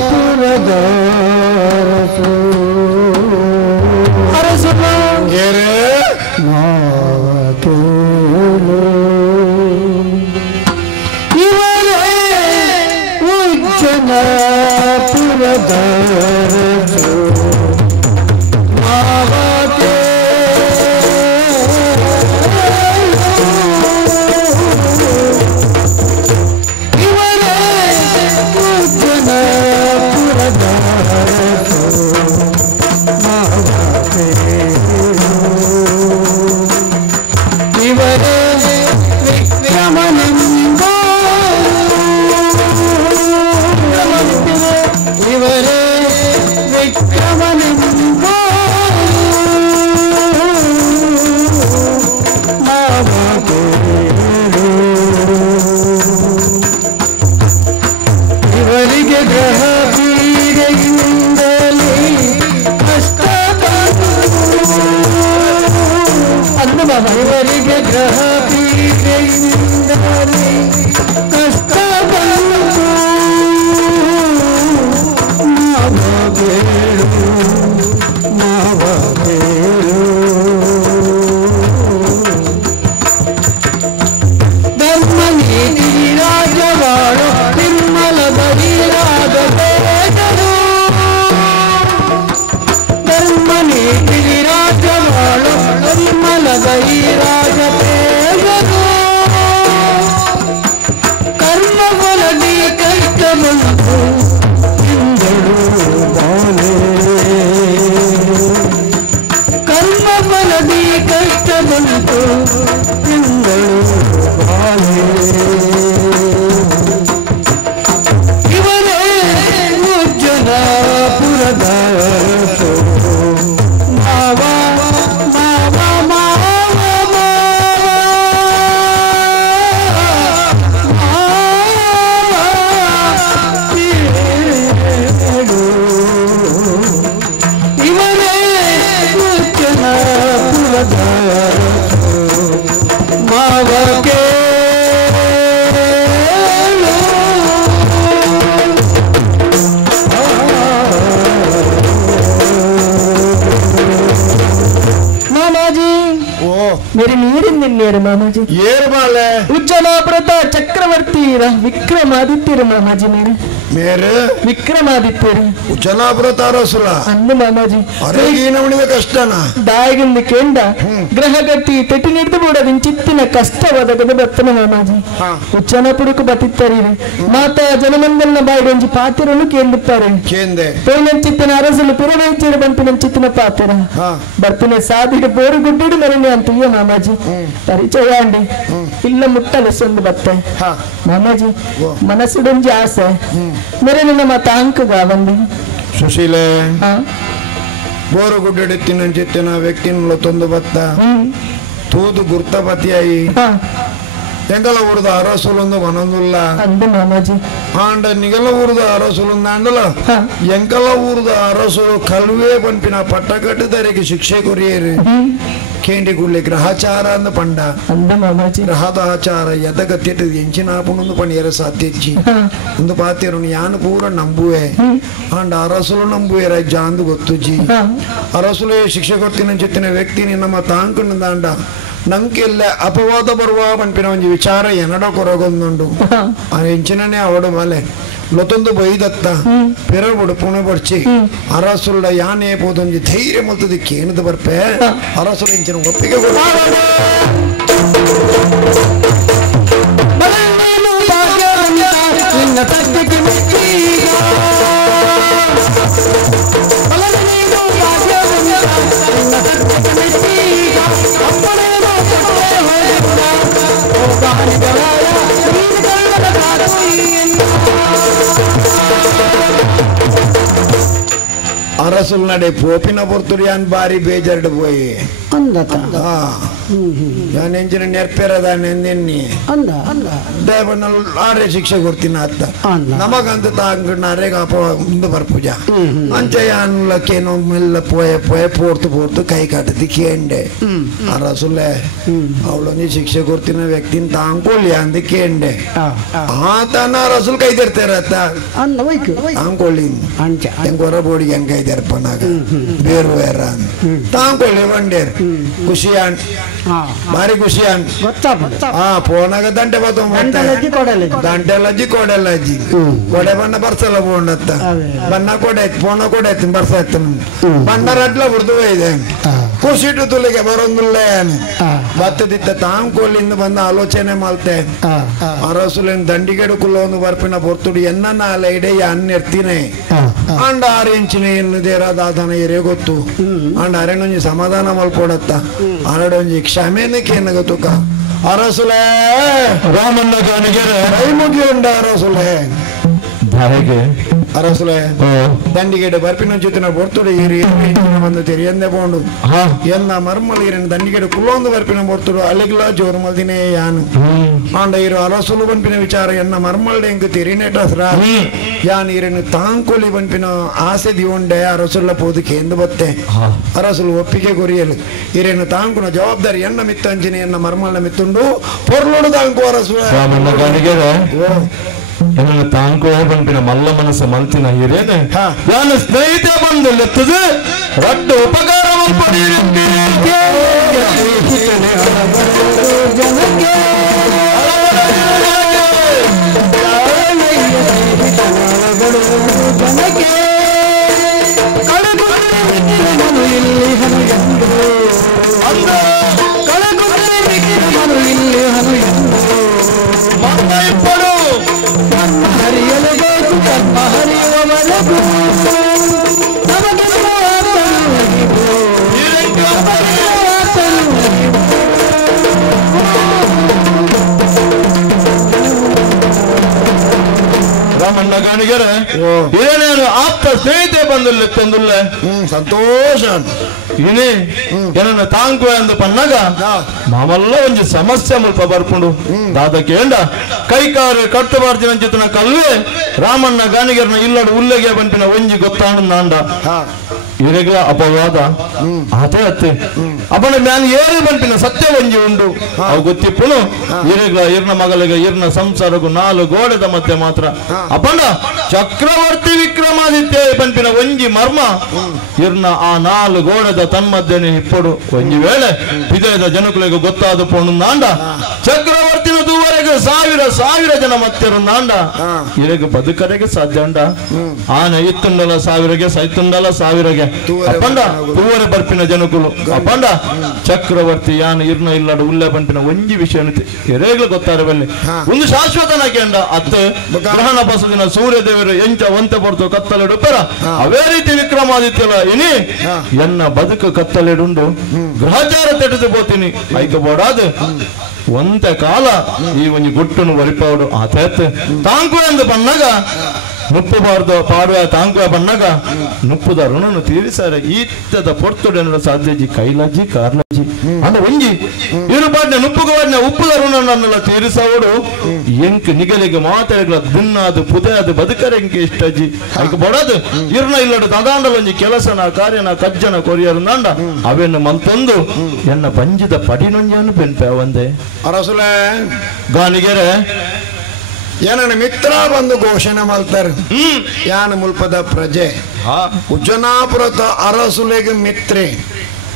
ಪುರದ ಅರಸನ ಏರೇ ಇವರೇ ಕಷ್ಟ ಬಂತು ಧರ್ಮ ನೀತಿ ರಾಜವಾಳು ನಿರ್ಮಲ ಬಹಿರಾದ ಬೇಡರು ಧರ್ಮ ನೀತಿ ರಾಜವಾಳು ನಿರ್ಮಲ ಬಹಿರಾದ ಬೇಡರು ಕರ್ಮ ಫಲದಿ ಕಷ್ಟ ಬಂತು ಇಂದಳು ಬಾಳೆ ಕರ್ಮ ಫಲದಿ ಕಷ್ಟ ಬಂತು ಇಂದಳು ಬಾಳೆ ಇವರೇ ಉಜ್ಜನಪುರದ ಮಾವ ಮಾವ ಮಾವ ಇವರೇ ಉಜ್ಜನಪುರದ ಮಾವಗೆ ಮಾಮಾಜಿ मेरी नीर मामाजी ಏರ್ ಬಾಳೆ ಉಜ್ಜಲಾಪುರದ ಚಕ್ರವರ್ತಿರ ವಿಕ್ರಮಾದಿತ್ಯರ ಮಾಮಾಜಿ ಮೇರೆ ವಿಕ್ರಮಾದಿತ್ಯರ ಉಜ್ಜಲಾಪುರ ತಾರಸುಲ ಅಂದು ಮಾಮಾಜಿ ಅರೆಗೀನ ಉಳಿದ ಕಷ್ಟನ ದಾಯಗಿಂದ ಕೇಂದ ಗ್ರಹಗತಿ ತೆಟ್ಟಿ ನಿಡ್ದು ಬಿಡೋದಿನ್ ಚಿತ್ತಿನ ಕಷ್ಟ ಒದಗದ ಬರ್ತನ ಮಾಮಾಜಿ ಉಜ್ಜಲಾಪುರಕ್ಕೆ ಬತ್ತಿತ್ತಾರೆ ಮಾತಾ ಜನಮಂಗಲ್ನ ಬಾಯಿಡೊಂಜಿ ಪಾತಿರನ್ನು ಕೇಂದುತ್ತಾರೆ ಕೇಂದೆ ಚಿತ್ತಿನ ಅರಸಲು ಪಿರವೇಚೇರು ಬಂಪಿನ ಚಿತ್ತಿನ ಪಾತಿರ ಬರ್ತಿನ ಸಾದಿಡು ಬೋರು ಗುಡ್ಡಿಡು ಮರಣೆ ಅಂತಯ್ಯ ಮಾಮಾಜಿ ಪರಿಚಯ ಅಂಡಿ ಇಲ್ಲ ಮುಟ್ಟಲು ಸೊಂದು ಬತ್ತೆ ಮಾಮಾಜಿ ಮನಸ್ಸುಡೊಂಜಿ ಆಸೆ मेरे ನಮ್ಮ ತಾಂಕಗ ಬಂದಿ ಸುಶೀಲೆ ಬೋರು ಗುಡ್ಡೆತ್ತಿನ ಚಿತ್ತಿನ ವ್ಯಕ್ತಿನ ತೊಂದು ಬತ್ತ ತೂದು ಗುರ್ತಪತಿಯಾಯಿ ಎಂಗಲ ಊರದ ಅರಸುಲೊಂದು ಮನೊಂದುಲ್ಲ ಅಂದು ಮಾಮಾಜಿ ಆಂಡ ನಿಗಲ ಊರದ ಅರಸುಲೊಂದು ಆಂಡಲ ಎಂಕಲ ಊರದ ಅರಸುಲು ಕಲ್ವೇ ಪಂಪಿನ ಪಟ್ಟಕಟ್ಟದರಿಗೆ ಶಿಕ್ಷೆ ಕೊರಿಯರು ಕೇಂಡಿ ಗುಳ್ಳೆ ಗ್ರಹಚಾರ ಅಂದ ಪಂಡ ಅಂದು ಮಾಮಾಜಿ ಗ್ರಹದ ಆಚಾರ ಎದಗತ್ಯದ ಎಂಚಿನ ಆಪಣೊಂದು ಪಣಿಯರ ಸಾಧ್ಯಜ್ಜಿ ಒಂದು ಪಾತಿರು ಯಾನು ಪೂರ ನಂಬುವೆ ಆಂಡ ಅರಸುಲು ನಂಬುವೆ ರಾಜ್ಯ ಅಂದು ಗೊತ್ತುಜ್ಜಿ ಅರಸುಲು ಶಿಕ್ಷೆ ಕೊಡ್ತೀನಿ ಚಿತ್ತಿನ ವ್ಯಕ್ತಿ ನಮ್ಮ ತಾಂಕಣ್ಣದ ಅಂಡ ನಂಗೆಲ್ಲ ಅಪವಾದ ಬರುವ ಪಂಪಿನ ಒಂದು ವಿಚಾರ ಎನ್ನಡ ಕೊರಗೊಂದುಂಡು ಆ ಎಂಚಿನೇ ಅವಡು ಮಲೆ ಲೊತ್ತೊಂದು ಬೈದತ್ತ ಪಿರಬುಡು ಪುಣೆ ಬರ್ಚಿ ಅರಸುಲ್ಡ ಯಾನೇ ಪೋದೊಂಜಿ ಧೈರ್ಯ ಮಲ್ತದಕ್ಕೆ ಏನದು ಬರ್ಪೆ ಅರಸುಲ ಎಂಚಿನ ಒಪ್ಪಿಗೆ ಅರಸುಲ್ ನಡೆ ಪೋಪಿನ ಪೊರ್ತುರಿಯಾನ್ ಬಾರಿ ಬೇಜಾರ್ಡ್ ಪೋಯಿ ഞാൻ ಎಂಜಿನ ನೆರ್ಪೆರದ ನೆನ್ನಿ ದೇವನಲ್ ಆರೆ ಶಿಕ್ಷೆ ಕೊಡ್ತೀನಿ ಅತ್ತ ನಮಗಂತ ತಾಂಗಣ್ಣ ಅರೆಗ ಅಪ ಮುಂದೆ ಬರ್ಪೂಜ ಅಂಚಯ್ಯನಕ್ಕೇನೋ ಮೆಲ್ಲ ಪೋಯೆ ಪೋಯೆ ಪೋರ್ತು ಕೈ ಕಾಟದಿ ಕೇಂಡೆ ಅರಸುಲೆ ಅವಳೊಂದು ಶಿಕ್ಷೆ ಕೊಡ್ತಿನ ವ್ಯಕ್ತಿನ ತಾಂಕೊಳ್ಳಿ ಅಂದ ಕೇಂಡೆ ಆತನ ರಸುಲ್ ಕೈ ತೆರ್ತಾರತ್ತ ತಾಂಕೊಳ್ಳಿ ಹೆಂಗ್ ಹೊರ ಬೋಡಿಗೆ ಹೆಂಗ್ ಕೈ ತೆರ್ಪನಾಗ ಬೇರು ಬೇರ ತಾಂಕೊಳ್ಳಿ ಬಂಡೇರ್ ಖುಷಿಯಾನ್ ಭಾರಿ ಖುಷಿಯಾನ್ ಪೋನಾಗ ದಂಟೆ ದಂಟೆಲ್ಲಜ್ಜಿ ಕೊಡೆಲ್ಲಜ್ಜಿ ಕೊಡೆ ಬಣ್ಣ ಬರ್ಸಲ್ಲ ಬೋಂಡತ್ತ ಬಣ್ಣ ಕೊಡೆ ಪೋಣ ಕೊಡೆ ಬರ್ಸ ಬಣ್ಣ ರಡ್ಲ ಬಿಡ್ದು ಇದೆ ಖುಷಿಟ್ಟು ತುಲಿಗೆ ಬರೋದಿಲ್ಲ ಬತ್ತದಿತ್ತ ತಾಂಕೊಳ್ಳಿಂದ ಬಂದ ಆಲೋಚನೆ ಮಾಡ್ತೆ ಅರಸುಲಿನ ದಂಡಿಗೆಡುಕುಲ್ಲ ಒಂದು ಬರ್ಪಿನ ಪೊರ್ತುಡಿ ಎನ್ನ ನಾಲೆ ಇಡೆ ಅನ್ನೆರ್ತೀನಿ ಅಂಡ 6 ಇಂಚಿನ ಎನ್ನುದೇರಾದಾದನ ಎರೆ ಗೊತ್ತು ಅಂಡ ಅರೆನೊಂಜಿ ಸಮಾಧಾನ ಮಲ್ಕೊಡತ್ತ ಅರಡೊಂಜಿ ಕ್ಷಮೆನಕ್ಕೆ ಏನಾಗತ್ತುಕ ಅರಸುಲೆ ರಾಮಣ್ಣ ಕೈ ಮುಗಿ ಉಂಡ ಅರಸುಲೆ ಅರಸುಲೆ ದಂಡಿಗೆಡೆ ಬರ್ಪಿನ ಜೊತೆ ಬರ್ತಡೆ ಇರಿ ಬಂದು ತೆರಿಯಂದೆ ಬೋಂಡು ಎನ್ನ ಮರ್ಮಲ್ ಇರಿನ ದಂಡಿಗೆಡೆ ಕುಲ್ಲೊಂದು ಬರ್ಪಿನ ಬರ್ತಡು ಅಲ್ಲಿಗ್ಲ ಜೋರು ಮಲ್ದಿನೇ ಯಾನು ಆಂಡ ಇರು ಅರಸುಲು ಬನ್ಪಿನ ವಿಚಾರ ಎನ್ನ ಮರ್ಮಲ್ಡೆ ಇಂಕ ತೆರಿನೇಟಸ್ರ ಯಾನ್ ಇರಿನ ತಾಂಕೊಲಿ ಬನ್ಪಿನ ಆಸೆ ದಿವಂಡೆ ಅರಸುಲ್ಲ ಪೋದು ಕೇಂದು ಬತ್ತೆ ಅರಸುಲು ಒಪ್ಪಿಗೆ ಕೊರಿಯಲು ಇರೇನು ತಾಂಕುನ ಜವಾಬ್ದಾರಿ ಎನ್ನ ಮಿತ್ತಂಚಿನ ಎನ್ನ ಮರ್ಮಲ್ನ ಮಿತ್ತುಂಡು ಪೊರ್ಲೋಡು ತಾಂಕು ಅರಸು ತಾಂಕೋ ಬಂಪಿನ ಮಲ್ಲ ಮನಸ್ಸು ಮಲ್ತಿನ ಹಿರೇನೆ ನಾನು ಸ್ನೇಹಿತ ಬಂದು ಲೆತ್ತದು ರಟ್ಟ ಉಪಕಾರ ರಾಮಣ್ಣ ಗಾಣಿಗರ ಏನೇನು ಆಪ್ತ ಸ್ನೇಹಿತೆ ಬಂದಿಲ್ಲ ತಂದಿಲ್ಲ ಸಂತೋಷ ಇನಿ ಏನನ್ನ ತಾಂಕು ಎಂದು ಪನ್ನಗ ಮಾಮಲ್ಲ ಒಂದು ಸಮಸ್ಯೆ ಮುಲ್ಪ ಬರ್ಕೊಂಡು ದಾದ ಕೇಂಡ ಕೈಕಾರು ಕಟ್ಟಬಾರ್ದಿನ ಜೊತೆ ಕಲ್ವೆ ರಾಮಣ್ಣ ಗಾಣಿಗರನ ಇಲ್ಲಡು ಉಲ್ಲೆಗೆ ಬಂಪಿನ ಒಂಜಿ ಗೊತ್ತಾಣ ನಾಂಡ ಇರೆಗ್ಲ ಅಪವಾದ ಅದೇ ಅತ್ತೆ ಅಪ್ಪನ ಮ್ಯಾನ್ ಏರು ಬಂಪಿನ ಸತ್ಯ ಒಂಜಿ ಉಂಡು ಅವು ಗೊತ್ತಿಪ್ಪುನು ಇರೆಗ್ಲ ಇರ್ನ ಮಗಳಿಗೆ ಇರ್ನ ಸಂಸಾರಗೂ 4 ಗೋಡೆದ ಮಧ್ಯೆ ಮಾತ್ರ ಅಪ್ಪನ ಚಕ್ರವರ್ತಿ ವಿಕ್ರಮಾದಿತ್ಯ ಬಂಪಿನ ಒಂಜಿ ಮರ್ಮ ಇರ್ನ ಆ 4 ಗೋಡೆದ ತನ್ಮಧ್ಯೆ ಇಪ್ಪಡು ಒಂಜಿ ವೇಳೆ ವಿಜಯದ ಜನಕುಲಿಗೆ ಗೊತ್ತಾದ ಪೋಣು ನಾಂಡ ಚಕ್ರವರ್ತಿನ ದೂವರೆಗೆ ಸಾವಿರ ಜನ ಮತ್ತೆರು ನಾಂಡ ಇರೆಗೆ ಬದುಕರೆಗೆ ಸಾಧ್ಯ ಉಂಡ ಆನೆ ಇತ್ತುಂಡಲ ಸಾವಿರಗೆ ಸೈತುಂಡಲ ಸಾವಿರಗೆ ಅಪ್ಪಂಡ ತೂವರೆ ಬರ್ಪಿನ ಜನಕುಲು ಅಪ್ಪಂಡ ಚಕ್ರವರ್ತಿ ಯಾನ ಇರ್ನ ಇಲ್ಲಡು ಉಲ್ಲೆ ಬಂಪಿನ ಒಂಜಿ ವಿಷಯ ಎರೇಗ್ಲು ಗೊತ್ತಾರೆ ಬಲ್ಲಿ ಒಂದು ಶಾಶ್ವತನ ಕೇಂಡ ಅತ್ತೆ ಗ್ರಹಣ ಬಸದಿನ ಸೂರ್ಯ ದೇವರು ಎಂಚ ಒಂತೆ ಬರ್ತು ಕತ್ತಲೆಡುಪ್ಪರ ಅವೇ ರೀತಿ ವಿಕ್ರಮಾದಿತ್ಯಲ ಇನಿ ಎನ್ನ ಬದುಕು ಕತ್ತಲೆಡುಂಡು ಗ್ರಹಚಾರ ತೆಟದು పోತೀನಿ ಐಕಬೋಡಾದ ಒಂತೆ ಕಾಲ ಈ ಒಂಜಿ ಗುಟ್ಟನು ಒರಿಪವಡು ಆತೇತ್ ತಾಂಕು ಎಂದು ಬನ್ನಗ ಮುಪ್ಪಬಾರ್ದು ಪಾಡುವ ತಾಂಕುವ ಬನ್ನಗ ಮುಪ್ಪುದ ಋಣನು ತೀರಿಸಾರೆ ಈತದ ಪೊರ್ತುಡೆನ ಸಾಧ್ಯಜಿ ಕೈಲಾಜಿ ಕಾರ್ಲಾಜಿ ಅಂದ ಒಂಜಿ ಇರು ಪಾಡ್ನೆ ನುಪ್ಪುಗವಾಡ್ನೆ ಉಪ್ಪುದ ಋಣನನ್ನೆಲ್ಲ ತೀರಿಸವಡು ಎಂಕ್ ನಿಗಲಿಗೆ ಮಾತಾಡಗಳ ದಿನ್ನಾದು ಪುದೆದು ಬದುಕರೆಂಕೆ ಇಷ್ಟಜಿ ಐಕ ಬಡದು ಇರ್ನ ಇಲ್ಲಡು ತದಾಂಡಲ ಒಂಜಿ ಕೆಲಸನ ಕಾರ್ಯನ ಕಜ್ಜನ ಕೊರಿಯರು ನಾಂಡ ಅವೆನ್ನು ಮಲ್ತೊಂದು ಎನ್ನ ಪಂಜಿದ ಪಡಿನೊಂಜನು ಬೆನ್ಪೆ ಒಂದೇ ಅರಸುಲೆ ಗಾನಿಗೆರೆ ಏನನ್ನ ಮಿತ್ರ ಬಂದು ಘೋಷಣೆ ಮಾಡ್ತಾರೆ ಯಾನ ಮುಲ್ಪದ ಪ್ರಜೆ ಉಜ್ಜನಾಪುರದ ಅರಸುಲೆಗೆ ಮಿತ್ರೆ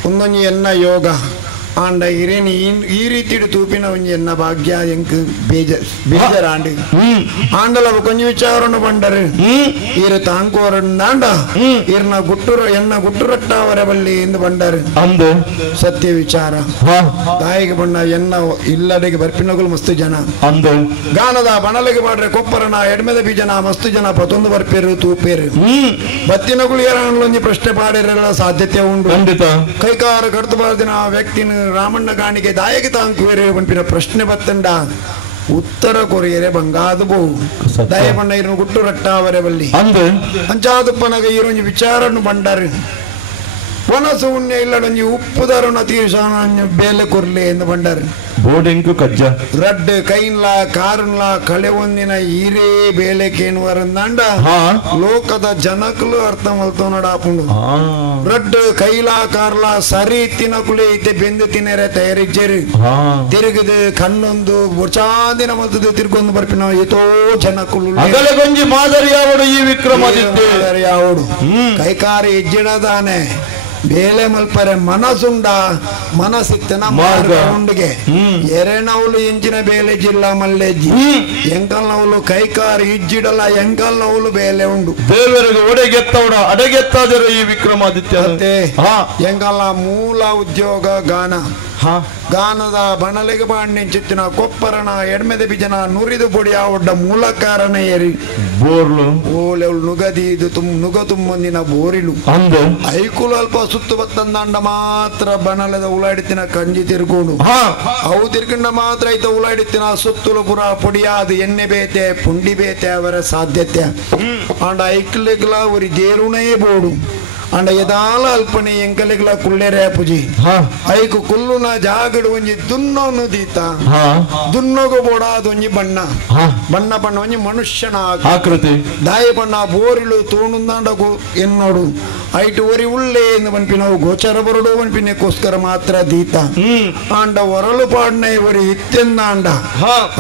ಒಂದೊಂದು ಎನ್ನ ಯೋಗ ಆಂಡ ಇರೇನಿ ಈ ರೀತಿ ತೂಪಿನ ಒಂಜಿ ಎನ್ನ ಭಾಗ್ಯ ಎಂಕ್ ಬೇಜಾರಾಂಡಿ ಆಂಡಲ ಕೊಂಚ ವಿಚಾರನು ಬಂಡರು ಈರು ತಾಂಕೋರಂದಾಂಡ ಇರ್ನ ಗುಟ್ಟುರ ಎನ್ನ ಗುಟ್ಟುರಟ್ಟವರ ಬಲ್ಲಿ ಎಂದು ಬಂಡರು ಅಂದು ಸತ್ಯ ವಿಚಾರ ತಾಯಿಗೆ ಬಣ್ಣ ಎನ್ನ ಇಲ್ಲಡೆಗೆ ಬರ್ಪಿನಗಳು ಮಸ್ತು ಜನ ಅಂದು ಗಾನದ ಬಣಲೆಗೆ ಮಾಡ್ರೆ ಕೊಪ್ಪರನ ಎಡ್ಮೆದ ಬೀಜನ ಮಸ್ತು ಜನ ಪತೊಂದು ಬರ್ಪೇರು ತೂಪೇರು ಬತ್ತಿನಗಳು ಏರೊಂಜಿ ಪ್ರಶ್ನೆ ಪಾಡಿರಲ್ಲ ಸಾಧ್ಯತೆ ಉಂಟು ಕೈಕಾರ ಕಡ್ತಬಾರ್ದಿನ ವ್ಯಕ್ತಿನ ರಾಮಣ್ಣ ಗಾಣಿಗೆ ದಾಯಗೆ ತಾಂಕುವೇರೆ ಬಂಪಿನ ಪ್ರಶ್ನೆ ಬತ್ತಂಡ ಉತ್ತರ ಕೊರಿಯರೆ ಬಂಗಾದು ಬಹು ದಯ ಬಣ್ಣ ಇರು ಗುಟ್ಟು ರಟ್ಟಾವರೆ ಬಲ್ಲಿ ಅಂಚಾದುಪ್ಪನಗ ಇರೊಂಜಿ ವಿಚಾರನು ಬಂಡರು ವನಸು ಉಣ್ಣೆ ಇಲ್ಲಡೊಂಜಿ ಉಪ್ಪು ದರುಣ ತೀರ್ಸಾನ ಬೇಲೆ ಕೊರ್ಲೆ ಎಂದು ಬಂಡರು ಬೋರ್ಡಿಂಗ್ ಕಜ್ಜ ರಡ್ ಕೈನ್ಲಾ ಕಾರನ್ಲಾ ಕಳೆ ಒಂದಿನ ಈರೇ ಬೇಲೆ ಕೇನುವರಂದಾಂಡ ಲೋಕದ ಜನಕಲು ಅರ್ಥ ಮಲ್ತೋ ನೋಡಾಪುಂಡು ರಡ್ ಕೈಲಾ ಕಾರ್ಲಾ ಸರಿ ತಿನ್ನಕುಲೆ ಐತೆ ಬೆಂದು ತಿನ್ನರೆ ತಯಾರಿಜ್ಜೇರಿ ತಿರುಗದು ಕಣ್ಣೊಂದು ಚಾಂದಿನ ಮಲ್ತದು ತಿರ್ಗೊಂದು ಬರ್ಪಿನ ಏತೋ ಜನಕುಲು ಅಗಲಗೊಂಜಿ ಮಾದರಿ ಯಾವಡು ಈ ವಿಕ್ರಮಾದಿತ್ಯ ಯಾವಡು ಕೈಕಾರಿ ಇಜ್ಜಿಡದಾನೆ ಬೇಲೆ ಮಲ್ಪರೆ ಮನಸುಂಡ ಮನಸ್ಸಿತ್ತನ ಮಾರ್ಗಗೆ ಎರೆನವಲು ಇಂಚಿನ ಬೇಲೆ ಜಿಲ್ಲಾ ಮಲ್ಲೆಜ್ಜಿ ಎಂಕಲ್ ನವಲು ಕೈಕಾರು ಇಜ್ಜಿಡಲ್ಲ ಎಂಕಲ್ ನವಲು ಬೇಲೆ ಉಂಡು ದೇವರಿಗೆ ಒಡೆಗೆತ್ತವಡ ಅಡೆಗೆತ್ತಾದರು ಈ ವಿಕ್ರಮಾದಿತ್ಯ ಎಂಕಲ್ಲ ಮೂಲ ಉದ್ಯೋಗ ಗಾನ ಗಾನದ ಬಣಲೆಗೆ ಬಾಣ್ಣಿಂಚಿತ್ತಿನ ಕೊಪ್ಪರನ ಎಡ್ಮೆದ ಬಿಜನ ನುರಿದು ಬೊಡಿ ಆವಡ್ಡ ಮೂಲ ಕಾರಣ ಏರಿ ಬೋರ್ಲು ಓಲೆವಳು ನುಗದಿ ಇದು ನುಗ ತುಂಬಂದಿನ ಬೋರಿಲು ಅಂದು ಐಕುಲು ಅಲ್ಪ ಸುತ್ತು ಬತ್ತಂದಾಂಡ ಮಾತ್ರ ಬನಲದ ಉಲಾಡಿತಿನ ಕಂಜಿ ತಿರ್ಕೊಂಡು ಅವು ತಿರ್ಕೊಂಡ ಮಾತ್ರ ಐತ ಉಲಾಡಿತಿನ ಸುತ್ತಲು ಪುರ ಪುಡಿಯಾದ ಎಣ್ಣೆ ಬೇತೆ ಪುಂಡಿ ಬೇತೆ ಅವರ ಸಾಧ್ಯತೆ ಅಂಡ ಐಕ್ಲೆಗ್ಲ ಒಂದು ಜೇರುಣೇ ಬೋಡು ಅಂಡ ಯದಾಲ ಅಲ್ಪನೆ ಎಂಕಲೆಗ್ಲ ಕುಳ್ಳೆರೆ ಪುಜಿ ಐಕು ಕುಲ್ಲುನ ಜಾಗಡು ಒಂಜಿ ದುನ್ನೋನು ದೀತ ದುನ್ನೋಗು ಬೋಡಾದ ಒಂಜಿ ಬಣ್ಣ ಬಣ್ಣ ಬಣ್ಣ ಒಂಜಿ ಮನುಷ್ಯನ ಆಕೃತಿ ದಾಯ ಬಣ್ಣ ಬೋರಿಲು ತೋಣುಂದಾಂಡಗು ಎನ್ನೋಡು ಐಟು ಒರಿ ಉಳ್ಳೆ ಎಂದು ಪನ್ಪಿನವು ಗೋಚರ ಬರಡು ಪನ್ಪಿನಕ್ಕೋಸ್ಕರ ಮಾತ್ರ ದೀತ ಅಂಡ ಒರಲು ಪಾಡ್ನ ಒರಿ ಇತ್ತೆಂದಾಂಡ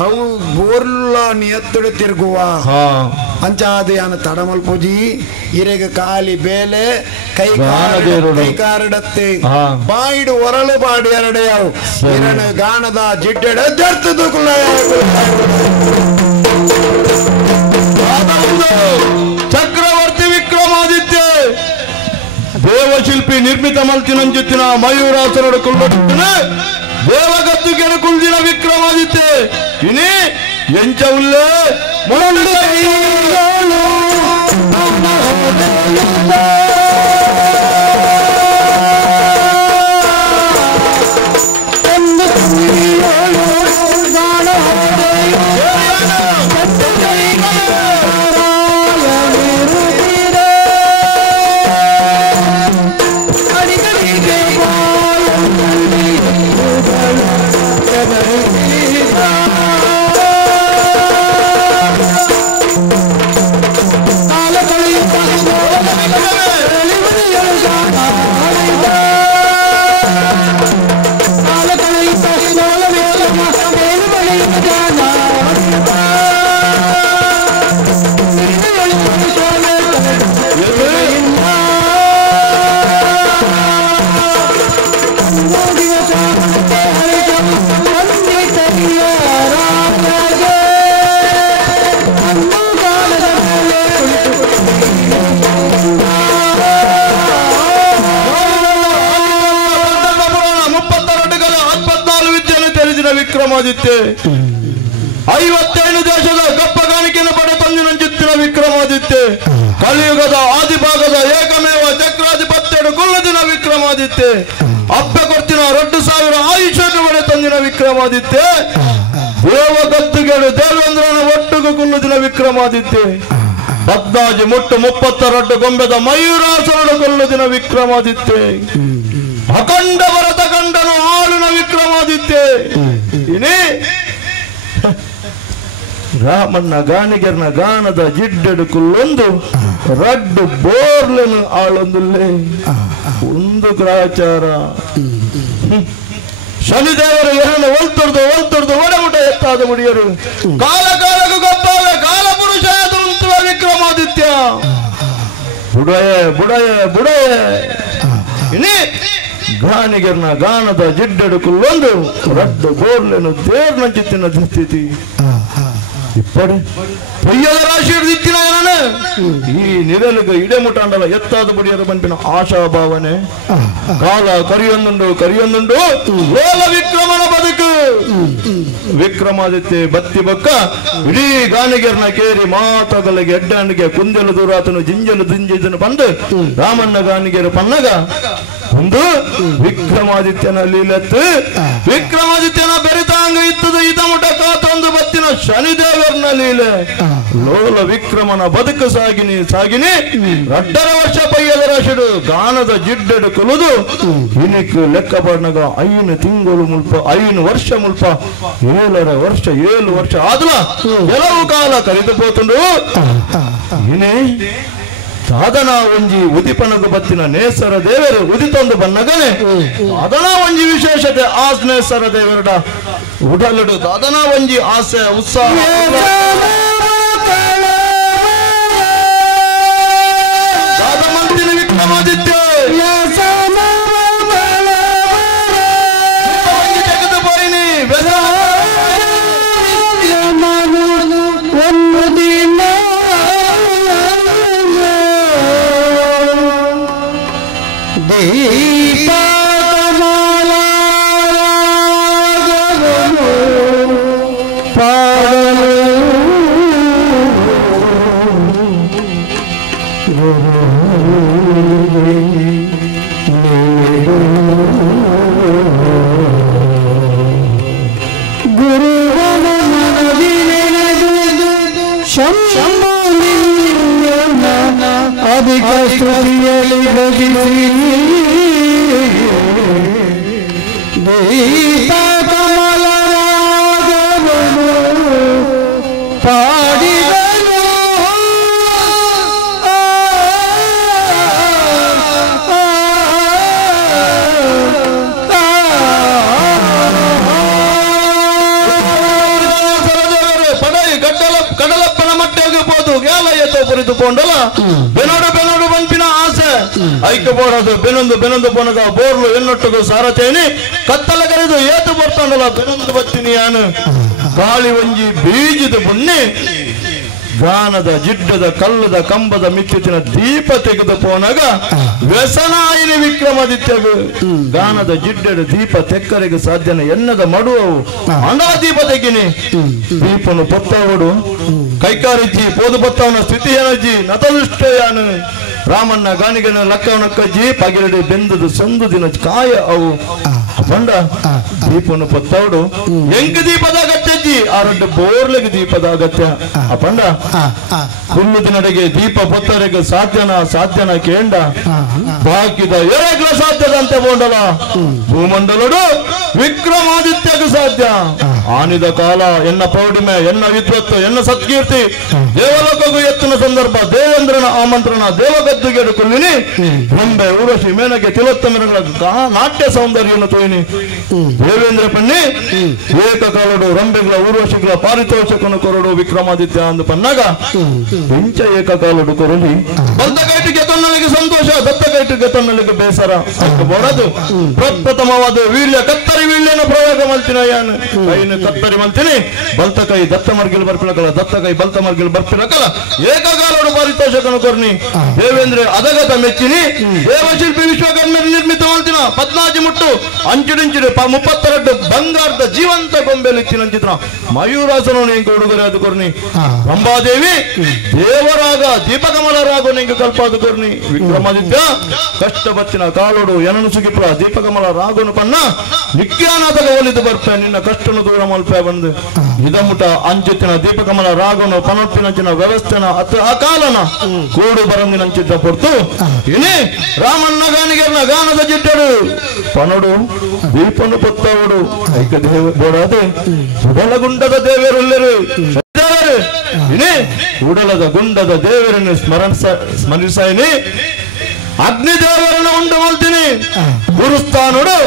ಅವು ಬೋರ್ಲ ನಿಯತ್ತುಡು ತಿರುಗುವ ಅಂಚಾದ ಯಾನ ತಡಮಲ್ಪುಜಿ ಇರೆಗ ಕಾಲಿ ಬೇಲೆ ಕೈ ಕಾರಡತ್ತೆ ಬಾಯಿಡು ಒರಳು ಬಾಡಿ ಎರಡೆ ಯಾವು ಇರಣ ಗಾಣದ ಜಿಡ್ಡೆಡ ಜರ್ತದು ಕುಲ ಚಕ್ರವರ್ತಿ ವಿಕ್ರಮಾದಿತ್ಯ ದೇವಶಿಲ್ಪಿ ನಿರ್ಮಿತ ಮಲ್ತಿನಂಜುತ್ತಿನ ಮಯೂರಾಸನಡು ಕುಲ್ಲೊಟ್ಟಿನ ದೇವಗದ್ದುಗೆಡ ಕುಲ್ದಿನ ವಿಕ್ರಮಾದಿತ್ಯ ಇನಿ ಎಂಚ ಉಲ್ಲೇ ವಿಕ್ರಮಾದಿತ್ಯ 57 ದೇಶದ ಗಪ್ಪ ಕಾಣಿಕೆಯನ್ನು ಪಡೆ ತಂದಿನಂಚಿತ್ತಿನ ವಿಕ್ರಮಾದಿತ್ಯ ಕಲಿಯುಗದ ಆದಿಭಾಗದ ಏಕಮೇವ ಚಕ್ರಾಧಿಪತ್ಯಡು ಕೊಲ್ಲದಿನ ವಿಕ್ರಮಾದಿತ್ಯ ಅಪ್ಪೆ ಕೊಡ್ತಿನ 2000 ಆಯುಷ್ಯಕ್ಕೆ ಪಡೆ ತಂದಿನ ವಿಕ್ರಮಾದಿತ್ಯ ದೇವಗದ್ದುಗೆಡು ದೇವೇಂದ್ರನ ಒಟ್ಟುಗು ಕೊಲ್ಲದಿನ ವಿಕ್ರಮಾದಿತ್ಯ ಪದ್ನಾಜಿ ಮುಟ್ಟು 32 ಗೊಂಬೆದ ಮಯೂರಾಸುರನು ಕೊಲ್ಲದಿನ ವಿಕ್ರಮಾದಿತ್ಯ ಅಖಂಡ ಭರತ ಕಂಡನು ಆಳುನ ವಿಕ್ರಮಾದಿತ್ಯ ಇನಿ ರಾಮಣ್ಣ ಗಾಣಿಗೆರ್ನ ಗಾನದ ಜಿಡ್ಡೆಡು ಕುಲ್ಲೊಂದು ರಡ್ಡು ಬೋರ್ಲೆನು ಆಳೊಂದುಲ್ಲೇ ಒಂದು ಗ್ರಾಚಾರ ಶನಿದೇವರು ಎರಡನ್ನು ಒಲ್ತೊಡ್ದು ಒಡಮುಟ ಎತ್ತಾದ ಮುಡಿಯರು ಕಾಲ ಕಾಲಕ್ಕೂ ಗೊತ್ತಾಗ ಕಾಲ ಪುರುಷ ಉಂಟುವ ವಿಕ್ರಮಾದಿತ್ಯ ಬುಡಯೇ ಇನಿ ಗಾಣಿಗೆರ್ನ ಗಾನದ ಜಿಡ್ಡೆಡು ಕುಲ್ಲೊಂದು ರಡ್ಡು ಬೋರ್ಲೆನು ದೇರ್ನ ಚಿತ್ತಿನ ಸ್ಥಿತಿ ಇಪ್ಪಡೆ ಪೊಯ್ಯದ ರಾಶಿ ದಿತ್ತಿನ ಈ ನಿರಲಿಗ ಇಡೆಮುಟಾಂಡಲ ಎತ್ತಾದ ಬುಡಿಯರ ಬಂಪಿನ ಆಶಾ ಭಾವನೆ ಕಾಲ ಕರಿಯೊಂದುಂಡು ಲೋಲ ವಿಕ್ರಮನ ಬದುಕು ವಿಕ್ರಮಾದಿತ್ಯ ಬತ್ತಿ ಬೊಕ್ಕ ಇಡೀ ಗಾಣಿಗೆರ್ನ ಕೇರಿ ಮಾತಗಲಿಗೆ ಎಡ್ಡಾಣಿಗೆ ಕುಂದೆಲು ದೂರಾತನು ಜಿಂಜಲು ದಿಂಜಿದನು ಬಂದು ರಾಮಣ್ಣ ಗಾಣಿಗೆರು ಪನ್ನಗ ಒಂದು ವಿಕ್ರಮಾದಿತ್ಯನ ಲೀಲತ್ತು ವಿಕ್ರಮಾದಿತ್ಯನ ಬೆರೆತಾಂಗ ಇತ್ತದ ಇದಮುಟ ಕಾತೊಂದು ಬತ್ತಿನ ಶನಿದೇವರ್ನ ಲೀಲೆ ಲೋಲ ವಿಕ್ರಮನ ಬದುಕು ಸಾಗಿನಿ 2 ವರ್ಷ ಪಯ್ಯದ ರಾಶಿಡು ಗಾನದ ಜಿಡ್ಡೆಡು ಕೊಲುದು ಇನಿಕ್ ಲೆಕ್ಕ ಪಡ್ನಗ 5 ತಿಂಗಳು ಮುಲ್ಪ 5 ವರ್ಷ ಮುಲ್ಪ 7 ವರ್ಷ ಆದ್ಲ ಕೆಲವು ಕಾಲ ಕರಿದು ಪೋತುಂಡು ಇನಿ ಸಾಧನ ಒಂಜಿ ಉದಿಪನಗು ಬತ್ತಿನ ನೇಸರ ದೇವರು ಉದಿತೊಂದು ಬನ್ನಗನೆ ಸಾಧನ ಒಂಜಿ ವಿಶೇಷತೆ ಆ ನೇಸರ ದೇವರಡ ಉಡಲಡು ಸಾಧನ ಒಂಜಿ ಆಸೆ ಉತ್ಸಾಹ ಮಂತ್ರಿ ವಿಕ್ರಮಾದಿತ್ಯ ಜಗತ್ತು ಪೋಯಿನಿ ಪಾಡಲು ಅಧಿಕ ಸ್ತುತಿಯಲ್ಲಿ ಗಗಿಸಿ ದೀಪ ಕಮಲರಾಗವನು ಪಾಡಿದನು ಕಡಲಪ್ಪನ ಮಟ್ಟಿಯಾಗಿರ್ಬೋದು ಗಾಲಯತ ಕುರಿತುಕೊಂಡಲ್ಲ ಬೆನೋಡು ಬೆನೋಡು ಬಂಪಿನ ಆಸೆ ಐಕ್ಯ ಬೋಡದು ಬೆನೊಂದು ಪೊನಗ ಬೋರ್ಲು ಎನ್ನೊಟ್ಟಿಗೂ ಸಾರತೇನಿ ಕತ್ತಲ ಕರೆದು ಏತು ಬರ್ತಾಂಡಲ್ಲ ಬೆನೊಂದು ಬತ್ತೀನಿ ಯಾನು ಗಾಳಿ ಒಂಜಿ ಬೀಜದ ಬುಣ್ಣಿ ಗಾನದ ಜಿಡ್ಡದ ಕಲ್ಲದ ಕಂಬದ ಮಿತ್ತಿನ ದೀಪ ತೆಗೆದು ಪೋನಾಗ ವ್ಯಸನಾಯಿನಿ ವಿಕ್ರಮಾದಿತ್ಯಗೂ ಗಾನದ ಜಿಡ್ಡದ ದೀಪ ತೆಕ್ಕರೆಗೆ ಸಾಧ್ಯನ ಎನ್ನದ ಮಡುವವು ಅಂಡಾ ದೀಪ ತೆಗಿನಿ ದೀಪನು ಪೊತ್ತವಡು ಕೈಕಾರಿಜ್ಜಿ ಪೋದು ಪತ್ತವನ ಸ್ಥಿತಿ ಏನಜ್ಜಿ ನತವಿಷ್ಟಯಾನು ರಾಮಣ್ಣ ಗಾಣಿಗನ ಲಕ್ಕವನಕ್ಕಜ್ಜಿ ಪಗಿರಡಿ ಬೆಂದದು ಸಂದು ದಿನ ಕಾಯ ಅವು ಬಂಡ ದೀಪನು ಪತ್ತವಡು ಎಂಕ ದೀಪದ ಅಗತ್ಯಜ್ಜಿ ಆ ರೊಡ್ಡ ಬೋರ್ಲೆಗೆ ದೀಪದ ಅಗತ್ಯ ಅಪಂಡ ಹುಲ್ಲು ದಿನಡೆಗೆ ದೀಪ ಪೊತ್ತರೆಗೆ ಸಾಧ್ಯನ ಕೇಂಡ ಬಾಕಿದ ಎರಗ್ಲ ಸಾಧ್ಯದಂತೆ ಬೋಂಡಲ ಭೂಮಂಡಲಡು ವಿಕ್ರಮಾದಿತ್ಯಗೂ ಸಾಧ್ಯ ಆನಿದ ಕಾಲ ಎನ್ನ ಪೌಡಿಮೆ ಎನ್ನ ವಿದ್ವತ್ತು ಎನ್ನ ಸತ್ಕೀರ್ತಿ ದೇವಲೋಕಗೂ ಎತ್ತಿನ ಸಂದರ್ಭ ದೇವೇಂದ್ರನ ಆಮಂತ್ರಣ ದೇವಗದ್ದುಗೆಡು ಕುಲ್ಲಿನಿ ಗೊಂಬೆ ಊರ್ವಶಿ ಮೇನಗೆ ತಿಲೋತ್ತಮಗಳ ನಾಟ್ಯ ಸೌಂದರ್ಯವನ್ನು ತೋಯಿನಿ ದೇವೇಂದ್ರ ಪಣ್ಣಿ ಏಕಕಾಲಡು ರಂಬೆಗಳ ಊರ್ವಶಿಗಳ ಪಾರಿತೋಷಕನು ಕೊರಡು ವಿಕ್ರಮಾದಿತ್ಯ ಅಂದು ಪನ್ನಾಗ ಇಂಚ ಏಕಕಾಲಡು ಕೊರಲಿ ಬಂದ ಕೈಟಿಗೆ ತನ್ನಲ್ಲಿಗೆ ಸಂತೋಷ ದತ್ತ ಕೈಟಿಗೆ ತನ್ನಲ್ಲಿಗೆ ಬೇಸರ ಬೋಡದು ಪ್ರಪ್ರಥಮವಾದ ವೀಳ್ಯ ಕತ್ತರಿ ವೀಳ್ಯನ ಪ್ರಯೋಗ ಮಲ್ತಿನ ಯಾನು ಕೈನ ಕತ್ತರಿ ಮಲ್ತೀನಿ ಬಲ್ತ ಕೈ ದತ್ತ ಮರ್ಗಿಲ್ ಬರ್ಪಿಲಕಲ್ಲ ದತ್ತ ಕೈ ಬಲ್ತ ಮರ್ಗಿಲ್ ಬರ್ಪಿಲಕಲ್ಲ ಏಕಕಾಲಡು ಪಾರಿತೋಷಕನು ಕೊರ್ನಿ ದೇವೇಂದ್ರ ಅದಗತ ಮೆಚ್ಚಿನಿ ದೇವಶಿಲ್ಪಿ ವಿಶ್ವಕರ್ಮ ನಿರ್ಮಿತ ಮಲ್ತಿನ 14 ಮುಟ್ಟು ಅಂಚಿಡಿಂಚಿಡು 32 ಬಂಗಾರದ ಜೀವಂತ ಗೊಂಬೆಲಿಚ್ಚಿನ ಚಿತ್ರ ಮಯೂರಾಸನ ನಿಂಗೆ ಉಡುಗೊರೆ ಅದು ಕೊರ್ನಿ ರಂಭಾದೇವಿ ದೇವರಾಗ ದೀಪಕಮಲ ರಾಗ ನಿಂಗೆ ಕಲ್ಪಾದು ಕೊರ್ನಿ ವಿಕ್ರಮಾದಿತ್ಯ ಕಷ್ಟ ಬಚ್ಚಿನ ಕಾಲೋಡು ಎನನು ಸುಗಿಪ್ಲ ದೀಪಕಮಲ ರಾಗನು ಪನ್ನ ನಿತ್ಯಾನಾಥಗ ಒಲಿದು ಬರ್ಪೆ ನಿನ್ನ ಕಷ್ಟನು ದೂರ ಮಲ್ಪೆ ಬಂದು ಇದಮುಟ ಅಂಚಿತ್ತಿನ ದೀಪಕಮಲ ರಾಗನು ಪನೊಟ್ಟಿನಂಚಿನ ವ್ಯವಸ್ಥೆನ ಅಕಾಲನ ಕೂಡು ಬರಂಗಿನಂಚಿದ್ದ ಪೊರ್ತು ಇನಿ ರಾಮಣ್ಣ ಗಾನಿಗೆರ್ನ ಗಾನದ ಜಿಡ್ಡಡು ಪನಡು ದೀಪನು ಪೊತ್ತವಡು ಐಕ ದೇವ ಬೋಡಾದೆ ಉಡಲಗುಂಡದ ದೇವರೆಲ್ಲರೂ ಇನಿ ಉಡಲದ ಗುಂಡದ ದೇವರನ್ನು ಸ್ಮರಿಸಾಯಿನಿ ಅಗ್ನಿ ದೇವರನ್ನು ಉಂಡು ಮಲ್ತೀನಿ ಗುರುಸ್ಥಾನುಡು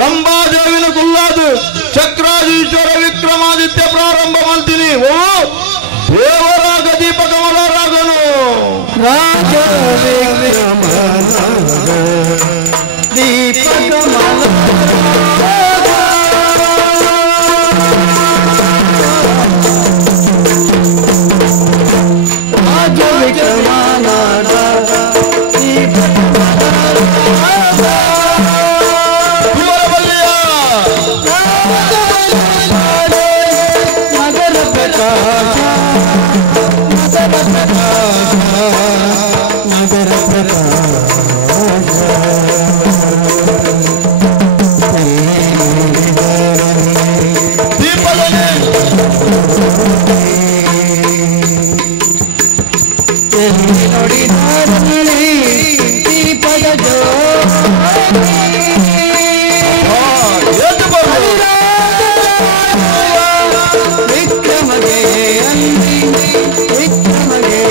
ರಂಭಾದೇವಿನ ಗುಲ್ಲಾದು ಚಕ್ರಾದೀಶ್ವರ ವಿಕ್ರಮಾದಿತ್ಯ ಪ್ರಾರಂಭ ಮಲ್ತೀನಿ ಓ ದೇವರಾಗ ದೀಪಕಮಲ ರಾಗನು ರಾಜ ದೀಪಕಮಲ ರಾಜ ವಿಕ್ರಮಾನ ಮಗರ ಪ್ರಕಾಶ ಮಗರ ನೋಡಿ ದೀಪದ ಜೋ ವಿಕ್ರಮಗೆ ವಿಕ್ರಮಗೆ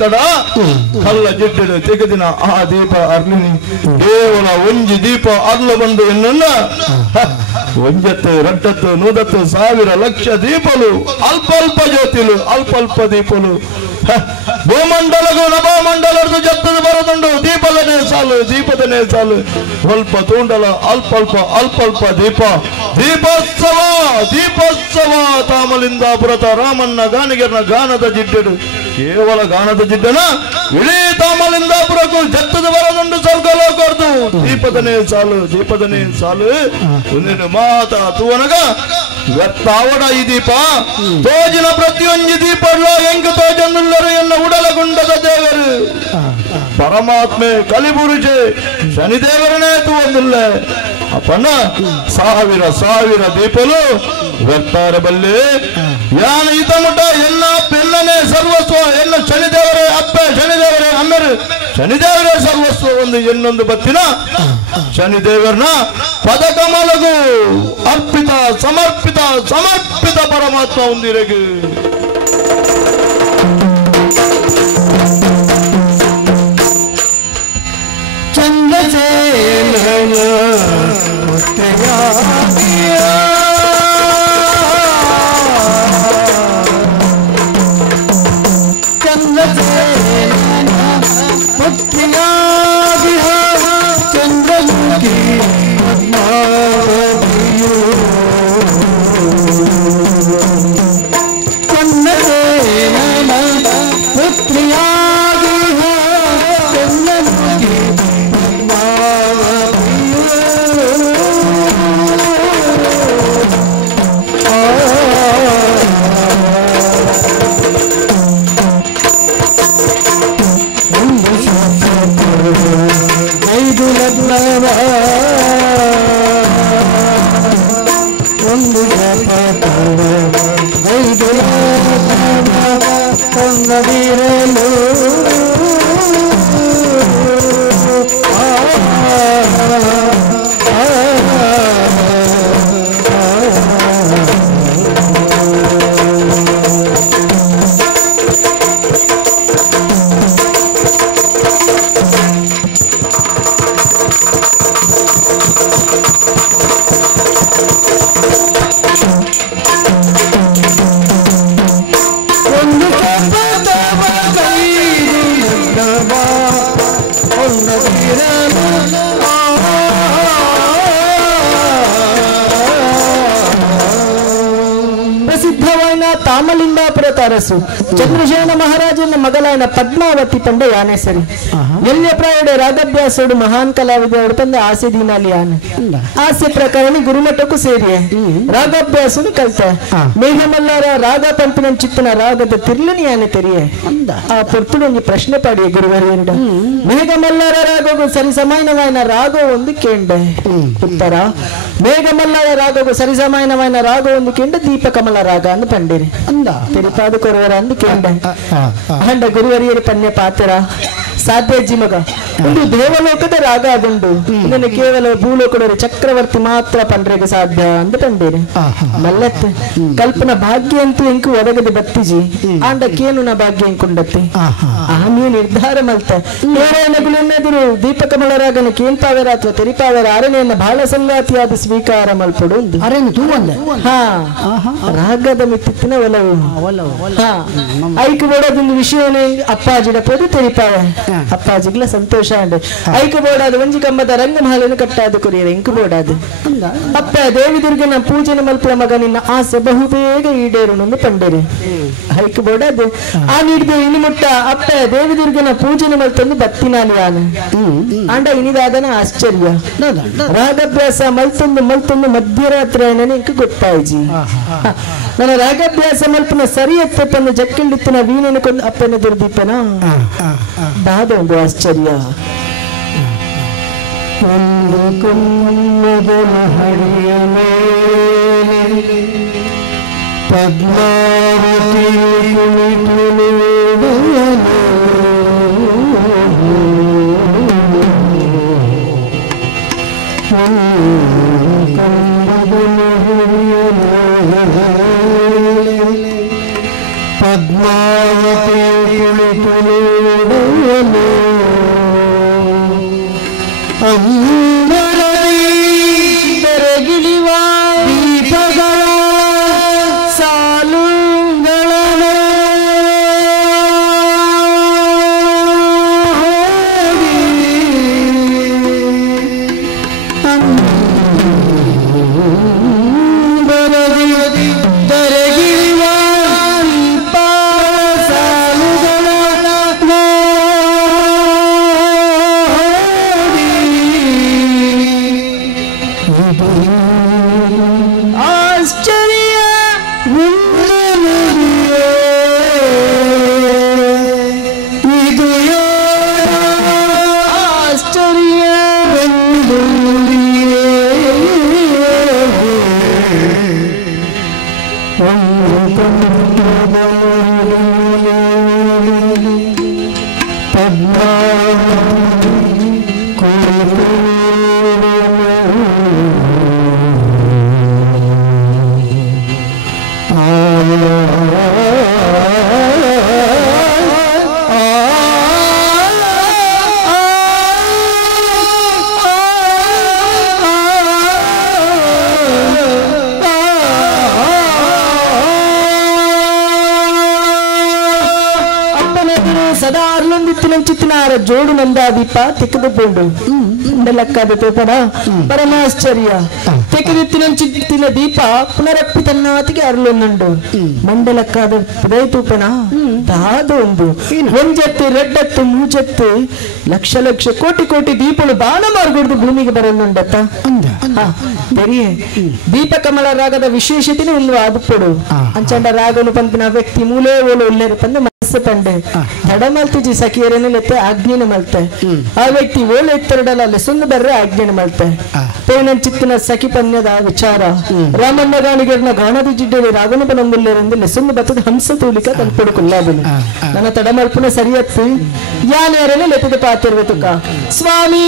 ತಡ ಕಲ್ಲ ಜಿಡ್ಡು ತೆಗೆದಿನ ಆ ದೀಪ ಅರ್ಲಿನಿ ಕೇವಲ ಒಂಜಿ ದೀಪ ಅರ್ಲ ಬಂದು ಎನ್ನ ಒಂಜತ್ತು ರಟ್ಟತ್ತು 100,000 ಲಕ್ಷ ದೀಪಲು ಅಲ್ಪ ಅಲ್ಪ ಜ್ಯೋತಿಲು ಅಲ್ಪ ಅಲ್ಪ ದೀಪಲು ಭೂಮಂಡಲಗೂ ನಭಮಂಡಲದ ಜತ್ತದ ಬರದುಂಡು ದೀಪದನೇ ಸಾಲು ಸ್ವಲ್ಪ ತೂಂಡಲ ಅಲ್ಪ ಅಲ್ಪ ದೀಪ ದೀಪೋತ್ಸವ ತಾಮಲಿಂದಾಪುರತ ರಾಮಣ್ಣ ಗಾನಿಗೆರ್ನ ಗಾನದ ಜಿಡ್ಡು ಕೇವಲ ಗಾನದ ಜಿಡ್ಡನ ಇಡೀ ತಾಮಲಿಂದಾಪುರಕ್ಕೂ ಜತ್ತದ ಬರದುಂಡು ಸ್ವರ್ಗಲೋಕರ್ದು ದೀಪದನೇ ಸಾಲು ಒಂದಿನ ಮಾತ ತೂವನಗ ವ್ಯರ್ಥಾವಡ ಈ ದೀಪ ತೋಜಿನ ಪ್ರತಿಯೊಂದು ದೀಪಡ್ಲ ಎಂಕ ತೋಜನ್ನುಲ್ಲರು ಎನ್ನ ಉಡಲಗುಂಡದ ದೇವರು ಪರಮಾತ್ಮೆ ಕಲಿಬುರುಜೆ ಶನಿದೇವರನೇ ತೂವೊಂದಿಲ್ಲ ಅಪ್ಪಣ್ಣ ಸಾವಿರ ದೀಪಲು ವ್ಯರ್ಥಾರ ಬಲ್ಲಿ ಯಾನ ಈತ ಮುಟ ಎನ್ನ ಪೆನ್ನನೆ ಸರ್ವಸ್ವ ಎನ್ನ ಶನಿದೇವರೇ ಅಪ್ಪ ಶನಿದೇವರೇ ಅಮ್ಮರು ಶನಿದೇವರೇ ಸರ್ವಸ್ವ ಒಂದು ಇನ್ನೊಂದು ಬತ್ತಿನ ಶನಿದೇವರನ ಪದಕಮಲಗು ಅರ್ಪಿತ ಸಮರ್ಪಿತ ಪರಮಾತ್ಮ ಒಂದಿರಗು ಚಂದ್ರಸೇನ ತಾಮಲಿಂಗಾಪುರದ ಅರಸು ಚಂದ್ರಶೇನ ಮಹಾರಾಜನ ಮಗಳಾಯನ ಪದ್ಮಾವತಿ ಪಂಡ ಯಾನೆ ಸರಿ ಎಲ್ಲಿಯ ಪ್ರಾಯಡೆ ರಾಗಾಭ್ಯಾಸೋಡು ಮಹಾನ್ ಕಲಾವಿದೋಡು ಪಂದ ಆಸೆ ದಿನಾಲಿ ಯಾನೆ ಆಸೆ ಪ್ರಕಾರ ಗುರುಮಠಕ್ಕೂ ಸೇರಿಯೇ ರಾಗಾಭ್ಯಾಸನು ಕಲ್ತ ಮೇಘಮಲ್ಲಾರ ರಾಗ ಪಂಪಿನ ಚಿತ್ತನ ರಾಗದ ತಿರ್ಲನಿ ಯಾನೆ ತೆರಿಯೇ ಆ ಪೊರ್ತುಡು ಒಂದು ಪ್ರಶ್ನೆ ಪಾಡಿಯ ಗುರುವರಿಯರುಡ ಮೇಘಮಲ್ಲಾರ ರಾಗವು ಸರಿ ಸಮಾನವಾಯನ ರಾಗ ಒಂದು ಕೇಂಡೆ ಉತ್ತರ ಮೇಘಮಲ್ಲಾರ ರಾಗವು ಸರಿ ಸಮಾನವಾಯನ ರಾಗ ಒಂದು ಕೇಂಡ ದೀಪಕಮಲ ರಾಗ ಅಂದು ಪಂಡಿರಿ ಅಂದ ತಿರುಪಾದ ಕೊರವರ ಅಂದು ಕೇಂಡ ಅಂಡ ಗುರುವರಿಯರು ಪನ್ಯ ಪಾತ್ರ ಸಾಧ್ಯಜ್ಜಿ ಮಗ ಒಂದು ದೇವಲೋಕದ ರಾಗ ಆಗುಂಡು ಇದನ್ನು ಕೇವಲ ಭೂಲೋಕದವರು ಚಕ್ರವರ್ತಿ ಮಾತ್ರ ಪಂಡ್ರೆಗೆ ಸಾಧ್ಯ ಅಂತ ಪಂಡೇರಿ ಮಲ್ಲತ್ತೆ ಕಲ್ಪನ ಭಾಗ್ಯ ಅಂತೂ ಎಂಕು ಒದಗದೆ ಬತ್ತಿಜಿ ಆಂಡ ಕೇನು ನ ಭಾಗ್ಯ ಎಂಕುಂಡತ್ತೆ ಆಮೇ ನಿರ್ಧಾರ ಮಲ್ತ ಏನೇನಗುಳೆನ್ನದಿರು ದೀಪಕಮಲ ರಾಗನ ಕೇಂಪಾವರ ಅಥವಾ ತೆರಿಪಾವರ ಅರಣ್ಯನ್ನ ಬಹಳ ಸಂಗಾತಿಯಾದ ಸ್ವೀಕಾರ ಮಲ್ಪಡು ಅರೇನು ತೂವಂದೆ ರಾಗದ ಮಿತ್ತಿನ ಒಲವು ಐಕು ಬಡದೊಂದು ವಿಷಯನೇ ಅಪ್ಪಾಜಿಡ ಪೋದು ತೆರಿಪಾವ ಅಪ್ಪಾಜಿಗ್ಲ ಸಂತೋಷ ಅಂಡ್ ಐಕು ಬೋಡಾದ ಒಂಜಿ ಕಂಬದ ರಂಗಮಹಲನ್ನು ಕಟ್ಟಾದ ಕೊರಿಯರ ಎಂಕು ಬೋಡಾದ ಅಪ್ಪ ದೇವಿದುರ್ಗನ ಪೂಜನೆ ಮಲ್ಪುರ ಮಗ ನಿನ್ನ ಆಸೆ ಬಹುಬೇಗ ಈಡೇರುಣನ್ನು ಪಂಡೇರಿ ಐಕು ಬೋಡಾದ ಆ ನೀಡಿದ ಇನಿ ಮುಟ್ಟ ಅಪ್ಪ ದೇವಿದುರ್ಗನ ಪೂಜನೆ ಮಲ್ತೊಂದು ಬತ್ತಿನಾಲಿ ಆನ ಅಂಡ ಇನಿದಾದನ ಆಶ್ಚರ್ಯ ರಾಗಾಭ್ಯಾಸ ಮಲ್ತೊಂದು ಮಧ್ಯರಾತ್ರಿ ಎಂಕು ಗೊತ್ತಾಯ್ಜಿ ನನ್ನ ರಾಗಾಭ್ಯಾಸ ಮಲ್ಪನ ಸರಿ ಎತ್ತಪ್ಪನ್ನು ಜಕ್ಕಿಂಡಿತ್ತಿನ ವೀಣೆನ ಕೊಂದು ಅಪ್ಪನ ದುರ್ದೀಪನ ದಾದ ಒಂದು ಆಶ್ಚರ್ಯ ಒಂದು ಕುಮ್ಮದನ ಹರಿಯ ಮೇಲೆ ಪದ್ಮಾವತಿ ಕುಳಿತು ನೋಡುವನು. ಕುಮ್ಮದನ ಹರಿಯ ಮೇಲೆ ಪದ್ಮಾವತಿ ಕುಳಿತು ನೋಡುವನು. ಬೆರಗಿಳಿವ ದೀಪಗಳ ಸಾಲುಗಳನ್ನು ಬೆರಗಿಳಿವ ದೀಪ ಸಾಲುಗಳನ್ನು ಆಶ್ಚರ್ಯ ಇದು ಆಶ್ಚರ್ಯ ಸದಾ ಅರ್ಲೊಂದಿತ್ತಿನ ಚಿತ್ತಿನಾರ ಜೋಡು ನಂದಾದೀಪ ತೆಗೆದುಕೊಂಡು ಲೆಕ್ಕದ ತೋಪನ ಪರಮಾಶ್ಚರ್ಯ ತೆಗೆದಿತ್ತಿನ ಚಿತ್ತಿನ ದೀಪ ಪುನರಪ್ಪಿ ತನ್ನಾತಿಗೆ ಅರ್ಲೊಂದುಂಡು ಮಂಡಲಕ್ಕಾದ ಪುದೈತೂಪನ ದಾದೊಂದು ಒಂಜತ್ತು ರೆಡ್ಡತ್ತು ಮೂಜತ್ತು ಲಕ್ಷ ಲಕ್ಷ ಕೋಟಿ ಕೋಟಿ ದೀಪಗಳು ಬಾಣ ಮಾರ್ಗೊಡ್ದು ಭೂಮಿಗೆ ಬರಲ್ಲುಂಡತ್ತ ತೆರಿಯೇ ದೀಪ ಕಮಲ ರಾಗದ ವಿಶೇಷತೆನೇ ಇಲ್ವಾ ಅದು ಕೊಡು ಅಂಚಂಡ ರಾಗನು ಪಂಪಿನ ವ್ಯಕ್ತಿ ಮೂಲೆ ಓಲು ಉಲ್ಲೇರು ಪಂದ ಮನಸ್ಸು ಪಂಡೆ ತಡ ಮಲ್ತಿಜಿ ಸಖಿಯರನ್ನು ಲೆತ್ತೆ ಆಜ್ಞೆನ ಮಲ್ತೆ ಆ ವ್ಯಕ್ತಿ ಓಲೆ ಎತ್ತರಡಲ್ಲ ಲೆಸೊಂದು ಬರ್ರೆ ಆಜ್ಞೆನ ಮಲ್ತೆ ಪೇನನ್ ಚಿತ್ತಿನ ಸಖಿ ಪನ್ಯದ ವಿಚಾರ ರಾಮಣ್ಣ ಗಾಣಿಗರ್ನ ಗಾಣದ ಜಿಡ್ಡಲಿ ರಾಗನ ಬನಂಬುಲ್ಲೇರೆಂದು ಲೆಸೊಂದು ಬತ್ತದ ಹಂಸ ತೂಲಿಕ ತಲ್ಪಡು ಕುಲ್ಲಾದಿಲ್ಲ ನನ್ನ ತಡ ಮಲ್ಪನ ಸರಿಯತ್ತು ಯಾನೇರನೆ ಲೆತ್ತದ ಪಾತಿರ್ಬೇತುಕ ಸ್ವಾಮಿ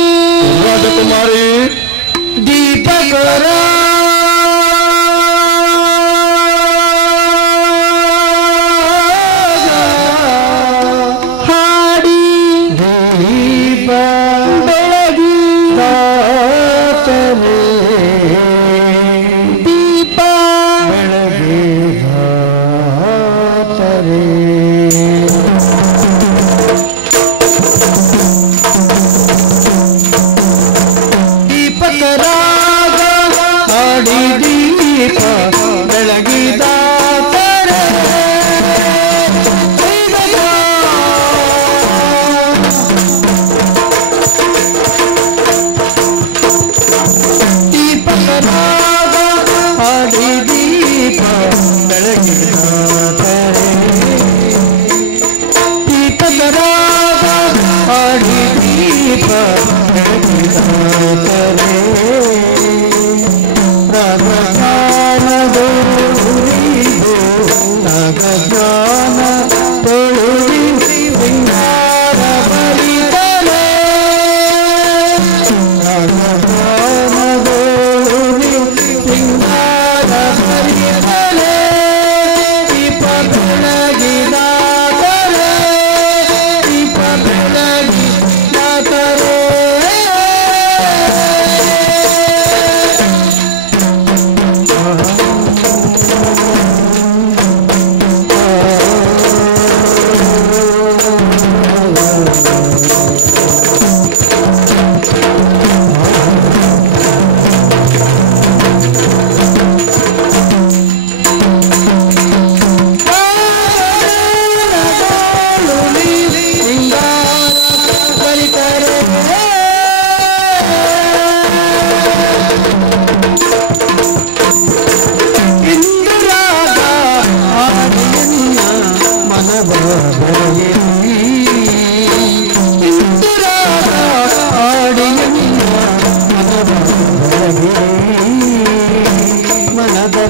ರಾಜಕುಮಾರಿ ದೀಪಕರ ಹಾಡಿ ದೀಪ ಬೆಳಗಿದಾತನೆ ದೀಪ ಬೆಳಗಿದಾತರೆ ದೀಪಕರಾಗ ಹಾಡಿ ದೀಪ ಬೆಳಗಿದಾತರೆ ದೀಪಕರಾಗ ಹಾಡಿ ದೀಪ ಬೆಳಗಿದಾತರೆ ದೀಪಕರಾಗ ಹಾಡಿ ದೀಪ ಬೆಳಗಿದಾತರೆ ನಾಗಜ್ಞಾನ ತೊಳುರಿ ಸಿಂಗಾರ ಬಲಿತಲೆ ನಾಗಜ್ಞಾನದೋಳುರಿ ಸಿಂಗಾರ ಬಲಿತಲೆ ದೀಪ ಬೆಳಗಿದಾತರೆ ದೀಪ ಬೆಳಗಿದಾತರೆ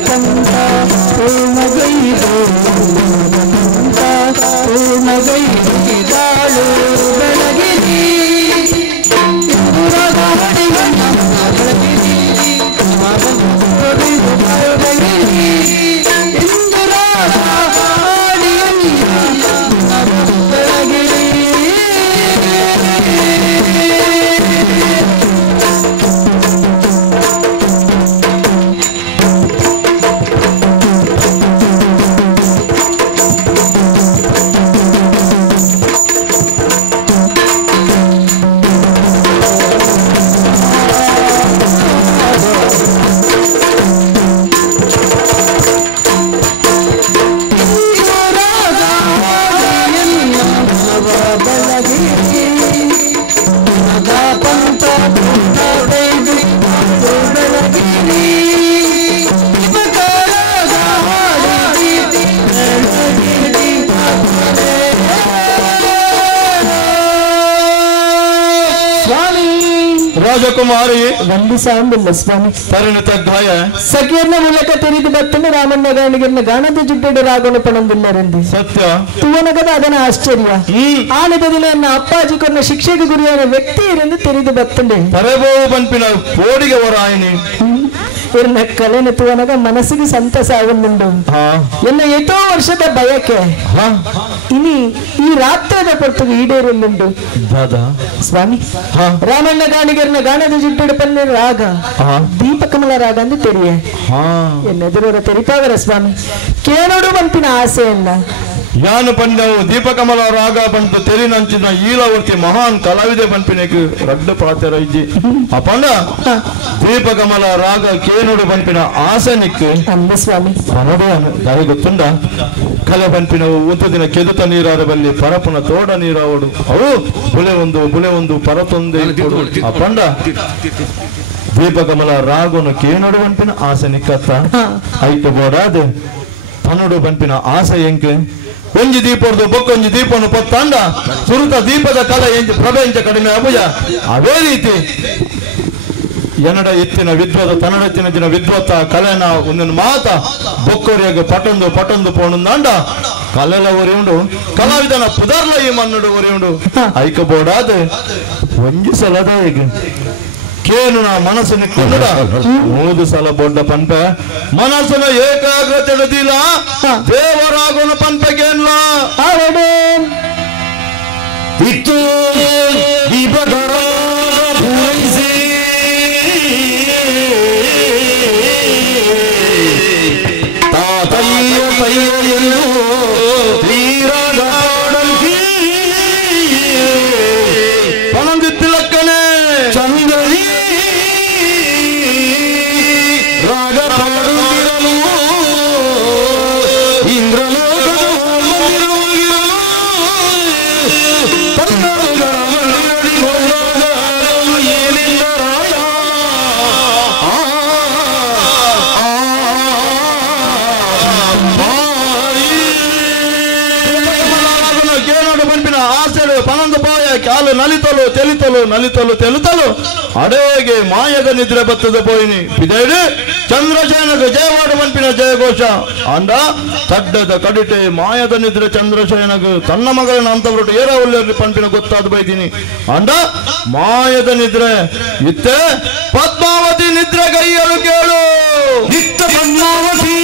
ಕಂದ ಪೂರ್ಣಗೈದು ಪೂರ್ಣಗೈದಾಳು ಬೆಳಗಿರಿ ರಾಜಕುಮಾರಿ ಒಂದು ಸಾಂಬಿಲ್ಲ ಸ್ವಾಮಿ ಪರಿಣಿತ ಗಾಯ ಸಖಿಯನ್ನ ಮೂಲಕ ತೆರೆದು ಬತ್ತನ್ನು ರಾಮಣ್ಣ ಗಾಣಿಗರನ್ನ ಗಾಣದ ಜುಡ್ಡೆಡು ರಾಗನ ಪಣಂದಿಲ್ಲರೆಂದು ಸತ್ಯ ತುವನಗದ ಅದನ ಆಶ್ಚರ್ಯ ಆನೆದ ದಿನ ಅಪ್ಪಾಜಿ ಕೊನ್ನ ಶಿಕ್ಷೆಗೆ ಗುರಿಯಾದ ವ್ಯಕ್ತಿ ಇರೆಂದು ತೆರೆದು ಬತ್ತಂಡೆ ತರಬೋವು ಪಂಪಿನ ಕೋಡಿಗೆ ವರಾಯಿನಿ ಇರ್ನ ಕಲೆನ ತುವನಗ ಮನಸ್ಸಿಗೆ ಸಂತಸ ಆಗುಂದುಂಡು ಎನ್ನ ಎಷ್ಟೋ ವರ್ಷದ ಬಯಕೆ ಇನಿ ಈ ರಾತ್ರದ ಪೊರ್ತುಗೆ ಈಡೇರಲ್ಲುಂಡು ಸ್ವಾಮಿ ರಾಮಣ್ಣ ಗಾಣಿಗರನ ಗಾಣದ ಜುಡ್ಡೆಡು ಪನ್ನ ರಾಗ ದೀಪಕಮಲ ರಾಗ ಅಂದು ತೆರಿಯೆ ಎನ್ನೆದುರ ತೆರಿಪಾವರ ಸ್ವಾಮಿ ಕೇಳೋಡು ಪಂಪಿನ ಆಸೆಯನ್ನ ಯಾನು ಪಂಡವು ದೀಪಕಮಲ ರಾಗ ಬಂತು ತೆರಿನಂಚಿನ ಈಲವರ್ತಿ ಮಹಾನ್ ಕಲಾವಿದೆ ಪಂಪಿನಕ್ಕೆ ರಡ್ಡ ಪಾತ್ರ ಇಜ್ಜಿ ಅಪಂಡ ದೀಪಕಮಲ ರಾಗ ಕೇನುಡು ಪಂಪಿನ ಆಸನಿಕ್ಕೆ ಸ್ವಾಮಿ ದಾರಿ ಗೊತ್ತುಂಡ ಕಲೆ ಪಂಪಿನವು ಒಂದು ದಿನ ಕೆದುತ ನೀರಾರ ಬಲ್ಲಿ ಪರಪುನ ತೋಡ ನೀರಾವಡು ಅವು ಬುಲೆ ಒಂದು ಪರತೊಂದೆ ಅಪಂಡ ದೀಪಕಮಲ ರಾಗನು ಕೇನುಡು ಪಂಪಿನ ಆಸನಿಕ್ಕತ್ತ ಐಕೆ ಬೋಡಾದ ತನ್ನಡು ಪಂಪಿನ ಆಸೆ ಎಂಕೆ ಒಂಜಿ ದೀಪದ್ದು ಬೊಕ್ಕೊಂಜಿ ದೀಪನು ಪೊತ್ತಂಡ ಸುರುತ ದೀಪದ ಕಲ ಎಂಜಿ ಪ್ರಭೆಂಚ ಕಡಿಮೆ ಅಬುಜ ಅದೇ ರೀತಿ ಎನ್ನಡ ಎತ್ತಿನ ವಿದ್ವತ ತನ್ನಡೆತ್ತಿನ ದಿನ ವಿದ್ವತ್ತ ಕಲೆನ ಒಂದೊಂದು ಮಾತ ಬೊಕ್ಕೋರಿಯಾಗ ಪಟೊಂದು ಪೋಣಂದಾಂಡ ಕಲೆಲ ಒರಿಯುಂಡು ಕಲಾವಿದನ ಪುದರ್ಲ ಈ ಮನ್ನಡು ಒರಿಯುಂಡು ಐಕಬೋಡಾದ ಒಂಜಿ ಸಲದ ಈಗ ಕೇನು ನಾ ಮನಸ್ಸಿನ ಕೊಂಡ 3 ಸಲ ಬೊಡ್ಡ ಪಂಪ ಮನಸ್ಸಿನ ಏಕಾಗ್ರತೆ ಹಿಡಿದಿಲ್ಲ ದೇವರಾಗೋನ ಪಂಪಗೇನ್ಲ ಇತ್ತು ದೀಪದರ ಪೂರೈಸಿ ತಾತಯ್ಯ ತಯ್ಯೆಲ್ಲೋ ತೀರಗಾಡಲ್ಕಿ ಪಣಂದಿತ್ತಿಲಕ್ಕನೆ ಚಂದರಿ ರಾಗ ಪಾಡುತ್ತಿರಲು ಇಂದ್ರಲೋಕದ ಕಾಲು ನಲಿತಲು ಅಡೇಗೆ ಮಾಯದ ನಿದ್ರೆ ಬತ್ತದ ಪೋಯಿನಿ ಪಿದೇಡು ಚಂದ್ರಶೇನಗ ಜಯವಾಡ ಪಂಪಿನ ಜಯಘೋಷ ಅಂಡ ತಡ್ಡದ ಕಡಿಟೆ ಮಾಯದ ನಿದ್ರೆ ಚಂದ್ರಶೇನಗ ತನ್ನ ಮಗಳನ್ನ ಅಂತ ಹೊರಟು ಏರಾವಲ್ಲಿ ಪಂಪಿನ ಗೊತ್ತಾದ ಬೈತೀನಿ ಅಂಡ ಮಾಯದ ನಿದ್ರೆ ಇತ್ತೆ ಪದ್ಮಾವತಿ ನಿದ್ರೆ ಗೈಯರು ಕೇಳು ನಿತ್ಯ ಪದ್ಮಾವತಿ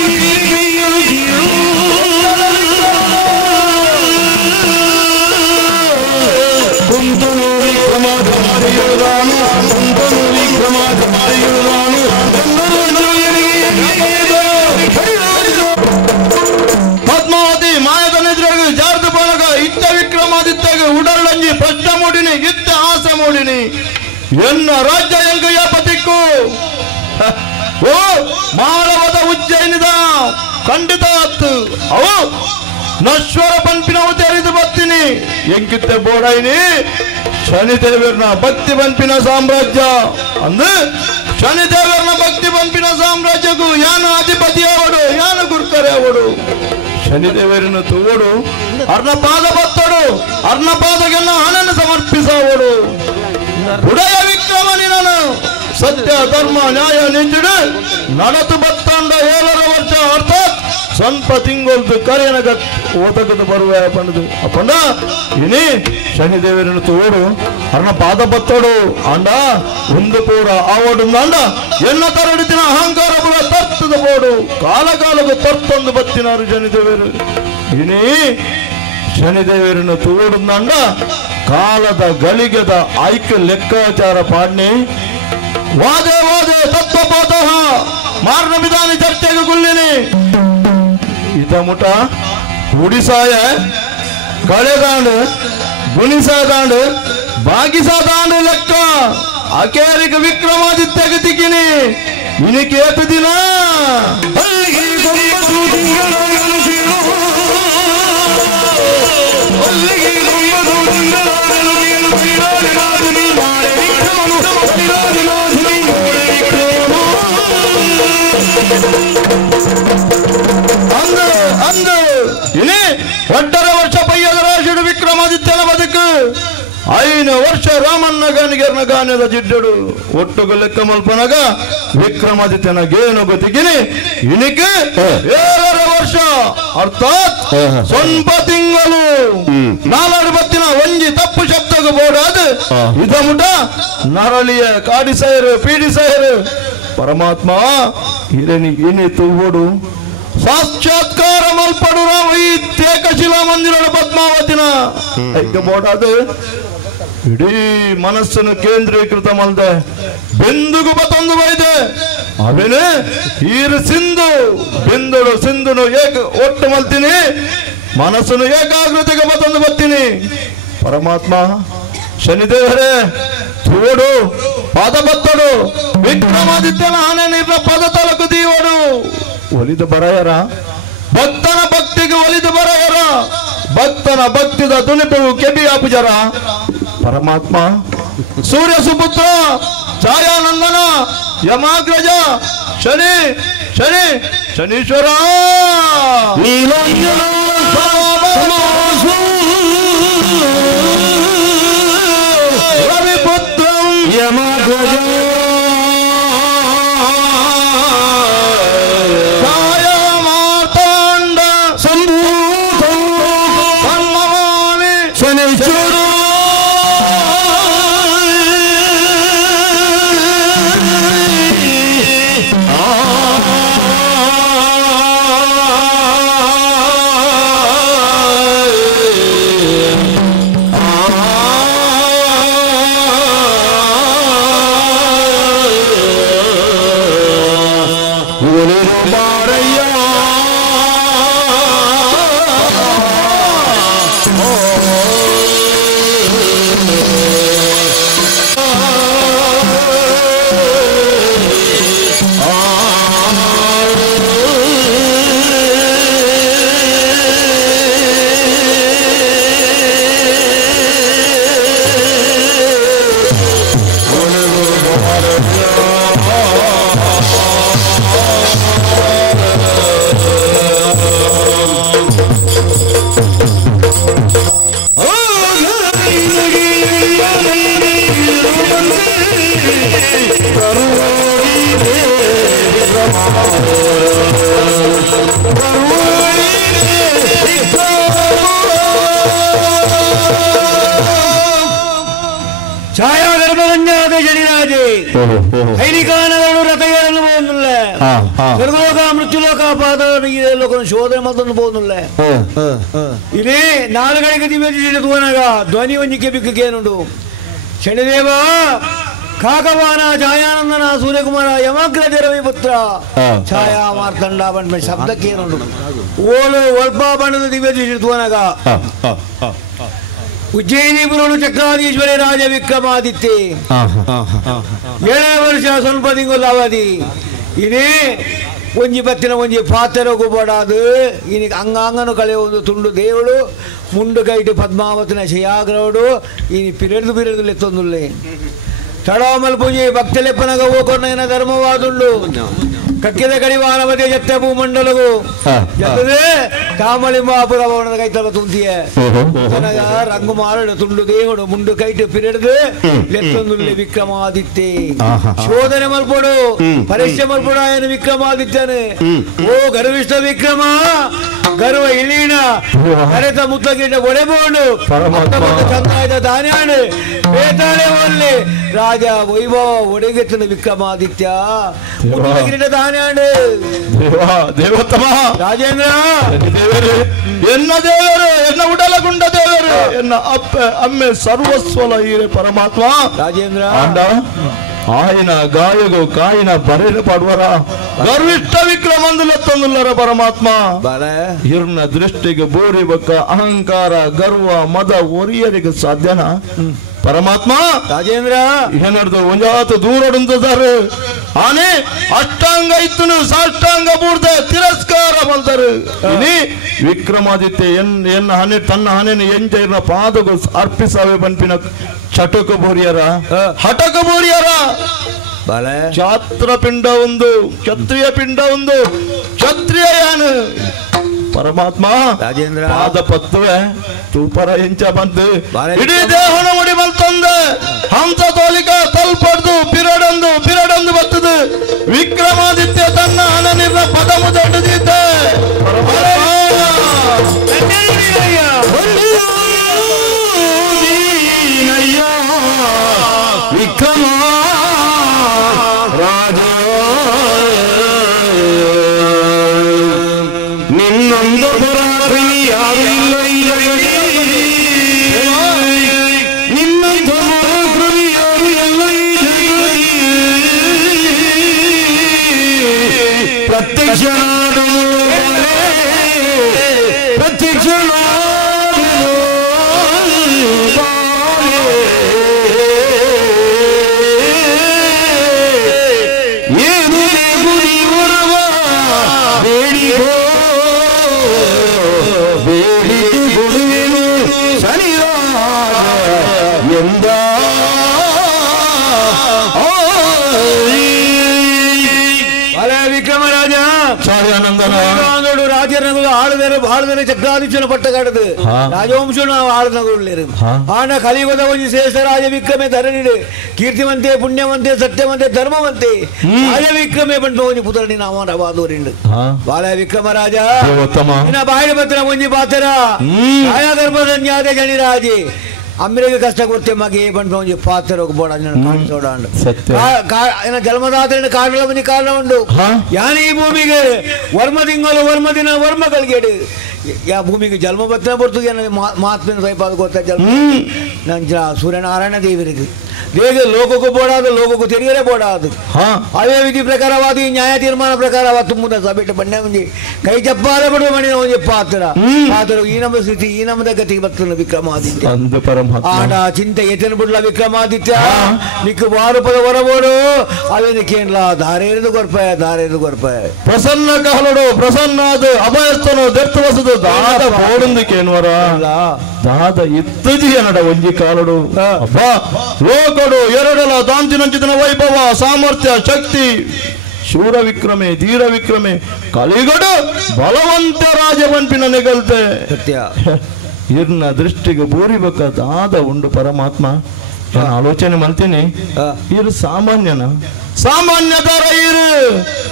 ಪದ್ಮಾವತಿ ಮಾಯದ ನಿದ್ರೆಗೆ ಜಾರ್ದು ಬಳಗ ಇತ್ತ ವಿಕ್ರಮಾದಿತ್ಯಗೆ ಉಡರ್ಲಂಜಿ ಪಷ್ಟ ಮೂಡಿನಿ ಇತ್ತ ಆಸ ಮೂಡಿನಿ ಎನ್ನ ರಾಜ್ಯ ಎಂಗಯ್ಯ ಪತಿಕ್ಕು ಓ ಮಾಳವದ ಉಜ್ಜಯಿನಿದ ಖಂಡಿತ ಹತ್ತು ಅವು ನಶ್ವರ ಪಂಪಿನವು ತೆರೆದು ಬರ್ತೀನಿ ಎಂಕಿತ್ತೆ ಬೋಡಾಯಿನಿ ಶನಿದೇವರನ ಭಕ್ತಿ ಪಂಪಿನ ಸಾಮ್ರಾಜ್ಯ ಅಂದು ಶನಿದೇವರನ ಭಕ್ತಿ ಪಂಪಿನ ಸಾಮ್ರಾಜ್ಯಕ್ಕೂ ಯಾನ ಅಧಿಪತಿ ಅವಡು ಯಾನ ಗುರುಕರೆ ಅವಡು ಶನಿದೇವರನ್ನು ತೂವಡು ಅರ್ಣಪಾದ ಬತ್ತಡು ಅರ್ಣಪಾದಗೆಲ್ಲ ಹಣನ ಸಮರ್ಪಿಸವಡು ಉಡಯ ವಿಕ್ರಮನಿನನು ಸತ್ಯ ಧರ್ಮ ನ್ಯಾಯ ನಿಂತಿಡು ನಡತು ಬತ್ತಂಡ ಏಳರವರ ಸ್ವಲ್ಪ ತಿಂಗೊಳ್ದು ಕರೆಯನಗ ಓತಕದ ಬರುವ ಪಂಡದು ಅಪ್ಪಂಡ ಇನಿ ಶನಿದೇವರನ್ನು ತೋಡು ಅರ್ಣ ಪಾದ ಬತ್ತೋಡು ಅಂಡ ಒಂದು ಪೂರ ಆವಡು ಅಂಡ ಎನ್ನ ತರಡಿತಿನ ಅಹಂಕಾರ ಪುರ ತರ್ತದ ಬೋಡು ಕಾಲ ಕಾಲದ ತರ್ತೊಂದು ಬತ್ತಿನಾರು ಶನಿದೇವರು ಇನಿ ಶನಿದೇವರನ್ನು ತೋಡು ಅಂಡ ಕಾಲದ ಗಳಿಗೆದ ಐಕ್ಯ ಲೆಕ್ಕಾಚಾರ ಪಾಡ್ನೆ ವಾದೆ ವಾದೆ ತತ್ವಬೋಧಃ ಮಾರ್ನ ವಿಧಾನಿ ಚರ್ಚೆಗೆ ಗುಲ್ಲಿನಿ ಇತ ಮುಟ ಹುಡಿಸಾಯ ಕಳೆದಾಂಡು ಗುಣಿಸಾದಾಂಡು ಬಾಗಿಸಾದಾಂಡು ಲೆಕ್ಕ ಅಕೇರಿಕ ವಿಕ್ರಮಾದಿತ್ಯ ಗತಿಕಿನಿ ಇನಿಕೆ ಏತು ದಿನ ಅಂದು ಇನಿ ಒಟ್ಟರ ವರ್ಷ ಪಯ್ಯದ ರಾಶಿಡು ವಿಕ್ರಮಾದಿತ್ಯನ ಬದುಕು 5 ವರ್ಷ ರಾಮನ್ನ ಗಾನಿಗೆರ್ನ ಗಾನದ ಜಿಡ್ಡಡು ಒಟ್ಟುಗ ಲೆಕ್ಕ ಮಲ್ಪನಗ ವಿಕ್ರಮಾದಿತ್ಯನ ಗೇನು ಗತಿಗಿನಿ ಇನಿಕೆ 7 ವರ್ಷ ಅರ್ಥಾತ್ ಸ್ವಲ್ಪ ತಿಂಗಳು 4 ಬತ್ತಿನ ಒಂಜಿ ತಪ್ಪು ಶಬ್ದಗ ಬೋಡಾದ ಇದ ಮುಟ ನರಳಿಯ ಕಾಡಿಸೈರು ಪೀಡಿಸೈರು ಪರಮಾತ್ಮ ಹಿರನಿ ಇನಿ ತೂಬೋಡು ಸಾಕ್ಷಾತ್ಕಾರ ಮಲ್ಪಡು ರಾಮ ಈ ಏಕಶಿಲಾ ಮಂದಿರದ ಪದ್ಮಾವತಿನ ಐಕ್ಯ ಬೋಡಾದು ಇಡೀ ಮನಸ್ಸನ್ನು ಕೇಂದ್ರೀಕೃತ ಮಲ್ದೆ ಬೆಂದುಗು ಬತೊಂದು ಬೈದೆ ಅವೇನೆ ಈರು ಸಿಂಧು ಬಿಂದುಡು ಸಿಂಧುನು ಒಟ್ಟು ಮಲ್ತೀನಿ ಮನಸ್ಸನ್ನು ಏಕಾಗ್ರತೆಗೆ ಬತೊಂದು ಬತ್ತೀನಿ ಪರಮಾತ್ಮ ಶನಿದೇವರೇ ತೋಡು ಪಾದ ಬತ್ತಡು ವಿಕ್ರಮಾದಿತ್ಯನ ಆನೆ ನೀರಿನ ಪದ ತಲಕು ದೀವಡು ಒಲಿದು ಬರಯರ ಭಕ್ತನ ಭಕ್ತಿಗೆ ಒಲಿದು ಬರಯರ ಭಕ್ತನ ಭಕ್ತಿದ ತುಣಿಪವು ಕೆಬಿ ಅಪುಜರ ಪರಮಾತ್ಮ ಸೂರ್ಯ ಸುಪುತ್ರ ಛಾಯಾನಂದನ ಯಮಾಗ್ರಜ ಶನಿ ಶನಿ ಶನೀಶ್ವರ ರವಿಪುತ್ರಂ ಯಮಾಗ್ರಜ ಛಾಯಾಗರ್ಭಗಂಜಾದ ಜನಿರಾಜೆ ಹೈನಿಕಾನಗಳು ರಥಗಳನ್ನು പോകുന്നില്ല സ്വർഗലോക മൃത്യുലോക പാതലോക ശോധന മതൊന്നും പോകുന്നില്ല ഇനി നാളുകളിലേക്ക് ദിവസിച്ചിട്ട് തോന്നക ധ്വനി വഞ്ചിക്ക് ബിക്കുകേനുണ്ടു ശനിദേവ ಕಾಕವಾನ ಛಾಯಾನಂದನ ಸೂರ್ಯಕುಮಾರ ಯಮಗ್ರಜ ರವಿಪುತ್ರ ಛಾಯಾ ಮಾರ್ತಂಡ ಬಂಡ ಶಬ್ದಕ್ಕೇನುಂಡು ಓಲು ಒಲ್ಪ ಬಣ್ಣದ ದಿವ್ಯನಾಗ ಉಜ್ಜಯಿನಿಪುರನು ಚಕ್ರಾಧೀಶ್ವರಿ ರಾಜ ವಿಕ್ರಮಾದಿತ್ಯ 7 ವರ್ಷ ಸ್ವಲ್ಪ ತಿಂಗಳು ಅವಧಿ ಇನೇ ಒಂಜಿ ಬತ್ತಿನ ಒಂಜಿ ಪಾತ್ರೆಗೂ ಬಡಾದು ಇನಿಗೆ ಅಂಗಾಂಗನು ಕಳೆ ಒಂದು ತುಂಡು ದೇವಳು ಮುಂಡು ಕೈಟು ಪದ್ಮಾವತಿನ ಶಯಾಗ್ರವಡು ಇನಿ ಪಿರೆದು ಲೆತ್ತೊಂದುಲ್ಲೆ ತಡಾಮಲ್ ಪೂಜೆ ಭಕ್ತಲೆಪ್ಪನಗ ಹೋಕೊಂಡ ಧರ್ಮವಾದುಂಡು ಕಕ್ಕಿದ ಕಡಿವಾಣ ಮಧ್ಯೆ ಜತ್ತೆ ಭೂಮಂಡಲವು ಜತ್ತದೆ ಕಾಮಲಿಂಬಾಪುರ ಭವನದ ಕೈತಲ ತುಂತಿಯ ಜನಗ ರಂಗು ಮಾರಡು ತುಂಡು ದೇವಡು ಮುಂಡು ಕೈಟು ಪಿರಿಡ್ದು ಲೆತ್ತೊಂದುಳ್ಳಿ ವಿಕ್ರಮಾದಿತ್ಯ ಶೋಧನೆ ಮಲ್ಪಡು ಪರೀಕ್ಷೆ ಮಲ್ಪಡು ಆಯನ ವಿಕ್ರಮಾದಿತ್ಯನು ಓ ಗರ್ವಿಷ್ಠ ವಿಕ್ರಮ ಗರ್ವ ಇಳೀನ ಕರೆತ ಮುತ್ತಗಿಂಡ ಒಡೆಬೋಡು ಚಂದಾಯದ ದಾನ್ಯಾಡು ಬೇತಾಳೆ ಒಳ್ಳೆ ರಾಜ ವೈಭವ ಒಡೆಗೆತ್ತನ ವಿಕ್ರಮಾದಿತ್ಯ ಮುತ್ತಗಿಂಡ ದಾನ್ಯಾಡು ದೇವೋತ್ತಮ ರಾಜೇಂದ್ರ ಎನ್ನ ದೇವರು ಎನ್ನ ಉಡಲಗುಂಡ ದೇವರು ಎನ್ನ ಅಮ್ಮೆ ಸರ್ವಸ್ವಲ ಈರೆ ಪರಮಾತ್ಮ ರಾಜೇಂದ್ರ ಆಂಡ ఆయన గాయగు కాయన బరెల పడవరా గర్విష్ట విక్రమందులొత్తందుల్లర పరమాత్మ ಹಿರ್ನ ದೃಷ್ಟಿಗೆ ಬೋರಿ ಬಕ್ಕ ಅಹಂಕಾರ ಗರ್ವ ಮದ ಒರಿಯರಿಗೆ ಸಾಧ್ಯನಾ ಪರಮಾತ್ಮ ರಾಜೇಂದ್ರ ಏನರ್ದು ಒಂಜಾತು ದೂರಡುಂತಾರೆ ಆನೆ ಅಷ್ಟಾಂಗ ಇತ್ತನು ಸಾಷ್ಟಾಂಗ ಬೂರ್ದ ತಿರಸ್ಕಾರ ಮಲ್ದರು ಇನಿ ವಿಕ್ರಮಾದಿತ್ಯ ಎನ್ನ ಹನೆ ತನ್ನ ಹನೆನ ಎಂಜೈರ್ನ ಪಾದಗಳು ಅರ್ಪಿಸವೆ ಬನ್ಪಿನ ಚಟಕ ಬೋರಿಯರ ಹಟಕ ಬೋರಿಯರ ಚಾತ್ರ ಪಿಂಡ ಒಂದು ಕ್ಷತ್ರಿಯ ಪಿಂಡ ಒಂದು ಕ್ಷತ್ರಿಯ ಯಾನು ಪರಮಾತ್ಮ ರಾಜೇಂದ್ರ ಪಾದ ಪತ್ತುವೆ ತೂಪರ ಎಂಚ ಬಂತು ಇಡೀ ದೇಹನ ಮುಡಿ ಮಲ್ತಂದೆ ಹಂಸ ತೋಲಿಕ ತಲ್ಪಡ್ದು ಪಿರಡಂದು ಬರ್ತದು ವಿಕ್ರಮಾದಿತ್ಯ ತನ್ನ ಹಣನಿರ್ನ ಪದಮು ದೊಡ್ಡದಿದ್ದೆ ವಿಕ್ರಮ ರಾಜ ನಿನ್ನೊಂದು ಪರಾಕ್ರಮಿ ಯಾರು ಇಲ್ಲ ನಿನ್ನೊಂದು ಪರಾಕ್ರಮಿ ಯಾರು ಎಲ್ಲ ಪ್ರತ್ಯಕ್ಷ ವಿಕ್ರಮರಾಜ ಚಾರ್ಯಾನಂದನೋಡು ರಾಜನಗರು ಆಳುದರೆ ಚಕ್ರಾದಿತ್ಯನ ಪಟ್ಟಗಾಡದು ರಾಜವಂಶನು ಆಳುನಗರು ಆನ ಕಲಿಯುಗದ ಒಂದು ಶ್ರೇಷ್ಠ ರಾಜ ವಿಕ್ರಮೆ ಧರಣಿಡು ಕೀರ್ತಿವಂತೆ ಪುಣ್ಯವಂತೆ ಸತ್ಯವಂತೆ ಧರ್ಮವಂತೆ ರಾಜ ವಿಕ್ರಮೆ ಬಂದ ಒಂದು ಪುತ್ರನಿ ನಾಮವಾದವರಿಂಡು ಬಾಲ ವಿಕ್ರಮರಾಜ ಬಾಯಿನ ಪತ್ರ ಒಂಜಿ ಪಾತ್ರ ಛಾಯಾಗರ್ಭದ ನ್ಯಾದ ಜನಿರಾಜಿ ಅಮ್ಮಿರಿಗೆ ಕಷ್ಟ ಕೊಡ್ತೆ ಮಗೆ ಬಂದು ಒಂಜಿ ಪಾತ್ರ ಬೋಡ ಕಾಣಿಸೋಡಾಂಡು ಜನ್ಮದಾತ ಕಾಡಲ ಮನಿ ಕಾರಣ ಉಂಡು ಯಾನ ಈ ಭೂಮಿಗೆ ವರ್ಮ ತಿಂಗಳು ವರ್ಮ ದಿನ ವರ್ಮ ಕಲ್ಗೆಡು ಯಾ ಭೂಮಿಗೆ ಜನ್ಮ ಬತ್ತನ ಬರ್ತದೆ ಮಹಾತ್ಮನ ಸೈಪಾದ ಗೊತ್ತ ಜನ್ಮ ನಂಜ ಸೂರ್ಯನಾರಾಯಣ ದೇವರಿಗೆ ದೇಗ ಲೋಕಕ್ಕೂ ಬೋಡಾದು ಲೋಕಕ್ಕೂ ತೆರಿಯರೆ ಬೋಡಾದು ಅವೇ ವಿಧಿ ಪ್ರಕಾರವಾದ ನ್ಯಾಯ ತೀರ್ಮಾನ ಪ್ರಕಾರವಾದ ತುಂಬ ಸಭೆಟ್ಟು ಬಣ್ಣ ಒಂಜಿ ಕೈ ಚಪ್ಪಾದ ಬಿಡುವ ಮಣ್ಣಿನ ಒಂಜಿ ಪಾತ್ರ ಈ ನಮ್ಮ ಸ್ಥಿತಿ ಈ ನಮ್ಮದ ಗತಿಗೆ ಬರ್ತದೆ ವಿಕ್ರಮಾದಿತ್ಯ ಆಡ ಚಿಂತೆ ಎತ್ತನ ಬಿಡ್ಲ ವಿಕ್ರಮಾದಿತ್ಯ ನಿಕ್ಕು ವಾರೂಪದ ಹೊರಬೋಡು ಅವೇನು ಕೇಳಲ ದಾರೇರಿದು ಗೊರ್ಪಾಯ ಪ್ರಸನ್ನ ಕಾಲಡು ಪ್ರಸನ್ನಾದ ಅಭಯಸ್ಥನು ದೆರ್ತವಸದು ದಾದ ಬೋಡುಂದು ಕೇನ್ವರ ದಾದ ಇತ್ತಜಿ ಏನಡ ಒಂಜಿ ಕಾಲಡು ಅಬ್ಬಾ ಲೋಕಡು ಎರಡಲ ದಾಂತಿನಂಚಿತನ ವೈಭವ ಸಾಮರ್ಥ್ಯ ಶಕ್ತಿ ಶೂರ ವಿಕ್ರಮೆ ಧೀರ ವಿಕ್ರಮೆ ಕಲಿಗಡು ಬಲವಂತ ರಾಜವಂಪಿನ ನೆಗಲ್ತೆ ಸತ್ಯ ಇರ್ನ ದೃಷ್ಟಿಗೆ ಬೋರಿಬೇಕಾದ ಉಂಡು ಪರಮಾತ್ಮ ನಾನು ಆಲೋಚನೆ ಮಾಡ್ತೀನಿ ಇರು ಸಾಮಾನ್ಯನ ಸಾಮಾನ್ಯ ತರ ಇರು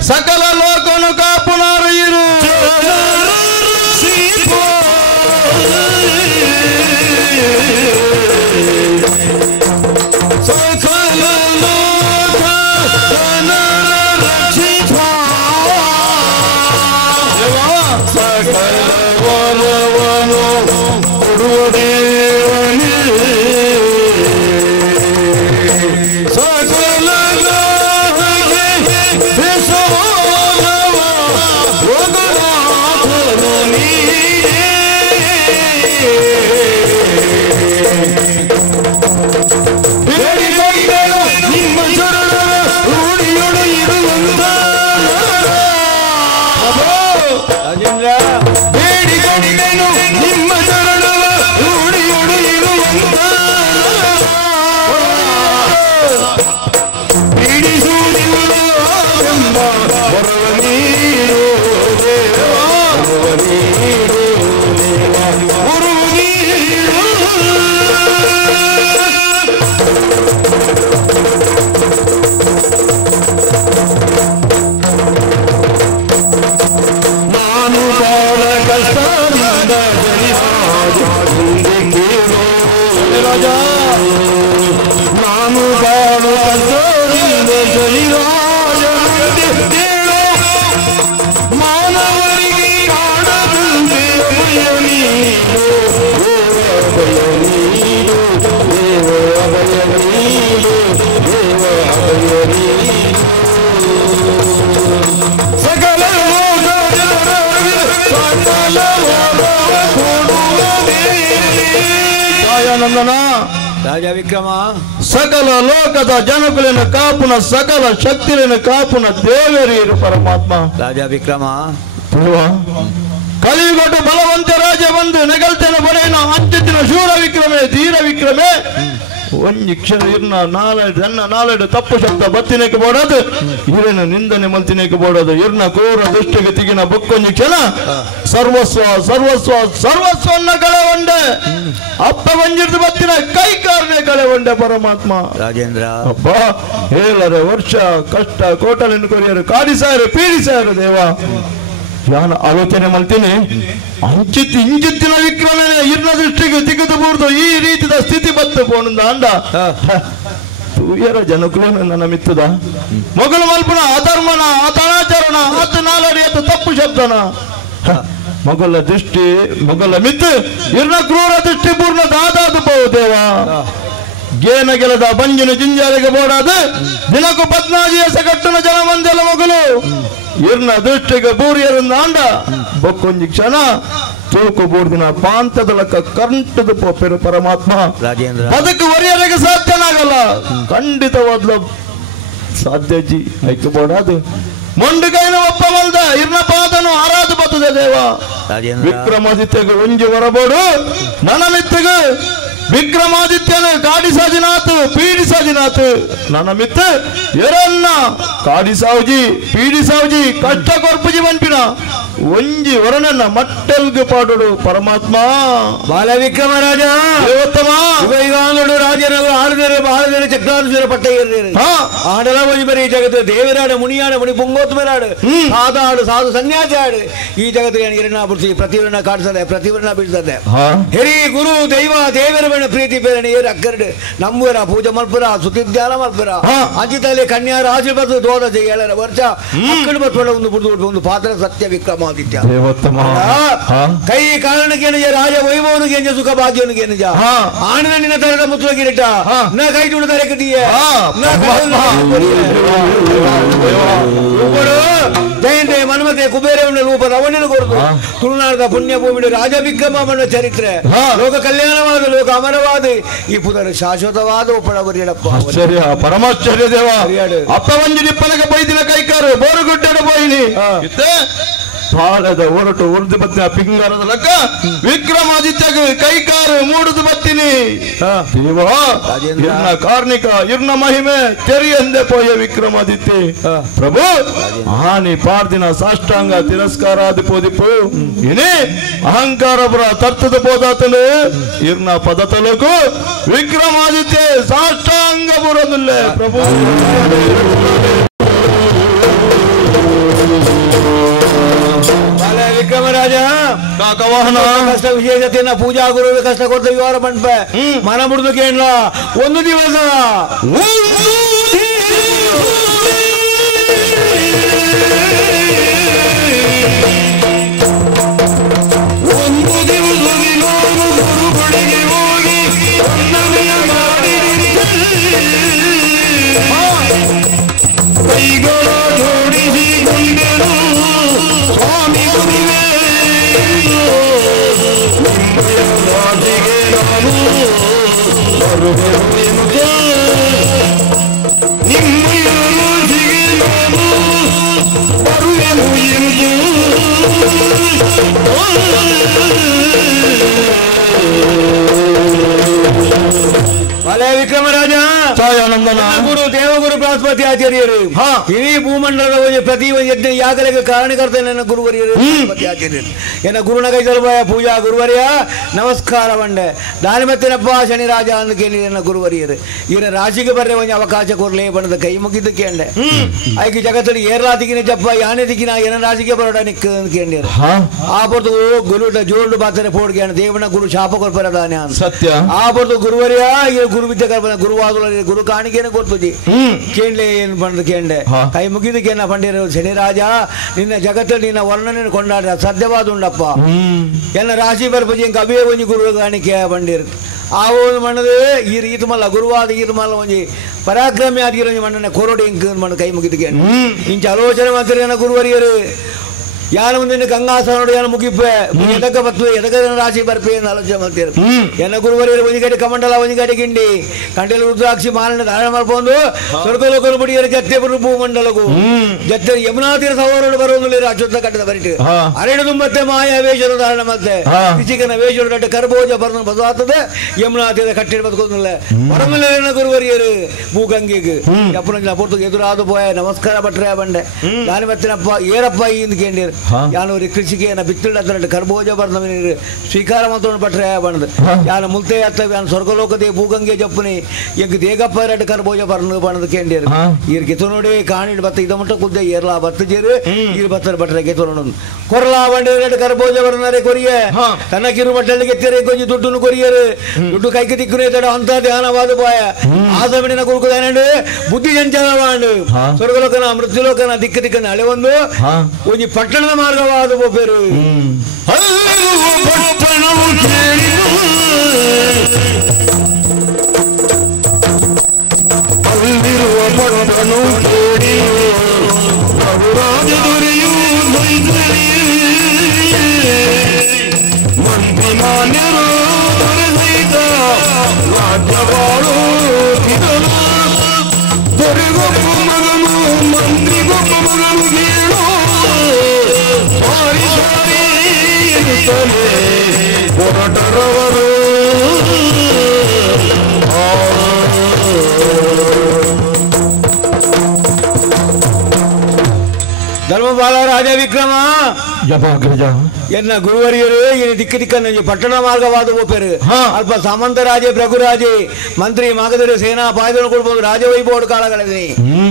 ಸಕಲ ಲೋಕನು ಕಾಪುನಾರ ಇರು ರಾಜ ನಾನು ಬಾಳು ಮಾನವರಿಗೆ ಕಾಣದಂತೆ ಅಭಯ ನೀಡು ಅಭಯ ನೀಡು ದೇವ ಅಭಯ ನೀಡು ದೇವ ಅಭಯ ನೀಡು ಸಕಲ ದಯಾನಂದನ ರಾಜ ವಿಕ್ರಮ ಸಕಲ ಲೋಕದ ಜನಕುಲಿನ ಕಾಪುನ ಸಕಲ ಶಕ್ತಿಲಿನ ಕಾಪುನ ದೇವರೀರು ಪರಮಾತ್ಮ ರಾಜ ವಿಕ್ರಮ ಕಲಿಗೊಟ್ಟು ಬಲವಂತ ರಾಜ ಬಂದು ನೆಗಲ್ತನ ಬರೆಯನ ಅಂತ್ಯತಿನ ಶೂರ ವಿಕ್ರಮೆ ಧೀರ ವಿಕ್ರಮೆ ಒಂಜಿ ಕ್ಷಣ ಇರ್ನ ನಾಲೆಡು ತಪ್ಪು ಶಬ್ದ ಬತ್ತಿನೇಕೆ ಬೋಡೋದು ಇರಿನ ನಿಂದನೆ ಮಲ್ತಿನೇಕೆ ಬೋಡೋದು ಇರ್ನ ಕ್ರೂರ ದುಷ್ಟಿಗೆ ತಿಗಿನ ಬುಕ್ಕೊಂಜಿ ಕ್ಷಣ ಸರ್ವಸ್ವ ಸರ್ವಸ್ವ ಸರ್ವಸ್ವನ್ನ ಕಳೆ ಒಂಡೆ ಅಪ್ಪ ಬಂಜಿರ್ದು ಬತ್ತಿನ ಕೈ ಕಾರ್ನೆ ಕಳೆ ಒಂಡೆ ಪರಮಾತ್ಮ ರಾಜೇಂದ್ರ ಅಪ್ಪ ಹೇಳರೆ ವರ್ಷ ಕಷ್ಟ ಕೋಟಲಿನ ಕೊರಿಯರು ಕಾಡಿಸಾರು ಪೀಡಿಸಾರು ದೇವ ಯಾನ ಆಲೋಚನೆ ಮಾಡ್ತೀನಿ ಇಂಚಿತ್ತಿನ ವಿಕ್ರಮನೆ ಇರ್ನ ದೃಷ್ಟಿಗೆ ತೆಗೆದುಬಾರ್ದು ಈ ರೀತಿಯ ಸ್ಥಿತಿ ಬತ್ತು ಪೋಣದ ಅಂಡ ತೂಯರ ಜನಕುಲನ ನನ್ನ ಮಿತ್ತದ ಮೊಗಲು ಮಲ್ಪನ ಅಧರ್ಮನ ಅನಾಚಾರನ ಅತ ನಾಲಡಿ ಅತ ತಪ್ಪು ಶಬ್ದನ ಮೊಗಲ ದೃಷ್ಟಿ ಮೊಗಲ ಮಿತ್ತು ಇರ್ನ ಕ್ರೂರ ದೃಷ್ಟಿ ಪೂರ್ಣ ದಾದಾದು ಬಹು ದೇವ ಗೇನ ಗೆಲದ ಬಂಜಿನ ಜಿಂಜಾರಿಗೆ ಬೋಡಾದ ದಿನಕ್ಕೂ 14 ಸಗಟ್ಟನ ಜನ ಮಂದೆಲ್ಲ ಮೊಗಲು ಇರ್ನ ದೃಷ್ಟಿಗೆ ಬೂರಿಯರಿಂದ ಅಂಡ ಬೊಕ್ಕೊಂಜಿ ಕ್ಷಣ ತೂಕು ಬೂರ್ದಿನ ಪಾಂತದೊಳಕ ಕಂಟದ ಪೋಪೆರು ಪರಮಾತ್ಮ ರಾಜೇಂದ್ರ ಅದಕ್ಕೆ ಒರಿಯರಿಗೆ ಸಾಧ್ಯನಾಗಲ್ಲ ಖಂಡಿತವಾದ್ಲು ಸಾಧ್ಯಜಿ ಐಕ್ಯಬೋಡಾದು ಮೊಂಡುಗೈನ ಒಪ್ಪ ಮಲ್ದ ಇರ್ನ ಪಾದನು ಆರಾಧ ಬತ್ತದೆ ದೇವ ವಿಕ್ರಮಾದಿತ್ಯಗೆ ಒಂಜಿ ಹೊರಬೋಡು ನನ್ನ ಮಿತ್ತಿಗೆ ವಿಕ್ರಮಾದಿತ್ಯನ ಕಾಡಿ ಸಾಜಿನಾಥ್ ಪೀಡಿ ಸಾಜಿನಾಥ್ ನನ್ನ ಮಿತ್ತ ಎರನ್ನ ಕಾಡಿ ಸಾವುಜಿ ಪೀಡಿ ಸಾವುಜಿ ಕಷ್ಟ ಕೊರ್ಪುಜಿ ಬಂಪಿನ ಒಂಜಿ ಹೊರನನ್ನ ಮಟ್ಟಲ್ಗೆ ಪಾಡೋಡು ಪರಮಾತ್ಮ ಬಾಲ ವಿಕ್ರಮ ರಾಜ ದೇವೋತ್ತಮ ಈಗ ನೋಡು ರಾಜನವರು ಆಳಿದರೆ ಚಕ್ರಾನುಸೂರ ಪಟ್ಟ ಏರಿದ್ದಾರೆ ಆಡಲ ಒಂಜಿ ಬರೀ ಜಗತ್ತು ದೇವರಾಡ ಮುನಿಯಾಡ ಮುನಿ ಪುಂಗೋತ್ಮರಾಡು ಸಾದಾಡು ಸಾಧು ಸನ್ಯಾಸಿ ಆಡು ಈ ಜಗತ್ತಿಗೆ ಹಿರಣ್ಣ ಬಿಡಿಸಿ ಪ್ರತಿವರಣ ಕಾಡಿಸದೆ ಪ್ರತಿವರಣ ಬಿಡಿಸದೆ ಹಿರಿ ಗುರು ದೈವ ದೇವರ ಪ್ರೀತಿ ಬೇರೆ ಏರು ಅಕ್ಕರ್ಡು ನಮ್ಮೂರ ಪೂಜೆ ಮಲ್ಪುರ ಸುತಿಧ್ಯಾನ ಮಲ್ಪುರ ಅಂಚಿತಲ್ಲಿ ಕನ್ಯಾರ ಆಶೀರ್ವಾದ ದೋದ ಏಳರ ವರ್ಷ ಮಕ್ಕಳು ಬರ್ತೊಡ ಒಂದು ಪಾತ್ರ ಸತ್ಯ ವಿಕ್ರಮಾದಿತ್ಯ ಕೈ ಕಾರಣಕ್ಕೆ ರಾಜ ವೈಭವನಿಗೆ ಸುಖ ಭಾಗ್ಯವನಿಗೆ ಆಣಿನ ನಿನ್ನ ತರದ ಮುತ್ತು ಗಿರಿಟ ನ ಕೈ ತುಳು ತರ ಕಟ್ಟಿಯ ಜಯಂತೆ ಮನ್ಮತೆ ಕುಬೇರವನ್ನ ರೂಪ ರವಣನ ಕೊರದು ತುಳುನಾಡದ ಪುಣ್ಯ ಭೂಮಿ ರಾಜ ವಿಕ್ರಮನ ಚರಿತ್ರೆ ಲೋಕ ಕಲ್ಯಾಣವಾದ ಲೋಕ ಅಮರವಾದ ಈ ಪುನರ್ ಶಾಶ್ವತವಾದ ಒಪ್ಪಳವರಿಯಡಪ್ಪ ಆಶ್ಚರ್ಯ ಪರಮಾಶ್ಚರ್ಯ ದೇವ ಅಪ್ಪ ಒಂಜಿ ನಿಪ್ಪಲಗೆ ಬೈದಿನ ಕೈಕಾರು ಬೋರುಗುಡ್ಡಡ ಬೋಯಿನಿ ಪಾಳದ ಹೊರಟು ಉರ್ದು ಬತ್ತಿನ ಪಿಂಗಾರದ ಲಕ್ಕ ವಿಕ್ರಮಾದಿತ್ಯಗೆ ಕೈಕಾರು ಮೂಡುದು ಬತ್ತಿನಿ ದೇವ ಇರ್ನ ಕಾರ್ಣಿಕ ಇರ್ನ ಮಹಿಮೆ ತೆರಿಯಂದೆ ಪೋಯ ವಿಕ್ರಮಾದಿತ್ಯ ಪ್ರಭು ಹಾನಿ ಪಾರ್ದಿನ ಸಾಷ್ಟಾಂಗ ತಿರಸ್ಕಾರಾದಿ ಪೋದಿಪ್ಪು ಇನಿ ಅಹಂಕಾರ ಬರ ತರ್ತದ ಪೋದಾತಲು ಇರ್ನ ಪದ ತಲುಕು ವಿಕ್ರಮಾದಿತ್ಯ ಸಾಷ್ಟಾಂಗ ಬರೋದಿಲ್ಲ ಪ್ರಭು ವಿಕ್ರಮರಾಜ ಕಾಕವಾಹನ ಕಷ್ಟ ವಿಶೇಷತೆಯನ್ನ ಪೂಜಾ ಗುರು ಕಷ್ಟ ಕೊಡ್ತ ವಿವರ ಮಂಟಪ ಮನ ಮುಡಿದು ಕೇಳಲ ಒಂದು ದಿವಸ ವಿಕ್ರಮರಾಜ ಛಾಯಾನಂದನ ಗುರು ದೇವಗುರು ಬೃಹಸ್ಪತಿ ಆಚಾರ್ಯರು ಇಡೀ ಭೂಮಂಡಲದ ಒಂದು ಪ್ರತಿ ಒಂದು ಯಜ್ಞ ಯಾಗಲಿಗೆ ಕಾರಣಕರ್ತ ನನ್ನ ಗುರುವರಿಯರು ಬೃಹಸ್ಪತಿ ಆಚಾರ್ಯರು ಎನ್ನ ಗುರುನ ಕೈಸಲ್ಬಾಯ ಪೂಜಾ ಗುರುವರಿಯ ನಮಸ್ಕಾರ ಬಂಡೆ ದಾನಿ ಮತ್ತೇನಪ್ಪ ಶನಿ ರಾಜ ಅಂದ ಕೇಳಿ ನನ್ನ ಗುರುವರಿಯರು ಈನ ರಾಶಿಗೆ ಬರ್ರೆ ಒಂದು ಅವಕಾಶ ಕೊರ್ಲೇ ಬಣ್ಣದ ಕೈ ಮುಗಿದ್ದು ಕೇಂಡೆ ಆಯ್ಕೆ ಜಗತ್ತಲ್ಲಿ ಏರ್ಲಾ ದಿಗಿನ ಜಪ್ಪ ಯಾನೆ ದಿಗಿನ ಏನ ರಾಶಿಗೆ ಬರೋಡ ನಿಕ್ಕ ಕೇಂದ್ರ ಆ ಬರ್ದು ಗುರುಟ ಜೋಡು ಬಾತಾರೆ ಪೋಡ್ಗೆ ದೇವನ ಗುರು ಶಾಪ ಕೊರ್ಪರದಾನೆ ಅಂತ ಸತ್ಯ ಆ ಬರ್ದು ಗುರುವರಿಯ ಗುರು ವಿದ್ಯೆ ಕರ್ಪನ ಗುರುವಾದ ಗುರು ಕಾಣಿಕೆನ ಕೊಡ್ತುಜಿ ಕೇಂಡ್ಲೆ ಏನ್ ಬಂದು ಕೇಂಡೆ ಕೈ ಮುಗಿದಕ್ಕೆ ಏನ ಪಂಡಿರ ಶನಿ ರಾಜ ನಿನ್ನ ಜಗತ್ತಲ್ಲಿ ನಿನ್ನ ವರ್ಣನೆ ಕೊಂಡಾಡ ಸದ್ಯವಾದ ಉಂಡಪ್ಪ ಎಲ್ಲ ರಾಶಿ ಬರ್ಪಜಿ ಕವಿಯ ಒಂಜಿ ಗುರು ಕಾಣಿಕೆ ಬಂದಿರ್ ಆ ಒಂದು ಮಣ್ಣದ ಈ ರೀತಿ ಮಲ್ಲ ಗುರುವಾದ ಈ ಮಲ್ಲ ಒಂಜಿ ಪರಾಕ್ರಮಿ ಆದಿರೋ ಮಣ್ಣನೆ ಕೊರೋಡಿ ಇಂಕ ಮಣ್ಣ ಕೈ ಮುಗಿದಕ್ಕೆ ಇಂಚ ಆಲೋಚನೆ ಮಾಡ್ತಾರೆ ಗುರುವರಿಯರು ಯಾನ ಮುಂದೆ ಗಂಗಾಸನೋಡು ಯಾನ ಮುಗಿಪ್ಪೆ ಎದಕ ಬತ್ತು ಎದಕ ರಾಶಿ ಬರ್ಪೆ ಅಂತ ಆಲೋಚನೆ ಮಾಡ್ತಾರೆ ಎನ್ನ ಗುರುವರಿಯರು ಒಂಜಿಗಡೆ ಕಮಂಡಲ ಒಂಜಿಗಡೆ ಗಿಂಡಿ ಕಂಡೆಲು ರುದ್ರಾಕ್ಷಿ ಮಾಲಿನ ಧಾರಣ ಮಾಡ್ಕೊಂಡು ಸ್ವರ್ಗಲೋಕರು ಬಡಿಯರು ಜತ್ತೆ ಬರು ಭೂಮಂಡಲಗೂ ಜತ್ತೆ ಯಮುನಾ ತೀರ ಸವಾರರು ಬರುವುದಿಲ್ಲ ಅಚ್ಚುತ್ತ ಕಟ್ಟದ ಬರಿಟ್ಟು ಅರೆಡು ತುಂಬತ್ತೆ ಮಾಯ ವೇಷರು ಧಾರಣ ಮತ್ತೆ ಕಿಚಿಕನ ವೇಷರು ಕಟ್ಟ ಕರ್ಬೋಜ ಬರೋದು ಬದಲಾಗ್ತದೆ ಯಮುನಾ ತೀರ ಕಟ್ಟಿಡ ಬದುಕೋದಿಲ್ಲ ಬರೋದಿಲ್ಲ ಎನ್ನ ಗುರುವರಿಯರು ಭೂಗಂಗೆಗೆ ಯಪ್ಪನ ಪೊರ್ತು ಎದುರಾದು ಪೋಯ ನಮಸ್ಕಾರ ಭಟ್ರೆ ಬಂಡೆ ನಾನು ಮತ್ತಿನಪ್ಪ ಏರಪ್ಪ ಇಂದ ಕೇಂದ್ರ ಯಾನು ಕೃಷಿಗೆ ಬಿತ್ತಿಡ ಕರ್ಬೋಜ ಬರ್ದವನಿ ಸ್ವೀಕಾರ ಮಾತ್ರ ಭಟ್ರೆ ಬಂದ್ ಯಾನ ಮುಲ್ತೆ ಹತ್ತವೆ ಯಾನು ಸ್ವರ್ಗಲೋಕದೇ ಭೂಗಂಗೆ ಜಪ್ಪನಿ ಎಗ್ ದೇಗಪ್ಪ ಎರಡು ಕರ್ಬೋಜ ಬರ್ನ ಬಣ್ಣದ ಕೇಂದ್ರ ಈರ್ ಗೆತು ನೋಡಿ ಕಾಣಿಡ್ ಬತ್ತ ಇದ ಮುಟ್ಟ ಕುದ್ದೆ ಏರ್ಲಾ ಬತ್ತ ಜೇರು ಈರ್ ಬತ್ತರ ಭಟ್ರೆ ಗೆತು ನೋಡು ಕೊರ್ಲಾ ಬಂಡೆ ಎರಡು ಕರ್ಬೋಜ ಬರ್ನಾರೆ ಕೊರಿಯೆ ತನ್ನ ಕಿರು ಬಟ್ಟಲ್ಲಿ ಗೆತ್ತರೆ ಕೊಂಚ ದುಡ್ಡು ಕೊರಿಯರು ದುಡ್ಡು ಕೈಗೆ ತಿಕ್ಕುನೆ ತಡ ಅಂತ ಧ್ಯಾನವಾದ ಬಾಯ ಆ ಸಮಯನ ಕುರುಕುದಾನಂಡು ಬುದ್ಧಿ ಸಂಚಾರ ಮಾಡು ಸ್ವರ್ಗಲೋಕನ ಮೃತ್ಯುಲೋಕನ ದಿಕ್ಕ ದಿಕ್ಕನ ಹಳೆ ಒಂದು ಒಂಜಿ ಪಟ್ಟಣದ ಮಾರ್ಗವಾದ ಒಬ್ಬರು ಅಲ್ಲಿರುವ ಪಟ್ಟಣವು ಕೇಳಿ ರಾಜದೊರೆಯೂ ಮಂತ್ರಿ ಮಾನ್ಯರು ಸಹಿತ ರಾಜ್ಯವಾಳು ದೊರೆಗೊಬ್ಬ ಮಗನು ಮಂತ್ರಿಗೊಬ್ಬ ಮಗನು ಕೇಳೋ ಹೊರಟರವರು ಧರ್ಮಪಾಲ ರಾಜ ವಿಕ್ರಮ ಜಪಾಗ್ರಜ ಎನ್ನ ಗುರುವರಿಯರು ಏನು ದಿಕ್ಕ ದಿಕ್ಕನ್ನು ಪಟ್ಟಣ ಮಾರ್ಗವಾದ ಒಪ್ಪರು ಅಲ್ಪ ಸಾಮಂತ ರಾಜೆ ಪ್ರಭುರಾಜೆ ಮಂತ್ರಿ ಮಾಗದರು ಸೇನಾ ಪಾಯದನ್ನು ಕೊಡ್ಬೋದು ರಾಜವೈಭವ ಕಾಲಗಳಲ್ಲಿ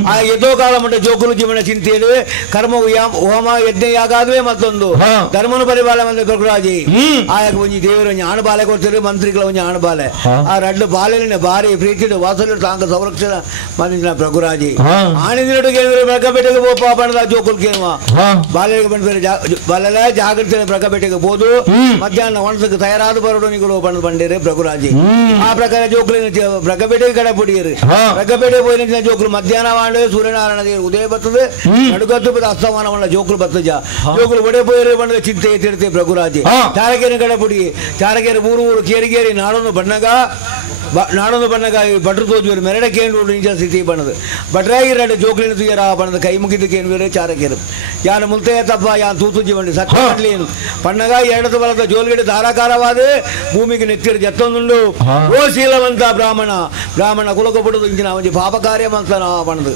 ಆ ಎದ್ದೋ ಕಾಲ ಮಟ್ಟ ಜೋಕುಲು ಜೀವನ ಚಿಂತೆಯಲ್ಲಿ ಕರ್ಮ ಹೋಮ ಯಜ್ಞ ಯಾಗಾದ್ವೇ ಮತ್ತೊಂದು ಧರ್ಮನು ಪರಿಪಾಲ ಮಂತ್ರಿ ಪ್ರಭುರಾಜಿ ಆ ಒಂಜಿ ದೇವರು ಒಂಜಿ ಆಣಬಾಲೆ ಕೊಡ್ತಾರೆ ಮಂತ್ರಿಗಳ ಒಂಜಿ ಆಣಬಾಲೆ ಆ ರಡ್ಡು ಬಾಲೆಲಿನ ಭಾರಿ ಪ್ರೀತಿ ವಾಸಲು ತಾಂಕ ಸಂರಕ್ಷಣ ಮಂತ್ರಿನ ಪ್ರಭುರಾಜಿ ಆಣಿದಿನಡು ಕೇಳಿದ್ರೆ ಪ್ರಕಪೇಟೆಗೆ ಪೋಪ ಪಣದ ಜೋಕುಲ್ ಕೇಳುವ ಬಾಲೆಗೆ ಬಂದ್ರೆ ಬಾಲೆಲ್ಲ ಜಾಗೃತಿ ಪ್ರಕಪೇಟೆಗೆ ಹೋದು ಮಧ್ಯಾಹ್ನ ಒಣಸಕ್ಕೆ ತಯಾರಾದ ಬರೋಣಿಗಳು ಬಂದು ಬಂದಿರಿ ಪ್ರಭುರಾಜಿ ಆ ಪ್ರಕಾರ ಜೋಕುಲಿನ ಪ್ರಕಪೇಟೆಗೆ ಕಡೆ ಪುಡಿಯರು ಪ್ರಕಪೇಟೆ ಹೋಗಿನ ಜೋಕುಲು ಮಧ್ಯಾಹ್ನ ಮಾಡಿ ಸೂರ್ಯನಾರಾಯಣ ದೇವರು ಉದಯ ಬರ್ತದೆ ನಡುಗತ್ತು ಅಸ್ತಮಾನ ಜೋಕುಲು ಬರ್ತಜ ಜೋಕುಲು ಒಡೆ ಪೋಯರು ಬಂದ ಚಿಂತೆ ಎತ್ತಿರ್ತೆ ಪ್ರಭುರಾಜಿ ಚಾರಕೇರಿ ಕಡೆ ಪುಡಿ ಚಾರಕೇರಿ ಊರು ಕೇರಿಗೇರಿ ನಾಡೊಂದು ಬಣ್ಣಗ ಭಟ್ರು ತೋಜುವರು ಮೆರಡ ಕೇಂದ್ರ ನಿಂಜ ಸ್ಥಿತಿ ಬಣ್ಣದು ಭಟ್ರಾಗಿ ಎರಡು ಜೋಕುಲಿನ ತುಯ್ಯರ ಬಣ್ಣದ ಕೈ ಮುಗಿದು ಕೇಂದ್ರ ಚಾರಕೇರು ಯಾನ ಮುಲ್ತೆ ತಪ್ಪ ಯಾನ್ ತೂತುಜಿ ಬಂಡಿ ಸತ್ಯ ಮಾಡ್ಲೇನು ಪಣ್ಣಗ ಎರಡದ ಬಲದ ಜೋಲ್ಗಡೆ ಧಾರಾಕಾರವಾದ ಭೂಮಿಗೆ ನೆತ್ತಿರು ಜತ್ತೊಂದುಂಡು ಓ ಶೀಲವಂತ ಬ್ರಾಹ್ಮಣ ಕುಲಕ ಬಿಡುದು ಇಂಚಿನ ಒಂಜಿ ಪಾಪ ಕಾರ್ಯ ಮಂತನ ಬಣ್ಣದು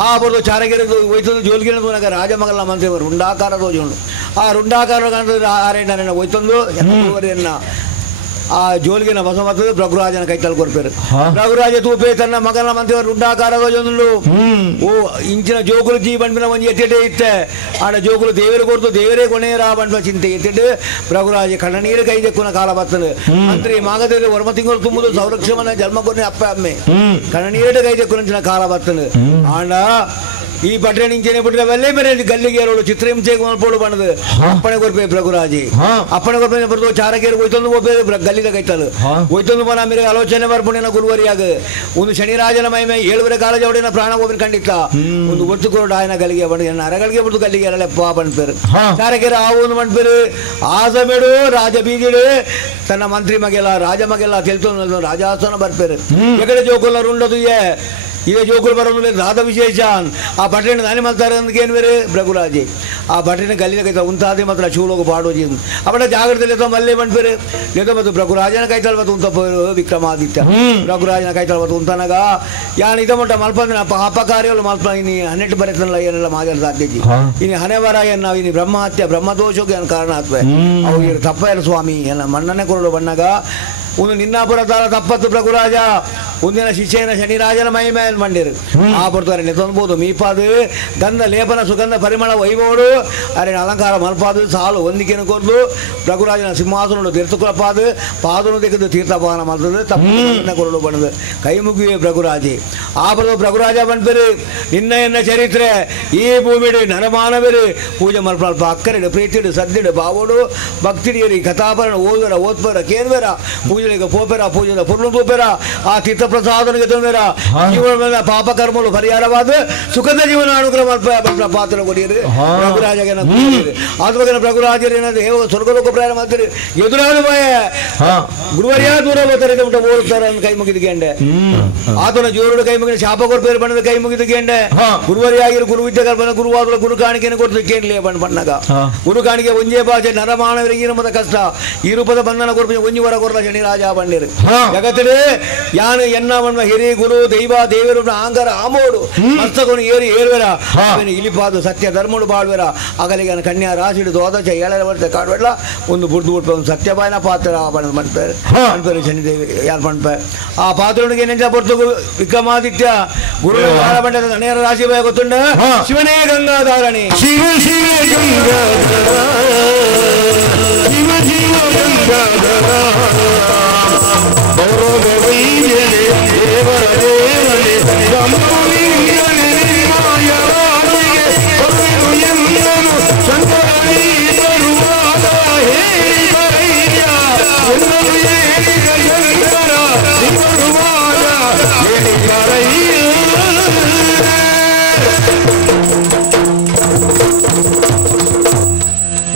ಆ ಬರೋದು ಚಾರಗೆರೆ ಹೋಯ್ತಂದು ಜೋಲ್ಗಿನ ರಾಜಮಗಲ ಮಂತ್ರಿ ರುಂಡಾಕಾರ ತೋಜುಂಡು ಆ ರುಂಡಾಕಾರ ಆರೇಂಡ ಹೋಯ್ತಂದು ಎನ್ನ ಆ ಜೋಲ್ಗಿನ ಬಸ ಮತ್ತದ ಪ್ರಭುರಾಜನ ಕೈತಲ್ ಕೊರ್ಪೇರು ಪ್ರಭುರಾಜ ತೂಪೆ ತನ್ನ ಮಗನ ಮಂತ್ರಿವರು ರುಂಡಾಕಾರ ತೋಜೊಂದು ಓ ಇಂಚಿನ ಜೋಕುಲು ಜೀ ಬಂಡ್ಪಿನ ಒಂಜಿ ಎಟ್ಟೆಡೆ ಇತ್ತೆ ಆಡ ಜೋಕುಲು ದೇವರು ಕೊಡ್ತು ದೇವರೇ ಕೊನೆಯರ ಬಂಡ್ಪ ಚಿಂತೆ ಎಟ್ಟೆಡು ಪ್ರಭುರಾಜ ಕಣ್ಣ ನೀರು ಕೈ ದೆಕ್ಕುನ ಕಾಲ ಬರ್ತದೆ ಮಂತ್ರಿ ಮಾಗದೇರಿ ವರ್ಮ ತಿಂಗಳು ತುಂಬುದು ಸಂರಕ್ಷಮನ ಜನ್ಮ ಕೊನೆ ಅಪ್ಪ ಅಮ್ಮೆ ಕಣ್ಣ ನೀರು ಕೈ ದೆಕ್ಕುನ ಕಾಲ ಬರ್ತದೆ ಆಂಡ ಈ ಪಟ್ಟಣ ಇಂಚನೆ ಬಿಟ್ಟರೆ ವಲ್ಲೇ ಬೇರೆ ಗಲ್ಲಿಗೆ ಎರಡು ಚಿತ್ರಹಿಂಸೆಗೆ ಮಲ್ಪೋಡು ಬಣ್ಣದು ಅಪ್ಪಣೆ ಕೊರ್ಪೆ ಪ್ರಭುರಾಜಿ ಅಪ್ಪಣೆ ಕೊರ್ಪೆ ಬರ್ದು ಚಾರಕೇರಿ ಹೋಯ್ತೊಂದು ಒಬ್ಬೆ ಗಲ್ಲಿದ ಕೈತಲು ಹೋಯ್ತೊಂದು ಬನ ಮೇರೆ ಆಲೋಚನೆ ಬರ್ಪುಣಿನ ಗುರುವರಿಯಾಗ ಒಂದು ಶನಿರಾಜನ ಮೈಮೆ 7 ಕಾಲ ಜವಡಿನ ಪ್ರಾಣ ಹೋಗಿ ಖಂಡಿತ ಒಂದು ಒಟ್ಟು ಕೊರಡು ಆಯನ ಗಲ್ಲಿಗೆ ಬಂದು ಎನ್ನ ಅರಗಳಿಗೆ ಬಿಟ್ಟು ಗಲ್ಲಿಗೆ ಎರಳೆಪ್ಪ ಬಂದ್ಪೇರು ಚಾರಕೇರಿ ಆ ಒಂದು ಬಂದ್ಪೇರು ಆಸಬೇಡು ರಾಜ ಬೀದಿಡು ತನ್ನ ಮಂತ್ರಿ ಮಗೆಲ್ಲ ರಾಜ ಮಗೆಲ್ಲ ತೆಲ್ತೊಂದು ರಾಜಾಸನ ಬರ್ಪೇರು ಎಕಡೆ ಜೋಕುಲ್ಲ ರುಂಡದು ಈಗ ಜೋಕುಲು ಬರೋದು ರಾಧ ವಿಶೇಷ ಆ ಬಟ್ಟೆನ ದಾನಿ ಮಾಡ್ತಾರೆ ಅಂದ್ಕೇನು ಬೇರೆ ರಘುರಾಜೆ ಆ ಬಟ್ಟೆನ ಗಲ್ಲಿನ ಕೈತ ಉಂತಾದೆ ಮಾತ್ರ ಚೂಳೋಗ ಪಾಡೋಜಿ ಅವನ ಜಾಗ್ರತೆಯಲ್ಲಿ ಮಲ್ಲೆ ಬಂದ್ಬೇರೆ ಲೇತೋ ಮತ್ತು ರಘುರಾಜನ ಕೈತಾಳ ಮತ್ತು ಉಂತ ವಿಕ್ರಮಾದಿತ್ಯ ರಘುರಾಜನ ಕೈತಾಳ ಮತ್ತು ಉಂತನಾಗ ಯಾನ್ ಇದ ಮಟ್ಟ ಮಲ್ಪಂದಿನ ಅಪಕಾರ್ಯಗಳು ಮಲ್ಪ ಇನಿ 12 ಬರೆತನಲ್ಲ ಏನೆಲ್ಲ ಮಾತಾಡ ಸಾಧ್ಯಜಿ ಇನಿ ಹಣೆಬರ ನಾವು ಇನಿ ಬ್ರಹ್ಮಹತ್ಯೆ ಬ್ರಹ್ಮದೋಷಕ್ಕೆ ಏನು ಕಾರಣ ಆತ್ವೆ ಅವ್ರಿಗೆ ತಪ್ಪ ಇಲ್ಲ ಸ್ವಾಮಿ ಎಲ್ಲ ಮಣ್ಣನೆ ಕೊರಡು ಬಣ್ಣಗ ಒಂದು ನಿನ್ನಾಪುರ ತಾಲ ತಪ್ಪತ್ತು ರಘುರಾಜ ಒಂದಿನ ಶಿಷ್ಯನ ಶನಿರಾಜನ ಮೈ ಮೇಲೆ ಮಂಡಿರು ಆ ಬರ್ತಾರೆ ನೆತ್ತೊಂದ್ಬೋದು ಮೀಪಾದು ಗಂಧ ಲೇಪನ ಸುಗಂಧ ಪರಿಮಳ ವೈಭವಡು ಅರೆ ಅಲಂಕಾರ ಮಲ್ಪಾದು ಸಾಲು ಒಂದಿಕೆನ ಕೊರ್ದು ರಘುರಾಜನ ಸಿಂಹಾಸನ ತೀರ್ಥಕುಲಪಾದು ಪಾದನು ತೆಗೆದು ತೀರ್ಥಪಾನ ಮಾಡ್ತದೆ ತಪ್ಪು ಕೊರಡು ಬಣ್ಣದು ಕೈ ಮುಗಿಯೇ ರಘುರಾಜೆ ಆ ಬರೋದು ರಘುರಾಜ ಬಂದ್ಬಿರಿ ನಿನ್ನ ಚರಿತ್ರೆ ಈ ಭೂಮಿಡಿ ನರಮಾನವಿರಿ ಪೂಜೆ ಮಲ್ಪ ಅಕ್ಕರಿಡು ಪ್ರೀತಿಡು ಸದ್ದಿಡು ಬಾವೋಡು ಭಕ್ತಿಡಿಯರಿ ಕಥಾಪರಣ ಓದುವರ ಓದ್ಪರ ಕೇಳ್ಬೇರ ಪೂಜೆಗೆ ಪೋಪೆರ ಪೂಜೆ ಪುರ್ಲು ತೂಪೆರ ಆ ತೀರ್ಥ ಪ್ರಸಾದನಿಗೆ ತೊಂದರ ಜೀವನ ಪಾಪ ಕರ್ಮಗಳು ಪರಿಹಾರವಾದ ಸುಖದ ಜೀವನ ಅನುಗ್ರಹ ಪಾತ್ರ ಕೊಡಿಯರು ರಘುರಾಜಗೆ ಅದ್ರ ಬಗ್ಗೆ ರಘುರಾಜರು ಏನಾದ್ರು ಸ್ವರ್ಗಲೋಕ ಪ್ರಯಾಣ ಮಾಡ್ತೀರಿ ಎದುರಾದ ಭಯ ಗುರುವರ್ಯ ದೂರ ಬರ್ತಾರೆ ಓಡುತ್ತಾರೆ ಅಂತ ಕೈ ಮುಗಿದುಕೊಂಡೆ ಆತನ ಜೋರುಡು ಕೈ ಮುಗಿದ ಶಾಪ ಕೊಡ್ಬೇರು ಬಣ್ಣದ ಕೈ ಮುಗಿದುಕೊಂಡೆ ಗುರುವರ್ಯ ಆಗಿರು ಗುರು ವಿದ್ಯೆ ಕಲ್ಪನೆ ಗುರುವಾದ ಗುರು ಕಾಣಿಕೆಯನ್ನು ಕೊಡ್ತು ಕೇಳಲಿ ಬಣ್ಣಗ ಗುರು ಕಾಣಿಕೆ ಒಂಜೇ ಭಾಷೆ ನರಮಾನವರಿಗೆ ಇರಮದ ಕಷ್ಟ ಈ ರೂಪದ ಬಂಧನ ಕೊಡ್ಬೇಕು ಒಂಜಿ ವರ ಕೊರಲ ಶನಿ ರಾಜ ಬಂದಿರು ಜಗತ್ತಿಗೆ ಯಾನು ಎನ್ನ ಬಣ್ಣ ಹಿರಿ ಗುರು ದೈವ ದೇವರು ಆಂಗರ ಆಮೋಡು ಮಸ್ತಕನು ಏರಿ ಏರ್ವೆರ ಇಲಿಪಾದು ಸತ್ಯ ಧರ್ಮಡು ಬಾಳ್ವೆರ ಅಗಲಿಗೆ ಕನ್ಯಾ ರಾಶಿಡು ದ್ವಾದಶ 7 ವರ್ಷ ಕಾಡ್ಬೇಡ ಒಂದು ಬುಡ್ದು ಬಿಟ್ಟು ಒಂದು ಸತ್ಯಬಾಯನ ಪಾತ್ರ ಮಾಡ್ತಾರೆ ಅನ್ಪೇರು ಶನಿದೇವಿ ಯಾರು ಮಾಡ್ತಾರೆ ಆ ಪಾತ್ರನಿಗೆ ನೆಂಜ ಬರ್ತು ವಿಕ್ರಮಾದಿತ್ಯ ಗುರು ಬಂಡದ ಗಣ್ಯರ ರಾಶಿ ಭಯ ಗೊತ್ತುಂಡ ಶಿವನೇ ಗಂಗಾಧಾರಣಿ ಶಿವ ಶಿವ ಗಂಗಾಧರ ಶಿವ ಶಿವ ಗಂಗಾಧರ ಗೌರವ ವೈದ್ಯನೆ ದೇವರ ದೇವನೆ ಗಂಭೀರನೆ ಮಾಯವಾದಿಗೆ ಹೊರನು ಎಂದನು ಶಂಕರನೇ ಬರುವಾಗ ಹೇಳಿದರಯ್ಯ ಎಂದನು ಹೇಳಿದ ಶಂಕರ ಬರುವಾಗ ಹೇಳಿದರಯ್ಯ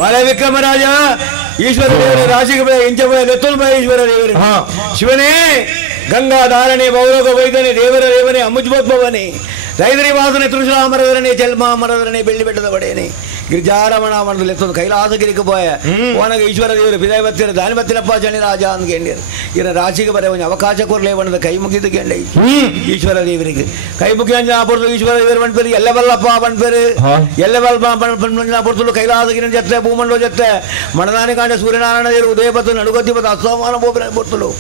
ಬಾಳೆ ವಿಕ್ರಮರಾಜ ಈಶ್ವರ ದೇವರ ರಾಶಿಗೆ ಇಂಚ ನೆತ್ತುಲ್ ಈಶ್ವರ ದೇವರೇ ಶಿವನೇ ಗಂಗಾಧಾರಣೆ ಭೌರೋಗ ವೈದ್ಯನೇ ದೇವರ ದೇವನೇ ಅಮುಜ್ಭವನೇ ರೈದರಿ ವಾಸನೆ ತುಳಸಿರಾಮರದರಣೆ ಜಲ್ಮಾಮರದರಣೆ ಬೆಳ್ಳಿ ಬೆಟ್ಟದ ಒಡೆಯನೆ ಗಿರಿಜಾರಮಣ ಮನದಲ್ಲಿ ಎತ್ತೊಂದು ಕೈಲಾಸಗಿರಿಕೆ ಪೋಯ ಓನಗ ಈಶ್ವರ ದೇವರು ಬಿದಾಯ ಬತ್ತಿರ ದಾನಿ ಬತ್ತಿರಪ್ಪ ಜನಿ ರಾಜ ಅಂದ್ಕೊಂಡ್ರು ಇರ ರಾಶಿಗೆ ಬರ ಒಂದು ಅವಕಾಶ ಕೊರಲೇ ಬಣ್ಣದ ಕೈ ಮುಗಿದು ಕೆಂಡೆ ಈಶ್ವರ ದೇವರಿಗೆ ಕೈ ಮುಗಿ ಅಂಜನ ಪುರದು ಈಶ್ವರ ದೇವರು ಬಂದ್ಪೇರು ಎಲ್ಲ ಬಲ್ಲಪ್ಪ ಬಂದ್ಪೇರು ಎಲ್ಲ ಬಲ್ಲ ಪುರದಲು ಕೈಲಾಸಗಿರಿನ ಜೊತೆ ಭೂಮಂಡಲ ಜೊತೆ ಮಣದಾನಿ ಕಾಂಡ ಸೂರ್ಯನಾರಾಯಣ ದೇವರು ಉದಯ ಬತ್ತು ನಡುಗತ್ತಿ ಬತ್ತು ಅಸ್ತಮಾನ ಬೋಪನ ಪುರದಲು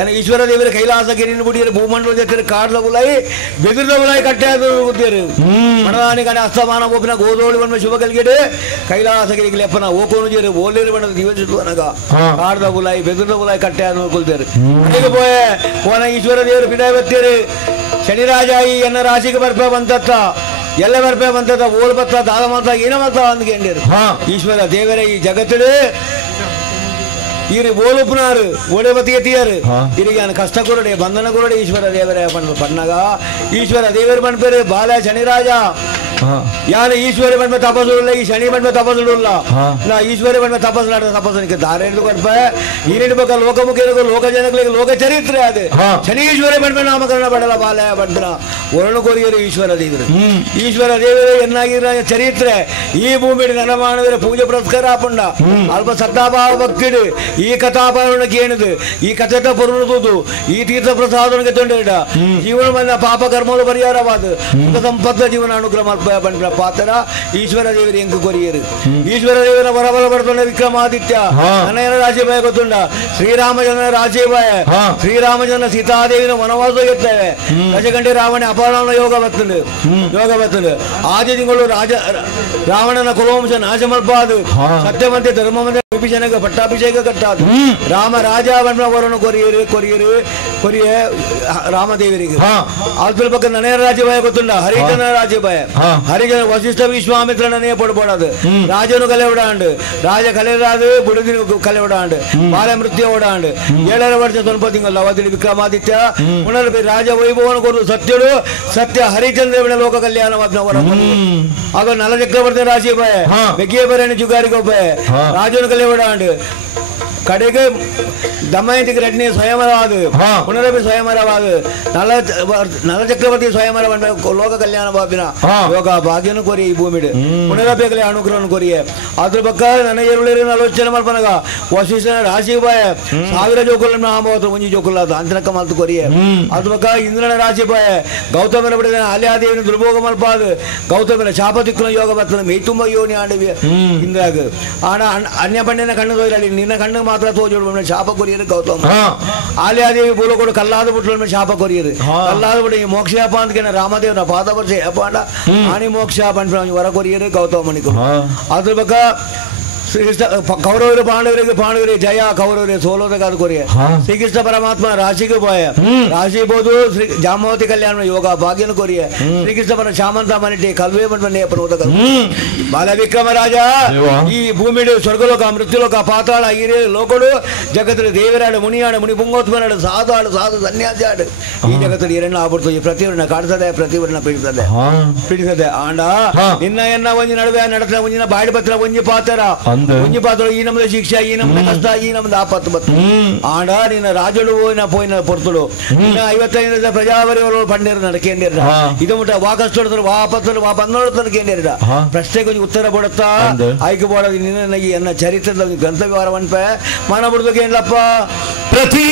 ಏನ ಈಶ್ವರ ದೇವರ ಕೈಲಾಸಗಿರಿನ ಬುಡಿಯರು ಭೂಮಂಡಲ ಜೊತೆ ಕಾಡ್ಲ ಉಲಾಯಿ ಬೆದಿರ್ದ ಉಲಾಯಿ ಕಟ್ಟೆ ಗೊತ್ತೇರು ಮಣದಾನಿ ಕಾಂಡ ಅಸ್ತಮಾನ ಬೋಪಿನ ಗೋದೋಳಿ ಬಣ್ಣ ಶುಭ ಕಲ್ಗಿಡೆ ಕೈಲಾಸಗಿರಿಗೆ ಲೆಪ್ಪನ ಓಕೋನುಜೇರು ಓಲೇರು ಬಣ್ಣದ ದಿವಸಿಸುವನಗ ಕಾಡ್ದ ಉಲಾಯಿ ಬೆದಿರ್ದ ಉಲಾಯಿ ಕಟ್ಟೆ ನೋಡ್ಕೊಳ್ತಾರೆ ಹೇಗೆ ಪೋಯ ಪೋನ ಈಶ್ವರ ದೇವರು ಬಿದಾಯ ಬತ್ತೇರು ಶನಿರಾಜ ಈ ಎನ್ನ ರಾಶಿಗೆ ಬರ್ಪೆ ಬಂತತ್ತ ಎಲ್ಲ ಬರ್ಪೆ ಬಂತತ್ತ ಓಲ್ ಬತ್ತ ದಾದ ಮಾತ ಏನ ಮಾತ ಅಂದ್ಕೊಂಡ್ರು ಈಶ್ವರ ದೇವರೇ ಈ ಜಗತ್ತಿಡು ಇರು ಓಲುಪುನಾರು ಓಡೆ ಬತ್ತಿಗೆ ತೀಯರು ಇರಿಗೆ ಕಷ್ಟ ಕೊರಡೆ ಬಂಧನ ಕೊರಡೆ ಈಶ್ವರ ದೇವರೇ ಪಣ್ಣಗ ಈಶ್ವರ ದೇವರು ಬಂದ್ಪೇರು ಬಾಲ ಶನಿರಾಜ ಯಾರು ಈಶ್ವರ ಬಂದ ತಪಸ್ಸುಲ್ಲ ಈ ಶನಿ ಬಂದ ತಪಸ್ಸುಲ್ಲ ನಾ ಈಶ್ವರ ಬಂದ ತಪಸ್ಸು ತಪಸ್ಸನಿಗೆ ದಾರೆ ಕೊಡ್ಪ ಈರಿಡ್ಬೇಕ ಲೋಕಮುಖಿಗೆ ಲೋಕ ಜನಗಳಿಗೆ ಲೋಕ ಚರಿತ್ರೆ ಅದು ಶನಿ ಈಶ್ವರ ಬಂದ ನಾಮಕರಣ ಬಡಲ ಬಾಲ ಬಂದ್ರ ಒರಳು ಕೊರಿಯರು ಈಶ್ವರ ದೇವರು ಈಶ್ವರ ದೇವರು ಎನ್ನಾಗಿರ ಚರಿತ್ರೆ ಈ ಭೂಮಿ ನರಮಾನವರ ಪೂಜೆ ಪುರಸ್ಕಾರ ಪುಂಡ ಅಲ್ಪ ಸದ್ದಾಭಾವ ಭಕ್ತಿಡು ಈ ಕಥಾಪಾರಣ ಕೇಳಿದು ಈ ಕಥೆತ ಪುರುದು ಈ ತೀರ್ಥ ಪ್ರಸಾದನಿಗೆ ತೊಂಡಿಡ ಜೀವನ ಬಂದ ಪಾಪ ಕರ್ಮಗಳು ಪರಿಹಾರವಾದ ಸಂಪತ್ತ ಜೀವನ ಅನುಗ್ರಹ ಬಂದ ಪಾತ್ರ ಈಶ್ವರ ದೇವರು ಎಂಕು ಕೊರಿಯರು ಈಶ್ವರ ದೇವರ ಬರಬಲ ಬರ್ತೊಂಡ ವಿಕ್ರಮಾದಿತ್ಯ ನನ್ನ ರಾಶಿ ಭಯ ಗೊತ್ತುಂಡ ಶ್ರೀರಾಮಚಂದ್ರ ರಾಶಿ ಭಯ ಶ್ರೀರಾಮಚಂದ್ರ ಸೀತಾದೇವಿನ ವನವಾಸ ಇರ್ತೇವೆ ರಜಗಂಡೆ ರಾವಣ ಅಪಹರಣ ಯೋಗ ಬರ್ತದೆ ಆದಿ ತಿಂಗಳು ರಾವಣನ ಕುಲವಂಶ ನಾಶ ಮಲ್ಪಾದು ಸತ್ಯವಂತೆ ಧರ್ಮವಂತೆ ವಿಭೀಷಣಗೆ ಪಟ್ಟಾಭಿಷೇಕ ಕಟ್ಟಾದು ರಾಮ ರಾಜ ಅವರನ್ನು ಕೊರಿಯ ರಾಮದೇವರಿಗೆ ಅದ್ರ ಬಗ್ಗೆ ನನಯ ರಾಜ್ಯ ಭಯ ಗೊತ್ತುಂಡ ಹರಿಜನ ರಾಜ್ಯ ಭಯ ಹರಿಜನ ವಸಿಷ್ಠ ವಿಶ್ವಾಮಿತ್ರನೇ ಪಡ್ಬೋಡದು ರಾಜನು ಕಲೆ ಓಡಾಂಡು ರಾಜ ಕಲೆರಾದು ಬುಡದಿ ಕಲೆ ಓಡಾಂಡು ಬಾಲ ಮೃತ್ಯು ಓಡಾಂಡು 7 ವರ್ಷ ಸ್ವಲ್ಪ ತಿಂಗಳು ಅವಧಿ ವಿಕ್ರಮಾದಿತ್ಯ ಪುನರ್ ರಾಜ ವೈಭವನ ಕೊಡು ಸತ್ಯಡು ಸತ್ಯ ಹರಿಚಂದ್ರ ಲೋಕ ಕಲ್ಯಾಣ ಆಗ ನಲ ಚಕ್ರವರ್ತಿ ರಾಶಿ ಭಯ ಬೆಗ್ಗಿಯ ಬರೇಣ ಜುಗಾರಿಗೊಬ್ಬ ರಾಜನು ಕಲೆ ಓಡಾಂಡು ಕಡೆಗೆ ದಮಯಂತಿಗೆ ಎರಡನೇ ಸ್ವಯಂವರವಾದ ಪುನರಪಿ ಸ್ವಯಂವರವಾದ ನಲ ಚಕ್ರವರ್ತಿ ಸ್ವಯಂವರ ಲೋಕ ಕಲ್ಯಾಣ ಬಾಬಿನ ಯೋಗ ಭಾಗ್ಯನು ಕೊರಿಯ ಈ ಭೂಮಿಡ್ ಪುನರಪಿ ಅನುಗ್ರಹವನ್ನು ಕೊರಿಯ ಅದ್ರ ಪಕ್ಕ ನನ್ನ ಎರುಳಿನ ಆಲೋಚನೆ ಮಲ್ಪನಗ ವಶಿಷ್ಠನ ರಾಶಿ ಬಾಯ 1000 ಜೋಕುಲ ಮಹಾಮೋತ್ರ ಮುಂಜಿ ಜೋಕುಲ ಅಂತನಕ ಮಲ್ತು ಕೊರಿಯ ಅದ್ರ ಪಕ್ಕ ಇಂದ್ರನ ರಾಶಿ ಬಾಯ ಗೌತಮನ ಬಿಡಿದ ಆಲ್ಯಾದೇವಿನ ದುರ್ಭೋಗ ಮಲ್ಪಾದ ಗೌತಮನ ಶಾಪತಿಕ್ಕನ ಯೋಗ ಬರ್ತನ ಮೈ ತುಂಬ ಯೋನಿ ಆಂಡವಿ ಇಂದ್ರಾಗ ಆಣ ಅನ್ಯ ಪಂಡಿನ ಕಣ್ಣು ತೋಯಿರಲಿ ನಿನ್ನ ಕಣ್ಣು ಮಾತ್ರ ತೋಜೋಡು ಶಾಪ ಕೊರಿಯರು ಗೌತಮ ಆಲ್ಯಾದೇವಿ ಬೋಲೋಡು ಕಲ್ಲಾದ ಬಿಟ್ಟು ಶಾಪ ಕೊರಿಯರು ಕಲ್ಲಾದ ಬಿಟ್ಟು ಈ ಮೋಕ್ಷ ಶಾಪ ಅಂತ ರಾಮದೇವನ ಪಾದ ವರ್ಷ ಪಾಂಡ ಆಣಿ ಮೋಕ್ಷ ಪಂಡ ವರ ಕೊರಿಯರು ಗೌತಮನಿಗೂ ಅದ್ರ ಬಗ್ಗೆ ಕೌರವರು ಪಾಂಡವರಿಗೆ ಜಯ ಕೌರವರಿಗೆ ಸೋಲೋದಕ್ಕಾದ ಕೊರಿಯ ಶ್ರೀಕೃಷ್ಣ ಪರಮಾತ್ಮ ರಾಶಿಗೆ ಬಾಯ ರಾಶಿ ಬೋದು ಶ್ರೀ ಜಾಮಾವತಿ ಕಲ್ಯಾಣ ಯೋಗ ಭಾಗ್ಯನ ಕೊರಿಯ ಶ್ರೀಕೃಷ್ಣ ಪರ ಶಾಮಂತ ಮನಿಟಿ ಕಲ್ವೇ ಬಂದ ಬಾಲ ವಿಕ್ರಮ ರಾಜ ಈ ಭೂಮಿ ಸ್ವರ್ಗಲೋಕ ಮೃತ್ಯುಲೋಕ ಪಾತಾಳ ಹಿರಿಯ ಲೋಕಡು ಜಗತ್ತಲ್ಲಿ ದೇವರಾಡು ಮುನಿಯಾಡು ಮುನಿ ಪುಂಗೋತ್ಮನಾಡು ಸಾಧು ಸನ್ಯಾಸಿ ಆಡು ಈ ಜಗತ್ತಲ್ಲಿ ಎರಡನ್ನ ಆಗ್ಬಿಡ್ತು ಈ ಪ್ರತಿವರ್ಣ ಕಾಡ್ತದೆ ಪ್ರತಿವರ್ಣ ಪೀಡಿಸದೆ ಆಂಡ ನಿನ್ನ ಒಂಜಿ ನಡುವೆ ನಡತ ಒಂಜಿನ ಬಾಡಿ ಪತ್ರ ಒಂಜಿ ಪಾತ್ರ ಒಂಜಿ ಪಾತ್ರ ಈ ನಮ್ದ ಶಿಕ್ಷೆ ಈ ನಮ್ದ ಕಷ್ಟ ಈ ನಮ್ದ ಆಪತ್ತು ಬತ್ತು ಆಂಡ ನಿನ್ನ ರಾಜಡು ಪೋಯಿನ ಪೊರ್ತುಡು ಇನ್ನ 55 ಪ್ರಜಾವರಿಗಳು ಪಂಡೇರ ನಡಕೇಂದಿರ ಇದು ಮುಟ್ಟ ವಾಕಸ್ತೋಡ್ತಾರೆ ವಾಪತ್ತರು ಬಂದೋಡ್ತಾರೆ ಕೇಂದಿರ ಪ್ರಶ್ನೆಗೆ ಕೊಂಚ ಉತ್ತರ ಕೊಡುತ್ತಾ ಆಯ್ಕೆ ಬೋಡದು ನಿನ್ನ ಈ ಎನ್ನ ಚರಿತ್ರದ ಗ್ರಂಥ ವಿವರವನ್ಪ ಮನ ಬಿಡುದಕ್ಕೆ ಏನಿಲ್ಲಪ್ಪ ಪ್ರತಿ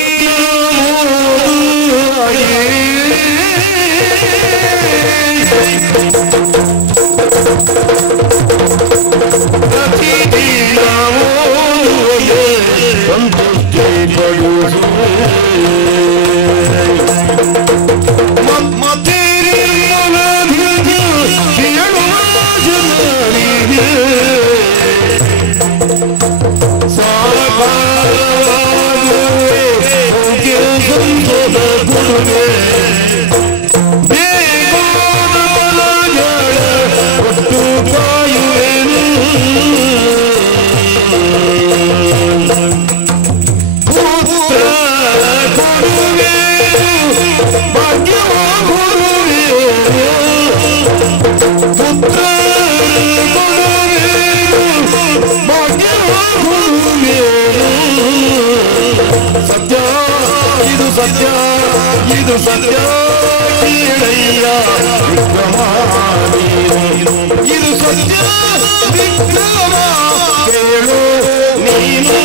ಇದು ಸತ್ಯ ಕೇಳಯ್ಯ ಇದು ಸತ್ಯ ವಿಕ್ರಮ ಕೇಳು ನೀನು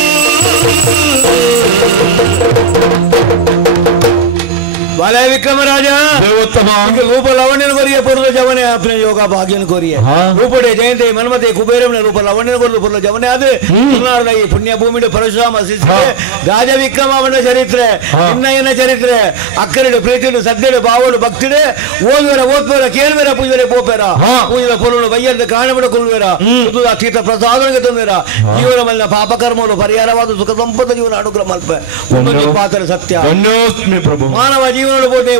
ಬಾಲ ವಿಕ್ರಮ ರಾಜ ರೂಪ ಲವಣ್ಯನ ಕೊರಿಯ ಪೂರ್ವ ಜವನೆ अपने ಯೋಗ ಭಾಗ್ಯನ ಕೊರಿಯ ರೂಪಡೆ ಜಯಂತಿ ಮನ್ಮತೆ ಕುಬೇರನ ರೂಪ ಲವಣ್ಯನ ಕೊರಲು ಪೂರ್ವ ಜವನೆ ಅದು ತುಳುನಾಡಿನ ಈ ಪುಣ್ಯ ಭೂಮಿಯ ಪರಶುರಾಮ ಶಿಷ್ಯ ರಾಜ ವಿಕ್ರಮವನ ಚರಿತ್ರೆ ಇನ್ನಯ್ಯನ ಚರಿತ್ರೆ ಅಕ್ಕರಡು ಪ್ರೀತಿಡು ಸದ್ಯಡು ಬಾವಡು ಭಕ್ತಿಡೆ ಓದ್ವೇರ ಕೇಳ್ವೇರ ಪೂಜೆರೆ ಪೋಪೇರ ಪೂಜೆರ ಪೊರುಳು ಬಯ್ಯದ ಕಾಣಬಿಡ ಕೊಲ್ವೇರ ತೀರ್ಥ ಪ್ರಸಾದನಿಗೆ ತಂದೇರ ಜೀವನ ಮಲ್ಲಿನ ಪಾಪಕರ್ಮಗಳು ಪರಿಹಾರವಾದ ಸುಖ ಸಂಪದ ಜೀವನ ಅನುಗ್ರಹ ಮಲ್ಪ ಪಾತ್ರ ಸತ್ಯ ಮಾನವ ಜೀವನ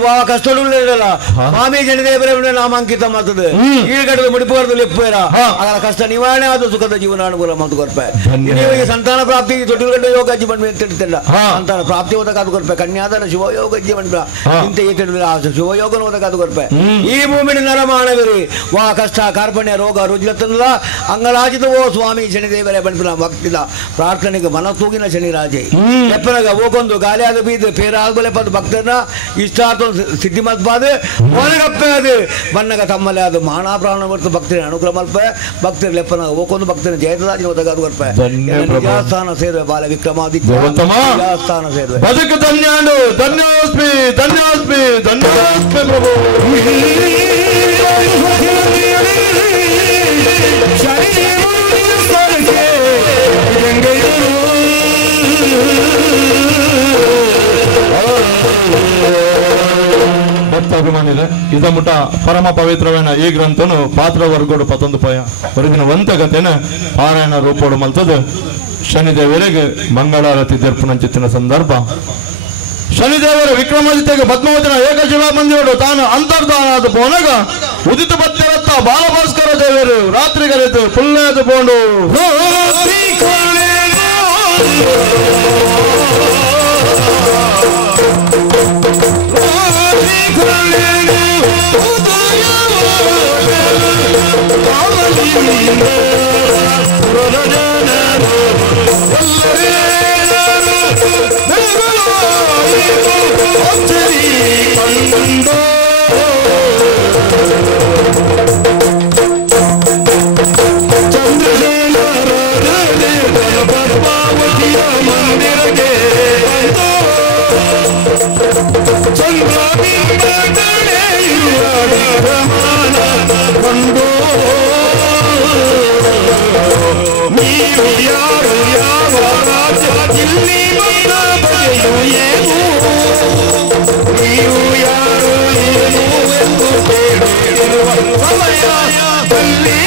ವಾ ಕಷ್ಟಡುಲ್ಲ ಸ್ವಾಮಿ ಜನಿದೇವರ ನಾಮಾಂಕಿತ ಮಾಡ್ತದೆ ಈಗಡೆ ಮುಡಿಪುರದಲ್ಲಿ ಇಪ್ಪೇರ ಅದರ ಕಷ್ಟ ನಿವಾರಣೆ ಆದ ಸುಖದ ಜೀವನ ಅನುಕೂಲ ಮತ್ತು ಕೊರ್ಪೆ ಈ ಸಂತಾನ ಪ್ರಾಪ್ತಿ ತೊಟ್ಟಿಗಂಡ ಯೋಗ ಜೀವನ ತಿಳಿತಿಲ್ಲ ಸಂತಾನ ಪ್ರಾಪ್ತಿ ಓದಕ್ಕಾದ ಕೊರ್ಪೆ ಕನ್ಯಾದಾನ ಶಿವಯೋಗ ಜೀವನ ಇಂತ ಶಿವಯೋಗನ ಓದಕ್ಕಾದ ಕೊರ್ಪೆ ಈ ಭೂಮಿ ನರಮಾನವಿರಿ ವಾ ಕಷ್ಟ ಕಾರ್ಪಣ್ಯ ರೋಗ ರುಜಿಲತ್ತಲ್ಲ ಅಂಗಲಾಜಿತವೋ ಸ್ವಾಮಿ ಶನಿದೇವರೇ ಬಣ್ಣ ಭಕ್ತಿದ ಪ್ರಾರ್ಥನೆಗೆ ಮನ ತೂಗಿನ ಶನಿ ರಾಜೆ ಎಪ್ಪನಾಗ ಹೋಗೊಂದು ಗಾಲಿಯಾದ ಬೀದ ಪೇರಾಗಲೆ ಪದ ಭಕ್ತನ ಇಷ್ಟಾರ್ಥ ಸಿದ್ಧಿ ಮಲ್ಪಾದು ಒಳಗಪ್ಪೆ ಅದು ಬಣ್ಣಗ ತಮ್ಮಲ್ಲೇ ಅದು ಮಾನಾ ಪ್ರಾಣ ಬರ್ತು ಭಕ್ತನ ಅನುಗ್ರಹ ಮಲ್ಪ ಭಕ್ತರ ಲೆಪ್ಪನ ಹೋಗೊಂದು ಭಕ್ತನ ಜಯತರಾಜನ ಒದಗಾದು ಬರ್ಪೆ ನಿಜಾಸ್ಥಾನ ಸೇರುವೆ ಬಾಲ ವಿಕ್ರಮಾದಿತ್ಯ ನಿಜಾಸ್ಥಾನ ಸೇರುವೆ ಬದುಕು ಧನ್ಯಾಡು ಧನ್ಯೋಸ್ಮಿ ಧನ್ಯೋಸ್ಮಿ ಧನ್ಯೋಸ್ಮಿ ಪ್ರಭು ಭಕ್ತಾಭಿಮಾನಿಲೆ ಇದ ಮುಟ ಪರಮ ಪವಿತ್ರವೇನ ಈ ಗ್ರಂಥನು ಪಾತ್ರ ವರ್ಗೋಡು 11 ಪಯ ಹೊರಗಿನ ವಂತಗತೆನ ಪಾರಾಯಣ ರೂಪೋಡು ಮಲ್ತದು ಶನಿದೇವರಿಗೆ ಮಂಗಳಾರತಿ ದರ್ಪಣಂಚಿತ್ತಿನ ಸಂದರ್ಭ ಶನಿದೇವರ ವಿಕ್ರಮಾದಿತ್ಯಗೆ ಪದ್ಮವಚನ ಏಕಶಿಲಾ ಮಂದಿರೋಡು ತಾನು ಅಂತರ್ಧಾನಾದ ಬೋನಗ ಉದಿತ ಬತ್ತಿರತ್ತ ಬಾಲಭಾಸ್ಕರ ದೇವರು ರಾತ್ರಿ ಕರೆತು ಪುಲ್ಲೇದು ಬೋಂಡು ಅಚ್ಚರಿ ಕಂಡು ಚಂದ್ರಶೇಖರ ಪದ್ಮಾವತಿಯ ಮಂದಿರಕ್ಕೆ ಚಂದ್ರಬಿಂಬಗಳೇ ಕಂಡು ನೀವು ಯಾರು ಯಾವ ರಾಜ ಇಲ್ಲಿ ಬಂದ ಬಗೆಯು ಏನು ನೀವು ಯಾರು ಏನು ಎಂದು ಕೇಳುತ್ತಿರುವ ಸಮಯದಲ್ಲಿ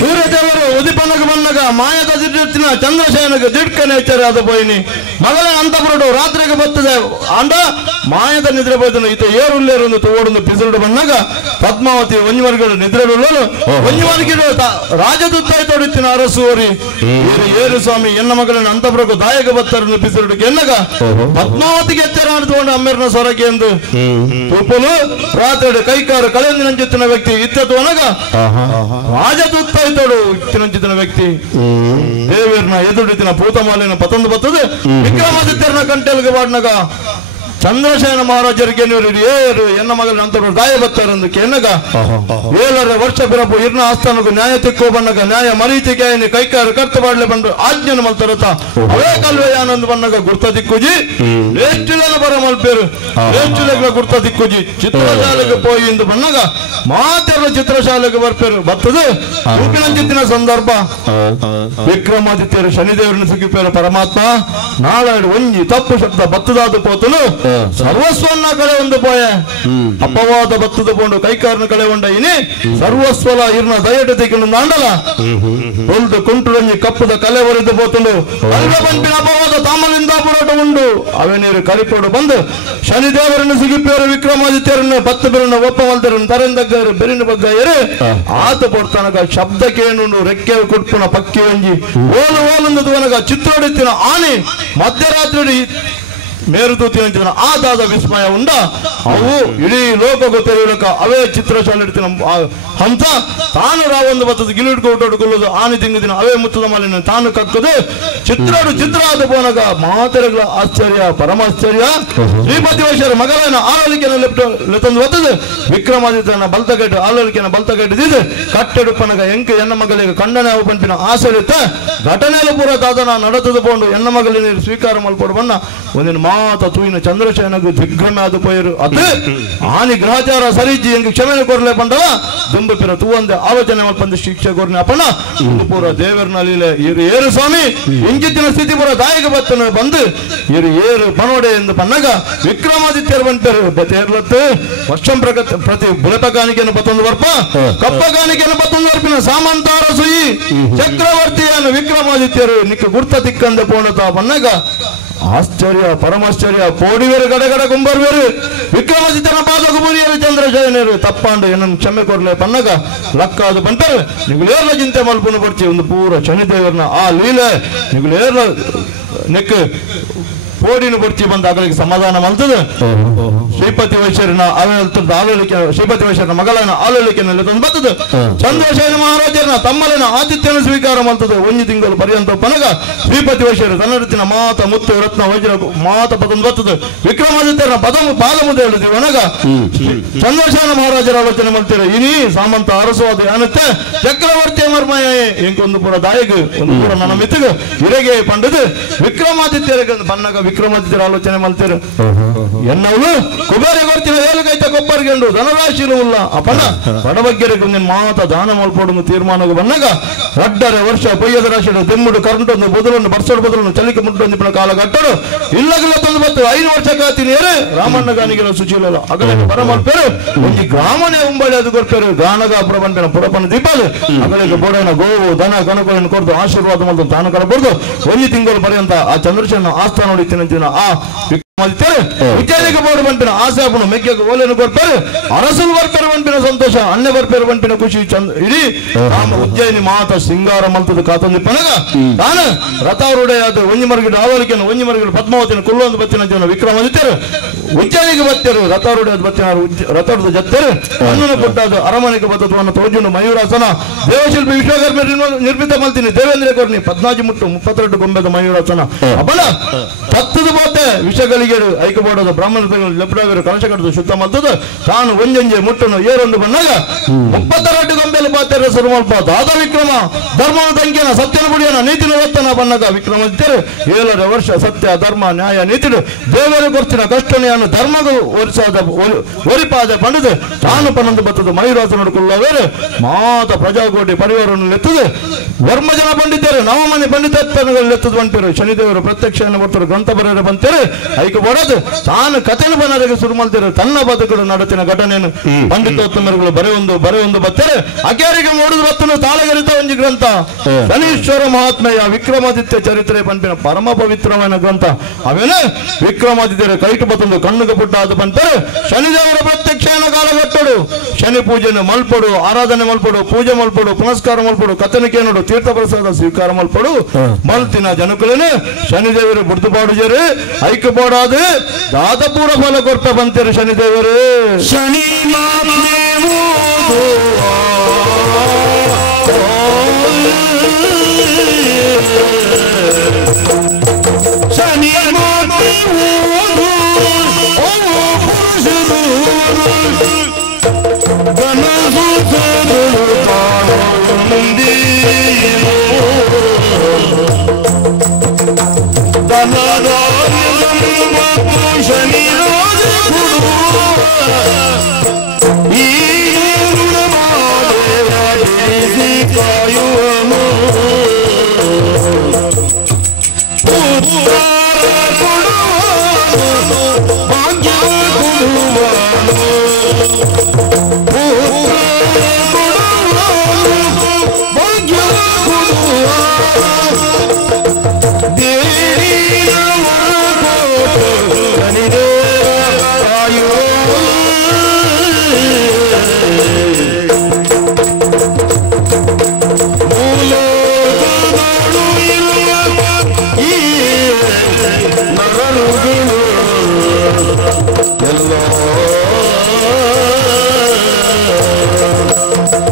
ಸೂರ್ಯದೇವರು ಉದಿಪನಗ ಬನ್ನಗ ಮಾಯದ ದಿಟ್ಟಿನ ಚಂದ್ರಶೇನಗ ದಿಡ್ಕನೆ ಎಚ್ಚರಾದ ಪೋಯಿನಿ ಮಗಳ ಅಂತಪುರಡು ರಾತ್ರಿಗೆ ಬರ್ತದೆ ಅಂಡ ಮಾಯದ ನಿದ್ರೆ ಹೋಯ್ತನು ಈತ ಏರುಲ್ಲೇರೊಂದು ತೋಡೊಂದು ಪಿಸರುಡು ಬಂದಾಗ ಪದ್ಮಾವತಿ ಒಂಜುವರ್ಗಳು ನಿದ್ರೆಡುಳ್ಳಲು ಒಂಜುವರ್ಗಿಡು ರಾಜದೂತ ತೊಡಿತಿನ ಅರಸುವರಿ ಏರು ಸ್ವಾಮಿ ಎನ್ನ ಮಗಳನ್ನ ಅಂತಪುರಕ್ಕೂ ದಾಯಕ ಬತ್ತರನ್ನು ಪಿಸರುಡು ಎನ್ನಗ ಪದ್ಮಾವತಿಗೆ ಎಚ್ಚರ ಆಡ್ತುಕೊಂಡು ಅಮ್ಮೆರ್ನ ಸೊರಕೆ ಎಂದು ತುಪ್ಪಲು ರಾತ್ರಿ ಕೈಕಾರು ಕಳೆಯಿಂದ ನಂಚುತ್ತಿನ ವ್ಯಕ್ತಿ ಇತ್ತತು ಅನಗ ರಾಜದೂತ ಇತ್ತೋಡು ಇತ್ತಿನ ವ್ಯಕ್ತಿ ದೇವೇರ್ನ ಎದುರಿತಿನ ಪೂತಮಾಲಿನ ಪತಂದು ಬರ್ತದೆ ವಿಕ್ರಮಾದಿತ್ಯರನ ಕಂಟೆಲ್ಗೆ ಬಾಡ್ನಾಗ ಚಂದ್ರಶೇನ ಮಹಾರಾಜರಿಗೆ ಏರು ಎನ್ನ ಮಗಳ ಅಂತ ದಾಯ ಬತ್ತಾರಂದು ಕೆನ್ನಗ 7 ವರ್ಷ ಬಿರಪು ಇರ್ನ ಆಸ್ಥಾನಕ್ಕೂ ನ್ಯಾಯ ತಿಕ್ಕೋ ಬನ್ನಗ ನ್ಯಾಯ ಮರೀತಿಗೆ ಕೈಕಾರ ಕರ್ತ ಬಾಡ್ಲೆ ಬಂದು ಆಜ್ಞನ ಮಲ್ತರತ ಅವೇ ಕಲ್ವೆ ಆನಂದ್ ಬನ್ನಗ ಗುರ್ತ ದಿಕ್ಕುಜಿ ವೇಷ್ಟಿಲ ಬರ ಮಲ್ಪೇರು ವೇಷ್ಟಿಲ ಗುರ್ತ ದಿಕ್ಕುಜಿ ಚಿತ್ರಶಾಲೆಗೆ ಪೋಯಿ ಎಂದು ಬನ್ನಗ ಮಾತೆರ ಚಿತ್ರಶಾಲೆಗೆ ಬರ್ಪೇರು ಬರ್ತದೆ ಚಿತ್ತಿನ ಸಂದರ್ಭ ವಿಕ್ರಮಾದಿತ್ಯರು ಶನಿದೇವರನ್ನು ಸಿಕ್ಕಿಪೇರು ಪರಮಾತ್ಮ ನಾಳೆ ಒಂಜಿ ತಪ್ಪು ಶಬ್ದ ಬತ್ತದಾದ ಪೋತಲು ಸರ್ವಸ್ವನ್ನ ಕಳೆ ಒಂದು ಪೋಯ ಅಪವಾದ ಬತ್ತದ ಪೋಂಡು ಕೈಕಾರನ ಕಳೆ ಉಂಡ ಇನಿ ಸರ್ವಸ್ವಲ ಇರ್ನ ದಯಟ ತೆಗೆದು ನಾಂಡಲ ಒಂದು ಕುಂಟುರಂಜಿ ಕಪ್ಪದ ಕಲೆ ಒರೆದು ಪೋತುಂಡು ಅಲ್ವ ಬಂಪಿನ ಅಪವಾದ ತಾಮಲಿಂದ ಪುರಾಟ ಉಂಡು ಅವೇ ನೀರು ಕಲಿಪೋಡು ಬಂದು ಶನಿದೇವರನ್ನು ಸಿಗಿಪೇರು ವಿಕ್ರಮಾದಿತ್ಯರನ್ನು ಬತ್ತ ಬೆರನ್ನು ಒಪ್ಪವಲ್ದರನ್ನು ತರಂದಗ್ಗರು ಬೆರಿನ ಬಗ್ಗ ಏರು ಆತ ಪಡ್ತಾನಗ ಶಬ್ದ ಕೇಳುಂಡು ರೆಕ್ಕೆ ಕುಟ್ಪುನ ಪಕ್ಕಿ ಒಂಜಿ ಓಲು ಓಲೊಂದು ತನಗ ಚಿತ್ರೋಡಿತ್ತಿನ ಆನೆ ಮಧ್ಯರಾತ್ರಿ ಮೇರುದೂತಿನ ಆದಾದ ವಿಸ್ಮಯ ಉಂಡ ಅವು ಇಡೀ ಲೋಕಕ್ಕೂ ತೆರೆಯಲಕ ಅವೇ ಚಿತ್ರಶಾಲೆ ಇಡ್ತಿನ ಹಂತ ತಾನು ರಾವೊಂದು ಬತ್ತದ ಗಿಲಿಡ್ಕೊಟ್ಟುಕೊಳ್ಳೋದು ಆನೆ ತಿಂಗುದಿನ ಅವೇ ಮುತ್ತದ ಮಾಲಿನ ತಾನು ಕಕ್ಕದು ಚಿತ್ರ ಆದ ಪೋನಗ ಮಾತೆರೆಗಳ ಆಶ್ಚರ್ಯ ಪರಮಾಶ್ಚರ್ಯ ಶ್ರೀಪತಿ ವೈಶ್ಯರ ಮಗಳನ್ನ ಆಳಲಿಕೆಯನ್ನು ತಂದು ಬರ್ತದೆ ವಿಕ್ರಮಾದಿತ್ಯನ ಬಲ್ತಗಟ್ಟು ಆಳಲಿಕೆಯನ್ನು ಬಲ್ತಗಟ್ಟಿದ್ದು ಕಟ್ಟೆಡುಪ್ಪನಗ ಎಂಕೆ ಎನ್ನ ಮಗಳಿಗೆ ಖಂಡನೆ ಅವು ಪಂಪಿನ ಆಸರಿತ್ತ ಘಟನೆಯಲ್ಲಿ ಪೂರ ದಾದನ ನಡತದ ಪೋಂಡು ಎನ್ನ ಮಗಳಿನ ಸ್ವೀಕಾರ ಮಲ್ಪಡು ಬಣ್ಣ ಒಂದಿನ ಮಾತ ತೂಯಿನ ಚಂದ್ರಶೇನಗೂ ದಿಗ್ಭ್ರಮೆ ಆದ ಪೋಯರು ಅದು ಆನಿ ಗ್ರಹಚಾರ ಸರಿಜಿ ಎಂಗೆ ಕ್ಷಮೆ ಕೊರಲೆ ಬಂದವ ದುಂಬಪಿರ ತೂವಂದೆ ಆಲೋಚನೆ ಮಲ್ಪಂದು ಶಿಕ್ಷೆ ಕೊರ್ನೆ ಅಪ್ಪಣ ಇದು ಪೂರ ದೇವರನಲ್ಲಿ ಇರು ಏರು ಸ್ವಾಮಿ ಇಂಜಿತ್ತಿನ ಸ್ಥಿತಿ ಪೂರ ದಾಯಿಗ ಬತ್ತನ ಬಂದು ಇರು ಏರು ಪನೋಡೆ ಎಂದು ಪನ್ನಗ ವಿಕ್ರಮಾದಿತ್ಯರು ಬಂತರು ಬತ್ತೇರ್ಲತ್ತು ವರ್ಷಂ ಪ್ರತಿ ಬುಲಪಗಾನಿಕೆಯನ್ನು ಬತ್ತೊಂದು ವರ್ಪ ಕಪ್ಪಗಾನಿಕೆಯನ್ನು ಬತ್ತೊಂದು ವರ್ಪಿನ ಸಾಮಂತಾರ ಸುಯಿ ಚಕ್ರವರ್ತಿಯನ್ನು ವಿಕ್ರಮಾದಿತ್ಯರು ನಿಕ್ಕ ಗುರ್ತ ತಿಕ್ಕಂದ ಪೋಣತ ಪನ್ನಗ ಆಶ್ಚರ್ಯ ಪರಮಾಶ್ಚರ್ಯ ಪೋಡಿವೇರು ಗಡಗಡ ಕುಂಬರ್ವೇರು ವಿಕ್ರಮಾದಿತ್ಯನ ಪಾದಕ ಬುರಿಯರು ಚಂದ್ರಶೇನರು ತಪ್ಪಾಂಡು ಏನನ್ನು ಕ್ಷಮೆ ಕೊರ್ಲೆ ಪನ್ನಗ ಲಕ್ಕಾದು ಬಂತಾರೆ ನಿಗುಲೇರ್ಲ ಚಿಂತೆ ಮಲ್ಪುನ ಪಡ್ಚಿ ಒಂದು ಪೂರ ಶನಿದೇವರನ್ನ ಆ ಲೀಲೆ ನಿಗುಲೇರ್ಲ ನೆಕ್ ಪೋಡಿನ ಬಡ್ಚಿ ಬಂದ ಅಗಳಿಗೆ ಸಮಾಧಾನ ಮಲ್ತದೆ ಶ್ರೀಪತಿ ವೈಶ್ಯರನ ಆಲೋಲಿಕೆ ಶ್ರೀಪತಿ ವೈಶ್ಯರನ ಮಗಳನ್ನ ಆಲೋಲಿಕೆನಲ್ಲಿ ತಂದು ಬರ್ತದೆ ಚಂದ್ರಶೇನ ಮಹಾರಾಜರನ್ನ ತಮ್ಮಲಿನ ಆತಿಥ್ಯನ ಸ್ವೀಕಾರ ಮಲ್ತದೆ ಒಂದು ತಿಂಗಳು ಪರ್ಯಂತ ಪನಗ ಶ್ರೀಪತಿ ವೈಶ್ಯರು ತನ್ನರಿತಿನ ಮಾತ ಮುತ್ತು ರತ್ನ ವಜ್ರ ಮಾತ ಪದೊಂದು ಬರ್ತದೆ ವಿಕ್ರಮಾದಿತ್ಯರನ ಪಾದ ಮುಂದೆ ಹೇಳಿದೀವಿ ಒನಗ ಚಂದ್ರಶೇನ ಮಹಾರಾಜರ ಆಲೋಚನೆ ಮಲ್ತೀರ ಇನಿ ಸಾಮಂತ ಅರಸುವಾದ ಯಾನತ್ತೆ ಚಕ್ರವರ್ತಿ ಮರ್ಮಯ ಎಂಕೊಂದು ಪುರ ದಾಯಿಗ ಒಂದು ಪುರ ನನ್ನ ಮಿತಿಗ ಇರೆಗೆ ಪಂಡದು ವಿಕ್ರಮಾದಿತ್ಯರಿಗೆ ಬನ್ನಗ ವಿಕ್ರಮಾದಿತ್ಯರ ಆಲೋಚನೆ ಮಲ್ತೀರ ಎನ್ನವಳು ಕುಬೇರ ಕೊಡ್ತಿನ ಏಳುಗೈತ ಕೊಬ್ಬರ್ಗೆಂಡು ಧನರಾಶಿಲು ಉಲ್ಲ ಅಪನ ಬಡಬಗ್ಗೆರಿಗೆ ಒಂದಿನ ಮಾತ ದಾನ ಮಲ್ಪೋಡು ತೀರ್ಮಾನಕ್ಕೆ ಬಂದಾಗ ರಡ್ಡರೆ ವರ್ಷ ಪೊಯ್ಯದ ರಾಶಿಯ ತೆಮ್ಮುಡು ಕರೆಂಟೊಂದು ಬದುಲನ್ನು ಬರ್ಸೋಡು ಬದಲನ್ನು ಚಲಿಕೆ ಮುಟ್ಟೊಂದಿನ ಕಾಲ ಕಟ್ಟಡು ಇಲ್ಲಗಲ್ಲ ತಂದು ಬತ್ತು 5 ವರ್ಷ ಕಾತೀನಿ ರಾಮಣ್ಣ ಗಾನಿಗೆಲ್ಲ ಶುಚಿಲ್ಲ ಅಗಲ ಬರ ಮಲ್ಪೇರು ಒಂದು ಗ್ರಾಮನೇ ಉಂಬಳಿ ಅದು ಕೊಡ್ಪೇರು ಗಾನಗ ಪುರಪಂಪಿನ ಪುರಪನ ದೀಪಾಲು ಅಗಳಿಗೆ ಬೋಡನ ಗೋವು ದನ ಕನಕಗಳನ್ನು ಕೊಡ್ದು ಆಶೀರ್ವಾದ ಮಾಡ್ದು ತಾನು ಕರಬಾರ್ದು 1 ತಿಂಗಳು ಪರ್ಯಂತ ಆ ಚಂದ್ರಶೇನ ಆಸ್ಥಾನ ನೋಡಿತ್ತಿನ ಆ ಉಜ್ಜಯಿನಿಗೆ ಬೋರ್ಡು ಬಂಪಿನ ಆಸಾಪನು ಮೆಕ್ಕೆಗೆ ಓಲೆಯನ್ನು ಕೊಡ್ತಾರೆ ಅರಸಲು ಬರ್ಪೇರು ಬಂಪಿನ ಸಂತೋಷ ಅನ್ಯ ಬರ್ಪೇರು ಬಂಪಿನ ಖುಷಿ ಚಂದ ಇಡೀ ರಾಮ ಉಜ್ಜಯಿನಿ ಮಾತ ಸಿಂಗಾರ ಮಲ್ತದ ಕಾತಂದಿಪ್ಪನಗ ತಾನು ರಥಾರೂಢಯಾದ ಒಂಜಿ ಮರಗಿಡ ಆವಲಿಕೆಯನ್ನು ಒಂಜಿ ಮರಗಿಡ ಪದ್ಮಾವತಿನ ಕುಲ್ಲೊಂದು ಬತ್ತಿನ ಜನ ವಿಕ್ರಮಾದಿತ್ಯರು ಉಜ್ಜಯಿನಿಗೆ ಬತ್ತರು ರಥಾರೂಢ ಬತ್ತಿನ ರಥಾರೂಢ ಜತ್ತರು ಅಣ್ಣನ ಪುಟ್ಟಾದ ಅರಮನೆಗೆ ಬತ್ತವನ್ನು ತೋಜುಂಡು ಮಯೂರಾಸನ ದೇವಶಿಲ್ಪಿ ವಿಶ್ವಕರ್ಮ ನಿರ್ಮಿತ ಮಲ್ತಿನಿ ದೇವೇಂದ್ರ ಕೊರ್ನಿ 14 ಮುಟ್ಟು 32 ಗೊಂಬೆದ ಮಯೂರಾಸನ ಅಬಲ ಪತ್ತದ ಬೋತೆ ವಿಷಗಳಿಗೆ ಐಕಬೋಡದ ಬ್ರಾಹ್ಮಣ ಲೆಪ್ಪಡಾಗರು ಕಲಶ ಕಟ್ಟದ ಶುದ್ಧ ಮಲ್ತದ ತಾನು ಒಂಜಂಜೆ ಮುಟ್ಟನು ಏರೊಂದು ಬಂದಾಗ 32 ಗೊಂಬೆಲು ಬಾತ್ಯರ ಸುರುಮಲ್ಪ ದಾದ ವಿಕ್ರಮ ಧರ್ಮನ ತಂಕಿಯನ ಸತ್ಯನ ಬುಡಿಯನ ನೀತಿನ ರತ್ತನ ಬನ್ನಗ ವಿಕ್ರಮಾದಿತ್ಯರು 7 ವರ್ಷ ಸತ್ಯ ಧರ್ಮ ನ್ಯಾಯ ನೀತಿಡು ದೇವರ ಕೊರ್ತಿನ ಕಷ್ಟನೆಯನ್ನು ಧರ್ಮಗಳು ಒರಿಪಾದ ಪಂಡಿದು ತಾನು ಪನ್ನೊಂದು ಬತ್ತದ ಮಯೂರಾಸ ನೋಡಿಕೊಳ್ಳುವವರು ಮಾತ ಪ್ರಜಾಕೋಟಿ ಪರಿವಾರವನ್ನು ಲೆತ್ತದು ವರ್ಮಜನ ಪಂಡಿತರು ನವಮನೆ ಪಂಡಿತತ್ವಗಳು ಲೆತ್ತದು ಬಂತಿರು ಶನಿದೇವರು ಪ್ರತ್ಯಕ್ಷವನ್ನು ಬರ್ತಾರೆ ಗ್ರಂಥ ಬರೆಯರು ಬಂತಾರೆ ಐಕ ಬರೋದು ತಾನು ಕಥೆನ ಬನ್ನರಿಗೆ ಶುರು ಮಾಡ್ತಾರೆ ತನ್ನ ಬದುಕುಗಳು ನಡತಿನ ಘಟನೆಯನ್ನು ಪಂಡಿತೋತ್ತಮರುಗಳು ಬರೆಯೊಂದು ಬರ್ತಾರೆ ಅಕ್ಯಾರಿಗೆ ಮೂಡಿದ ಬತ್ತನು ತಾಳಗರಿತ ಒಂದು ಗ್ರಂಥ ಶನೀಶ್ವರ ಮಹಾತ್ಮೆಯ ವಿಕ್ರಮಾದಿತ್ಯ ಚರಿತ್ರೆ ಪಂಪಿನ ಪರಮ ಪವಿತ್ರమైన ಗ್ರಂಥ ಅವೇನು ವಿಕ್ರಮಾದಿತ್ಯರ ಕೈಟು ಬತ್ತೊಂದು ಕಣ್ಣುಗೆ ಪುಟ್ಟ ಅದು ಬಂತಾರೆ ಶನಿದೇವರ ಪ್ರತ್ಯಕ್ಷನ ಕಾಲಘಟ್ಟಡು ಶನಿ ಪೂಜೆಯನ್ನು ಮಲ್ಪಡು ಆರಾಧನೆ ಮಲ್ಪಡು ಪೂಜೆ ಮಲ್ಪಡು ಪುನಸ್ಕಾರ ಮಲ್ಪಡು ಕಥನಿಕೆ ನೋಡು ತೀರ್ಥ ಪ್ರಸಾದ ಸ್ವೀಕಾರ ಮಲ್ಪಡು ಮಲ್ತಿನ ಜನಕುಲೇನು ಶನಿದೇವರು ಬುಡ್ದುಪಾಡುಜರು ಐಕ್ಯಪಾಡಾದು ದಾದಪೂರ ಫಲ ಕೊಡ್ತ ಬಂತೀರು ಶನಿದೇವರು ಶನಿ ಶನಿ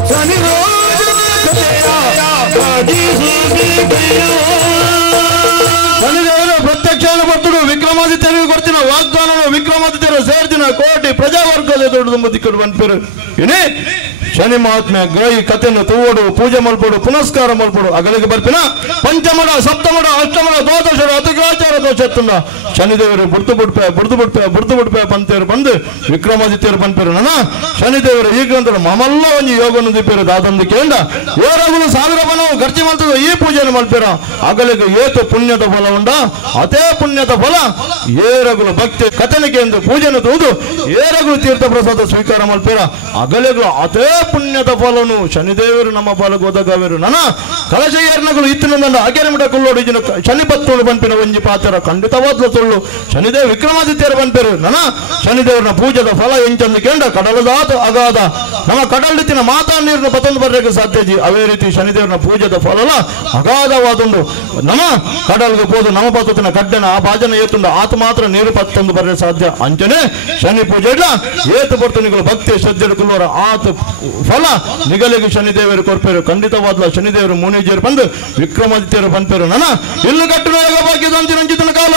ಶನಿ ಪ್ರತ್ಯಕ್ಷ ಬರ್ತಡು ವಿಕ್ರಮಾದಿತ್ಯರಿಗೆ ಕೊಡ್ತಿನ ವಾಗ್ದಾನ ವಿಕ್ರಮಾದಿತ್ಯರ ಸೇರ್ತಿನ ಕೋಟಿ ಪ್ರಜಾವರ್ಗದ ದೊಡ್ಡದು ಮದಿಕ್ಕಡು ಬಂದ್ಪೇರು ಏನೇ ಶನಿ ಮಹಾತ್ಮೆ ಗಾಯಿ ಕಥೆಯನ್ನು ತೂವಡು ಪೂಜೆ ಮಲ್ಪಡು ಪುನಸ್ಕಾರ ಮಲ್ಪಡು ಅಗಳಿಗೆ ಬರ್ಪಿನ ಪಂಚಮಡ ಸಪ್ತಮಡ ಅಷ್ಟಮಡ ದ್ವಾದಶರ ಅತಿಗ್ರಾಚಾರ ದೋಷ ಎತ್ತುಂಡ ಶನಿದೇವರು ಬುಡ್ದು ಬಿಡ್ಪೆ ಪಂತೇರು ಬಂದು ವಿಕ್ರಮಾದಿತ್ಯರು ಬಂದ್ಪೇರು ನನ್ನ ಶನಿದೇವರು ಈ ಗ್ರಂಥದ ಮಮಲ್ಲ ಒಂದು ಯೋಗನು ದಿಪ್ಪೇರು ದಾದಂದು ಕೇಂದ್ರ ಏರಗುಲು 1000 ಬನವು ಖರ್ಚು ಮಾಡ್ತದ ಈ ಪೂಜೆಯನ್ನು ಮಲ್ಪೇರ ಅಗಲಿಗೆ ಏತು ಪುಣ್ಯದ ಫಲ ಉಂಡ ಅದೇ ಪುಣ್ಯದ ಫಲ ಏರಗುಲು ಭಕ್ತಿ ಕಥನಿಕೆ ಎಂದು ಪೂಜೆಯನ್ನು ತೂದು ಏರಗುಲು ತೀರ್ಥ ಪ್ರಸಾದ ಸ್ವೀಕಾರ ಮಲ್ಪೇರ ಅಗಲಿಗಳು ಅದೇ ಪುಣ್ಯದ ಫಲನು ಶನಿದೇವರು ನಮ್ಮ ಪಾಲಕ ಒದಗವೇರು ನನ್ನ ಕಲಶ ಏರ್ನಗಳು ಇತ್ತಿನ ಅಗೆರೆ ಮಿಟ ಕುಲ್ಲೋಡು ಶನಿ ಪತ್ತೋಳು ಬಂಪಿನ ಒಂಜಿ ಪಾತ್ರ ಖಂಡಿತವಾದ್ಲು ಸುಳ್ಳು ಶನಿದೇವ ವಿಕ್ರಮಾದಿತ್ಯರು ಬಂಪೇರು ನನ್ನ ಶನಿದೇವರನ ಪೂಜದ ಫಲ ಎಂಚಂದು ಕೇಂದ್ರ ಕಡಲದಾತ ಅಗಾಧ ನಮ್ಮ ಕಡಲಿತ್ತಿನ ಮಾತಾ ನೀರಿನ ಪತೊಂದು ಬರ್ಲಿಕ್ಕೆ ಸಾಧ್ಯಜಿ ಅವೇ ರೀತಿ ಶನಿದೇವರನ ಪೂಜದ ಫಲ ಅಗಾಧವಾದುಂಡು ನಮ್ಮ ಕಡಲ್ಗೆ ಹೋದು ನಮ್ಮ ಪತ್ತತಿನ ಕಡ್ಡನ ಆ ಭಾಜನ ಏತುಂಡು ಆತ ಮಾತ್ರ ನೀರು ಪತ್ತೊಂದು ಬರಲಿ ಸಾಧ್ಯ ಅಂಚನೆ ಶನಿ ಪೂಜೆ ಇಲ್ಲ ಏತು ಬರ್ತು ನಿಗಳು ಭಕ್ತಿ ಶ್ರದ್ಧೆ ಕುಲ್ಲೋರ ಆತ ಫಲ ನಿಗಲಿಗೆ ಶನಿದೇವರು ಕೊರ್ಪೇರು ಖಂಡಿತವಾದ್ಲ ಶನಿದೇವರು ಮುನೇಜಿಯರು ಬಂದು ವಿಕ್ರಮಾದಿತ್ಯರು ಬಂಪೇರು ನನ್ನ ಇಲ್ಲು ಕಟ್ಟುನ ಯೋಗ ಭಾಗ್ಯದ ಅಂಚಿನ ಕಾಲ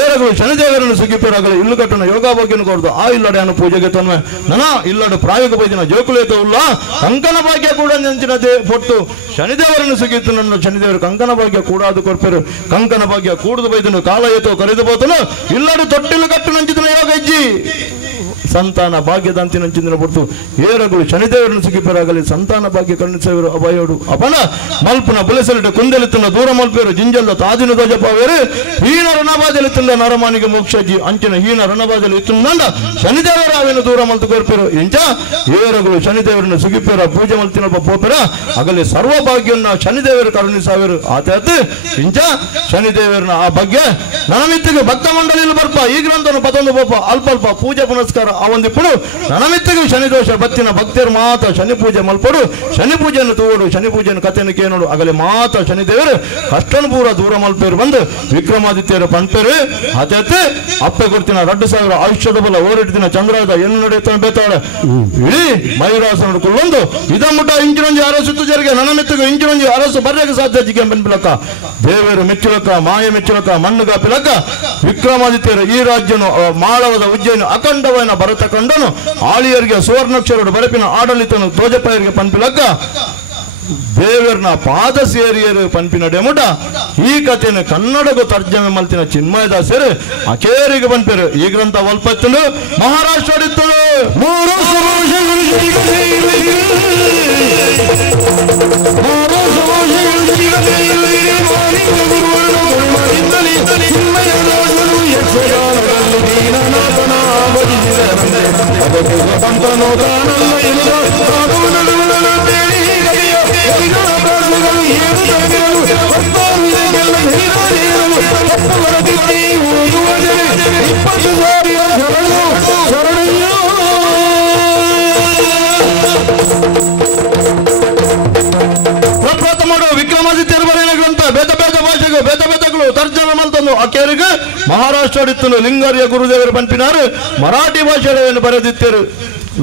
ಏರಗಳು ಶನಿದೇವರನ್ನು ಸುಗಿಪೇರಾಗಲು ಇಲ್ಲು ಕಟ್ಟುನ ಯೋಗ ಭಾಗ್ಯನ ಕೊಡ್ದು ಆ ಇಲ್ಲಡೆ ಅನ್ನು ಪೂಜೆಗೆ ತನ್ವೆ ನನ್ನ ಇಲ್ಲಡು ಪ್ರಾಯೋಗ ಬೈದಿನ ಜೋಕುಲೇತ ಉಲ್ಲ ಕಂಕನ ಭಾಗ್ಯ ಕೂಡ ನೆಂಚಿನದೇ ಪೊಟ್ಟು ಶನಿದೇವರನ್ನು ಸುಗಿತ್ತು ನನ್ನ ಶನಿದೇವರು ಕಂಕನ ಭಾಗ್ಯ ಕೂಡ ಅದು ಕೊರ್ಪೇರು ಕಂಕನ ಭಾಗ್ಯ ಕೂಡದು ಬೈದನು ಕಾಲ ಏತೋ ಕರೆದು ಬೋತನು ಇಲ್ಲಡು ತೊಟ್ಟಿಲು ಕಟ್ಟು ನಂಚಿನ ಯೋಗ ಇಜ್ಜಿ ಸಂತಾನ ಭಾಗ್ಯದಂತಿನ ಚಿಂತನ ಪಡ್ತು ಏರಗಳು ಶನಿದೇವರನ್ನು ಸಿಕ್ಕಿಪರಾಗಲಿ ಸಂತಾನ ಭಾಗ್ಯ ಕರುಣಿಸುವರು ಅಭಯೋಡು ಅಪನ ಮಲ್ಪನ ಬುಲೆಸಲಿಟ ಕುಂದೆಲಿತ್ತನ ದೂರ ಮಲ್ಪೇರು ಜಿಂಜಲ್ದ ತಾದಿನ ಧ್ವಜಪವೇರು ಹೀನ ರಣಬಾದಲ್ಲಿ ತುಂಡ ನರಮಾನಿಗೆ ಮೋಕ್ಷಜಿ ಅಂಚಿನ ಹೀನ ರಣಬಾದಲ್ಲಿ ಇತ್ತುಂಡ ಶನಿದೇವರ ಅವೇನು ದೂರ ಮಲ್ತು ಕೊರ್ಪೇರು ಇಂಚ ಏರಗಳು ಶನಿದೇವರನ್ನು ಸಿಗಿಪೇರ ಪೂಜೆ ಮಲ್ತಿನ ಪೋಪೇರ ಅಗಲಿ ಸರ್ವ ಭಾಗ್ಯನ್ನ ಶನಿದೇವರು ಕರುಣಿಸಾವೇರು ಆತ ಇಂಚ ಶನಿದೇವರನ ಆ ಬಗ್ಗೆ ನನಮಿತ್ತಿಗೆ ಭಕ್ತ ಮಂಡಳಿಯಲ್ಲಿ ಬರ್ಪ ಈ ಗ್ರಂಥವನ್ನು ಪತೊಂದು ಪೋಪ ಅಲ್ಪ ಪೂಜೆ ಪುನಸ್ಕಾರ ಆ ಒಂದಿಪ್ಪಡು ನನಮಿತ್ತಿಗೆ ಶನಿ ದೋಷ ಬತ್ತಿನ ಭಕ್ತರು ಮಾತ ಶನಿ ಪೂಜೆ ಮಲ್ಪಡು ಶನಿ ಪೂಜೆಯನ್ನು ತೋಡು ಶನಿ ಪೂಜೆಯನ್ನು ಕಥೆಯನ್ನು ಕೇಳೋಡು ಆಗಲೇ ಮಾತ ಶನಿದೇವರು ಕಷ್ಟನ್ ಪೂರ ದೂರ ಮಲ್ಪೇರು ಬಂದು ವಿಕ್ರಮಾದಿತ್ಯರು ಪಂಪೇರು ಆತೈತೆ ಅಪ್ಪೆ ಗುರ್ತಿನ 2,000 ಆಯುಷ್ಯದ ಬಲ ಓರಿಡ್ತಿನ ಚಂದ್ರದ ಎನ್ನು ನಡೆಯುತ್ತಾನೆ ಬೇತಾಳೆ ಇಡೀ ಮಯೂರಾಸನ ಕುಳ್ಳೊಂದು ಇದಮ್ಮುಟ ಇಂಚಿನೊಂಜಿ ಅರಸು ಜರಿಗೆ ನನ್ನ ಮೆತ್ತಿಗೆ ಇಂಚಿನೊಂಜಿ ಅರಸು ಬರ್ಯಕ್ಕೆ ಸಾಧ್ಯ ಜಿಗೆ ಬೆನ್ಪಿಲಕ್ಕ ದೇವರು ಮೆಚ್ಚುಲಕ ಮಾಯ ಮೆಚ್ಚುಲಕ ಮಣ್ಣುಗ ಪಿಲಕ ವಿಕ್ರಮಾದಿತ್ಯರು ಈ ರಾಜ್ಯನು ಮಾಳವದ ಉಜ್ಜಯಿನ ಅಖಂಡವನ ಭರತ ಕಂಡನು ಆಳಿಯರಿಗೆ ಸುವರ್ಣಾಕ್ಷರಡು ಬರಪಿನ ಆಡಳಿತನು ತೋಜಪಾಯರಿಗೆ ಪಂಪಿಲಕ್ಕ ದೇವರನ ಪಾದ ಸೇರಿಯರು ಪಂಪಿನ ಡೆಮುಟ ಈ ಕಥೆಯನ್ನು ಕನ್ನಡಗೂ ತರ್ಜಮೆ ಮಲ್ತಿನ ಚಿನ್ಮಯದಾಸರು ಅಕೇರಿಗೆ ಪಂಪೇರು ಈ ಗ್ರಂಥ ಒಲ್ಪತ್ತನು ಮಹಾರಾಷ್ಟ್ರ ವಿಕ್ರಮಾದಿತ್ಯರು ಬರೆಯ ಗ್ರಂಥ ಬೇದ ಬೇದ ಭಾಷೆಗೆ ಬೇದ ಬೇದಗಳು ತರ್ಜಮೆ ಮಲ್ತಂದು ಆಕೆಯರಿಗೆ ಮಹಾರಾಷ್ಟ್ರ ಅಡಿತ್ತನು ಲಿಂಗಾರ್ಯ ಗುರುದೇವರು ಪಂಪಿನಾರು ಮರಾಠಿ ಭಾಷೆಯನ್ನು ಬರೆದಿತ್ತರು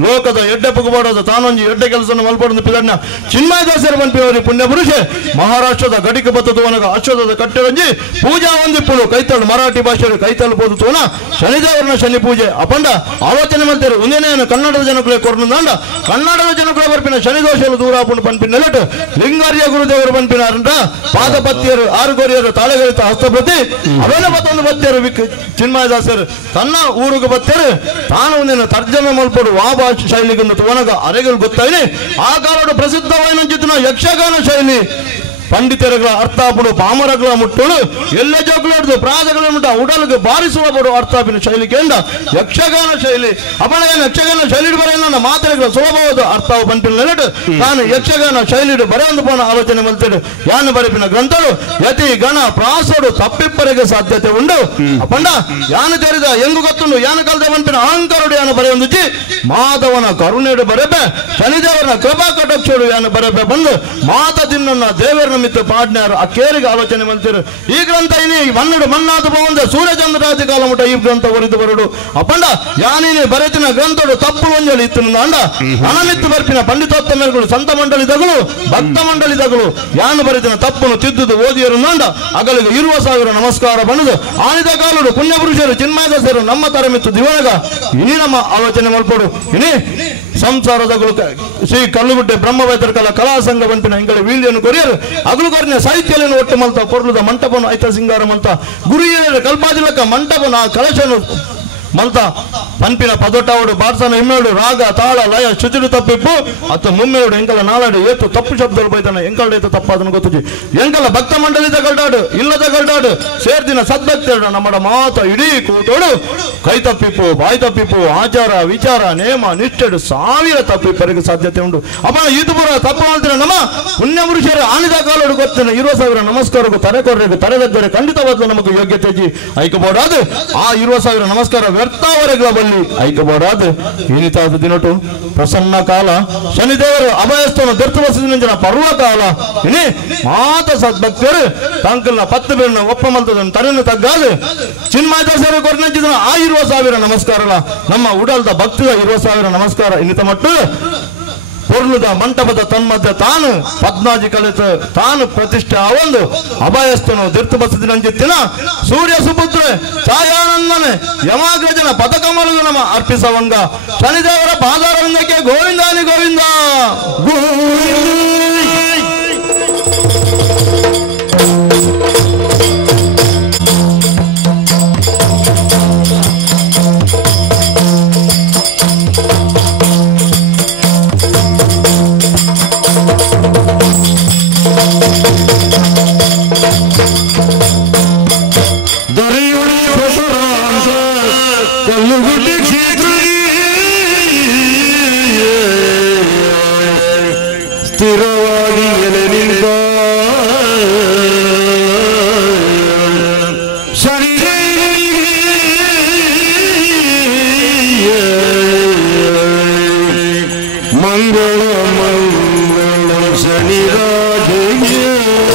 ಲೋಕದ ಎಡ್ಡೆ ಪುಗುಬಾಡದ ತಾನೊಂಜಿ ಎಡ್ಡೆ ಕೆಲಸ ಮಲ್ಪಡ ಪಿದಣ್ಣ ಚಿನ್ಮಯದಾಸರು ಪಂಪಿಯವರಿ ಪುಣ್ಯ ಪುರುಷೆ ಮಹಾರಾಷ್ಟ್ರದ ಗಡಿಕ ಬತ್ತದವನಗ ಅಶ್ವದ ಕಟ್ಟೆರಂಜಿ ಪೂಜಾ ಒಂದಿಪ್ಪುಳು ಕೈತಳು ಮರಾಠಿ ಭಾಷೆಯಲ್ಲಿ ಕೈತಲು ಪೋದುತೋನ ಶನಿದೇವರನ ಶನಿ ಪೂಜೆ ಅಪಂಡ ಆಲೋಚನೆ ಮಾಡ್ತಾರೆ ಒಂದೇನೇನು ಕನ್ನಡದ ಜನಗಳೇ ಕೊರ್ನಂದ ಕನ್ನಡದ ಜನಗಳ ಬರ್ಪಿನ ಶನಿ ದೋಷಲು ದೂರ ಹಾಕೊಂಡು ಪಂಪಿನ ನೆಲಟು ಲಿಂಗಾರ್ಯ ಗುರುದೇವರು ಪಂಪಿನಾರಂತ ಪಾದಪತ್ತಿಯರು ಆರುಗೋರಿಯರು ತಾಳೆಗರಿತ ಹಸ್ತಪ್ರತಿ ಅವೆಲ್ಲ ಮತ್ತೊಂದು ಬತ್ತಿಯರು ಚಿನ್ಮಯದಾಸರು ತನ್ನ ಊರಿಗೆ ಬತ್ತರು ತಾನು ಒಂದೇನು ತರ್ಜಮೆ ಮಲ್ಪಡು ಆ ಶೈಲಿಗೊಂದು ತೋನಗ ಅರೆಗಳು ಗೊತ್ತಾಯ್ಲಿ ಆ ಕಾಲದ ಪ್ರಸಿದ್ಧವಾದ ಯಕ್ಷಗಾನ ಶೈಲಿ ಪಂಡಿತರುಗಳ ಅರ್ಥಾಪಡು ಪಾಮರಗಳ ಮುಟ್ಟಳು ಎಲ್ಲ ಜೋಗ್ಲಾಡ್ದು ಪ್ರಾದಗಳ ಮುಟ್ಟ ಉಡಲ್ಗೆ ಬಾರಿಸುವ ಬಡು ಅರ್ಥಾಪಿನ ಶೈಲಿ ಕೇಂದ್ರ ಯಕ್ಷಗಾನ ಶೈಲಿ ಅಪನ ಯಕ್ಷಗಾನ ಶೈಲಿ ಬರೆಯ ಮಾತರೆಗಳ ಸುಲಭವಾದ ಅರ್ಥವು ಪಂಪಿನ ನೆಲಟು ನಾನು ಯಕ್ಷಗಾನ ಶೈಲಿ ಬರೆಯೊಂದು ಪೋನ ಆಲೋಚನೆ ಮಲ್ತೇಡು ಯಾನು ಬರೆಪಿನ ಗ್ರಂಥಳು ಯತಿ ಗಣ ಪ್ರಾಸೋಡು ತಪ್ಪಿಪ್ಪರಿಗೆ ಸಾಧ್ಯತೆ ಉಂಡು ಅಪಂಡ ಯಾನು ತೆರೆದ ಎಂಗು ಗೊತ್ತುಂಡು ಯಾನು ಕಲ್ದ ಪಂಪಿನ ಅಹಂಕಾರುಡು ಯಾನು ಬರೆಯೊಂದುಚಿ ಮಾಧವನ ಕರುಣೆಡು ಬರೆಬೆ ಶನಿದೇವರನ ಕೃಪಾ ಕಟಾಕ್ಷೋಡು ಯಾನು ಬರೆಬೆ ಬಂದು ಮಾತ ದಿನ್ನ ದೇವರನ ಮಿತ್ರ ಪಾಡ್ನ್ಯಾರು ಆ ಕೇರಿಗೆ ಆಲೋಚನೆ ಮಲ್ತಿರು ಈ ಗ್ರಂಥ ಇನಿ ಮನ್ನಡು ಮನ್ನಾದ ಬಂದ ಸೂರ್ಯಚಂದ್ರಾಜ ಕಾಲ ಮುಟ ಈ ಗ್ರಂಥ ಒರಿದು ಬರಡು ಅಪ್ಪಂಡ ಯಾನಿನಿ ಬರೆತಿನ ಗ್ರಂಥಡು ತಪ್ಪು ಒಂಜಲಿ ಇತ್ತು ಅಂಡ ಅನಮಿತ್ತು ಬರ್ಪಿನ ಪಂಡಿತೋತ್ತ ಮೇಲ್ಗಳು ಸಂತ ಮಂಡಳಿದಗಳು ಭಕ್ತ ಮಂಡಳಿದಗಳು ಯಾನು ಬರೆತಿನ ತಪ್ಪನ್ನು ತಿದ್ದುದು ಓದಿಯರು ನಂಡ ಅಗಲಿಗೆ 20,000 ನಮಸ್ಕಾರ ಬಣ್ಣದು ಆನಿದ ಕಾಲುಡು ಪುಣ್ಯ ಪುರುಷರು ಚಿನ್ಮಯದಾಸರು ನಮ್ಮ ತರಮಿತ್ತು ದಿವನಗ ಇನಿ ನಮ್ಮ ಆಲೋಚನೆ ಮಲ್ಪಡು ಇನಿ ಸಂಸಾರದಗಳು ಶ್ರೀ ಕಲ್ಲುಗುಡ್ಡೆ ಬ್ರಹ್ಮವೈತರ ಕಲಾ ಸಂಘ ಬಂಪಿನ ಇಂಗಳ ವೀಳ್ಯನ್ನು ಕೊರಿಯರು ಅಗಲುಗಾರಿನ ಸಾಹಿತ್ಯವನ್ನು ಒಟ್ಟು ಮಲ್ತ ಕೊರ್ಲುದ ಮಂಟಪನು ಐತ ಸಿಂಗಾರ ಮಲ್ತ ಗುರಿಯ ಕಲ್ಪಾದಿಲಕ ಮಂಟಪನ ಕಲಶನು ಮಲ್ತ ಪಂಪಿನ ಪದೊಟ್ಟವಡು ಬಾರ್ಸನ ಹಿಮ್ಮೇಡು ರಾಗ ತಾಳ ಲಯ ಶುಚಿಡು ತಪ್ಪಿಪ್ಪು ಅತ್ತ ಮುಮ್ಮೇಡು ಎಂಕಲ ನಾಳಾಡು ಏತು ತಪ್ಪು ಶಬ್ದಗಳು ಬೈತಾನೆ ಎಂಕಲ್ಡ ಏತು ತಪ್ಪಾದನ್ನು ಗೊತ್ತುಜಿ ಎಂಕಲ ಭಕ್ತ ಮಂಡಳಿದ ಗಲ್ಡಾಡು ಇಲ್ಲದ ಗಲ್ಡಾಡು ಸೇರ್ದಿನ ಸದ್ಭಕ್ತರು ನಮ್ಮ ಮಾತ ಇಡೀ ಕೂಟೋಡು ಕೈ ತಪ್ಪಿಪ್ಪು ಬಾಯಿ ತಪ್ಪಿಪ್ಪು ಆಚಾರ ವಿಚಾರ ನೇಮ ನಿಷ್ಠೆಡು 1000 ತಪ್ಪಿಪ್ಪರಿಗೆ ಸಾಧ್ಯತೆ ಉಂಟು ಅಪ್ಪ ಇದು ಪುರ ತಪ್ಪು ಮಾಡ್ತೀರ ನಮ್ಮ ಪುಣ್ಯ ಪುರುಷರು ಆನಿದ ಕಾಲೋಡು ಗೊತ್ತಿನ 20,000 ನಮಸ್ಕಾರಕ್ಕೂ ತರೆಕೊರ್ರಿಗೆ ತರೆದಗ್ಗರೆ ಖಂಡಿತವಾದ ನಮಗೆ ಯೋಗ್ಯತೆ ಐಕಬೋಡಾದು ಆ 20,000 ನಮಸ್ಕಾರ ವ್ಯರ್ಥವರೆಗಳ ಬಲ್ಲಿ ಐಕಬೋಡಾದು ಏನಿತಾದ ದಿನಟು ಪ್ರಸನ್ನ ಕಾಲ ಶನಿದೇವರು ಅಭಯಸ್ಥನ ದರ್ತವಸಿನ ಪರ್ವ ಕಾಲ ಇನಿ ಮಾತ ಸದ್ಭಕ್ತರು ತಾಂಕಲ್ನ 10 ಬೇರನ್ನ ಒಪ್ಪ ಮಲ್ತದನ್ನು ತರೆಯನ್ನು ತಗ್ಗಾದು ಚಿನ್ಮಯದಾಸರು ಕೊರನಿದ್ದ ಆ 20,000 ನಮಸ್ಕಾರ ನಮ್ಮ ಉಡಲ್ದ ಭಕ್ತಿಯ 20,000 ನಮಸ್ಕಾರ ಇನ್ನಿತ ಮಟ್ಟು ಪೊರ್ಲುದ ಮಂಟಪದ ತನ್ಮಧ್ಯ ತಾನು ಪದ್ಮಾಜಿ ಕಲಿತ ತಾನು ಪ್ರತಿಷ್ಠೆ ಅವೊಂದು ಅಭಯಸ್ಥನು ದೀರ್ಥ ಬಸದಿನಂಜಿತ್ತಿನ ಸೂರ್ಯ ಸುಪುತ್ರೆ ಛಾಯಾನಂದನೆ ಯಮಾಗ್ರಜನ ಪದಕಮಲು ನಮ ಅರ್ಪಿಸವಂಗ ಶನಿದೇವರ ಪಾದಾರಂಗಕ್ಕೆ ಗೋವಿಂದಾನಿ ಗೋವಿಂದ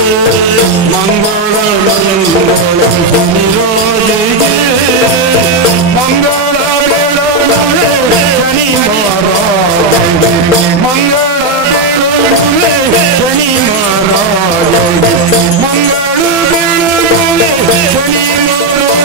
ಮಂಗಳ ಮಂಗಳ ಶನಿರಾಜಿಗೆ ಮಂಗಳ ಬೇಡಲೇ ಶನಿ ಮಹಾರಾಜಗೆ ಮಂಗಳ ಬೇಡಲೇ ಶನಿ ಮಹಾರಾಜಗೆ ಮಂಗಳ ಬೇಡಲೇ ಶನಿ ಮಹಾರಾಜಗೆ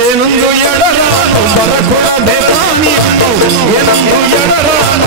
ಏನೊಂದು ಎಡರಾನು ಬರಕೊಡದೆ ಪ್ರಾಣಿಯನ್ನು ಏನೊಂದು ಎಡರಾನು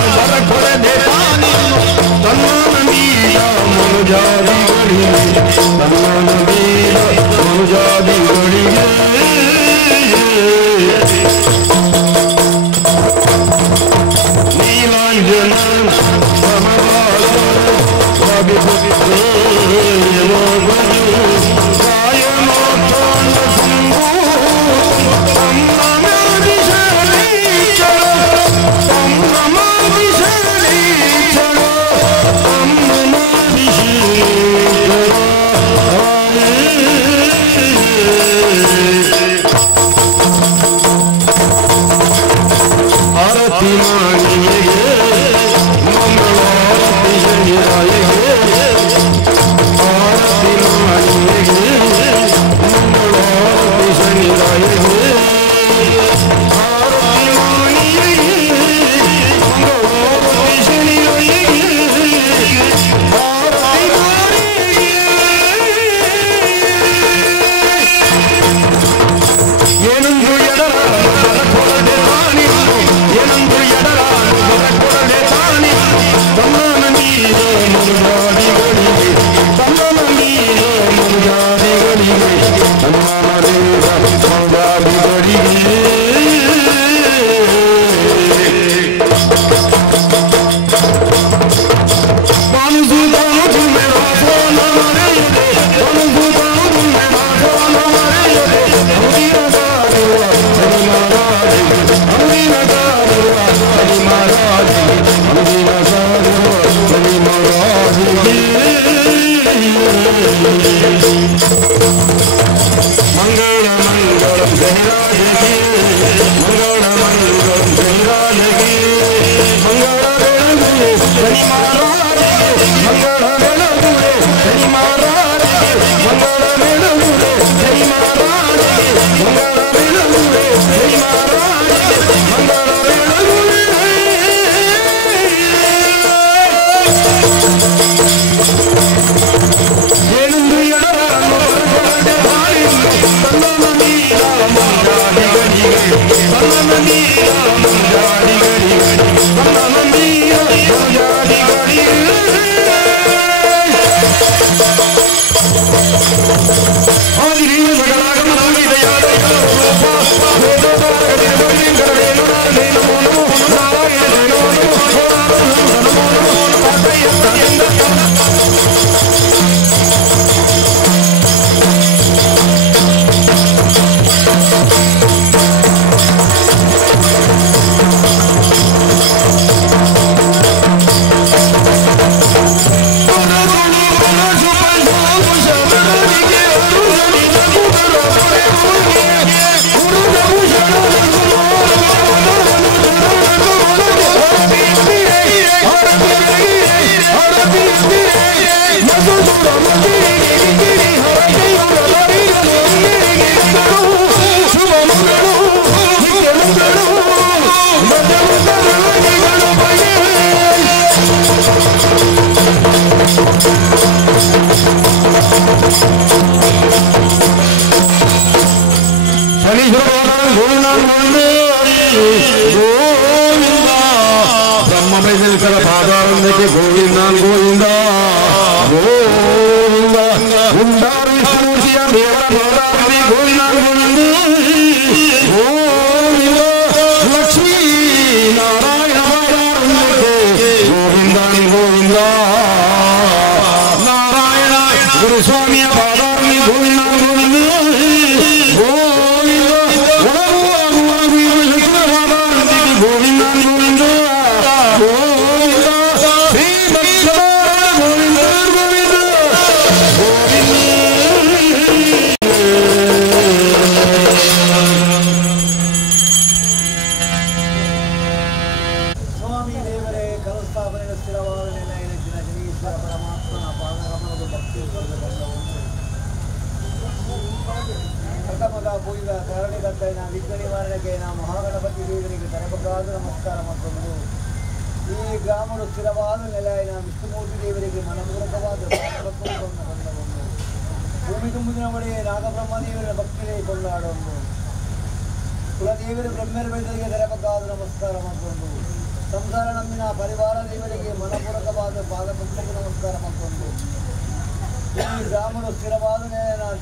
ಬ್ರಾಹ್ಮಣ ಸ್ಥಿರವಾದ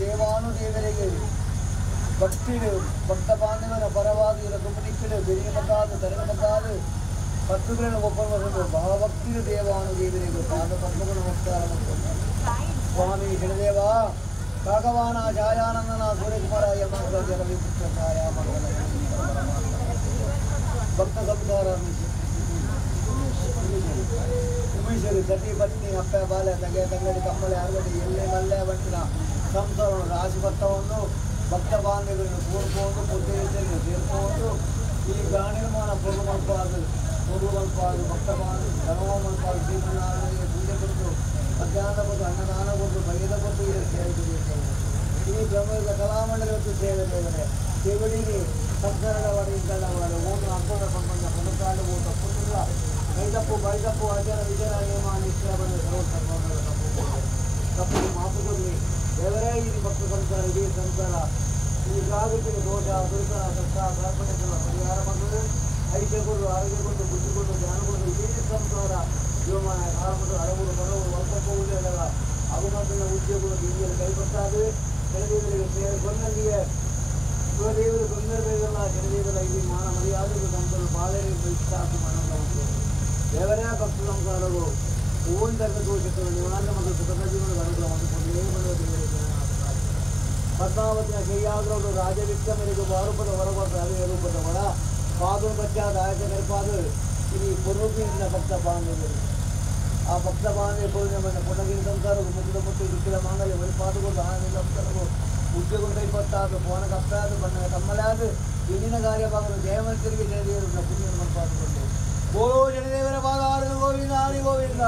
ದೇವಾನು ದೇವರಿಗೆ ಭಕ್ತಿ ಭಕ್ತ ಬಾಂಧವರ ಪರವಾಗಿ ತುಮನಿಕ್ಕಲು ಬೆರೆಯಬೇಕಾದ ತರಬೇಕಾದ ಪತ್ತುಗಳನ್ನು ಒಪ್ಪಲು ಭಾವಭಕ್ತಿಯ ದೇವಾನು ದೇವರಿಗೆ ಪಾದ ಪದ್ಮಗಳು ನಮಸ್ಕಾರ ಸ್ವಾಮಿ ಶನಿದೇವ ಭಗವಾನ ಛಾಯಾನಂದನ ಸೂರ್ಯಕುಮಾರಾಯ ಮಂಗಳ ಜಗವಿಪುತ್ರ ಛಾಯಾ ಮಂಗಲ ಭಕ್ತ ಸಂಸಾರ ಉಮೇಶ್ವರಿ ಸತಿ ಪತ್ನಿ ಅಪ್ಪ ಬಾಲ್ಯ ತಗೆ ತಂಗಡಿ ಕಮ್ಮಳೆ ಅರಗಡಿ ಎಲ್ಲೆ ಮಲ್ಲೆ ಬಂಟಿನ ಸಂಸಾರವನ್ನು ರಾಶಿ ಭತ್ತವನ್ನು ಭಕ್ತ ಬಾಂಧವರನ್ನು ಕೂರ್ಕೊಂಡು ಪುದ್ಧೆಯನ್ನು ಸೇರ್ಕೊಂಡು ಈ ಗೃಹ ನಿರ್ಮಾಣ ಪೂರ್ವಮಲ್ಪಾದು ಭಕ್ತ ಬಾಂಧ ಧರ್ಮಮಲ್ಪಾದು ಶ್ರೀಮನ್ನಾರಾಯಣಗೆ ಪೂಜೆ ಕೊಟ್ಟು ಮಧ್ಯಾಹ್ನ ಕೊಟ್ಟು ಅನ್ನದಾನ ಕೊಟ್ಟು ಬಗೆದ ಕೊಟ್ಟು ಇಲ್ಲಿ ಸೇವೆ ಈ ಬ್ರಹ್ಮದ ಕಲಾಮಂಡಲಕ್ಕೆ ಸೇವೆ ದೇವರೇ ಶಿವಳಿಗೆ ಸಂಸಾರದ ವಡೆಯಿಂದಲ್ಲ ಓದು ಅರ್ಥದ ಸಂಬಂಧ ಪುನಕಾಲು ಊಟ ಪುತ್ರ ಕೈತಪ್ಪು ಬೈತಪ್ಪು ಅಜರ ವಿಜಯ ನೇಮ ನಿಶ್ಚಯ ಬಂದ ಸರ್ವಸರ್ವಗಳ ತಪ್ಪು ಮಾತುಕೊಡ್ಲಿ ದೇವರೇ ಈ ಭಕ್ತ ಸಂಸಾರ ಇಡೀ ಸಂಸಾರ ಈ ಜಾಗೃತಿಗೆ ದೋಷ ದುರ್ಗ ಕಷ್ಟ ಕಾರ್ಪಣ್ಯಗಳ ಪರಿಹಾರ ಬಂದರೆ ಐಕ್ಯಗೊಂಡು ಆರೋಗ್ಯಗೊಂಡು ಬುದ್ಧಿಗೊಂಡು ಜ್ಞಾನಗೊಂಡು ಇಡೀ ಸಂಸಾರ ಜೀವಮಾನ ಕಾಲಗೊಂಡು ಹರಗುಡು ಬರವು ಹೊರತಪ್ಪುವುದೇ ಅಲ್ಲ ಅಗುಮತನ ಉದ್ಯೋಗಗಳು ಹಿಂದಿಯಲ್ಲಿ ಕೈಗೊತ್ತಾದರೆ ಜನದೇವರಿಗೆ ಸೇವೆ ಗೊಂದಲ್ಲಿಗೆ ಶಿವದೇವರು ಗೊಂದರಬೇಕಲ್ಲ ಜನದೇವರ ಇಲ್ಲಿ ಮಾನ ಮರ್ಯಾದೆಗಳು ಸಂತರು ಬಾಳೆಗೆ ಇಷ್ಟಾಕು ಮನೋಂತ ದೇವರೇ ಭಕ್ತ ಸಂಸಾರವು ಹೂವಂತರ್ಗ ದೋಷಗಳು ನಿವಾರ ಮತ್ತು ಸುಖದ ಜೀವನದ ಅನುಗ್ರಹ ಹೊಂದಿಕೊಂಡೇ ಬರುವ ದೇವರಿಗೆ ಪದ್ಮಾವತಿಯ ಕೈಯಾಗ್ರವರು ರಾಜವಿಕ್ರಮರಿಗೂ ಬಾರೂಪದ ಹೊರಬಾರ್ದು ಅದೇ ರೂಪದ ಹೊರ ಪಾದು ಬಚ್ಚಾದ ಆಯ್ಕೆ ನೆರಪಾದು ಇಲ್ಲಿ ಪುರುಪಿನಿಂದ ಭಕ್ತ ಬಾಂಧವರು ಆ ಭಕ್ತ ಬಾಂಧವ ಪೂರ್ಣಿಮೆಯನ್ನು ಪುನಗಿನ ಸಂಸಾರವು ಮುಗಿದ ಮತ್ತು ದುಃಖದ ಮಾಂಗಲ್ಯ ವೈಪಾದುಗಳು ಆನಂದ ಸಂಸಾರವು ಉದ್ಯೋಗ ಇಪ್ಪತ್ತಾದು ಪವನ ಕಪ್ಪಾದು ಬಣ್ಣ ಕಮ್ಮಲಾದು ಇಂದಿನ ಕಾರ್ಯಭಾಗದ ಜಯವಂತರಿಗೆ ಜನದೇವರನ್ನ ಪುಣ್ಯ ಪಾದುಕೊಂಡು ಗೋವಿಂದ ಗೋವಿಂದ ಗೋವಿಂದ